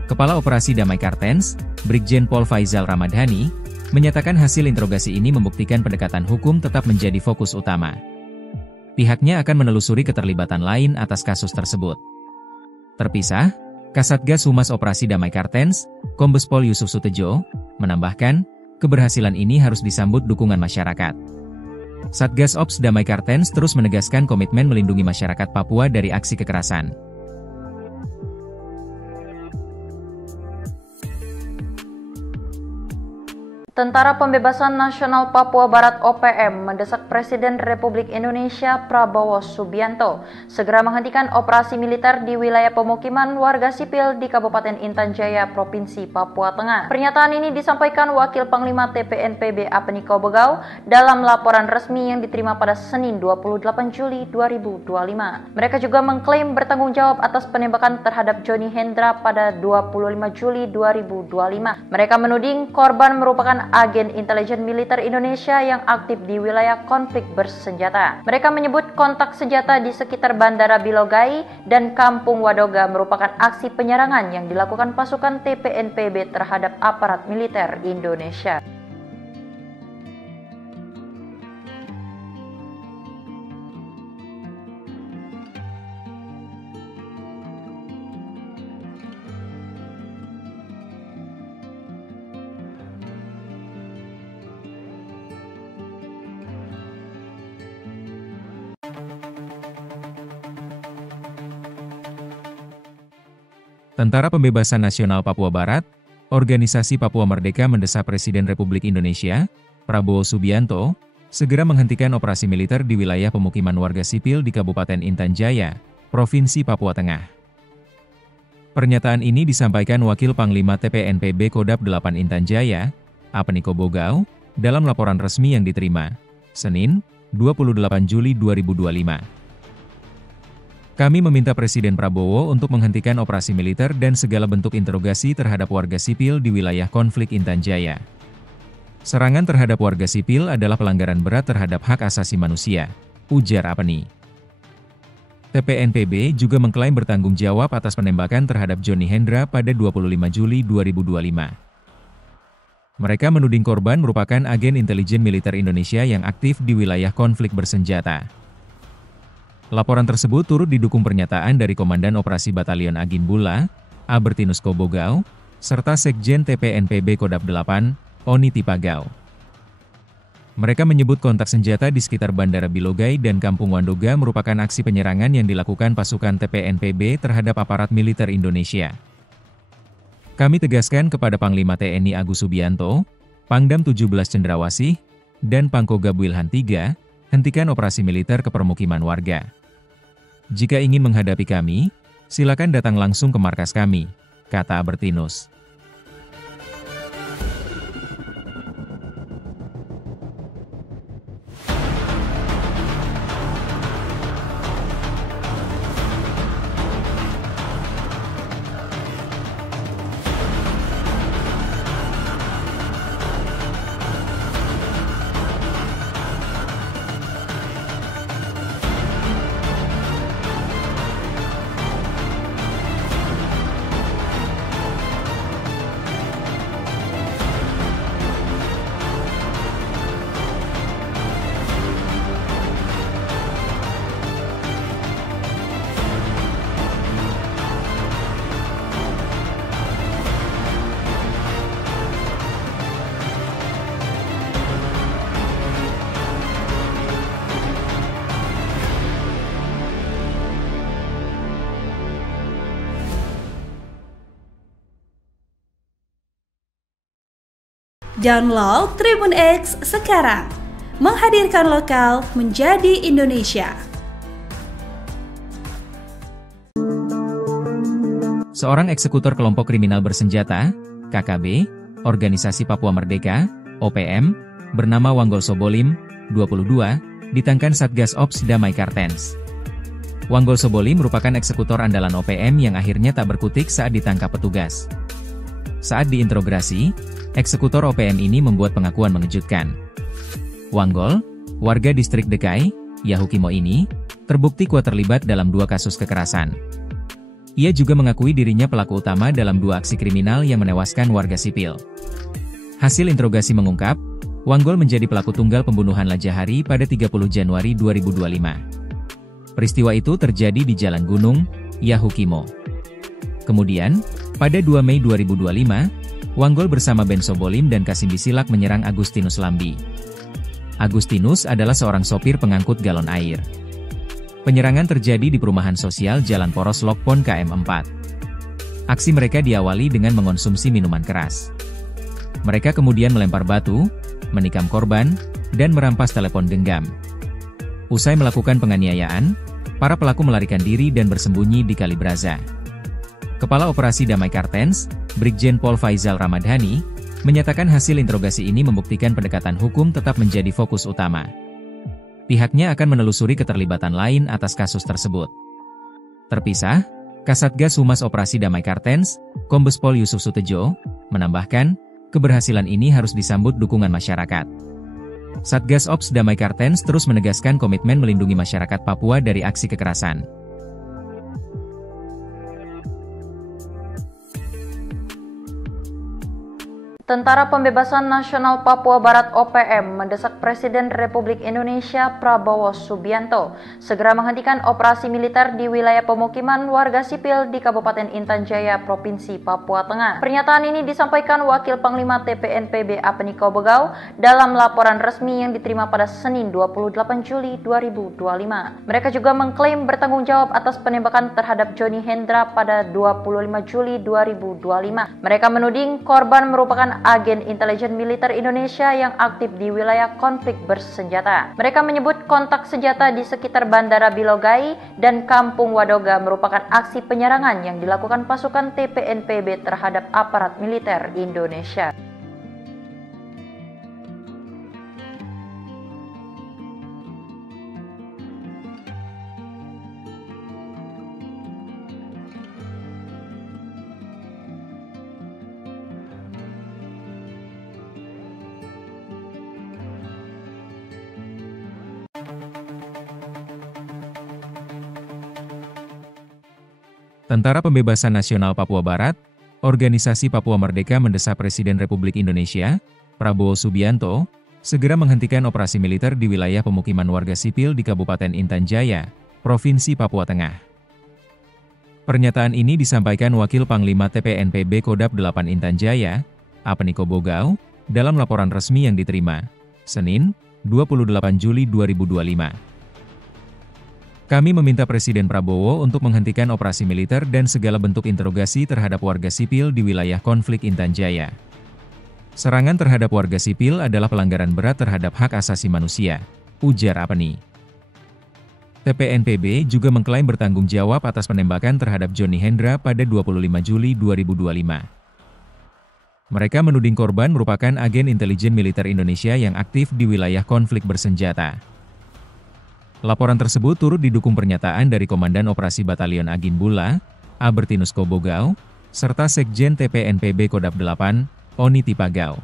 Kepala Operasi Damai Kartens, Brigjen Pol Faizal Ramadhani, menyatakan hasil interogasi ini membuktikan pendekatan hukum tetap menjadi fokus utama. Pihaknya akan menelusuri keterlibatan lain atas kasus tersebut. Terpisah, Kasatgas Humas Operasi Damai Kartens, Kombes Pol Yusuf Sutejo, menambahkan, keberhasilan ini harus disambut dukungan masyarakat. Satgas Ops Damai Kartens terus menegaskan komitmen melindungi masyarakat Papua dari aksi kekerasan. Tentara Pembebasan Nasional Papua Barat OPM mendesak Presiden Republik Indonesia Prabowo Subianto segera menghentikan operasi militer di wilayah pemukiman warga sipil di Kabupaten Intan Jaya, Provinsi Papua Tengah. Pernyataan ini disampaikan Wakil Panglima TPNPB Apeniko Begau dalam laporan resmi yang diterima pada Senin 28 Juli 2025. Mereka juga mengklaim bertanggung jawab atas penembakan terhadap Johnny Hendra pada 25 Juli 2025. Mereka menuding korban merupakan agen intelijen militer Indonesia yang aktif di wilayah konflik bersenjata. Mereka menyebut kontak senjata di sekitar Bandara Bilogai dan Kampung Wadoga merupakan aksi penyerangan yang dilakukan pasukan TPNPB terhadap aparat militer Indonesia. Tentara Pembebasan Nasional Papua Barat, Organisasi Papua Merdeka mendesak Presiden Republik Indonesia, Prabowo Subianto, segera menghentikan operasi militer di wilayah pemukiman warga sipil di Kabupaten Intan Jaya, Provinsi Papua Tengah. Pernyataan ini disampaikan Wakil Panglima TPNPB Kodap 8 Intan Jaya, Apeniko Begau, dalam laporan resmi yang diterima, Senin, 28 Juli 2025. Kami meminta Presiden Prabowo untuk menghentikan operasi militer dan segala bentuk interogasi terhadap warga sipil di wilayah konflik Intan Jaya. Serangan terhadap warga sipil adalah pelanggaran berat terhadap hak asasi manusia, ujar Apeni. TPNPB juga mengklaim bertanggung jawab atas penembakan terhadap Johnny Hendra pada 25 Juli 2025. Mereka menuding korban merupakan agen intelijen militer Indonesia yang aktif di wilayah konflik bersenjata. Laporan tersebut turut didukung pernyataan dari Komandan Operasi Batalion Agin Bula, Albertinus Kobogau, serta Sekjen TPNPB Kodap 8, Oni Tipagau. Mereka menyebut kontak senjata di sekitar Bandara Bilogai dan Kampung Wadoga merupakan aksi penyerangan yang dilakukan pasukan TPNPB terhadap aparat militer Indonesia. Kami tegaskan kepada Panglima TNI Agus Subianto, Pangdam 17 Cendrawasih, dan Pangkogab Wilhan III, hentikan operasi militer ke permukiman warga. Jika ingin menghadapi kami, silakan datang langsung ke markas kami, kata Albertinus. Download Tribun X sekarang. Menghadirkan lokal menjadi Indonesia. Seorang eksekutor kelompok kriminal bersenjata, KKB, Organisasi Papua Merdeka, OPM, bernama Wanggol Sobolim, 22, ditangkan Satgas Ops Damai Kartens. Wanggol Sobolim merupakan eksekutor andalan OPM yang akhirnya tak berkutik saat ditangkap petugas. Saat diinterogasi, eksekutor OPM ini membuat pengakuan mengejutkan. Wanggol, warga distrik Dekai, Yahukimo ini, terbukti kuat terlibat dalam 2 kasus kekerasan. Ia juga mengakui dirinya pelaku utama dalam 2 aksi kriminal yang menewaskan warga sipil. Hasil interogasi mengungkap, Wanggol menjadi pelaku tunggal pembunuhan Lajahari pada 30 Januari 2025. Peristiwa itu terjadi di Jalan Gunung, Yahukimo. Kemudian, pada 2 Mei 2025, Wanggol bersama Ben Sobolim dan Kasim Bisilak menyerang Agustinus Lambi. Agustinus adalah seorang sopir pengangkut galon air. Penyerangan terjadi di perumahan sosial Jalan Poros Lokpon KM4. Aksi mereka diawali dengan mengonsumsi minuman keras. Mereka kemudian melempar batu, menikam korban, dan merampas telepon genggam. Usai melakukan penganiayaan, para pelaku melarikan diri dan bersembunyi di Kali Braza. Kepala Operasi Damai Kartens, Brigjen Pol Faizal Ramadhani, menyatakan hasil interogasi ini membuktikan pendekatan hukum tetap menjadi fokus utama. Pihaknya akan menelusuri keterlibatan lain atas kasus tersebut. Terpisah, Kasatgas Humas Operasi Damai Kartens, Kombes Pol Yusuf Sutejo, menambahkan, keberhasilan ini harus disambut dukungan masyarakat. Satgas Ops Damai Kartens terus menegaskan komitmen melindungi masyarakat Papua dari aksi kekerasan. Tentara Pembebasan Nasional Papua Barat OPM mendesak Presiden Republik Indonesia Prabowo Subianto segera menghentikan operasi militer di wilayah pemukiman warga sipil di Kabupaten Intan Jaya, Provinsi Papua Tengah. Pernyataan ini disampaikan Wakil Panglima TPNPB Apniko Bogau dalam laporan resmi yang diterima pada Senin 28 Juli 2025. Mereka juga mengklaim bertanggung jawab atas penembakan terhadap Johnny Hendra pada 25 Juli 2025. Mereka menuding korban merupakan agen intelijen militer Indonesia yang aktif di wilayah konflik bersenjata. Mereka menyebut kontak senjata di sekitar Bandara Bilogai dan Kampung Wadoga merupakan aksi penyerangan yang dilakukan pasukan TPNPB terhadap aparat militer Indonesia. Tentara Pembebasan Nasional Papua Barat, Organisasi Papua Merdeka mendesak Presiden Republik Indonesia, Prabowo Subianto, segera menghentikan operasi militer di wilayah pemukiman warga sipil di Kabupaten Intan Jaya, Provinsi Papua Tengah. Pernyataan ini disampaikan Wakil Panglima TPNPB Kodap 8 Intan Jaya, Apniko Bogau, dalam laporan resmi yang diterima, Senin, 28 Juli 2025. Kami meminta Presiden Prabowo untuk menghentikan operasi militer dan segala bentuk interogasi terhadap warga sipil di wilayah konflik Intan Jaya. Serangan terhadap warga sipil adalah pelanggaran berat terhadap hak asasi manusia, ujar Apni. TPNPB juga mengklaim bertanggung jawab atas penembakan terhadap Johnny Hendra pada 25 Juli 2025. Mereka menuding korban merupakan agen intelijen militer Indonesia yang aktif di wilayah konflik bersenjata. Laporan tersebut turut didukung pernyataan dari Komandan Operasi Batalion Agin Bula, Albertinus Kobogau, serta Sekjen TPNPB Kodap 8, Oni Tipagau.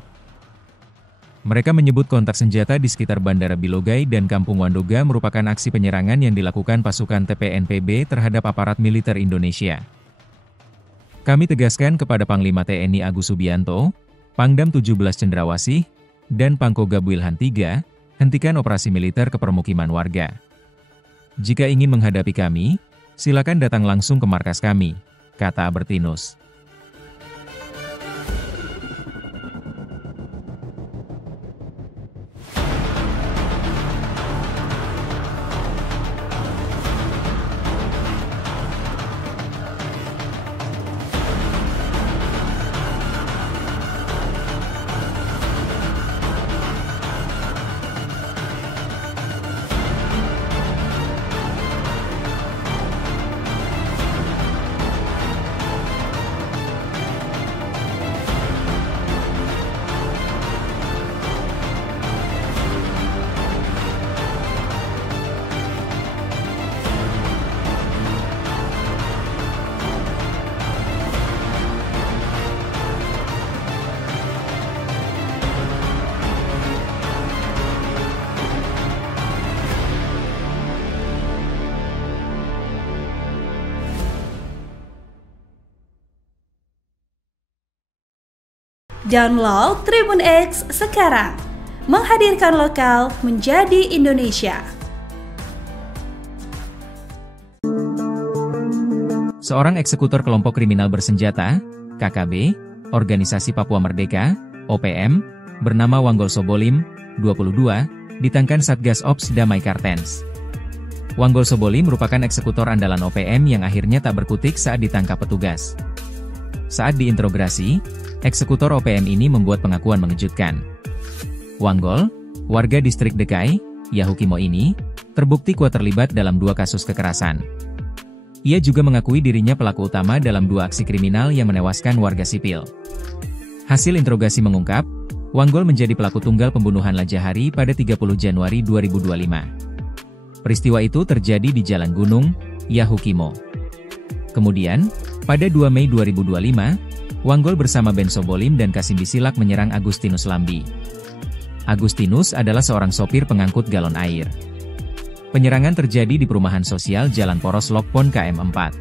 Mereka menyebut kontak senjata di sekitar Bandara Bilogai dan Kampung Wandoga merupakan aksi penyerangan yang dilakukan pasukan TPNPB terhadap aparat militer Indonesia. Kami tegaskan kepada Panglima TNI Agus Subianto, Pangdam 17 Cendrawasih, dan Pangkogab Wilhan III, hentikan operasi militer ke permukiman warga. Jika ingin menghadapi kami, silakan datang langsung ke markas kami, kata Albertinus. Download Tribun X sekarang. Menghadirkan lokal menjadi Indonesia. Seorang eksekutor kelompok kriminal bersenjata, KKB, Organisasi Papua Merdeka, OPM, bernama Wanggol Sobolim, 22, ditangkan Satgas Ops Damai Kartens. Wanggol Sobolim merupakan eksekutor andalan OPM yang akhirnya tak berkutik saat ditangkap petugas. Saat diinterogasi, eksekutor OPM ini membuat pengakuan mengejutkan. Wanggol, warga distrik Dekai, Yahukimo ini, terbukti kuat terlibat dalam 2 kasus kekerasan. Ia juga mengakui dirinya pelaku utama dalam 2 aksi kriminal yang menewaskan warga sipil. Hasil interogasi mengungkap, Wanggol menjadi pelaku tunggal pembunuhan Lajahari pada 30 Januari 2025. Peristiwa itu terjadi di Jalan Gunung, Yahukimo. Kemudian, pada 2 Mei 2025, Wanggol bersama Ben Sobolim dan Kasim Bisilak menyerang Agustinus Lambi. Agustinus adalah seorang sopir pengangkut galon air. Penyerangan terjadi di perumahan sosial Jalan Poros Lokpon KM4.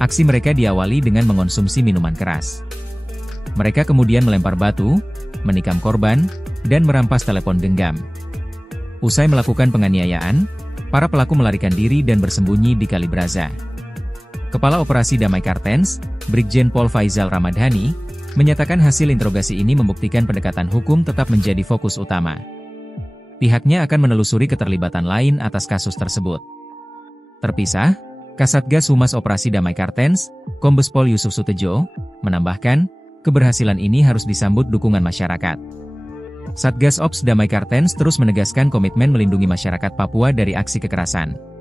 Aksi mereka diawali dengan mengonsumsi minuman keras. Mereka kemudian melempar batu, menikam korban, dan merampas telepon genggam. Usai melakukan penganiayaan, para pelaku melarikan diri dan bersembunyi di Kali Braza. Kepala Operasi Damai Kartens, Brigjen Pol Faizal Ramadhani, menyatakan hasil interogasi ini membuktikan pendekatan hukum tetap menjadi fokus utama. Pihaknya akan menelusuri keterlibatan lain atas kasus tersebut. Terpisah, Kasatgas Humas Operasi Damai Kartens, Kombes Pol Yusuf Sutejo, menambahkan, keberhasilan ini harus disambut dukungan masyarakat. Satgas Ops Damai Kartens terus menegaskan komitmen melindungi masyarakat Papua dari aksi kekerasan.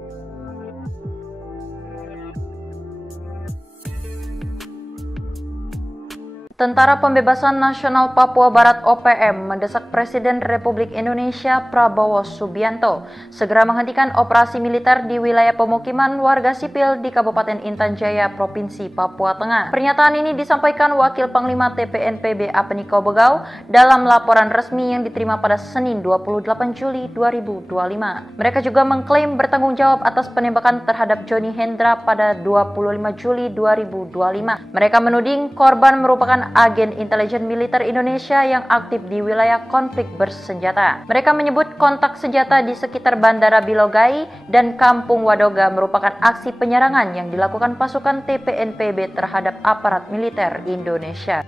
Tentara Pembebasan Nasional Papua Barat OPM mendesak Presiden Republik Indonesia Prabowo Subianto segera menghentikan operasi militer di wilayah pemukiman warga sipil di Kabupaten Intan Jaya, Provinsi Papua Tengah. Pernyataan ini disampaikan Wakil Panglima TPNPB Apeniko Bogau dalam laporan resmi yang diterima pada Senin 28 Juli 2025. Mereka juga mengklaim bertanggung jawab atas penembakan terhadap Johnny Hendra pada 25 Juli 2025. Mereka menuding korban merupakan agen intelijen militer Indonesia yang aktif di wilayah konflik bersenjata. Mereka menyebut kontak senjata di sekitar Bandara Bilogai dan Kampung Wadoga merupakan aksi penyerangan yang dilakukan pasukan TPNPB terhadap aparat militer Indonesia.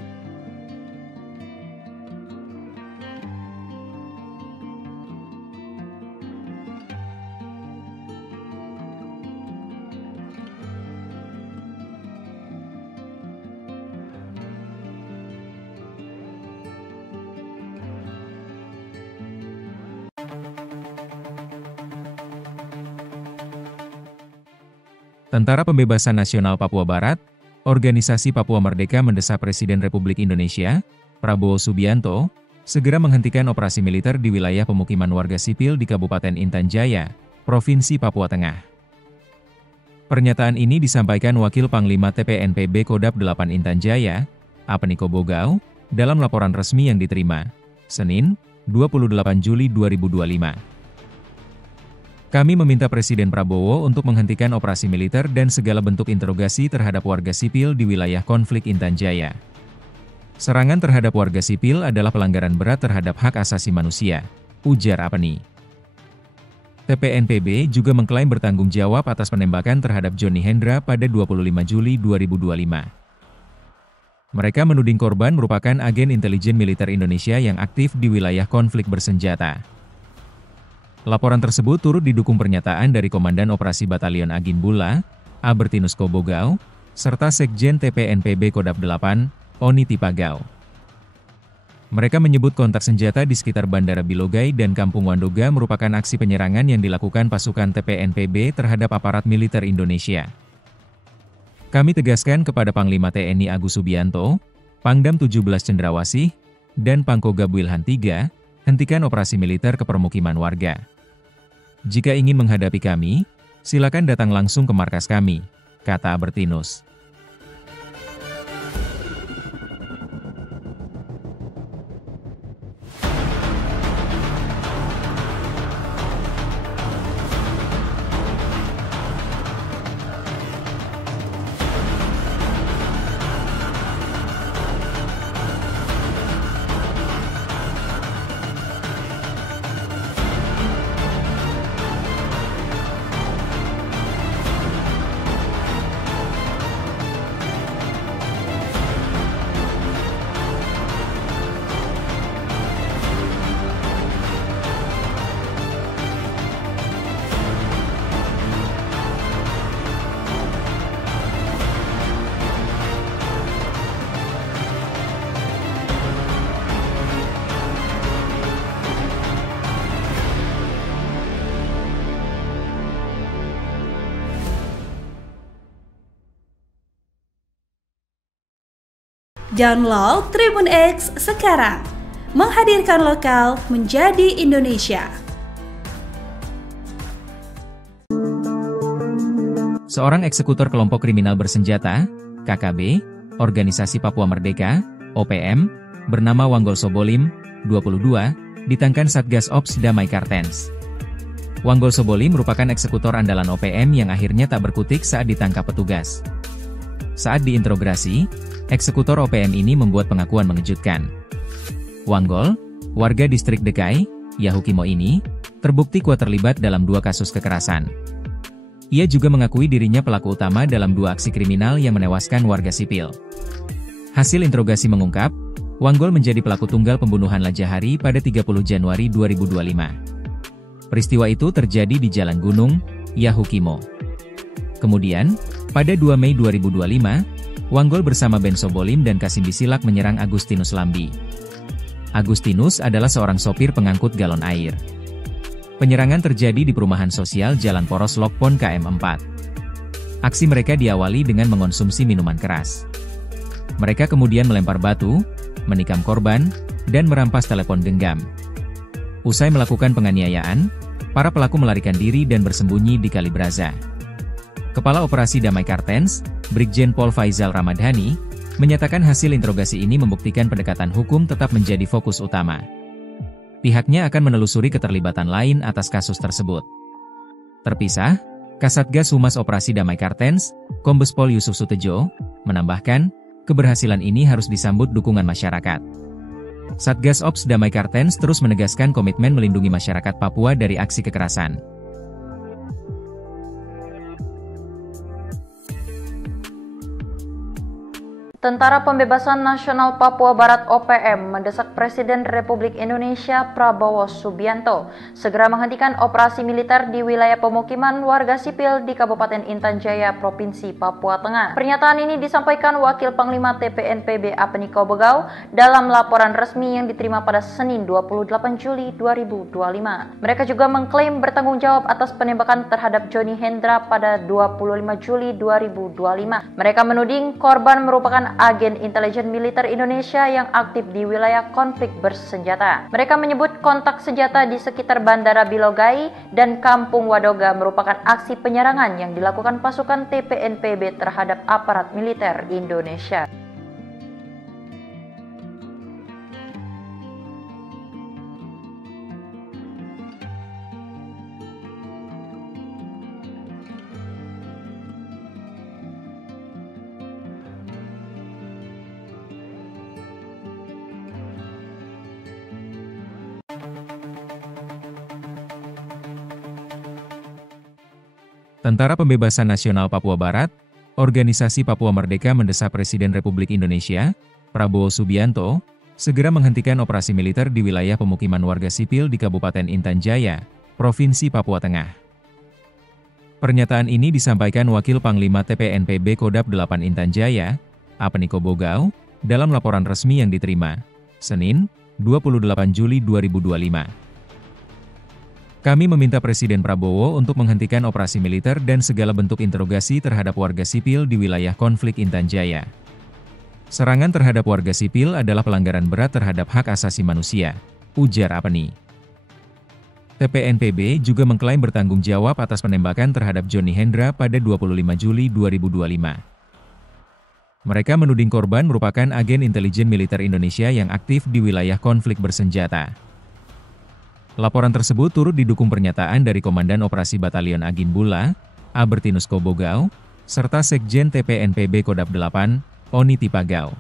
Tentara Pembebasan Nasional Papua Barat, Organisasi Papua Merdeka mendesak Presiden Republik Indonesia, Prabowo Subianto, segera menghentikan operasi militer di wilayah pemukiman warga sipil di Kabupaten Intan Jaya, Provinsi Papua Tengah. Pernyataan ini disampaikan Wakil Panglima TPNPB Kodap 8 Intan Jaya, Apeniko Bogau, dalam laporan resmi yang diterima, Senin, 28 Juli 2025. Kami meminta Presiden Prabowo untuk menghentikan operasi militer dan segala bentuk interogasi terhadap warga sipil di wilayah konflik Intan Jaya. Serangan terhadap warga sipil adalah pelanggaran berat terhadap hak asasi manusia, ujar Apeni. TPNPB juga mengklaim bertanggung jawab atas penembakan terhadap Johnny Hendra pada 25 Juli 2025. Mereka menuding korban merupakan agen intelijen militer Indonesia yang aktif di wilayah konflik bersenjata. Laporan tersebut turut didukung pernyataan dari Komandan Operasi Batalion Agin Bula, Albertinus Kobogau, serta Sekjen TPNPB Kodap 8, Oni Tipagau. Mereka menyebut kontak senjata di sekitar Bandara Bilogai dan Kampung Wandoga merupakan aksi penyerangan yang dilakukan pasukan TPNPB terhadap aparat militer Indonesia. Kami tegaskan kepada Panglima TNI Agus Subianto, Pangdam 17 Cendrawasih, dan Pangkogab Wilhan III, hentikan operasi militer ke permukiman warga. Jika ingin menghadapi kami, silakan datang langsung ke markas kami, kata Albertinus. Download Tribun X sekarang. Menghadirkan lokal menjadi Indonesia. Seorang eksekutor kelompok kriminal bersenjata, KKB, Organisasi Papua Merdeka, OPM, bernama Wanggol Sobolim, 22, ditangkap Satgas Ops Damai Kartens. Wanggol Sobolim merupakan eksekutor andalan OPM yang akhirnya tak berkutik saat ditangkap petugas. Saat diinterogasi, eksekutor OPM ini membuat pengakuan mengejutkan. Wanggol, warga distrik Dekai, Yahukimo ini, terbukti kuat terlibat dalam 2 kasus kekerasan. Ia juga mengakui dirinya pelaku utama dalam 2 aksi kriminal yang menewaskan warga sipil. Hasil interogasi mengungkap, Wanggol menjadi pelaku tunggal pembunuhan Lajahari pada 30 Januari 2025. Peristiwa itu terjadi di Jalan Gunung, Yahukimo. Kemudian, pada 2 Mei 2025, Wanggol bersama Ben Sobolim dan Kasim Bisilak menyerang Agustinus Lambi. Agustinus adalah seorang sopir pengangkut galon air. Penyerangan terjadi di perumahan sosial Jalan Poros Lokpon KM4. Aksi mereka diawali dengan mengonsumsi minuman keras. Mereka kemudian melempar batu, menikam korban, dan merampas telepon genggam. Usai melakukan penganiayaan, para pelaku melarikan diri dan bersembunyi di Kali Braza. Kepala Operasi Damai Kartens, Brigjen Pol Faizal Ramadhani, menyatakan hasil interogasi ini membuktikan pendekatan hukum tetap menjadi fokus utama. Pihaknya akan menelusuri keterlibatan lain atas kasus tersebut. Terpisah, Kasatgas Humas Operasi Damai Kartens, Kombes Pol Yusuf Sutejo, menambahkan, keberhasilan ini harus disambut dukungan masyarakat. Satgas Ops Damai Kartens terus menegaskan komitmen melindungi masyarakat Papua dari aksi kekerasan. Tentara Pembebasan Nasional Papua Barat OPM mendesak Presiden Republik Indonesia Prabowo Subianto segera menghentikan operasi militer di wilayah pemukiman warga sipil di Kabupaten Intan Jaya, Provinsi Papua Tengah. Pernyataan ini disampaikan Wakil Panglima TPNPB Apeniko Bogau dalam laporan resmi yang diterima pada Senin 28 Juli 2025. Mereka juga mengklaim bertanggung jawab atas penembakan terhadap Johnny Hendra pada 25 Juli 2025. Mereka menuding korban merupakan agen intelijen militer Indonesia yang aktif di wilayah konflik bersenjata. Mereka menyebut kontak senjata di sekitar Bandara Bilogai dan Kampung Wadoga merupakan aksi penyerangan yang dilakukan pasukan TPNPB terhadap aparat militer Indonesia. Tentara Pembebasan Nasional Papua Barat, Organisasi Papua Merdeka mendesak Presiden Republik Indonesia, Prabowo Subianto, segera menghentikan operasi militer di wilayah pemukiman warga sipil di Kabupaten Intan Jaya, Provinsi Papua Tengah. Pernyataan ini disampaikan Wakil Panglima TPNPB Kodap 8 Intan Jaya, Apeniko Bogau, dalam laporan resmi yang diterima, Senin, 28 Juli 2025. Kami meminta Presiden Prabowo untuk menghentikan operasi militer dan segala bentuk interogasi terhadap warga sipil di wilayah konflik Intan Jaya. Serangan terhadap warga sipil adalah pelanggaran berat terhadap hak asasi manusia, ujar Apeni. TPNPB juga mengklaim bertanggung jawab atas penembakan terhadap Johnny Hendra pada 25 Juli 2025. Mereka menuding korban merupakan agen intelijen militer Indonesia yang aktif di wilayah konflik bersenjata. Laporan tersebut turut didukung pernyataan dari Komandan Operasi Batalion Agin Bula, Albertinus Kobogau, serta Sekjen TPNPB Kodap 8, Oni Tipagau.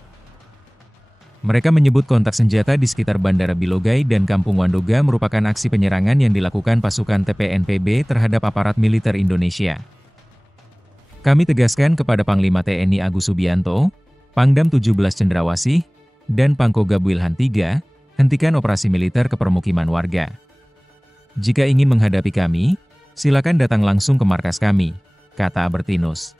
Mereka menyebut kontak senjata di sekitar Bandara Bilogai dan Kampung Wandoga merupakan aksi penyerangan yang dilakukan pasukan TPNPB terhadap aparat militer Indonesia. Kami tegaskan kepada Panglima TNI Agus Subianto, Pangdam 17 Cendrawasih, dan Pangkogab Wilhan III, hentikan operasi militer ke permukiman warga. Jika ingin menghadapi kami, silakan datang langsung ke markas kami, kata Albertinus.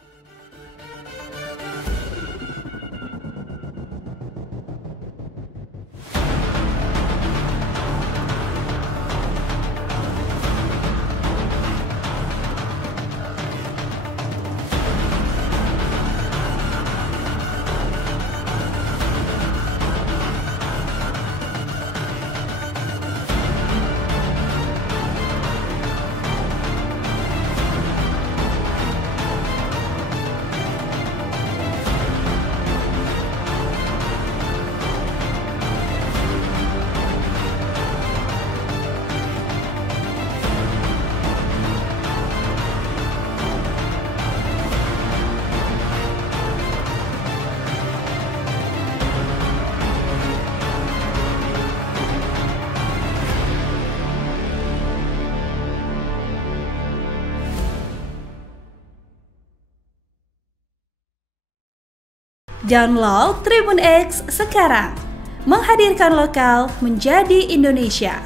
Download Tribun X sekarang. Menghadirkan lokal menjadi Indonesia.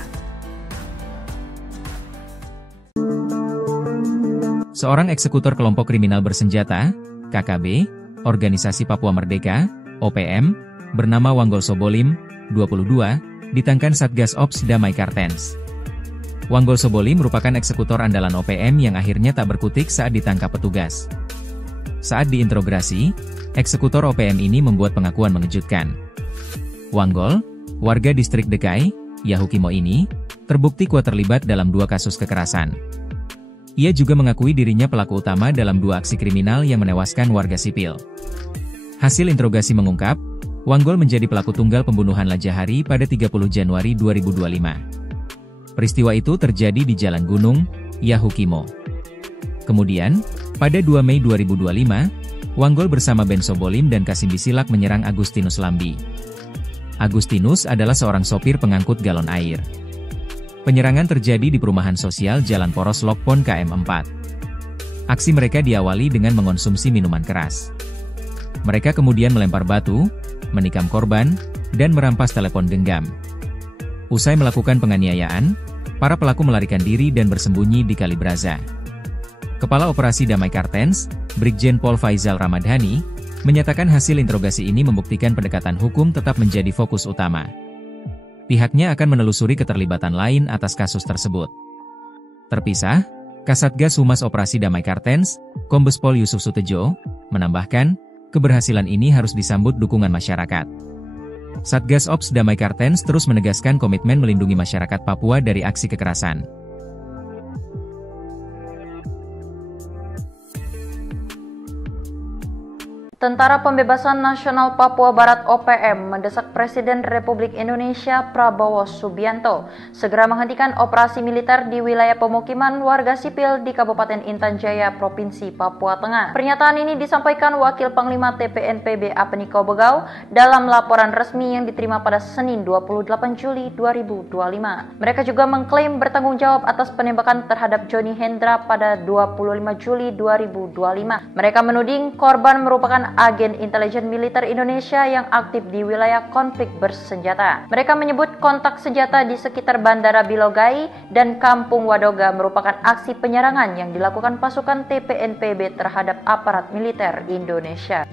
Seorang eksekutor kelompok kriminal bersenjata, KKB, Organisasi Papua Merdeka, OPM, bernama Wanggol Sobolim, 22, ditangkan Satgas Ops Damai Kartens. Wanggol Sobolim merupakan eksekutor andalan OPM yang akhirnya tak berkutik saat ditangkap petugas. Saat diinterogasi, eksekutor OPM ini membuat pengakuan mengejutkan. Wanggol, warga distrik Dekai, Yahukimo ini, terbukti kuat terlibat dalam 2 kasus kekerasan. Ia juga mengakui dirinya pelaku utama dalam 2 aksi kriminal yang menewaskan warga sipil. Hasil interogasi mengungkap, Wanggol menjadi pelaku tunggal pembunuhan Lajahari pada 30 Januari 2025. Peristiwa itu terjadi di Jalan Gunung, Yahukimo. Kemudian, pada 2 Mei 2025, Wanggol bersama Ben Sobolim dan Kasim Bisilak menyerang Agustinus Lambi. Agustinus adalah seorang sopir pengangkut galon air. Penyerangan terjadi di perumahan sosial Jalan Poros Lokpon KM4. Aksi mereka diawali dengan mengonsumsi minuman keras. Mereka kemudian melempar batu, menikam korban, dan merampas telepon genggam. Usai melakukan penganiayaan, para pelaku melarikan diri dan bersembunyi di Kali Braza. Kepala Operasi Damai Kartens, Brigjen Pol Faizal Ramadhani, menyatakan hasil interogasi ini membuktikan pendekatan hukum tetap menjadi fokus utama. Pihaknya akan menelusuri keterlibatan lain atas kasus tersebut. Terpisah, Kasatgas Humas Operasi Damai Kartens, Kombes Pol Yusuf Sutejo, menambahkan, keberhasilan ini harus disambut dukungan masyarakat. Satgas Ops Damai Kartens terus menegaskan komitmen melindungi masyarakat Papua dari aksi kekerasan. Tentara Pembebasan Nasional Papua Barat OPM mendesak Presiden Republik Indonesia Prabowo Subianto segera menghentikan operasi militer di wilayah pemukiman warga sipil di Kabupaten Intan Jaya, Provinsi Papua Tengah. Pernyataan ini disampaikan Wakil Panglima TPNPB Apeniko Begau dalam laporan resmi yang diterima pada Senin 28 Juli 2025. Mereka juga mengklaim bertanggung jawab atas penembakan terhadap Johnny Hendra pada 25 Juli 2025. Mereka menuding korban merupakan agen intelijen militer Indonesia yang aktif di wilayah konflik bersenjata. Mereka menyebut kontak senjata di sekitar Bandara Bilogai dan Kampung Wadoga merupakan aksi penyerangan yang dilakukan pasukan TPNPB terhadap aparat militer Indonesia.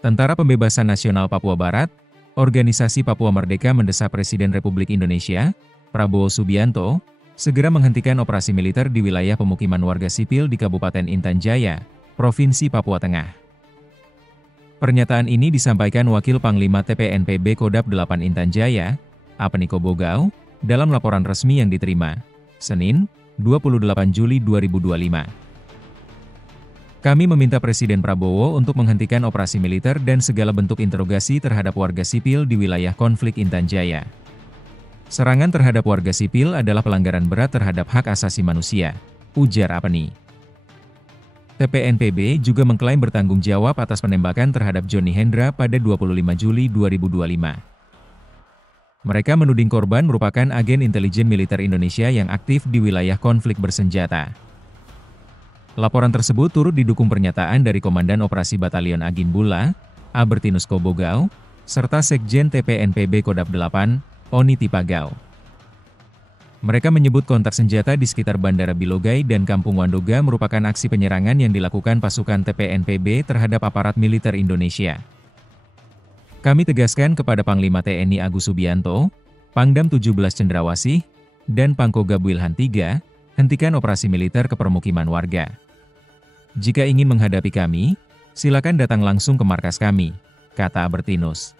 Tentara Pembebasan Nasional Papua Barat, Organisasi Papua Merdeka mendesak Presiden Republik Indonesia, Prabowo Subianto, segera menghentikan operasi militer di wilayah pemukiman warga sipil di Kabupaten Intan Jaya, Provinsi Papua Tengah. Pernyataan ini disampaikan Wakil Panglima TPNPB Kodap 8 Intan Jaya, Apeniko Begau, dalam laporan resmi yang diterima, Senin, 28 Juli 2025. Kami meminta Presiden Prabowo untuk menghentikan operasi militer dan segala bentuk interogasi terhadap warga sipil di wilayah konflik Intan Jaya. Serangan terhadap warga sipil adalah pelanggaran berat terhadap hak asasi manusia, ujar Apeni. TPNPB juga mengklaim bertanggung jawab atas penembakan terhadap Johnny Hendra pada 25 Juli 2025. Mereka menuding korban merupakan agen intelijen militer Indonesia yang aktif di wilayah konflik bersenjata. Laporan tersebut turut didukung pernyataan dari Komandan Operasi Batalion Agin Bula, Albertinus Kobogau, serta Sekjen TPNPB Kodap 8, Oni Tipagau. Mereka menyebut kontak senjata di sekitar Bandara Bilogai dan Kampung Wadoga merupakan aksi penyerangan yang dilakukan pasukan TPNPB terhadap aparat militer Indonesia. Kami tegaskan kepada Panglima TNI Agus Subianto, Pangdam 17 Cendrawasih, dan Pangkogab Wilhan III, hentikan operasi militer ke permukiman warga. Jika ingin menghadapi kami, silakan datang langsung ke markas kami, kata Albertinus.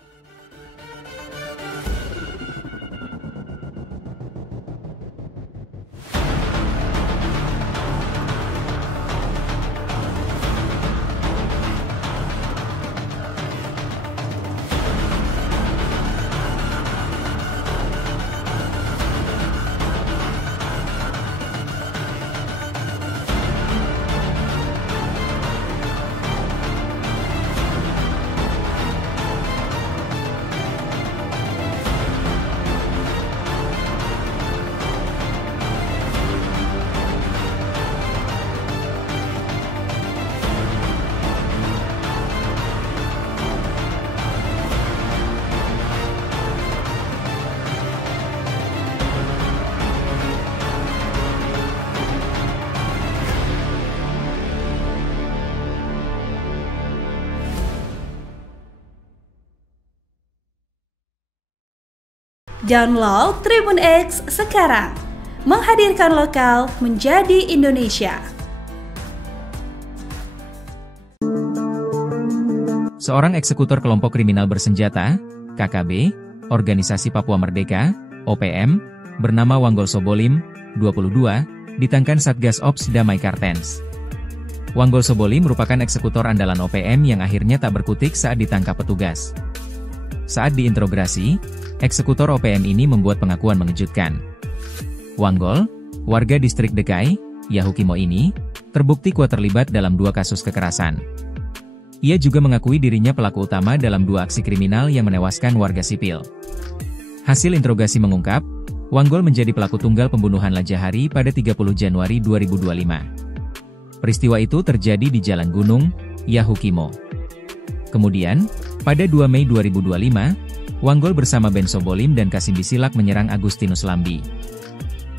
Download Tribun X sekarang. Menghadirkan lokal menjadi Indonesia. Seorang eksekutor kelompok kriminal bersenjata, KKB, Organisasi Papua Merdeka, OPM, bernama Wanggol Sobolim, 22, ditangkan Satgas Ops Damai Kartens. Wanggol Sobolim merupakan eksekutor andalan OPM yang akhirnya tak berkutik saat ditangkap petugas. Saat diinterogasi, eksekutor OPM ini membuat pengakuan mengejutkan. Wanggol, warga distrik Dekai, Yahukimo ini, terbukti kuat terlibat dalam 2 kasus kekerasan. Ia juga mengakui dirinya pelaku utama dalam 2 aksi kriminal yang menewaskan warga sipil. Hasil interogasi mengungkap, Wanggol menjadi pelaku tunggal pembunuhan Lajahari pada 30 Januari 2025. Peristiwa itu terjadi di Jalan Gunung, Yahukimo. Kemudian, pada 2 Mei 2025, Wanggol bersama Ben Sobolim dan Kasim Bisilak menyerang Agustinus Lambi.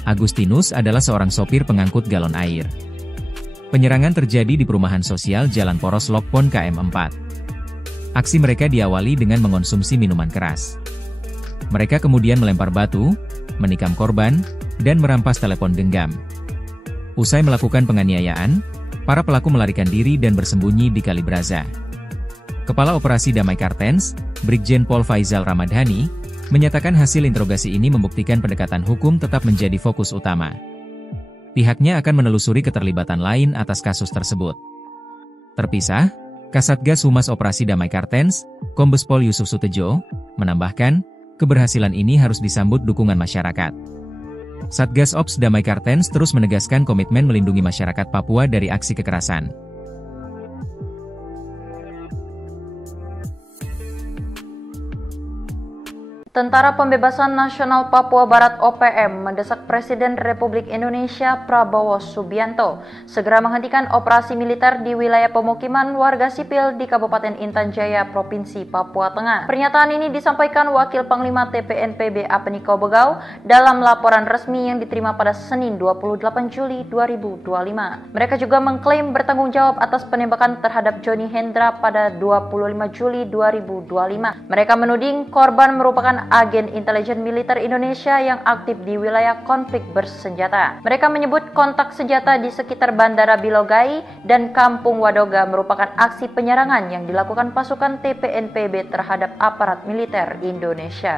Agustinus adalah seorang sopir pengangkut galon air. Penyerangan terjadi di perumahan sosial Jalan Poros Lokpon KM4. Aksi mereka diawali dengan mengonsumsi minuman keras. Mereka kemudian melempar batu, menikam korban, dan merampas telepon genggam. Usai melakukan penganiayaan, para pelaku melarikan diri dan bersembunyi di Kali Braza. Kepala Operasi Damai Kartens, Brigjen Pol Faizal Ramadhani, menyatakan hasil interogasi ini membuktikan pendekatan hukum tetap menjadi fokus utama. Pihaknya akan menelusuri keterlibatan lain atas kasus tersebut. Terpisah, Kasatgas Humas Operasi Damai Kartens, Kombes Pol Yusuf Sutejo, menambahkan, keberhasilan ini harus disambut dukungan masyarakat. Satgas Ops Damai Kartens terus menegaskan komitmen melindungi masyarakat Papua dari aksi kekerasan. Tentara Pembebasan Nasional Papua Barat OPM mendesak Presiden Republik Indonesia Prabowo Subianto segera menghentikan operasi militer di wilayah pemukiman warga sipil di Kabupaten Intan Jaya, Provinsi Papua Tengah. Pernyataan ini disampaikan Wakil Panglima TPNPB Apeni Kobogau dalam laporan resmi yang diterima pada Senin 28 Juli 2025. Mereka juga mengklaim bertanggung jawab atas penembakan terhadap Johnny Hendra pada 25 Juli 2025. Mereka menuding korban merupakan agen intelijen militer Indonesia yang aktif di wilayah konflik bersenjata. Mereka menyebut kontak senjata di sekitar Bandara Bilogai dan Kampung Wadoga merupakan aksi penyerangan yang dilakukan pasukan TPNPB terhadap aparat militer Indonesia.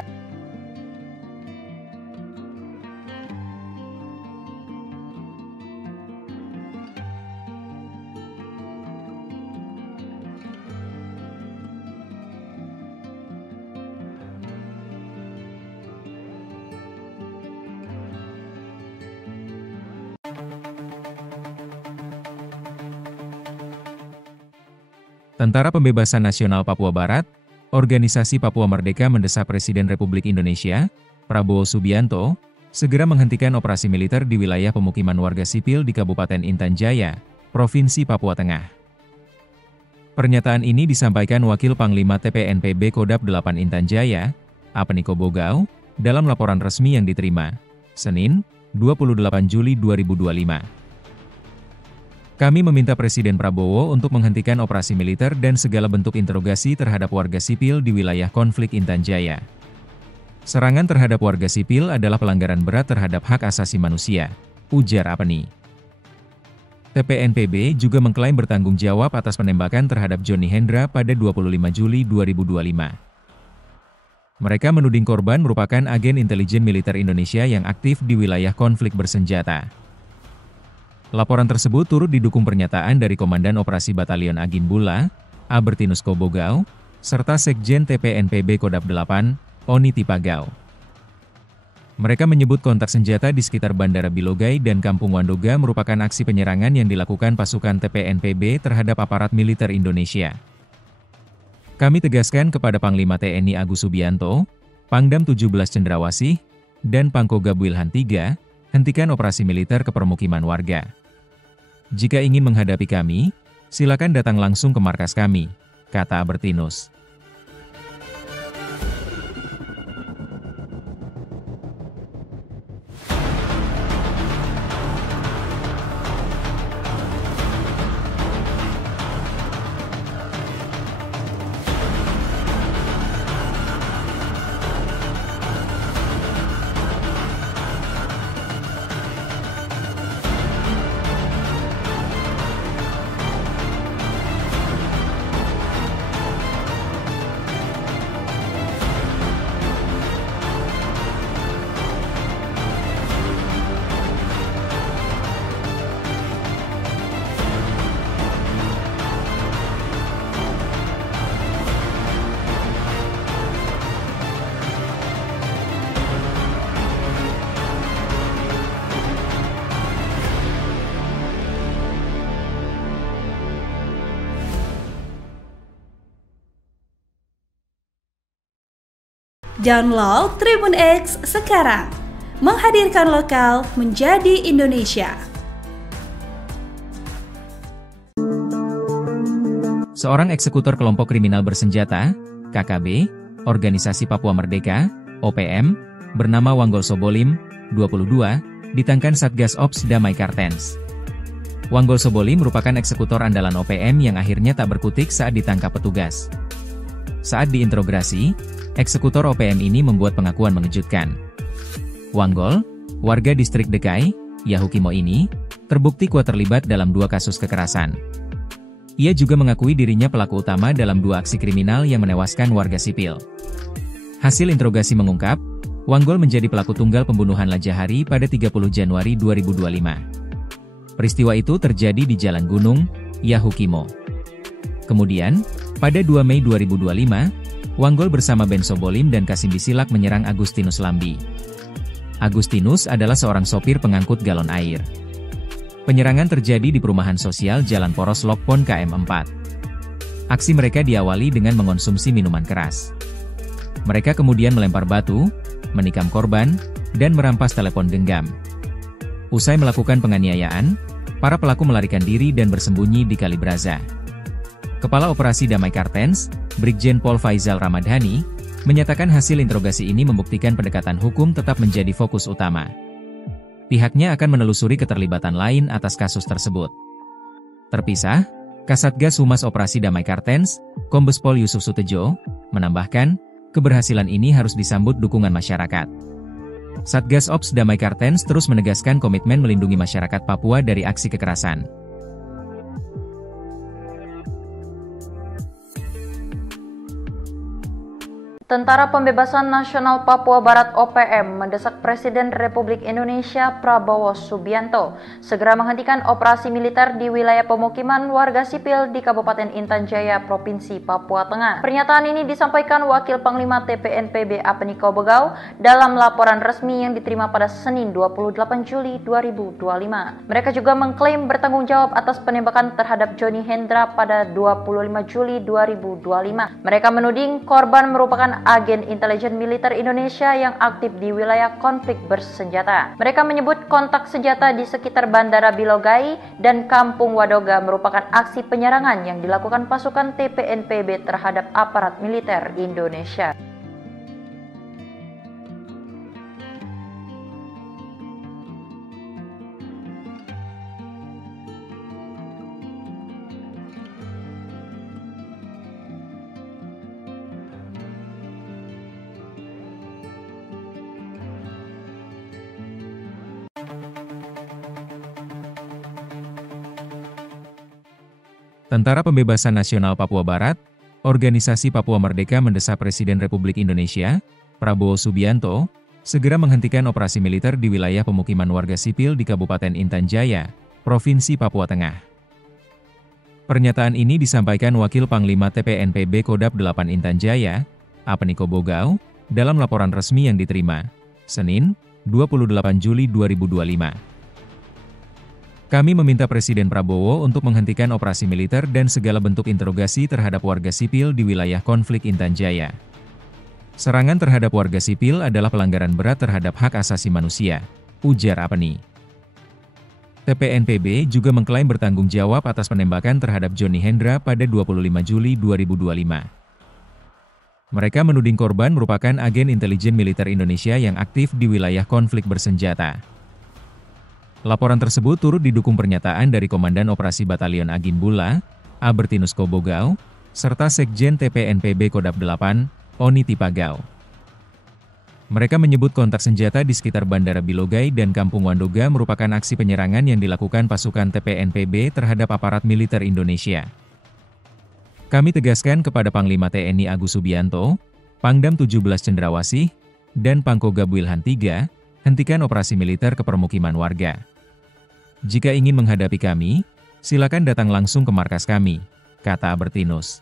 Tentara Pembebasan Nasional Papua Barat, Organisasi Papua Merdeka mendesak Presiden Republik Indonesia, Prabowo Subianto, segera menghentikan operasi militer di wilayah pemukiman warga sipil di Kabupaten Intan Jaya, Provinsi Papua Tengah. Pernyataan ini disampaikan Wakil Panglima TPNPB Kodap 8 Intan Jaya, Apeni Kobogau, dalam laporan resmi yang diterima, Senin, 28 Juli 2025. Kami meminta Presiden Prabowo untuk menghentikan operasi militer dan segala bentuk interogasi terhadap warga sipil di wilayah konflik Intan Jaya. Serangan terhadap warga sipil adalah pelanggaran berat terhadap hak asasi manusia, ujar Apeni. TPNPB juga mengklaim bertanggung jawab atas penembakan terhadap Johnny Hendra pada 25 Juli 2025. Mereka menuding korban merupakan agen intelijen militer Indonesia yang aktif di wilayah konflik bersenjata. Laporan tersebut turut didukung pernyataan dari Komandan Operasi Batalion Agin Bula, Albertinus Kobogau, serta Sekjen TPNPB Kodap 8, Oni Tipagau. Mereka menyebut kontak senjata di sekitar Bandara Bilogai dan Kampung Wandoga merupakan aksi penyerangan yang dilakukan pasukan TPNPB terhadap aparat militer Indonesia. Kami tegaskan kepada Panglima TNI Agus Subianto, Pangdam 17 Cendrawasih, dan Pangkogab Wilhan III, hentikan operasi militer ke permukiman warga. Jika ingin menghadapi kami, silakan datang langsung ke markas kami, kata Albertinus. Download Tribun X sekarang. Menghadirkan lokal menjadi Indonesia. Seorang eksekutor kelompok kriminal bersenjata, KKB, Organisasi Papua Merdeka, OPM, bernama Wanggol Sobolim, 22, ditangkan Satgas Ops Damai Kartens. Wanggol Sobolim merupakan eksekutor andalan OPM yang akhirnya tak berkutik saat ditangkap petugas. Saat diinterogasi, eksekutor OPM ini membuat pengakuan mengejutkan. Wanggol, warga distrik Dekai, Yahukimo ini, terbukti kuat terlibat dalam 2 kasus kekerasan. Ia juga mengakui dirinya pelaku utama dalam 2 aksi kriminal yang menewaskan warga sipil. Hasil interogasi mengungkap, Wanggol menjadi pelaku tunggal pembunuhan Lajahari pada 30 Januari 2025. Peristiwa itu terjadi di Jalan Gunung, Yahukimo. Kemudian, pada 2 Mei 2025, Wanggol bersama Ben Sobolim dan Kasim Bisilak menyerang Agustinus Lambi. Agustinus adalah seorang sopir pengangkut galon air. Penyerangan terjadi di perumahan sosial Jalan Poros Lokpon KM4. Aksi mereka diawali dengan mengonsumsi minuman keras. Mereka kemudian melempar batu, menikam korban, dan merampas telepon genggam. Usai melakukan penganiayaan, para pelaku melarikan diri dan bersembunyi di Kali Braza. Kepala Operasi Damai Kartens, Brigjen Pol Faizal Ramadhani, menyatakan hasil interogasi ini membuktikan pendekatan hukum tetap menjadi fokus utama. Pihaknya akan menelusuri keterlibatan lain atas kasus tersebut. Terpisah, Kasatgas Humas Operasi Damai Kartens, Kombes Pol Yusuf Sutejo, menambahkan, keberhasilan ini harus disambut dukungan masyarakat. Satgas Ops Damai Kartens terus menegaskan komitmen melindungi masyarakat Papua dari aksi kekerasan. Tentara Pembebasan Nasional Papua Barat OPM mendesak Presiden Republik Indonesia Prabowo Subianto segera menghentikan operasi militer di wilayah pemukiman warga sipil di Kabupaten Intan Jaya, Provinsi Papua Tengah. Pernyataan ini disampaikan Wakil Panglima TPNPB Apeniko Bogau dalam laporan resmi yang diterima pada Senin 28 Juli 2025. Mereka juga mengklaim bertanggung jawab atas penembakan terhadap Johnny Hendra pada 25 Juli 2025. Mereka menuding korban merupakan agen intelijen militer Indonesia yang aktif di wilayah konflik bersenjata. Mereka menyebut kontak senjata di sekitar Bandara Bilogai dan Kampung Wadoga merupakan aksi penyerangan yang dilakukan pasukan TPNPB terhadap aparat militer Indonesia. Tentara Pembebasan Nasional Papua Barat, Organisasi Papua Merdeka mendesak Presiden Republik Indonesia, Prabowo Subianto, segera menghentikan operasi militer di wilayah pemukiman warga sipil di Kabupaten Intan Jaya, Provinsi Papua Tengah. Pernyataan ini disampaikan Wakil Panglima TPNPB Kodap 8 Intan Jaya, Apeniko Bogau, dalam laporan resmi yang diterima, Senin, 28 Juli 2025. Kami meminta Presiden Prabowo untuk menghentikan operasi militer dan segala bentuk interogasi terhadap warga sipil di wilayah konflik Intan Jaya. Serangan terhadap warga sipil adalah pelanggaran berat terhadap hak asasi manusia, ujar Apeni. TPNPB juga mengklaim bertanggung jawab atas penembakan terhadap Johnny Hendra pada 25 Juli 2025. Mereka menuding korban merupakan agen intelijen militer Indonesia yang aktif di wilayah konflik bersenjata. Laporan tersebut turut didukung pernyataan dari Komandan Operasi Batalion Agin Bula, Albertinus Kobogau, serta Sekjen TPNPB Kodap 8, Oni Tipagau. Mereka menyebut kontak senjata di sekitar Bandara Bilogai dan Kampung Wandoga merupakan aksi penyerangan yang dilakukan pasukan TPNPB terhadap aparat militer Indonesia. Kami tegaskan kepada Panglima TNI Agus Subianto, Pangdam 17 Cendrawasih, dan Pangkogab Wilhan III, hentikan operasi militer ke permukiman warga. Jika ingin menghadapi kami, silakan datang langsung ke markas kami, kata Albertinus.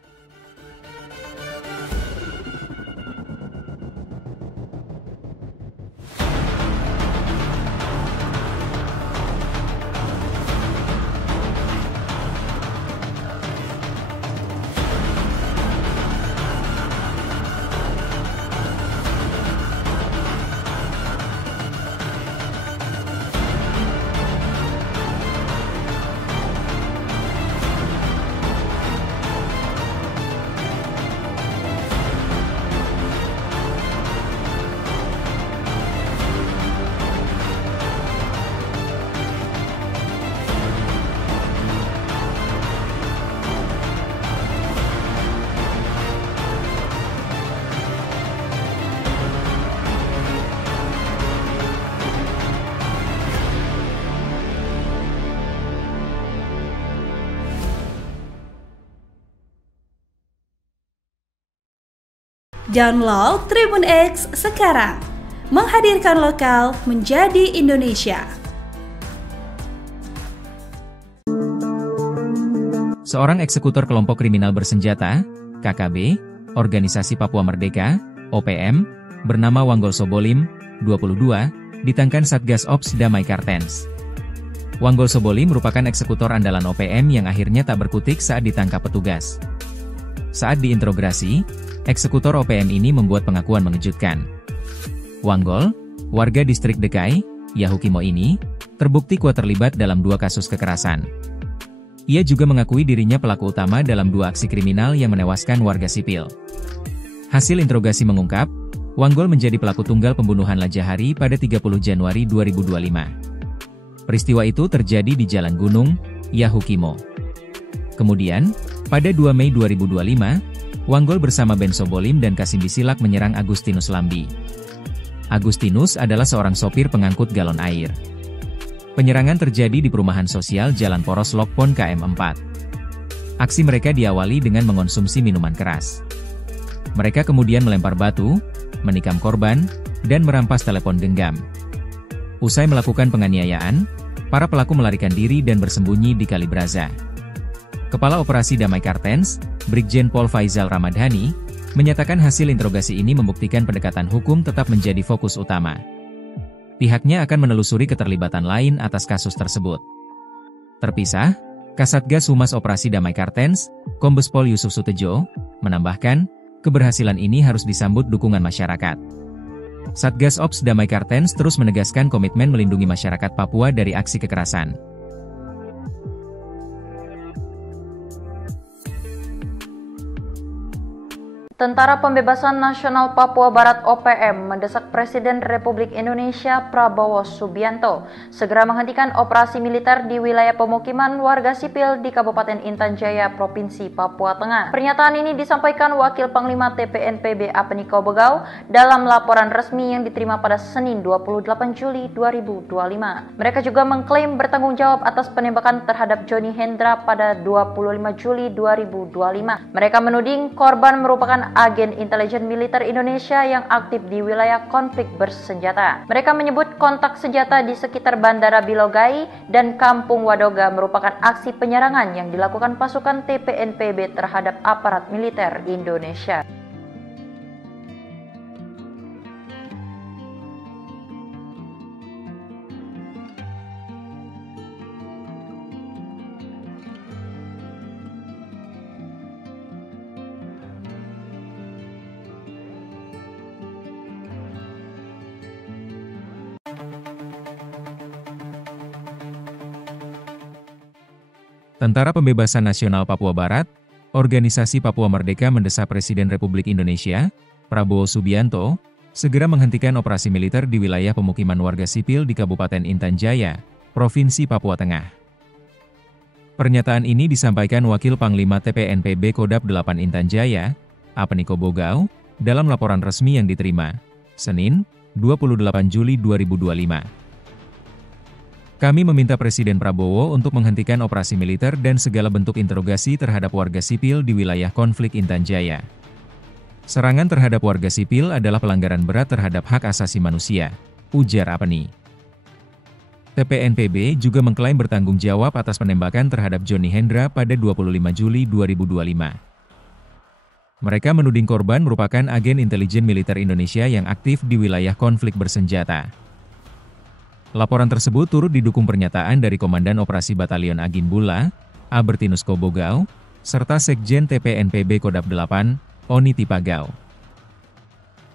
Download Tribun X sekarang. Menghadirkan lokal menjadi Indonesia. Seorang eksekutor kelompok kriminal bersenjata, KKB, Organisasi Papua Merdeka, OPM, bernama Wanggol Sobolim, 22, ditangkap Satgas Ops Damai Kartens. Wanggol Sobolim merupakan eksekutor andalan OPM yang akhirnya tak berkutik saat ditangkap petugas. Saat diinterogasi, eksekutor OPM ini membuat pengakuan mengejutkan. Wanggol, warga distrik Dekai, Yahukimo ini, terbukti kuat terlibat dalam 2 kasus kekerasan. Ia juga mengakui dirinya pelaku utama dalam 2 aksi kriminal yang menewaskan warga sipil. Hasil interogasi mengungkap, Wanggol menjadi pelaku tunggal pembunuhan Lajahari pada 30 Januari 2025. Peristiwa itu terjadi di Jalan Gunung, Yahukimo. Kemudian, pada 2 Mei 2025, Wanggol bersama Ben Sobolim dan Kasim Bisilak menyerang Agustinus Lambi. Agustinus adalah seorang sopir pengangkut galon air. Penyerangan terjadi di perumahan sosial Jalan Poros Lokpon KM4. Aksi mereka diawali dengan mengonsumsi minuman keras. Mereka kemudian melempar batu, menikam korban, dan merampas telepon genggam. Usai melakukan penganiayaan, para pelaku melarikan diri dan bersembunyi di Kali Braza. Kepala Operasi Damai Kartens, Brigjen Pol Faizal Ramadhani, menyatakan hasil interogasi ini membuktikan pendekatan hukum tetap menjadi fokus utama. Pihaknya akan menelusuri keterlibatan lain atas kasus tersebut. Terpisah, Kasatgas Humas Operasi Damai Kartens, Kombes Pol Yusuf Sutejo, menambahkan, keberhasilan ini harus disambut dukungan masyarakat. Satgas Ops Damai Kartens terus menegaskan komitmen melindungi masyarakat Papua dari aksi kekerasan. Tentara Pembebasan Nasional Papua Barat OPM mendesak Presiden Republik Indonesia Prabowo Subianto segera menghentikan operasi militer di wilayah pemukiman warga sipil di Kabupaten Intan Jaya, Provinsi Papua Tengah. Pernyataan ini disampaikan Wakil Panglima TPNPB Apeniko Bogau dalam laporan resmi yang diterima pada Senin 28 Juli 2025. Mereka juga mengklaim bertanggung jawab atas penembakan terhadap Johnny Hendra pada 25 Juli 2025. Mereka menuding korban merupakan agen intelijen militer Indonesia yang aktif di wilayah konflik bersenjata. Mereka menyebut kontak senjata di sekitar Bandara Bilogai dan Kampung Wadoga merupakan aksi penyerangan yang dilakukan pasukan TPNPB terhadap aparat militer Indonesia. Tentara Pembebasan Nasional Papua Barat, Organisasi Papua Merdeka mendesak Presiden Republik Indonesia, Prabowo Subianto, segera menghentikan operasi militer di wilayah pemukiman warga sipil di Kabupaten Intan Jaya, Provinsi Papua Tengah. Pernyataan ini disampaikan Wakil Panglima TPNPB Kodap 8 Intan Jaya, Apeniko Bogau, dalam laporan resmi yang diterima, Senin, 28 Juli 2025. Kami meminta Presiden Prabowo untuk menghentikan operasi militer dan segala bentuk interogasi terhadap warga sipil di wilayah konflik Intan Jaya. Serangan terhadap warga sipil adalah pelanggaran berat terhadap hak asasi manusia, ujar Apeni. TPNPB juga mengklaim bertanggung jawab atas penembakan terhadap Johnny Hendra pada 25 Juli 2025. Mereka menuding korban merupakan agen intelijen militer Indonesia yang aktif di wilayah konflik bersenjata. Laporan tersebut turut didukung pernyataan dari Komandan Operasi Batalion Agin Bula, Albertinus Kobogau, serta Sekjen TPNPB Kodap 8, Oni Tipagau.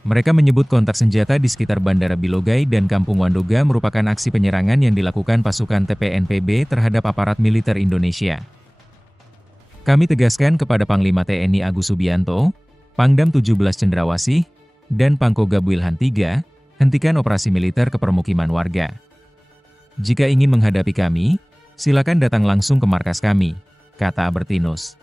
Mereka menyebut kontak senjata di sekitar Bandara Bilogai dan Kampung Wadoga merupakan aksi penyerangan yang dilakukan pasukan TPNPB terhadap aparat militer Indonesia. Kami tegaskan kepada Panglima TNI Agus Subianto, Pangdam 17 Cendrawasih, dan Pangkogab Wilhan III, hentikan operasi militer ke permukiman warga. Jika ingin menghadapi kami, silakan datang langsung ke markas kami, kata Albertinus.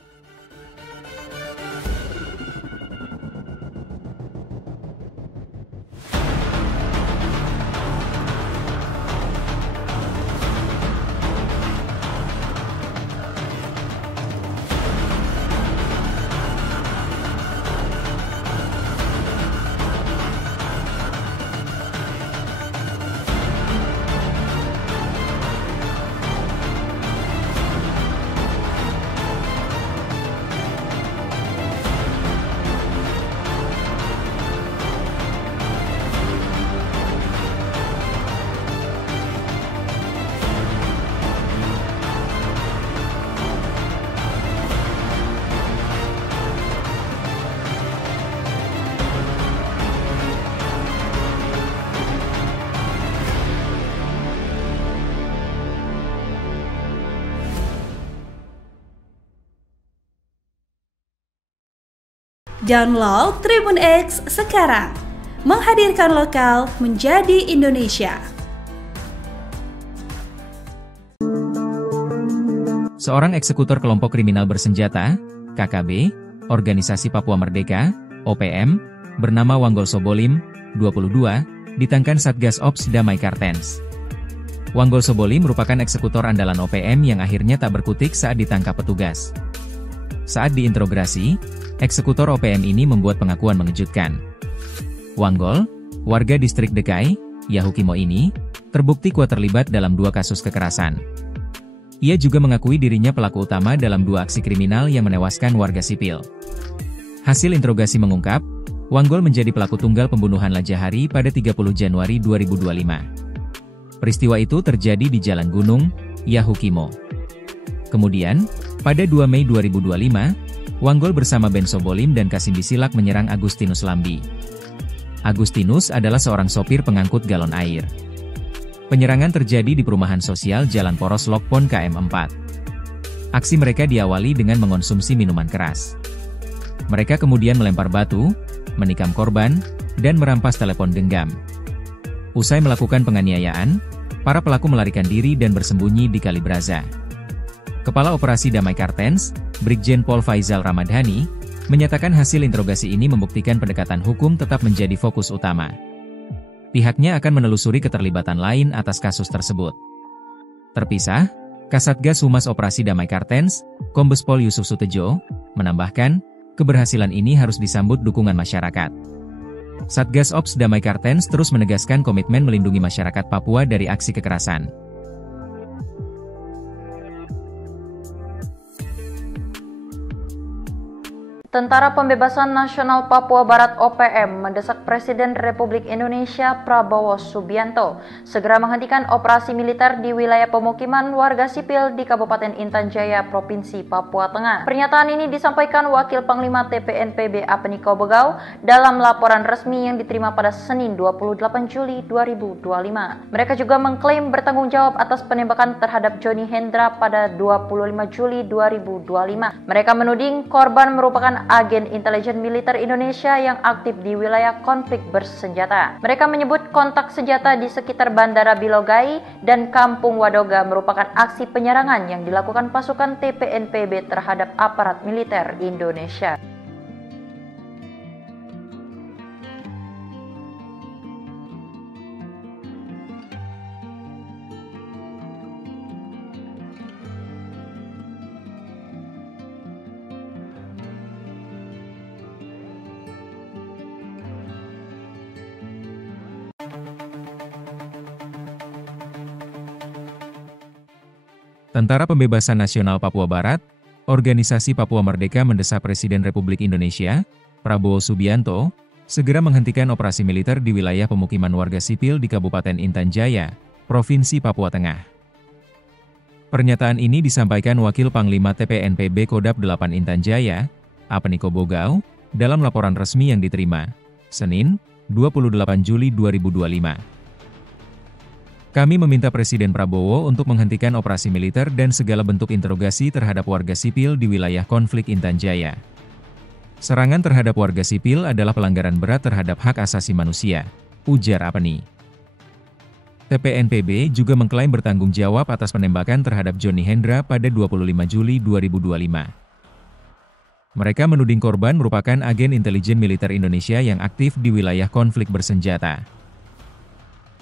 Download Tribun X sekarang. Menghadirkan lokal menjadi Indonesia. Seorang eksekutor kelompok kriminal bersenjata, KKB, Organisasi Papua Merdeka, OPM, bernama Wanggol Sobolim, 22, ditangkan Satgas Ops Damai Kartens. Wanggol Sobolim merupakan eksekutor andalan OPM yang akhirnya tak berkutik saat ditangkap petugas. Saat diinterogasi, eksekutor OPM ini membuat pengakuan mengejutkan. Wanggol, warga distrik Dekai, Yahukimo ini, terbukti kuat terlibat dalam 2 kasus kekerasan. Ia juga mengakui dirinya pelaku utama dalam 2 aksi kriminal yang menewaskan warga sipil. Hasil interogasi mengungkap, Wanggol menjadi pelaku tunggal pembunuhan Lajahari pada 30 Januari 2025. Peristiwa itu terjadi di Jalan Gunung, Yahukimo. Kemudian, pada 2 Mei 2025, Wanggol bersama Ben Sobolim dan Kasim Bisilak menyerang Agustinus Lambi. Agustinus adalah seorang sopir pengangkut galon air. Penyerangan terjadi di perumahan sosial Jalan Poros Lokpon KM4. Aksi mereka diawali dengan mengonsumsi minuman keras. Mereka kemudian melempar batu, menikam korban, dan merampas telepon genggam. Usai melakukan penganiayaan, para pelaku melarikan diri dan bersembunyi di Kalibraza. Kepala Operasi Damai Kartens, Brigjen Pol Faizal Ramadhani, menyatakan hasil interogasi ini membuktikan pendekatan hukum tetap menjadi fokus utama. Pihaknya akan menelusuri keterlibatan lain atas kasus tersebut. Terpisah, Kasatgas Humas Operasi Damai Kartens, Kombes Pol Yusuf Sutejo, menambahkan, keberhasilan ini harus disambut dukungan masyarakat. Satgas Ops Damai Kartens terus menegaskan komitmen melindungi masyarakat Papua dari aksi kekerasan. Tentara Pembebasan Nasional Papua Barat OPM mendesak Presiden Republik Indonesia Prabowo Subianto segera menghentikan operasi militer di wilayah pemukiman warga sipil di Kabupaten Intan Jaya, Provinsi Papua Tengah. Pernyataan ini disampaikan Wakil Panglima TPNPB Apeniko Bogau dalam laporan resmi yang diterima pada Senin 28 Juli 2025. Mereka juga mengklaim bertanggung jawab atas penembakan terhadap Johnny Hendra pada 25 Juli 2025. Mereka menuding korban merupakan agen intelijen militer Indonesia yang aktif di wilayah konflik bersenjata. Mereka menyebut kontak senjata di sekitar Bandara Bilogai dan Kampung Wadoga merupakan aksi penyerangan yang dilakukan pasukan TPNPB terhadap aparat militer Indonesia. Tentara Pembebasan Nasional Papua Barat, Organisasi Papua Merdeka mendesak Presiden Republik Indonesia, Prabowo Subianto, segera menghentikan operasi militer di wilayah pemukiman warga sipil di Kabupaten Intan Jaya, Provinsi Papua Tengah. Pernyataan ini disampaikan Wakil Panglima TPNPB Kodap 8 Intan Jaya, Apeniko Bogau, dalam laporan resmi yang diterima, Senin, 28 Juli 2025. Kami meminta Presiden Prabowo untuk menghentikan operasi militer dan segala bentuk interogasi terhadap warga sipil di wilayah konflik Intan Jaya. Serangan terhadap warga sipil adalah pelanggaran berat terhadap hak asasi manusia, ujar Apeni. TPNPB juga mengklaim bertanggung jawab atas penembakan terhadap Johnny Hendra pada 25 Juli 2025. Mereka menuding korban merupakan agen intelijen militer Indonesia yang aktif di wilayah konflik bersenjata.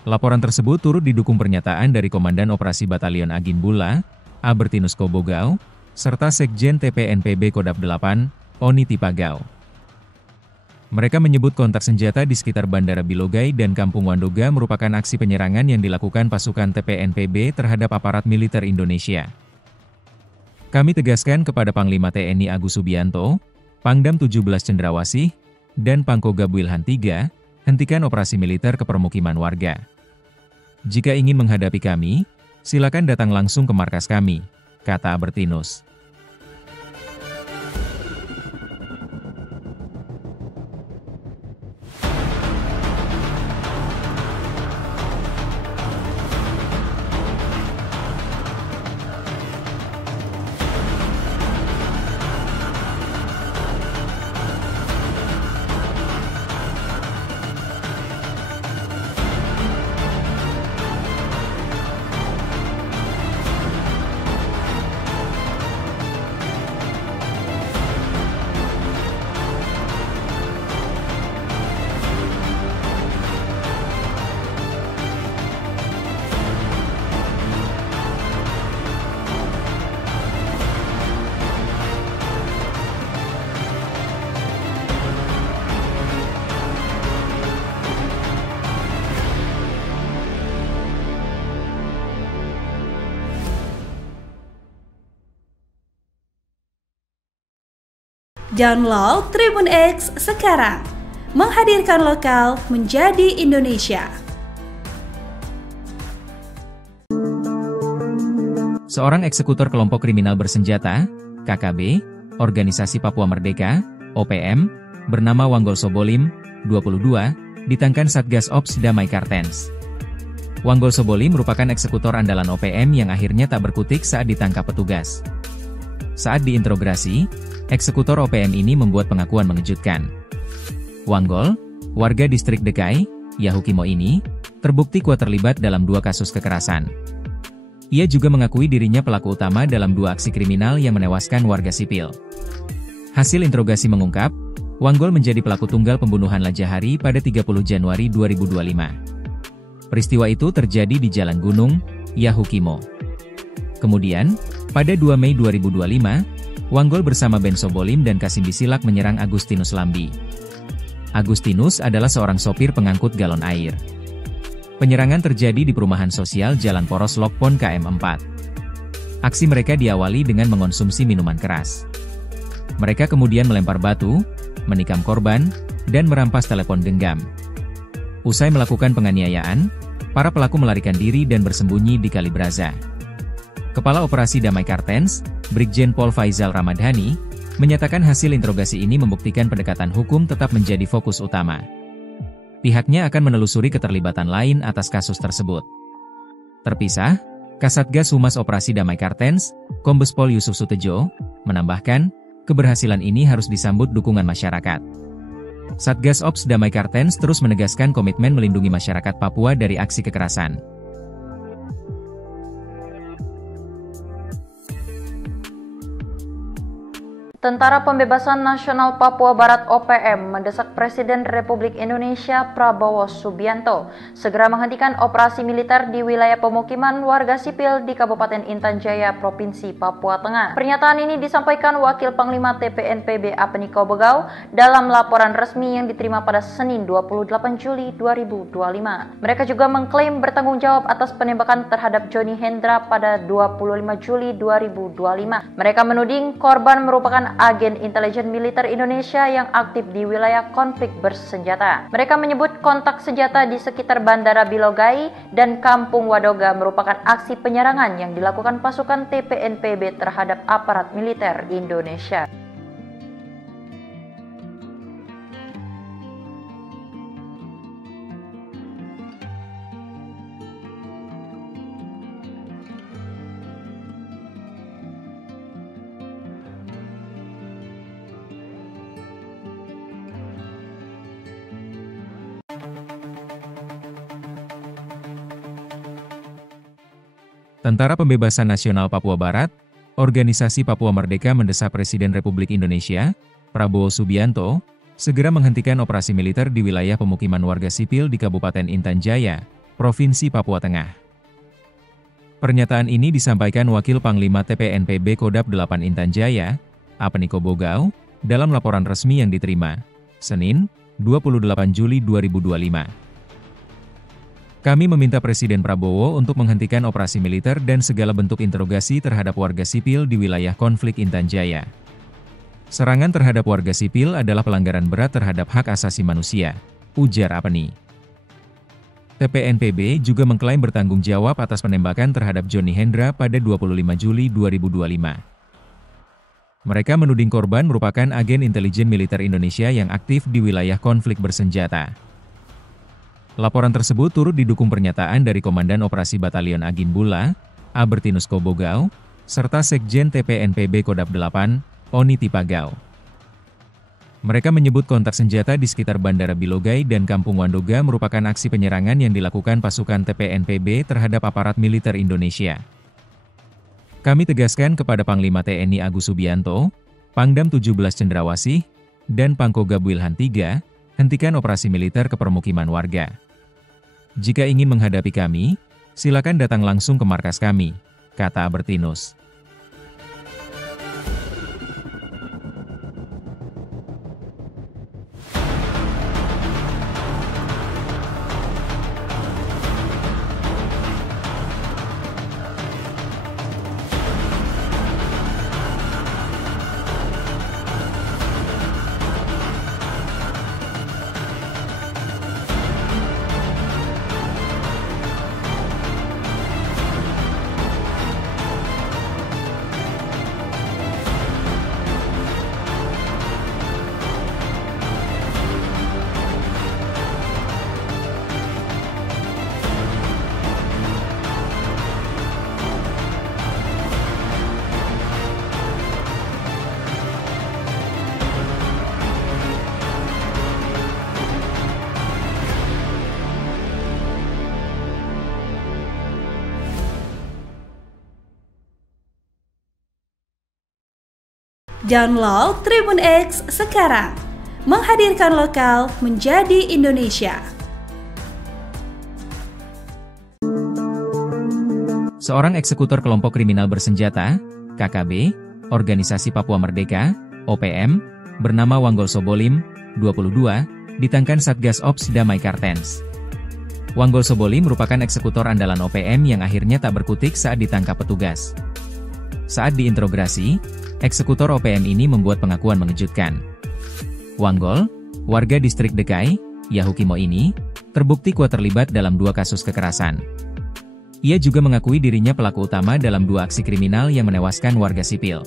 Laporan tersebut turut didukung pernyataan dari Komandan Operasi Batalion Agin Bula, Albertinus Kobogau, serta Sekjen TPNPB Kodap 8, Oni Tipagau. Mereka menyebut kontak senjata di sekitar Bandara Bilogai dan Kampung Wandoga merupakan aksi penyerangan yang dilakukan pasukan TPNPB terhadap aparat militer Indonesia. Kami tegaskan kepada Panglima TNI Agus Subianto, Pangdam 17 Cendrawasih, dan Pangkogab Wilhan III, hentikan operasi militer ke permukiman warga. Jika ingin menghadapi kami, silakan datang langsung ke markas kami, kata Albertinus. Download Tribun X sekarang. Menghadirkan lokal menjadi Indonesia. Seorang eksekutor kelompok kriminal bersenjata, KKB, Organisasi Papua Merdeka, OPM, bernama Wanggol Sobolim, 22, ditangkan Satgas Ops Damai Kartens. Wanggol Sobolim merupakan eksekutor andalan OPM yang akhirnya tak berkutik saat ditangkap petugas. Saat diinterogasi, eksekutor OPM ini membuat pengakuan mengejutkan. Wanggol, warga distrik Dekai, Yahukimo ini, terbukti kuat terlibat dalam 2 kasus kekerasan. Ia juga mengakui dirinya pelaku utama dalam 2 aksi kriminal yang menewaskan warga sipil. Hasil interogasi mengungkap, Wanggol menjadi pelaku tunggal pembunuhan Lajahari pada 30 Januari 2025. Peristiwa itu terjadi di Jalan Gunung, Yahukimo. Kemudian, pada 2 Mei 2025, Wanggol bersama Ben Sobolim dan Kasim Bisilak menyerang Agustinus Lambi. Agustinus adalah seorang sopir pengangkut galon air. Penyerangan terjadi di perumahan sosial Jalan Poros Lokpon KM4. Aksi mereka diawali dengan mengonsumsi minuman keras. Mereka kemudian melempar batu, menikam korban, dan merampas telepon genggam. Usai melakukan penganiayaan, para pelaku melarikan diri dan bersembunyi di Kalibraza. Kepala Operasi Damai Kartens, Brigjen Pol Faizal Ramadhani, menyatakan hasil interogasi ini membuktikan pendekatan hukum tetap menjadi fokus utama. Pihaknya akan menelusuri keterlibatan lain atas kasus tersebut. Terpisah, Kasatgas Humas Operasi Damai Kartens, Kombes Pol Yusuf Sutejo, menambahkan, keberhasilan ini harus disambut dukungan masyarakat. Satgas Ops Damai Kartens terus menegaskan komitmen melindungi masyarakat Papua dari aksi kekerasan. Tentara Pembebasan Nasional Papua Barat (OPM) mendesak Presiden Republik Indonesia Prabowo Subianto segera menghentikan operasi militer di wilayah pemukiman warga sipil di Kabupaten Intan Jaya, Provinsi Papua Tengah. Pernyataan ini disampaikan Wakil Panglima TPNPB Apeniko Bogau dalam laporan resmi yang diterima pada Senin 28 Juli 2025. Mereka juga mengklaim bertanggung jawab atas penembakan terhadap Johnny Hendra pada 25 Juli 2025. Mereka menuding korban merupakan agen intelijen militer Indonesia yang aktif di wilayah konflik bersenjata. Mereka menyebut kontak senjata di sekitar Bandara Bilogai dan Kampung Wadoga merupakan aksi penyerangan yang dilakukan pasukan TPNPB terhadap aparat militer Indonesia. Tentara Pembebasan Nasional Papua Barat, Organisasi Papua Merdeka mendesak Presiden Republik Indonesia, Prabowo Subianto, segera menghentikan operasi militer di wilayah pemukiman warga sipil di Kabupaten Intan Jaya, Provinsi Papua Tengah. Pernyataan ini disampaikan Wakil Panglima TPNPB Kodap 8 Intan Jaya, Apeniko Bogau, dalam laporan resmi yang diterima, Senin, 28 Juli 2025. Kami meminta Presiden Prabowo untuk menghentikan operasi militer dan segala bentuk interogasi terhadap warga sipil di wilayah konflik Intan Jaya. Serangan terhadap warga sipil adalah pelanggaran berat terhadap hak asasi manusia, ujar Apeni. TPNPB juga mengklaim bertanggung jawab atas penembakan terhadap Johnny Hendra pada 25 Juli 2025. Mereka menuding korban merupakan agen intelijen militer Indonesia yang aktif di wilayah konflik bersenjata. Laporan tersebut turut didukung pernyataan dari Komandan Operasi Batalion Agin Bula, Albertinus Kobogau, serta Sekjen TPNPB Kodap 8, Oni Tipagau. Mereka menyebut kontak senjata di sekitar Bandara Bilogai dan Kampung Wandoga merupakan aksi penyerangan yang dilakukan pasukan TPNPB terhadap aparat militer Indonesia. Kami tegaskan kepada Panglima TNI Agus Subianto, Pangdam 17 Cendrawasih, dan Pangkogab Wilhan III, hentikan operasi militer ke permukiman warga. Jika ingin menghadapi kami, silakan datang langsung ke markas kami, kata Albertinus. Download Tribun X sekarang. Menghadirkan lokal menjadi Indonesia. Seorang eksekutor kelompok kriminal bersenjata, KKB, Organisasi Papua Merdeka, OPM, bernama Wanggol Sobolim, 22, ditangkap Satgas Ops Damai Kartens. Wanggol Sobolim merupakan eksekutor andalan OPM yang akhirnya tak berkutik saat ditangkap petugas. Saat diinterogasi, eksekutor OPM ini membuat pengakuan mengejutkan. Wanggol, warga distrik Dekai, Yahukimo ini, terbukti kuat terlibat dalam 2 kasus kekerasan. Ia juga mengakui dirinya pelaku utama dalam 2 aksi kriminal yang menewaskan warga sipil.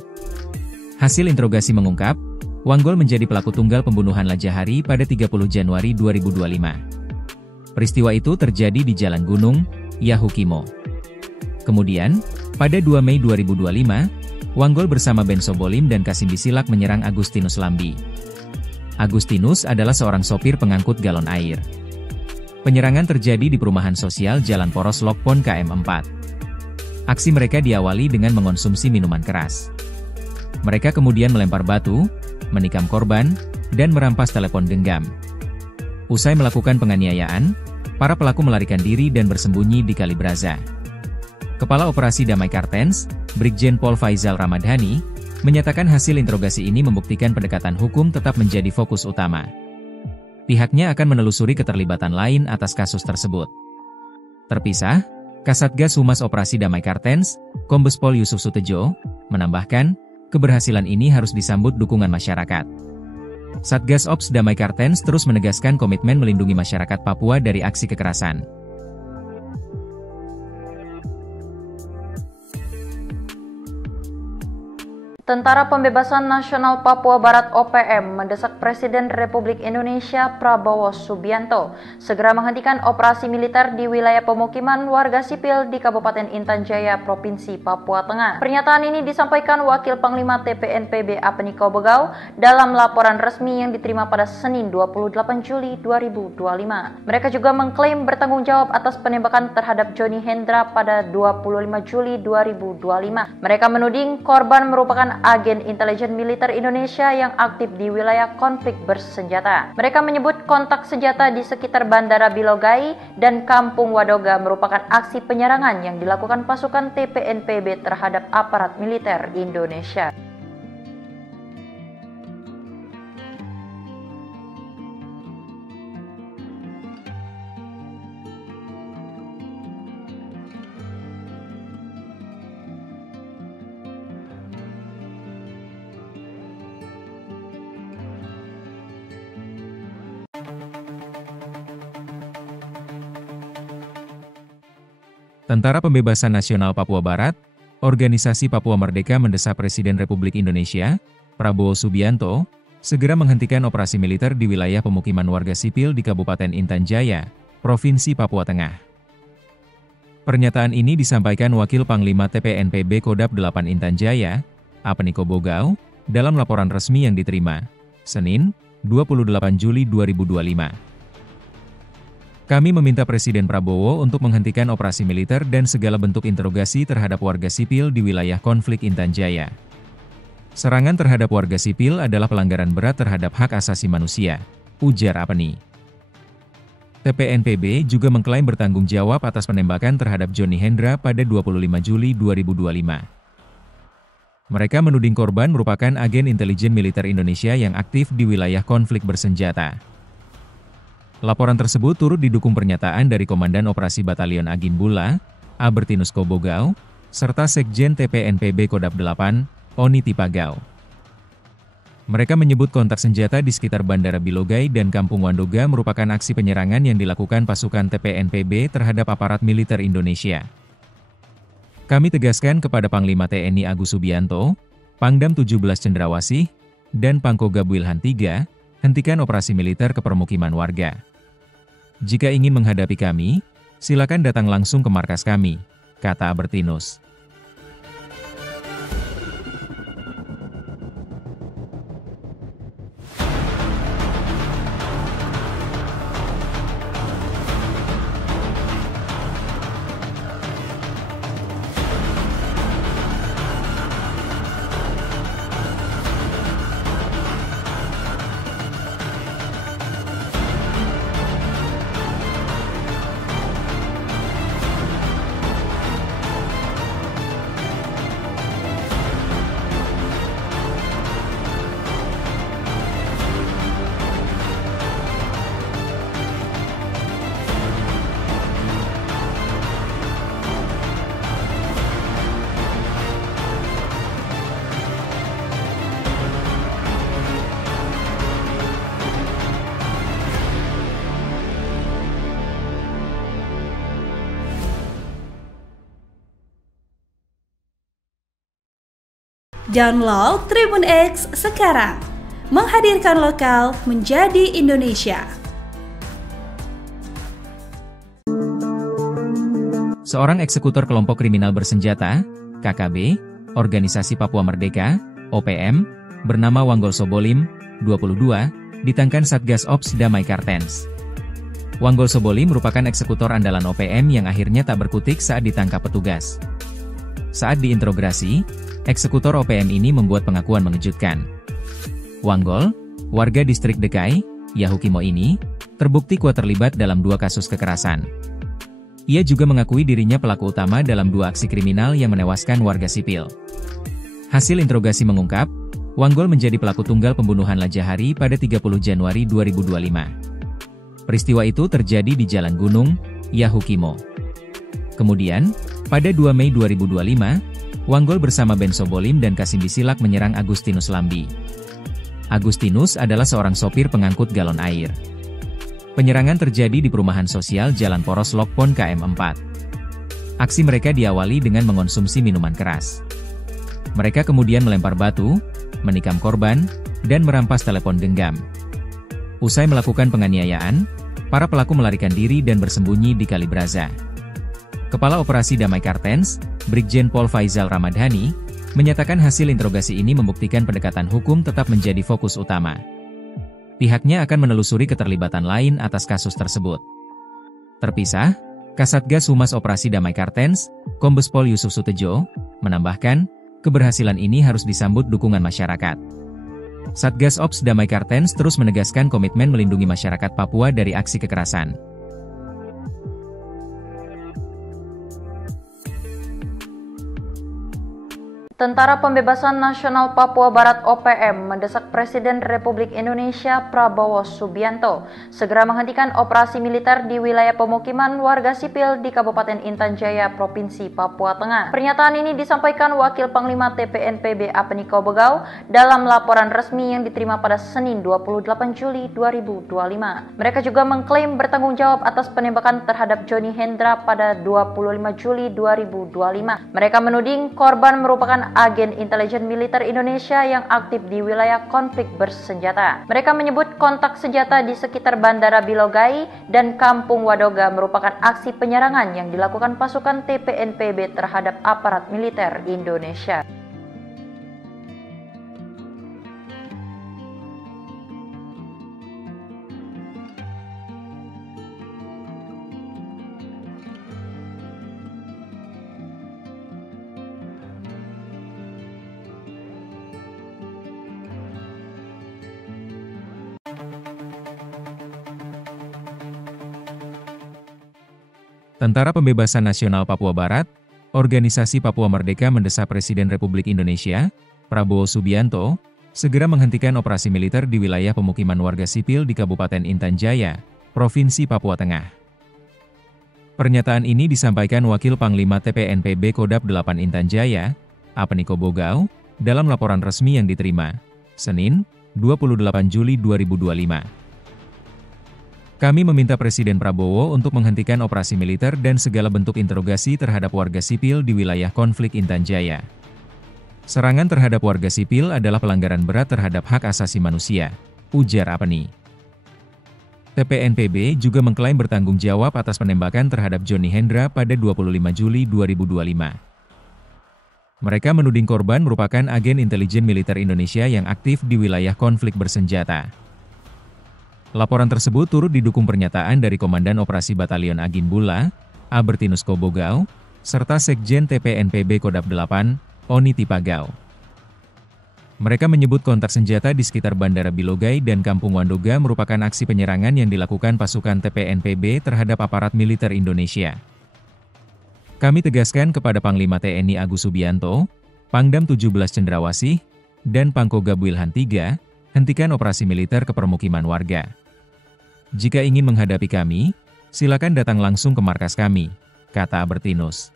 Hasil interogasi mengungkap, Wanggol menjadi pelaku tunggal pembunuhan Lajahari pada 30 Januari 2025. Peristiwa itu terjadi di Jalan Gunung, Yahukimo. Kemudian, pada 2 Mei 2025, Wanggol bersama Ben Sobolim dan Kasim Bisilak menyerang Agustinus Lambi. Agustinus adalah seorang sopir pengangkut galon air. Penyerangan terjadi di perumahan sosial Jalan Poros Lokpon KM4. Aksi mereka diawali dengan mengonsumsi minuman keras. Mereka kemudian melempar batu, menikam korban, dan merampas telepon genggam. Usai melakukan penganiayaan, para pelaku melarikan diri dan bersembunyi di Kali Braza. Kepala Operasi Damai Kartens, Brigjen Pol Faizal Ramadhani, menyatakan hasil interogasi ini membuktikan pendekatan hukum tetap menjadi fokus utama. Pihaknya akan menelusuri keterlibatan lain atas kasus tersebut. Terpisah, Kasatgas Humas Operasi Damai Kartens, Kombes Pol Yusuf Sutejo, menambahkan, keberhasilan ini harus disambut dukungan masyarakat. Satgas Ops Damai Kartens terus menegaskan komitmen melindungi masyarakat Papua dari aksi kekerasan. Tentara Pembebasan Nasional Papua Barat OPM mendesak Presiden Republik Indonesia Prabowo Subianto segera menghentikan operasi militer di wilayah pemukiman warga sipil di Kabupaten Intan Jaya, Provinsi Papua Tengah. Pernyataan ini disampaikan Wakil Panglima TPNPB Apeniko Begau dalam laporan resmi yang diterima pada Senin 28 Juli 2025. Mereka juga mengklaim bertanggung jawab atas penembakan terhadap Johnny Hendra pada 25 Juli 2025. Mereka menuding korban merupakan agen intelijen militer Indonesia yang aktif di wilayah konflik bersenjata. Mereka menyebut kontak senjata di sekitar Bandara Bilogai dan Kampung Wadoga merupakan aksi penyerangan yang dilakukan pasukan TPNPB terhadap aparat militer Indonesia. Tentara Pembebasan Nasional Papua Barat, Organisasi Papua Merdeka mendesak Presiden Republik Indonesia, Prabowo Subianto, segera menghentikan operasi militer di wilayah pemukiman warga sipil di Kabupaten Intan Jaya, Provinsi Papua Tengah. Pernyataan ini disampaikan Wakil Panglima TPNPB Kodap 8 Intan Jaya, Apeniko Begau, dalam laporan resmi yang diterima, Senin, 28 Juli 2025. Kami meminta Presiden Prabowo untuk menghentikan operasi militer dan segala bentuk interogasi terhadap warga sipil di wilayah konflik Intan Jaya. Serangan terhadap warga sipil adalah pelanggaran berat terhadap hak asasi manusia, ujar Apeni. TPNPB juga mengklaim bertanggung jawab atas penembakan terhadap Johnny Hendra pada 25 Juli 2025. Mereka menuding korban merupakan agen intelijen militer Indonesia yang aktif di wilayah konflik bersenjata. Laporan tersebut turut didukung pernyataan dari Komandan Operasi Batalion Agin Bula, Albertinus Kobogau, serta Sekjen TPNPB Kodap 8, Oni Tipagau. Mereka menyebut kontak senjata di sekitar Bandara Bilogai dan Kampung Wadoga merupakan aksi penyerangan yang dilakukan pasukan TPNPB terhadap aparat militer Indonesia. Kami tegaskan kepada Panglima TNI Agus Subianto, Pangdam 17 Cendrawasih, dan Pangkoga Wilhan III, hentikan operasi militer ke permukiman warga. Jika ingin menghadapi kami, silakan datang langsung ke markas kami, kata Albertinus. Download Tribun X sekarang. Menghadirkan lokal menjadi Indonesia. Seorang eksekutor kelompok kriminal bersenjata, KKB, Organisasi Papua Merdeka, OPM, bernama Wanggol Sobolim, 22, ditangkan Satgas Ops Damai Kartens. Wanggol Sobolim merupakan eksekutor andalan OPM yang akhirnya tak berkutik saat ditangkap petugas. Saat diinterogasi, eksekutor OPM ini membuat pengakuan mengejutkan. Wanggol, warga distrik Dekai, Yahukimo ini, terbukti kuat terlibat dalam 2 kasus kekerasan. Ia juga mengakui dirinya pelaku utama dalam 2 aksi kriminal yang menewaskan warga sipil. Hasil interogasi mengungkap, Wanggol menjadi pelaku tunggal pembunuhan Lajahari pada 30 Januari 2025. Peristiwa itu terjadi di Jalan Gunung, Yahukimo. Kemudian, pada 2 Mei 2025, Wanggol bersama Ben Sobolim dan Kasim Bisilak menyerang Agustinus Lambi. Agustinus adalah seorang sopir pengangkut galon air. Penyerangan terjadi di perumahan sosial Jalan Poros Lokpon KM4. Aksi mereka diawali dengan mengonsumsi minuman keras. Mereka kemudian melempar batu, menikam korban, dan merampas telepon genggam. Usai melakukan penganiayaan, para pelaku melarikan diri dan bersembunyi di Kali Braza. Kepala Operasi Damai Kartens, Brigjen Pol Faizal Ramadhani, menyatakan hasil interogasi ini membuktikan pendekatan hukum tetap menjadi fokus utama. Pihaknya akan menelusuri keterlibatan lain atas kasus tersebut. Terpisah, Kasatgas Humas Operasi Damai Kartens, Kombes Pol Yusuf Sutejo, menambahkan, keberhasilan ini harus disambut dukungan masyarakat. Satgas Ops Damai Kartens terus menegaskan komitmen melindungi masyarakat Papua dari aksi kekerasan. Tentara Pembebasan Nasional Papua Barat OPM mendesak Presiden Republik Indonesia Prabowo Subianto segera menghentikan operasi militer di wilayah pemukiman warga sipil di Kabupaten Intan Jaya, Provinsi Papua Tengah. Pernyataan ini disampaikan Wakil Panglima TPNPB Apniko Bogau dalam laporan resmi yang diterima pada Senin 28 Juli 2025. Mereka juga mengklaim bertanggung jawab atas penembakan terhadap Johnny Hendra pada 25 Juli 2025. Mereka menuding korban merupakan agen intelijen militer Indonesia yang aktif di wilayah konflik bersenjata. Mereka menyebut kontak senjata di sekitar Bandara Bilogai dan Kampung Wadoga merupakan aksi penyerangan yang dilakukan pasukan TPNPB terhadap aparat militer Indonesia. Tentara Pembebasan Nasional Papua Barat, Organisasi Papua Merdeka mendesak Presiden Republik Indonesia, Prabowo Subianto, segera menghentikan operasi militer di wilayah pemukiman warga sipil di Kabupaten Intan Jaya, Provinsi Papua Tengah. Pernyataan ini disampaikan Wakil Panglima TPNPB Kodap 8 Intan Jaya, Apniko Bogau, dalam laporan resmi yang diterima, Senin, 28 Juli 2025. Kami meminta Presiden Prabowo untuk menghentikan operasi militer dan segala bentuk interogasi terhadap warga sipil di wilayah konflik Intan Jaya. Serangan terhadap warga sipil adalah pelanggaran berat terhadap hak asasi manusia, ujar Apni. TPNPB juga mengklaim bertanggung jawab atas penembakan terhadap Johnny Hendra pada 25 Juli 2025. Mereka menuding korban merupakan agen intelijen militer Indonesia yang aktif di wilayah konflik bersenjata. Laporan tersebut turut didukung pernyataan dari Komandan Operasi Batalion Agimbula, Albertinus Kobogau, serta Sekjen TPNPB Kodap 8, Oni Tipagau. Mereka menyebut kontak senjata di sekitar Bandara Bilogai dan Kampung Wandoga merupakan aksi penyerangan yang dilakukan pasukan TPNPB terhadap aparat militer Indonesia. Kami tegaskan kepada Panglima TNI Agus Subianto, Pangdam 17 Cendrawasih, dan Pangkogab Wilhan III, hentikan operasi militer ke permukiman warga. Jika ingin menghadapi kami, silakan datang langsung ke markas kami, kata Albertinus.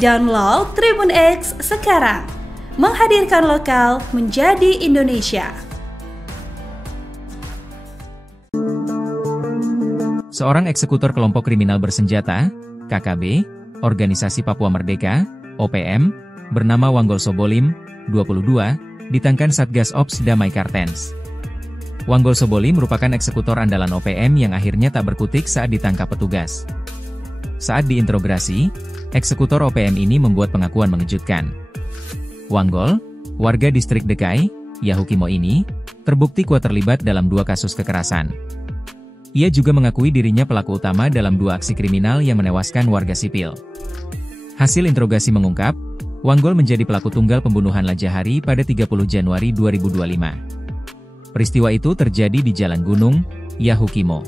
Download Tribun X sekarang. Menghadirkan lokal menjadi Indonesia. Seorang eksekutor kelompok kriminal bersenjata, KKB, Organisasi Papua Merdeka, OPM, bernama Wanggol Sobolim, 22, ditangkan Satgas Ops Damai Kartens. Wanggol Sobolim merupakan eksekutor andalan OPM yang akhirnya tak berkutik saat ditangkap petugas. Saat diinterogasi, eksekutor OPM ini membuat pengakuan mengejutkan. Wanggol, warga distrik Dekai, Yahukimo ini, terbukti kuat terlibat dalam 2 kasus kekerasan. Ia juga mengakui dirinya pelaku utama dalam 2 aksi kriminal yang menewaskan warga sipil. Hasil interogasi mengungkap, Wanggol menjadi pelaku tunggal pembunuhan Lajahari pada 30 Januari 2025. Peristiwa itu terjadi di Jalan Gunung, Yahukimo.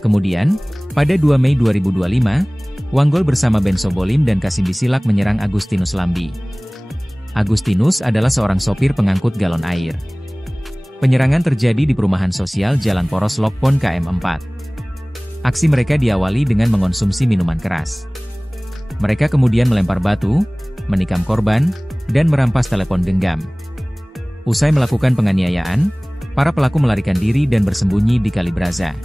Kemudian, pada 2 Mei 2025, Wanggol bersama Ben Sobolim dan Kasim Bisilak menyerang Agustinus Lambi. Agustinus adalah seorang sopir pengangkut galon air. Penyerangan terjadi di perumahan sosial Jalan Poros Lokpon KM4. Aksi mereka diawali dengan mengonsumsi minuman keras. Mereka kemudian melempar batu, menikam korban, dan merampas telepon genggam. Usai melakukan penganiayaan, para pelaku melarikan diri dan bersembunyi di Kali Braza.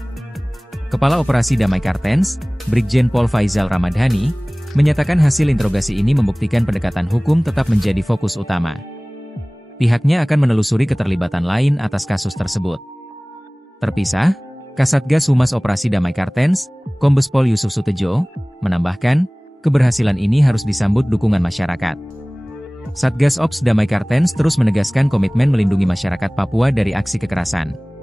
Kepala Operasi Damai Kartens, Brigjen Pol Faizal Ramadhani, menyatakan hasil interogasi ini membuktikan pendekatan hukum tetap menjadi fokus utama. Pihaknya akan menelusuri keterlibatan lain atas kasus tersebut. Terpisah, Kasatgas Humas Operasi Damai Kartens, Kombes Pol Yusuf Sutejo, menambahkan, keberhasilan ini harus disambut dukungan masyarakat. Satgas Ops Damai Kartens terus menegaskan komitmen melindungi masyarakat Papua dari aksi kekerasan.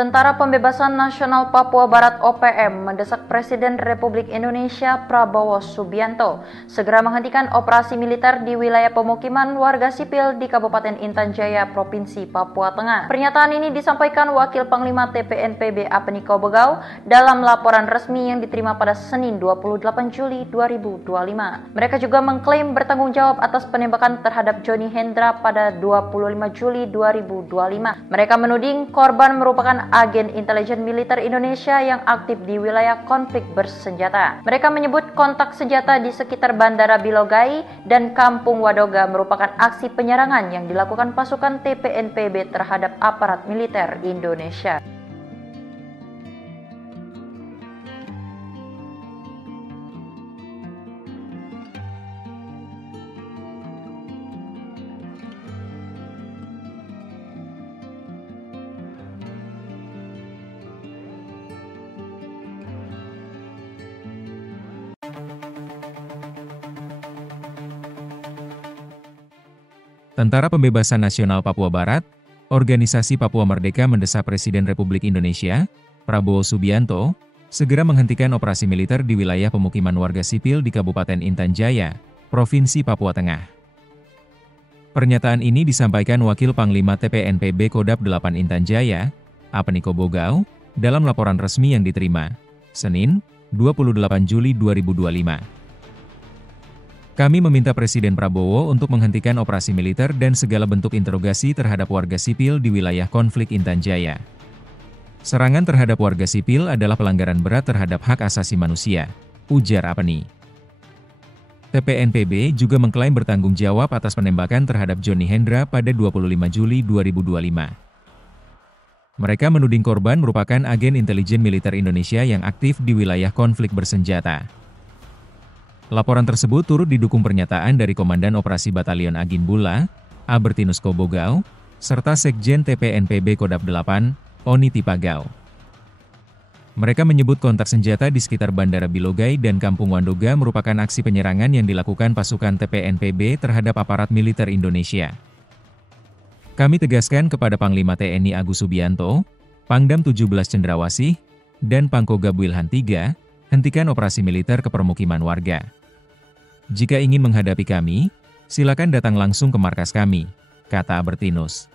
Tentara Pembebasan Nasional Papua Barat OPM mendesak Presiden Republik Indonesia Prabowo Subianto segera menghentikan operasi militer di wilayah pemukiman warga sipil di Kabupaten Intan Jaya, Provinsi Papua Tengah. Pernyataan ini disampaikan Wakil Panglima TPNPB Apeniko Bogau dalam laporan resmi yang diterima pada Senin 28 Juli 2025. Mereka juga mengklaim bertanggung jawab atas penembakan terhadap Johnny Hendra pada 25 Juli 2025. Mereka menuding korban merupakan agen intelijen militer Indonesia yang aktif di wilayah konflik bersenjata. Mereka menyebut kontak senjata di sekitar Bandara Bilogai dan Kampung Wadoga merupakan aksi penyerangan yang dilakukan pasukan TPNPB terhadap aparat militer Indonesia. Tentara Pembebasan Nasional Papua Barat, Organisasi Papua Merdeka mendesak Presiden Republik Indonesia, Prabowo Subianto, segera menghentikan operasi militer di wilayah pemukiman warga sipil di Kabupaten Intan Jaya, Provinsi Papua Tengah. Pernyataan ini disampaikan Wakil Panglima TPNPB Kodap 8 Intan Jaya, Apeniko Bogau, dalam laporan resmi yang diterima, Senin, 28 Juli 2025. Kami meminta Presiden Prabowo untuk menghentikan operasi militer dan segala bentuk interogasi terhadap warga sipil di wilayah konflik Intan Jaya. Serangan terhadap warga sipil adalah pelanggaran berat terhadap hak asasi manusia, ujar Apeni. TPNPB juga mengklaim bertanggung jawab atas penembakan terhadap Johnny Hendra pada 25 Juli 2025. Mereka menuding korban merupakan agen intelijen militer Indonesia yang aktif di wilayah konflik bersenjata. Laporan tersebut turut didukung pernyataan dari Komandan Operasi Batalion Agin Bula, Albertinus Kobogau, serta Sekjen TPNPB Kodap 8, Oni Tipagau. Mereka menyebut kontak senjata di sekitar Bandara Bilogai dan Kampung Wandoga merupakan aksi penyerangan yang dilakukan pasukan TPNPB terhadap aparat militer Indonesia. Kami tegaskan kepada Panglima TNI Agus Subianto, Pangdam 17 Cendrawasih, dan Pangkogab Wilhan III, hentikan operasi militer ke permukiman warga. Jika ingin menghadapi kami, silakan datang langsung ke markas kami, kata Albertinus.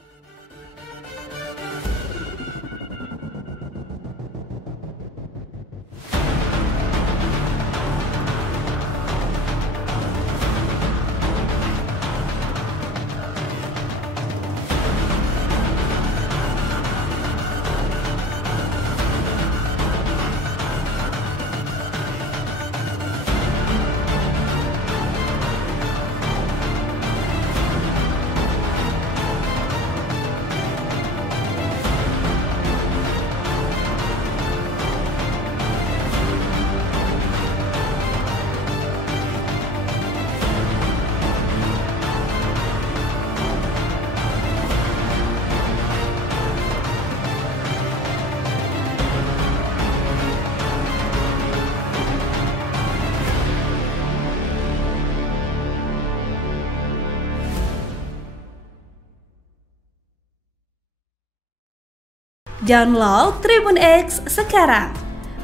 Download Tribun X sekarang.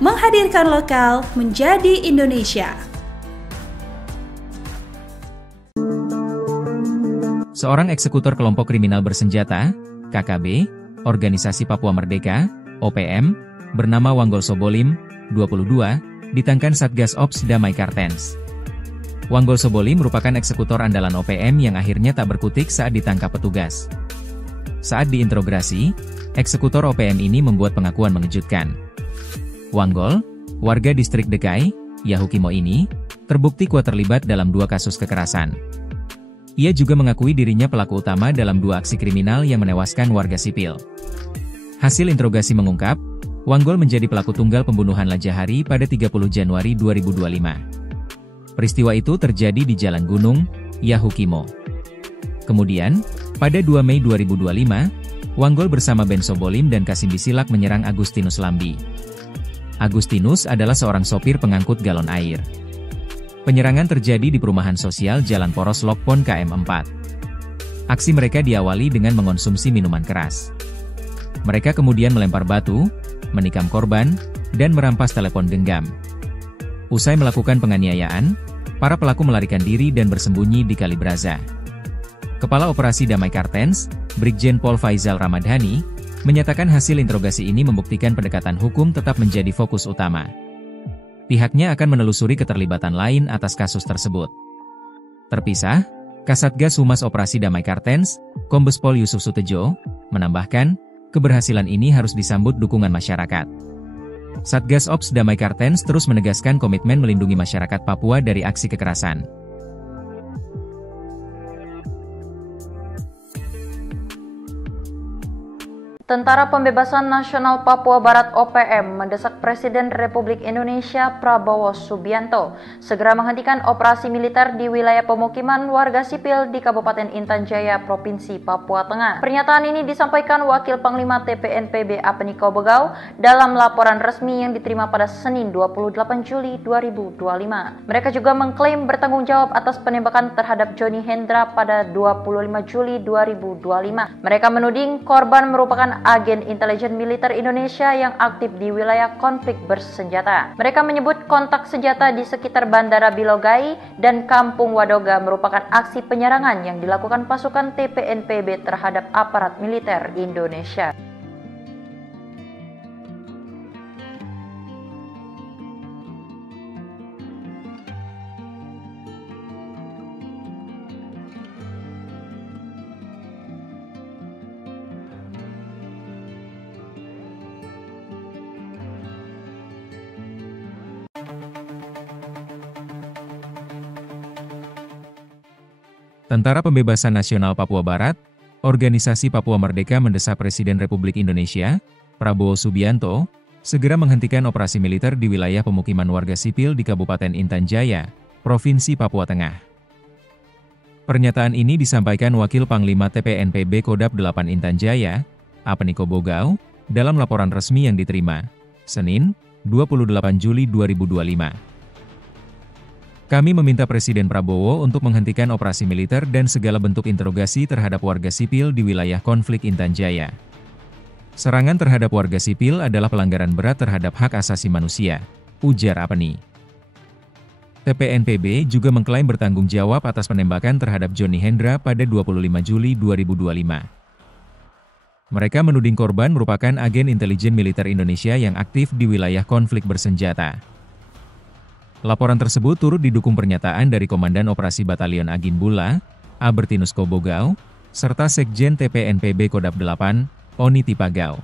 Menghadirkan lokal menjadi Indonesia. Seorang eksekutor kelompok kriminal bersenjata, KKB, Organisasi Papua Merdeka, OPM, bernama Wanggol Sobolim, 22, ditangkap Satgas Ops Damai Kartens. Wanggol Sobolim merupakan eksekutor andalan OPM yang akhirnya tak berkutik saat ditangkap petugas. Saat diinterogasi, eksekutor OPM ini membuat pengakuan mengejutkan. Wanggol, warga distrik Dekai, Yahukimo ini, terbukti kuat terlibat dalam 2 kasus kekerasan. Ia juga mengakui dirinya pelaku utama dalam 2 aksi kriminal yang menewaskan warga sipil. Hasil interogasi mengungkap, Wanggol menjadi pelaku tunggal pembunuhan Lajahari pada 30 Januari 2025. Peristiwa itu terjadi di Jalan Gunung, Yahukimo. Kemudian, pada 2 Mei 2025, Wanggol bersama Ben Sobolim dan Kasim Bisilak menyerang Agustinus Lambi. Agustinus adalah seorang sopir pengangkut galon air. Penyerangan terjadi di perumahan sosial Jalan Poros Lokpon KM4. Aksi mereka diawali dengan mengonsumsi minuman keras. Mereka kemudian melempar batu, menikam korban, dan merampas telepon genggam. Usai melakukan penganiayaan, para pelaku melarikan diri dan bersembunyi di Kali Braza. Kepala Operasi Damai Kartens, Brigjen Pol Faizal Ramadhani, menyatakan hasil interogasi ini membuktikan pendekatan hukum tetap menjadi fokus utama. Pihaknya akan menelusuri keterlibatan lain atas kasus tersebut. Terpisah, Kasatgas Humas Operasi Damai Kartens, Kombes Pol Yusuf Sutejo, menambahkan, keberhasilan ini harus disambut dukungan masyarakat. Satgas Ops Damai Kartens terus menegaskan komitmen melindungi masyarakat Papua dari aksi kekerasan. Tentara Pembebasan Nasional Papua Barat OPM mendesak Presiden Republik Indonesia Prabowo Subianto segera menghentikan operasi militer di wilayah pemukiman warga sipil di Kabupaten Intan Jaya, Provinsi Papua Tengah. Pernyataan ini disampaikan Wakil Panglima TPNPB Apeniko Bogau dalam laporan resmi yang diterima pada Senin 28 Juli 2025. Mereka juga mengklaim bertanggung jawab atas penembakan terhadap Johnny Hendra pada 25 Juli 2025. Mereka menuding korban merupakan agen intelijen militer Indonesia yang aktif di wilayah konflik bersenjata. Mereka menyebut kontak senjata di sekitar Bandara Bilogai dan Kampung Wadoga merupakan aksi penyerangan yang dilakukan pasukan TPNPB terhadap aparat militer Indonesia. Tentara Pembebasan Nasional Papua Barat, Organisasi Papua Merdeka mendesak Presiden Republik Indonesia, Prabowo Subianto, segera menghentikan operasi militer di wilayah pemukiman warga sipil di Kabupaten Intan Jaya, Provinsi Papua Tengah. Pernyataan ini disampaikan Wakil Panglima TPNPB Kodap 8 Intan Jaya, Apeniko Bogau, dalam laporan resmi yang diterima, Senin, 28 Juli 2025. Kami meminta Presiden Prabowo untuk menghentikan operasi militer dan segala bentuk interogasi terhadap warga sipil di wilayah konflik Intan Jaya. Serangan terhadap warga sipil adalah pelanggaran berat terhadap hak asasi manusia, ujar Apeni. TPNPB juga mengklaim bertanggung jawab atas penembakan terhadap Johnny Hendra pada 25 Juli 2025. Mereka menuding korban merupakan agen intelijen militer Indonesia yang aktif di wilayah konflik bersenjata. Laporan tersebut turut didukung pernyataan dari Komandan Operasi Batalion Agin Bula, Albertinus Kobogau, serta Sekjen TPNPB Kodap 8, Oni Tipagau.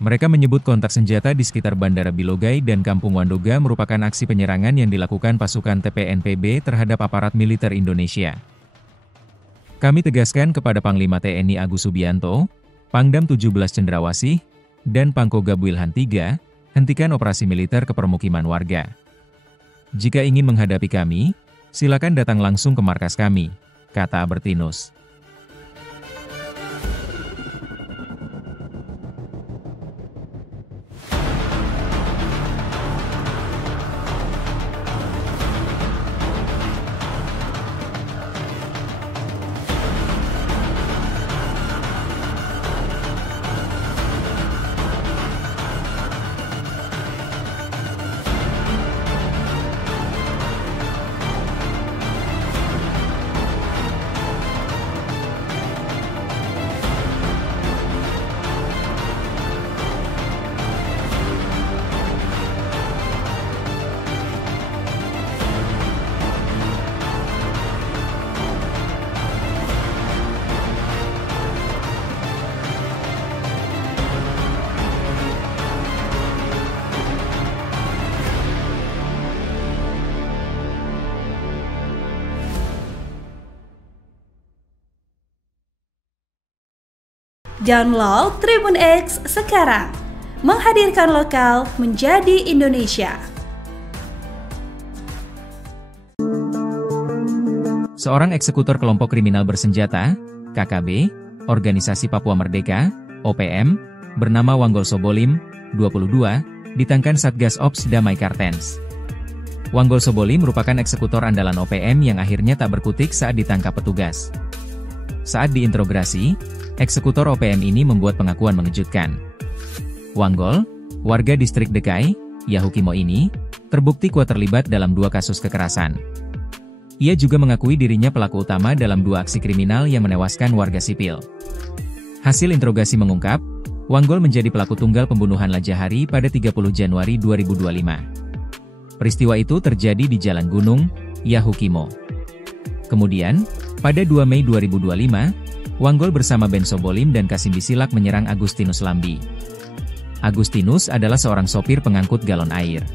Mereka menyebut kontak senjata di sekitar Bandara Bilogai dan Kampung Wandoga merupakan aksi penyerangan yang dilakukan pasukan TPNPB terhadap aparat militer Indonesia. Kami tegaskan kepada Panglima TNI Agus Subianto, Pangdam 17 Cendrawasih, dan Pangkogab Wilhan III, hentikan operasi militer ke permukiman warga. Jika ingin menghadapi kami, silakan datang langsung ke markas kami, kata Albertinus. Download Tribun X sekarang. Menghadirkan lokal menjadi Indonesia. Seorang eksekutor kelompok kriminal bersenjata, KKB, Organisasi Papua Merdeka, OPM, bernama Wanggol Sobolim, 22, ditangkan Satgas Ops Damai Kartens. Wanggol Sobolim merupakan eksekutor andalan OPM yang akhirnya tak berkutik saat ditangkap petugas. Saat diinterogasi, eksekutor OPM ini membuat pengakuan mengejutkan. Wanggol, warga distrik Dekai, Yahukimo ini, terbukti kuat terlibat dalam 2 kasus kekerasan. Ia juga mengakui dirinya pelaku utama dalam 2 aksi kriminal yang menewaskan warga sipil. Hasil interogasi mengungkap, Wanggol menjadi pelaku tunggal pembunuhan Lajahari pada 30 Januari 2025. Peristiwa itu terjadi di Jalan Gunung, Yahukimo. Kemudian, pada 2 Mei 2025, Wanggol bersama Ben Sobolim dan Kasim Bisilak menyerang Agustinus Lambi. Agustinus adalah seorang sopir pengangkut galon air.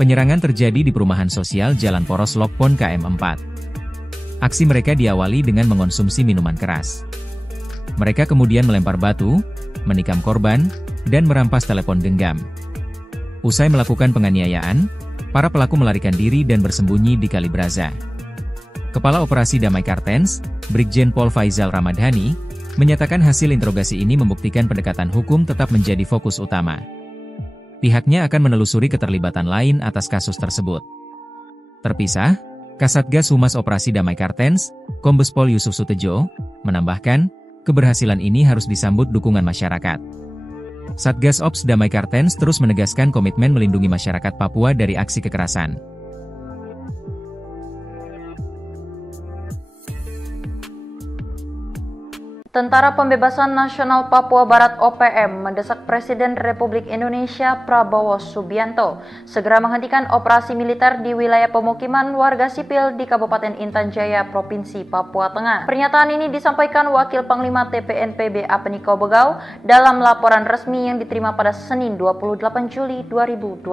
Penyerangan terjadi di perumahan sosial Jalan Poros Lokpon KM4. Aksi mereka diawali dengan mengonsumsi minuman keras. Mereka kemudian melempar batu, menikam korban, dan merampas telepon genggam. Usai melakukan penganiayaan, para pelaku melarikan diri dan bersembunyi di Kali Braza. Kepala Operasi Damai Kartens, Brigjen Pol Faizal Ramadhani, menyatakan hasil interogasi ini membuktikan pendekatan hukum tetap menjadi fokus utama. Pihaknya akan menelusuri keterlibatan lain atas kasus tersebut. Terpisah, Kasatgas Humas Operasi Damai Kartens, Kombes Pol Yusuf Sutejo, menambahkan, keberhasilan ini harus disambut dukungan masyarakat. Satgas Ops Damai Kartens terus menegaskan komitmen melindungi masyarakat Papua dari aksi kekerasan. Tentara Pembebasan Nasional Papua Barat (OPM) mendesak Presiden Republik Indonesia Prabowo Subianto segera menghentikan operasi militer di wilayah pemukiman warga sipil di Kabupaten Intan Jaya, Provinsi Papua Tengah. Pernyataan ini disampaikan Wakil Panglima TPNPB Apniko Bogau dalam laporan resmi yang diterima pada Senin 28 Juli 2025.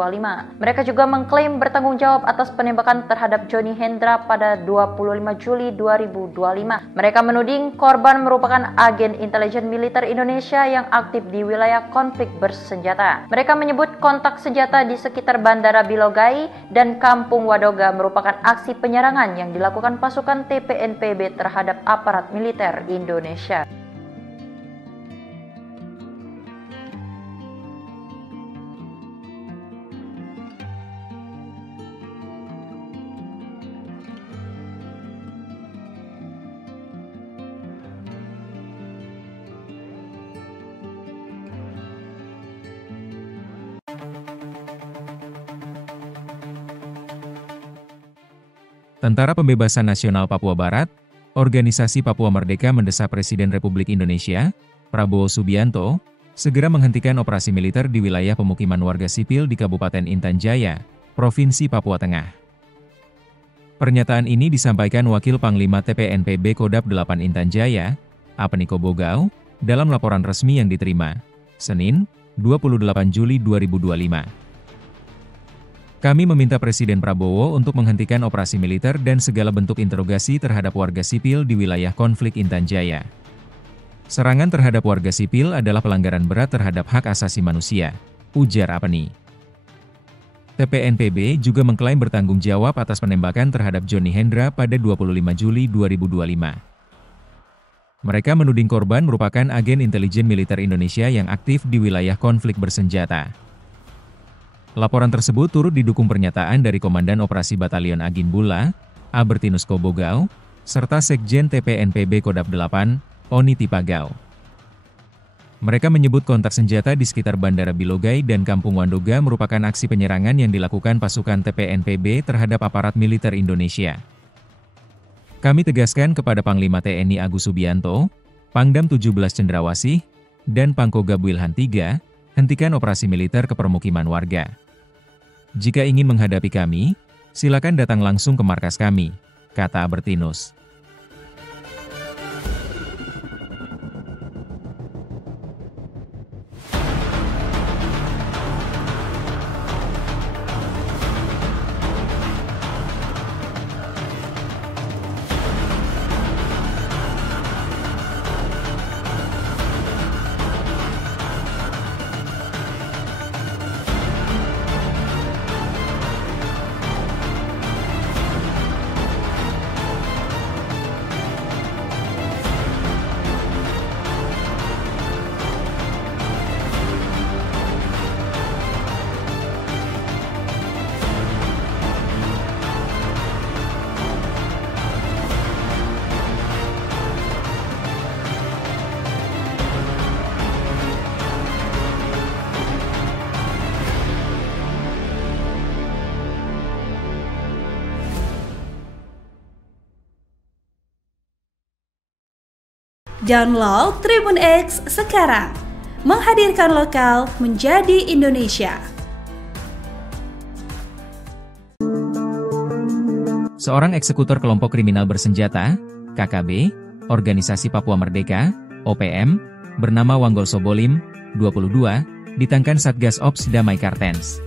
Mereka juga mengklaim bertanggung jawab atas penembakan terhadap Johnny Hendra pada 25 Juli 2025. Mereka menuding korban merupakan agen intelijen militer Indonesia yang aktif di wilayah konflik bersenjata. Mereka menyebut kontak senjata di sekitar Bandara Bilogai dan Kampung Wadoga merupakan aksi penyerangan yang dilakukan pasukan TPNPB terhadap aparat militer Indonesia. Tentara Pembebasan Nasional Papua Barat, Organisasi Papua Merdeka mendesak Presiden Republik Indonesia, Prabowo Subianto, segera menghentikan operasi militer di wilayah pemukiman warga sipil di Kabupaten Intan Jaya, Provinsi Papua Tengah. Pernyataan ini disampaikan Wakil Panglima TPNPB Kodap 8 Intan Jaya, Apniko Bogau, dalam laporan resmi yang diterima, Senin, 28 Juli 2025. Kami meminta Presiden Prabowo untuk menghentikan operasi militer dan segala bentuk interogasi terhadap warga sipil di wilayah konflik Intan Jaya. Serangan terhadap warga sipil adalah pelanggaran berat terhadap hak asasi manusia, ujar Apni. TPNPB juga mengklaim bertanggung jawab atas penembakan terhadap Johnny Hendra pada 25 Juli 2025. Mereka menuding korban merupakan agen intelijen militer Indonesia yang aktif di wilayah konflik bersenjata. Laporan tersebut turut didukung pernyataan dari Komandan Operasi Batalion Agin Bula, Albertinus Kobogau, serta Sekjen TPNPB Kodap 8, Oni Tipagau. Mereka menyebut kontak senjata di sekitar Bandara Bilogai dan Kampung Wadoga merupakan aksi penyerangan yang dilakukan pasukan TPNPB terhadap aparat militer Indonesia. Kami tegaskan kepada Panglima TNI Agus Subianto, Pangdam 17 Cendrawasih, dan Pangkogab Wilhan III, hentikan operasi militer ke permukiman warga. Jika ingin menghadapi kami, silakan datang langsung ke markas kami, kata Albertinus. Download Tribun X sekarang. Menghadirkan lokal menjadi Indonesia. Seorang eksekutor kelompok kriminal bersenjata, KKB, Organisasi Papua Merdeka, OPM, bernama Wanggol Sobolim, 22, ditangkan Satgas Ops Damai Kartens.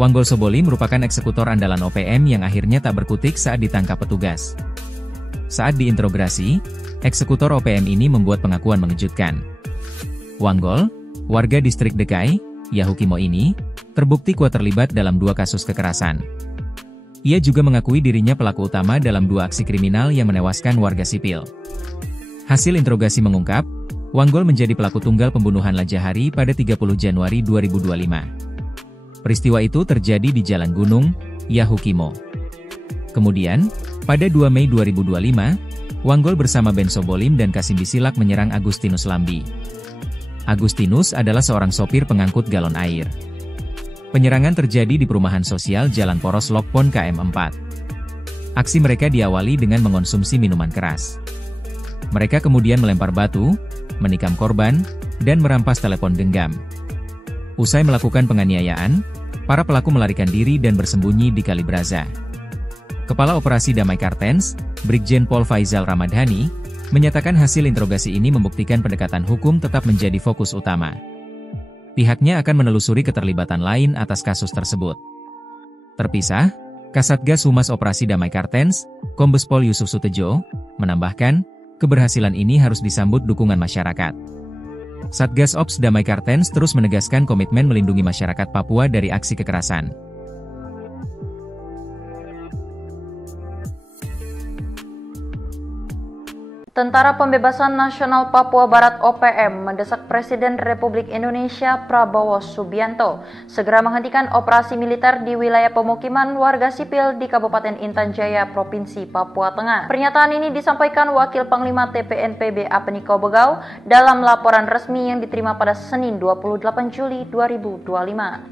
Wanggol Sobolim merupakan eksekutor andalan OPM yang akhirnya tak berkutik saat ditangkap petugas. Saat diinterogasi, eksekutor OPM ini membuat pengakuan mengejutkan. Wanggol, warga distrik Dekai, Yahukimo ini, terbukti kuat terlibat dalam 2 kasus kekerasan. Ia juga mengakui dirinya pelaku utama dalam 2 aksi kriminal yang menewaskan warga sipil. Hasil interogasi mengungkap, Wanggol menjadi pelaku tunggal pembunuhan Lajahari pada 30 Januari 2025. Peristiwa itu terjadi di Jalan Gunung, Yahukimo. Kemudian, pada 2 Mei 2025, Wanggol bersama Ben Sobolim dan Kasim Bisilak menyerang Agustinus Lambi. Agustinus adalah seorang sopir pengangkut galon air. Penyerangan terjadi di perumahan sosial Jalan Poros Lokpon KM4. Aksi mereka diawali dengan mengonsumsi minuman keras. Mereka kemudian melempar batu, menikam korban, dan merampas telepon genggam. Usai melakukan penganiayaan, para pelaku melarikan diri dan bersembunyi di Kali Braza. Kepala Operasi Damai Kartens, Brigjen Pol Faizal Ramadhani, menyatakan hasil interogasi ini membuktikan pendekatan hukum tetap menjadi fokus utama. Pihaknya akan menelusuri keterlibatan lain atas kasus tersebut. Terpisah, Kasatgas Humas Operasi Damai Kartens, Kombes Pol Yusuf Sutejo, menambahkan, keberhasilan ini harus disambut dukungan masyarakat. Satgas Ops Damai Kartens terus menegaskan komitmen melindungi masyarakat Papua dari aksi kekerasan. Tentara Pembebasan Nasional Papua Barat OPM mendesak Presiden Republik Indonesia Prabowo Subianto segera menghentikan operasi militer di wilayah pemukiman warga sipil di Kabupaten Intan Jaya, Provinsi Papua Tengah. Pernyataan ini disampaikan Wakil Panglima TPNPB Apeni Kobogau dalam laporan resmi yang diterima pada Senin 28 Juli 2025.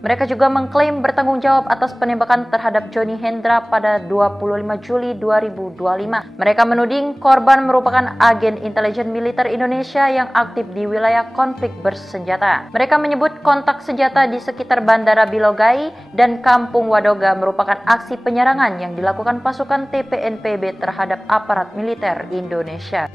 Mereka juga mengklaim bertanggung jawab atas penembakan terhadap Johnny Hendra pada 25 Juli 2025. Mereka menuding korban merupakan agen intelijen militer Indonesia yang aktif di wilayah konflik bersenjata. Mereka menyebut kontak senjata di sekitar Bandara Bilogai dan Kampung Wadoga merupakan aksi penyerangan yang dilakukan pasukan TPNPB terhadap aparat militer Indonesia.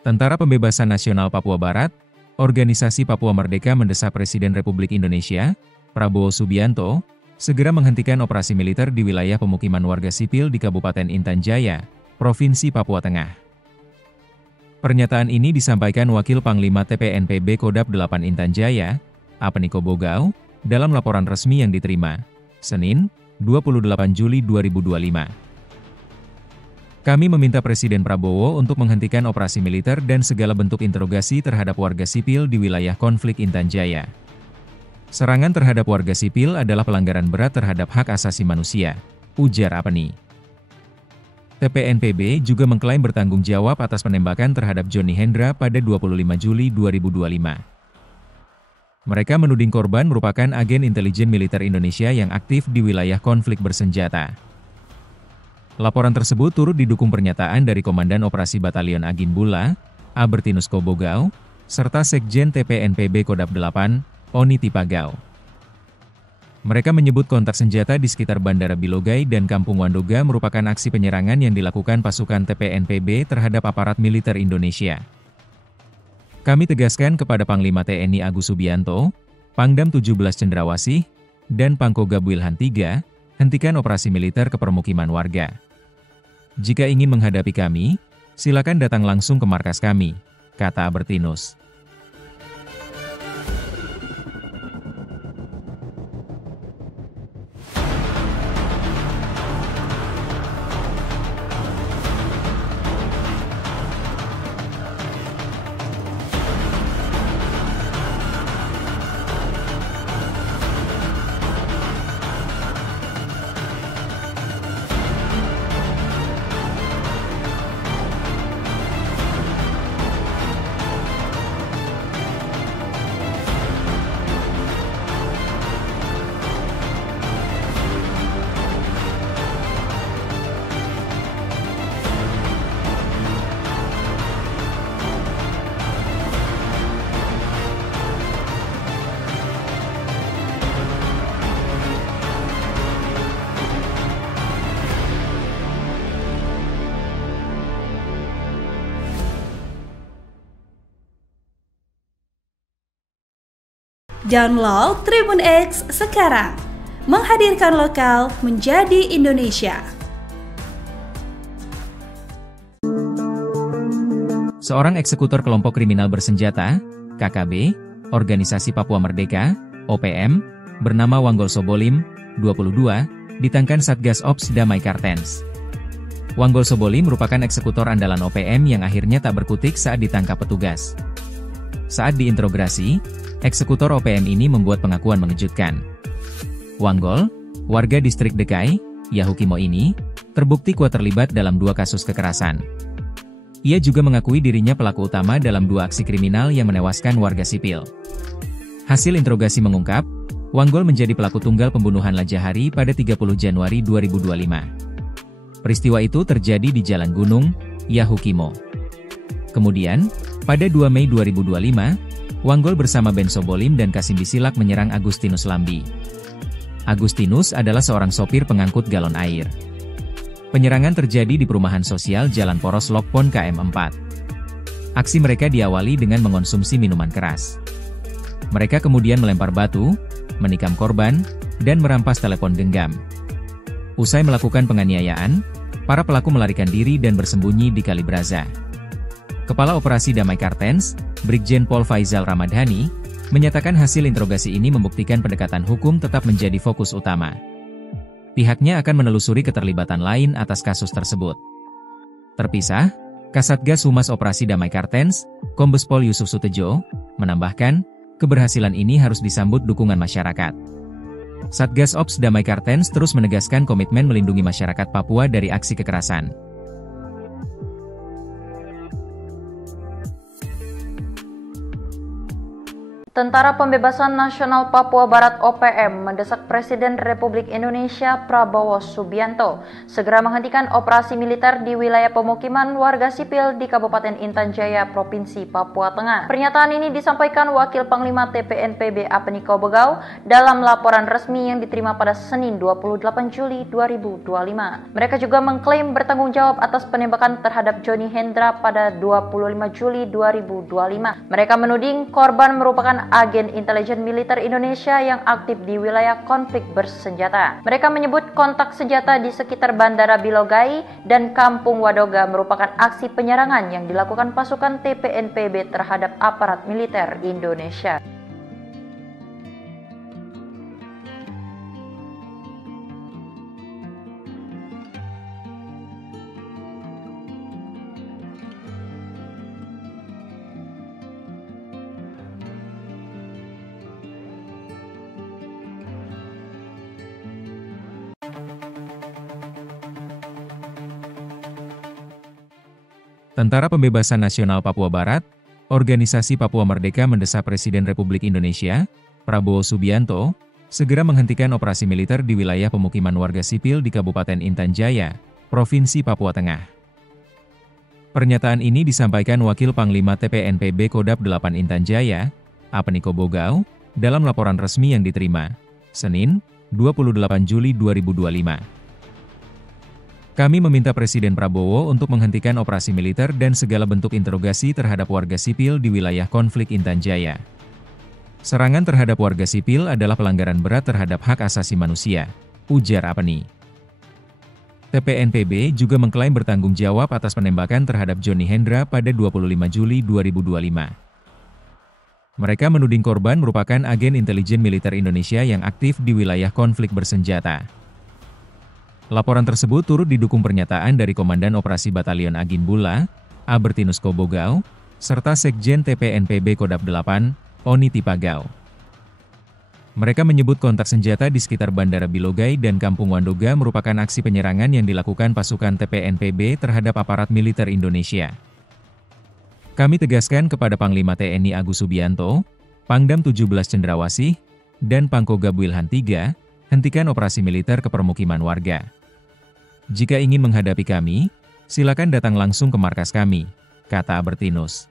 Tentara Pembebasan Nasional Papua Barat, Organisasi Papua Merdeka mendesak Presiden Republik Indonesia, Prabowo Subianto, segera menghentikan operasi militer di wilayah pemukiman warga sipil di Kabupaten Intan Jaya, Provinsi Papua Tengah. Pernyataan ini disampaikan Wakil Panglima TPNPB Kodap 8 Intan Jaya, Apeni Kobogau, dalam laporan resmi yang diterima, Senin, 28 Juli 2025. Kami meminta Presiden Prabowo untuk menghentikan operasi militer dan segala bentuk interogasi terhadap warga sipil di wilayah konflik Intan Jaya. Serangan terhadap warga sipil adalah pelanggaran berat terhadap hak asasi manusia, ujar Apeni. TPNPB juga mengklaim bertanggung jawab atas penembakan terhadap Johnny Hendra pada 25 Juli 2025. Mereka menuding korban merupakan agen intelijen militer Indonesia yang aktif di wilayah konflik bersenjata. Laporan tersebut turut didukung pernyataan dari Komandan Operasi Batalion Agin Bula, Albertinus Kobogau, serta Sekjen TPNPB Kodap 8, Oni Tipagau. Mereka menyebut kontak senjata di sekitar Bandara Bilogai dan Kampung Wandoga merupakan aksi penyerangan yang dilakukan pasukan TPNPB terhadap aparat militer Indonesia. Kami tegaskan kepada Panglima TNI Agus Subianto, Pangdam 17 Cendrawasih, dan Pangkogab Wilhan III, hentikan operasi militer ke permukiman warga. Jika ingin menghadapi kami, silakan datang langsung ke markas kami, kata Albertinus. Download Tribun X sekarang. Menghadirkan lokal menjadi Indonesia. Seorang eksekutor kelompok kriminal bersenjata, KKB, Organisasi Papua Merdeka, OPM, bernama Wanggol Sobolim, 22, ditangkan Satgas Ops Damai Kartens. Wanggol Sobolim merupakan eksekutor andalan OPM yang akhirnya tak berkutik saat ditangkap petugas. Saat diinterogasi, eksekutor OPM ini membuat pengakuan mengejutkan. Wanggol, warga distrik Dekai, Yahukimo ini, terbukti kuat terlibat dalam 2 kasus kekerasan. Ia juga mengakui dirinya pelaku utama dalam 2 aksi kriminal yang menewaskan warga sipil. Hasil interogasi mengungkap, Wanggol menjadi pelaku tunggal pembunuhan Lajahari pada 30 Januari 2025. Peristiwa itu terjadi di Jalan Gunung, Yahukimo. Kemudian, pada 2 Mei 2025, Wanggol bersama Ben Sobolim dan Kasim Bisilak menyerang Agustinus Lambi. Agustinus adalah seorang sopir pengangkut galon air. Penyerangan terjadi di perumahan sosial Jalan Poros Lokpon KM4. Aksi mereka diawali dengan mengonsumsi minuman keras. Mereka kemudian melempar batu, menikam korban, dan merampas telepon genggam. Usai melakukan penganiayaan, para pelaku melarikan diri dan bersembunyi di Kali Braza. Kepala Operasi Damai Kartens, Brigjen Pol Faizal Ramadhani, menyatakan hasil interogasi ini membuktikan pendekatan hukum tetap menjadi fokus utama. Pihaknya akan menelusuri keterlibatan lain atas kasus tersebut. Terpisah, Kasatgas Humas Operasi Damai Kartens, Kombes Pol Yusuf Sutejo, menambahkan, keberhasilan ini harus disambut dukungan masyarakat. Satgas Ops Damai Kartens terus menegaskan komitmen melindungi masyarakat Papua dari aksi kekerasan. Tentara Pembebasan Nasional Papua Barat OPM mendesak Presiden Republik Indonesia Prabowo Subianto segera menghentikan operasi militer di wilayah pemukiman warga sipil di Kabupaten Intan Jaya, Provinsi Papua Tengah. Pernyataan ini disampaikan Wakil Panglima TPNPB Apeniko Bogau dalam laporan resmi yang diterima pada Senin 28 Juli 2025. Mereka juga mengklaim bertanggung jawab atas penembakan terhadap Johnny Hendra pada 25 Juli 2025. Mereka menuding korban merupakan agen intelijen militer Indonesia yang aktif di wilayah konflik bersenjata. Mereka menyebut kontak senjata di sekitar Bandara Bilogai dan Kampung Wadoga merupakan aksi penyerangan yang dilakukan pasukan TPNPB terhadap aparat militer Indonesia. Tentara Pembebasan Nasional Papua Barat, Organisasi Papua Merdeka mendesak Presiden Republik Indonesia, Prabowo Subianto, segera menghentikan operasi militer di wilayah pemukiman warga sipil di Kabupaten Intan Jaya, Provinsi Papua Tengah. Pernyataan ini disampaikan Wakil Panglima TPNPB Kodap 8 Intan Jaya, Apeniko Bogau, dalam laporan resmi yang diterima, Senin, 28 Juli 2025. Kami meminta Presiden Prabowo untuk menghentikan operasi militer dan segala bentuk interogasi terhadap warga sipil di wilayah konflik Intan Jaya. Serangan terhadap warga sipil adalah pelanggaran berat terhadap hak asasi manusia, ujar Apeni. TPNPB juga mengklaim bertanggung jawab atas penembakan terhadap Johnny Hendra pada 25 Juli 2025. Mereka menuding korban merupakan agen intelijen militer Indonesia yang aktif di wilayah konflik bersenjata. Laporan tersebut turut didukung pernyataan dari Komandan Operasi Batalion Agin Bula, Albertinus Kobogau, serta Sekjen TPNPB Kodap 8, Oni Tipagau. Mereka menyebut kontak senjata di sekitar Bandara Bilogai dan Kampung Wandoga merupakan aksi penyerangan yang dilakukan pasukan TPNPB terhadap aparat militer Indonesia. Kami tegaskan kepada Panglima TNI Agus Subianto, Pangdam 17 Cendrawasih, dan Pangkogab Wilhan III, hentikan operasi militer ke permukiman warga. Jika ingin menghadapi kami, silakan datang langsung ke markas kami, kata Albertinus.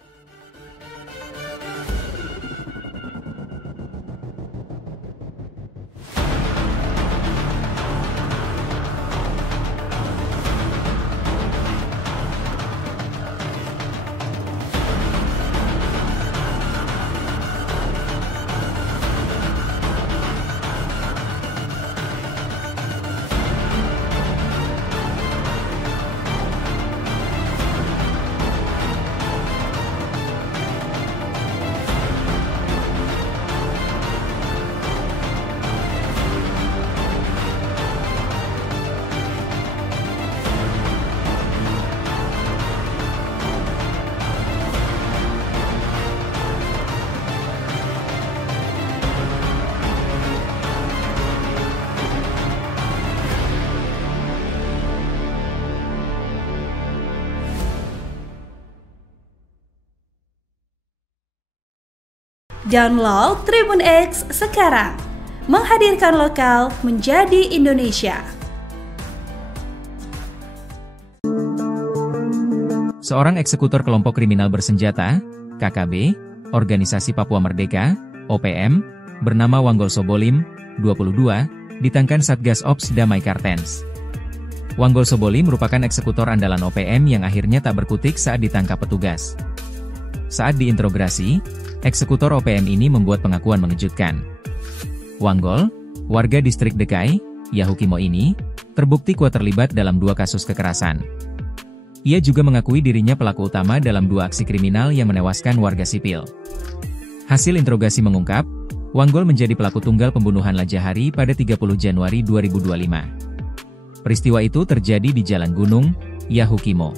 Download Tribun X sekarang. Menghadirkan lokal menjadi Indonesia. Seorang eksekutor kelompok kriminal bersenjata, KKB, Organisasi Papua Merdeka, OPM, bernama Wanggol Sobolim, 22, ditangkap Satgas Ops Damai Kartens. Wanggol Sobolim merupakan eksekutor andalan OPM yang akhirnya tak berkutik saat ditangkap petugas. Saat diinterogasi, eksekutor OPM ini membuat pengakuan mengejutkan. Wanggol, warga distrik Dekai, Yahukimo ini, terbukti kuat terlibat dalam 2 kasus kekerasan. Ia juga mengakui dirinya pelaku utama dalam 2 aksi kriminal yang menewaskan warga sipil. Hasil interogasi mengungkap, Wanggol menjadi pelaku tunggal pembunuhan Lajahari pada 30 Januari 2025. Peristiwa itu terjadi di Jalan Gunung, Yahukimo.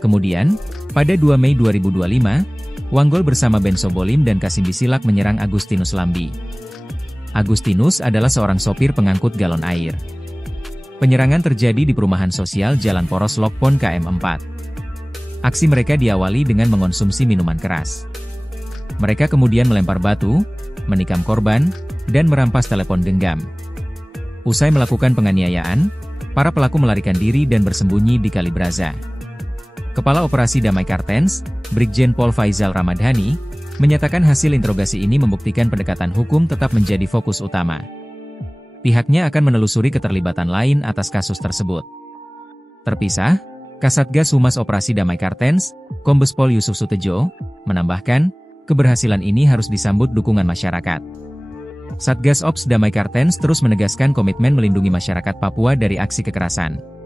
Kemudian, pada 2 Mei 2025, Wanggol bersama Ben Sobolim dan Kasim Bisilak menyerang Agustinus Lambi. Agustinus adalah seorang sopir pengangkut galon air. Penyerangan terjadi di perumahan sosial Jalan Poros Lokpon KM4. Aksi mereka diawali dengan mengonsumsi minuman keras. Mereka kemudian melempar batu, menikam korban, dan merampas telepon genggam. Usai melakukan penganiayaan, para pelaku melarikan diri dan bersembunyi di Kali Braza. Kepala Operasi Damai Kartens, Brigjen Pol Faizal Ramadhani, menyatakan hasil interogasi ini membuktikan pendekatan hukum tetap menjadi fokus utama. Pihaknya akan menelusuri keterlibatan lain atas kasus tersebut. Terpisah, Kasatgas Humas Operasi Damai Kartens, Kombes Pol Yusuf Sutejo, menambahkan, keberhasilan ini harus disambut dukungan masyarakat. Satgas Ops Damai Kartens terus menegaskan komitmen melindungi masyarakat Papua dari aksi kekerasan.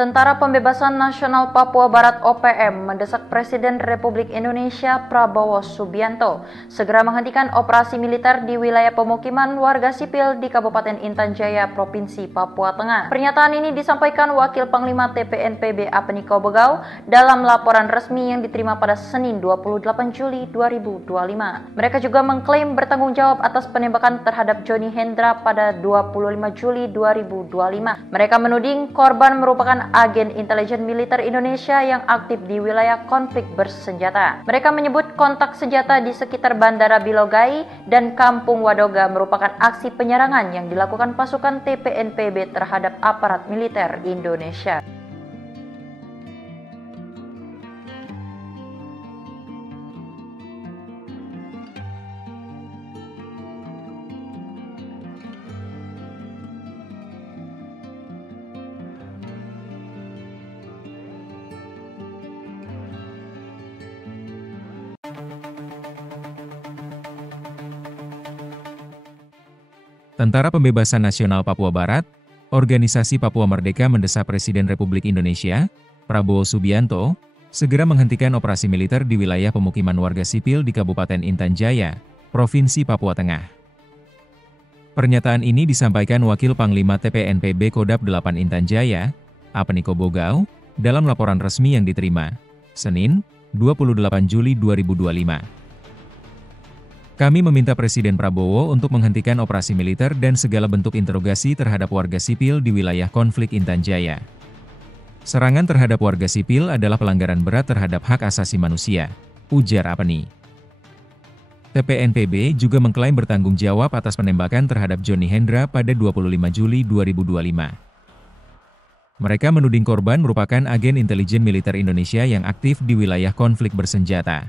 Tentara Pembebasan Nasional Papua Barat OPM mendesak Presiden Republik Indonesia Prabowo Subianto segera menghentikan operasi militer di wilayah pemukiman warga sipil di Kabupaten Intan Jaya, Provinsi Papua Tengah. Pernyataan ini disampaikan Wakil Panglima TPNPB Apeniko Bogau dalam laporan resmi yang diterima pada Senin 28 Juli 2025. Mereka juga mengklaim bertanggung jawab atas penembakan terhadap Johnny Hendra pada 25 Juli 2025. Mereka menuding korban merupakan agen intelijen militer Indonesia yang aktif di wilayah konflik bersenjata. Mereka menyebut kontak senjata di sekitar Bandara Bilogai dan Kampung Wadoga merupakan aksi penyerangan yang dilakukan pasukan TPNPB terhadap aparat militer Indonesia. Tentara Pembebasan Nasional Papua Barat, Organisasi Papua Merdeka mendesak Presiden Republik Indonesia, Prabowo Subianto, segera menghentikan operasi militer di wilayah pemukiman warga sipil di Kabupaten Intan Jaya, Provinsi Papua Tengah. Pernyataan ini disampaikan Wakil Panglima TPNPB Kodap 8 Intan Jaya, Apeniko Bogau, dalam laporan resmi yang diterima, Senin, 28 Juli 2025. Kami meminta Presiden Prabowo untuk menghentikan operasi militer dan segala bentuk interogasi terhadap warga sipil di wilayah konflik Intan Jaya. Serangan terhadap warga sipil adalah pelanggaran berat terhadap hak asasi manusia, ujar Apeni. TPNPB juga mengklaim bertanggung jawab atas penembakan terhadap Johnny Hendra pada 25 Juli 2025. Mereka menuding korban merupakan agen intelijen militer Indonesia yang aktif di wilayah konflik bersenjata.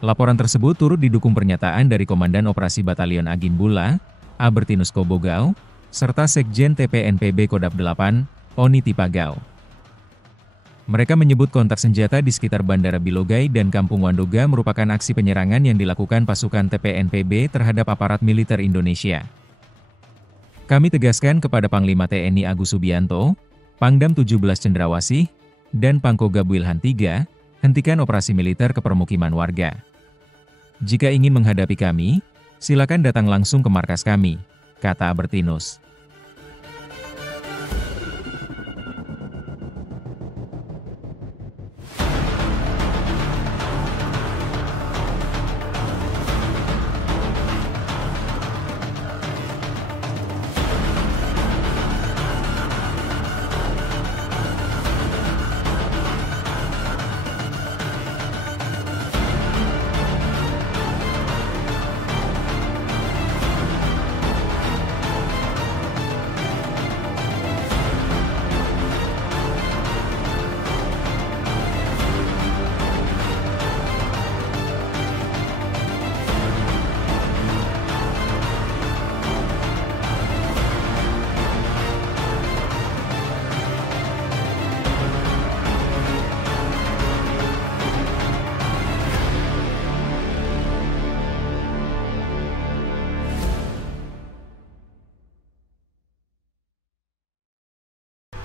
Laporan tersebut turut didukung pernyataan dari Komandan Operasi Batalion Agin Bula, Albertinus Kobogau, serta Sekjen TPNPB Kodap 8, Oni Tipagau. Mereka menyebut kontak senjata di sekitar Bandara Bilogai dan Kampung Wadoga merupakan aksi penyerangan yang dilakukan pasukan TPNPB terhadap aparat militer Indonesia. Kami tegaskan kepada Panglima TNI Agus Subianto, Pangdam 17 Cendrawasih, dan Pangkogab Wilhan III, hentikan operasi militer ke permukiman warga. Jika ingin menghadapi kami, silakan datang langsung ke markas kami, kata Albertinus.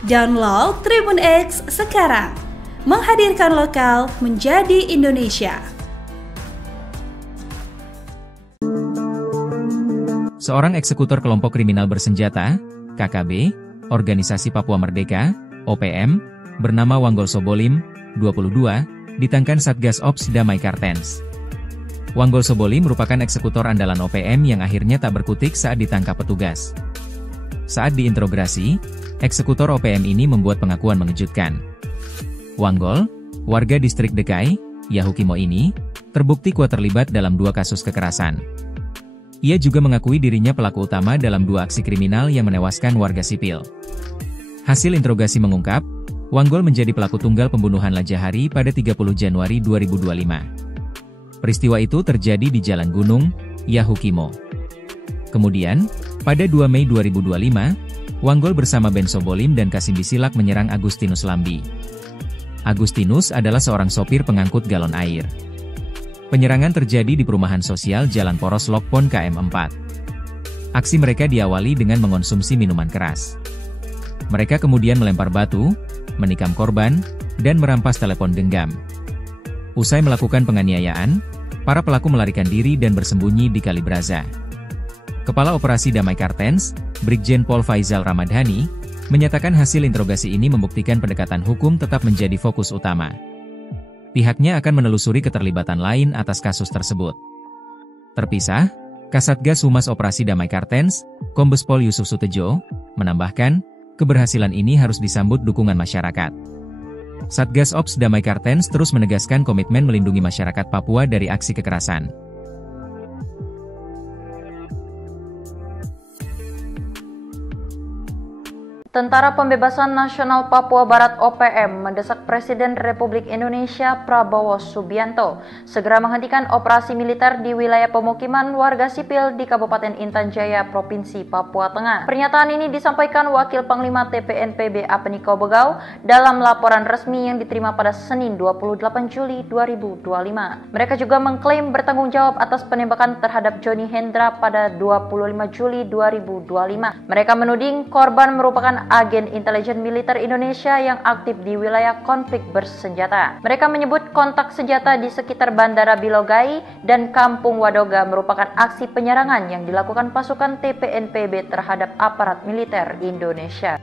Download Tribun X sekarang. Menghadirkan lokal menjadi Indonesia. Seorang eksekutor kelompok kriminal bersenjata, KKB, Organisasi Papua Merdeka, OPM, bernama Wanggol Sobolim, 22, ditangkap Satgas Ops Damai Kartens. Wanggol Sobolim merupakan eksekutor andalan OPM yang akhirnya tak berkutik saat ditangkap petugas. Saat diinterogasi, eksekutor OPM ini membuat pengakuan mengejutkan. Wanggol, warga distrik Dekai, Yahukimo ini, terbukti kuat terlibat dalam 2 kasus kekerasan. Ia juga mengakui dirinya pelaku utama dalam 2 aksi kriminal yang menewaskan warga sipil. Hasil interogasi mengungkap, Wanggol menjadi pelaku tunggal pembunuhan Lajahari pada 30 Januari 2025. Peristiwa itu terjadi di Jalan Gunung, Yahukimo. Kemudian, pada 2 Mei 2025, Wanggol bersama Ben Sobolim dan Kasim Bisilak menyerang Agustinus Lambi. Agustinus adalah seorang sopir pengangkut galon air. Penyerangan terjadi di perumahan sosial Jalan Poros Lokpon KM4. Aksi mereka diawali dengan mengonsumsi minuman keras. Mereka kemudian melempar batu, menikam korban, dan merampas telepon genggam. Usai melakukan penganiayaan, para pelaku melarikan diri dan bersembunyi di Kalibraza. Kepala Operasi Damai Kartens, Brigjen Pol Faizal Ramadhani, menyatakan hasil interogasi ini membuktikan pendekatan hukum tetap menjadi fokus utama. Pihaknya akan menelusuri keterlibatan lain atas kasus tersebut. Terpisah, Kasatgas Humas Operasi Damai Kartens, Kombes Pol Yusuf Sutejo, menambahkan, keberhasilan ini harus disambut dukungan masyarakat. Satgas Ops Damai Kartens terus menegaskan komitmen melindungi masyarakat Papua dari aksi kekerasan. Tentara Pembebasan Nasional Papua Barat OPM mendesak Presiden Republik Indonesia Prabowo Subianto segera menghentikan operasi militer di wilayah pemukiman warga sipil di Kabupaten Intan Jaya, Provinsi Papua Tengah. Pernyataan ini disampaikan Wakil Panglima TPNPB Apeniko Bogau dalam laporan resmi yang diterima pada Senin 28 Juli 2025. Mereka juga mengklaim bertanggung jawab atas penembakan terhadap Johnny Hendra pada 25 Juli 2025. Mereka menuding korban merupakan agen intelijen militer Indonesia yang aktif di wilayah konflik bersenjata. Mereka menyebut kontak senjata di sekitar Bandara Bilogai dan Kampung Wadoga merupakan aksi penyerangan yang dilakukan pasukan TPNPB terhadap aparat militer Indonesia.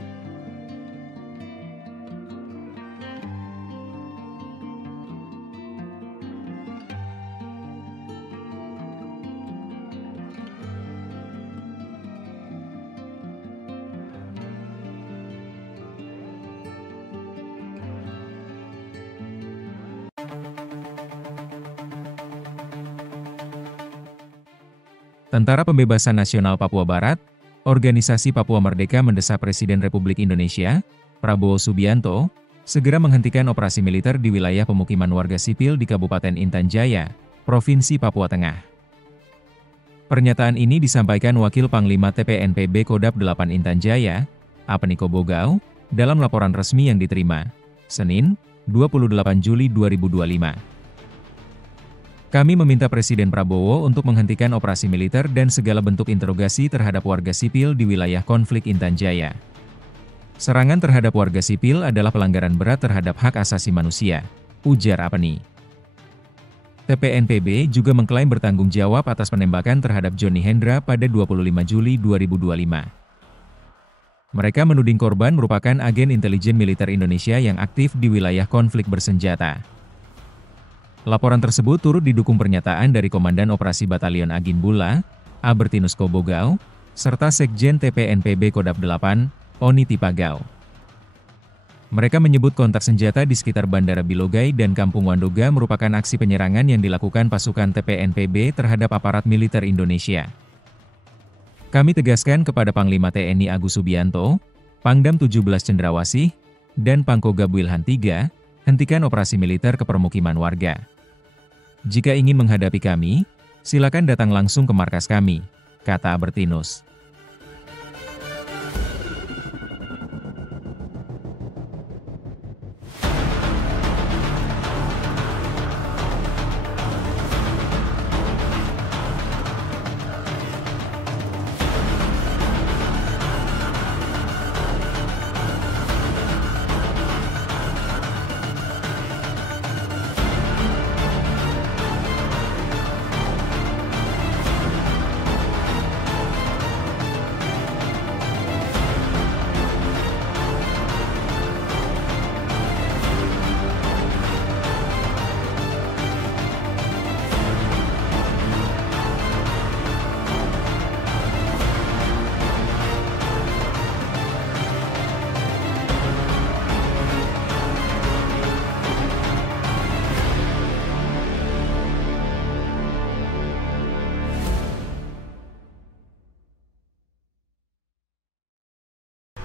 Tentara Pembebasan Nasional Papua Barat, Organisasi Papua Merdeka mendesak Presiden Republik Indonesia, Prabowo Subianto, segera menghentikan operasi militer di wilayah pemukiman warga sipil di Kabupaten Intan Jaya, Provinsi Papua Tengah. Pernyataan ini disampaikan Wakil Panglima TPNPB Kodap 8 Intan Jaya, Apeniko Bogau, dalam laporan resmi yang diterima, Senin, 28 Juli 2025. Kami meminta Presiden Prabowo untuk menghentikan operasi militer dan segala bentuk interogasi terhadap warga sipil di wilayah konflik Intan Jaya. Serangan terhadap warga sipil adalah pelanggaran berat terhadap hak asasi manusia, ujar Apeni. TPNPB juga mengklaim bertanggung jawab atas penembakan terhadap Johnny Hendra pada 25 Juli 2025. Mereka menuding korban merupakan agen intelijen militer Indonesia yang aktif di wilayah konflik bersenjata. Laporan tersebut turut didukung pernyataan dari Komandan Operasi Batalion Agin Bula, Albertinus Kobogau, serta Sekjen TPNPB Kodap 8, Oni Tipagau. Mereka menyebut kontak senjata di sekitar Bandara Bilogai dan Kampung Wandoga merupakan aksi penyerangan yang dilakukan pasukan TPNPB terhadap aparat militer Indonesia. Kami tegaskan kepada Panglima TNI Agus Subianto, Pangdam 17 Cendrawasih, dan Pangkogab Wilhan III, hentikan operasi militer ke permukiman warga. Jika ingin menghadapi kami, silakan datang langsung ke markas kami, kata Albertinus.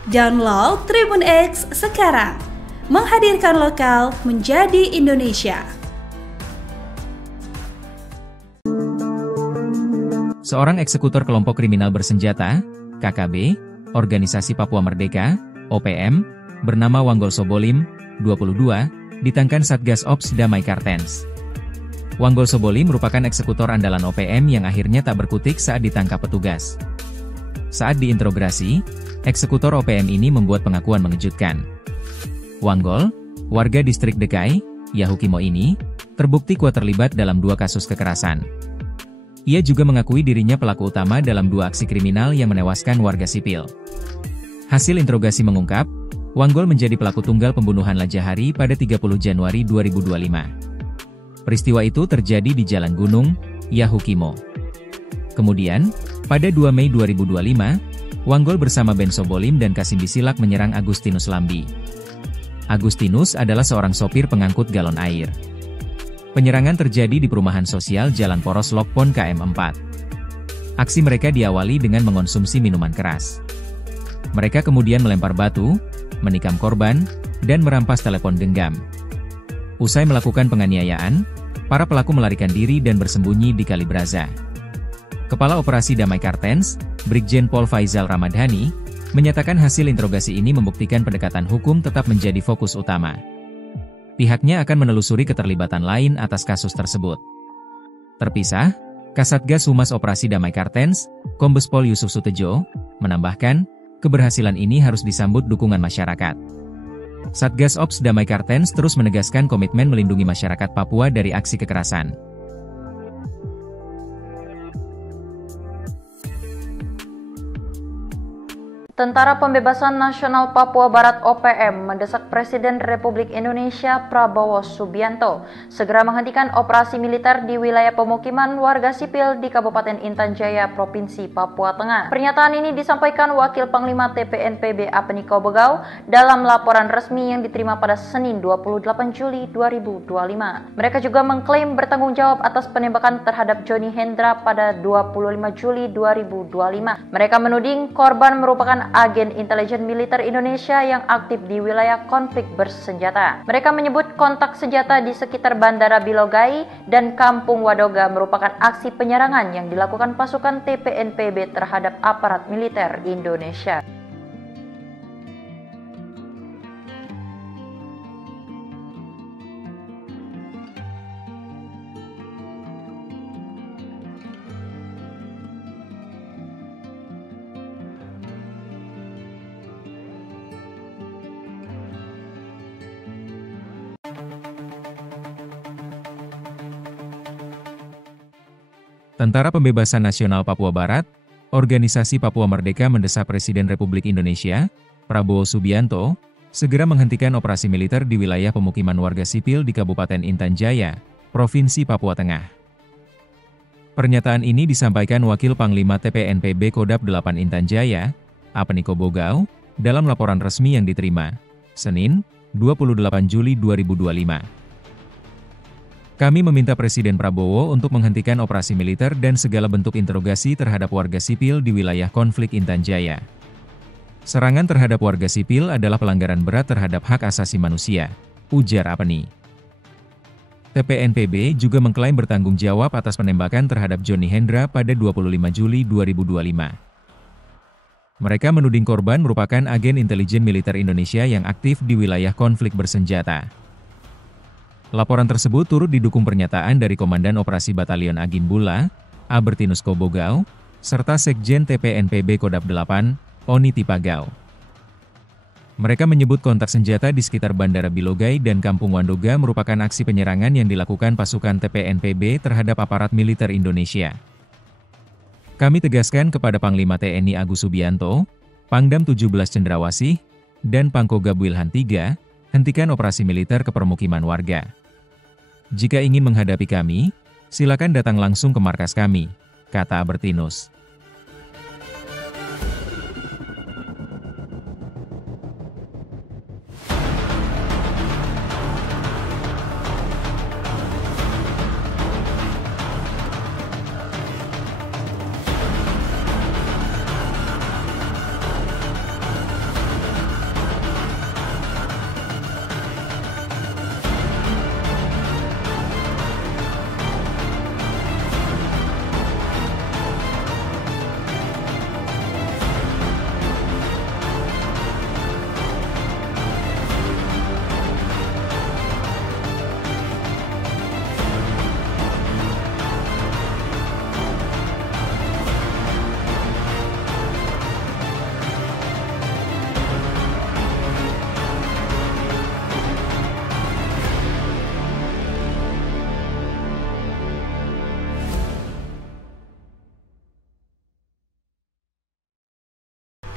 Download Tribun X sekarang. Menghadirkan lokal menjadi Indonesia. Seorang eksekutor kelompok kriminal bersenjata, KKB, Organisasi Papua Merdeka, OPM, bernama Wanggol Sobolim, 22, ditangkan Satgas Ops Damai Kartens. Wanggol Sobolim merupakan eksekutor andalan OPM yang akhirnya tak berkutik saat ditangkap petugas. Saat diinterogasi, eksekutor OPM ini membuat pengakuan mengejutkan. Wanggol, warga distrik Dekai, Yahukimo ini, terbukti kuat terlibat dalam 2 kasus kekerasan. Ia juga mengakui dirinya pelaku utama dalam 2 aksi kriminal yang menewaskan warga sipil. Hasil interogasi mengungkap, Wanggol menjadi pelaku tunggal pembunuhan Lajahari pada 30 Januari 2025. Peristiwa itu terjadi di Jalan Gunung, Yahukimo. Kemudian, pada 2 Mei 2025, Wanggol bersama Ben Sobolim dan Kasim Bisilak menyerang Agustinus Lambi. Agustinus adalah seorang sopir pengangkut galon air. Penyerangan terjadi di perumahan sosial Jalan Poros Lokpon KM4. Aksi mereka diawali dengan mengonsumsi minuman keras. Mereka kemudian melempar batu, menikam korban, dan merampas telepon genggam. Usai melakukan penganiayaan, para pelaku melarikan diri dan bersembunyi di Kalibraza. Kepala Operasi Damai Kartens, Brigjen Pol Faizal Ramadhani, menyatakan hasil interogasi ini membuktikan pendekatan hukum tetap menjadi fokus utama. Pihaknya akan menelusuri keterlibatan lain atas kasus tersebut. Terpisah, Kasatgas Humas Operasi Damai Kartens, Kombes Pol Yusuf Sutejo, menambahkan, keberhasilan ini harus disambut dukungan masyarakat. Satgas Ops Damai Kartens terus menegaskan komitmen melindungi masyarakat Papua dari aksi kekerasan. Tentara Pembebasan Nasional Papua Barat (OPM) mendesak Presiden Republik Indonesia Prabowo Subianto segera menghentikan operasi militer di wilayah pemukiman warga sipil di Kabupaten Intan Jaya, Provinsi Papua Tengah. Pernyataan ini disampaikan Wakil Panglima TPNPB Apeniko Bogau dalam laporan resmi yang diterima pada Senin 28 Juli 2025. Mereka juga mengklaim bertanggung jawab atas penembakan terhadap Johnny Hendra pada 25 Juli 2025. Mereka menuding korban merupakan agen intelijen militer Indonesia yang aktif di wilayah konflik bersenjata. Mereka menyebut kontak senjata di sekitar Bandara Bilogai dan Kampung Wadoga merupakan aksi penyerangan yang dilakukan pasukan TPNPB terhadap aparat militer Indonesia. Tentara Pembebasan Nasional Papua Barat, Organisasi Papua Merdeka mendesak Presiden Republik Indonesia, Prabowo Subianto, segera menghentikan operasi militer di wilayah pemukiman warga sipil di Kabupaten Intan Jaya, Provinsi Papua Tengah. Pernyataan ini disampaikan Wakil Panglima TPNPB Kodap 8 Intan Jaya, Apeniko Bogau, dalam laporan resmi yang diterima, Senin, 28 Juli 2025. Kami meminta Presiden Prabowo untuk menghentikan operasi militer dan segala bentuk interogasi terhadap warga sipil di wilayah konflik Intan Jaya. Serangan terhadap warga sipil adalah pelanggaran berat terhadap hak asasi manusia, ujar Apeni. TPNPB juga mengklaim bertanggung jawab atas penembakan terhadap Johnny Hendra pada 25 Juli 2025. Mereka menuding korban merupakan agen intelijen militer Indonesia yang aktif di wilayah konflik bersenjata. Laporan tersebut turut didukung pernyataan dari Komandan Operasi Batalion Agimbula, Albertinus Kobogau, serta Sekjen TPNPB Kodap 8, Oni Tipagau. Mereka menyebut kontak senjata di sekitar Bandara Bilogai dan Kampung Wadoga merupakan aksi penyerangan yang dilakukan pasukan TPNPB terhadap aparat militer Indonesia. Kami tegaskan kepada Panglima TNI Agus Subianto, Pangdam 17 Cendrawasih, dan Pangkogab Wilhan III, hentikan operasi militer ke permukiman warga. Jika ingin menghadapi kami, silakan datang langsung ke markas kami, kata Albertinus.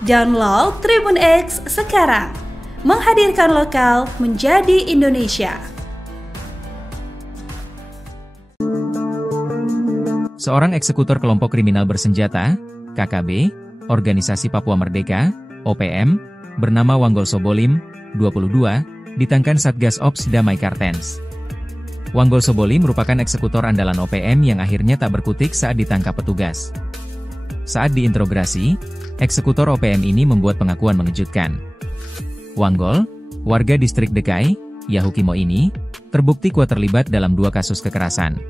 Download Tribun X sekarang. Menghadirkan lokal menjadi Indonesia. Seorang eksekutor kelompok kriminal bersenjata, KKB, Organisasi Papua Merdeka, OPM, bernama Wanggol Sobolim, 22, ditangkan Satgas Ops Damai Kartens. Wanggol Sobolim merupakan eksekutor andalan OPM yang akhirnya tak berkutik saat ditangkap petugas. Saat diinterogasi, eksekutor OPM ini membuat pengakuan mengejutkan. Wanggol, warga distrik Dekai, Yahukimo ini, terbukti kuat terlibat dalam 2 kasus kekerasan.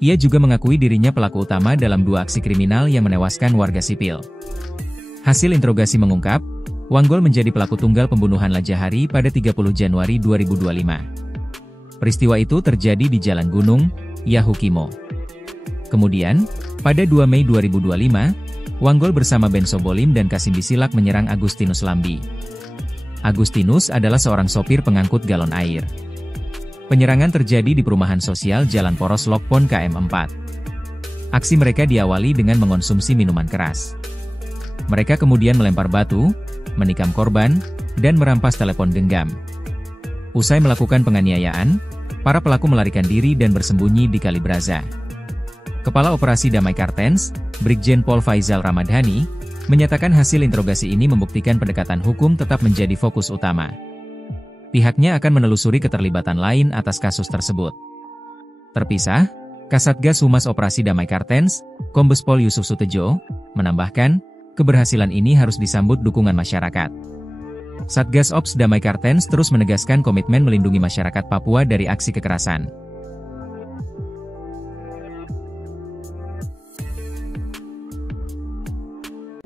Ia juga mengakui dirinya pelaku utama dalam 2 aksi kriminal yang menewaskan warga sipil. Hasil interogasi mengungkap, Wanggol menjadi pelaku tunggal pembunuhan Lajahari pada 30 Januari 2025. Peristiwa itu terjadi di Jalan Gunung, Yahukimo. Kemudian, pada 2 Mei 2025, Wanggol bersama Ben Sobolim dan Kasim Bisilak menyerang Agustinus Lambi. Agustinus adalah seorang sopir pengangkut galon air. Penyerangan terjadi di perumahan sosial Jalan Poros Lokpon KM4. Aksi mereka diawali dengan mengonsumsi minuman keras. Mereka kemudian melempar batu, menikam korban, dan merampas telepon genggam. Usai melakukan penganiayaan, para pelaku melarikan diri dan bersembunyi di Kali Braza. Kepala Operasi Damai Kartens, Brigjen Pol Faizal Ramadhani, menyatakan hasil interogasi ini membuktikan pendekatan hukum tetap menjadi fokus utama. Pihaknya akan menelusuri keterlibatan lain atas kasus tersebut. Terpisah, Kasatgas Humas Operasi Damai Kartens, Kombes Pol Yusuf Sutejo, menambahkan, keberhasilan ini harus disambut dukungan masyarakat. Satgas Ops Damai Kartens terus menegaskan komitmen melindungi masyarakat Papua dari aksi kekerasan.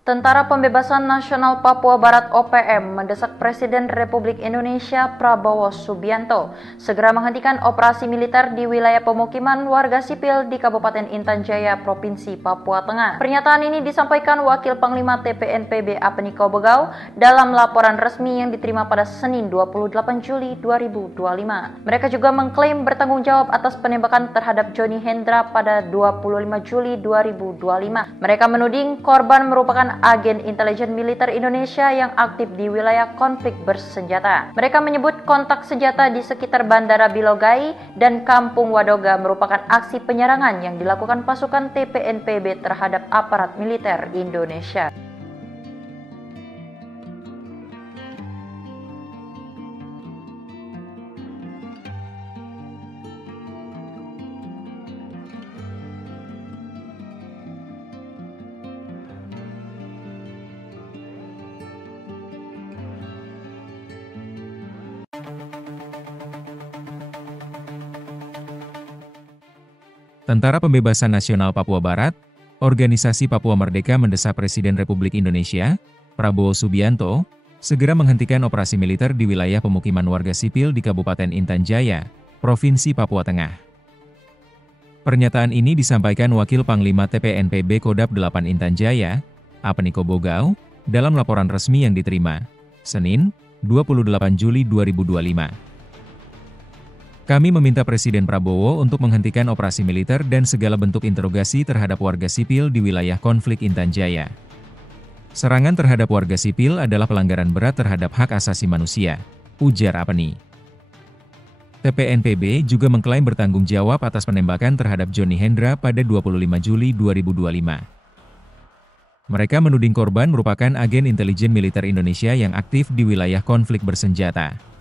Tentara Pembebasan Nasional Papua Barat OPM mendesak Presiden Republik Indonesia Prabowo Subianto segera menghentikan operasi militer di wilayah pemukiman warga sipil di Kabupaten Intan Jaya, Provinsi Papua Tengah. Pernyataan ini disampaikan Wakil Panglima TPNPB Apeni Kobogau dalam laporan resmi yang diterima pada Senin 28 Juli 2025. Mereka juga mengklaim bertanggung jawab atas penembakan terhadap Johnny Hendra pada 25 Juli 2025. Mereka menuding korban merupakan agen intelijen militer Indonesia yang aktif di wilayah konflik bersenjata. Mereka menyebut kontak senjata di sekitar Bandara Bilogai dan Kampung Wadoga merupakan aksi penyerangan yang dilakukan pasukan TPNPB terhadap aparat militer Indonesia. Tentara Pembebasan Nasional Papua Barat, Organisasi Papua Merdeka mendesak Presiden Republik Indonesia, Prabowo Subianto, segera menghentikan operasi militer di wilayah pemukiman warga sipil di Kabupaten Intan Jaya, Provinsi Papua Tengah. Pernyataan ini disampaikan Wakil Panglima TPNPB Kodap 8 Intan Jaya, Apeni Kobogau, dalam laporan resmi yang diterima, Senin, 28 Juli 2025. Kami meminta Presiden Prabowo untuk menghentikan operasi militer dan segala bentuk interogasi terhadap warga sipil di wilayah konflik Intan Jaya. Serangan terhadap warga sipil adalah pelanggaran berat terhadap hak asasi manusia, ujar Apeni. TPNPB juga mengklaim bertanggung jawab atas penembakan terhadap Johnny Hendra pada 25 Juli 2025. Mereka menuding korban merupakan agen intelijen militer Indonesia yang aktif di wilayah konflik bersenjata.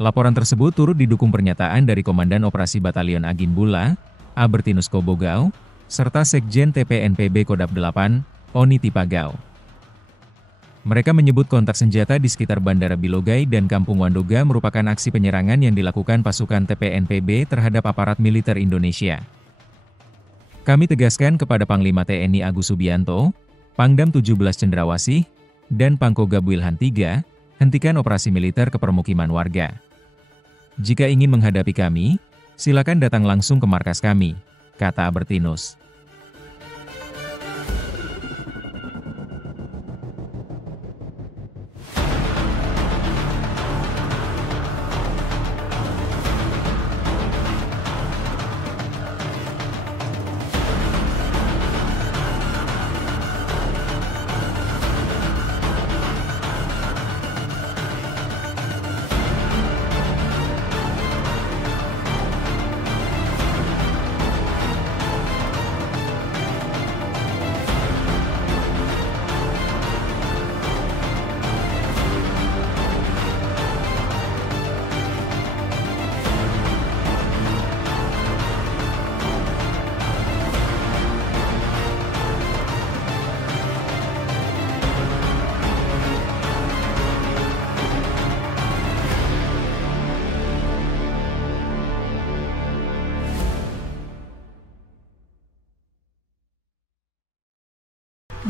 Laporan tersebut turut didukung pernyataan dari Komandan Operasi Batalion Agin Bula, Albertinus Kobogau, serta Sekjen TPNPB Kodap 8, Oni Tipagau. Mereka menyebut kontak senjata di sekitar Bandara Bilogai dan Kampung Wadoga merupakan aksi penyerangan yang dilakukan pasukan TPNPB terhadap aparat militer Indonesia. Kami tegaskan kepada Panglima TNI Agus Subianto, Pangdam 17 Cendrawasih, dan Pangkogab Wilhan III, hentikan operasi militer ke permukiman warga. Jika ingin menghadapi kami, silakan datang langsung ke markas kami, kata Albertinus.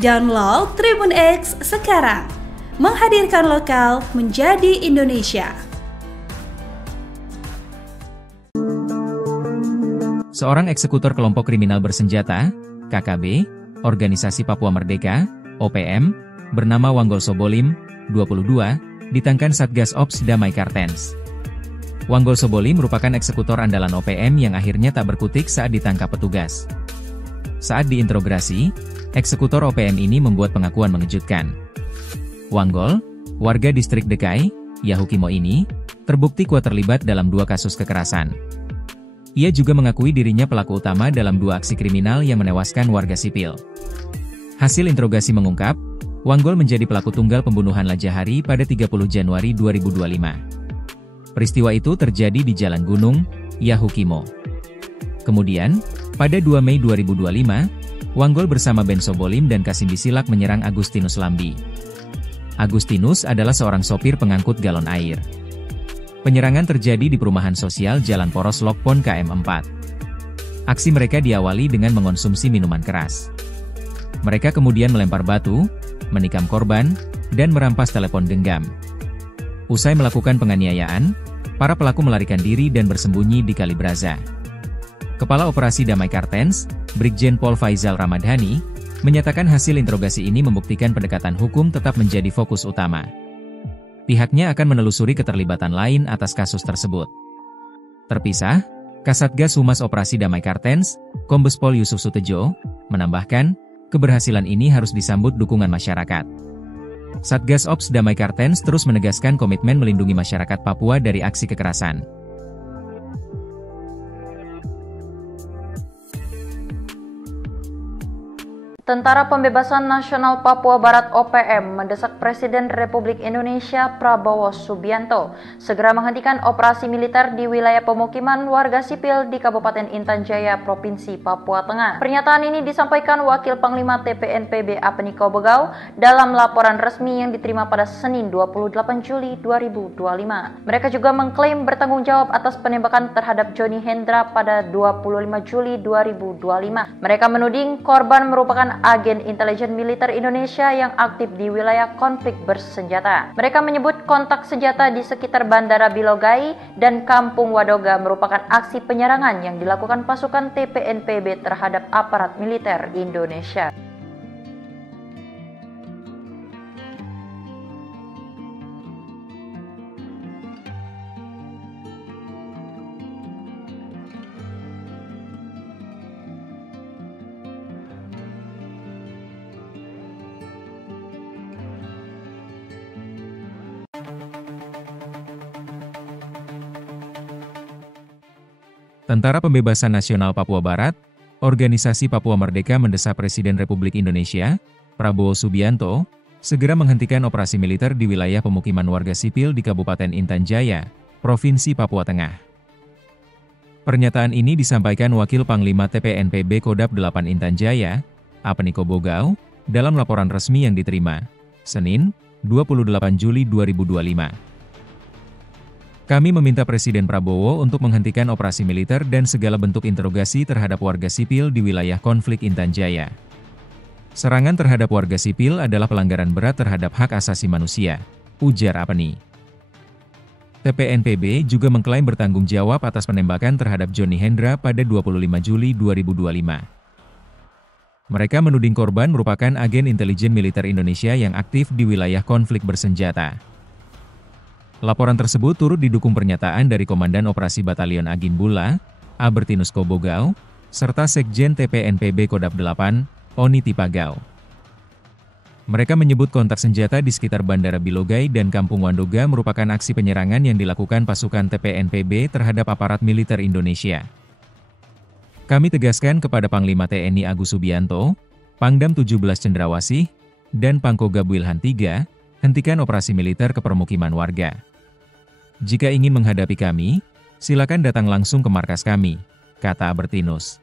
Download Tribun X sekarang. Menghadirkan lokal menjadi Indonesia. Seorang eksekutor kelompok kriminal bersenjata, KKB, Organisasi Papua Merdeka, OPM, bernama Wanggol Sobolim, 22, ditangkan Satgas Ops Damai Kartens. Wanggol Sobolim merupakan eksekutor andalan OPM yang akhirnya tak berkutik saat ditangkap petugas. Saat diinterogasi, eksekutor OPM ini membuat pengakuan mengejutkan. Wanggol, warga distrik Dekai, Yahukimo ini, terbukti kuat terlibat dalam 2 kasus kekerasan. Ia juga mengakui dirinya pelaku utama dalam 2 aksi kriminal yang menewaskan warga sipil. Hasil interogasi mengungkap, Wanggol menjadi pelaku tunggal pembunuhan Lajahari pada 30 Januari 2025. Peristiwa itu terjadi di Jalan Gunung, Yahukimo. Kemudian, pada 2 Mei 2025, Wanggol bersama Ben Sobolim dan Kasim Bisilak menyerang Agustinus Lambi. Agustinus adalah seorang sopir pengangkut galon air. Penyerangan terjadi di perumahan sosial Jalan Poros Lokpon KM4. Aksi mereka diawali dengan mengonsumsi minuman keras. Mereka kemudian melempar batu, menikam korban, dan merampas telepon genggam. Usai melakukan penganiayaan, para pelaku melarikan diri dan bersembunyi di Kali Braza. Kepala Operasi Damai Kartens, Brigjen Pol Faizal Ramadhani, menyatakan hasil interogasi ini membuktikan pendekatan hukum tetap menjadi fokus utama. Pihaknya akan menelusuri keterlibatan lain atas kasus tersebut. Terpisah, Kasatgas Humas Operasi Damai Kartens, Kombes Pol Yusuf Sutejo, menambahkan, keberhasilan ini harus disambut dukungan masyarakat. Satgas Ops Damai Kartens terus menegaskan komitmen melindungi masyarakat Papua dari aksi kekerasan. Tentara Pembebasan Nasional Papua Barat OPM mendesak Presiden Republik Indonesia Prabowo Subianto segera menghentikan operasi militer di wilayah pemukiman warga sipil di Kabupaten Intan Jaya, Provinsi Papua Tengah. Pernyataan ini disampaikan Wakil Panglima TPNPB Apniko Bogau dalam laporan resmi yang diterima pada Senin 28 Juli 2025. Mereka juga mengklaim bertanggung jawab atas penembakan terhadap Johnny Hendra pada 25 Juli 2025. Mereka menuding korban merupakan agen intelijen militer Indonesia yang aktif di wilayah konflik bersenjata. Mereka menyebut kontak senjata di sekitar Bandara Bilogai dan Kampung Wadoga merupakan aksi penyerangan yang dilakukan pasukan TPNPB terhadap aparat militer Indonesia. Tentara Pembebasan Nasional Papua Barat, Organisasi Papua Merdeka mendesak Presiden Republik Indonesia, Prabowo Subianto, segera menghentikan operasi militer di wilayah pemukiman warga sipil di Kabupaten Intan Jaya, Provinsi Papua Tengah. Pernyataan ini disampaikan Wakil Panglima TPNPB Kodap 8 Intan Jaya, Apniko Bogau, dalam laporan resmi yang diterima, Senin, 28 Juli 2025. Kami meminta Presiden Prabowo untuk menghentikan operasi militer dan segala bentuk interogasi terhadap warga sipil di wilayah konflik Intan Jaya. Serangan terhadap warga sipil adalah pelanggaran berat terhadap hak asasi manusia, ujar Apni. TPNPB juga mengklaim bertanggung jawab atas penembakan terhadap Johnny Hendra pada 25 Juli 2025. Mereka menuding korban merupakan agen intelijen militer Indonesia yang aktif di wilayah konflik bersenjata. Laporan tersebut turut didukung pernyataan dari Komandan Operasi Batalion Agin Bula, Albertinus Kobogau, serta Sekjen TPNPB Kodap 8, Oni Tipagau. Mereka menyebut kontak senjata di sekitar Bandara Bilogai dan Kampung Wandoga merupakan aksi penyerangan yang dilakukan pasukan TPNPB terhadap aparat militer Indonesia. Kami tegaskan kepada Panglima TNI Agus Subianto, Pangdam 17 Cendrawasih, dan Pangkogab Wilhan III, hentikan operasi militer ke permukiman warga. Jika ingin menghadapi kami, silakan datang langsung ke markas kami, kata Albertinus.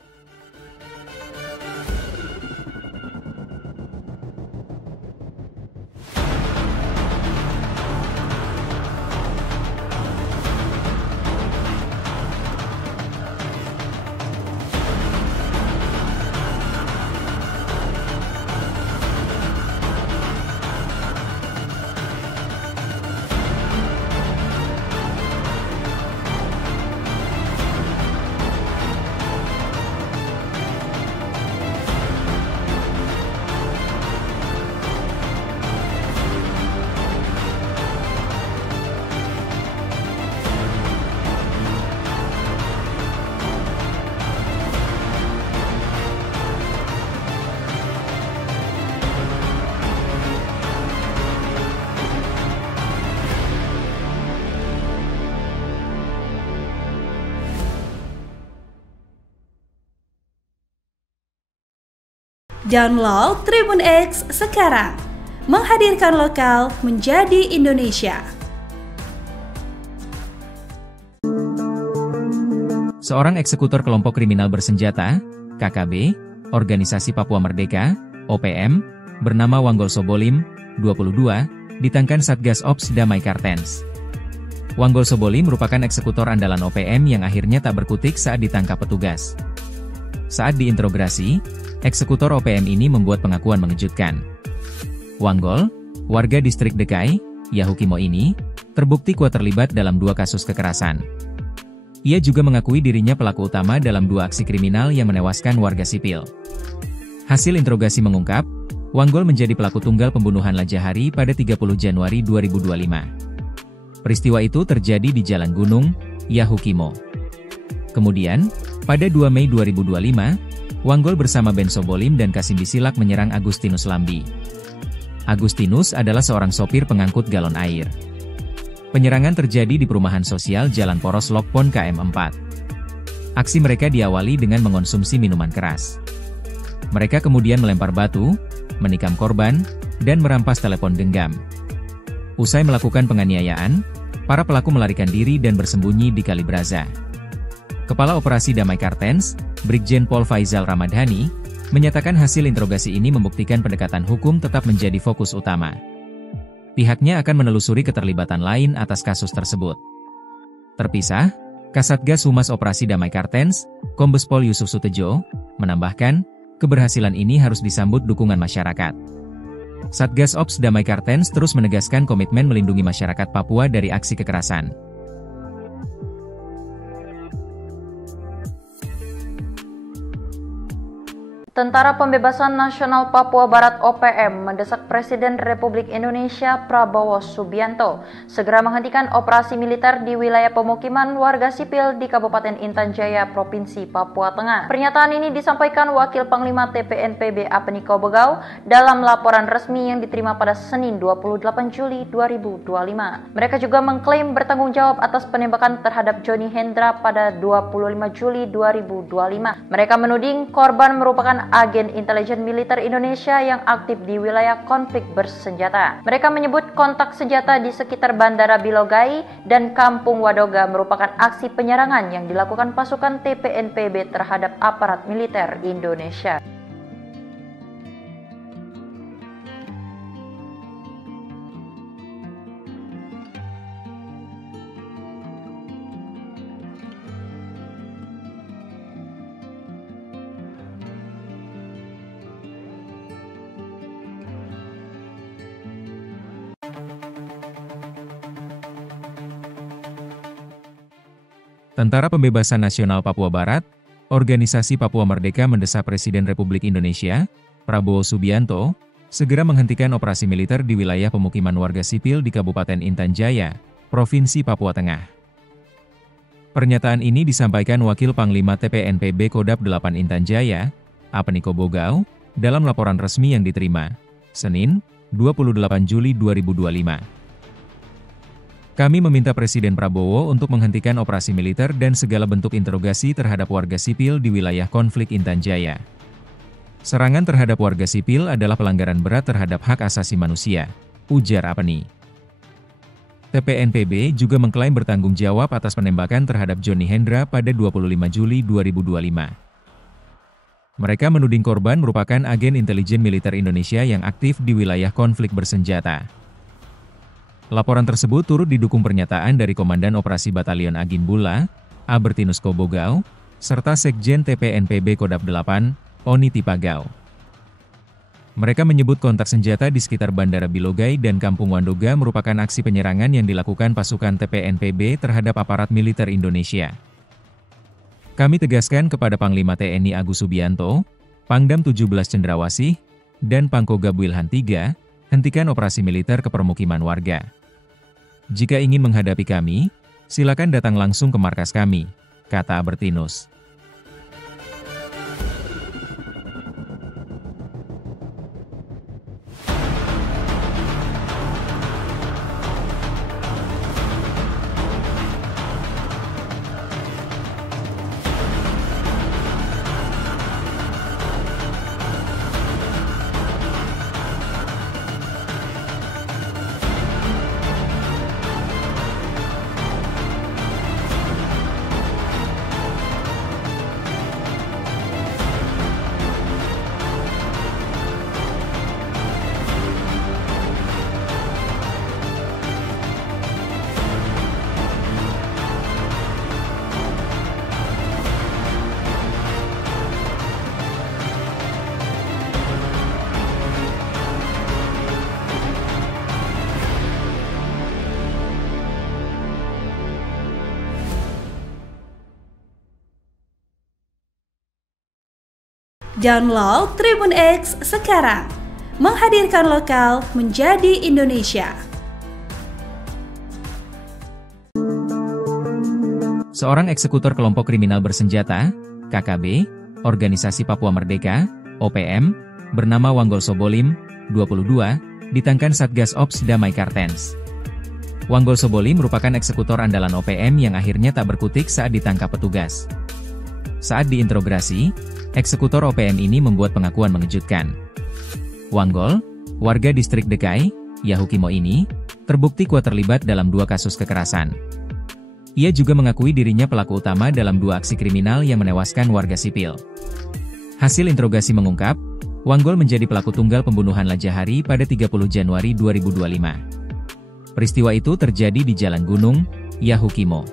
Download Tribun X sekarang. Menghadirkan lokal menjadi Indonesia. Seorang eksekutor kelompok kriminal bersenjata, KKB, Organisasi Papua Merdeka, OPM, bernama Wanggol Sobolim, 22, ditangkan Satgas Ops Damai Kartens. Wanggol Sobolim merupakan eksekutor andalan OPM yang akhirnya tak berkutik saat ditangkap petugas. Saat diinterogasi, eksekutor OPM ini membuat pengakuan mengejutkan. Wanggol, warga distrik Dekai, Yahukimo ini, terbukti kuat terlibat dalam 2 kasus kekerasan. Ia juga mengakui dirinya pelaku utama dalam 2 aksi kriminal yang menewaskan warga sipil. Hasil interogasi mengungkap, Wanggol menjadi pelaku tunggal pembunuhan Lajahari pada 30 Januari 2025. Peristiwa itu terjadi di Jalan Gunung, Yahukimo. Kemudian, pada 2 Mei 2025, Wanggol bersama Ben Sobolim dan Kasim Bisilak menyerang Agustinus Lambi. Agustinus adalah seorang sopir pengangkut galon air. Penyerangan terjadi di perumahan sosial Jalan Poros Lokpon KM4. Aksi mereka diawali dengan mengonsumsi minuman keras. Mereka kemudian melempar batu, menikam korban, dan merampas telepon genggam. Usai melakukan penganiayaan, para pelaku melarikan diri dan bersembunyi di Kali Braza. Kepala Operasi Damai Kartens, Brigjen Pol Faizal Ramadhani, menyatakan hasil interogasi ini membuktikan pendekatan hukum tetap menjadi fokus utama. Pihaknya akan menelusuri keterlibatan lain atas kasus tersebut. Terpisah, Kasatgas Humas Operasi Damai Kartens, Kombes Pol Yusuf Sutejo, menambahkan, keberhasilan ini harus disambut dukungan masyarakat. Satgas Ops Damai Kartens terus menegaskan komitmen melindungi masyarakat Papua dari aksi kekerasan. Tentara Pembebasan Nasional Papua Barat OPM mendesak Presiden Republik Indonesia Prabowo Subianto segera menghentikan operasi militer di wilayah pemukiman warga sipil di Kabupaten Intan Jaya, Provinsi Papua Tengah. Pernyataan ini disampaikan Wakil Panglima TPNPB Apeniko Bogau dalam laporan resmi yang diterima pada Senin 28 Juli 2025. Mereka juga mengklaim bertanggung jawab atas penembakan terhadap Johnny Hendra pada 25 Juli 2025. Mereka menuding korban merupakan agen intelijen militer Indonesia yang aktif di wilayah konflik bersenjata. Mereka menyebut kontak senjata di sekitar Bandara Bilogai dan Kampung Wadoga merupakan aksi penyerangan yang dilakukan pasukan TPNPB terhadap aparat militer Indonesia. Tentara Pembebasan Nasional Papua Barat, Organisasi Papua Merdeka mendesak Presiden Republik Indonesia, Prabowo Subianto, segera menghentikan operasi militer di wilayah pemukiman warga sipil di Kabupaten Intan Jaya, Provinsi Papua Tengah. Pernyataan ini disampaikan Wakil Panglima TPNPB Kodap 8 Intan Jaya, Apeniko Bogau, dalam laporan resmi yang diterima, Senin, 28 Juli 2025. Kami meminta Presiden Prabowo untuk menghentikan operasi militer dan segala bentuk interogasi terhadap warga sipil di wilayah konflik Intan Jaya. Serangan terhadap warga sipil adalah pelanggaran berat terhadap hak asasi manusia, ujar Apeni. TPNPB juga mengklaim bertanggung jawab atas penembakan terhadap Johnny Hendra pada 25 Juli 2025. Mereka menuding korban merupakan agen intelijen militer Indonesia yang aktif di wilayah konflik bersenjata. Laporan tersebut turut didukung pernyataan dari Komandan Operasi Batalion Agin Bula, Albertinus Kobogau, serta Sekjen TPNPB Kodap 8, Oni Tipagau. Mereka menyebut kontak senjata di sekitar Bandara Bilogai dan Kampung Wandoga merupakan aksi penyerangan yang dilakukan pasukan TPNPB terhadap aparat militer Indonesia. Kami tegaskan kepada Panglima TNI Agus Subianto, Pangdam 17 Cendrawasih, dan Pangkogab Wilhan III, hentikan operasi militer ke permukiman warga. Jika ingin menghadapi kami, silakan datang langsung ke markas kami, kata Albertinus. Download Tribun X sekarang. Menghadirkan lokal menjadi Indonesia. Seorang eksekutor kelompok kriminal bersenjata, KKB, Organisasi Papua Merdeka, OPM, bernama Wanggol Sobolim, 22, ditangkan Satgas Ops Damai Kartens. Wanggol Sobolim merupakan eksekutor andalan OPM yang akhirnya tak berkutik saat ditangkap petugas. Saat diinterogasi, eksekutor OPM ini membuat pengakuan mengejutkan. Wanggol, warga distrik Dekai, Yahukimo ini, terbukti kuat terlibat dalam 2 kasus kekerasan. Ia juga mengakui dirinya pelaku utama dalam 2 aksi kriminal yang menewaskan warga sipil. Hasil interogasi mengungkap, Wanggol menjadi pelaku tunggal pembunuhan Lajahari pada 30 Januari 2025. Peristiwa itu terjadi di Jalan Gunung, Yahukimo.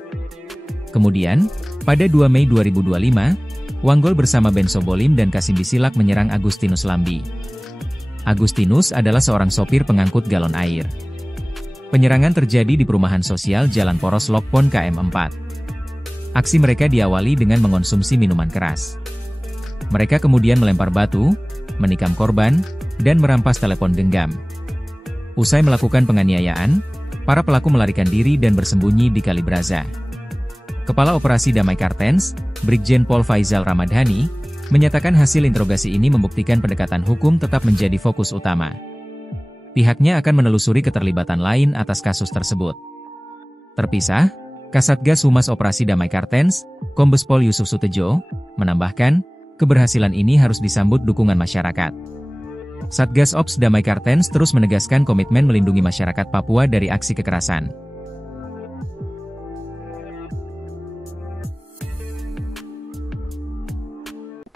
Kemudian, pada 2 Mei 2025, Wanggol bersama Ben Sobolim dan Kasim Bisilak menyerang Agustinus Lambi. Agustinus adalah seorang sopir pengangkut galon air. Penyerangan terjadi di perumahan sosial Jalan Poros Lokpon KM4. Aksi mereka diawali dengan mengonsumsi minuman keras. Mereka kemudian melempar batu, menikam korban, dan merampas telepon genggam. Usai melakukan penganiayaan, para pelaku melarikan diri dan bersembunyi di Kali Braza. Kepala Operasi Damai Kartens, Brigjen Pol Faizal Ramadhani, menyatakan hasil interogasi ini membuktikan pendekatan hukum tetap menjadi fokus utama. Pihaknya akan menelusuri keterlibatan lain atas kasus tersebut. Terpisah, Kasatgas Humas Operasi Damai Kartens, Kombes Pol Yusuf Sutejo, menambahkan, keberhasilan ini harus disambut dukungan masyarakat. Satgas Ops Damai Kartens terus menegaskan komitmen melindungi masyarakat Papua dari aksi kekerasan.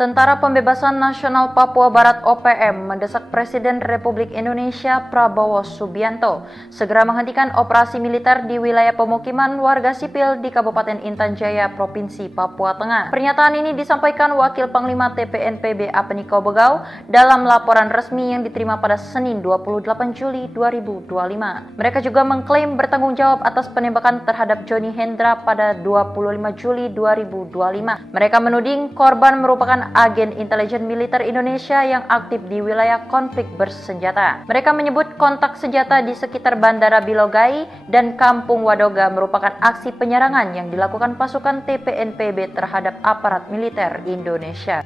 Tentara Pembebasan Nasional Papua Barat OPM mendesak Presiden Republik Indonesia Prabowo Subianto segera menghentikan operasi militer di wilayah pemukiman warga sipil di Kabupaten Intan Jaya, Provinsi Papua Tengah. Pernyataan ini disampaikan Wakil Panglima TPNPB Apeniko Bogau dalam laporan resmi yang diterima pada Senin 28 Juli 2025. Mereka juga mengklaim bertanggung jawab atas penembakan terhadap Johnny Hendra pada 25 Juli 2025. Mereka menuding korban merupakan agen intelijen militer Indonesia yang aktif di wilayah konflik bersenjata. Mereka menyebut kontak senjata di sekitar Bandara Bilogai dan Kampung Wadoga merupakan aksi penyerangan yang dilakukan pasukan TPNPB terhadap aparat militer Indonesia.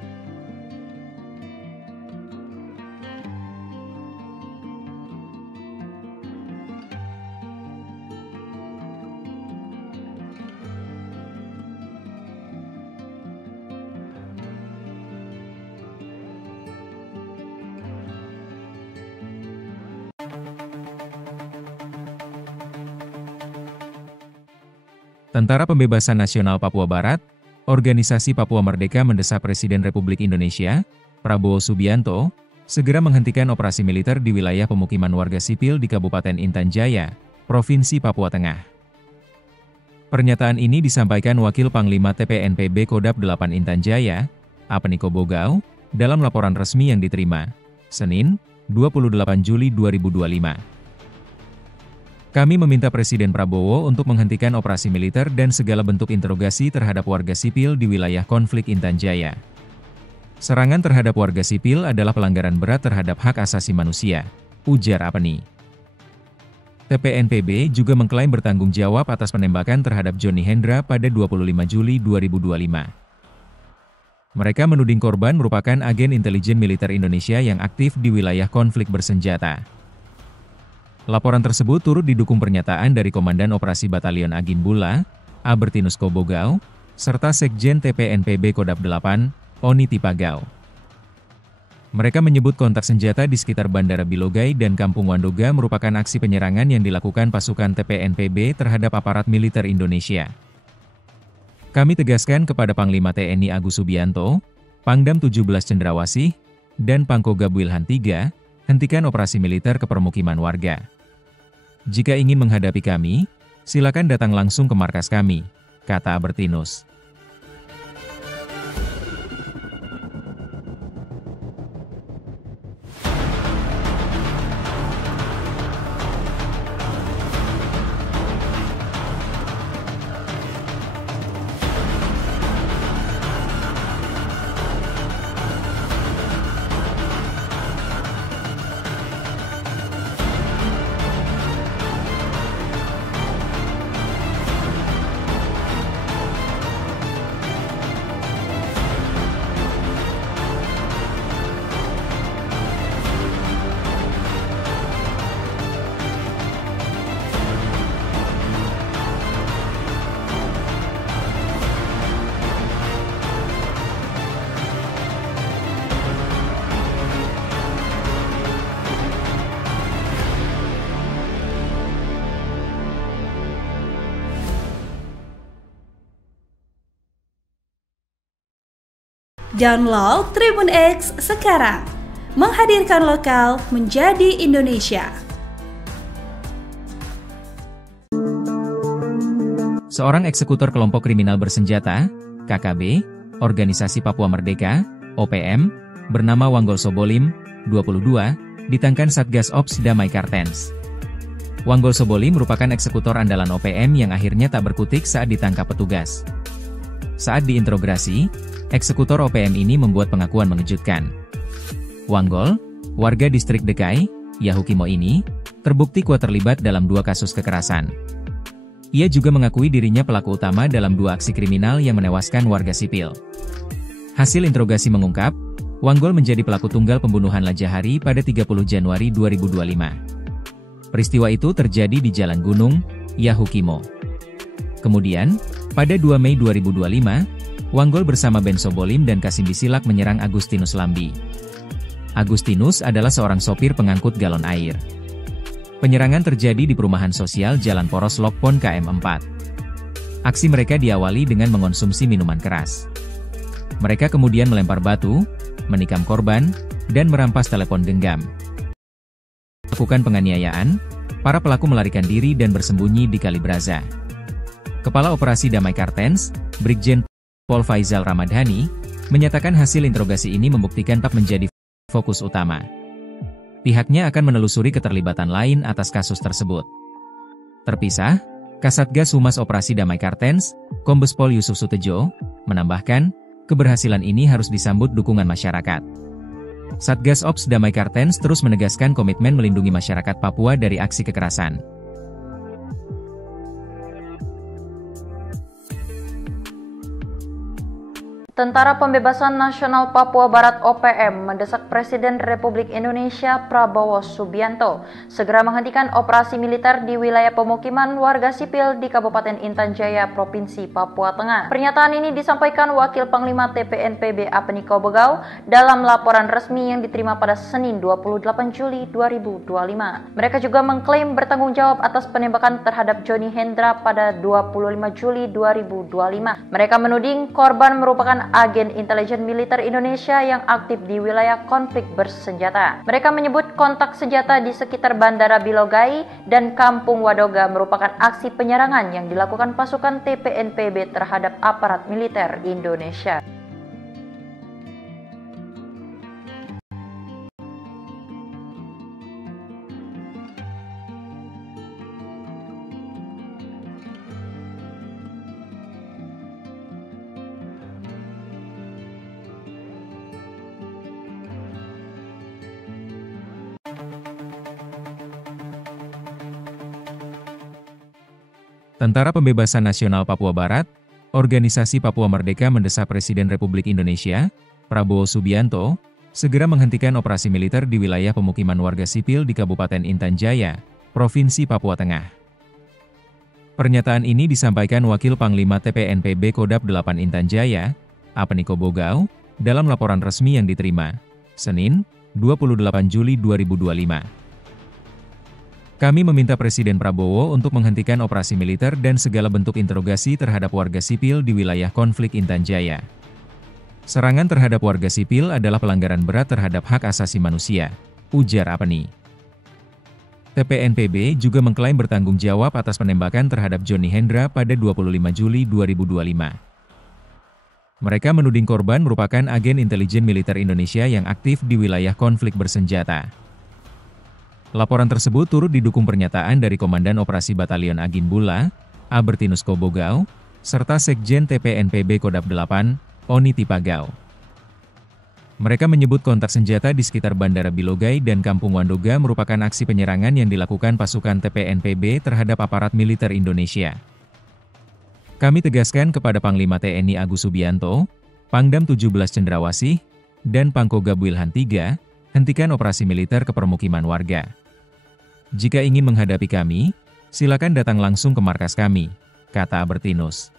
Tentara Pembebasan Nasional Papua Barat, Organisasi Papua Merdeka mendesak Presiden Republik Indonesia, Prabowo Subianto, segera menghentikan operasi militer di wilayah pemukiman warga sipil di Kabupaten Intan Jaya, Provinsi Papua Tengah. Pernyataan ini disampaikan Wakil Panglima TPNPB Kodap 8 Intan Jaya, Apeniko Bogau, dalam laporan resmi yang diterima, Senin, 28 Juli 2025. Kami meminta Presiden Prabowo untuk menghentikan operasi militer dan segala bentuk interogasi terhadap warga sipil di wilayah konflik Intan Jaya. Serangan terhadap warga sipil adalah pelanggaran berat terhadap hak asasi manusia, ujar Apeni. TPNPB juga mengklaim bertanggung jawab atas penembakan terhadap Johnny Hendra pada 25 Juli 2025. Mereka menuding korban merupakan agen intelijen militer Indonesia yang aktif di wilayah konflik bersenjata. Laporan tersebut turut didukung pernyataan dari Komandan Operasi Batalion Agin Bula, Albertinus Kobogau, serta Sekjen TPNPB Kodap 8, Oni Tipagau. Mereka menyebut kontak senjata di sekitar Bandara Bilogai dan Kampung Wandoga merupakan aksi penyerangan yang dilakukan pasukan TPNPB terhadap aparat militer Indonesia. Kami tegaskan kepada Panglima TNI Agus Subianto, Pangdam 17 Cendrawasih, dan Pangkogab Wilhan III, hentikan operasi militer ke permukiman warga. Jika ingin menghadapi kami, silakan datang langsung ke markas kami, kata Albertinus. Download Tribun X sekarang. Menghadirkan lokal menjadi Indonesia. Seorang eksekutor kelompok kriminal bersenjata, KKB, Organisasi Papua Merdeka, OPM, bernama Wanggol Sobolim, 22, ditangkan Satgas Ops Damai Kartens. Wanggol Sobolim merupakan eksekutor andalan OPM yang akhirnya tak berkutik saat ditangkap petugas. Saat diinterogasi, eksekutor OPM ini membuat pengakuan mengejutkan. Wanggol, warga distrik Dekai, Yahukimo ini, terbukti kuat terlibat dalam 2 kasus kekerasan. Ia juga mengakui dirinya pelaku utama dalam 2 aksi kriminal yang menewaskan warga sipil. Hasil interogasi mengungkap, Wanggol menjadi pelaku tunggal pembunuhan Lajahari pada 30 Januari 2025. Peristiwa itu terjadi di Jalan Gunung, Yahukimo. Kemudian, pada 2 Mei 2025, Wanggol bersama Ben Sobolim dan Kasim Bisilak menyerang Agustinus Lambi. Agustinus adalah seorang sopir pengangkut galon air. Penyerangan terjadi di perumahan sosial Jalan Poros Lokpon KM4. Aksi mereka diawali dengan mengonsumsi minuman keras. Mereka kemudian melempar batu, menikam korban, dan merampas telepon genggam. Melakukan penganiayaan, para pelaku melarikan diri dan bersembunyi di Kalibraza. Kepala Operasi Damai Kartens, Brigjen Pol Faizal Ramadhani, menyatakan hasil interogasi ini membuktikan TAP menjadi fokus utama. Pihaknya akan menelusuri keterlibatan lain atas kasus tersebut. Terpisah, Kasatgas Humas Operasi Damai Kartens, Kombes Pol Yusuf Sutejo, menambahkan, keberhasilan ini harus disambut dukungan masyarakat. Satgas Ops Damai Kartens terus menegaskan komitmen melindungi masyarakat Papua dari aksi kekerasan. Tentara Pembebasan Nasional Papua Barat (OPM) mendesak Presiden Republik Indonesia Prabowo Subianto segera menghentikan operasi militer di wilayah pemukiman warga sipil di Kabupaten Intan Jaya, Provinsi Papua Tengah. Pernyataan ini disampaikan Wakil Panglima TPNPB Apniko Bogau dalam laporan resmi yang diterima pada Senin 28 Juli 2025. Mereka juga mengklaim bertanggung jawab atas penembakan terhadap Johnny Hendra pada 25 Juli 2025. Mereka menuding korban merupakan agen intelijen militer Indonesia yang aktif di wilayah konflik bersenjata. Mereka menyebut kontak senjata di sekitar Bandara Bilogai dan Kampung Wadoga merupakan aksi penyerangan yang dilakukan pasukan TPNPB terhadap aparat militer Indonesia. Tentara Pembebasan Nasional Papua Barat, Organisasi Papua Merdeka mendesak Presiden Republik Indonesia, Prabowo Subianto, segera menghentikan operasi militer di wilayah pemukiman warga sipil di Kabupaten Intan Jaya, Provinsi Papua Tengah. Pernyataan ini disampaikan Wakil Panglima TPNPB Kodap 8 Intan Jaya, Apniko Bogau, dalam laporan resmi yang diterima, Senin, 28 Juli 2025. Kami meminta Presiden Prabowo untuk menghentikan operasi militer dan segala bentuk interogasi terhadap warga sipil di wilayah konflik Intan Jaya. Serangan terhadap warga sipil adalah pelanggaran berat terhadap hak asasi manusia, ujar Apni. TPNPB juga mengklaim bertanggung jawab atas penembakan terhadap Johnny Hendra pada 25 Juli 2025. Mereka menuding korban merupakan agen intelijen militer Indonesia yang aktif di wilayah konflik bersenjata. Laporan tersebut turut didukung pernyataan dari Komandan Operasi Batalion Agin Bula, Albertinus Kobogau, serta Sekjen TPNPB Kodap 8, Oni Tipagau. Mereka menyebut kontak senjata di sekitar Bandara Bilogai dan Kampung Wandoga merupakan aksi penyerangan yang dilakukan pasukan TPNPB terhadap aparat militer Indonesia. Kami tegaskan kepada Panglima TNI Agus Subianto, Pangdam 17 Cendrawasih, dan Pangkogab Wilhan III, hentikan operasi militer ke permukiman warga. Jika ingin menghadapi kami, silakan datang langsung ke markas kami, kata Albertinus.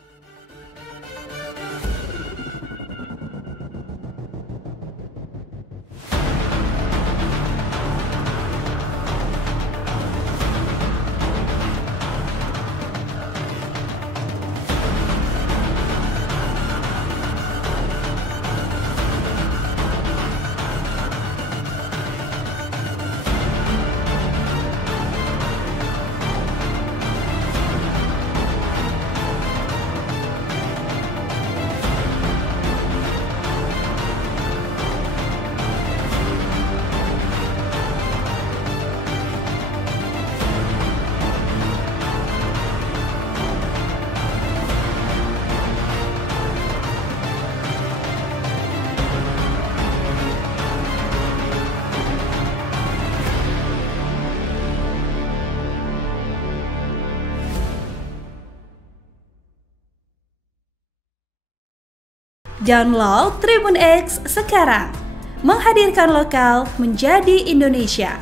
Download Tribun X sekarang. Menghadirkan lokal menjadi Indonesia.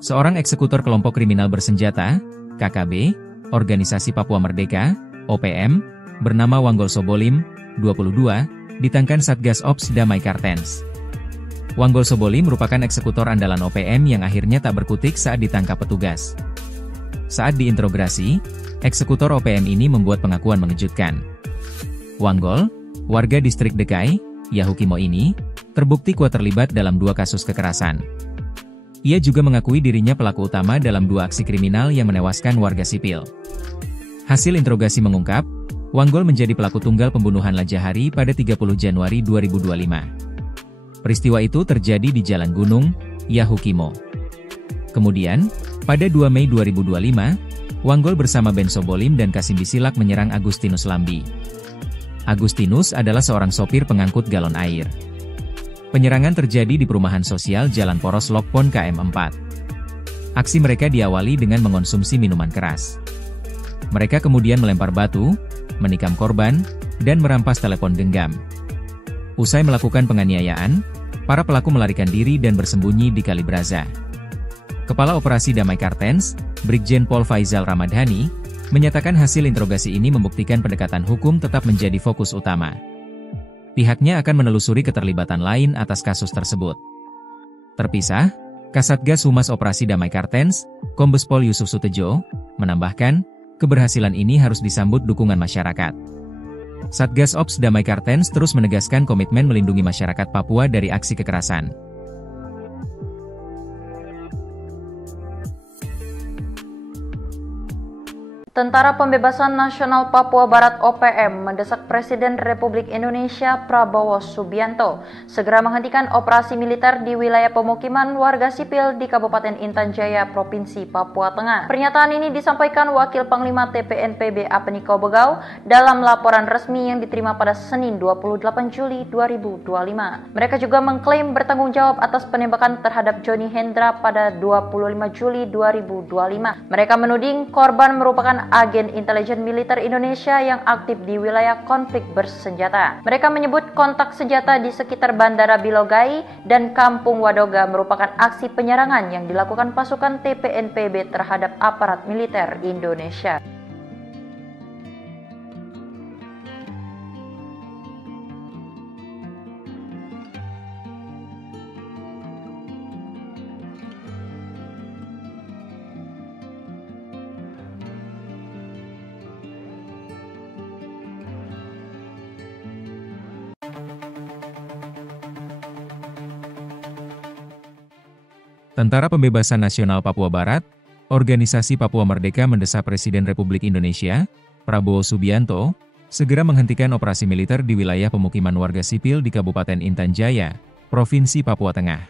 Seorang eksekutor kelompok kriminal bersenjata, KKB, Organisasi Papua Merdeka, OPM, bernama Wanggol Sobolim, 22, ditangkan Satgas Ops Damai Kartens. Wanggol Sobolim merupakan eksekutor andalan OPM yang akhirnya tak berkutik saat ditangkap petugas. Saat diinterogasi, eksekutor OPM ini membuat pengakuan mengejutkan. Wanggol, warga distrik Dekai, Yahukimo ini, terbukti kuat terlibat dalam 2 kasus kekerasan. Ia juga mengakui dirinya pelaku utama dalam 2 aksi kriminal yang menewaskan warga sipil. Hasil interogasi mengungkap, Wanggol menjadi pelaku tunggal pembunuhan Lajahari pada 30 Januari 2025. Peristiwa itu terjadi di Jalan Gunung, Yahukimo. Kemudian, pada 2 Mei 2025, Wanggol bersama Ben Sobolim dan Kasim Bisilak menyerang Agustinus Lambi. Agustinus adalah seorang sopir pengangkut galon air. Penyerangan terjadi di perumahan sosial Jalan Poros Lokpon KM 4. Aksi mereka diawali dengan mengonsumsi minuman keras. Mereka kemudian melempar batu, menikam korban, dan merampas telepon genggam. Usai melakukan penganiayaan, para pelaku melarikan diri dan bersembunyi di Kali Braza. Kepala Operasi Damai Kartens, Brigjen Pol Faizal Ramadhani, menyatakan hasil interogasi ini membuktikan pendekatan hukum tetap menjadi fokus utama. Pihaknya akan menelusuri keterlibatan lain atas kasus tersebut. Terpisah, Kasatgas Humas Operasi Damai Kartens, Kombes Pol Yusuf Sutejo, menambahkan, keberhasilan ini harus disambut dukungan masyarakat. Satgas Ops Damai Kartens terus menegaskan komitmen melindungi masyarakat Papua dari aksi kekerasan. Tentara Pembebasan Nasional Papua Barat OPM mendesak Presiden Republik Indonesia Prabowo Subianto segera menghentikan operasi militer di wilayah pemukiman warga sipil di Kabupaten Intan Jaya, Provinsi Papua Tengah. Pernyataan ini disampaikan Wakil Panglima TPNPB Apeniko Bogau dalam laporan resmi yang diterima pada Senin 28 Juli 2025. Mereka juga mengklaim bertanggung jawab atas penembakan terhadap Johnny Hendra pada 25 Juli 2025. Mereka menuding korban merupakan agen intelijen militer Indonesia yang aktif di wilayah konflik bersenjata. Mereka menyebut kontak senjata di sekitar Bandara Bilogai dan Kampung Wadoga merupakan aksi penyerangan yang dilakukan pasukan TPNPB terhadap aparat militer Indonesia. Tentara Pembebasan Nasional Papua Barat, Organisasi Papua Merdeka mendesak Presiden Republik Indonesia, Prabowo Subianto, segera menghentikan operasi militer di wilayah pemukiman warga sipil di Kabupaten Intan Jaya, Provinsi Papua Tengah.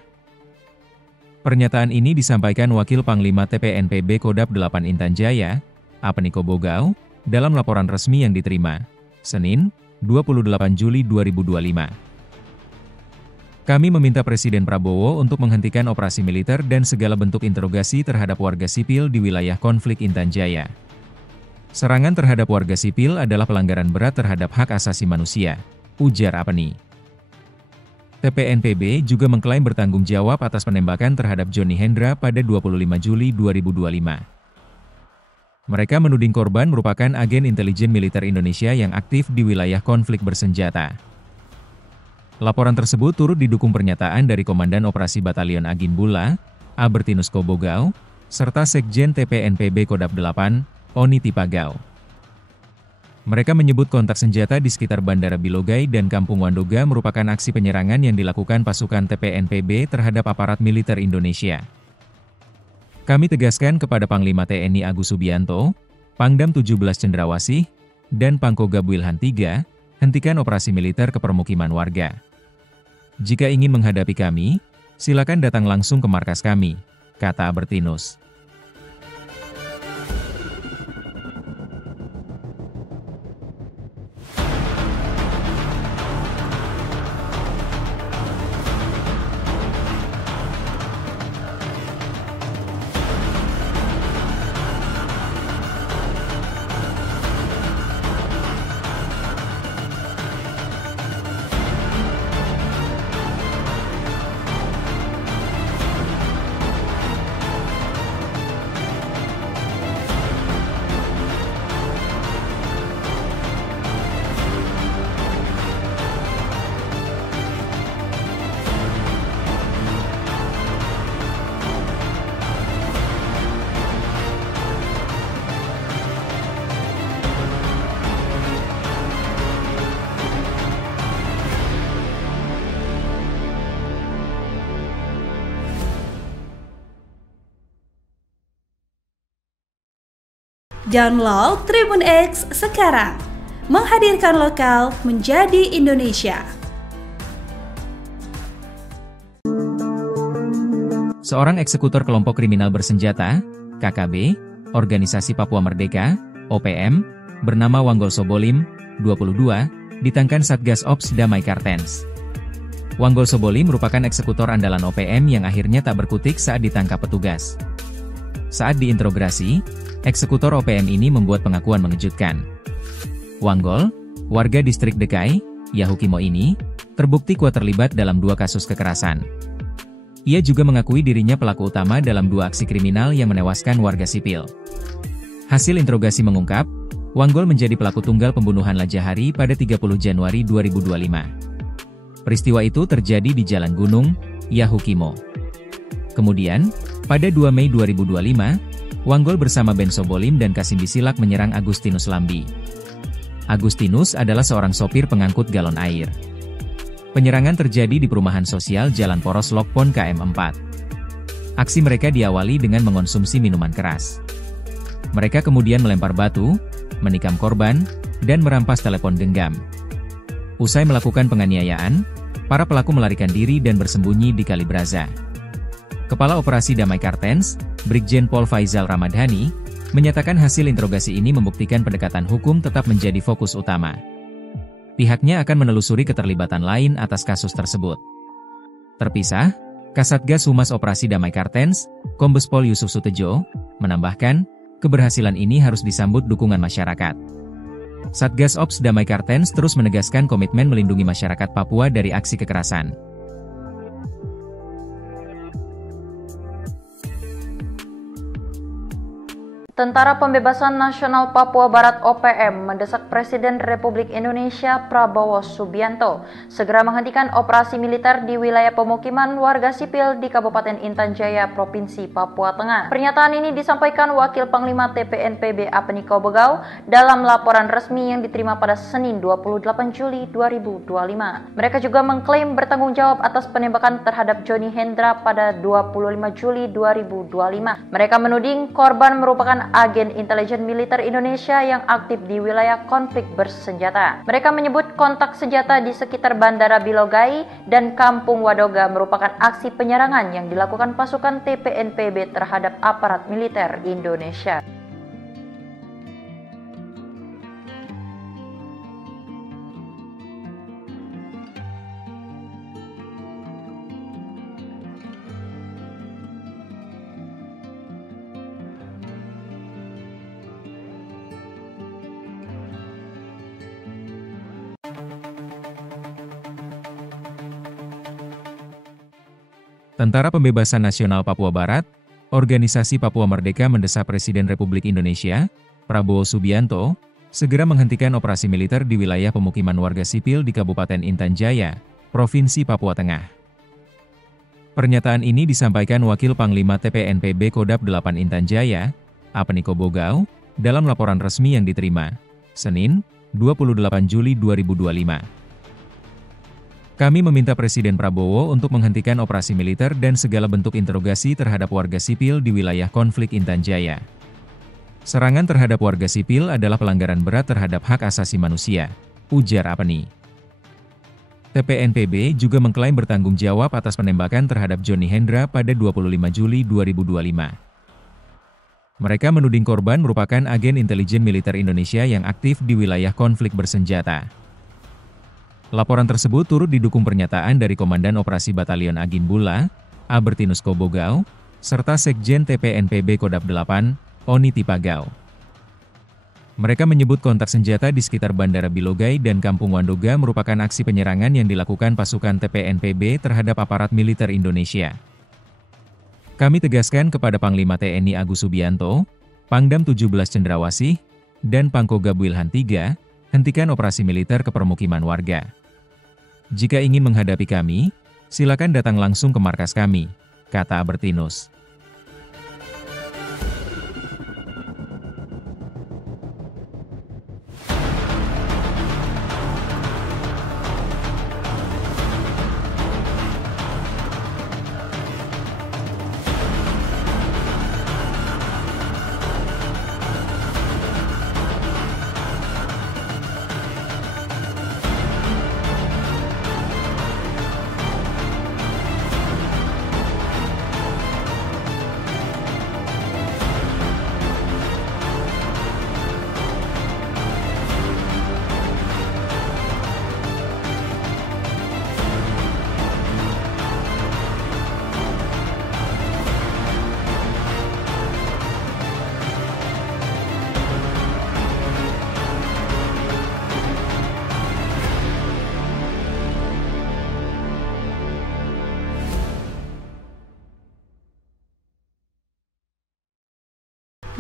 Pernyataan ini disampaikan Wakil Panglima TPNPB Kodap 8 Intan Jaya, Apeniko Bogau, dalam laporan resmi yang diterima, Senin, 28 Juli 2025. Kami meminta Presiden Prabowo untuk menghentikan operasi militer dan segala bentuk interogasi terhadap warga sipil di wilayah konflik Intan Jaya. Serangan terhadap warga sipil adalah pelanggaran berat terhadap hak asasi manusia, ujar Apeni. TPNPB juga mengklaim bertanggung jawab atas penembakan terhadap Johnny Hendra pada 25 Juli 2025. Mereka menuding korban merupakan agen intelijen militer Indonesia yang aktif di wilayah konflik bersenjata. Laporan tersebut turut didukung pernyataan dari Komandan Operasi Batalion Agin Bula, Albertinus Kobogau, serta Sekjen TPNPB Kodap 8, Oni Tipagau. Mereka menyebut kontak senjata di sekitar Bandara Bilogai dan Kampung Wandoga merupakan aksi penyerangan yang dilakukan pasukan TPNPB terhadap aparat militer Indonesia. Kami tegaskan kepada Panglima TNI Agus Subianto, Pangdam 17 Cendrawasih, dan Pangkogab Wilhan III, hentikan operasi militer ke permukiman warga. Jika ingin menghadapi kami, silakan datang langsung ke markas kami, kata Albertinus. Download Tribun X sekarang. Menghadirkan lokal menjadi Indonesia. Seorang eksekutor kelompok kriminal bersenjata, KKB, Organisasi Papua Merdeka, OPM, bernama Wanggol Sobolim, 22, ditangkap Satgas Ops Damai Kartens. Wanggol Sobolim merupakan eksekutor andalan OPM yang akhirnya tak berkutik saat ditangkap petugas. Saat diinterogasi, eksekutor OPM ini membuat pengakuan mengejutkan. Wanggol, warga distrik Dekai, Yahukimo ini, terbukti kuat terlibat dalam 2 kasus kekerasan. Ia juga mengakui dirinya pelaku utama dalam 2 aksi kriminal yang menewaskan warga sipil. Hasil interogasi mengungkap, Wanggol menjadi pelaku tunggal pembunuhan Lajahari pada 30 Januari 2025. Peristiwa itu terjadi di Jalan Gunung, Yahukimo. Kemudian, pada 2 Mei 2025, Wanggol bersama Ben Sobolim dan Kasim Bisilak menyerang Agustinus Lambi. Agustinus adalah seorang sopir pengangkut galon air. Penyerangan terjadi di perumahan sosial Jalan Poros Lokpon KM4. Aksi mereka diawali dengan mengonsumsi minuman keras. Mereka kemudian melempar batu, menikam korban, dan merampas telepon genggam. Usai melakukan penganiayaan, para pelaku melarikan diri dan bersembunyi di Kali Braza. Kepala Operasi Damai Kartens, Brigjen Pol Faizal Ramadhani, menyatakan hasil interogasi ini membuktikan pendekatan hukum tetap menjadi fokus utama. Pihaknya akan menelusuri keterlibatan lain atas kasus tersebut. Terpisah, Kasatgas Humas Operasi Damai Kartens, Kombes Pol Yusuf Sutejo, menambahkan, keberhasilan ini harus disambut dukungan masyarakat. Satgas Ops Damai Kartens terus menegaskan komitmen melindungi masyarakat Papua dari aksi kekerasan. Tentara Pembebasan Nasional Papua Barat OPM mendesak Presiden Republik Indonesia Prabowo Subianto segera menghentikan operasi militer di wilayah pemukiman warga sipil di Kabupaten Intan Jaya, Provinsi Papua Tengah. Pernyataan ini disampaikan Wakil Panglima TPNPB Apeniko Bogau dalam laporan resmi yang diterima pada Senin 28 Juli 2025. Mereka juga mengklaim bertanggung jawab atas penembakan terhadap Johnny Hendra pada 25 Juli 2025. Mereka menuding korban merupakan agen intelijen militer Indonesia yang aktif di wilayah konflik bersenjata. Mereka menyebut kontak senjata di sekitar Bandara Bilogai dan Kampung Wadoga merupakan aksi penyerangan yang dilakukan pasukan TPNPB terhadap aparat militer Indonesia. Tentara Pembebasan Nasional Papua Barat, Organisasi Papua Merdeka mendesak Presiden Republik Indonesia, Prabowo Subianto, segera menghentikan operasi militer di wilayah pemukiman warga sipil di Kabupaten Intan Jaya, Provinsi Papua Tengah. Pernyataan ini disampaikan Wakil Panglima TPNPB Kodap 8 Intan Jaya, Apeniko Bogau, dalam laporan resmi yang diterima, Senin, 28 Juli 2025. Kami meminta Presiden Prabowo untuk menghentikan operasi militer dan segala bentuk interogasi terhadap warga sipil di wilayah konflik Intan Jaya. Serangan terhadap warga sipil adalah pelanggaran berat terhadap hak asasi manusia, ujar Apeni. TPNPB juga mengklaim bertanggung jawab atas penembakan terhadap Johnny Hendra pada 25 Juli 2025. Mereka menuding korban merupakan agen intelijen militer Indonesia yang aktif di wilayah konflik bersenjata. Laporan tersebut turut didukung pernyataan dari Komandan Operasi Batalion Agin Bula, Albertinus Kobogau, serta Sekjen TPNPB Kodap 8, Oni Tipagau. Mereka menyebut kontak senjata di sekitar Bandara Bilogai dan Kampung Wadoga merupakan aksi penyerangan yang dilakukan pasukan TPNPB terhadap aparat militer Indonesia. Kami tegaskan kepada Panglima TNI Agus Subianto, Pangdam 17 Cendrawasih, dan Pangkogab Wilhan III, hentikan operasi militer ke permukiman warga. Jika ingin menghadapi kami, silakan datang langsung ke markas kami, kata Albertinus.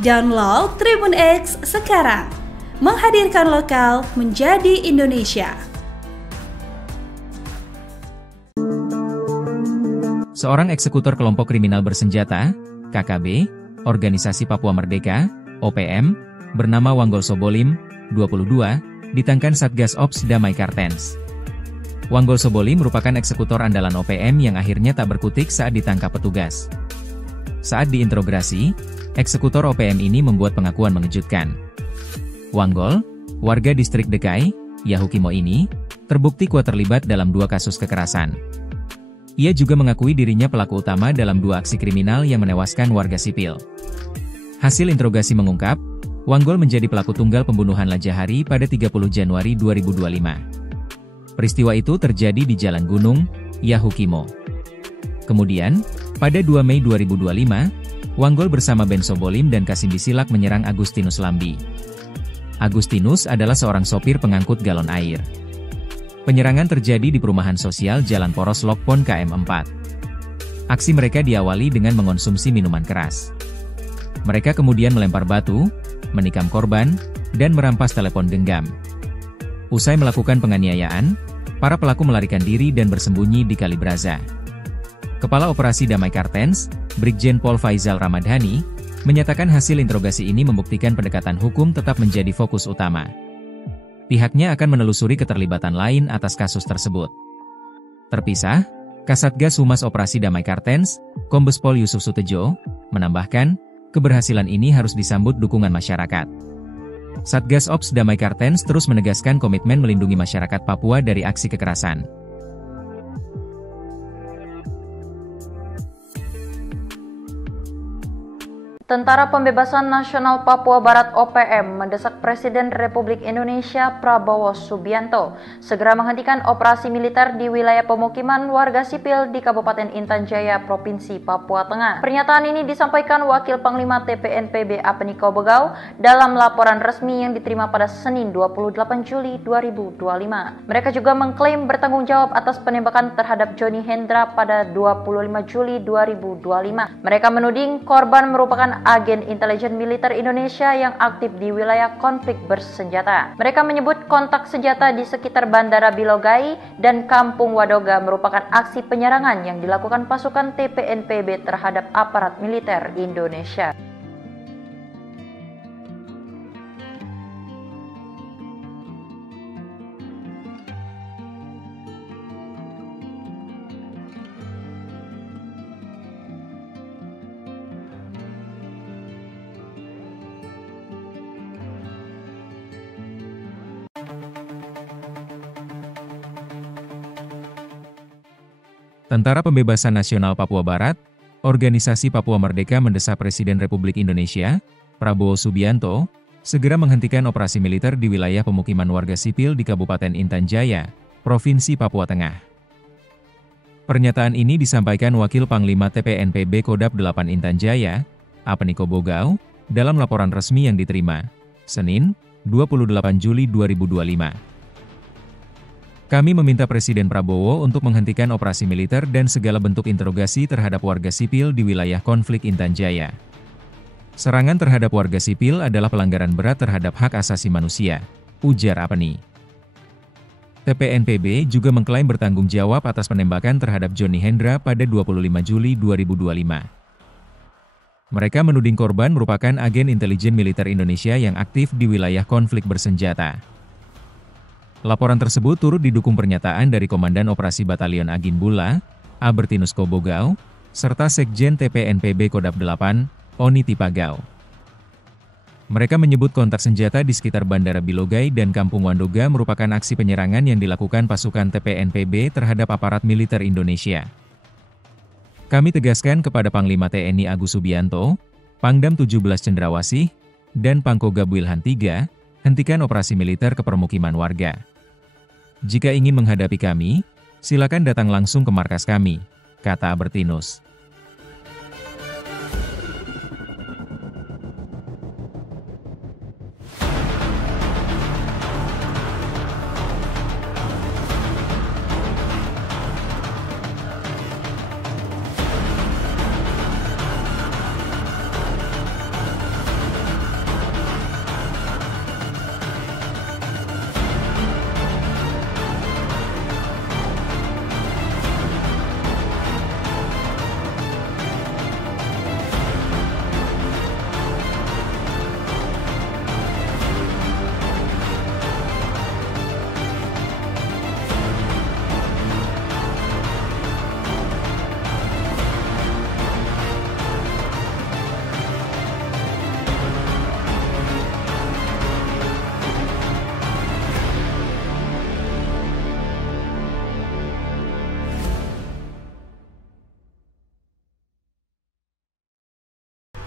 Download Tribun X sekarang. Menghadirkan lokal menjadi Indonesia. Seorang eksekutor kelompok kriminal bersenjata, KKB, Organisasi Papua Merdeka, OPM, bernama Wanggol Sobolim, 22, ditangkan Satgas Ops Damai Kartens. Wanggol Sobolim merupakan eksekutor andalan OPM yang akhirnya tak berkutik saat ditangkap petugas. Saat diinterogasi, eksekutor OPM ini membuat pengakuan mengejutkan. Wanggol, warga distrik Dekai, Yahukimo ini, terbukti kuat terlibat dalam 2 kasus kekerasan. Ia juga mengakui dirinya pelaku utama dalam 2 aksi kriminal yang menewaskan warga sipil. Hasil interogasi mengungkap, Wanggol menjadi pelaku tunggal pembunuhan Lajahari pada 30 Januari 2025. Peristiwa itu terjadi di Jalan Gunung, Yahukimo. Kemudian, pada 2 Mei 2025, Wanggol bersama Ben Sobolim dan Kasim Bisilak menyerang Agustinus Lambi. Agustinus adalah seorang sopir pengangkut galon air. Penyerangan terjadi di perumahan sosial Jalan Poros Lokpon KM4. Aksi mereka diawali dengan mengonsumsi minuman keras. Mereka kemudian melempar batu, menikam korban, dan merampas telepon genggam. Usai melakukan penganiayaan, para pelaku melarikan diri dan bersembunyi di Kalibraza. Kepala Operasi Damai Kartens, Brigjen Pol Faizal Ramadhani, menyatakan hasil interogasi ini membuktikan pendekatan hukum tetap menjadi fokus utama. Pihaknya akan menelusuri keterlibatan lain atas kasus tersebut. Terpisah, Kasatgas Humas Operasi Damai Kartens, Kombes Pol Yusuf Sutejo, menambahkan, keberhasilan ini harus disambut dukungan masyarakat. Satgas Ops Damai Kartens terus menegaskan komitmen melindungi masyarakat Papua dari aksi kekerasan. Tentara Pembebasan Nasional Papua Barat OPM mendesak Presiden Republik Indonesia Prabowo Subianto segera menghentikan operasi militer di wilayah pemukiman warga sipil di Kabupaten Intan Jaya, Provinsi Papua Tengah. Pernyataan ini disampaikan Wakil Panglima TPNPB Apeniko Bogau dalam laporan resmi yang diterima pada Senin 28 Juli 2025. Mereka juga mengklaim bertanggung jawab atas penembakan terhadap Johnny Hendra pada 25 Juli 2025. Mereka menuding korban merupakan agen intelijen militer Indonesia yang aktif di wilayah konflik bersenjata. Mereka menyebut kontak senjata di sekitar Bandara Bilogai dan Kampung Wadoga merupakan aksi penyerangan yang dilakukan pasukan TPNPB terhadap aparat militer Indonesia. Tentara Pembebasan Nasional Papua Barat, Organisasi Papua Merdeka mendesak Presiden Republik Indonesia, Prabowo Subianto, segera menghentikan operasi militer di wilayah pemukiman warga sipil di Kabupaten Intan Jaya, Provinsi Papua Tengah. Pernyataan ini disampaikan Wakil Panglima TPNPB Kodap 8 Intan Jaya, Apeniko Bogau, dalam laporan resmi yang diterima, Senin, 28 Juli 2025. Kami meminta Presiden Prabowo untuk menghentikan operasi militer dan segala bentuk interogasi terhadap warga sipil di wilayah konflik Intan Jaya. Serangan terhadap warga sipil adalah pelanggaran berat terhadap hak asasi manusia, ujar Apeni. TPNPB juga mengklaim bertanggung jawab atas penembakan terhadap Johnny Hendra pada 25 Juli 2025. Mereka menuding korban merupakan agen intelijen militer Indonesia yang aktif di wilayah konflik bersenjata. Laporan tersebut turut didukung pernyataan dari Komandan Operasi Batalion Agin Bula, Albertinus Kobogau, serta Sekjen TPNPB Kodap 8, Oni Tipagau. Mereka menyebut kontak senjata di sekitar Bandara Bilogai dan Kampung Wandoga merupakan aksi penyerangan yang dilakukan pasukan TPNPB terhadap aparat militer Indonesia. Kami tegaskan kepada Panglima TNI Agus Subianto, Pangdam 17 Cendrawasih, dan Pangkogab Wilhan III, hentikan operasi militer ke permukiman warga. Jika ingin menghadapi kami, silakan datang langsung ke markas kami, kata Albertinus.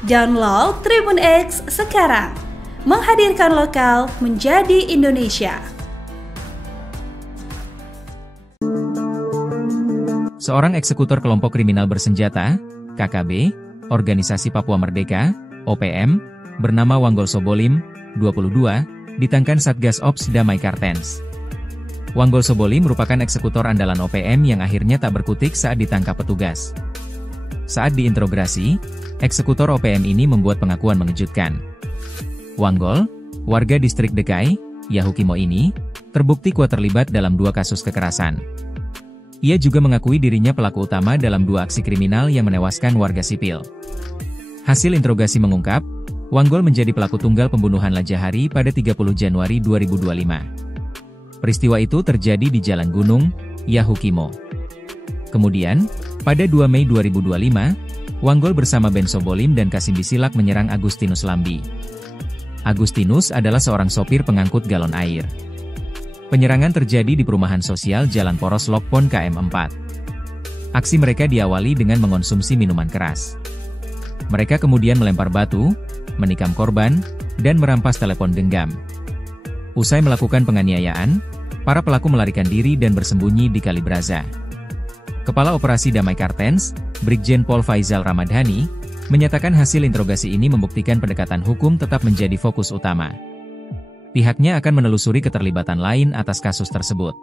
Download Tribun X sekarang. Menghadirkan lokal menjadi Indonesia. Seorang eksekutor kelompok kriminal bersenjata, KKB, Organisasi Papua Merdeka, OPM, bernama Wanggol Sobolim, 22, ditangkan Satgas Ops Damai Kartens. Wanggol Sobolim merupakan eksekutor andalan OPM yang akhirnya tak berkutik saat ditangkap petugas. Saat diinterogasi, eksekutor OPM ini membuat pengakuan mengejutkan. Wanggol, warga distrik Dekai, Yahukimo ini, terbukti kuat terlibat dalam 2 kasus kekerasan. Ia juga mengakui dirinya pelaku utama dalam 2 aksi kriminal yang menewaskan warga sipil. Hasil interogasi mengungkap, Wanggol menjadi pelaku tunggal pembunuhan Lajahari pada 30 Januari 2025. Peristiwa itu terjadi di Jalan Gunung, Yahukimo. Kemudian, pada 2 Mei 2025, Wanggol bersama Ben Sobolim dan Kasim Bisilak menyerang Agustinus Lambi. Agustinus adalah seorang sopir pengangkut galon air. Penyerangan terjadi di perumahan sosial Jalan Poros Lokpon KM4. Aksi mereka diawali dengan mengonsumsi minuman keras. Mereka kemudian melempar batu, menikam korban, dan merampas telepon genggam. Usai melakukan penganiayaan, para pelaku melarikan diri dan bersembunyi di Kalibraza. Kepala Operasi Damai Kartens, Brigjen Pol Faizal Ramadhani, menyatakan hasil interogasi ini membuktikan pendekatan hukum tetap menjadi fokus utama. Pihaknya akan menelusuri keterlibatan lain atas kasus tersebut.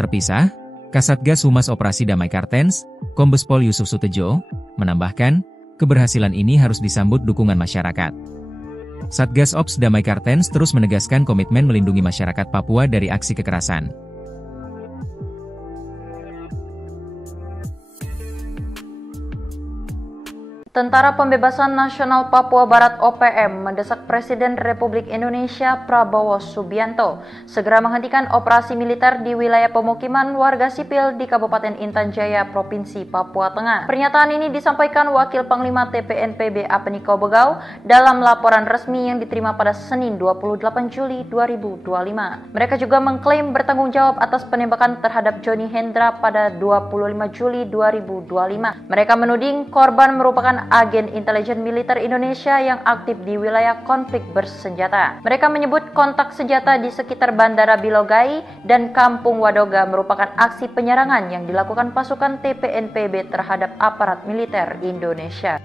Terpisah, Kasatgas Humas Operasi Damai Kartens, Kombes Pol Yusuf Sutejo, menambahkan, keberhasilan ini harus disambut dukungan masyarakat. Satgas Ops Damai Kartens terus menegaskan komitmen melindungi masyarakat Papua dari aksi kekerasan. Tentara Pembebasan Nasional Papua Barat OPM mendesak Presiden Republik Indonesia Prabowo Subianto segera menghentikan operasi militer di wilayah pemukiman warga sipil di Kabupaten Intan Jaya, Provinsi Papua Tengah. Pernyataan ini disampaikan Wakil Panglima TPNPB Apeniko Bogau dalam laporan resmi yang diterima pada Senin 28 Juli 2025. Mereka juga mengklaim bertanggung jawab atas penembakan terhadap Johnny Hendra pada 25 Juli 2025. Mereka menuding korban merupakan agen intelijen militer Indonesia yang aktif di wilayah konflik bersenjata. Mereka menyebut kontak senjata di sekitar Bandara Bilogai dan Kampung Wadoga merupakan aksi penyerangan yang dilakukan pasukan TPNPB terhadap aparat militer Indonesia.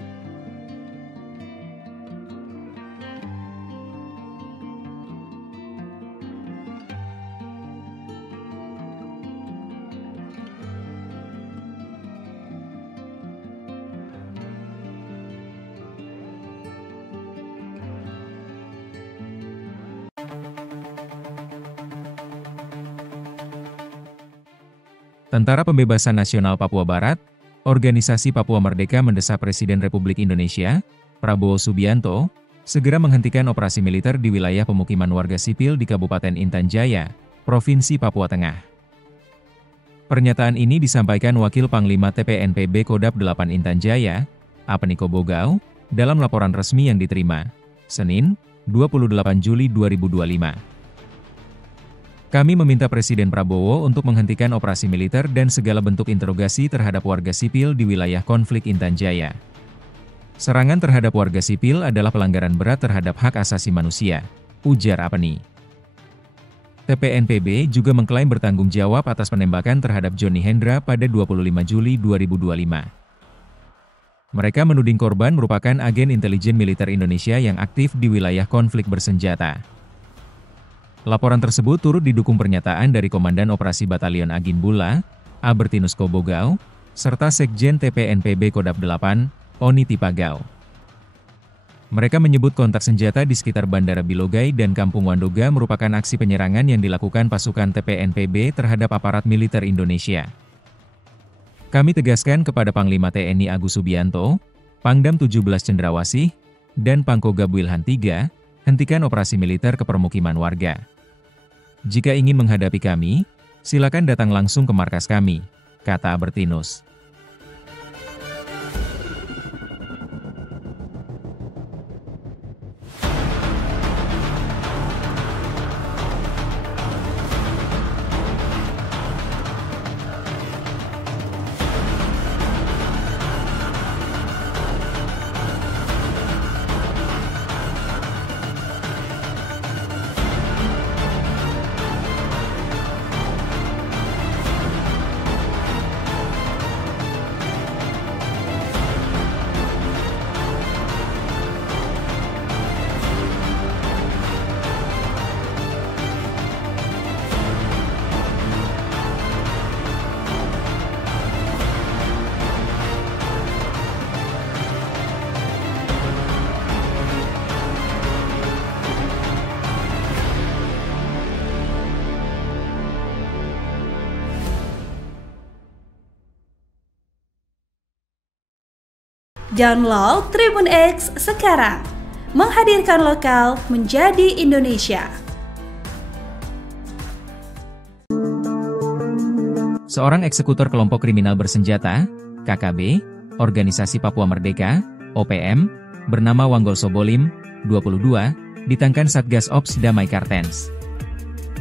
Tentara Pembebasan Nasional Papua Barat, Organisasi Papua Merdeka mendesak Presiden Republik Indonesia, Prabowo Subianto, segera menghentikan operasi militer di wilayah pemukiman warga sipil di Kabupaten Intan Jaya, Provinsi Papua Tengah. Pernyataan ini disampaikan Wakil Panglima TPNPB Kodap 8 Intan Jaya, Apeniko Bogau, dalam laporan resmi yang diterima, Senin, 28 Juli 2025. Kami meminta Presiden Prabowo untuk menghentikan operasi militer dan segala bentuk interogasi terhadap warga sipil di wilayah konflik Intan Jaya. Serangan terhadap warga sipil adalah pelanggaran berat terhadap hak asasi manusia, ujar Apeni. TPNPB juga mengklaim bertanggung jawab atas penembakan terhadap Johnny Hendra pada 25 Juli 2025. Mereka menuding korban merupakan agen intelijen militer Indonesia yang aktif di wilayah konflik bersenjata. Laporan tersebut turut didukung pernyataan dari Komandan Operasi Batalion Agin Bula, Albertinus Kobogau, serta Sekjen TPNPB Kodap 8, Oni Tipagau. Mereka menyebut kontak senjata di sekitar Bandara Bilogai dan Kampung Wandoga merupakan aksi penyerangan yang dilakukan pasukan TPNPB terhadap aparat militer Indonesia. Kami tegaskan kepada Panglima TNI Agus Subianto, Pangdam 17 Cendrawasih, dan Pangkogab Wilhan III, hentikan operasi militer ke permukiman warga. Jika ingin menghadapi kami, silakan datang langsung ke markas kami, kata Albertinus. Download Tribun X sekarang. Menghadirkan lokal menjadi Indonesia. Seorang eksekutor kelompok kriminal bersenjata, KKB, Organisasi Papua Merdeka, OPM, bernama Wanggol Sobolim, 22, ditangkan Satgas Ops Damai Kartens.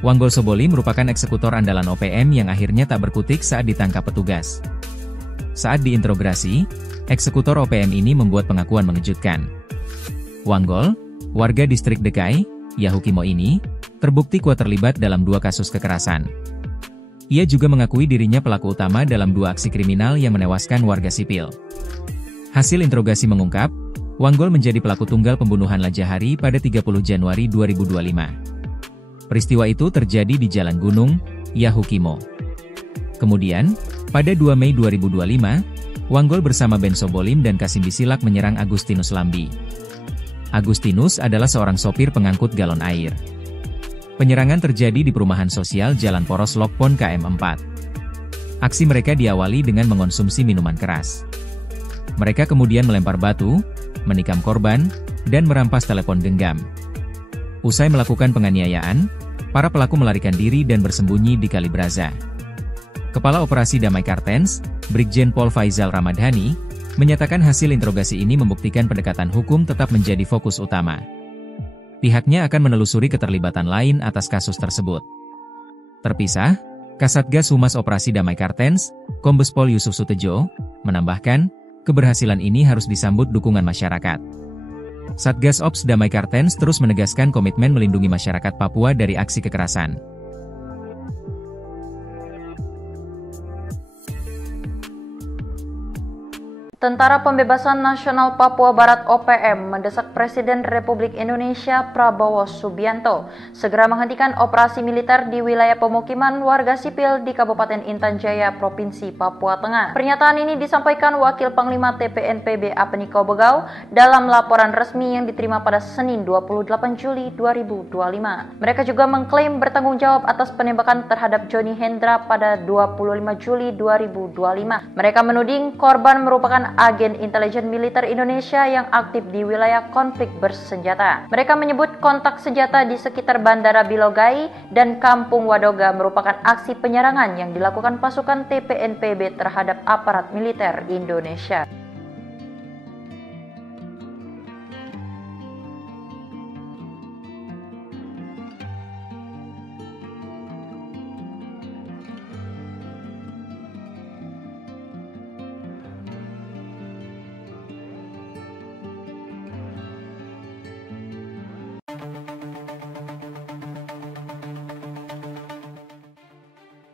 Wanggol Sobolim merupakan eksekutor andalan OPM yang akhirnya tak berkutik saat ditangkap petugas. Saat diinterogasi, eksekutor OPM ini membuat pengakuan mengejutkan. Wanggol, warga distrik Dekai, Yahukimo ini, terbukti kuat terlibat dalam 2 kasus kekerasan. Ia juga mengakui dirinya pelaku utama dalam 2 aksi kriminal yang menewaskan warga sipil. Hasil interogasi mengungkap, Wanggol menjadi pelaku tunggal pembunuhan Lajahari pada 30 Januari 2025. Peristiwa itu terjadi di Jalan Gunung, Yahukimo. Kemudian, pada 2 Mei 2025, Wanggol bersama Ben Sobolim dan Kasim Bisilak menyerang Agustinus Lambi. Agustinus adalah seorang sopir pengangkut galon air. Penyerangan terjadi di perumahan sosial Jalan Poros Lokpon KM4. Aksi mereka diawali dengan mengonsumsi minuman keras. Mereka kemudian melempar batu, menikam korban, dan merampas telepon genggam. Usai melakukan penganiayaan, para pelaku melarikan diri dan bersembunyi di Kali Braza. Kepala Operasi Damai Kartens, Brigjen Pol Faizal Ramadhani, menyatakan hasil interogasi ini membuktikan pendekatan hukum tetap menjadi fokus utama. Pihaknya akan menelusuri keterlibatan lain atas kasus tersebut. Terpisah, Kasatgas Humas Operasi Damai Kartens, Kombes Pol Yusuf Sutejo, menambahkan, keberhasilan ini harus disambut dukungan masyarakat. Satgas Ops Damai Kartens terus menegaskan komitmen melindungi masyarakat Papua dari aksi kekerasan. Tentara Pembebasan Nasional Papua Barat OPM mendesak Presiden Republik Indonesia Prabowo Subianto segera menghentikan operasi militer di wilayah pemukiman warga sipil di Kabupaten Intan Jaya, Provinsi Papua Tengah. Pernyataan ini disampaikan Wakil Panglima TPNPB Apeni Kobogau dalam laporan resmi yang diterima pada Senin 28 Juli 2025. Mereka juga mengklaim bertanggung jawab atas penembakan terhadap Johnny Hendra pada 25 Juli 2025. Mereka menuding korban merupakan agen intelijen militer Indonesia yang aktif di wilayah konflik bersenjata. Mereka menyebut kontak senjata di sekitar Bandara Bilogai dan Kampung Wadoga merupakan aksi penyerangan yang dilakukan pasukan TPNPB terhadap aparat militer Indonesia.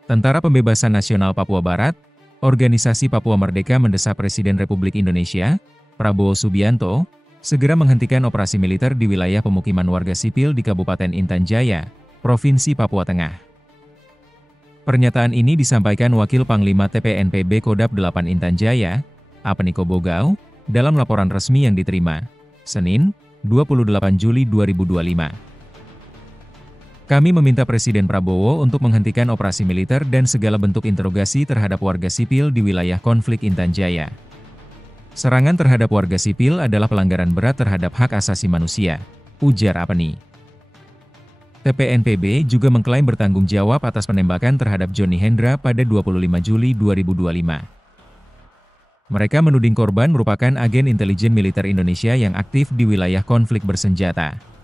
Tentara Pembebasan Nasional Papua Barat, Organisasi Papua Merdeka mendesak Presiden Republik Indonesia, Prabowo Subianto, segera menghentikan operasi militer di wilayah pemukiman warga sipil di Kabupaten Intan Jaya, Provinsi Papua Tengah. Pernyataan ini disampaikan Wakil Panglima TPNPB Kodap 8 Intan Jaya, Apeni Kobogau, dalam laporan resmi yang diterima, Senin, 28 Juli 2025. Kami meminta Presiden Prabowo untuk menghentikan operasi militer dan segala bentuk interogasi terhadap warga sipil di wilayah konflik Intan Jaya. Serangan terhadap warga sipil adalah pelanggaran berat terhadap hak asasi manusia, ujar Apeni. TPNPB juga mengklaim bertanggung jawab atas penembakan terhadap Johnny Hendra pada 25 Juli 2025. Mereka menuding korban merupakan agen intelijen militer Indonesia yang aktif di wilayah konflik bersenjata.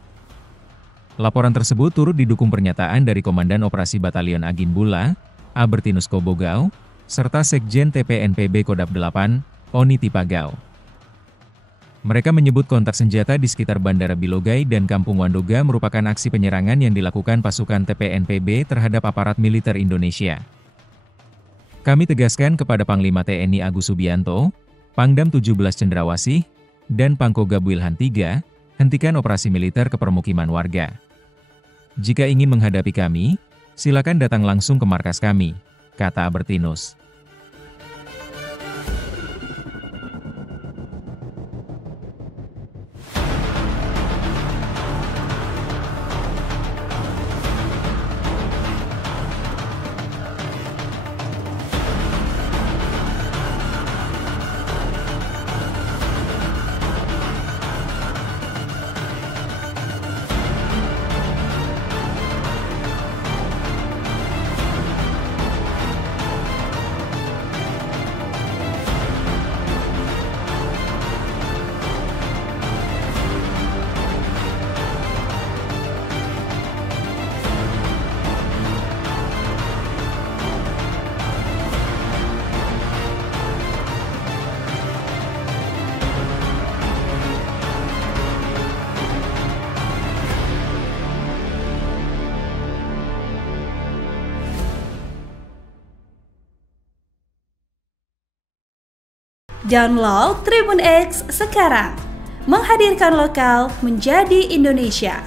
Laporan tersebut turut didukung pernyataan dari Komandan Operasi Batalion Agin Bula, Albertinus Kobogau, serta Sekjen TPNPB Kodap 8, Oni Tipagau. Mereka menyebut kontak senjata di sekitar Bandara Bilogai dan Kampung Wandoga merupakan aksi penyerangan yang dilakukan pasukan TPNPB terhadap aparat militer Indonesia. Kami tegaskan kepada Panglima TNI Agus Subianto, Pangdam 17 Cendrawasih, dan Pangkogab Wilhan III, hentikan operasi militer ke permukiman warga. Jika ingin menghadapi kami, silakan datang langsung ke markas kami, kata Albertinus. Download Tribun X sekarang. Menghadirkan lokal menjadi Indonesia.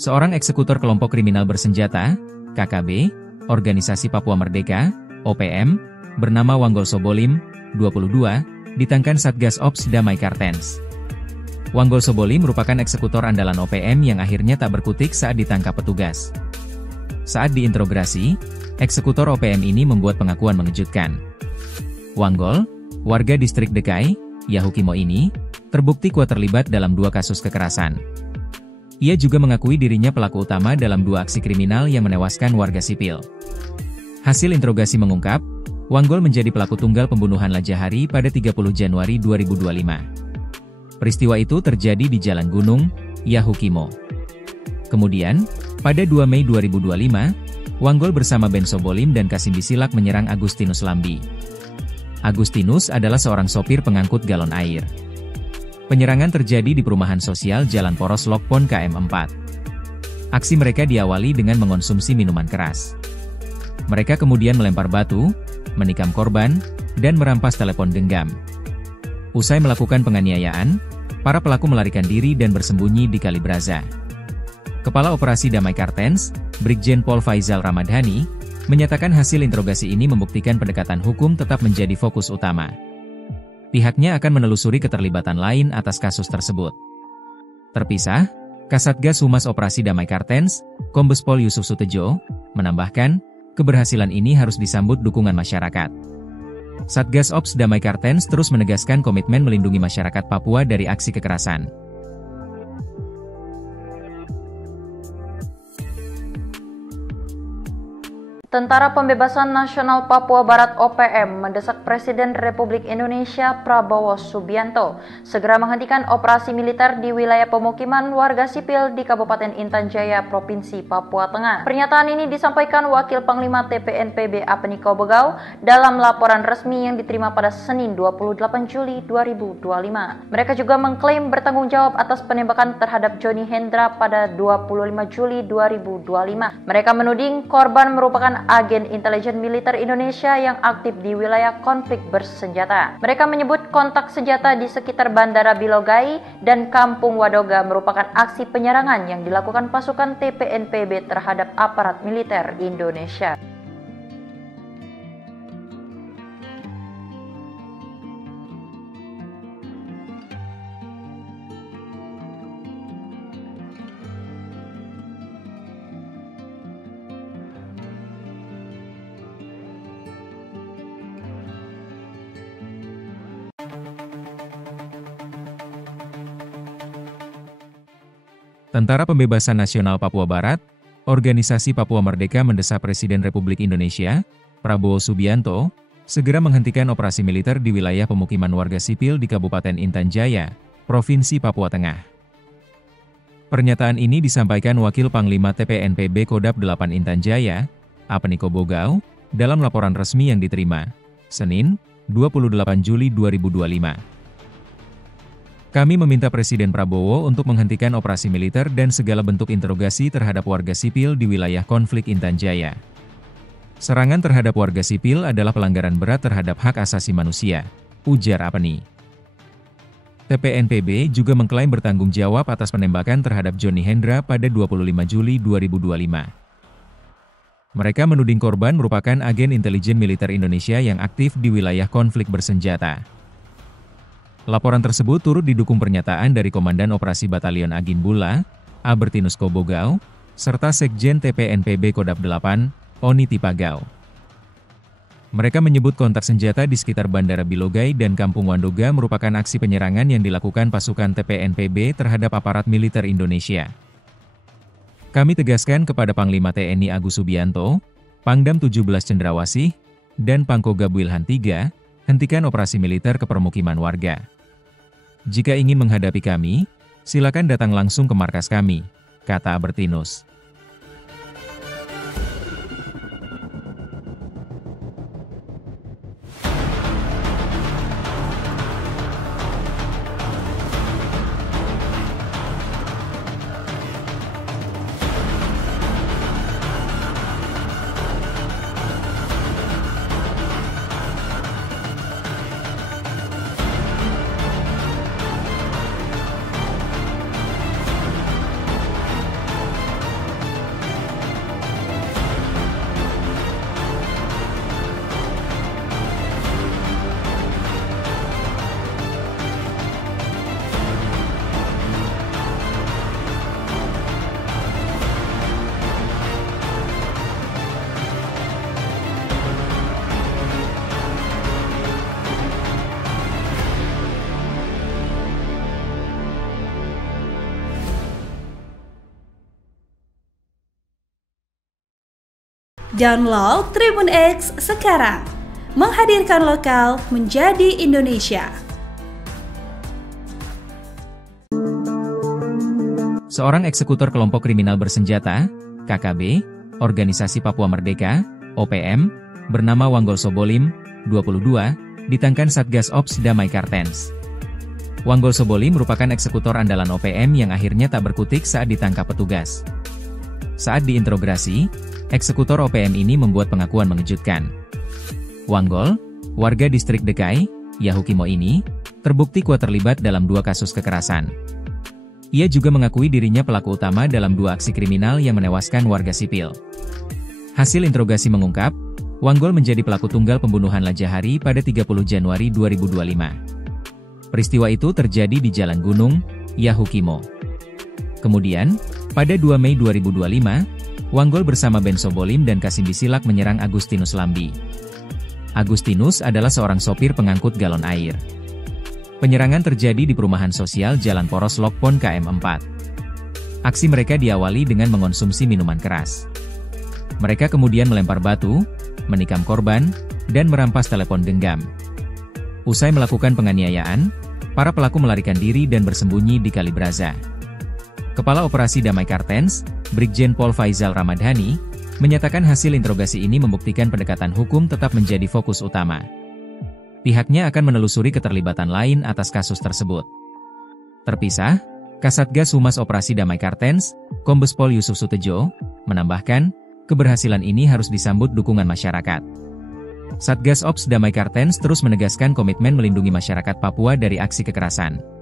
Seorang eksekutor kelompok kriminal bersenjata, KKB, Organisasi Papua Merdeka, OPM, bernama Wanggol Sobolim, 22, ditangkan Satgas Ops Damai Kartens. Wanggol Sobolim merupakan eksekutor andalan OPM yang akhirnya tak berkutik saat ditangkap petugas. Saat diinterogasi, eksekutor OPM ini membuat pengakuan mengejutkan. Wanggol, warga distrik Dekai, Yahukimo ini, terbukti kuat terlibat dalam 2 kasus kekerasan. Ia juga mengakui dirinya pelaku utama dalam 2 aksi kriminal yang menewaskan warga sipil. Hasil interogasi mengungkap, Wanggol menjadi pelaku tunggal pembunuhan Lajahari pada 30 Januari 2025. Peristiwa itu terjadi di Jalan Gunung, Yahukimo. Kemudian, pada 2 Mei 2025, Wanggol bersama Ben Sobolim dan Kasim Bisilak menyerang Agustinus Lambi. Agustinus adalah seorang sopir pengangkut galon air. Penyerangan terjadi di perumahan sosial Jalan Poros Lokpon KM4. Aksi mereka diawali dengan mengonsumsi minuman keras. Mereka kemudian melempar batu, menikam korban, dan merampas telepon genggam. Usai melakukan penganiayaan, para pelaku melarikan diri dan bersembunyi di Kali Braza. Kepala Operasi Damai Kartens, Brigjen Pol Faizal Ramadhani, menyatakan hasil interogasi ini membuktikan pendekatan hukum tetap menjadi fokus utama. Pihaknya akan menelusuri keterlibatan lain atas kasus tersebut. Terpisah, Kasatgas Humas Operasi Damai Kartens, Kombes Pol Yusuf Sutejo, menambahkan, keberhasilan ini harus disambut dukungan masyarakat. Satgas Ops Damai Kartens terus menegaskan komitmen melindungi masyarakat Papua dari aksi kekerasan. Tentara Pembebasan Nasional Papua Barat OPM mendesak Presiden Republik Indonesia Prabowo Subianto segera menghentikan operasi militer di wilayah pemukiman warga sipil di Kabupaten Intan Jaya, Provinsi Papua Tengah. Pernyataan ini disampaikan Wakil Panglima TPNPB Apeni Kobogau dalam laporan resmi yang diterima pada Senin 28 Juli 2025. Mereka juga mengklaim bertanggung jawab atas penembakan terhadap Johnny Hendra pada 25 Juli 2025. Mereka menuding korban merupakan agen intelijen militer Indonesia yang aktif di wilayah konflik bersenjata. Mereka menyebut kontak senjata di sekitar Bandara Bilogai dan Kampung Wadoga merupakan aksi penyerangan yang dilakukan pasukan TPNPB terhadap aparat militer Indonesia. Tentara Pembebasan Nasional Papua Barat, Organisasi Papua Merdeka mendesak Presiden Republik Indonesia, Prabowo Subianto, segera menghentikan operasi militer di wilayah pemukiman warga sipil di Kabupaten Intan Jaya, Provinsi Papua Tengah. Pernyataan ini disampaikan Wakil Panglima TPNPB Kodap 8 Intan Jaya, Apeni Kobogau, dalam laporan resmi yang diterima, Senin, 28 Juli 2025. Kami meminta Presiden Prabowo untuk menghentikan operasi militer dan segala bentuk interogasi terhadap warga sipil di wilayah konflik Intan Jaya. Serangan terhadap warga sipil adalah pelanggaran berat terhadap hak asasi manusia, ujar Apeni. TPNPB juga mengklaim bertanggung jawab atas penembakan terhadap Johnny Hendra pada 25 Juli 2025. Mereka menuding korban merupakan agen intelijen militer Indonesia yang aktif di wilayah konflik bersenjata. Laporan tersebut turut didukung pernyataan dari Komandan Operasi Batalion Agin Bula, Albertinus Kobogau, serta Sekjen TPNPB Kodap 8, Oni Tipagau. Mereka menyebut kontak senjata di sekitar Bandara Bilogai dan Kampung Wandoga merupakan aksi penyerangan yang dilakukan pasukan TPNPB terhadap aparat militer Indonesia. Kami tegaskan kepada Panglima TNI Agus Subianto, Pangdam 17 Cendrawasih, dan Pangkogab Wilhan III, hentikan operasi militer ke permukiman warga. Jika ingin menghadapi kami, silakan datang langsung ke markas kami, kata Albertinus. Download Tribun X sekarang. Menghadirkan lokal menjadi Indonesia. Seorang eksekutor kelompok kriminal bersenjata, KKB, Organisasi Papua Merdeka, OPM, bernama Wanggol Sobolim, 22, ditangkan Satgas Ops Damai Kartens. Wanggol Sobolim merupakan eksekutor andalan OPM yang akhirnya tak berkutik saat ditangkap petugas. Saat diinterogasi, eksekutor OPM ini membuat pengakuan mengejutkan. Wanggol, warga distrik Dekai, Yahukimo ini, terbukti kuat terlibat dalam 2 kasus kekerasan. Ia juga mengakui dirinya pelaku utama dalam 2 aksi kriminal yang menewaskan warga sipil. Hasil interogasi mengungkap, Wanggol menjadi pelaku tunggal pembunuhan Lajahari pada 30 Januari 2025. Peristiwa itu terjadi di Jalan Gunung, Yahukimo. Kemudian, pada 2 Mei 2025, Wanggol bersama Ben Sobolim dan Kasim Bisilak menyerang Agustinus Lambi. Agustinus adalah seorang sopir pengangkut galon air. Penyerangan terjadi di perumahan sosial Jalan Poros Lokpon KM4. Aksi mereka diawali dengan mengonsumsi minuman keras. Mereka kemudian melempar batu, menikam korban, dan merampas telepon genggam. Usai melakukan penganiayaan, para pelaku melarikan diri dan bersembunyi di Kali Braza. Kepala Operasi Damai Kartens, Brigjen Pol Faizal Ramadhani, menyatakan hasil interogasi ini membuktikan pendekatan hukum tetap menjadi fokus utama. Pihaknya akan menelusuri keterlibatan lain atas kasus tersebut. Terpisah, Kasatgas Humas Operasi Damai Kartens, Kombes Pol Yusuf Sutejo, menambahkan, keberhasilan ini harus disambut dukungan masyarakat. Satgas Ops Damai Kartens terus menegaskan komitmen melindungi masyarakat Papua dari aksi kekerasan.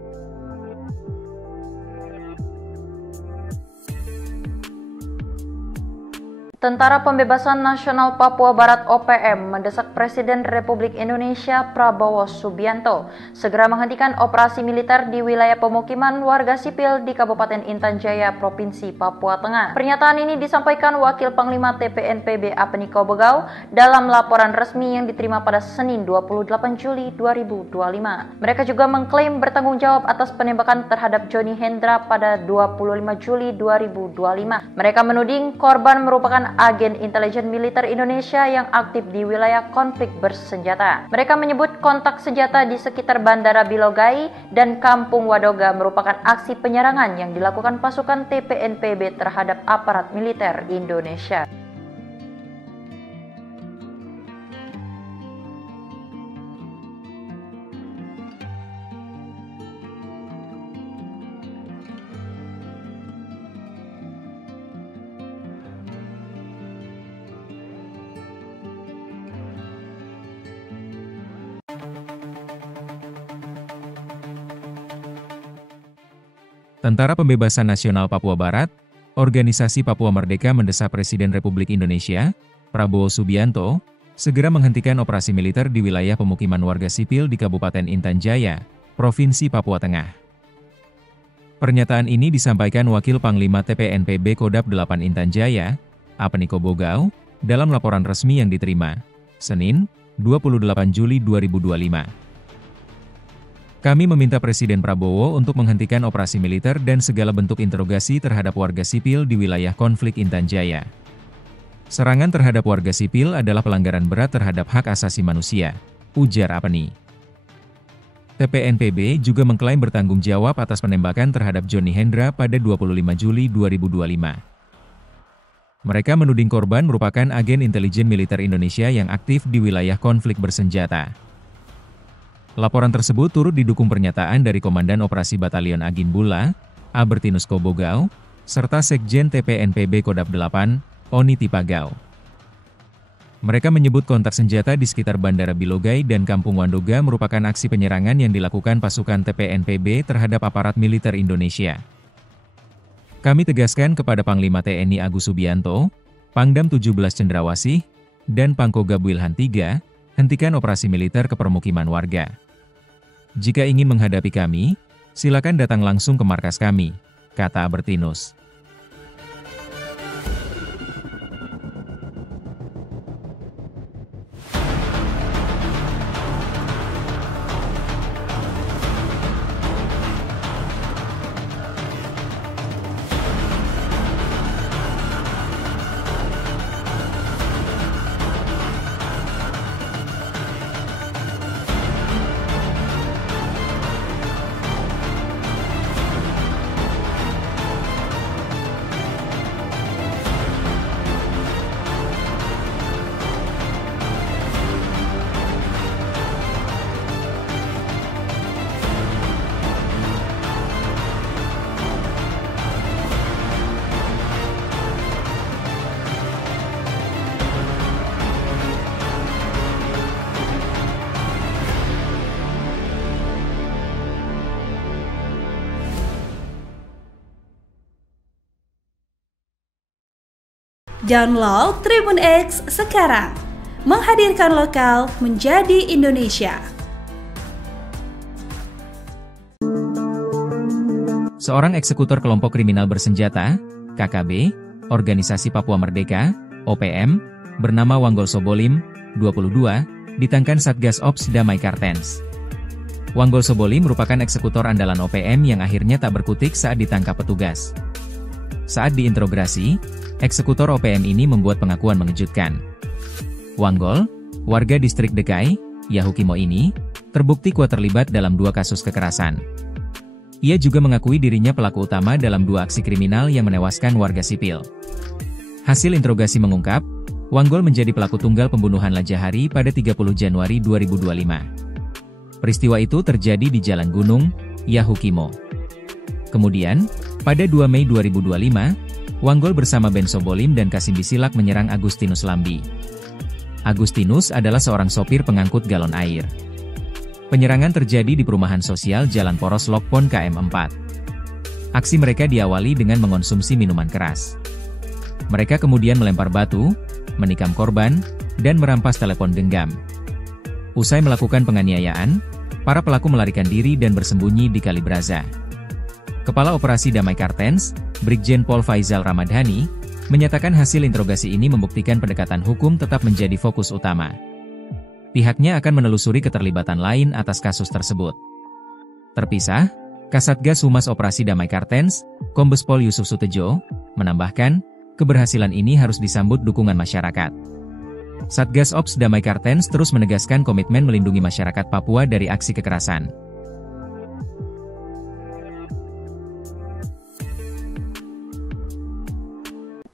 Tentara Pembebasan Nasional Papua Barat OPM mendesak Presiden Republik Indonesia Prabowo Subianto segera menghentikan operasi militer di wilayah pemukiman warga sipil di Kabupaten Intan Jaya, Provinsi Papua Tengah. Pernyataan ini disampaikan Wakil Panglima TPNPB Apeniko Bogau dalam laporan resmi yang diterima pada Senin 28 Juli 2025. Mereka juga mengklaim bertanggung jawab atas penembakan terhadap Johnny Hendra pada 25 Juli 2025. Mereka menuding korban merupakan agen intelijen militer Indonesia yang aktif di wilayah konflik bersenjata. Mereka menyebut kontak senjata di sekitar Bandara Bilogai dan Kampung Wadoga merupakan aksi penyerangan yang dilakukan pasukan TPNPB terhadap aparat militer Indonesia. Tentara Pembebasan Nasional Papua Barat, Organisasi Papua Merdeka mendesak Presiden Republik Indonesia, Prabowo Subianto, segera menghentikan operasi militer di wilayah pemukiman warga sipil di Kabupaten Intan Jaya, Provinsi Papua Tengah. Pernyataan ini disampaikan Wakil Panglima TPNPB Kodap 8 Intan Jaya, Apeniko Bogau, dalam laporan resmi yang diterima, Senin, 28 Juli 2025. Kami meminta Presiden Prabowo untuk menghentikan operasi militer dan segala bentuk interogasi terhadap warga sipil di wilayah konflik Intan Jaya. Serangan terhadap warga sipil adalah pelanggaran berat terhadap hak asasi manusia, ujar Apeni. TPNPB juga mengklaim bertanggung jawab atas penembakan terhadap Johnny Hendra pada 25 Juli 2025. Mereka menuding korban merupakan agen intelijen militer Indonesia yang aktif di wilayah konflik bersenjata. Laporan tersebut turut didukung pernyataan dari Komandan Operasi Batalion Agin Bula, Albertinus Kobogau, serta Sekjen TPNPB Kodap 8, Oni Tipagau. Mereka menyebut kontak senjata di sekitar Bandara Bilogai dan Kampung Wandoga merupakan aksi penyerangan yang dilakukan pasukan TPNPB terhadap aparat militer Indonesia. Kami tegaskan kepada Panglima TNI Agus Subianto, Pangdam 17 Cendrawasih, dan Pangkogab Wilhan III, hentikan operasi militer ke permukiman warga. Jika ingin menghadapi kami, silakan datang langsung ke markas kami, kata Albertinus. Download Tribun X sekarang. Menghadirkan lokal menjadi Indonesia. Seorang eksekutor kelompok kriminal bersenjata, KKB, Organisasi Papua Merdeka, OPM, bernama Wanggol Sobolim, 22, ditangkap Satgas Ops Damai Kartens. Wanggol Sobolim merupakan eksekutor andalan OPM yang akhirnya tak berkutik saat ditangkap petugas. Saat diinterogasi, eksekutor OPM ini membuat pengakuan mengejutkan. Wanggol, warga distrik Dekai, Yahukimo ini, terbukti kuat terlibat dalam 2 kasus kekerasan. Ia juga mengakui dirinya pelaku utama dalam 2 aksi kriminal yang menewaskan warga sipil. Hasil interogasi mengungkap, Wanggol menjadi pelaku tunggal pembunuhan Lajahari pada 30 Januari 2025. Peristiwa itu terjadi di Jalan Gunung, Yahukimo. Kemudian, pada 2 Mei 2025, Wanggol bersama Ben Sobolim dan Kasim Bisilak menyerang Agustinus Lambi. Agustinus adalah seorang sopir pengangkut galon air. Penyerangan terjadi di perumahan sosial Jalan Poros Lokpon KM4. Aksi mereka diawali dengan mengonsumsi minuman keras. Mereka kemudian melempar batu, menikam korban, dan merampas telepon genggam. Usai melakukan penganiayaan, para pelaku melarikan diri dan bersembunyi di Kali Braza. Kepala Operasi Damai Kartens, Brigjen Pol Faizal Ramadhani, menyatakan hasil interogasi ini membuktikan pendekatan hukum tetap menjadi fokus utama. Pihaknya akan menelusuri keterlibatan lain atas kasus tersebut. Terpisah, Kasatgas Humas Operasi Damai Kartens, Kombes Pol Yusuf Sutejo, menambahkan, keberhasilan ini harus disambut dukungan masyarakat. Satgas Ops Damai Kartens terus menegaskan komitmen melindungi masyarakat Papua dari aksi kekerasan.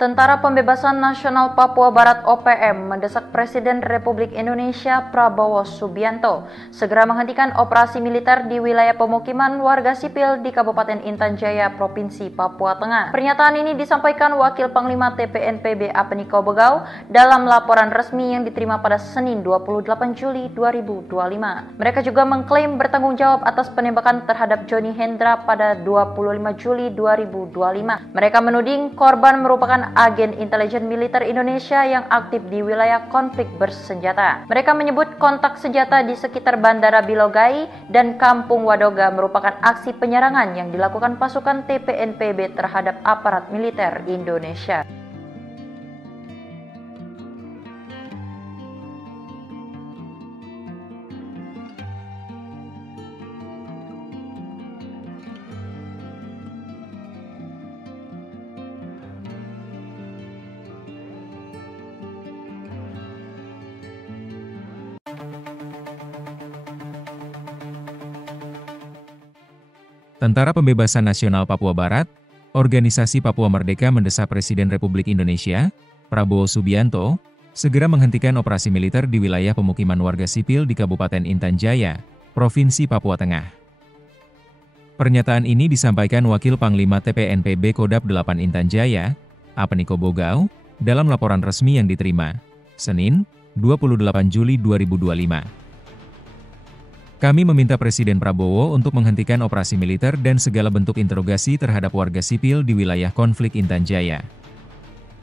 Tentara Pembebasan Nasional Papua Barat OPM mendesak Presiden Republik Indonesia Prabowo Subianto segera menghentikan operasi militer di wilayah pemukiman warga sipil di Kabupaten Intan Jaya, Provinsi Papua Tengah. Pernyataan ini disampaikan Wakil Panglima TPNPB Apeniko Bogau dalam laporan resmi yang diterima pada Senin 28 Juli 2025. Mereka juga mengklaim bertanggung jawab atas penembakan terhadap Johnny Hendra pada 25 Juli 2025. Mereka menuding korban merupakan agen intelijen militer Indonesia yang aktif di wilayah konflik bersenjata. Mereka menyebut kontak senjata di sekitar Bandara Bilogai dan Kampung Wadoga merupakan aksi penyerangan yang dilakukan pasukan TPNPB terhadap aparat militer Indonesia. Tentara Pembebasan Nasional Papua Barat, Organisasi Papua Merdeka mendesak Presiden Republik Indonesia, Prabowo Subianto, segera menghentikan operasi militer di wilayah pemukiman warga sipil di Kabupaten Intan Jaya, Provinsi Papua Tengah. Pernyataan ini disampaikan Wakil Panglima TPNPB Kodap 8 Intan Jaya, Apeniko Bogau, dalam laporan resmi yang diterima, Senin, 28 Juli 2025. Kami meminta Presiden Prabowo untuk menghentikan operasi militer dan segala bentuk interogasi terhadap warga sipil di wilayah konflik Intan Jaya.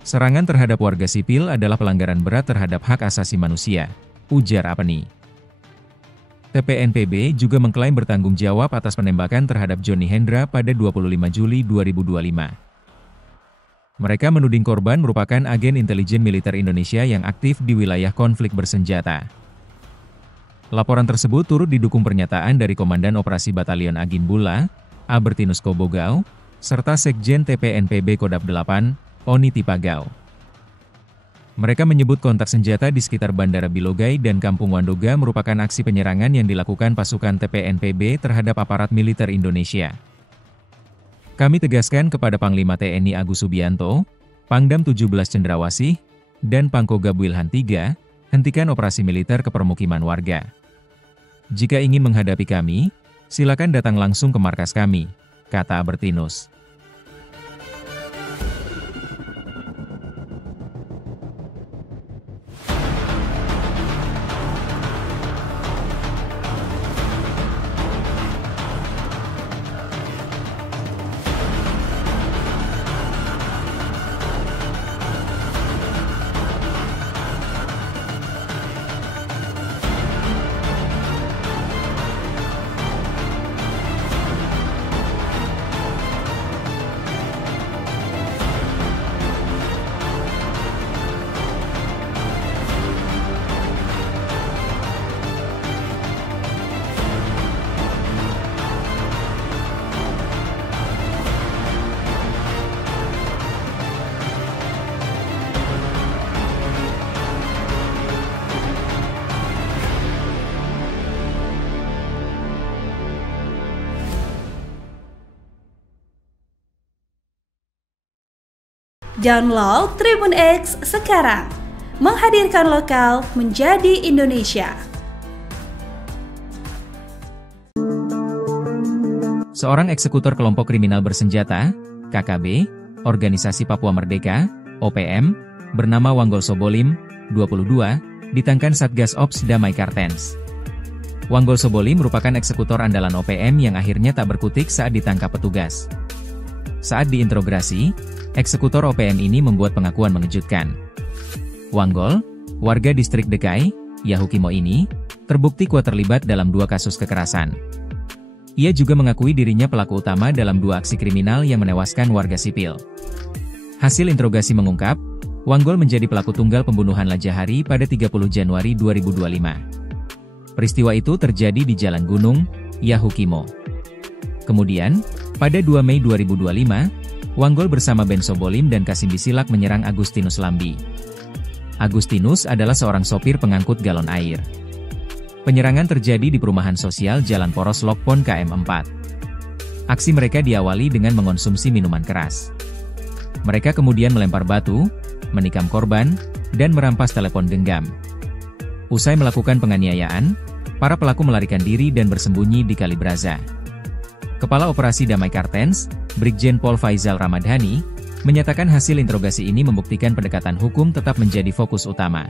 Serangan terhadap warga sipil adalah pelanggaran berat terhadap hak asasi manusia, ujar Apeni. TPNPB juga mengklaim bertanggung jawab atas penembakan terhadap Johnny Hendra pada 25 Juli 2025. Mereka menuding korban merupakan agen intelijen militer Indonesia yang aktif di wilayah konflik bersenjata. Laporan tersebut turut didukung pernyataan dari Komandan Operasi Batalion Agin Bula, Albertinus Kobogau, serta Sekjen TPNPB Kodap 8, Oni Tipagau. Mereka menyebut kontak senjata di sekitar Bandara Bilogai dan Kampung Wandoga merupakan aksi penyerangan yang dilakukan pasukan TPNPB terhadap aparat militer Indonesia. Kami tegaskan kepada Panglima TNI Agus Subianto, Pangdam 17 Cendrawasih, dan Pangkogab Wilhan III, hentikan operasi militer ke permukiman warga. Jika ingin menghadapi kami, silakan datang langsung ke markas kami, kata Albertinus. Download Tribun X sekarang. Menghadirkan lokal menjadi Indonesia. Seorang eksekutor kelompok kriminal bersenjata, KKB, Organisasi Papua Merdeka, OPM, bernama Wanggol Sobolim, 22, ditangkan Satgas Ops Damai Kartens. Wanggol Sobolim merupakan eksekutor andalan OPM yang akhirnya tak berkutik saat ditangkap petugas. Saat diinterogasi, eksekutor OPM ini membuat pengakuan mengejutkan. Wanggol, warga distrik Dekai, Yahukimo ini, terbukti kuat terlibat dalam 2 kasus kekerasan. Ia juga mengakui dirinya pelaku utama dalam 2 aksi kriminal yang menewaskan warga sipil. Hasil interogasi mengungkap, Wanggol menjadi pelaku tunggal pembunuhan Lajahari pada 30 Januari 2025. Peristiwa itu terjadi di Jalan Gunung, Yahukimo. Kemudian, pada 2 Mei 2025, Wanggol bersama Ben Sobolim dan Kasim Bisilak menyerang Agustinus Lambi. Agustinus adalah seorang sopir pengangkut galon air. Penyerangan terjadi di perumahan sosial Jalan Poros Lokpon KM4. Aksi mereka diawali dengan mengonsumsi minuman keras. Mereka kemudian melempar batu, menikam korban, dan merampas telepon genggam. Usai melakukan penganiayaan, para pelaku melarikan diri dan bersembunyi di Kali Braza. Kepala Operasi Damai Kartens, Brigjen Pol Faizal Ramadhani, menyatakan hasil interogasi ini membuktikan pendekatan hukum tetap menjadi fokus utama.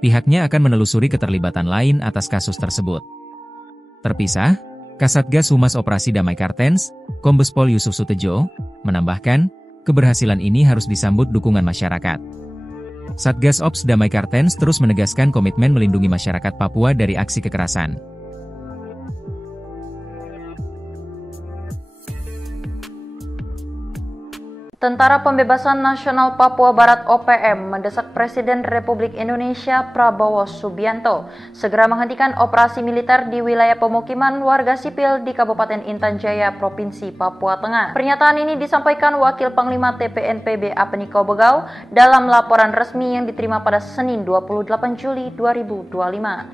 Pihaknya akan menelusuri keterlibatan lain atas kasus tersebut. Terpisah, Kasatgas Humas Operasi Damai Kartens, Kombes Pol Yusuf Sutejo, menambahkan, keberhasilan ini harus disambut dukungan masyarakat. Satgas Ops Damai Kartens terus menegaskan komitmen melindungi masyarakat Papua dari aksi kekerasan. Tentara Pembebasan Nasional Papua Barat OPM mendesak Presiden Republik Indonesia Prabowo Subianto segera menghentikan operasi militer di wilayah pemukiman warga sipil di Kabupaten Intan Jaya, Provinsi Papua Tengah. Pernyataan ini disampaikan Wakil Panglima TPNPB Apeniko Bogau dalam laporan resmi yang diterima pada Senin 28 Juli 2025.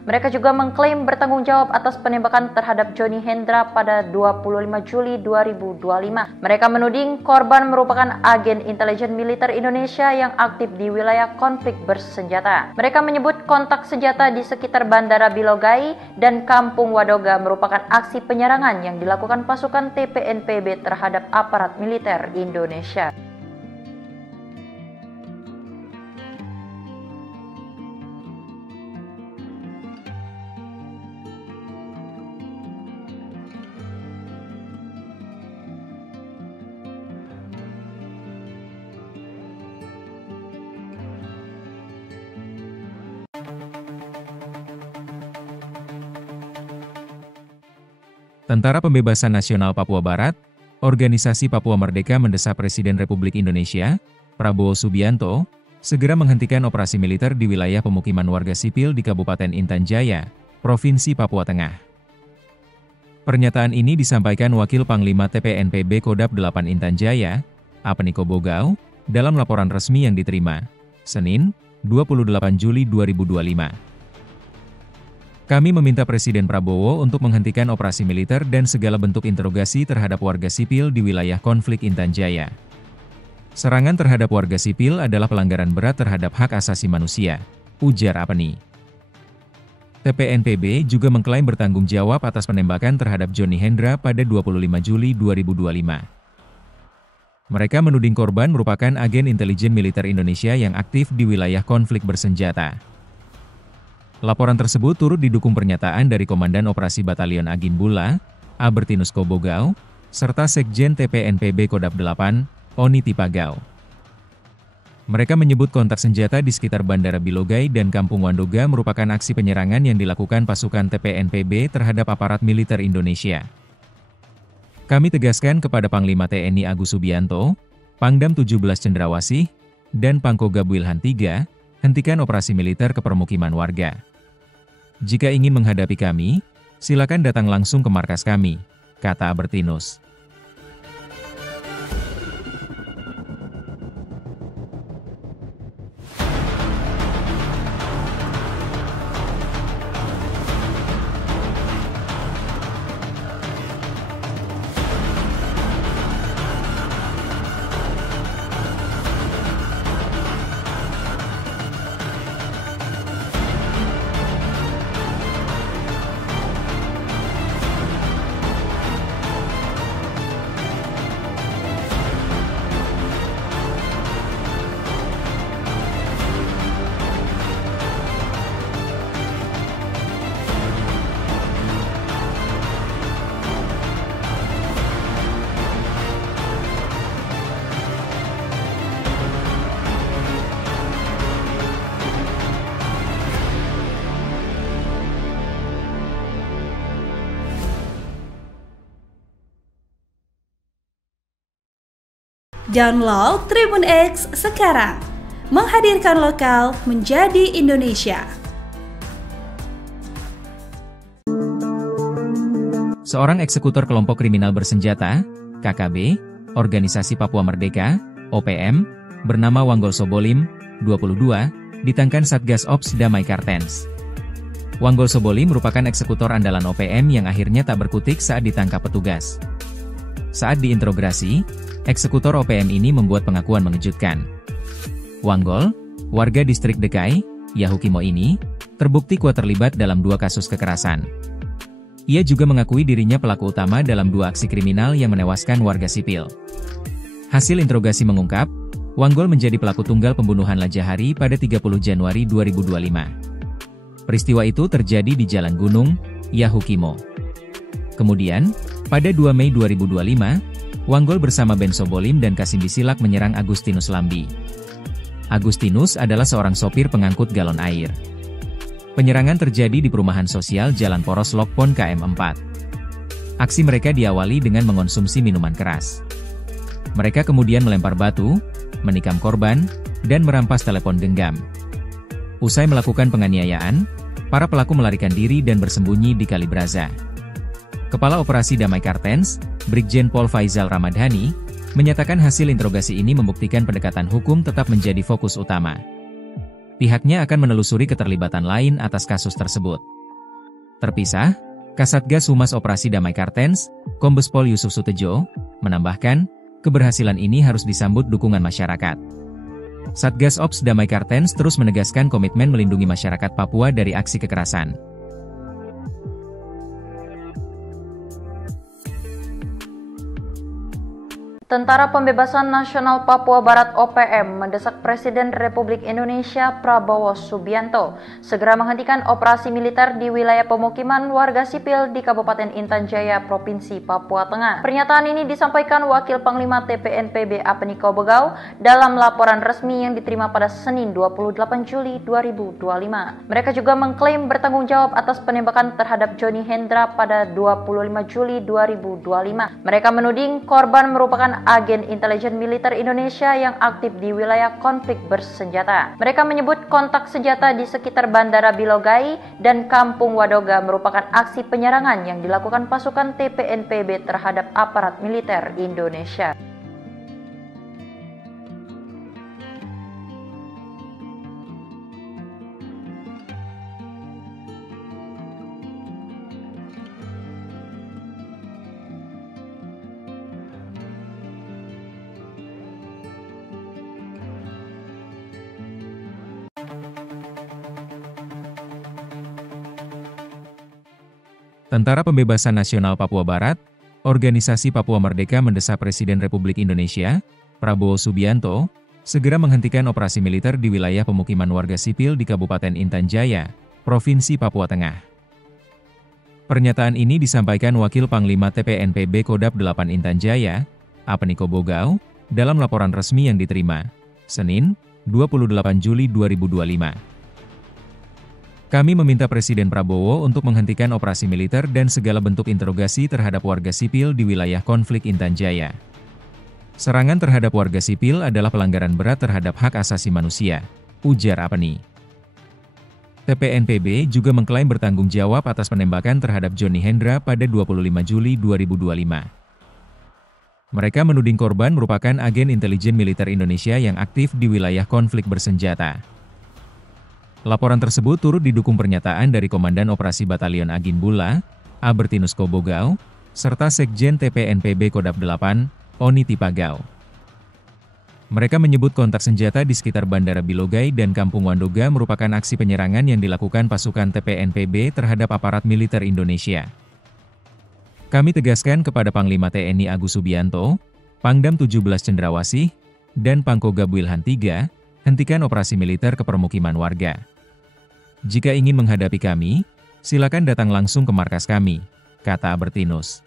Mereka juga mengklaim bertanggung jawab atas penembakan terhadap Johnny Hendra pada 25 Juli 2025. Mereka menuding korban merupakan agen intelijen militer Indonesia yang aktif di wilayah konflik bersenjata. Mereka menyebut kontak senjata di sekitar Bandara Bilogai dan Kampung Wadoga merupakan aksi penyerangan yang dilakukan pasukan TPNPB terhadap aparat militer Indonesia. Tentara Pembebasan Nasional Papua Barat, Organisasi Papua Merdeka mendesak Presiden Republik Indonesia, Prabowo Subianto, segera menghentikan operasi militer di wilayah pemukiman warga sipil di Kabupaten Intan Jaya, Provinsi Papua Tengah. Pernyataan ini disampaikan Wakil Panglima TPNPB Kodap 8 Intan Jaya, Apeniko Bogau, dalam laporan resmi yang diterima, Senin, 28 Juli 2025. Kami meminta Presiden Prabowo untuk menghentikan operasi militer dan segala bentuk interogasi terhadap warga sipil di wilayah konflik Intan Jaya. Serangan terhadap warga sipil adalah pelanggaran berat terhadap hak asasi manusia, ujar Apeni. TPNPB juga mengklaim bertanggung jawab atas penembakan terhadap Johnny Hendra pada 25 Juli 2025. Mereka menuding korban merupakan agen intelijen militer Indonesia yang aktif di wilayah konflik bersenjata. Laporan tersebut turut didukung pernyataan dari Komandan Operasi Batalion Agin Bula, Albertinus Kobogau, serta Sekjen TPNPB Kodap 8, Oni Tipagau. Mereka menyebut kontak senjata di sekitar Bandara Bilogai dan Kampung Wandoga merupakan aksi penyerangan yang dilakukan pasukan TPNPB terhadap aparat militer Indonesia. Kami tegaskan kepada Panglima TNI Agus Subianto, Pangdam 17 Cendrawasih, dan Pangkogab Wilhan III, hentikan operasi militer ke permukiman warga. Jika ingin menghadapi kami, silakan datang langsung ke markas kami, kata Albertinus. Download Tribun X sekarang. Menghadirkan lokal menjadi Indonesia. Seorang eksekutor kelompok kriminal bersenjata, KKB, Organisasi Papua Merdeka, OPM, bernama Wanggol Sobolim, 22, ditangkan Satgas Ops Damai Kartens. Wanggol Sobolim merupakan eksekutor andalan OPM yang akhirnya tak berkutik saat ditangkap petugas. Saat diinterogasi, eksekutor OPM ini membuat pengakuan mengejutkan. Wanggol, warga distrik Dekai, Yahukimo ini, terbukti kuat terlibat dalam 2 kasus kekerasan. Ia juga mengakui dirinya pelaku utama dalam 2 aksi kriminal yang menewaskan warga sipil. Hasil interogasi mengungkap, Wanggol menjadi pelaku tunggal pembunuhan Lajahari pada 30 Januari 2025. Peristiwa itu terjadi di Jalan Gunung, Yahukimo. Kemudian, pada 2 Mei 2025, Wanggol bersama Ben Sobolim dan Kasim Bisilak menyerang Agustinus Lambi. Agustinus adalah seorang sopir pengangkut galon air. Penyerangan terjadi di perumahan sosial Jalan Poros Lokpon KM4. Aksi mereka diawali dengan mengonsumsi minuman keras. Mereka kemudian melempar batu, menikam korban, dan merampas telepon genggam. Usai melakukan penganiayaan, para pelaku melarikan diri dan bersembunyi di Kali Braza. Kepala Operasi Damai Kartens, Brigjen Pol Faizal Ramadhani, menyatakan hasil interogasi ini membuktikan pendekatan hukum tetap menjadi fokus utama. Pihaknya akan menelusuri keterlibatan lain atas kasus tersebut. Terpisah, Kasatgas Humas Operasi Damai Kartens, Kombes Pol Yusuf Sutejo, menambahkan, keberhasilan ini harus disambut dukungan masyarakat. Satgas Ops Damai Kartens terus menegaskan komitmen melindungi masyarakat Papua dari aksi kekerasan. Tentara Pembebasan Nasional Papua Barat OPM mendesak Presiden Republik Indonesia Prabowo Subianto segera menghentikan operasi militer di wilayah pemukiman warga sipil di Kabupaten Intan Jaya, Provinsi Papua Tengah. Pernyataan ini disampaikan Wakil Panglima TPNPB Apeniko Bogau dalam laporan resmi yang diterima pada Senin 28 Juli 2025. Mereka juga mengklaim bertanggung jawab atas penembakan terhadap Johnny Hendra pada 25 Juli 2025. Mereka menuding korban merupakan agen intelijen militer Indonesia yang aktif di wilayah konflik bersenjata. Mereka menyebut kontak senjata di sekitar Bandara Bilogai dan Kampung Wadoga merupakan aksi penyerangan yang dilakukan pasukan TPNPB terhadap aparat militer Indonesia. Tentara Pembebasan Nasional Papua Barat, Organisasi Papua Merdeka mendesak Presiden Republik Indonesia, Prabowo Subianto, segera menghentikan operasi militer di wilayah pemukiman warga sipil di Kabupaten Intan Jaya, Provinsi Papua Tengah. Pernyataan ini disampaikan Wakil Panglima TPNPB Kodap 8 Intan Jaya, Apeniko Bogau, dalam laporan resmi yang diterima, Senin, 28 Juli 2025. Kami meminta Presiden Prabowo untuk menghentikan operasi militer dan segala bentuk interogasi terhadap warga sipil di wilayah konflik Intan Jaya. Serangan terhadap warga sipil adalah pelanggaran berat terhadap hak asasi manusia, ujar Apeni. TPNPB juga mengklaim bertanggung jawab atas penembakan terhadap Johnny Hendra pada 25 Juli 2025. Mereka menuding korban merupakan agen intelijen militer Indonesia yang aktif di wilayah konflik bersenjata. Laporan tersebut turut didukung pernyataan dari Komandan Operasi Batalion Agin Bula, Albertinus Kobogau, serta Sekjen TPNPB Kodap 8, Oni Tipagau. Mereka menyebut kontak senjata di sekitar Bandara Bilogai dan Kampung Wadoga merupakan aksi penyerangan yang dilakukan pasukan TPNPB terhadap aparat militer Indonesia. Kami tegaskan kepada Panglima TNI Agus Subianto, Pangdam 17 Cendrawasih, dan Pangkogab Wilhan III, hentikan operasi militer ke permukiman warga. Jika ingin menghadapi kami, silakan datang langsung ke markas kami, kata Albertinus.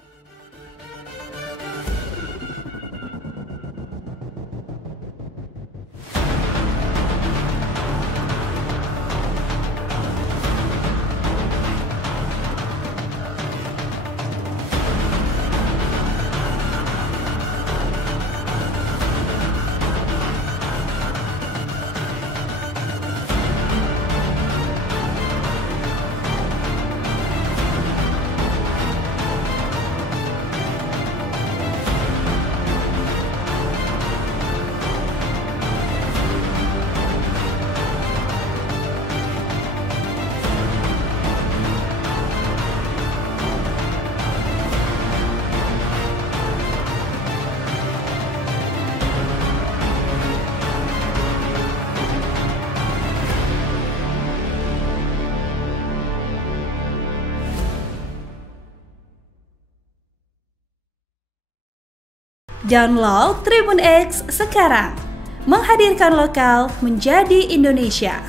Download Tribun X sekarang. Menghadirkan lokal menjadi Indonesia.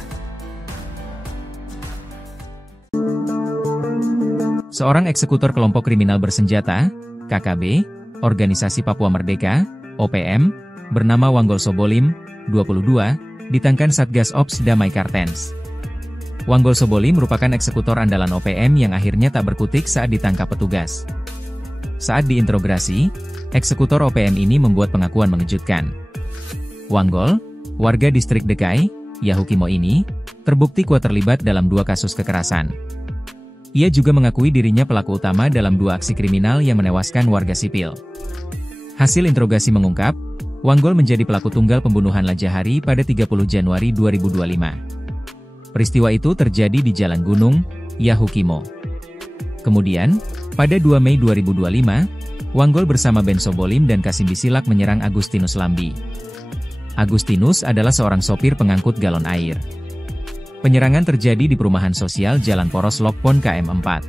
Seorang eksekutor kelompok kriminal bersenjata, KKB, Organisasi Papua Merdeka, OPM, bernama Wanggol Sobolim, 22, ditangkan Satgas Ops Damai Kartens. Wanggol Sobolim merupakan eksekutor andalan OPM yang akhirnya tak berkutik saat ditangkap petugas. Saat diinterogasi, eksekutor OPM ini membuat pengakuan mengejutkan. Wanggol, warga distrik Dekai, Yahukimo ini, terbukti kuat terlibat dalam 2 kasus kekerasan. Ia juga mengakui dirinya pelaku utama dalam 2 aksi kriminal yang menewaskan warga sipil. Hasil interogasi mengungkap, Wanggol menjadi pelaku tunggal pembunuhan Lajahari pada 30 Januari 2025. Peristiwa itu terjadi di Jalan Gunung, Yahukimo. Kemudian, pada 2 Mei 2025, Wanggol bersama Ben Sobolim dan Kasim Bisilak menyerang Agustinus Lambi. Agustinus adalah seorang sopir pengangkut galon air. Penyerangan terjadi di perumahan sosial Jalan Poros Lokpon KM4.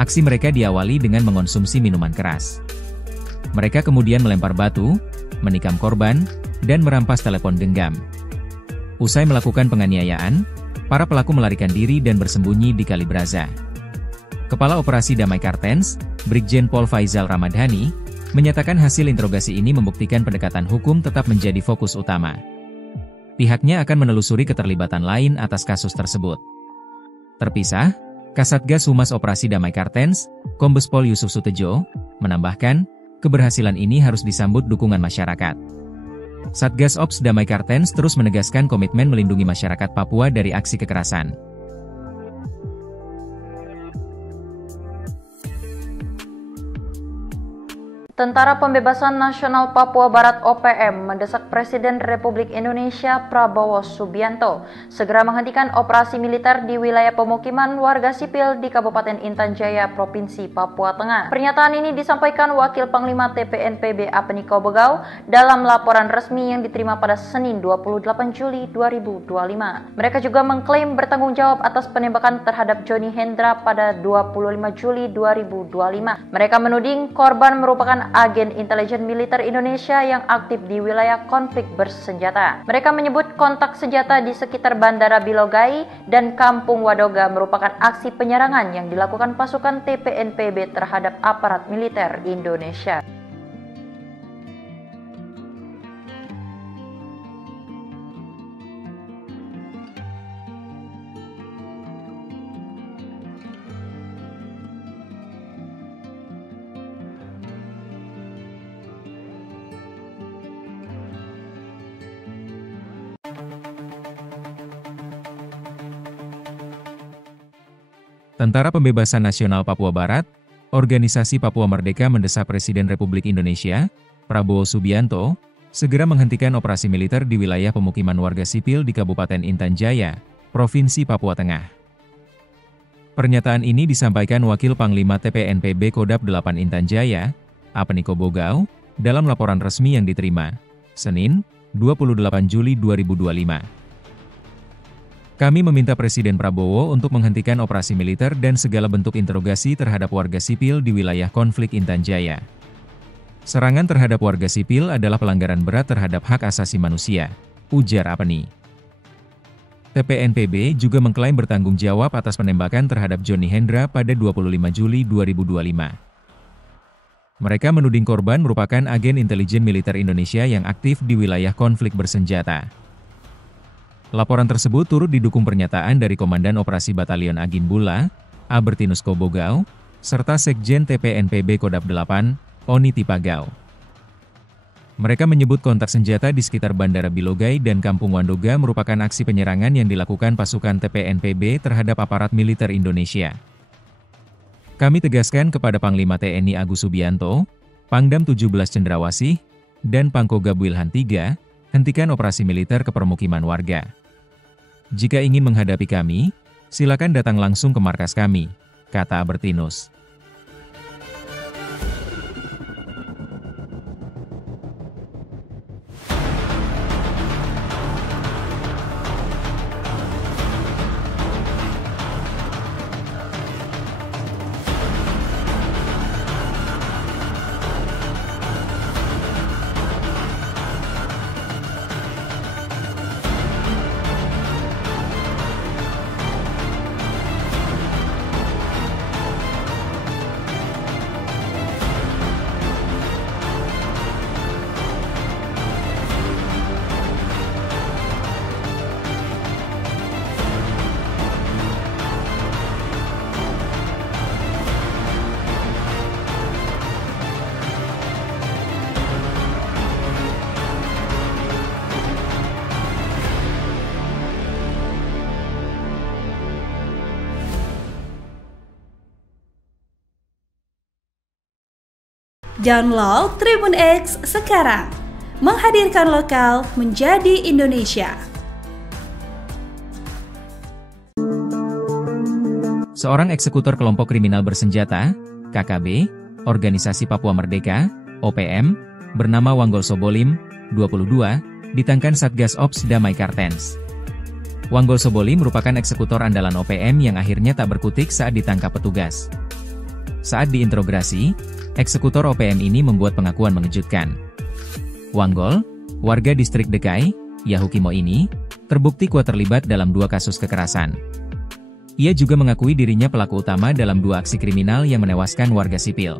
Aksi mereka diawali dengan mengonsumsi minuman keras. Mereka kemudian melempar batu, menikam korban, dan merampas telepon genggam. Usai melakukan penganiayaan, para pelaku melarikan diri dan bersembunyi di Kali Braza. Kepala Operasi Damai Kartens, Brigjen Pol Faizal Ramadhani, menyatakan hasil interogasi ini membuktikan pendekatan hukum tetap menjadi fokus utama. Pihaknya akan menelusuri keterlibatan lain atas kasus tersebut. Terpisah, Kasatgas Humas Operasi Damai Kartens, Kombes Pol Yusuf Sutejo, menambahkan, keberhasilan ini harus disambut dukungan masyarakat. Satgas Ops Damai Kartens terus menegaskan komitmen melindungi masyarakat Papua dari aksi kekerasan. Tentara Pembebasan Nasional Papua Barat OPM mendesak Presiden Republik Indonesia Prabowo Subianto segera menghentikan operasi militer di wilayah pemukiman warga sipil di Kabupaten Intan Jaya, Provinsi Papua Tengah. Pernyataan ini disampaikan Wakil Panglima TPNPB Apniko Bogau dalam laporan resmi yang diterima pada Senin 28 Juli 2025. Mereka juga mengklaim bertanggung jawab atas penembakan terhadap Johnny Hendra pada 25 Juli 2025. Mereka menuding korban merupakan agen intelijen militer Indonesia yang aktif di wilayah konflik bersenjata. Mereka menyebut kontak senjata di sekitar Bandara Bilogai dan Kampung Wadoga merupakan aksi penyerangan yang dilakukan pasukan TPNPB terhadap aparat militer Indonesia. Tentara Pembebasan Nasional Papua Barat, Organisasi Papua Merdeka mendesak Presiden Republik Indonesia, Prabowo Subianto, segera menghentikan operasi militer di wilayah pemukiman warga sipil di Kabupaten Intan Jaya, Provinsi Papua Tengah. Pernyataan ini disampaikan Wakil Panglima TPNPB Kodap 8 Intan Jaya, Apniko Bogau, dalam laporan resmi yang diterima, Senin, 28 Juli 2025. Kami meminta Presiden Prabowo untuk menghentikan operasi militer dan segala bentuk interogasi terhadap warga sipil di wilayah konflik Intan Jaya. Serangan terhadap warga sipil adalah pelanggaran berat terhadap hak asasi manusia, ujar Apni. TPNPB juga mengklaim bertanggung jawab atas penembakan terhadap Johnny Hendra pada 25 Juli 2025. Mereka menuding korban merupakan agen intelijen militer Indonesia yang aktif di wilayah konflik bersenjata. Laporan tersebut turut didukung pernyataan dari Komandan Operasi Batalion Agin Bula, Albertinus Kobogau, serta Sekjen TPNPB Kodap 8, Oni Tipagau. Mereka menyebut kontak senjata di sekitar Bandara Bilogai dan Kampung Wandoga merupakan aksi penyerangan yang dilakukan pasukan TPNPB terhadap aparat militer Indonesia. Kami tegaskan kepada Panglima TNI Agus Subianto, Pangdam 17 Cendrawasih, dan Pangkogab Wilhan III, hentikan operasi militer ke permukiman warga. Jika ingin menghadapi kami, silakan datang langsung ke markas kami, kata Albertinus. Download Tribun X sekarang. Menghadirkan lokal menjadi Indonesia. Seorang eksekutor kelompok kriminal bersenjata, KKB, Organisasi Papua Merdeka, OPM, bernama Wanggol Sobolim, 22, ditangkan Satgas Ops Damai Kartens. Wanggol Sobolim merupakan eksekutor andalan OPM yang akhirnya tak berkutik saat ditangkap petugas. Saat diinterogasi, eksekutor OPM ini membuat pengakuan mengejutkan. Wanggol, warga distrik Dekai, Yahukimo ini, terbukti kuat terlibat dalam 2 kasus kekerasan. Ia juga mengakui dirinya pelaku utama dalam 2 aksi kriminal yang menewaskan warga sipil.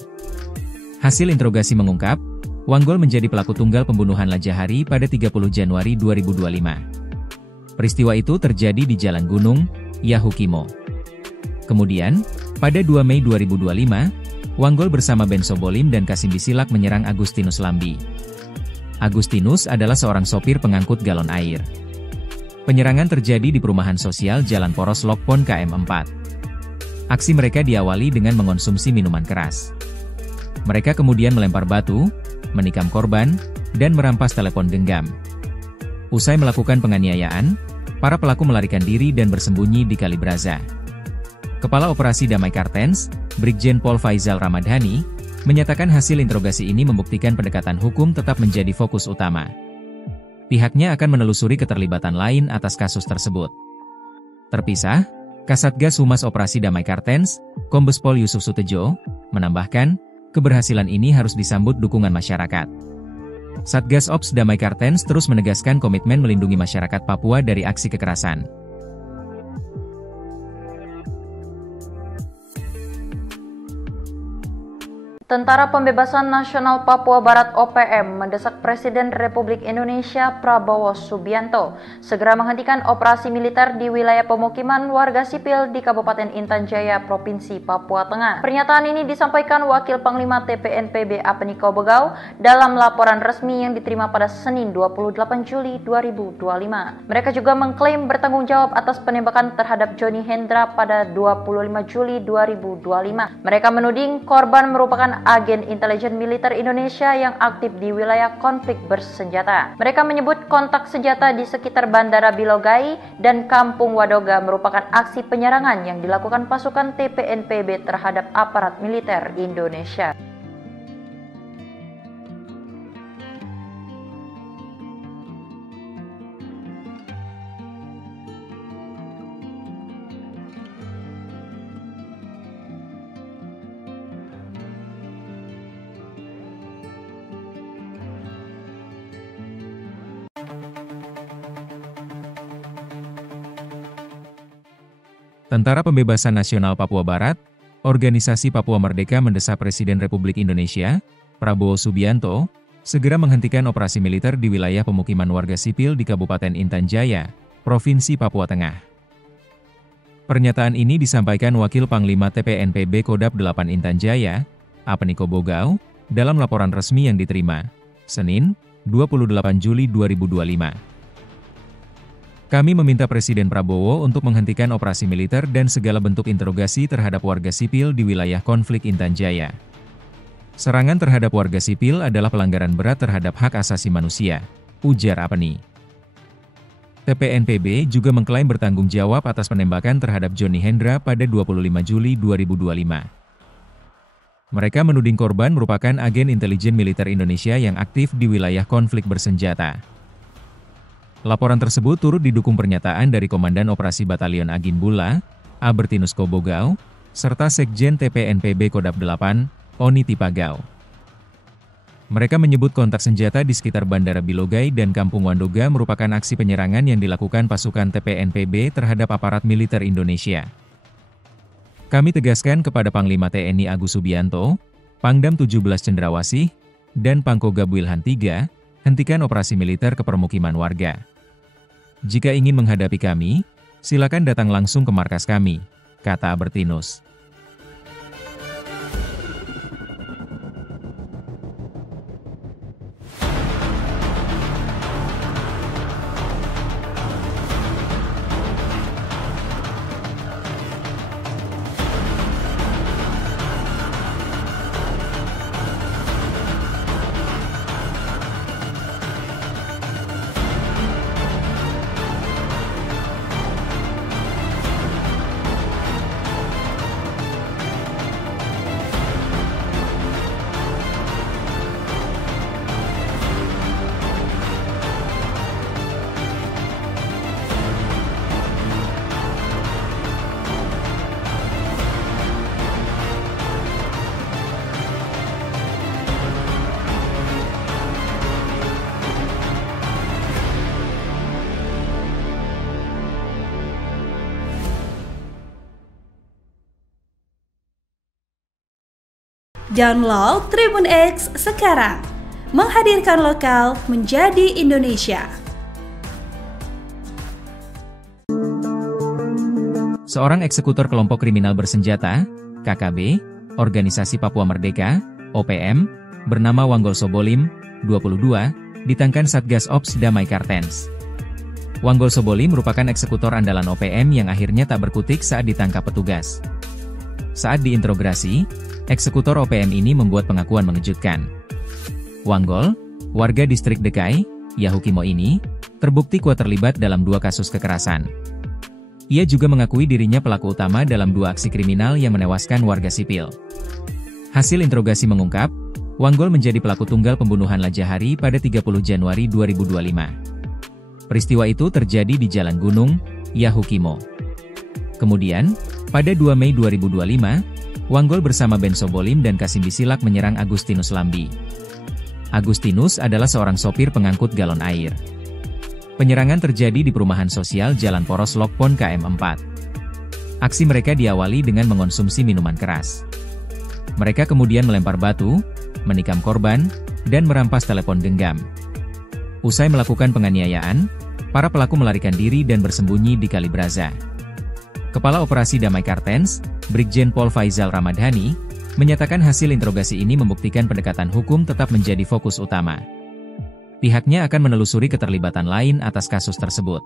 Hasil interogasi mengungkap, Wanggol menjadi pelaku tunggal pembunuhan Lajahari pada 30 Januari 2025. Peristiwa itu terjadi di Jalan Gunung, Yahukimo. Kemudian, pada 2 Mei 2025, Wanggol bersama Ben Sobolim dan Kasim Bisilak menyerang Agustinus Lambi. Agustinus adalah seorang sopir pengangkut galon air. Penyerangan terjadi di perumahan sosial Jalan Poros Lokpon KM 4. Aksi mereka diawali dengan mengonsumsi minuman keras. Mereka kemudian melempar batu, menikam korban, dan merampas telepon genggam. Usai melakukan penganiayaan, para pelaku melarikan diri dan bersembunyi di Kali Braza. Kepala Operasi Damai Kartens, Brigjen Pol Faizal Ramadhani, menyatakan hasil interogasi ini membuktikan pendekatan hukum tetap menjadi fokus utama. Pihaknya akan menelusuri keterlibatan lain atas kasus tersebut. Terpisah, Kasatgas Humas Operasi Damai Kartens, Kombes Pol Yusuf Sutejo, menambahkan, keberhasilan ini harus disambut dukungan masyarakat. Satgas Ops Damai Kartens terus menegaskan komitmen melindungi masyarakat Papua dari aksi kekerasan. Tentara Pembebasan Nasional Papua Barat OPM mendesak Presiden Republik Indonesia Prabowo Subianto segera menghentikan operasi militer di wilayah pemukiman warga sipil di Kabupaten Intan Jaya, Provinsi Papua Tengah. Pernyataan ini disampaikan Wakil Panglima TPNPB Apeniko Bogau dalam laporan resmi yang diterima pada Senin 28 Juli 2025. Mereka juga mengklaim bertanggung jawab atas penembakan terhadap Johnny Hendra pada 25 Juli 2025. Mereka menuding korban merupakan agen intelijen militer Indonesia yang aktif di wilayah konflik bersenjata. Mereka menyebut kontak senjata di sekitar Bandara Bilogai dan Kampung Wadoga merupakan aksi penyerangan yang dilakukan pasukan TPNPB terhadap aparat militer Indonesia. Tentara Pembebasan Nasional Papua Barat, Organisasi Papua Merdeka mendesak Presiden Republik Indonesia, Prabowo Subianto, segera menghentikan operasi militer di wilayah pemukiman warga sipil di Kabupaten Intan Jaya, Provinsi Papua Tengah. Pernyataan ini disampaikan Wakil Panglima TPNPB Kodap 8 Intan Jaya, Apeniko Bogau, dalam laporan resmi yang diterima, Senin, 28 Juli 2025. Kami meminta Presiden Prabowo untuk menghentikan operasi militer dan segala bentuk interogasi terhadap warga sipil di wilayah konflik Intan Jaya. Serangan terhadap warga sipil adalah pelanggaran berat terhadap hak asasi manusia, ujar Apeni. TPNPB juga mengklaim bertanggung jawab atas penembakan terhadap Johnny Hendra pada 25 Juli 2025. Mereka menuding korban merupakan agen intelijen militer Indonesia yang aktif di wilayah konflik bersenjata. Laporan tersebut turut didukung pernyataan dari Komandan Operasi Batalion Agin Bula, Albertinus Kobogau, serta Sekjen TPNPB Kodap 8, Oni Tipagau. Mereka menyebut kontak senjata di sekitar Bandara Bilogai dan Kampung Wandoga merupakan aksi penyerangan yang dilakukan pasukan TPNPB terhadap aparat militer Indonesia. Kami tegaskan kepada Panglima TNI Agus Subianto, Pangdam 17 Cendrawasih, dan Pangkogab Wilhan III, hentikan operasi militer ke permukiman warga. Jika ingin menghadapi kami, silakan datang langsung ke markas kami, kata Albertinus. Download Tribun X sekarang. Menghadirkan lokal menjadi Indonesia. Seorang eksekutor kelompok kriminal bersenjata, KKB, Organisasi Papua Merdeka, OPM, bernama Wanggol Sobolim, 22, ditangkap Satgas Ops Damai Kartens. Wanggol Sobolim merupakan eksekutor andalan OPM yang akhirnya tak berkutik saat ditangkap petugas. Saat diinterogasi, eksekutor OPM ini membuat pengakuan mengejutkan. Wanggol, warga distrik Dekai, Yahukimo ini, terbukti kuat terlibat dalam 2 kasus kekerasan. Ia juga mengakui dirinya pelaku utama dalam 2 aksi kriminal yang menewaskan warga sipil. Hasil interogasi mengungkap, Wanggol menjadi pelaku tunggal pembunuhan Lajahari pada 30 Januari 2025. Peristiwa itu terjadi di Jalan Gunung, Yahukimo. Kemudian, pada 2 Mei 2025, Wanggol bersama Ben Sobolim dan Kasim Bisilak menyerang Agustinus Lambi. Agustinus adalah seorang sopir pengangkut galon air. Penyerangan terjadi di perumahan sosial Jalan Poros Lokpon KM4. Aksi mereka diawali dengan mengonsumsi minuman keras. Mereka kemudian melempar batu, menikam korban, dan merampas telepon genggam. Usai melakukan penganiayaan, para pelaku melarikan diri dan bersembunyi di Kali Braza. Kepala Operasi Damai Kartens, Brigjen Pol Faizal Ramadhani, menyatakan hasil interogasi ini membuktikan pendekatan hukum tetap menjadi fokus utama. Pihaknya akan menelusuri keterlibatan lain atas kasus tersebut.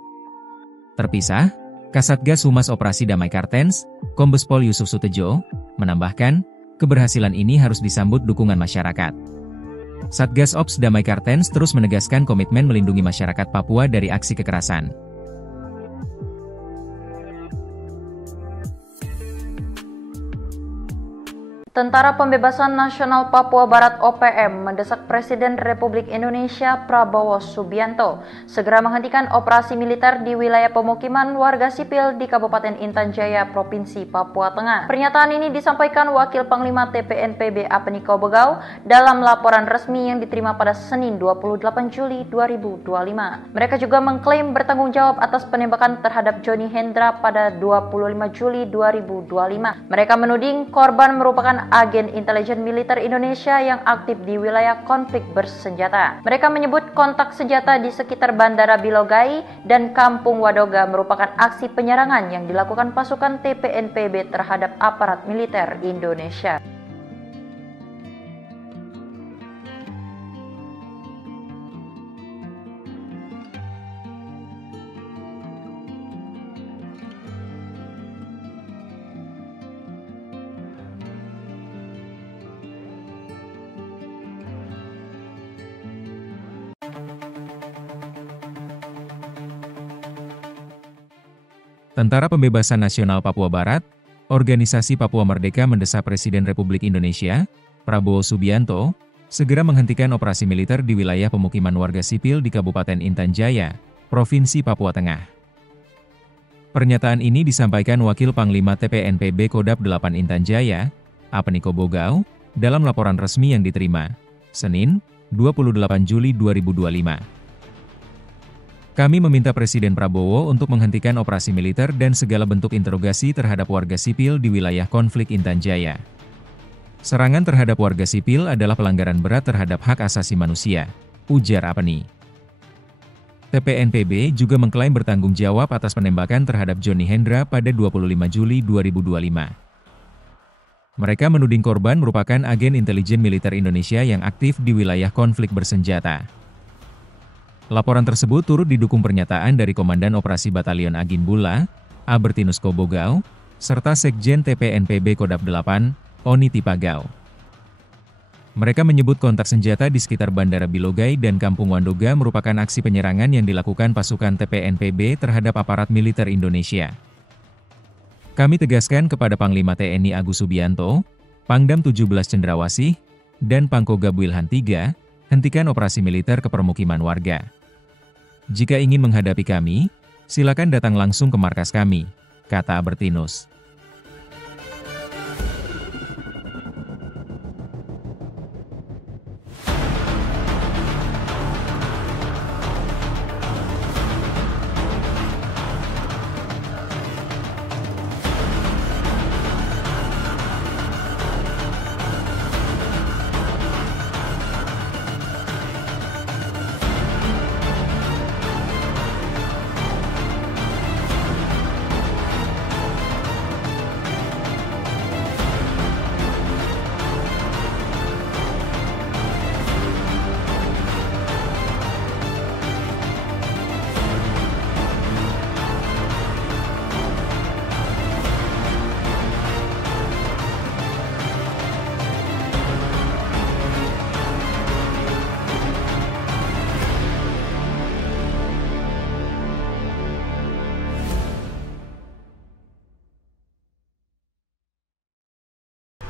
Terpisah, Kasatgas Humas Operasi Damai Kartens, Kombes Pol Yusuf Sutejo, menambahkan, keberhasilan ini harus disambut dukungan masyarakat. Satgas Ops Damai Kartens terus menegaskan komitmen melindungi masyarakat Papua dari aksi kekerasan. Tentara Pembebasan Nasional Papua Barat OPM mendesak Presiden Republik Indonesia Prabowo Subianto segera menghentikan operasi militer di wilayah pemukiman warga sipil di Kabupaten Intan Jaya, Provinsi Papua Tengah. Pernyataan ini disampaikan Wakil Panglima TPNPB Apeniko Bogau dalam laporan resmi yang diterima pada Senin 28 Juli 2025. Mereka juga mengklaim bertanggung jawab atas penembakan terhadap Johnny Hendra pada 25 Juli 2025. Mereka menuding korban merupakan agen intelijen militer Indonesia yang aktif di wilayah konflik bersenjata. Mereka menyebut kontak senjata di sekitar Bandara Bilogai dan Kampung Wadoga merupakan aksi penyerangan yang dilakukan pasukan TPNPB terhadap aparat militer Indonesia. Tentara Pembebasan Nasional Papua Barat, Organisasi Papua Merdeka mendesak Presiden Republik Indonesia, Prabowo Subianto, segera menghentikan operasi militer di wilayah pemukiman warga sipil di Kabupaten Intan Jaya, Provinsi Papua Tengah. Pernyataan ini disampaikan Wakil Panglima TPNPB Kodap 8 Intan Jaya, Apeniko Bogau, dalam laporan resmi yang diterima, Senin, 28 Juli 2025. Kami meminta Presiden Prabowo untuk menghentikan operasi militer dan segala bentuk interogasi terhadap warga sipil di wilayah konflik Intan Jaya. Serangan terhadap warga sipil adalah pelanggaran berat terhadap hak asasi manusia, ujar Apeni. TPNPB juga mengklaim bertanggung jawab atas penembakan terhadap Johnny Hendra pada 25 Juli 2025. Mereka menuding korban merupakan agen intelijen militer Indonesia yang aktif di wilayah konflik bersenjata. Laporan tersebut turut didukung pernyataan dari Komandan Operasi Batalion Agin Bula, Albertinus Kobogau, serta Sekjen TPNPB Kodap 8, Oni Tipagau. Mereka menyebut kontak senjata di sekitar Bandara Bilogai dan Kampung Wandoga merupakan aksi penyerangan yang dilakukan pasukan TPNPB terhadap aparat militer Indonesia. Kami tegaskan kepada Panglima TNI Agus Subianto, Pangdam 17 Cendrawasih, dan Pangkogab Wilhan III, hentikan operasi militer ke permukiman warga. Jika ingin menghadapi kami, silakan datang langsung ke markas kami, kata Albertinus.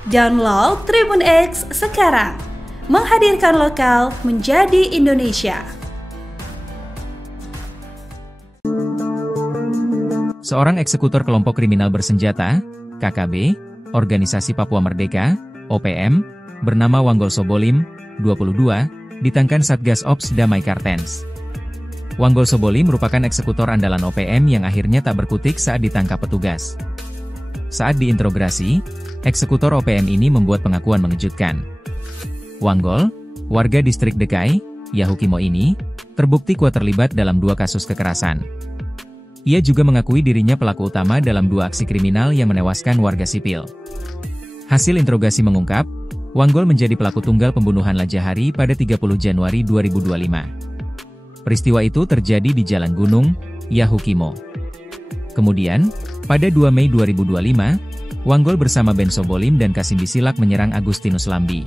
Download Tribun X sekarang. Menghadirkan lokal menjadi Indonesia. Seorang eksekutor kelompok kriminal bersenjata, KKB, Organisasi Papua Merdeka, OPM, bernama Wanggol Sobolim, 22, ditangkan Satgas Ops Damai Kartens. Wanggol Sobolim merupakan eksekutor andalan OPM yang akhirnya tak berkutik saat ditangkap petugas. Saat diinterogasi, eksekutor OPM ini membuat pengakuan mengejutkan. Wanggol, warga distrik Dekai, Yahukimo ini, terbukti kuat terlibat dalam 2 kasus kekerasan. Ia juga mengakui dirinya pelaku utama dalam 2 aksi kriminal yang menewaskan warga sipil. Hasil interogasi mengungkap, Wanggol menjadi pelaku tunggal pembunuhan Lajahari pada 30 Januari 2025. Peristiwa itu terjadi di Jalan Gunung, Yahukimo. Kemudian, pada 2 Mei 2025, Wanggol bersama Ben Sobolim dan Kasim Bisilak menyerang Agustinus Lambi.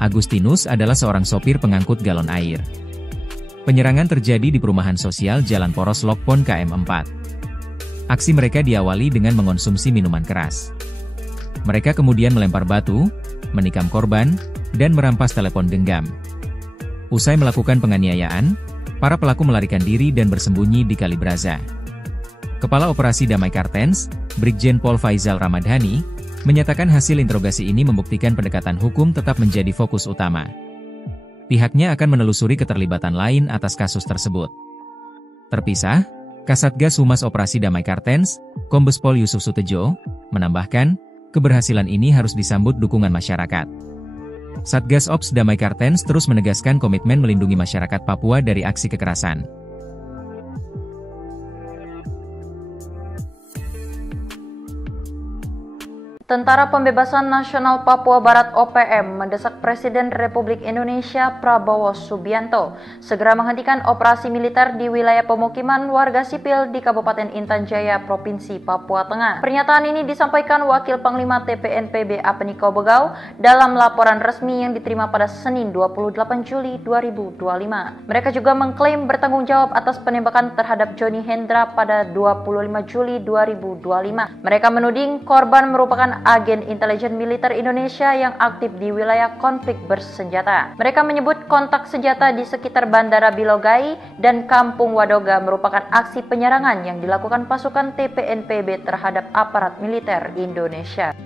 Agustinus adalah seorang sopir pengangkut galon air. Penyerangan terjadi di perumahan sosial Jalan Poros Lokpon KM4. Aksi mereka diawali dengan mengonsumsi minuman keras. Mereka kemudian melempar batu, menikam korban, dan merampas telepon genggam. Usai melakukan penganiayaan, para pelaku melarikan diri dan bersembunyi di Kalibraza. Kepala Operasi Damai Kartens, Brigjen Pol Faizal Ramadhani, menyatakan hasil interogasi ini membuktikan pendekatan hukum tetap menjadi fokus utama. Pihaknya akan menelusuri keterlibatan lain atas kasus tersebut. Terpisah, Kasatgas Humas Operasi Damai Kartens, Kombes Pol Yusuf Sutejo, menambahkan, keberhasilan ini harus disambut dukungan masyarakat. Satgas Ops Damai Kartens terus menegaskan komitmen melindungi masyarakat Papua dari aksi kekerasan. Tentara Pembebasan Nasional Papua Barat OPM mendesak Presiden Republik Indonesia Prabowo Subianto segera menghentikan operasi militer di wilayah pemukiman warga sipil di Kabupaten Intan Jaya, Provinsi Papua Tengah. Pernyataan ini disampaikan Wakil Panglima TPNPB Apeniko Bogau dalam laporan resmi yang diterima pada Senin 28 Juli 2025. Mereka juga mengklaim bertanggung jawab atas penembakan terhadap Johnny Hendra pada 25 Juli 2025. Mereka menuding korban merupakan agen intelijen militer Indonesia yang aktif di wilayah konflik bersenjata. Mereka menyebut kontak senjata di sekitar Bandara Bilogai dan Kampung Wadoga merupakan aksi penyerangan yang dilakukan pasukan TPNPB terhadap aparat militer Indonesia.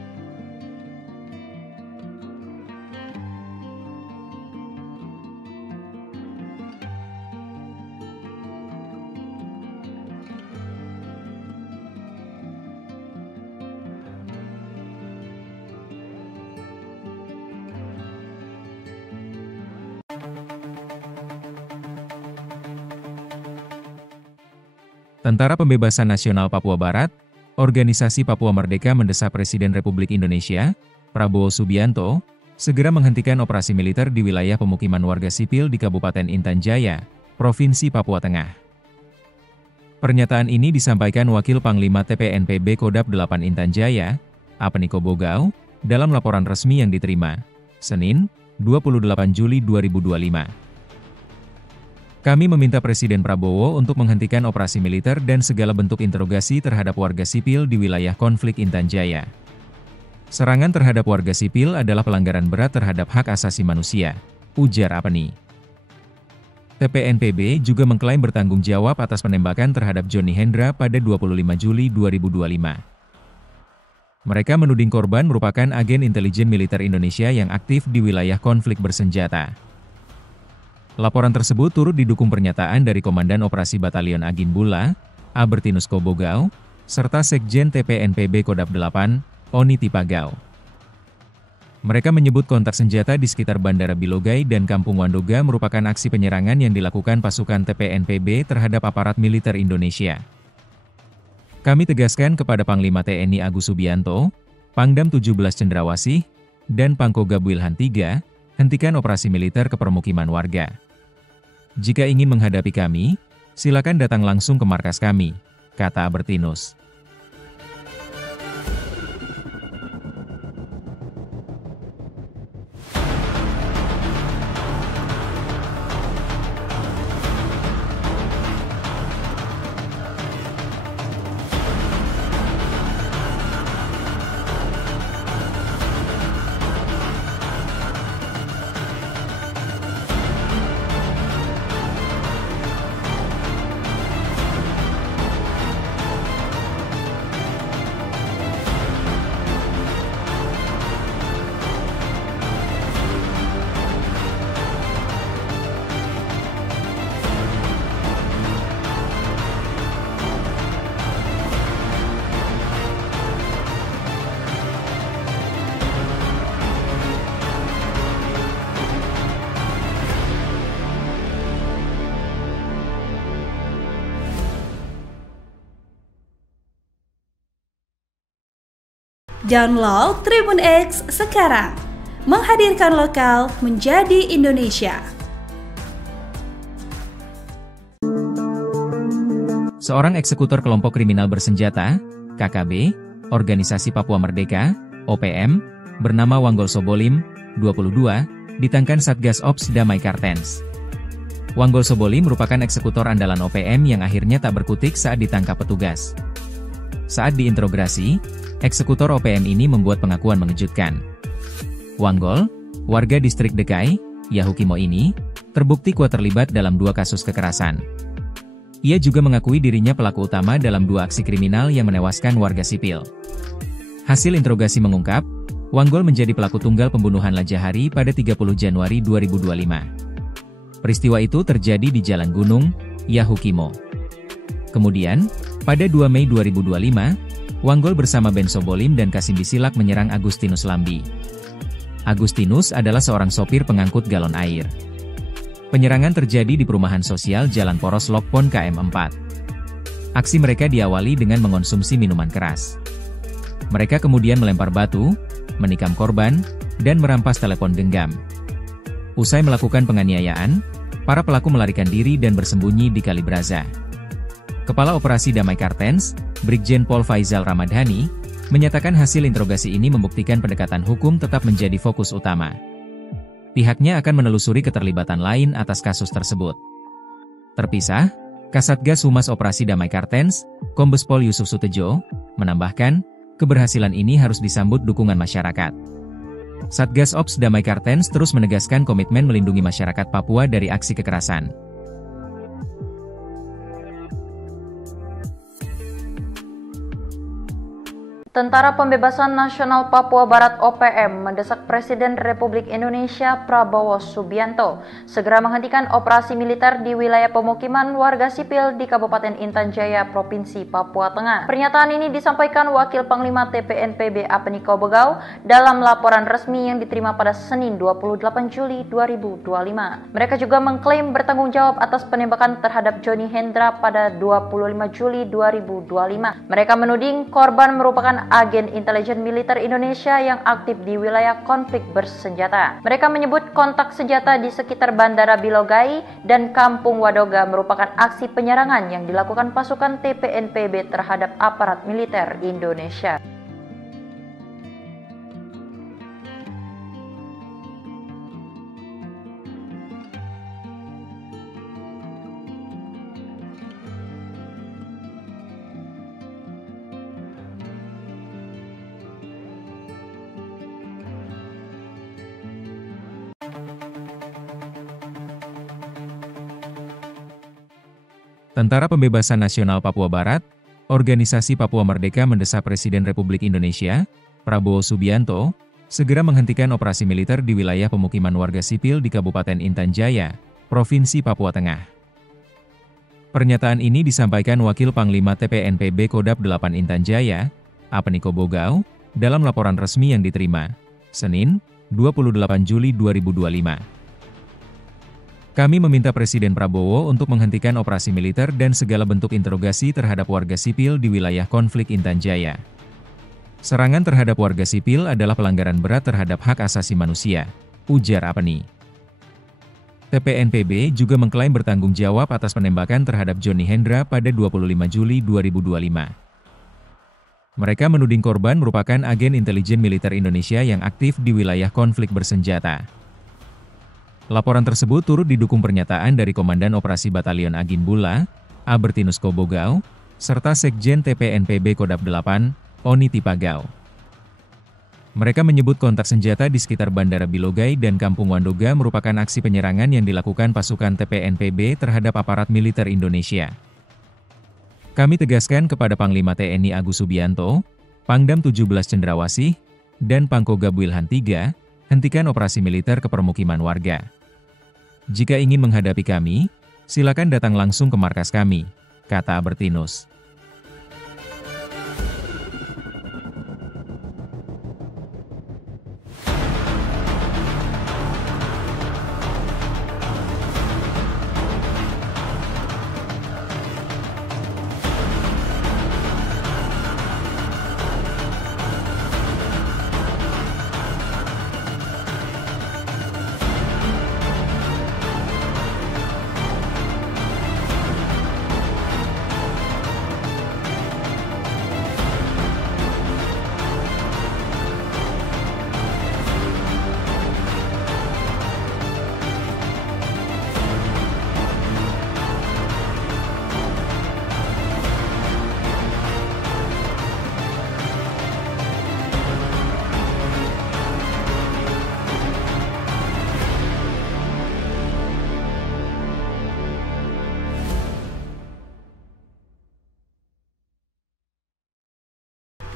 Tentara Pembebasan Nasional Papua Barat, Organisasi Papua Merdeka mendesak Presiden Republik Indonesia, Prabowo Subianto, segera menghentikan operasi militer di wilayah pemukiman warga sipil di Kabupaten Intan Jaya, Provinsi Papua Tengah. Pernyataan ini disampaikan Wakil Panglima TPNPB Kodap 8 Intan Jaya, Apeniko Bogau, dalam laporan resmi yang diterima, Senin, 28 Juli 2025. Kami meminta Presiden Prabowo untuk menghentikan operasi militer dan segala bentuk interogasi terhadap warga sipil di wilayah konflik Intan Jaya. Serangan terhadap warga sipil adalah pelanggaran berat terhadap hak asasi manusia, ujar Apeni. TPNPB juga mengklaim bertanggung jawab atas penembakan terhadap Johnny Hendra pada 25 Juli 2025. Mereka menuding korban merupakan agen intelijen militer Indonesia yang aktif di wilayah konflik bersenjata. Laporan tersebut turut didukung pernyataan dari Komandan Operasi Batalion Agin Bula, Albertinus Kobogau, serta Sekjen TPNPB Kodap 8, Oni Tipagau. Mereka menyebut kontak senjata di sekitar Bandara Bilogai dan Kampung Wandoga merupakan aksi penyerangan yang dilakukan pasukan TPNPB terhadap aparat militer Indonesia. Kami tegaskan kepada Panglima TNI Agus Subianto, Pangdam 17 Cendrawasih, dan Pangkogab Wilhan III, hentikan operasi militer ke permukiman warga. Jika ingin menghadapi kami, silakan datang langsung ke markas kami, kata Albertinus. Download Tribun X sekarang. Menghadirkan lokal menjadi Indonesia. Seorang eksekutor kelompok kriminal bersenjata, KKB, Organisasi Papua Merdeka, OPM, bernama Wanggol Sobolim, 22, ditangkan Satgas Ops Damai Kartens. Wanggol Sobolim merupakan eksekutor andalan OPM yang akhirnya tak berkutik saat ditangkap petugas. Saat diinterogasi, eksekutor OPM ini membuat pengakuan mengejutkan. Wanggol, warga distrik Dekai, Yahukimo ini, terbukti kuat terlibat dalam 2 kasus kekerasan. Ia juga mengakui dirinya pelaku utama dalam 2 aksi kriminal yang menewaskan warga sipil. Hasil interogasi mengungkap, Wanggol menjadi pelaku tunggal pembunuhan Lajahari pada 30 Januari 2025. Peristiwa itu terjadi di Jalan Gunung, Yahukimo. Kemudian, pada 2 Mei 2025, Wanggol bersama Ben Sobolim dan Kasim Bisilak menyerang Agustinus Lambi. Agustinus adalah seorang sopir pengangkut galon air. Penyerangan terjadi di perumahan sosial Jalan Poros Lokpon KM4. Aksi mereka diawali dengan mengonsumsi minuman keras. Mereka kemudian melempar batu, menikam korban, dan merampas telepon genggam. Usai melakukan penganiayaan, para pelaku melarikan diri dan bersembunyi di Kalibraza. Kepala Operasi Damai Kartens, Brigjen Pol Faizal Ramadhani, menyatakan hasil interogasi ini membuktikan pendekatan hukum tetap menjadi fokus utama. Pihaknya akan menelusuri keterlibatan lain atas kasus tersebut. Terpisah, Kasatgas Humas Operasi Damai Kartens, Kombes Pol Yusuf Sutejo, menambahkan, keberhasilan ini harus disambut dukungan masyarakat. Satgas Ops Damai Kartens terus menegaskan komitmen melindungi masyarakat Papua dari aksi kekerasan. Tentara Pembebasan Nasional Papua Barat OPM mendesak Presiden Republik Indonesia Prabowo Subianto segera menghentikan operasi militer di wilayah pemukiman warga sipil di Kabupaten Intan Jaya, Provinsi Papua Tengah. Pernyataan ini disampaikan Wakil Panglima TPNPB Apeniko Bogau dalam laporan resmi yang diterima pada Senin 28 Juli 2025. Mereka juga mengklaim bertanggung jawab atas penembakan terhadap Johnny Hendra pada 25 Juli 2025. Mereka menuding korban merupakan agen intelijen militer Indonesia yang aktif di wilayah konflik bersenjata. Mereka menyebut kontak senjata di sekitar Bandara Bilogai dan Kampung Wadoga merupakan aksi penyerangan yang dilakukan pasukan TPNPB terhadap aparat militer Indonesia. Tentara Pembebasan Nasional Papua Barat, Organisasi Papua Merdeka mendesak Presiden Republik Indonesia, Prabowo Subianto, segera menghentikan operasi militer di wilayah pemukiman warga sipil di Kabupaten Intan Jaya, Provinsi Papua Tengah. Pernyataan ini disampaikan Wakil Panglima TPNPB Kodap 8 Intan Jaya, Apeniko Bogau, dalam laporan resmi yang diterima, Senin, 28 Juli 2025. Kami meminta Presiden Prabowo untuk menghentikan operasi militer dan segala bentuk interogasi terhadap warga sipil di wilayah konflik Intan Jaya. Serangan terhadap warga sipil adalah pelanggaran berat terhadap hak asasi manusia, ujar Apeni. TPNPB juga mengklaim bertanggung jawab atas penembakan terhadap Johnny Hendra pada 25 Juli 2025. Mereka menuding korban merupakan agen intelijen militer Indonesia yang aktif di wilayah konflik bersenjata. Laporan tersebut turut didukung pernyataan dari Komandan Operasi Batalion Agin Bula, Albertinus Kobogau, serta Sekjen TPNPB Kodap 8, Oni Tipagau. Mereka menyebut kontak senjata di sekitar Bandara Bilogai dan Kampung Wandoga merupakan aksi penyerangan yang dilakukan pasukan TPNPB terhadap aparat militer Indonesia. Kami tegaskan kepada Panglima TNI Agus Subianto, Pangdam 17 Cendrawasih, dan Pangkogab Wilhan III, hentikan operasi militer ke permukiman warga. Jika ingin menghadapi kami, silakan datang langsung ke markas kami, kata Albertinus.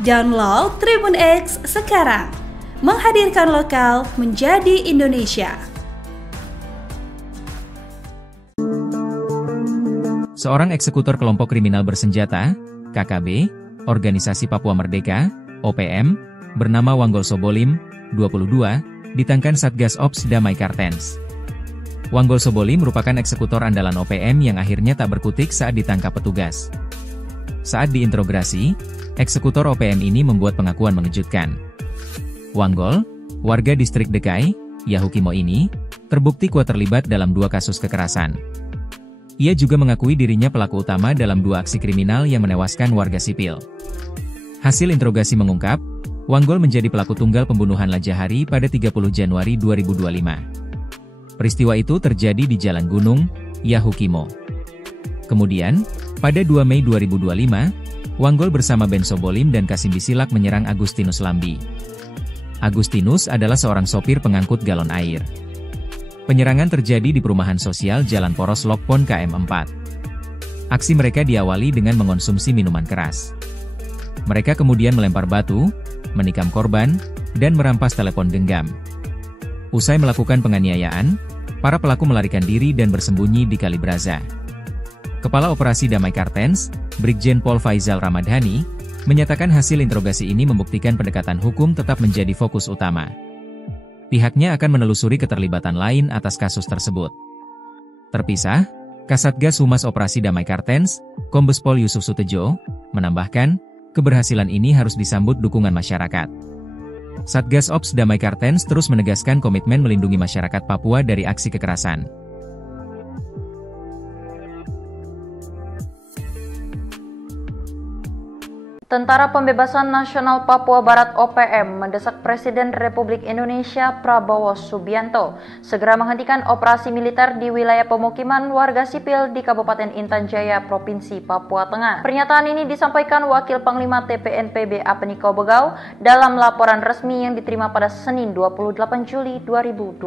Download Tribun X sekarang. Menghadirkan lokal menjadi Indonesia. Seorang eksekutor kelompok kriminal bersenjata, KKB, Organisasi Papua Merdeka, OPM, bernama Wanggol Sobolim, 22, ditangkan Satgas Ops Damai Kartens. Wanggol Sobolim merupakan eksekutor andalan OPM yang akhirnya tak berkutik saat ditangkap petugas. Saat diinterogasi, eksekutor OPM ini membuat pengakuan mengejutkan. Wanggol, warga distrik Dekai, Yahukimo ini, terbukti kuat terlibat dalam 2 kasus kekerasan. Ia juga mengakui dirinya pelaku utama dalam 2 aksi kriminal yang menewaskan warga sipil. Hasil interogasi mengungkap, Wanggol menjadi pelaku tunggal pembunuhan Lajahari pada 30 Januari 2025. Peristiwa itu terjadi di Jalan Gunung, Yahukimo. Kemudian, pada 2 Mei 2025, Wanggol bersama Ben Sobolim dan Kasim Bisilak menyerang Agustinus Lambi. Agustinus adalah seorang sopir pengangkut galon air. Penyerangan terjadi di perumahan sosial Jalan Poros Lokpon KM4. Aksi mereka diawali dengan mengonsumsi minuman keras. Mereka kemudian melempar batu, menikam korban, dan merampas telepon genggam. Usai melakukan penganiayaan, para pelaku melarikan diri dan bersembunyi di Kali Braza. Kepala Operasi Damai Kartens, Brigjen Pol Faizal Ramadhani, menyatakan hasil interogasi ini membuktikan pendekatan hukum tetap menjadi fokus utama. Pihaknya akan menelusuri keterlibatan lain atas kasus tersebut. Terpisah, Kasatgas Humas Operasi Damai Kartens, Kombes Pol Yusuf Sutejo, menambahkan, keberhasilan ini harus disambut dukungan masyarakat. Satgas Ops Damai Kartens terus menegaskan komitmen melindungi masyarakat Papua dari aksi kekerasan. Tentara Pembebasan Nasional Papua Barat OPM mendesak Presiden Republik Indonesia Prabowo Subianto segera menghentikan operasi militer di wilayah pemukiman warga sipil di Kabupaten Intan Jaya, Provinsi Papua Tengah. Pernyataan ini disampaikan Wakil Panglima TPNPB Apeni Kobogau dalam laporan resmi yang diterima pada Senin 28 Juli 2025.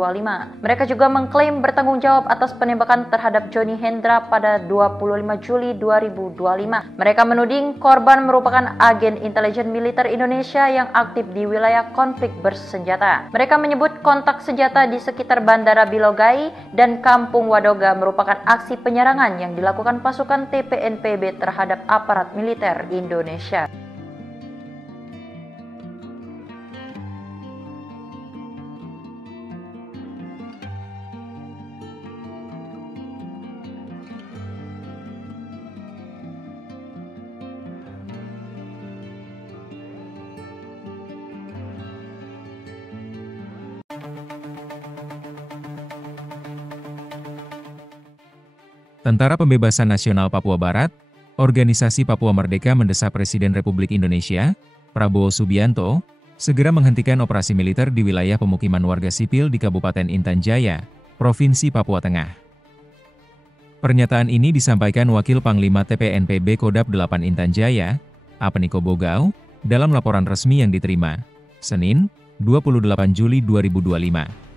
Mereka juga mengklaim bertanggung jawab atas penembakan terhadap Johnny Hendra pada 25 Juli 2025. Mereka menuding korban merupakan agen intelijen militer Indonesia yang aktif di wilayah konflik bersenjata. Mereka menyebut kontak senjata di sekitar Bandara Bilogai dan Kampung Wadoga merupakan aksi penyerangan yang dilakukan pasukan TPNPB terhadap aparat militer Indonesia. Tentara Pembebasan Nasional Papua Barat, Organisasi Papua Merdeka mendesak Presiden Republik Indonesia, Prabowo Subianto, segera menghentikan operasi militer di wilayah pemukiman warga sipil di Kabupaten Intan Jaya, Provinsi Papua Tengah. Pernyataan ini disampaikan Wakil Panglima TPNPB Kodap 8 Intan Jaya, Apeni Kobogau, dalam laporan resmi yang diterima, Senin, 28 Juli 2025.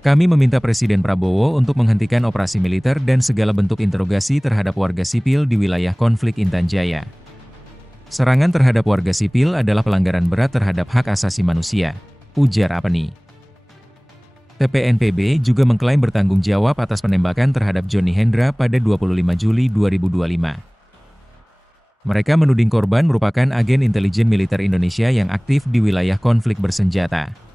Kami meminta Presiden Prabowo untuk menghentikan operasi militer dan segala bentuk interogasi terhadap warga sipil di wilayah konflik Intan Jaya. Serangan terhadap warga sipil adalah pelanggaran berat terhadap hak asasi manusia, ujar Apeni. TPNPB juga mengklaim bertanggung jawab atas penembakan terhadap Johnny Hendra pada 25 Juli 2025. Mereka menuding korban merupakan agen intelijen militer Indonesia yang aktif di wilayah konflik bersenjata.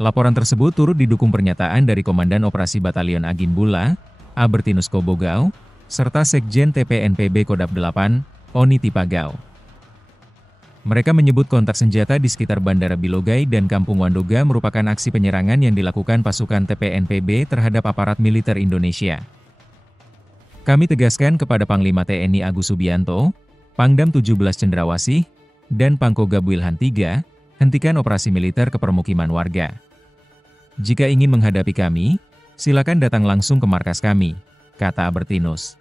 Laporan tersebut turut didukung pernyataan dari Komandan Operasi Batalion Agimbula, Albertinus Kobogau, serta Sekjen TPNPB Kodap 8, Oni Tipagau. Mereka menyebut kontak senjata di sekitar Bandara Bilogai dan Kampung Wadoga merupakan aksi penyerangan yang dilakukan pasukan TPNPB terhadap aparat militer Indonesia. Kami tegaskan kepada Panglima TNI Agus Subianto, Pangdam 17 Cendrawasih, dan Pangkogab Wilhan III, hentikan operasi militer ke permukiman warga. Jika ingin menghadapi kami, silakan datang langsung ke markas kami, kata Albertinus.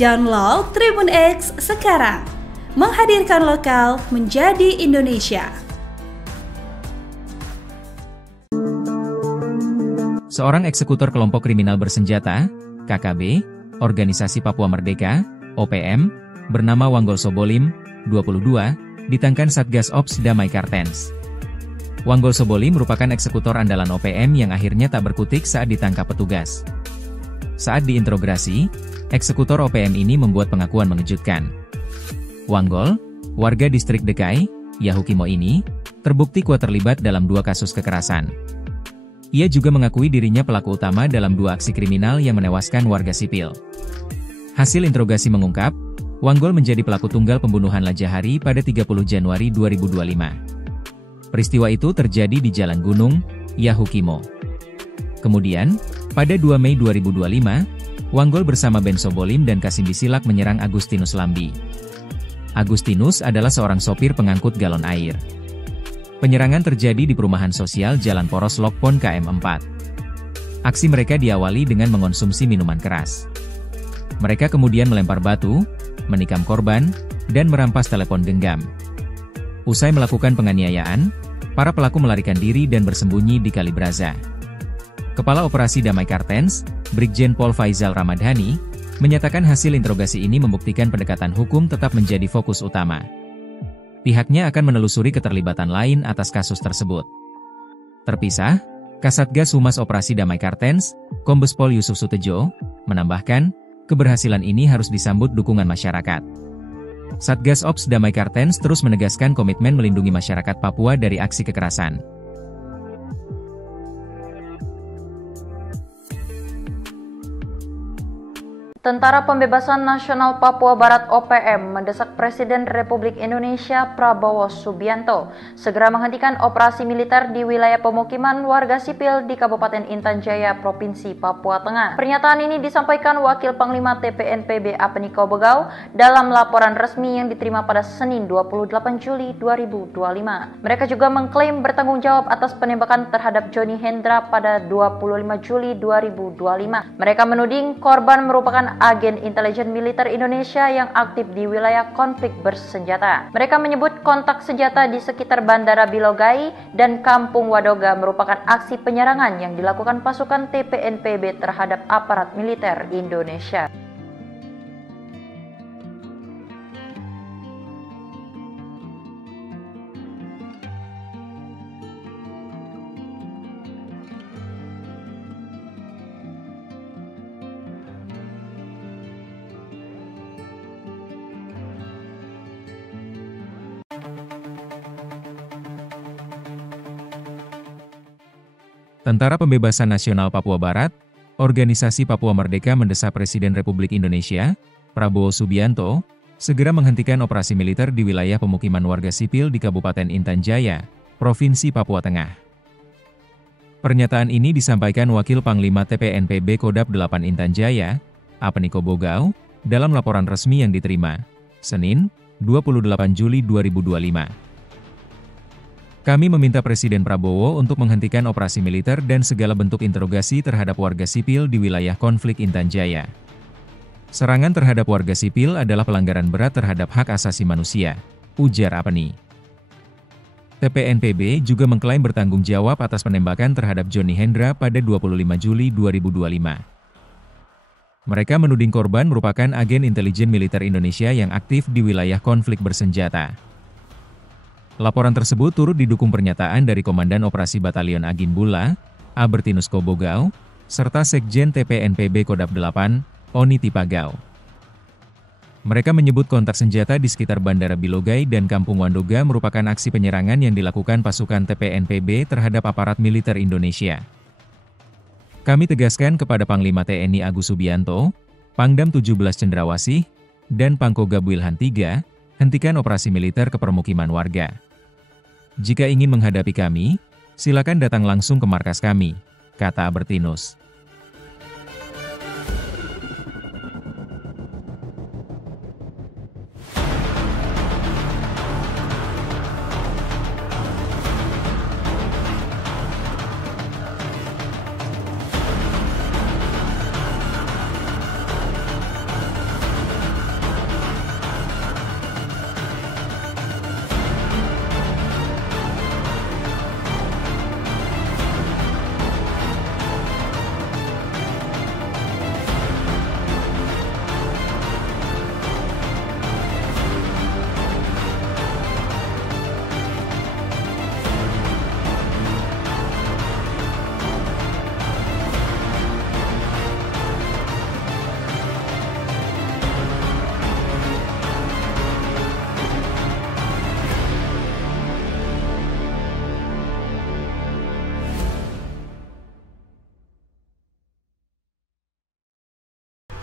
Download Tribun X sekarang. Menghadirkan lokal menjadi Indonesia. Seorang eksekutor kelompok kriminal bersenjata, KKB, Organisasi Papua Merdeka, OPM, bernama Wanggol Sobolim, 22, ditangkan Satgas Ops Damai Kartens. Wanggol Sobolim merupakan eksekutor andalan OPM yang akhirnya tak berkutik saat ditangkap petugas. Saat diinterogasi, eksekutor OPM ini membuat pengakuan mengejutkan. Wanggol, warga distrik Dekai, Yahukimo ini, terbukti kuat terlibat dalam 2 kasus kekerasan. Ia juga mengakui dirinya pelaku utama dalam 2 aksi kriminal yang menewaskan warga sipil. Hasil interogasi mengungkap, Wanggol menjadi pelaku tunggal pembunuhan Lajahari pada 30 Januari 2025. Peristiwa itu terjadi di Jalan Gunung, Yahukimo. Kemudian, pada 2 Mei 2025, Wanggol bersama Ben Sobolim dan Kasim Bisilak menyerang Agustinus Lambi. Agustinus adalah seorang sopir pengangkut galon air. Penyerangan terjadi di perumahan sosial Jalan Poros Lokpon KM4. Aksi mereka diawali dengan mengonsumsi minuman keras. Mereka kemudian melempar batu, menikam korban, dan merampas telepon genggam. Usai melakukan penganiayaan, para pelaku melarikan diri dan bersembunyi di Kali Braza. Kepala Operasi Damai Kartens, Brigjen Pol Faizal Ramadhani, menyatakan hasil interogasi ini membuktikan pendekatan hukum tetap menjadi fokus utama. Pihaknya akan menelusuri keterlibatan lain atas kasus tersebut. Terpisah, Kasatgas Humas Operasi Damai Kartens, Kombes Pol Yusuf Sutejo, menambahkan, keberhasilan ini harus disambut dukungan masyarakat. Satgas Ops Damai Kartens terus menegaskan komitmen melindungi masyarakat Papua dari aksi kekerasan. Tentara Pembebasan Nasional Papua Barat OPM mendesak Presiden Republik Indonesia Prabowo Subianto segera menghentikan operasi militer di wilayah pemukiman warga sipil di Kabupaten Intan Jaya, Provinsi Papua Tengah. Pernyataan ini disampaikan Wakil Panglima TPNPB Apniko Bogau dalam laporan resmi yang diterima pada Senin 28 Juli 2025. Mereka juga mengklaim bertanggung jawab atas penembakan terhadap Johnny Hendra pada 25 Juli 2025. Mereka menuding korban merupakan agen intelijen militer Indonesia yang aktif di wilayah konflik bersenjata. Mereka menyebut kontak senjata di sekitar Bandara Bilogai dan Kampung Wadoga merupakan aksi penyerangan yang dilakukan pasukan TPNPB terhadap aparat militer Indonesia. Tentara Pembebasan Nasional Papua Barat, Organisasi Papua Merdeka mendesak Presiden Republik Indonesia, Prabowo Subianto, segera menghentikan operasi militer di wilayah pemukiman warga sipil di Kabupaten Intan Jaya, Provinsi Papua Tengah. Pernyataan ini disampaikan Wakil Panglima TPNPB Kodap 8 Intan Jaya, Apniko Bogau, dalam laporan resmi yang diterima, Senin, 28 Juli 2025. Kami meminta Presiden Prabowo untuk menghentikan operasi militer dan segala bentuk interogasi terhadap warga sipil di wilayah konflik Intan Jaya. Serangan terhadap warga sipil adalah pelanggaran berat terhadap hak asasi manusia, ujar Apni. TPNPB juga mengklaim bertanggung jawab atas penembakan terhadap Johnny Hendra pada 25 Juli 2025. Mereka menuding korban merupakan agen intelijen militer Indonesia yang aktif di wilayah konflik bersenjata. Laporan tersebut turut didukung pernyataan dari Komandan Operasi Batalion Agin Bula, Albertinus Kobogau, serta Sekjen TPNPB Kodap 8, Oni Tipagau. Mereka menyebut kontak senjata di sekitar Bandara Bilogai dan Kampung Wandoga merupakan aksi penyerangan yang dilakukan pasukan TPNPB terhadap aparat militer Indonesia. Kami tegaskan kepada Panglima TNI Agus Subianto, Pangdam 17 Cendrawasih, dan Pangkogab Wilhan III, hentikan operasi militer ke permukiman warga. Jika ingin menghadapi kami, silakan datang langsung ke markas kami, kata Albertinus.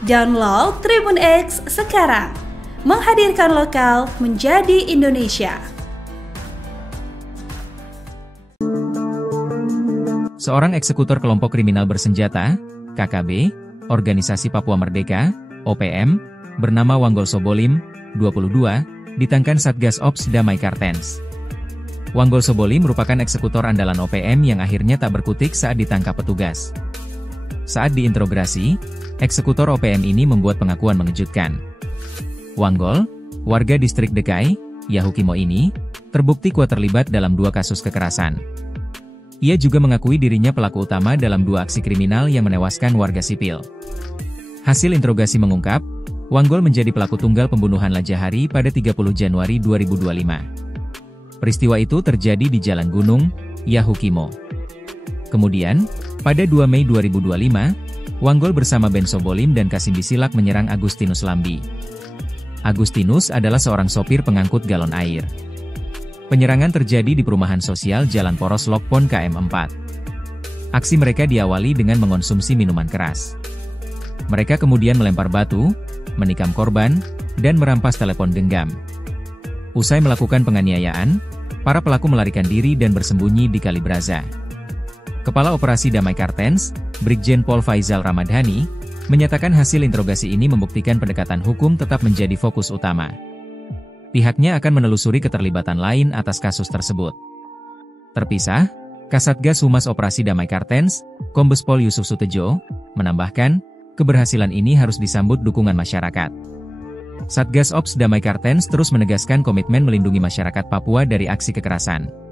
Download Tribun X sekarang. Menghadirkan lokal menjadi Indonesia. Seorang eksekutor kelompok kriminal bersenjata, KKB, Organisasi Papua Merdeka, OPM, bernama Wanggol Sobolim, 22, ditangkan Satgas Ops Damai Kartens. Wanggol Sobolim merupakan eksekutor andalan OPM yang akhirnya tak berkutik saat ditangkap petugas. Saat diinterogasi, eksekutor OPM ini membuat pengakuan mengejutkan. Wanggol, warga distrik Dekai, Yahukimo ini, terbukti kuat terlibat dalam 2 kasus kekerasan. Ia juga mengakui dirinya pelaku utama dalam 2 aksi kriminal yang menewaskan warga sipil. Hasil interogasi mengungkap, Wanggol menjadi pelaku tunggal pembunuhan Lajahari pada 30 Januari 2025. Peristiwa itu terjadi di Jalan Gunung, Yahukimo. Kemudian, pada 2 Mei 2025, Wanggol bersama Ben Sobolim dan Kasim Bisilak menyerang Agustinus Lambi. Agustinus adalah seorang sopir pengangkut galon air. Penyerangan terjadi di perumahan sosial Jalan Poros Lokpon KM4. Aksi mereka diawali dengan mengonsumsi minuman keras. Mereka kemudian melempar batu, menikam korban, dan merampas telepon genggam. Usai melakukan penganiayaan, para pelaku melarikan diri dan bersembunyi di Kali Braza. Kepala Operasi Damai Kartens, Brigjen Pol Faizal Ramadhani, menyatakan hasil interogasi ini membuktikan pendekatan hukum tetap menjadi fokus utama. Pihaknya akan menelusuri keterlibatan lain atas kasus tersebut. Terpisah, Kasatgas Humas Operasi Damai Kartens, Kombes Pol Yusuf Sutejo, menambahkan, keberhasilan ini harus disambut dukungan masyarakat. Satgas Ops Damai Kartens terus menegaskan komitmen melindungi masyarakat Papua dari aksi kekerasan.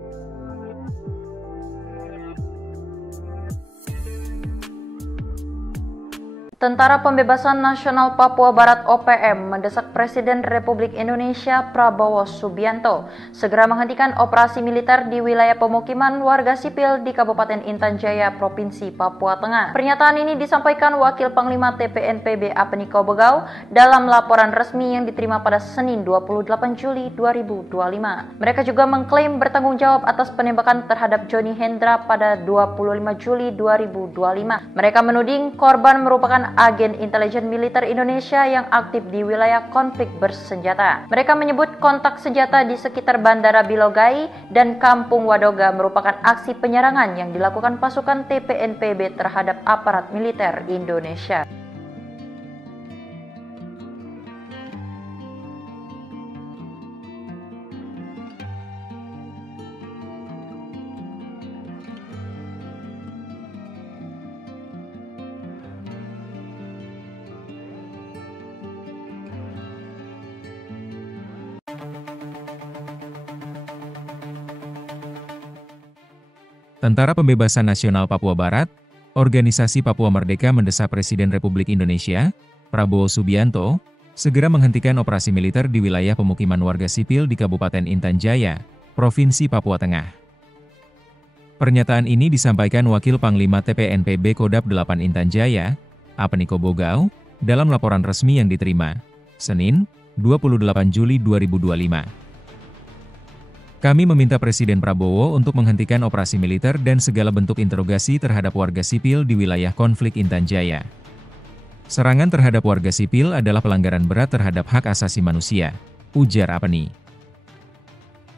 Tentara Pembebasan Nasional Papua Barat OPM mendesak Presiden Republik Indonesia Prabowo Subianto segera menghentikan operasi militer di wilayah pemukiman warga sipil di Kabupaten Intan Jaya, Provinsi Papua Tengah. Pernyataan ini disampaikan Wakil Panglima TPNPB Apeniko Bogau dalam laporan resmi yang diterima pada Senin 28 Juli 2025. Mereka juga mengklaim bertanggung jawab atas penembakan terhadap Johnny Hendra pada 25 Juli 2025. Mereka menuding korban merupakan agen intelijen militer Indonesia yang aktif di wilayah konflik bersenjata. Mereka menyebut kontak senjata di sekitar Bandara Bilogai dan Kampung Wadoga merupakan aksi penyerangan yang dilakukan pasukan TPNPB terhadap aparat militer Indonesia. Tentara Pembebasan Nasional Papua Barat, Organisasi Papua Merdeka mendesak Presiden Republik Indonesia, Prabowo Subianto, segera menghentikan operasi militer di wilayah pemukiman warga sipil di Kabupaten Intan Jaya, Provinsi Papua Tengah. Pernyataan ini disampaikan Wakil Panglima TPNPB Kodap 8 Intan Jaya, Apeniko Bogau, dalam laporan resmi yang diterima, Senin, 28 Juli 2025. Kami meminta Presiden Prabowo untuk menghentikan operasi militer dan segala bentuk interogasi terhadap warga sipil di wilayah konflik Intan Jaya. Serangan terhadap warga sipil adalah pelanggaran berat terhadap hak asasi manusia, ujar Apeni.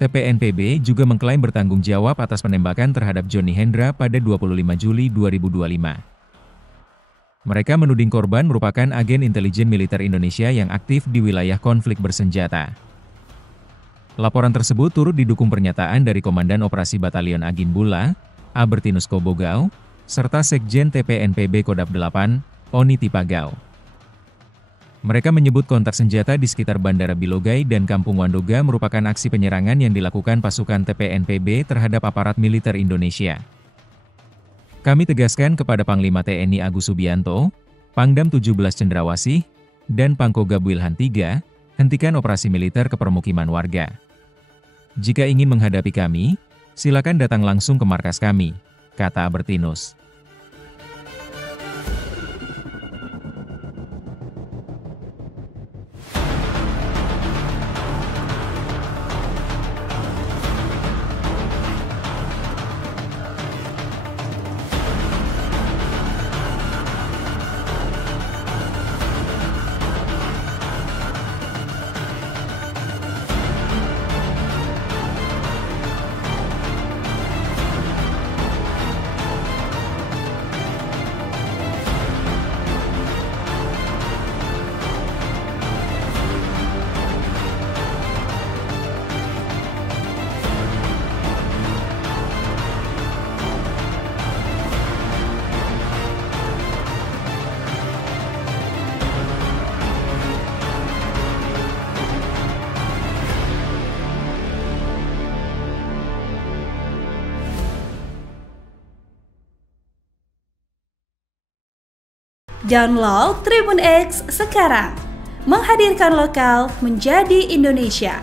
TPNPB juga mengklaim bertanggung jawab atas penembakan terhadap Johnny Hendra pada 25 Juli 2025. Mereka menuding korban merupakan agen intelijen militer Indonesia yang aktif di wilayah konflik bersenjata. Laporan tersebut turut didukung pernyataan dari Komandan Operasi Batalion Agin Bula, Albertinus Kobogau, serta Sekjen TPNPB Kodap 8, Oni Tipagau. Mereka menyebut kontak senjata di sekitar Bandara Bilogai dan Kampung Wandoga merupakan aksi penyerangan yang dilakukan pasukan TPNPB terhadap aparat militer Indonesia. Kami tegaskan kepada Panglima TNI Agus Subianto, Pangdam 17 Cendrawasih, dan Pangkogab Wilhan III, hentikan operasi militer ke permukiman warga. Jika ingin menghadapi kami, silakan datang langsung ke markas kami, kata Albertinus. Download Tribun X sekarang. Menghadirkan lokal menjadi Indonesia.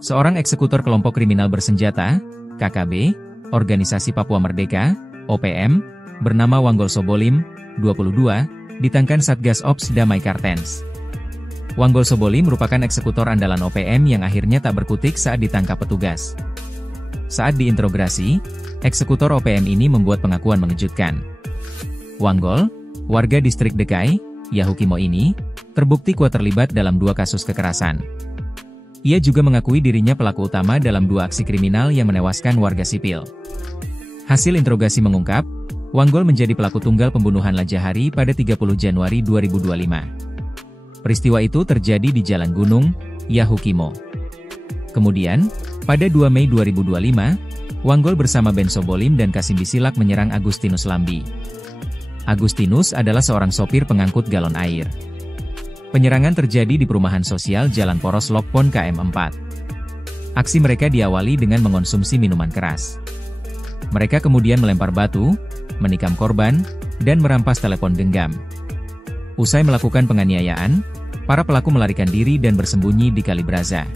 Seorang eksekutor kelompok kriminal bersenjata, KKB, Organisasi Papua Merdeka, OPM, bernama Wanggol Sobolim, 22, ditangkap Satgas Ops Damai Kartens. Wanggol Sobolim merupakan eksekutor andalan OPM yang akhirnya tak berkutik saat ditangkap petugas. Saat diinterogasi, eksekutor OPM ini membuat pengakuan mengejutkan. Wanggol, warga distrik Dekai, Yahukimo ini, terbukti kuat terlibat dalam 2 kasus kekerasan. Ia juga mengakui dirinya pelaku utama dalam 2 aksi kriminal yang menewaskan warga sipil. Hasil interogasi mengungkap, Wanggol menjadi pelaku tunggal pembunuhan Lajahari pada 30 Januari 2025. Peristiwa itu terjadi di Jalan Gunung, Yahukimo. Kemudian, pada 2 Mei 2025, Wanggol bersama Ben Sobolim dan Kasim Bisilak menyerang Agustinus Lambi. Agustinus adalah seorang sopir pengangkut galon air. Penyerangan terjadi di perumahan sosial Jalan Poros Lokpon KM4. Aksi mereka diawali dengan mengonsumsi minuman keras. Mereka kemudian melempar batu, menikam korban, dan merampas telepon genggam. Usai melakukan penganiayaan, para pelaku melarikan diri dan bersembunyi di Kali Braza.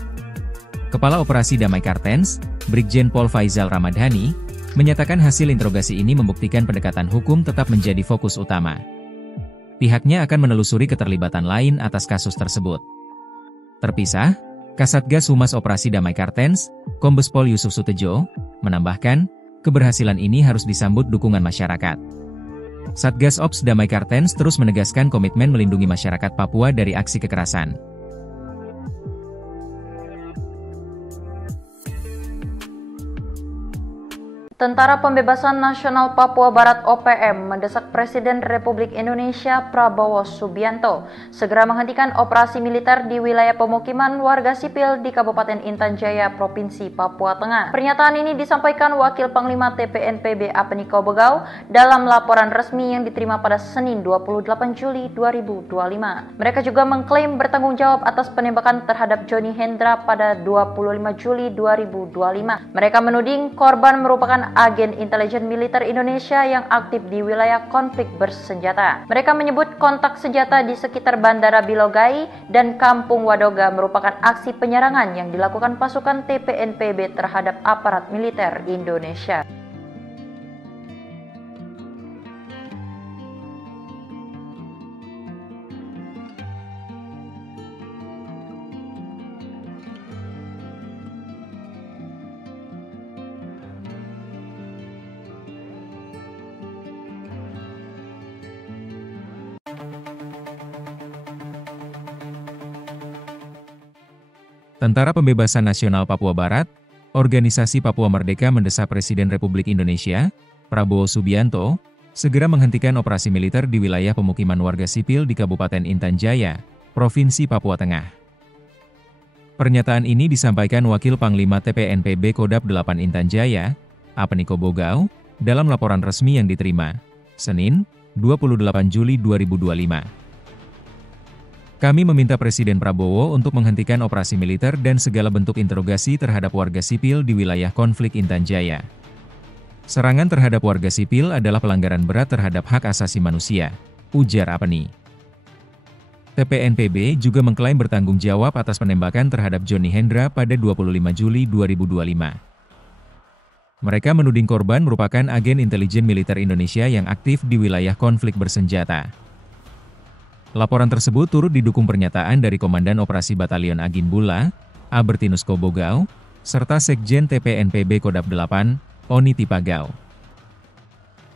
Kepala Operasi Damai Kartens, Brigjen Pol Faizal Ramadhani, menyatakan hasil interogasi ini membuktikan pendekatan hukum tetap menjadi fokus utama. Pihaknya akan menelusuri keterlibatan lain atas kasus tersebut. Terpisah, Kasatgas Humas Operasi Damai Kartens, Kombes Pol Yusuf Sutejo, menambahkan, keberhasilan ini harus disambut dukungan masyarakat. Satgas Ops Damai Kartens terus menegaskan komitmen melindungi masyarakat Papua dari aksi kekerasan. Tentara Pembebasan Nasional Papua Barat OPM mendesak Presiden Republik Indonesia Prabowo Subianto segera menghentikan operasi militer di wilayah pemukiman warga sipil di Kabupaten Intan Jaya, Provinsi Papua Tengah. Pernyataan ini disampaikan Wakil Panglima TPNPB Apeniko Bogau dalam laporan resmi yang diterima pada Senin 28 Juli 2025. Mereka juga mengklaim bertanggung jawab atas penembakan terhadap Johnny Hendra pada 25 Juli 2025. Mereka menuding korban merupakan agen intelijen militer Indonesia yang aktif di wilayah konflik bersenjata. Mereka menyebut kontak senjata di sekitar Bandara Bilogai dan Kampung Wadoga merupakan aksi penyerangan yang dilakukan pasukan TPNPB terhadap aparat militer Indonesia. Tentara Pembebasan Nasional Papua Barat, Organisasi Papua Merdeka mendesak Presiden Republik Indonesia, Prabowo Subianto, segera menghentikan operasi militer di wilayah pemukiman warga sipil di Kabupaten Intan Jaya, Provinsi Papua Tengah. Pernyataan ini disampaikan Wakil Panglima TPNPB Kodap 8 Intan Jaya, Apeniko Bogau, dalam laporan resmi yang diterima, Senin, 28 Juli 2025. Kami meminta Presiden Prabowo untuk menghentikan operasi militer dan segala bentuk interogasi terhadap warga sipil di wilayah konflik Intan Jaya. Serangan terhadap warga sipil adalah pelanggaran berat terhadap hak asasi manusia, ujar Apeni. TPNPB juga mengklaim bertanggung jawab atas penembakan terhadap Johnny Hendra pada 25 Juli 2025. Mereka menuding korban merupakan agen intelijen militer Indonesia yang aktif di wilayah konflik bersenjata. Laporan tersebut turut didukung pernyataan dari Komandan Operasi Batalion Agin Bula, Albertinus Kobogau, serta Sekjen TPNPB Kodap 8, Oni Tipagau.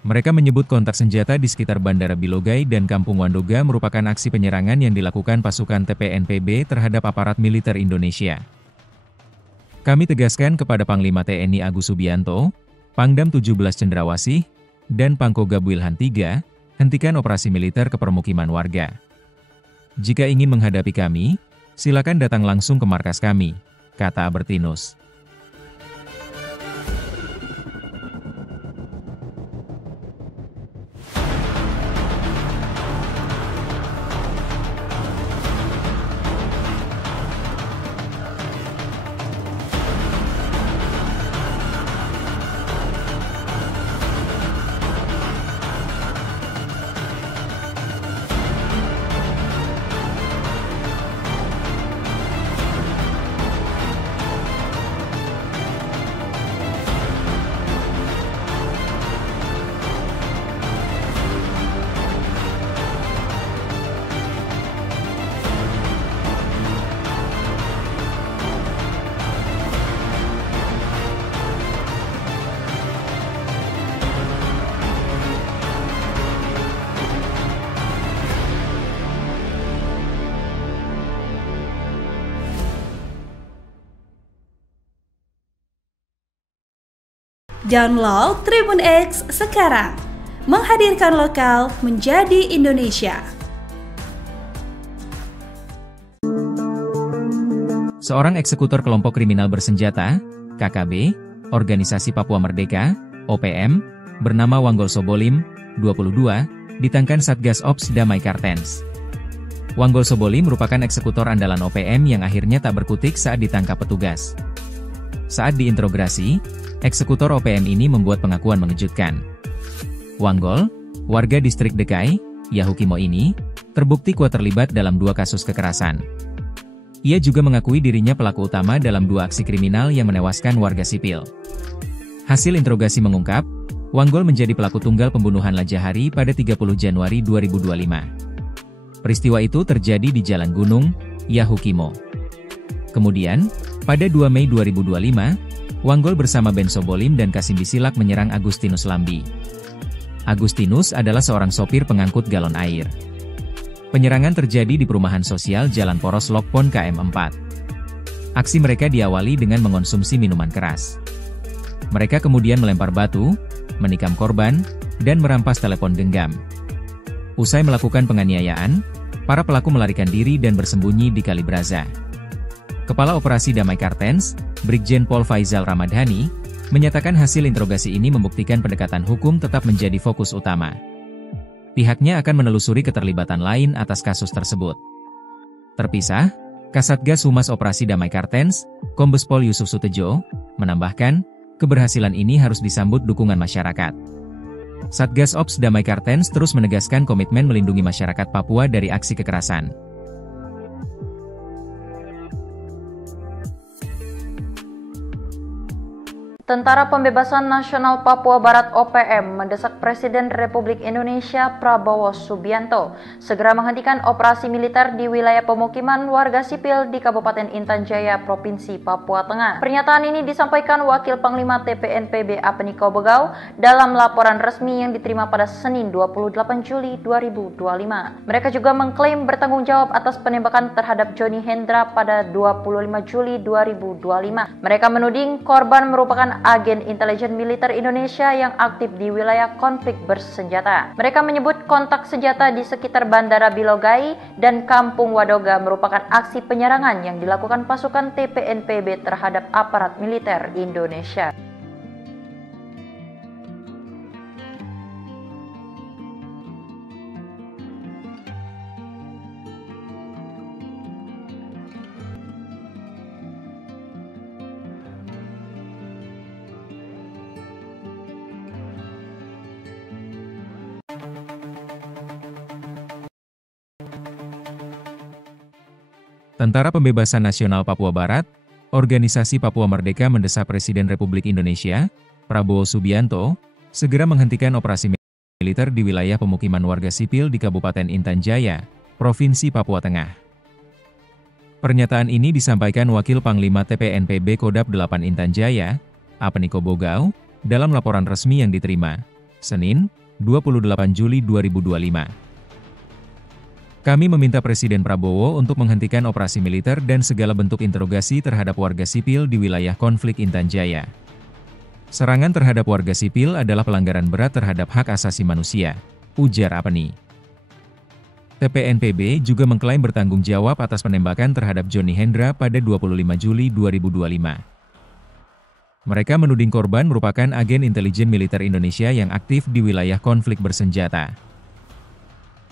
Mereka menyebut kontak senjata di sekitar Bandara Bilogai dan Kampung Wandoga merupakan aksi penyerangan yang dilakukan pasukan TPNPB terhadap aparat militer Indonesia. Kami tegaskan kepada Panglima TNI Agus Subianto, Pangdam 17 Cendrawasih, dan Pangkogab Wilhan III, hentikan operasi militer ke permukiman warga. Jika ingin menghadapi kami, silakan datang langsung ke markas kami, kata Albertinus. Download Tribun X sekarang. Menghadirkan lokal menjadi Indonesia. Seorang eksekutor kelompok kriminal bersenjata, KKB, Organisasi Papua Merdeka, OPM, bernama Wanggol Sobolim, 22, ditangkan Satgas Ops Damai Kartens. Wanggol Sobolim merupakan eksekutor andalan OPM yang akhirnya tak berkutik saat ditangkap petugas. Saat diinterogasi, eksekutor OPM ini membuat pengakuan mengejutkan. Wanggol, warga distrik Dekai, Yahukimo ini, terbukti kuat terlibat dalam 2 kasus kekerasan. Ia juga mengakui dirinya pelaku utama dalam 2 aksi kriminal yang menewaskan warga sipil. Hasil interogasi mengungkap, Wanggol menjadi pelaku tunggal pembunuhan Lajahari pada 30 Januari 2025. Peristiwa itu terjadi di Jalan Gunung, Yahukimo. Kemudian, pada 2 Mei 2025, Wanggol bersama Ben Sobolim dan Kasim Bisilak menyerang Agustinus Lambi. Agustinus adalah seorang sopir pengangkut galon air. Penyerangan terjadi di perumahan sosial Jalan Poros Lokpon KM4. Aksi mereka diawali dengan mengonsumsi minuman keras. Mereka kemudian melempar batu, menikam korban, dan merampas telepon genggam. Usai melakukan penganiayaan, para pelaku melarikan diri dan bersembunyi di Kali Braza. Kepala Operasi Damai Kartens, Brigjen Pol Faizal Ramadhani, menyatakan hasil interogasi ini membuktikan pendekatan hukum tetap menjadi fokus utama. Pihaknya akan menelusuri keterlibatan lain atas kasus tersebut. Terpisah, Kasatgas Humas Operasi Damai Kartens, Kombes Pol Yusuf Sutejo, menambahkan, keberhasilan ini harus disambut dukungan masyarakat. Satgas Ops Damai Kartens terus menegaskan komitmen melindungi masyarakat Papua dari aksi kekerasan. Tentara Pembebasan Nasional Papua Barat OPM mendesak Presiden Republik Indonesia Prabowo Subianto segera menghentikan operasi militer di wilayah pemukiman warga sipil di Kabupaten Intan Jaya, Provinsi Papua Tengah. Pernyataan ini disampaikan Wakil Panglima TPNPB Apeniko Bogau dalam laporan resmi yang diterima pada Senin 28 Juli 2025. Mereka juga mengklaim bertanggung jawab atas penembakan terhadap Johnny Hendra pada 25 Juli 2025. Mereka menuding korban merupakan agen intelijen militer Indonesia yang aktif di wilayah konflik bersenjata. Mereka menyebut kontak senjata di sekitar Bandara Bilogai dan Kampung Wadoga merupakan aksi penyerangan yang dilakukan pasukan TPNPB terhadap aparat militer Indonesia. Tentara Pembebasan Nasional Papua Barat, Organisasi Papua Merdeka mendesak Presiden Republik Indonesia, Prabowo Subianto, segera menghentikan operasi militer di wilayah pemukiman warga sipil di Kabupaten Intan Jaya, Provinsi Papua Tengah. Pernyataan ini disampaikan Wakil Panglima TPNPB Kodap 8 Intan Jaya, Apeniko Bogau, dalam laporan resmi yang diterima, Senin, 28 Juli 2025. Kami meminta Presiden Prabowo untuk menghentikan operasi militer dan segala bentuk interogasi terhadap warga sipil di wilayah konflik Intan Jaya. Serangan terhadap warga sipil adalah pelanggaran berat terhadap hak asasi manusia, ujar Apeni. TPNPB juga mengklaim bertanggung jawab atas penembakan terhadap Johnny Hendra pada 25 Juli 2025. Mereka menuding korban merupakan agen intelijen militer Indonesia yang aktif di wilayah konflik bersenjata.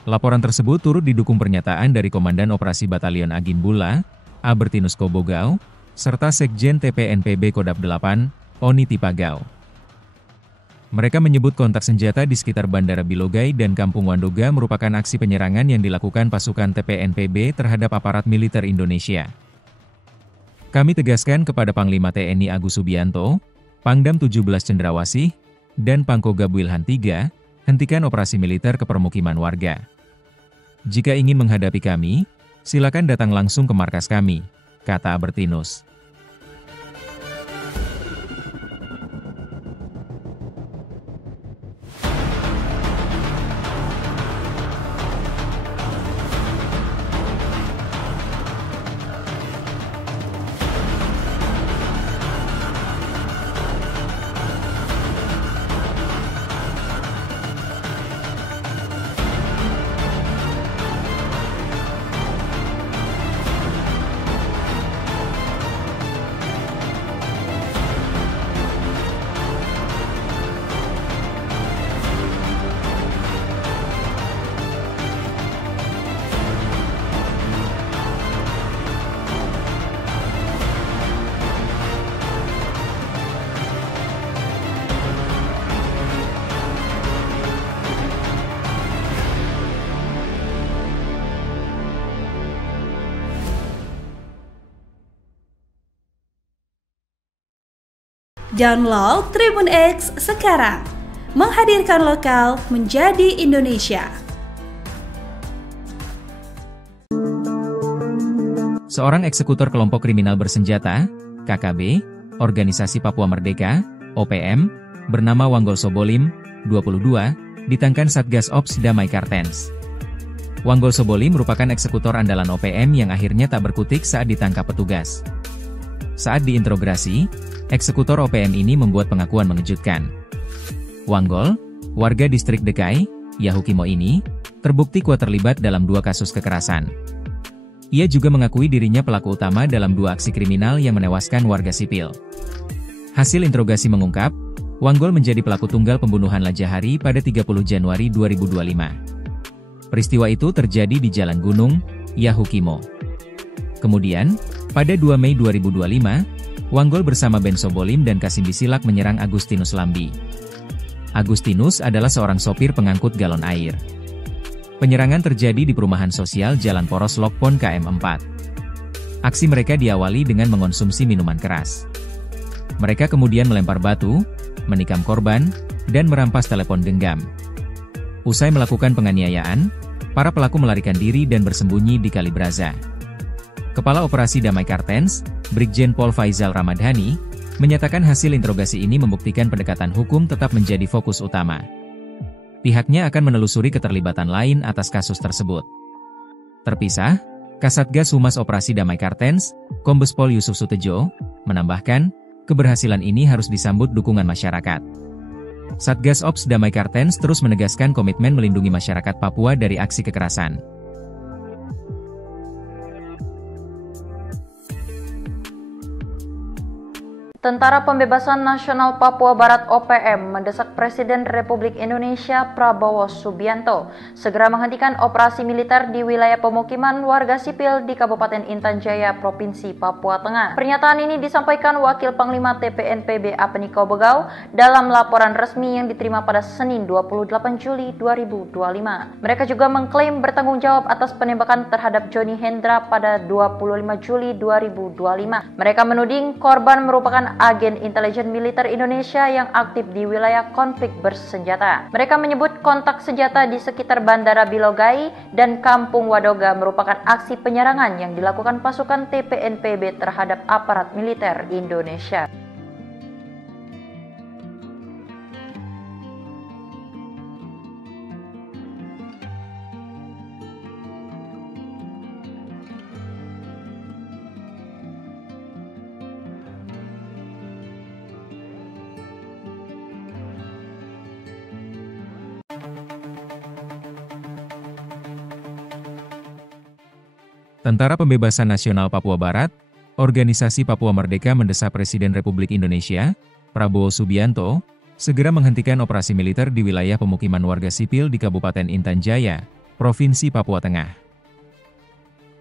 Laporan tersebut turut didukung pernyataan dari Komandan Operasi Batalion Agin Bula, Albertinus Kobogau, serta Sekjen TPNPB Kodap 8, Oni Tipagau. Mereka menyebut kontak senjata di sekitar Bandara Bilogai dan Kampung Wadoga merupakan aksi penyerangan yang dilakukan pasukan TPNPB terhadap aparat militer Indonesia. Kami tegaskan kepada Panglima TNI Agus Subianto, Pangdam 17 Cendrawasih, dan Pangkogab Wilhan III, hentikan operasi militer ke permukiman warga. Jika ingin menghadapi kami, silakan datang langsung ke markas kami, kata Albertinus. Download Tribun X sekarang. Menghadirkan lokal menjadi Indonesia. Seorang eksekutor kelompok kriminal bersenjata, KKB, Organisasi Papua Merdeka, OPM, bernama Wanggol Sobolim, 22, ditangkan Satgas Ops Damai Kartens. Wanggol Sobolim merupakan eksekutor andalan OPM yang akhirnya tak berkutik saat ditangkap petugas. Saat diinterogasi, eksekutor OPM ini membuat pengakuan mengejutkan. Wanggol, warga distrik Dekai, Yahukimo ini, terbukti kuat terlibat dalam 2 kasus kekerasan. Ia juga mengakui dirinya pelaku utama dalam 2 aksi kriminal yang menewaskan warga sipil. Hasil interogasi mengungkap, Wanggol menjadi pelaku tunggal pembunuhan Lajahari pada 30 Januari 2025. Peristiwa itu terjadi di Jalan Gunung, Yahukimo. Kemudian, pada 2 Mei 2025, Wanggol bersama Ben Sobolim dan Kasim Bisilak menyerang Agustinus Lambi. Agustinus adalah seorang sopir pengangkut galon air. Penyerangan terjadi di perumahan sosial Jalan Poros Lokpon KM4. Aksi mereka diawali dengan mengonsumsi minuman keras. Mereka kemudian melempar batu, menikam korban, dan merampas telepon genggam. Usai melakukan penganiayaan, para pelaku melarikan diri dan bersembunyi di Kalibraza. Kepala Operasi Damai Kartens, Brigjen Pol Faizal Ramadhani, menyatakan hasil interogasi ini membuktikan pendekatan hukum tetap menjadi fokus utama. Pihaknya akan menelusuri keterlibatan lain atas kasus tersebut. Terpisah, Kasatgas Humas Operasi Damai Kartens, Kombes Pol Yusuf Sutejo, menambahkan, keberhasilan ini harus disambut dukungan masyarakat. Satgas Ops Damai Kartens terus menegaskan komitmen melindungi masyarakat Papua dari aksi kekerasan. Tentara Pembebasan Nasional Papua Barat OPM mendesak Presiden Republik Indonesia Prabowo Subianto segera menghentikan operasi militer di wilayah pemukiman warga sipil di Kabupaten Intan Jaya, Provinsi Papua Tengah. Pernyataan ini disampaikan Wakil Panglima TPNPB Apeniko Bogau dalam laporan resmi yang diterima pada Senin 28 Juli 2025. Mereka juga mengklaim bertanggung jawab atas penembakan terhadap Johnny Hendra pada 25 Juli 2025. Mereka menuding korban merupakan agen intelijen militer Indonesia yang aktif di wilayah konflik bersenjata. Mereka menyebut kontak senjata di sekitar Bandara Bilogai dan Kampung Wadoga merupakan aksi penyerangan yang dilakukan pasukan TPNPB terhadap aparat militer Indonesia. Tentara Pembebasan Nasional Papua Barat, Organisasi Papua Merdeka mendesak Presiden Republik Indonesia, Prabowo Subianto, segera menghentikan operasi militer di wilayah pemukiman warga sipil di Kabupaten Intan Jaya, Provinsi Papua Tengah.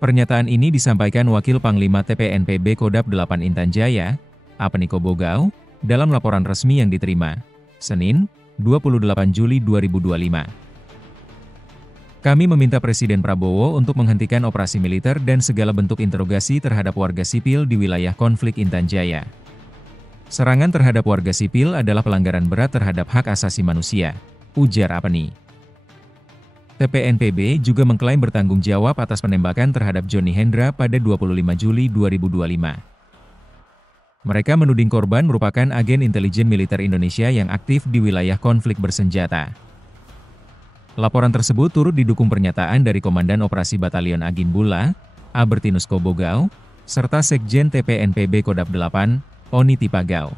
Pernyataan ini disampaikan Wakil Panglima TPNPB Kodap 8 Intan Jaya, Apeniko Bogau, dalam laporan resmi yang diterima, Senin, 28 Juli 2025. Kami meminta Presiden Prabowo untuk menghentikan operasi militer dan segala bentuk interogasi terhadap warga sipil di wilayah konflik Intan Jaya. Serangan terhadap warga sipil adalah pelanggaran berat terhadap hak asasi manusia, ujar Apeni. TPNPB juga mengklaim bertanggung jawab atas penembakan terhadap Johnny Hendra pada 25 Juli 2025. Mereka menuding korban merupakan agen intelijen militer Indonesia yang aktif di wilayah konflik bersenjata. Laporan tersebut turut didukung pernyataan dari Komandan Operasi Batalion Agin Bula, Albertinus Kobogau, serta Sekjen TPNPB Kodap 8, Oni Tipagau.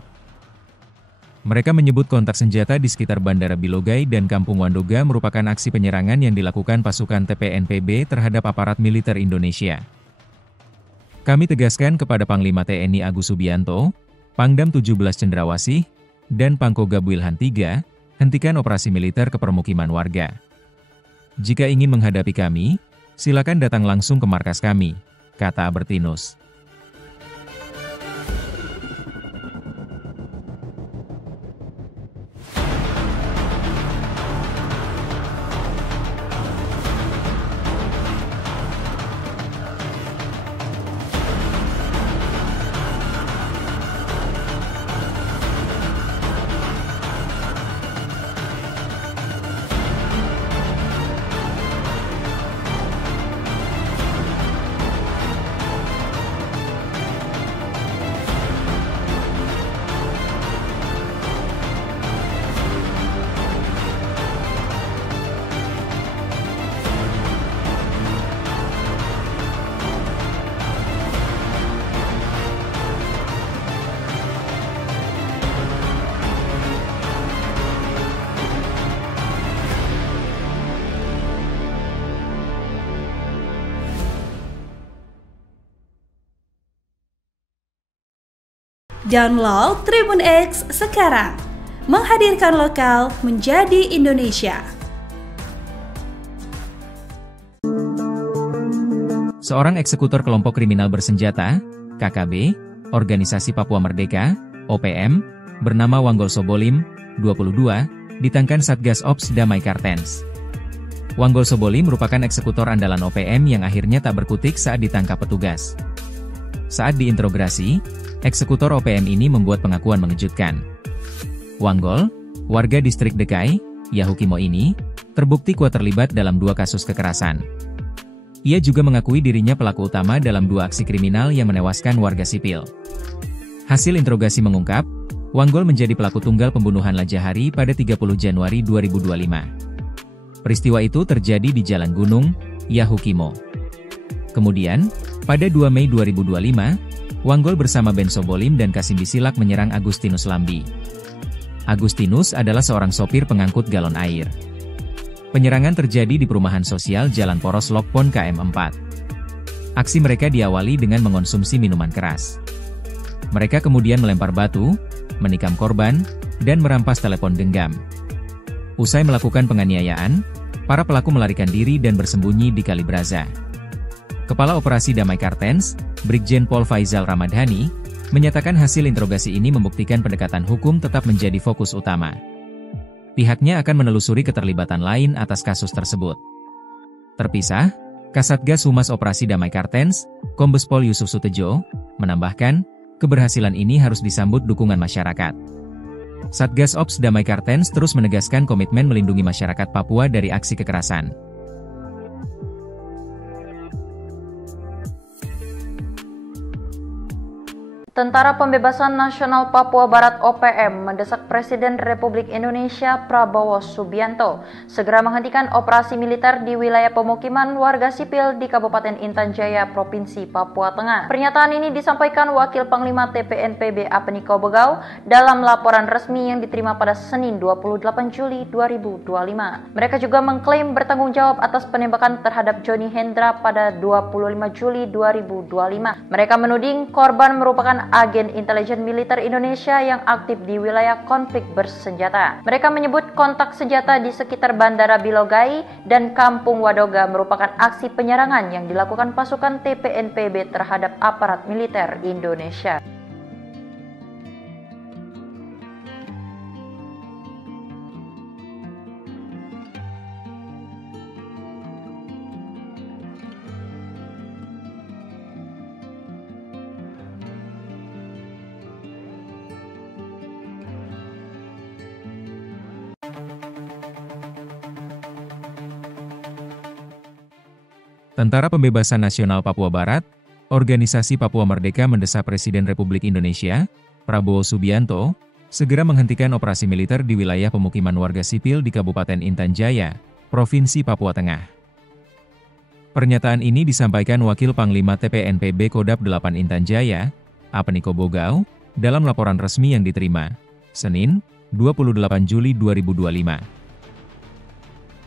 Mereka menyebut kontak senjata di sekitar Bandara Bilogai dan Kampung Wandoga merupakan aksi penyerangan yang dilakukan pasukan TPNPB terhadap aparat militer Indonesia. Kami tegaskan kepada Panglima TNI Agus Subianto, Pangdam 17 Cendrawasih, dan Pangkogab Wilhan III, hentikan operasi militer ke permukiman warga. Jika ingin menghadapi kami, silakan datang langsung ke markas kami, kata Albertinus. Download Tribun X sekarang. Menghadirkan lokal menjadi Indonesia. Seorang eksekutor kelompok kriminal bersenjata, KKB, Organisasi Papua Merdeka, OPM, bernama Wanggol Sobolim, 22, ditangkan Satgas Ops Damai Kartens. Wanggol Sobolim merupakan eksekutor andalan OPM yang akhirnya tak berkutik saat ditangkap petugas. Saat diinterogasi, eksekutor OPM ini membuat pengakuan mengejutkan. Wanggol, warga distrik Dekai, Yahukimo ini, terbukti kuat terlibat dalam 2 kasus kekerasan. Ia juga mengakui dirinya pelaku utama dalam 2 aksi kriminal yang menewaskan warga sipil. Hasil interogasi mengungkap, Wanggol menjadi pelaku tunggal pembunuhan Lajahari pada 30 Januari 2025. Peristiwa itu terjadi di Jalan Gunung, Yahukimo. Kemudian, pada 2 Mei 2025, Wanggol bersama Ben Sobolim dan Kasim Bisilak menyerang Agustinus Lambi. Agustinus adalah seorang sopir pengangkut galon air. Penyerangan terjadi di perumahan sosial Jalan Poros Lokpon KM4. Aksi mereka diawali dengan mengonsumsi minuman keras. Mereka kemudian melempar batu, menikam korban, dan merampas telepon genggam. Usai melakukan penganiayaan, para pelaku melarikan diri dan bersembunyi di Kali Braza. Kepala Operasi Damai Kartens, Brigjen Pol Faizal Ramadhani, menyatakan hasil interogasi ini membuktikan pendekatan hukum tetap menjadi fokus utama. Pihaknya akan menelusuri keterlibatan lain atas kasus tersebut. Terpisah, Kasatgas Humas Operasi Damai Kartens, Kombes Pol Yusuf Sutejo, menambahkan, keberhasilan ini harus disambut dukungan masyarakat. Satgas Ops Damai Kartens terus menegaskan komitmen melindungi masyarakat Papua dari aksi kekerasan. Tentara Pembebasan Nasional Papua Barat (OPM) mendesak Presiden Republik Indonesia Prabowo Subianto segera menghentikan operasi militer di wilayah pemukiman warga sipil di Kabupaten Intan Jaya, Provinsi Papua Tengah. Pernyataan ini disampaikan Wakil Panglima TPNPB Apeniko Bogau dalam laporan resmi yang diterima pada Senin 28 Juli 2025. Mereka juga mengklaim bertanggung jawab atas penembakan terhadap Johnny Hendra pada 25 Juli 2025. Mereka menuding korban merupakan agen intelijen militer Indonesia yang aktif di wilayah konflik bersenjata. Mereka menyebut kontak senjata di sekitar Bandara Bilogai dan Kampung Wadoga merupakan aksi penyerangan yang dilakukan pasukan TPNPB terhadap aparat militer Indonesia. Tentara Pembebasan Nasional Papua Barat, Organisasi Papua Merdeka mendesak Presiden Republik Indonesia, Prabowo Subianto, segera menghentikan operasi militer di wilayah pemukiman warga sipil di Kabupaten Intan Jaya, Provinsi Papua Tengah. Pernyataan ini disampaikan Wakil Panglima TPNPB Kodap 8 Intan Jaya, Apeniko Bogau, dalam laporan resmi yang diterima, Senin, 28 Juli 2025.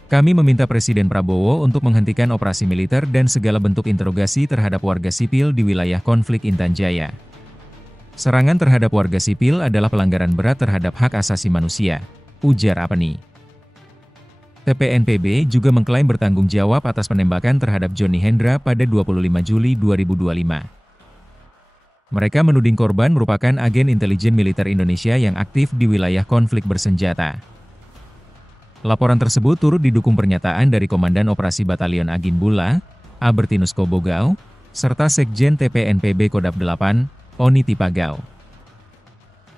Kami meminta Presiden Prabowo untuk menghentikan operasi militer dan segala bentuk interogasi terhadap warga sipil di wilayah konflik Intan Jaya. Serangan terhadap warga sipil adalah pelanggaran berat terhadap hak asasi manusia, ujar Apeni. TPNPB juga mengklaim bertanggung jawab atas penembakan terhadap Johnny Hendra pada 25 Juli 2025. Mereka menuding korban merupakan agen intelijen militer Indonesia yang aktif di wilayah konflik bersenjata. Laporan tersebut turut didukung pernyataan dari Komandan Operasi Batalion Agin Bula, Albertinus Kobogau, serta Sekjen TPNPB Kodap 8, Oni Tipagau.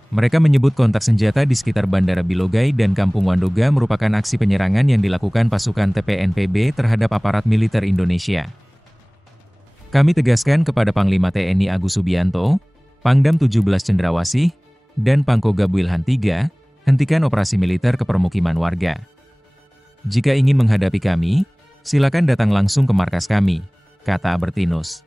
Mereka menyebut kontak senjata di sekitar Bandara Bilogai dan Kampung Wadoga merupakan aksi penyerangan yang dilakukan pasukan TPNPB terhadap aparat militer Indonesia. Kami tegaskan kepada Panglima TNI Agus Subianto, Pangdam 17 Cendrawasih, dan Pangkogab Wilhan III, hentikan operasi militer ke permukiman warga. Jika ingin menghadapi kami, silakan datang langsung ke markas kami, kata Albertinus.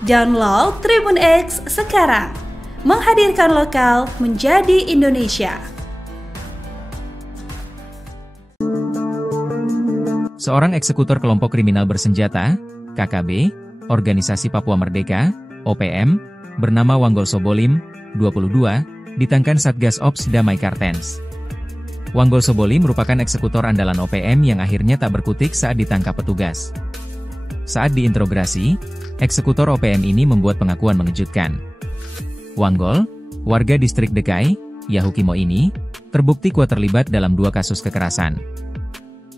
Download Tribun X sekarang. Menghadirkan lokal menjadi Indonesia. Seorang eksekutor kelompok kriminal bersenjata, KKB, Organisasi Papua Merdeka, OPM, bernama Wanggol Sobolim, 22, ditangkap Satgas Ops Damai Kartens. Wanggol Sobolim merupakan eksekutor andalan OPM yang akhirnya tak berkutik saat ditangkap petugas. Saat diinterogasi, eksekutor OPM ini membuat pengakuan mengejutkan. Wanggol, warga distrik Dekai, Yahukimo ini, terbukti kuat terlibat dalam 2 kasus kekerasan.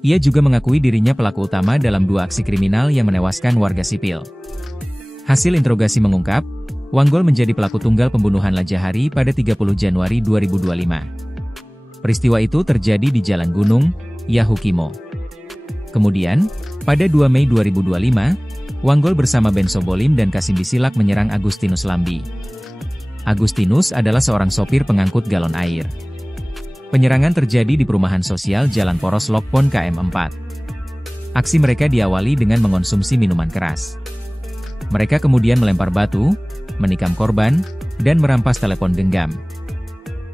Ia juga mengakui dirinya pelaku utama dalam 2 aksi kriminal yang menewaskan warga sipil. Hasil interogasi mengungkap, Wanggol menjadi pelaku tunggal pembunuhan Lajahari pada 30 Januari 2025. Peristiwa itu terjadi di Jalan Gunung, Yahukimo. Kemudian, pada 2 Mei 2025, Wanggol bersama Ben Sobolim dan Kasim Bisilak menyerang Agustinus Lambi. Agustinus adalah seorang sopir pengangkut galon air. Penyerangan terjadi di perumahan sosial Jalan Poros Lokpon KM4. Aksi mereka diawali dengan mengonsumsi minuman keras. Mereka kemudian melempar batu, menikam korban, dan merampas telepon genggam.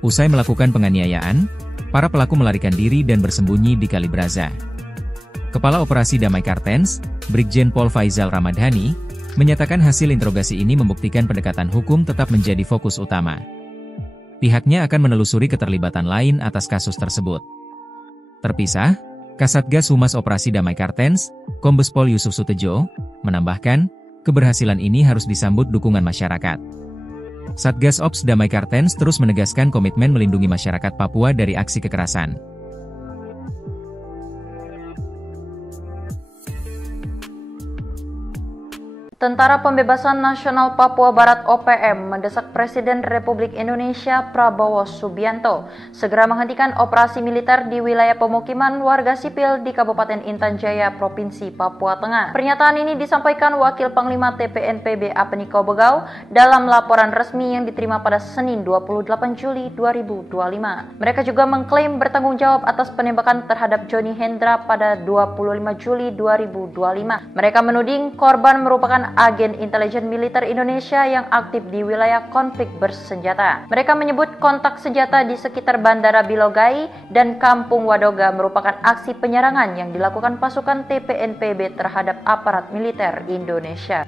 Usai melakukan penganiayaan, para pelaku melarikan diri dan bersembunyi di Kali Braza. Kepala Operasi Damai Kartens, Brigjen Pol Faizal Ramadhani, menyatakan hasil interogasi ini membuktikan pendekatan hukum tetap menjadi fokus utama. Pihaknya akan menelusuri keterlibatan lain atas kasus tersebut. Terpisah, Kasatgas Humas Operasi Damai Kartens, Kombes Pol Yusuf Sutejo, menambahkan, keberhasilan ini harus disambut dukungan masyarakat. Satgas Ops Damai Kartens terus menegaskan komitmen melindungi masyarakat Papua dari aksi kekerasan. Tentara Pembebasan Nasional Papua Barat OPM mendesak Presiden Republik Indonesia Prabowo Subianto segera menghentikan operasi militer di wilayah pemukiman warga sipil di Kabupaten Intan Jaya, Provinsi Papua Tengah. Pernyataan ini disampaikan Wakil Panglima TPNPB Apeni Kobogau dalam laporan resmi yang diterima pada Senin 28 Juli 2025. Mereka juga mengklaim bertanggung jawab atas penembakan terhadap Johnny Hendra pada 25 Juli 2025. Mereka menuding korban merupakan agen intelijen militer Indonesia yang aktif di wilayah konflik bersenjata. Mereka menyebut kontak senjata di sekitar Bandara Bilogai dan Kampung Wadoga merupakan aksi penyerangan yang dilakukan pasukan TPNPB terhadap aparat militer Indonesia.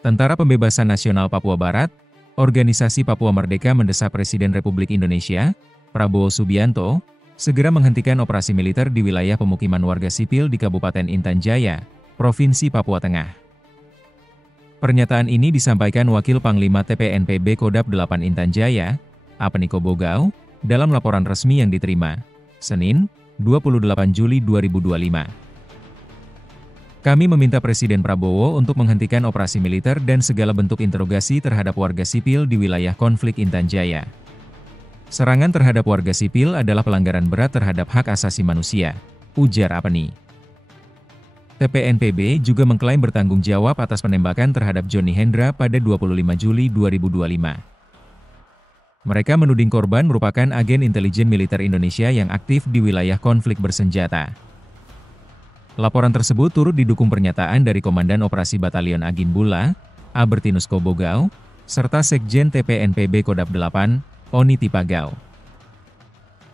Tentara Pembebasan Nasional Papua Barat, Organisasi Papua Merdeka mendesak Presiden Republik Indonesia, Prabowo Subianto, segera menghentikan operasi militer di wilayah pemukiman warga sipil di Kabupaten Intan Jaya, Provinsi Papua Tengah. Pernyataan ini disampaikan Wakil Panglima TPNPB Kodap 8 Intan Jaya, Apeni Kobogau, dalam laporan resmi yang diterima, Senin, 28 Juli 2025. Kami meminta Presiden Prabowo untuk menghentikan operasi militer dan segala bentuk interogasi terhadap warga sipil di wilayah konflik Intan Jaya. Serangan terhadap warga sipil adalah pelanggaran berat terhadap hak asasi manusia, ujar Apeni. TPNPB juga mengklaim bertanggung jawab atas penembakan terhadap Johnny Hendra pada 25 Juli 2025. Mereka menuding korban merupakan agen intelijen militer Indonesia yang aktif di wilayah konflik bersenjata. Laporan tersebut turut didukung pernyataan dari Komandan Operasi Batalion Agin Bula, Albertinus Kobogau, serta Sekjen TPNPB Kodap 8, Oni Tipagau.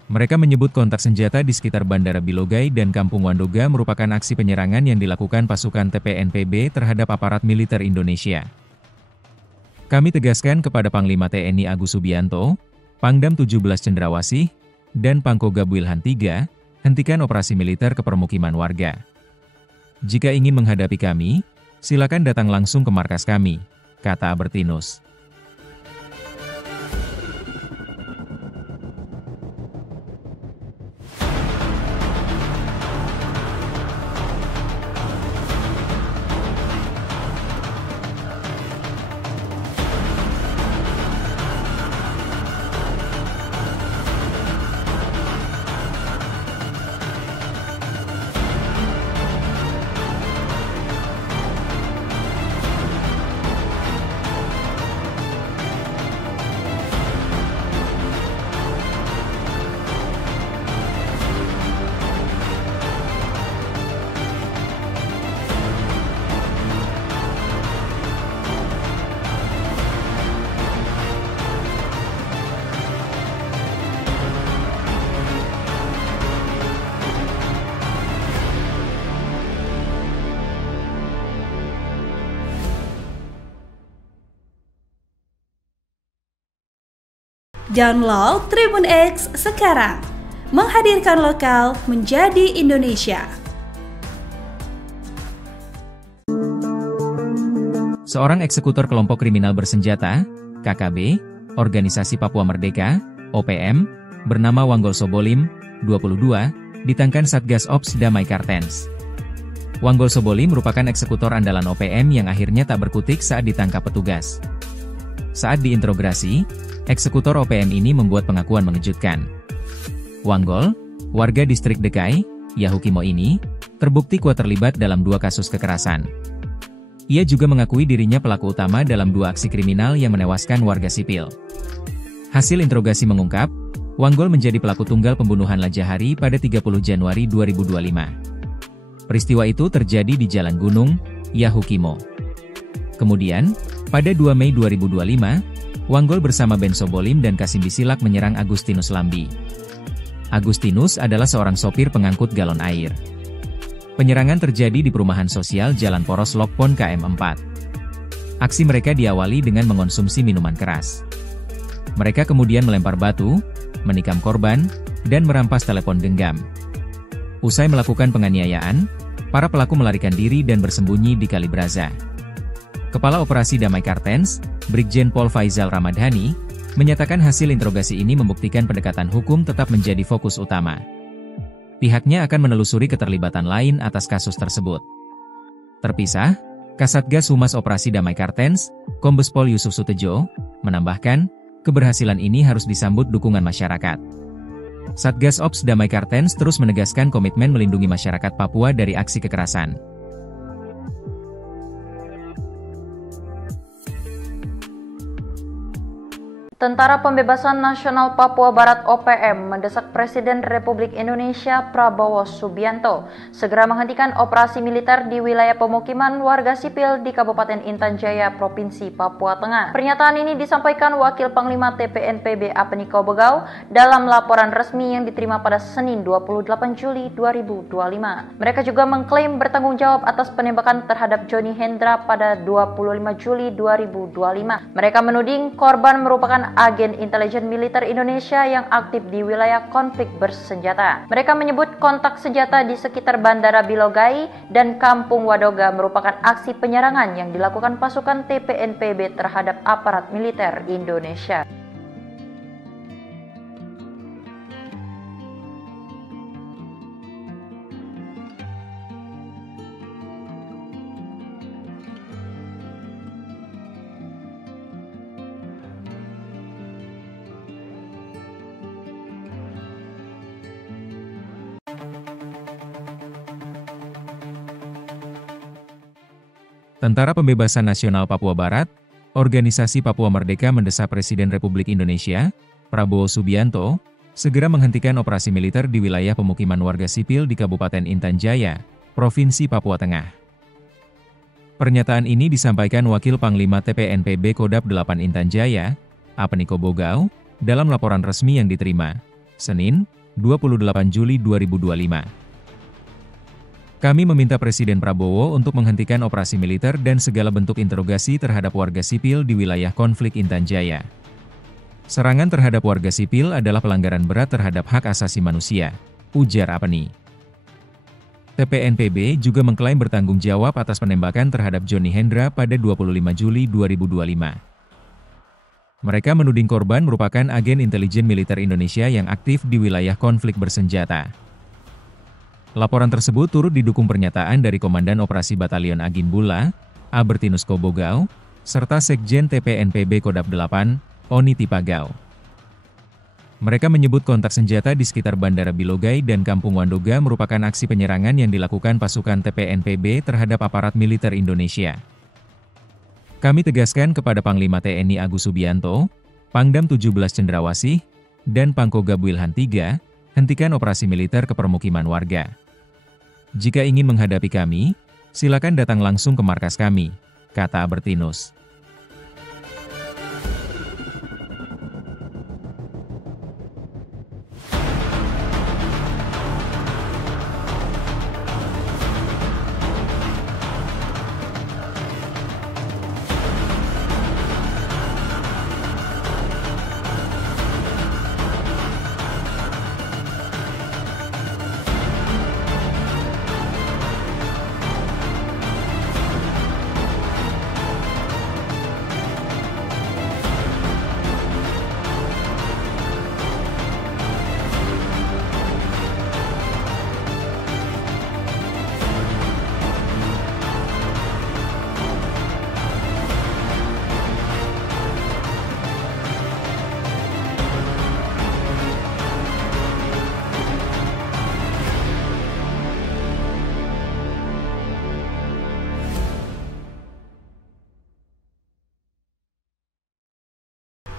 Mereka menyebut kontak senjata di sekitar Bandara Bilogai dan Kampung Wandoga merupakan aksi penyerangan yang dilakukan pasukan TPNPB terhadap aparat militer Indonesia. Kami tegaskan kepada Panglima TNI Agus Subianto, Pangdam 17 Cendrawasih, dan Pangkogab Wilhan III, hentikan operasi militer ke permukiman warga. Jika ingin menghadapi kami, silakan datang langsung ke markas kami, kata Albertinus. Download Tribun X sekarang. Menghadirkan lokal menjadi Indonesia. Seorang eksekutor kelompok kriminal bersenjata, KKB, Organisasi Papua Merdeka, OPM, bernama Wanggol Sobolim, 22, ditangkan Satgas Ops Damai Kartens. Wanggol Sobolim merupakan eksekutor andalan OPM yang akhirnya tak berkutik saat ditangkap petugas. Saat diinterogasi, eksekutor OPM ini membuat pengakuan mengejutkan. Wanggol, warga distrik Dekai, Yahukimo ini, terbukti kuat terlibat dalam 2 kasus kekerasan. Ia juga mengakui dirinya pelaku utama dalam 2 aksi kriminal yang menewaskan warga sipil. Hasil interogasi mengungkap, Wanggol menjadi pelaku tunggal pembunuhan Lajahari pada 30 Januari 2025. Peristiwa itu terjadi di Jalan Gunung, Yahukimo. Kemudian, pada 2 Mei 2025, Wanggol bersama Ben Sobolim dan Kasim Bisilak menyerang Agustinus Lambi. Agustinus adalah seorang sopir pengangkut galon air. Penyerangan terjadi di perumahan sosial Jalan Poros Lokpon KM4. Aksi mereka diawali dengan mengonsumsi minuman keras. Mereka kemudian melempar batu, menikam korban, dan merampas telepon genggam. Usai melakukan penganiayaan, para pelaku melarikan diri dan bersembunyi di Kali Braza. Kepala Operasi Damai Kartens, Brigjen Pol Faizal Ramadhani, menyatakan hasil interogasi ini membuktikan pendekatan hukum tetap menjadi fokus utama. Pihaknya akan menelusuri keterlibatan lain atas kasus tersebut. Terpisah, Kasatgas Humas Operasi Damai Kartens, Kombes Pol Yusuf Sutejo, menambahkan, keberhasilan ini harus disambut dukungan masyarakat. Satgas Ops Damai Kartens terus menegaskan komitmen melindungi masyarakat Papua dari aksi kekerasan. Tentara Pembebasan Nasional Papua Barat OPM mendesak Presiden Republik Indonesia Prabowo Subianto segera menghentikan operasi militer di wilayah pemukiman warga sipil di Kabupaten Intan Jaya, Provinsi Papua Tengah. Pernyataan ini disampaikan Wakil Panglima TPNPB Apniko Bogau dalam laporan resmi yang diterima pada Senin 28 Juli 2025. Mereka juga mengklaim bertanggung jawab atas penembakan terhadap Johnny Hendra pada 25 Juli 2025. Mereka menuding korban merupakan agen intelijen militer Indonesia yang aktif di wilayah konflik bersenjata. Mereka menyebut kontak senjata di sekitar Bandara Bilogai dan Kampung Wadoga merupakan aksi penyerangan yang dilakukan pasukan TPNPB terhadap aparat militer Indonesia. Tentara Pembebasan Nasional Papua Barat, Organisasi Papua Merdeka mendesak Presiden Republik Indonesia, Prabowo Subianto, segera menghentikan operasi militer di wilayah pemukiman warga sipil di Kabupaten Intan Jaya, Provinsi Papua Tengah. Pernyataan ini disampaikan Wakil Panglima TPNPB Kodap 8 Intan Jaya, Apniko Bogau, dalam laporan resmi yang diterima, Senin, 28 Juli 2025. Kami meminta Presiden Prabowo untuk menghentikan operasi militer dan segala bentuk interogasi terhadap warga sipil di wilayah konflik Intan Jaya. Serangan terhadap warga sipil adalah pelanggaran berat terhadap hak asasi manusia, ujar Apni. TPNPB juga mengklaim bertanggung jawab atas penembakan terhadap Johnny Hendra pada 25 Juli 2025. Mereka menuding korban merupakan agen intelijen militer Indonesia yang aktif di wilayah konflik bersenjata. Laporan tersebut turut didukung pernyataan dari Komandan Operasi Batalion Agimbula, Albertinus Kobogau, serta Sekjen TPNPB Kodap 8, Oni Tipagau. Mereka menyebut kontak senjata di sekitar Bandara Bilogai dan Kampung Wandoga merupakan aksi penyerangan yang dilakukan pasukan TPNPB terhadap aparat militer Indonesia. Kami tegaskan kepada Panglima TNI Agus Subianto, Pangdam 17 Cendrawasih, dan Pangkogab Wilhan III, hentikan operasi militer ke permukiman warga. Jika ingin menghadapi kami, silakan datang langsung ke markas kami, kata Albertinus.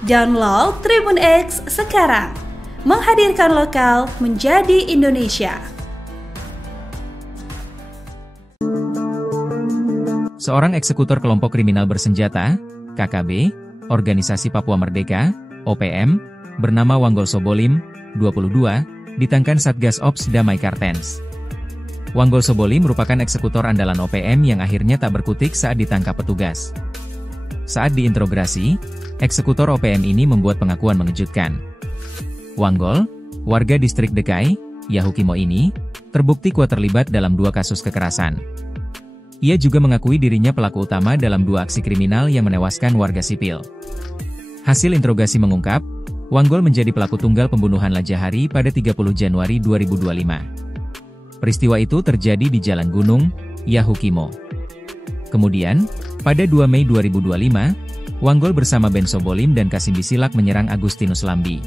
Download Tribun X sekarang. Menghadirkan lokal menjadi Indonesia. Seorang eksekutor kelompok kriminal bersenjata, KKB, Organisasi Papua Merdeka, OPM, bernama Wanggol Sobolim, 22, ditangkan Satgas Ops Damai Kartens. Wanggol Sobolim merupakan eksekutor andalan OPM yang akhirnya tak berkutik saat ditangkap petugas. Saat diinterogasi, eksekutor OPM ini membuat pengakuan mengejutkan. Wanggol, warga distrik Dekai, Yahukimo ini, terbukti kuat terlibat dalam 2 kasus kekerasan. Ia juga mengakui dirinya pelaku utama dalam 2 aksi kriminal yang menewaskan warga sipil. Hasil interogasi mengungkap, Wanggol menjadi pelaku tunggal pembunuhan Lajahari pada 30 Januari 2025. Peristiwa itu terjadi di Jalan Gunung, Yahukimo. Kemudian, pada 2 Mei 2025, Wanggol bersama Ben Sobolim dan Kasim Bisilak menyerang Agustinus Lambi.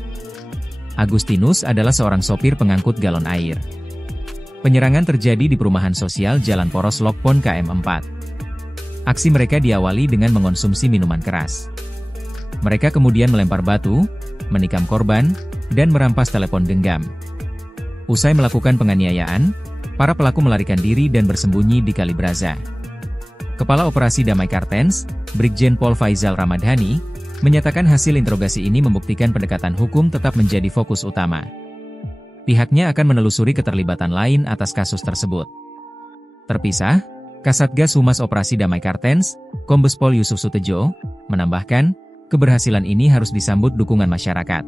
Agustinus adalah seorang sopir pengangkut galon air. Penyerangan terjadi di perumahan sosial Jalan Poros Lokpon KM4. Aksi mereka diawali dengan mengonsumsi minuman keras. Mereka kemudian melempar batu, menikam korban, dan merampas telepon genggam. Usai melakukan penganiayaan, para pelaku melarikan diri dan bersembunyi di Kali Braza. Kepala Operasi Damai Kartens, Brigjen Pol Faizal Ramadhani, menyatakan hasil interogasi ini membuktikan pendekatan hukum tetap menjadi fokus utama. Pihaknya akan menelusuri keterlibatan lain atas kasus tersebut. Terpisah, Kasatgas Humas Operasi Damai Kartens, Kombes Pol Yusuf Sutejo, menambahkan, keberhasilan ini harus disambut dukungan masyarakat.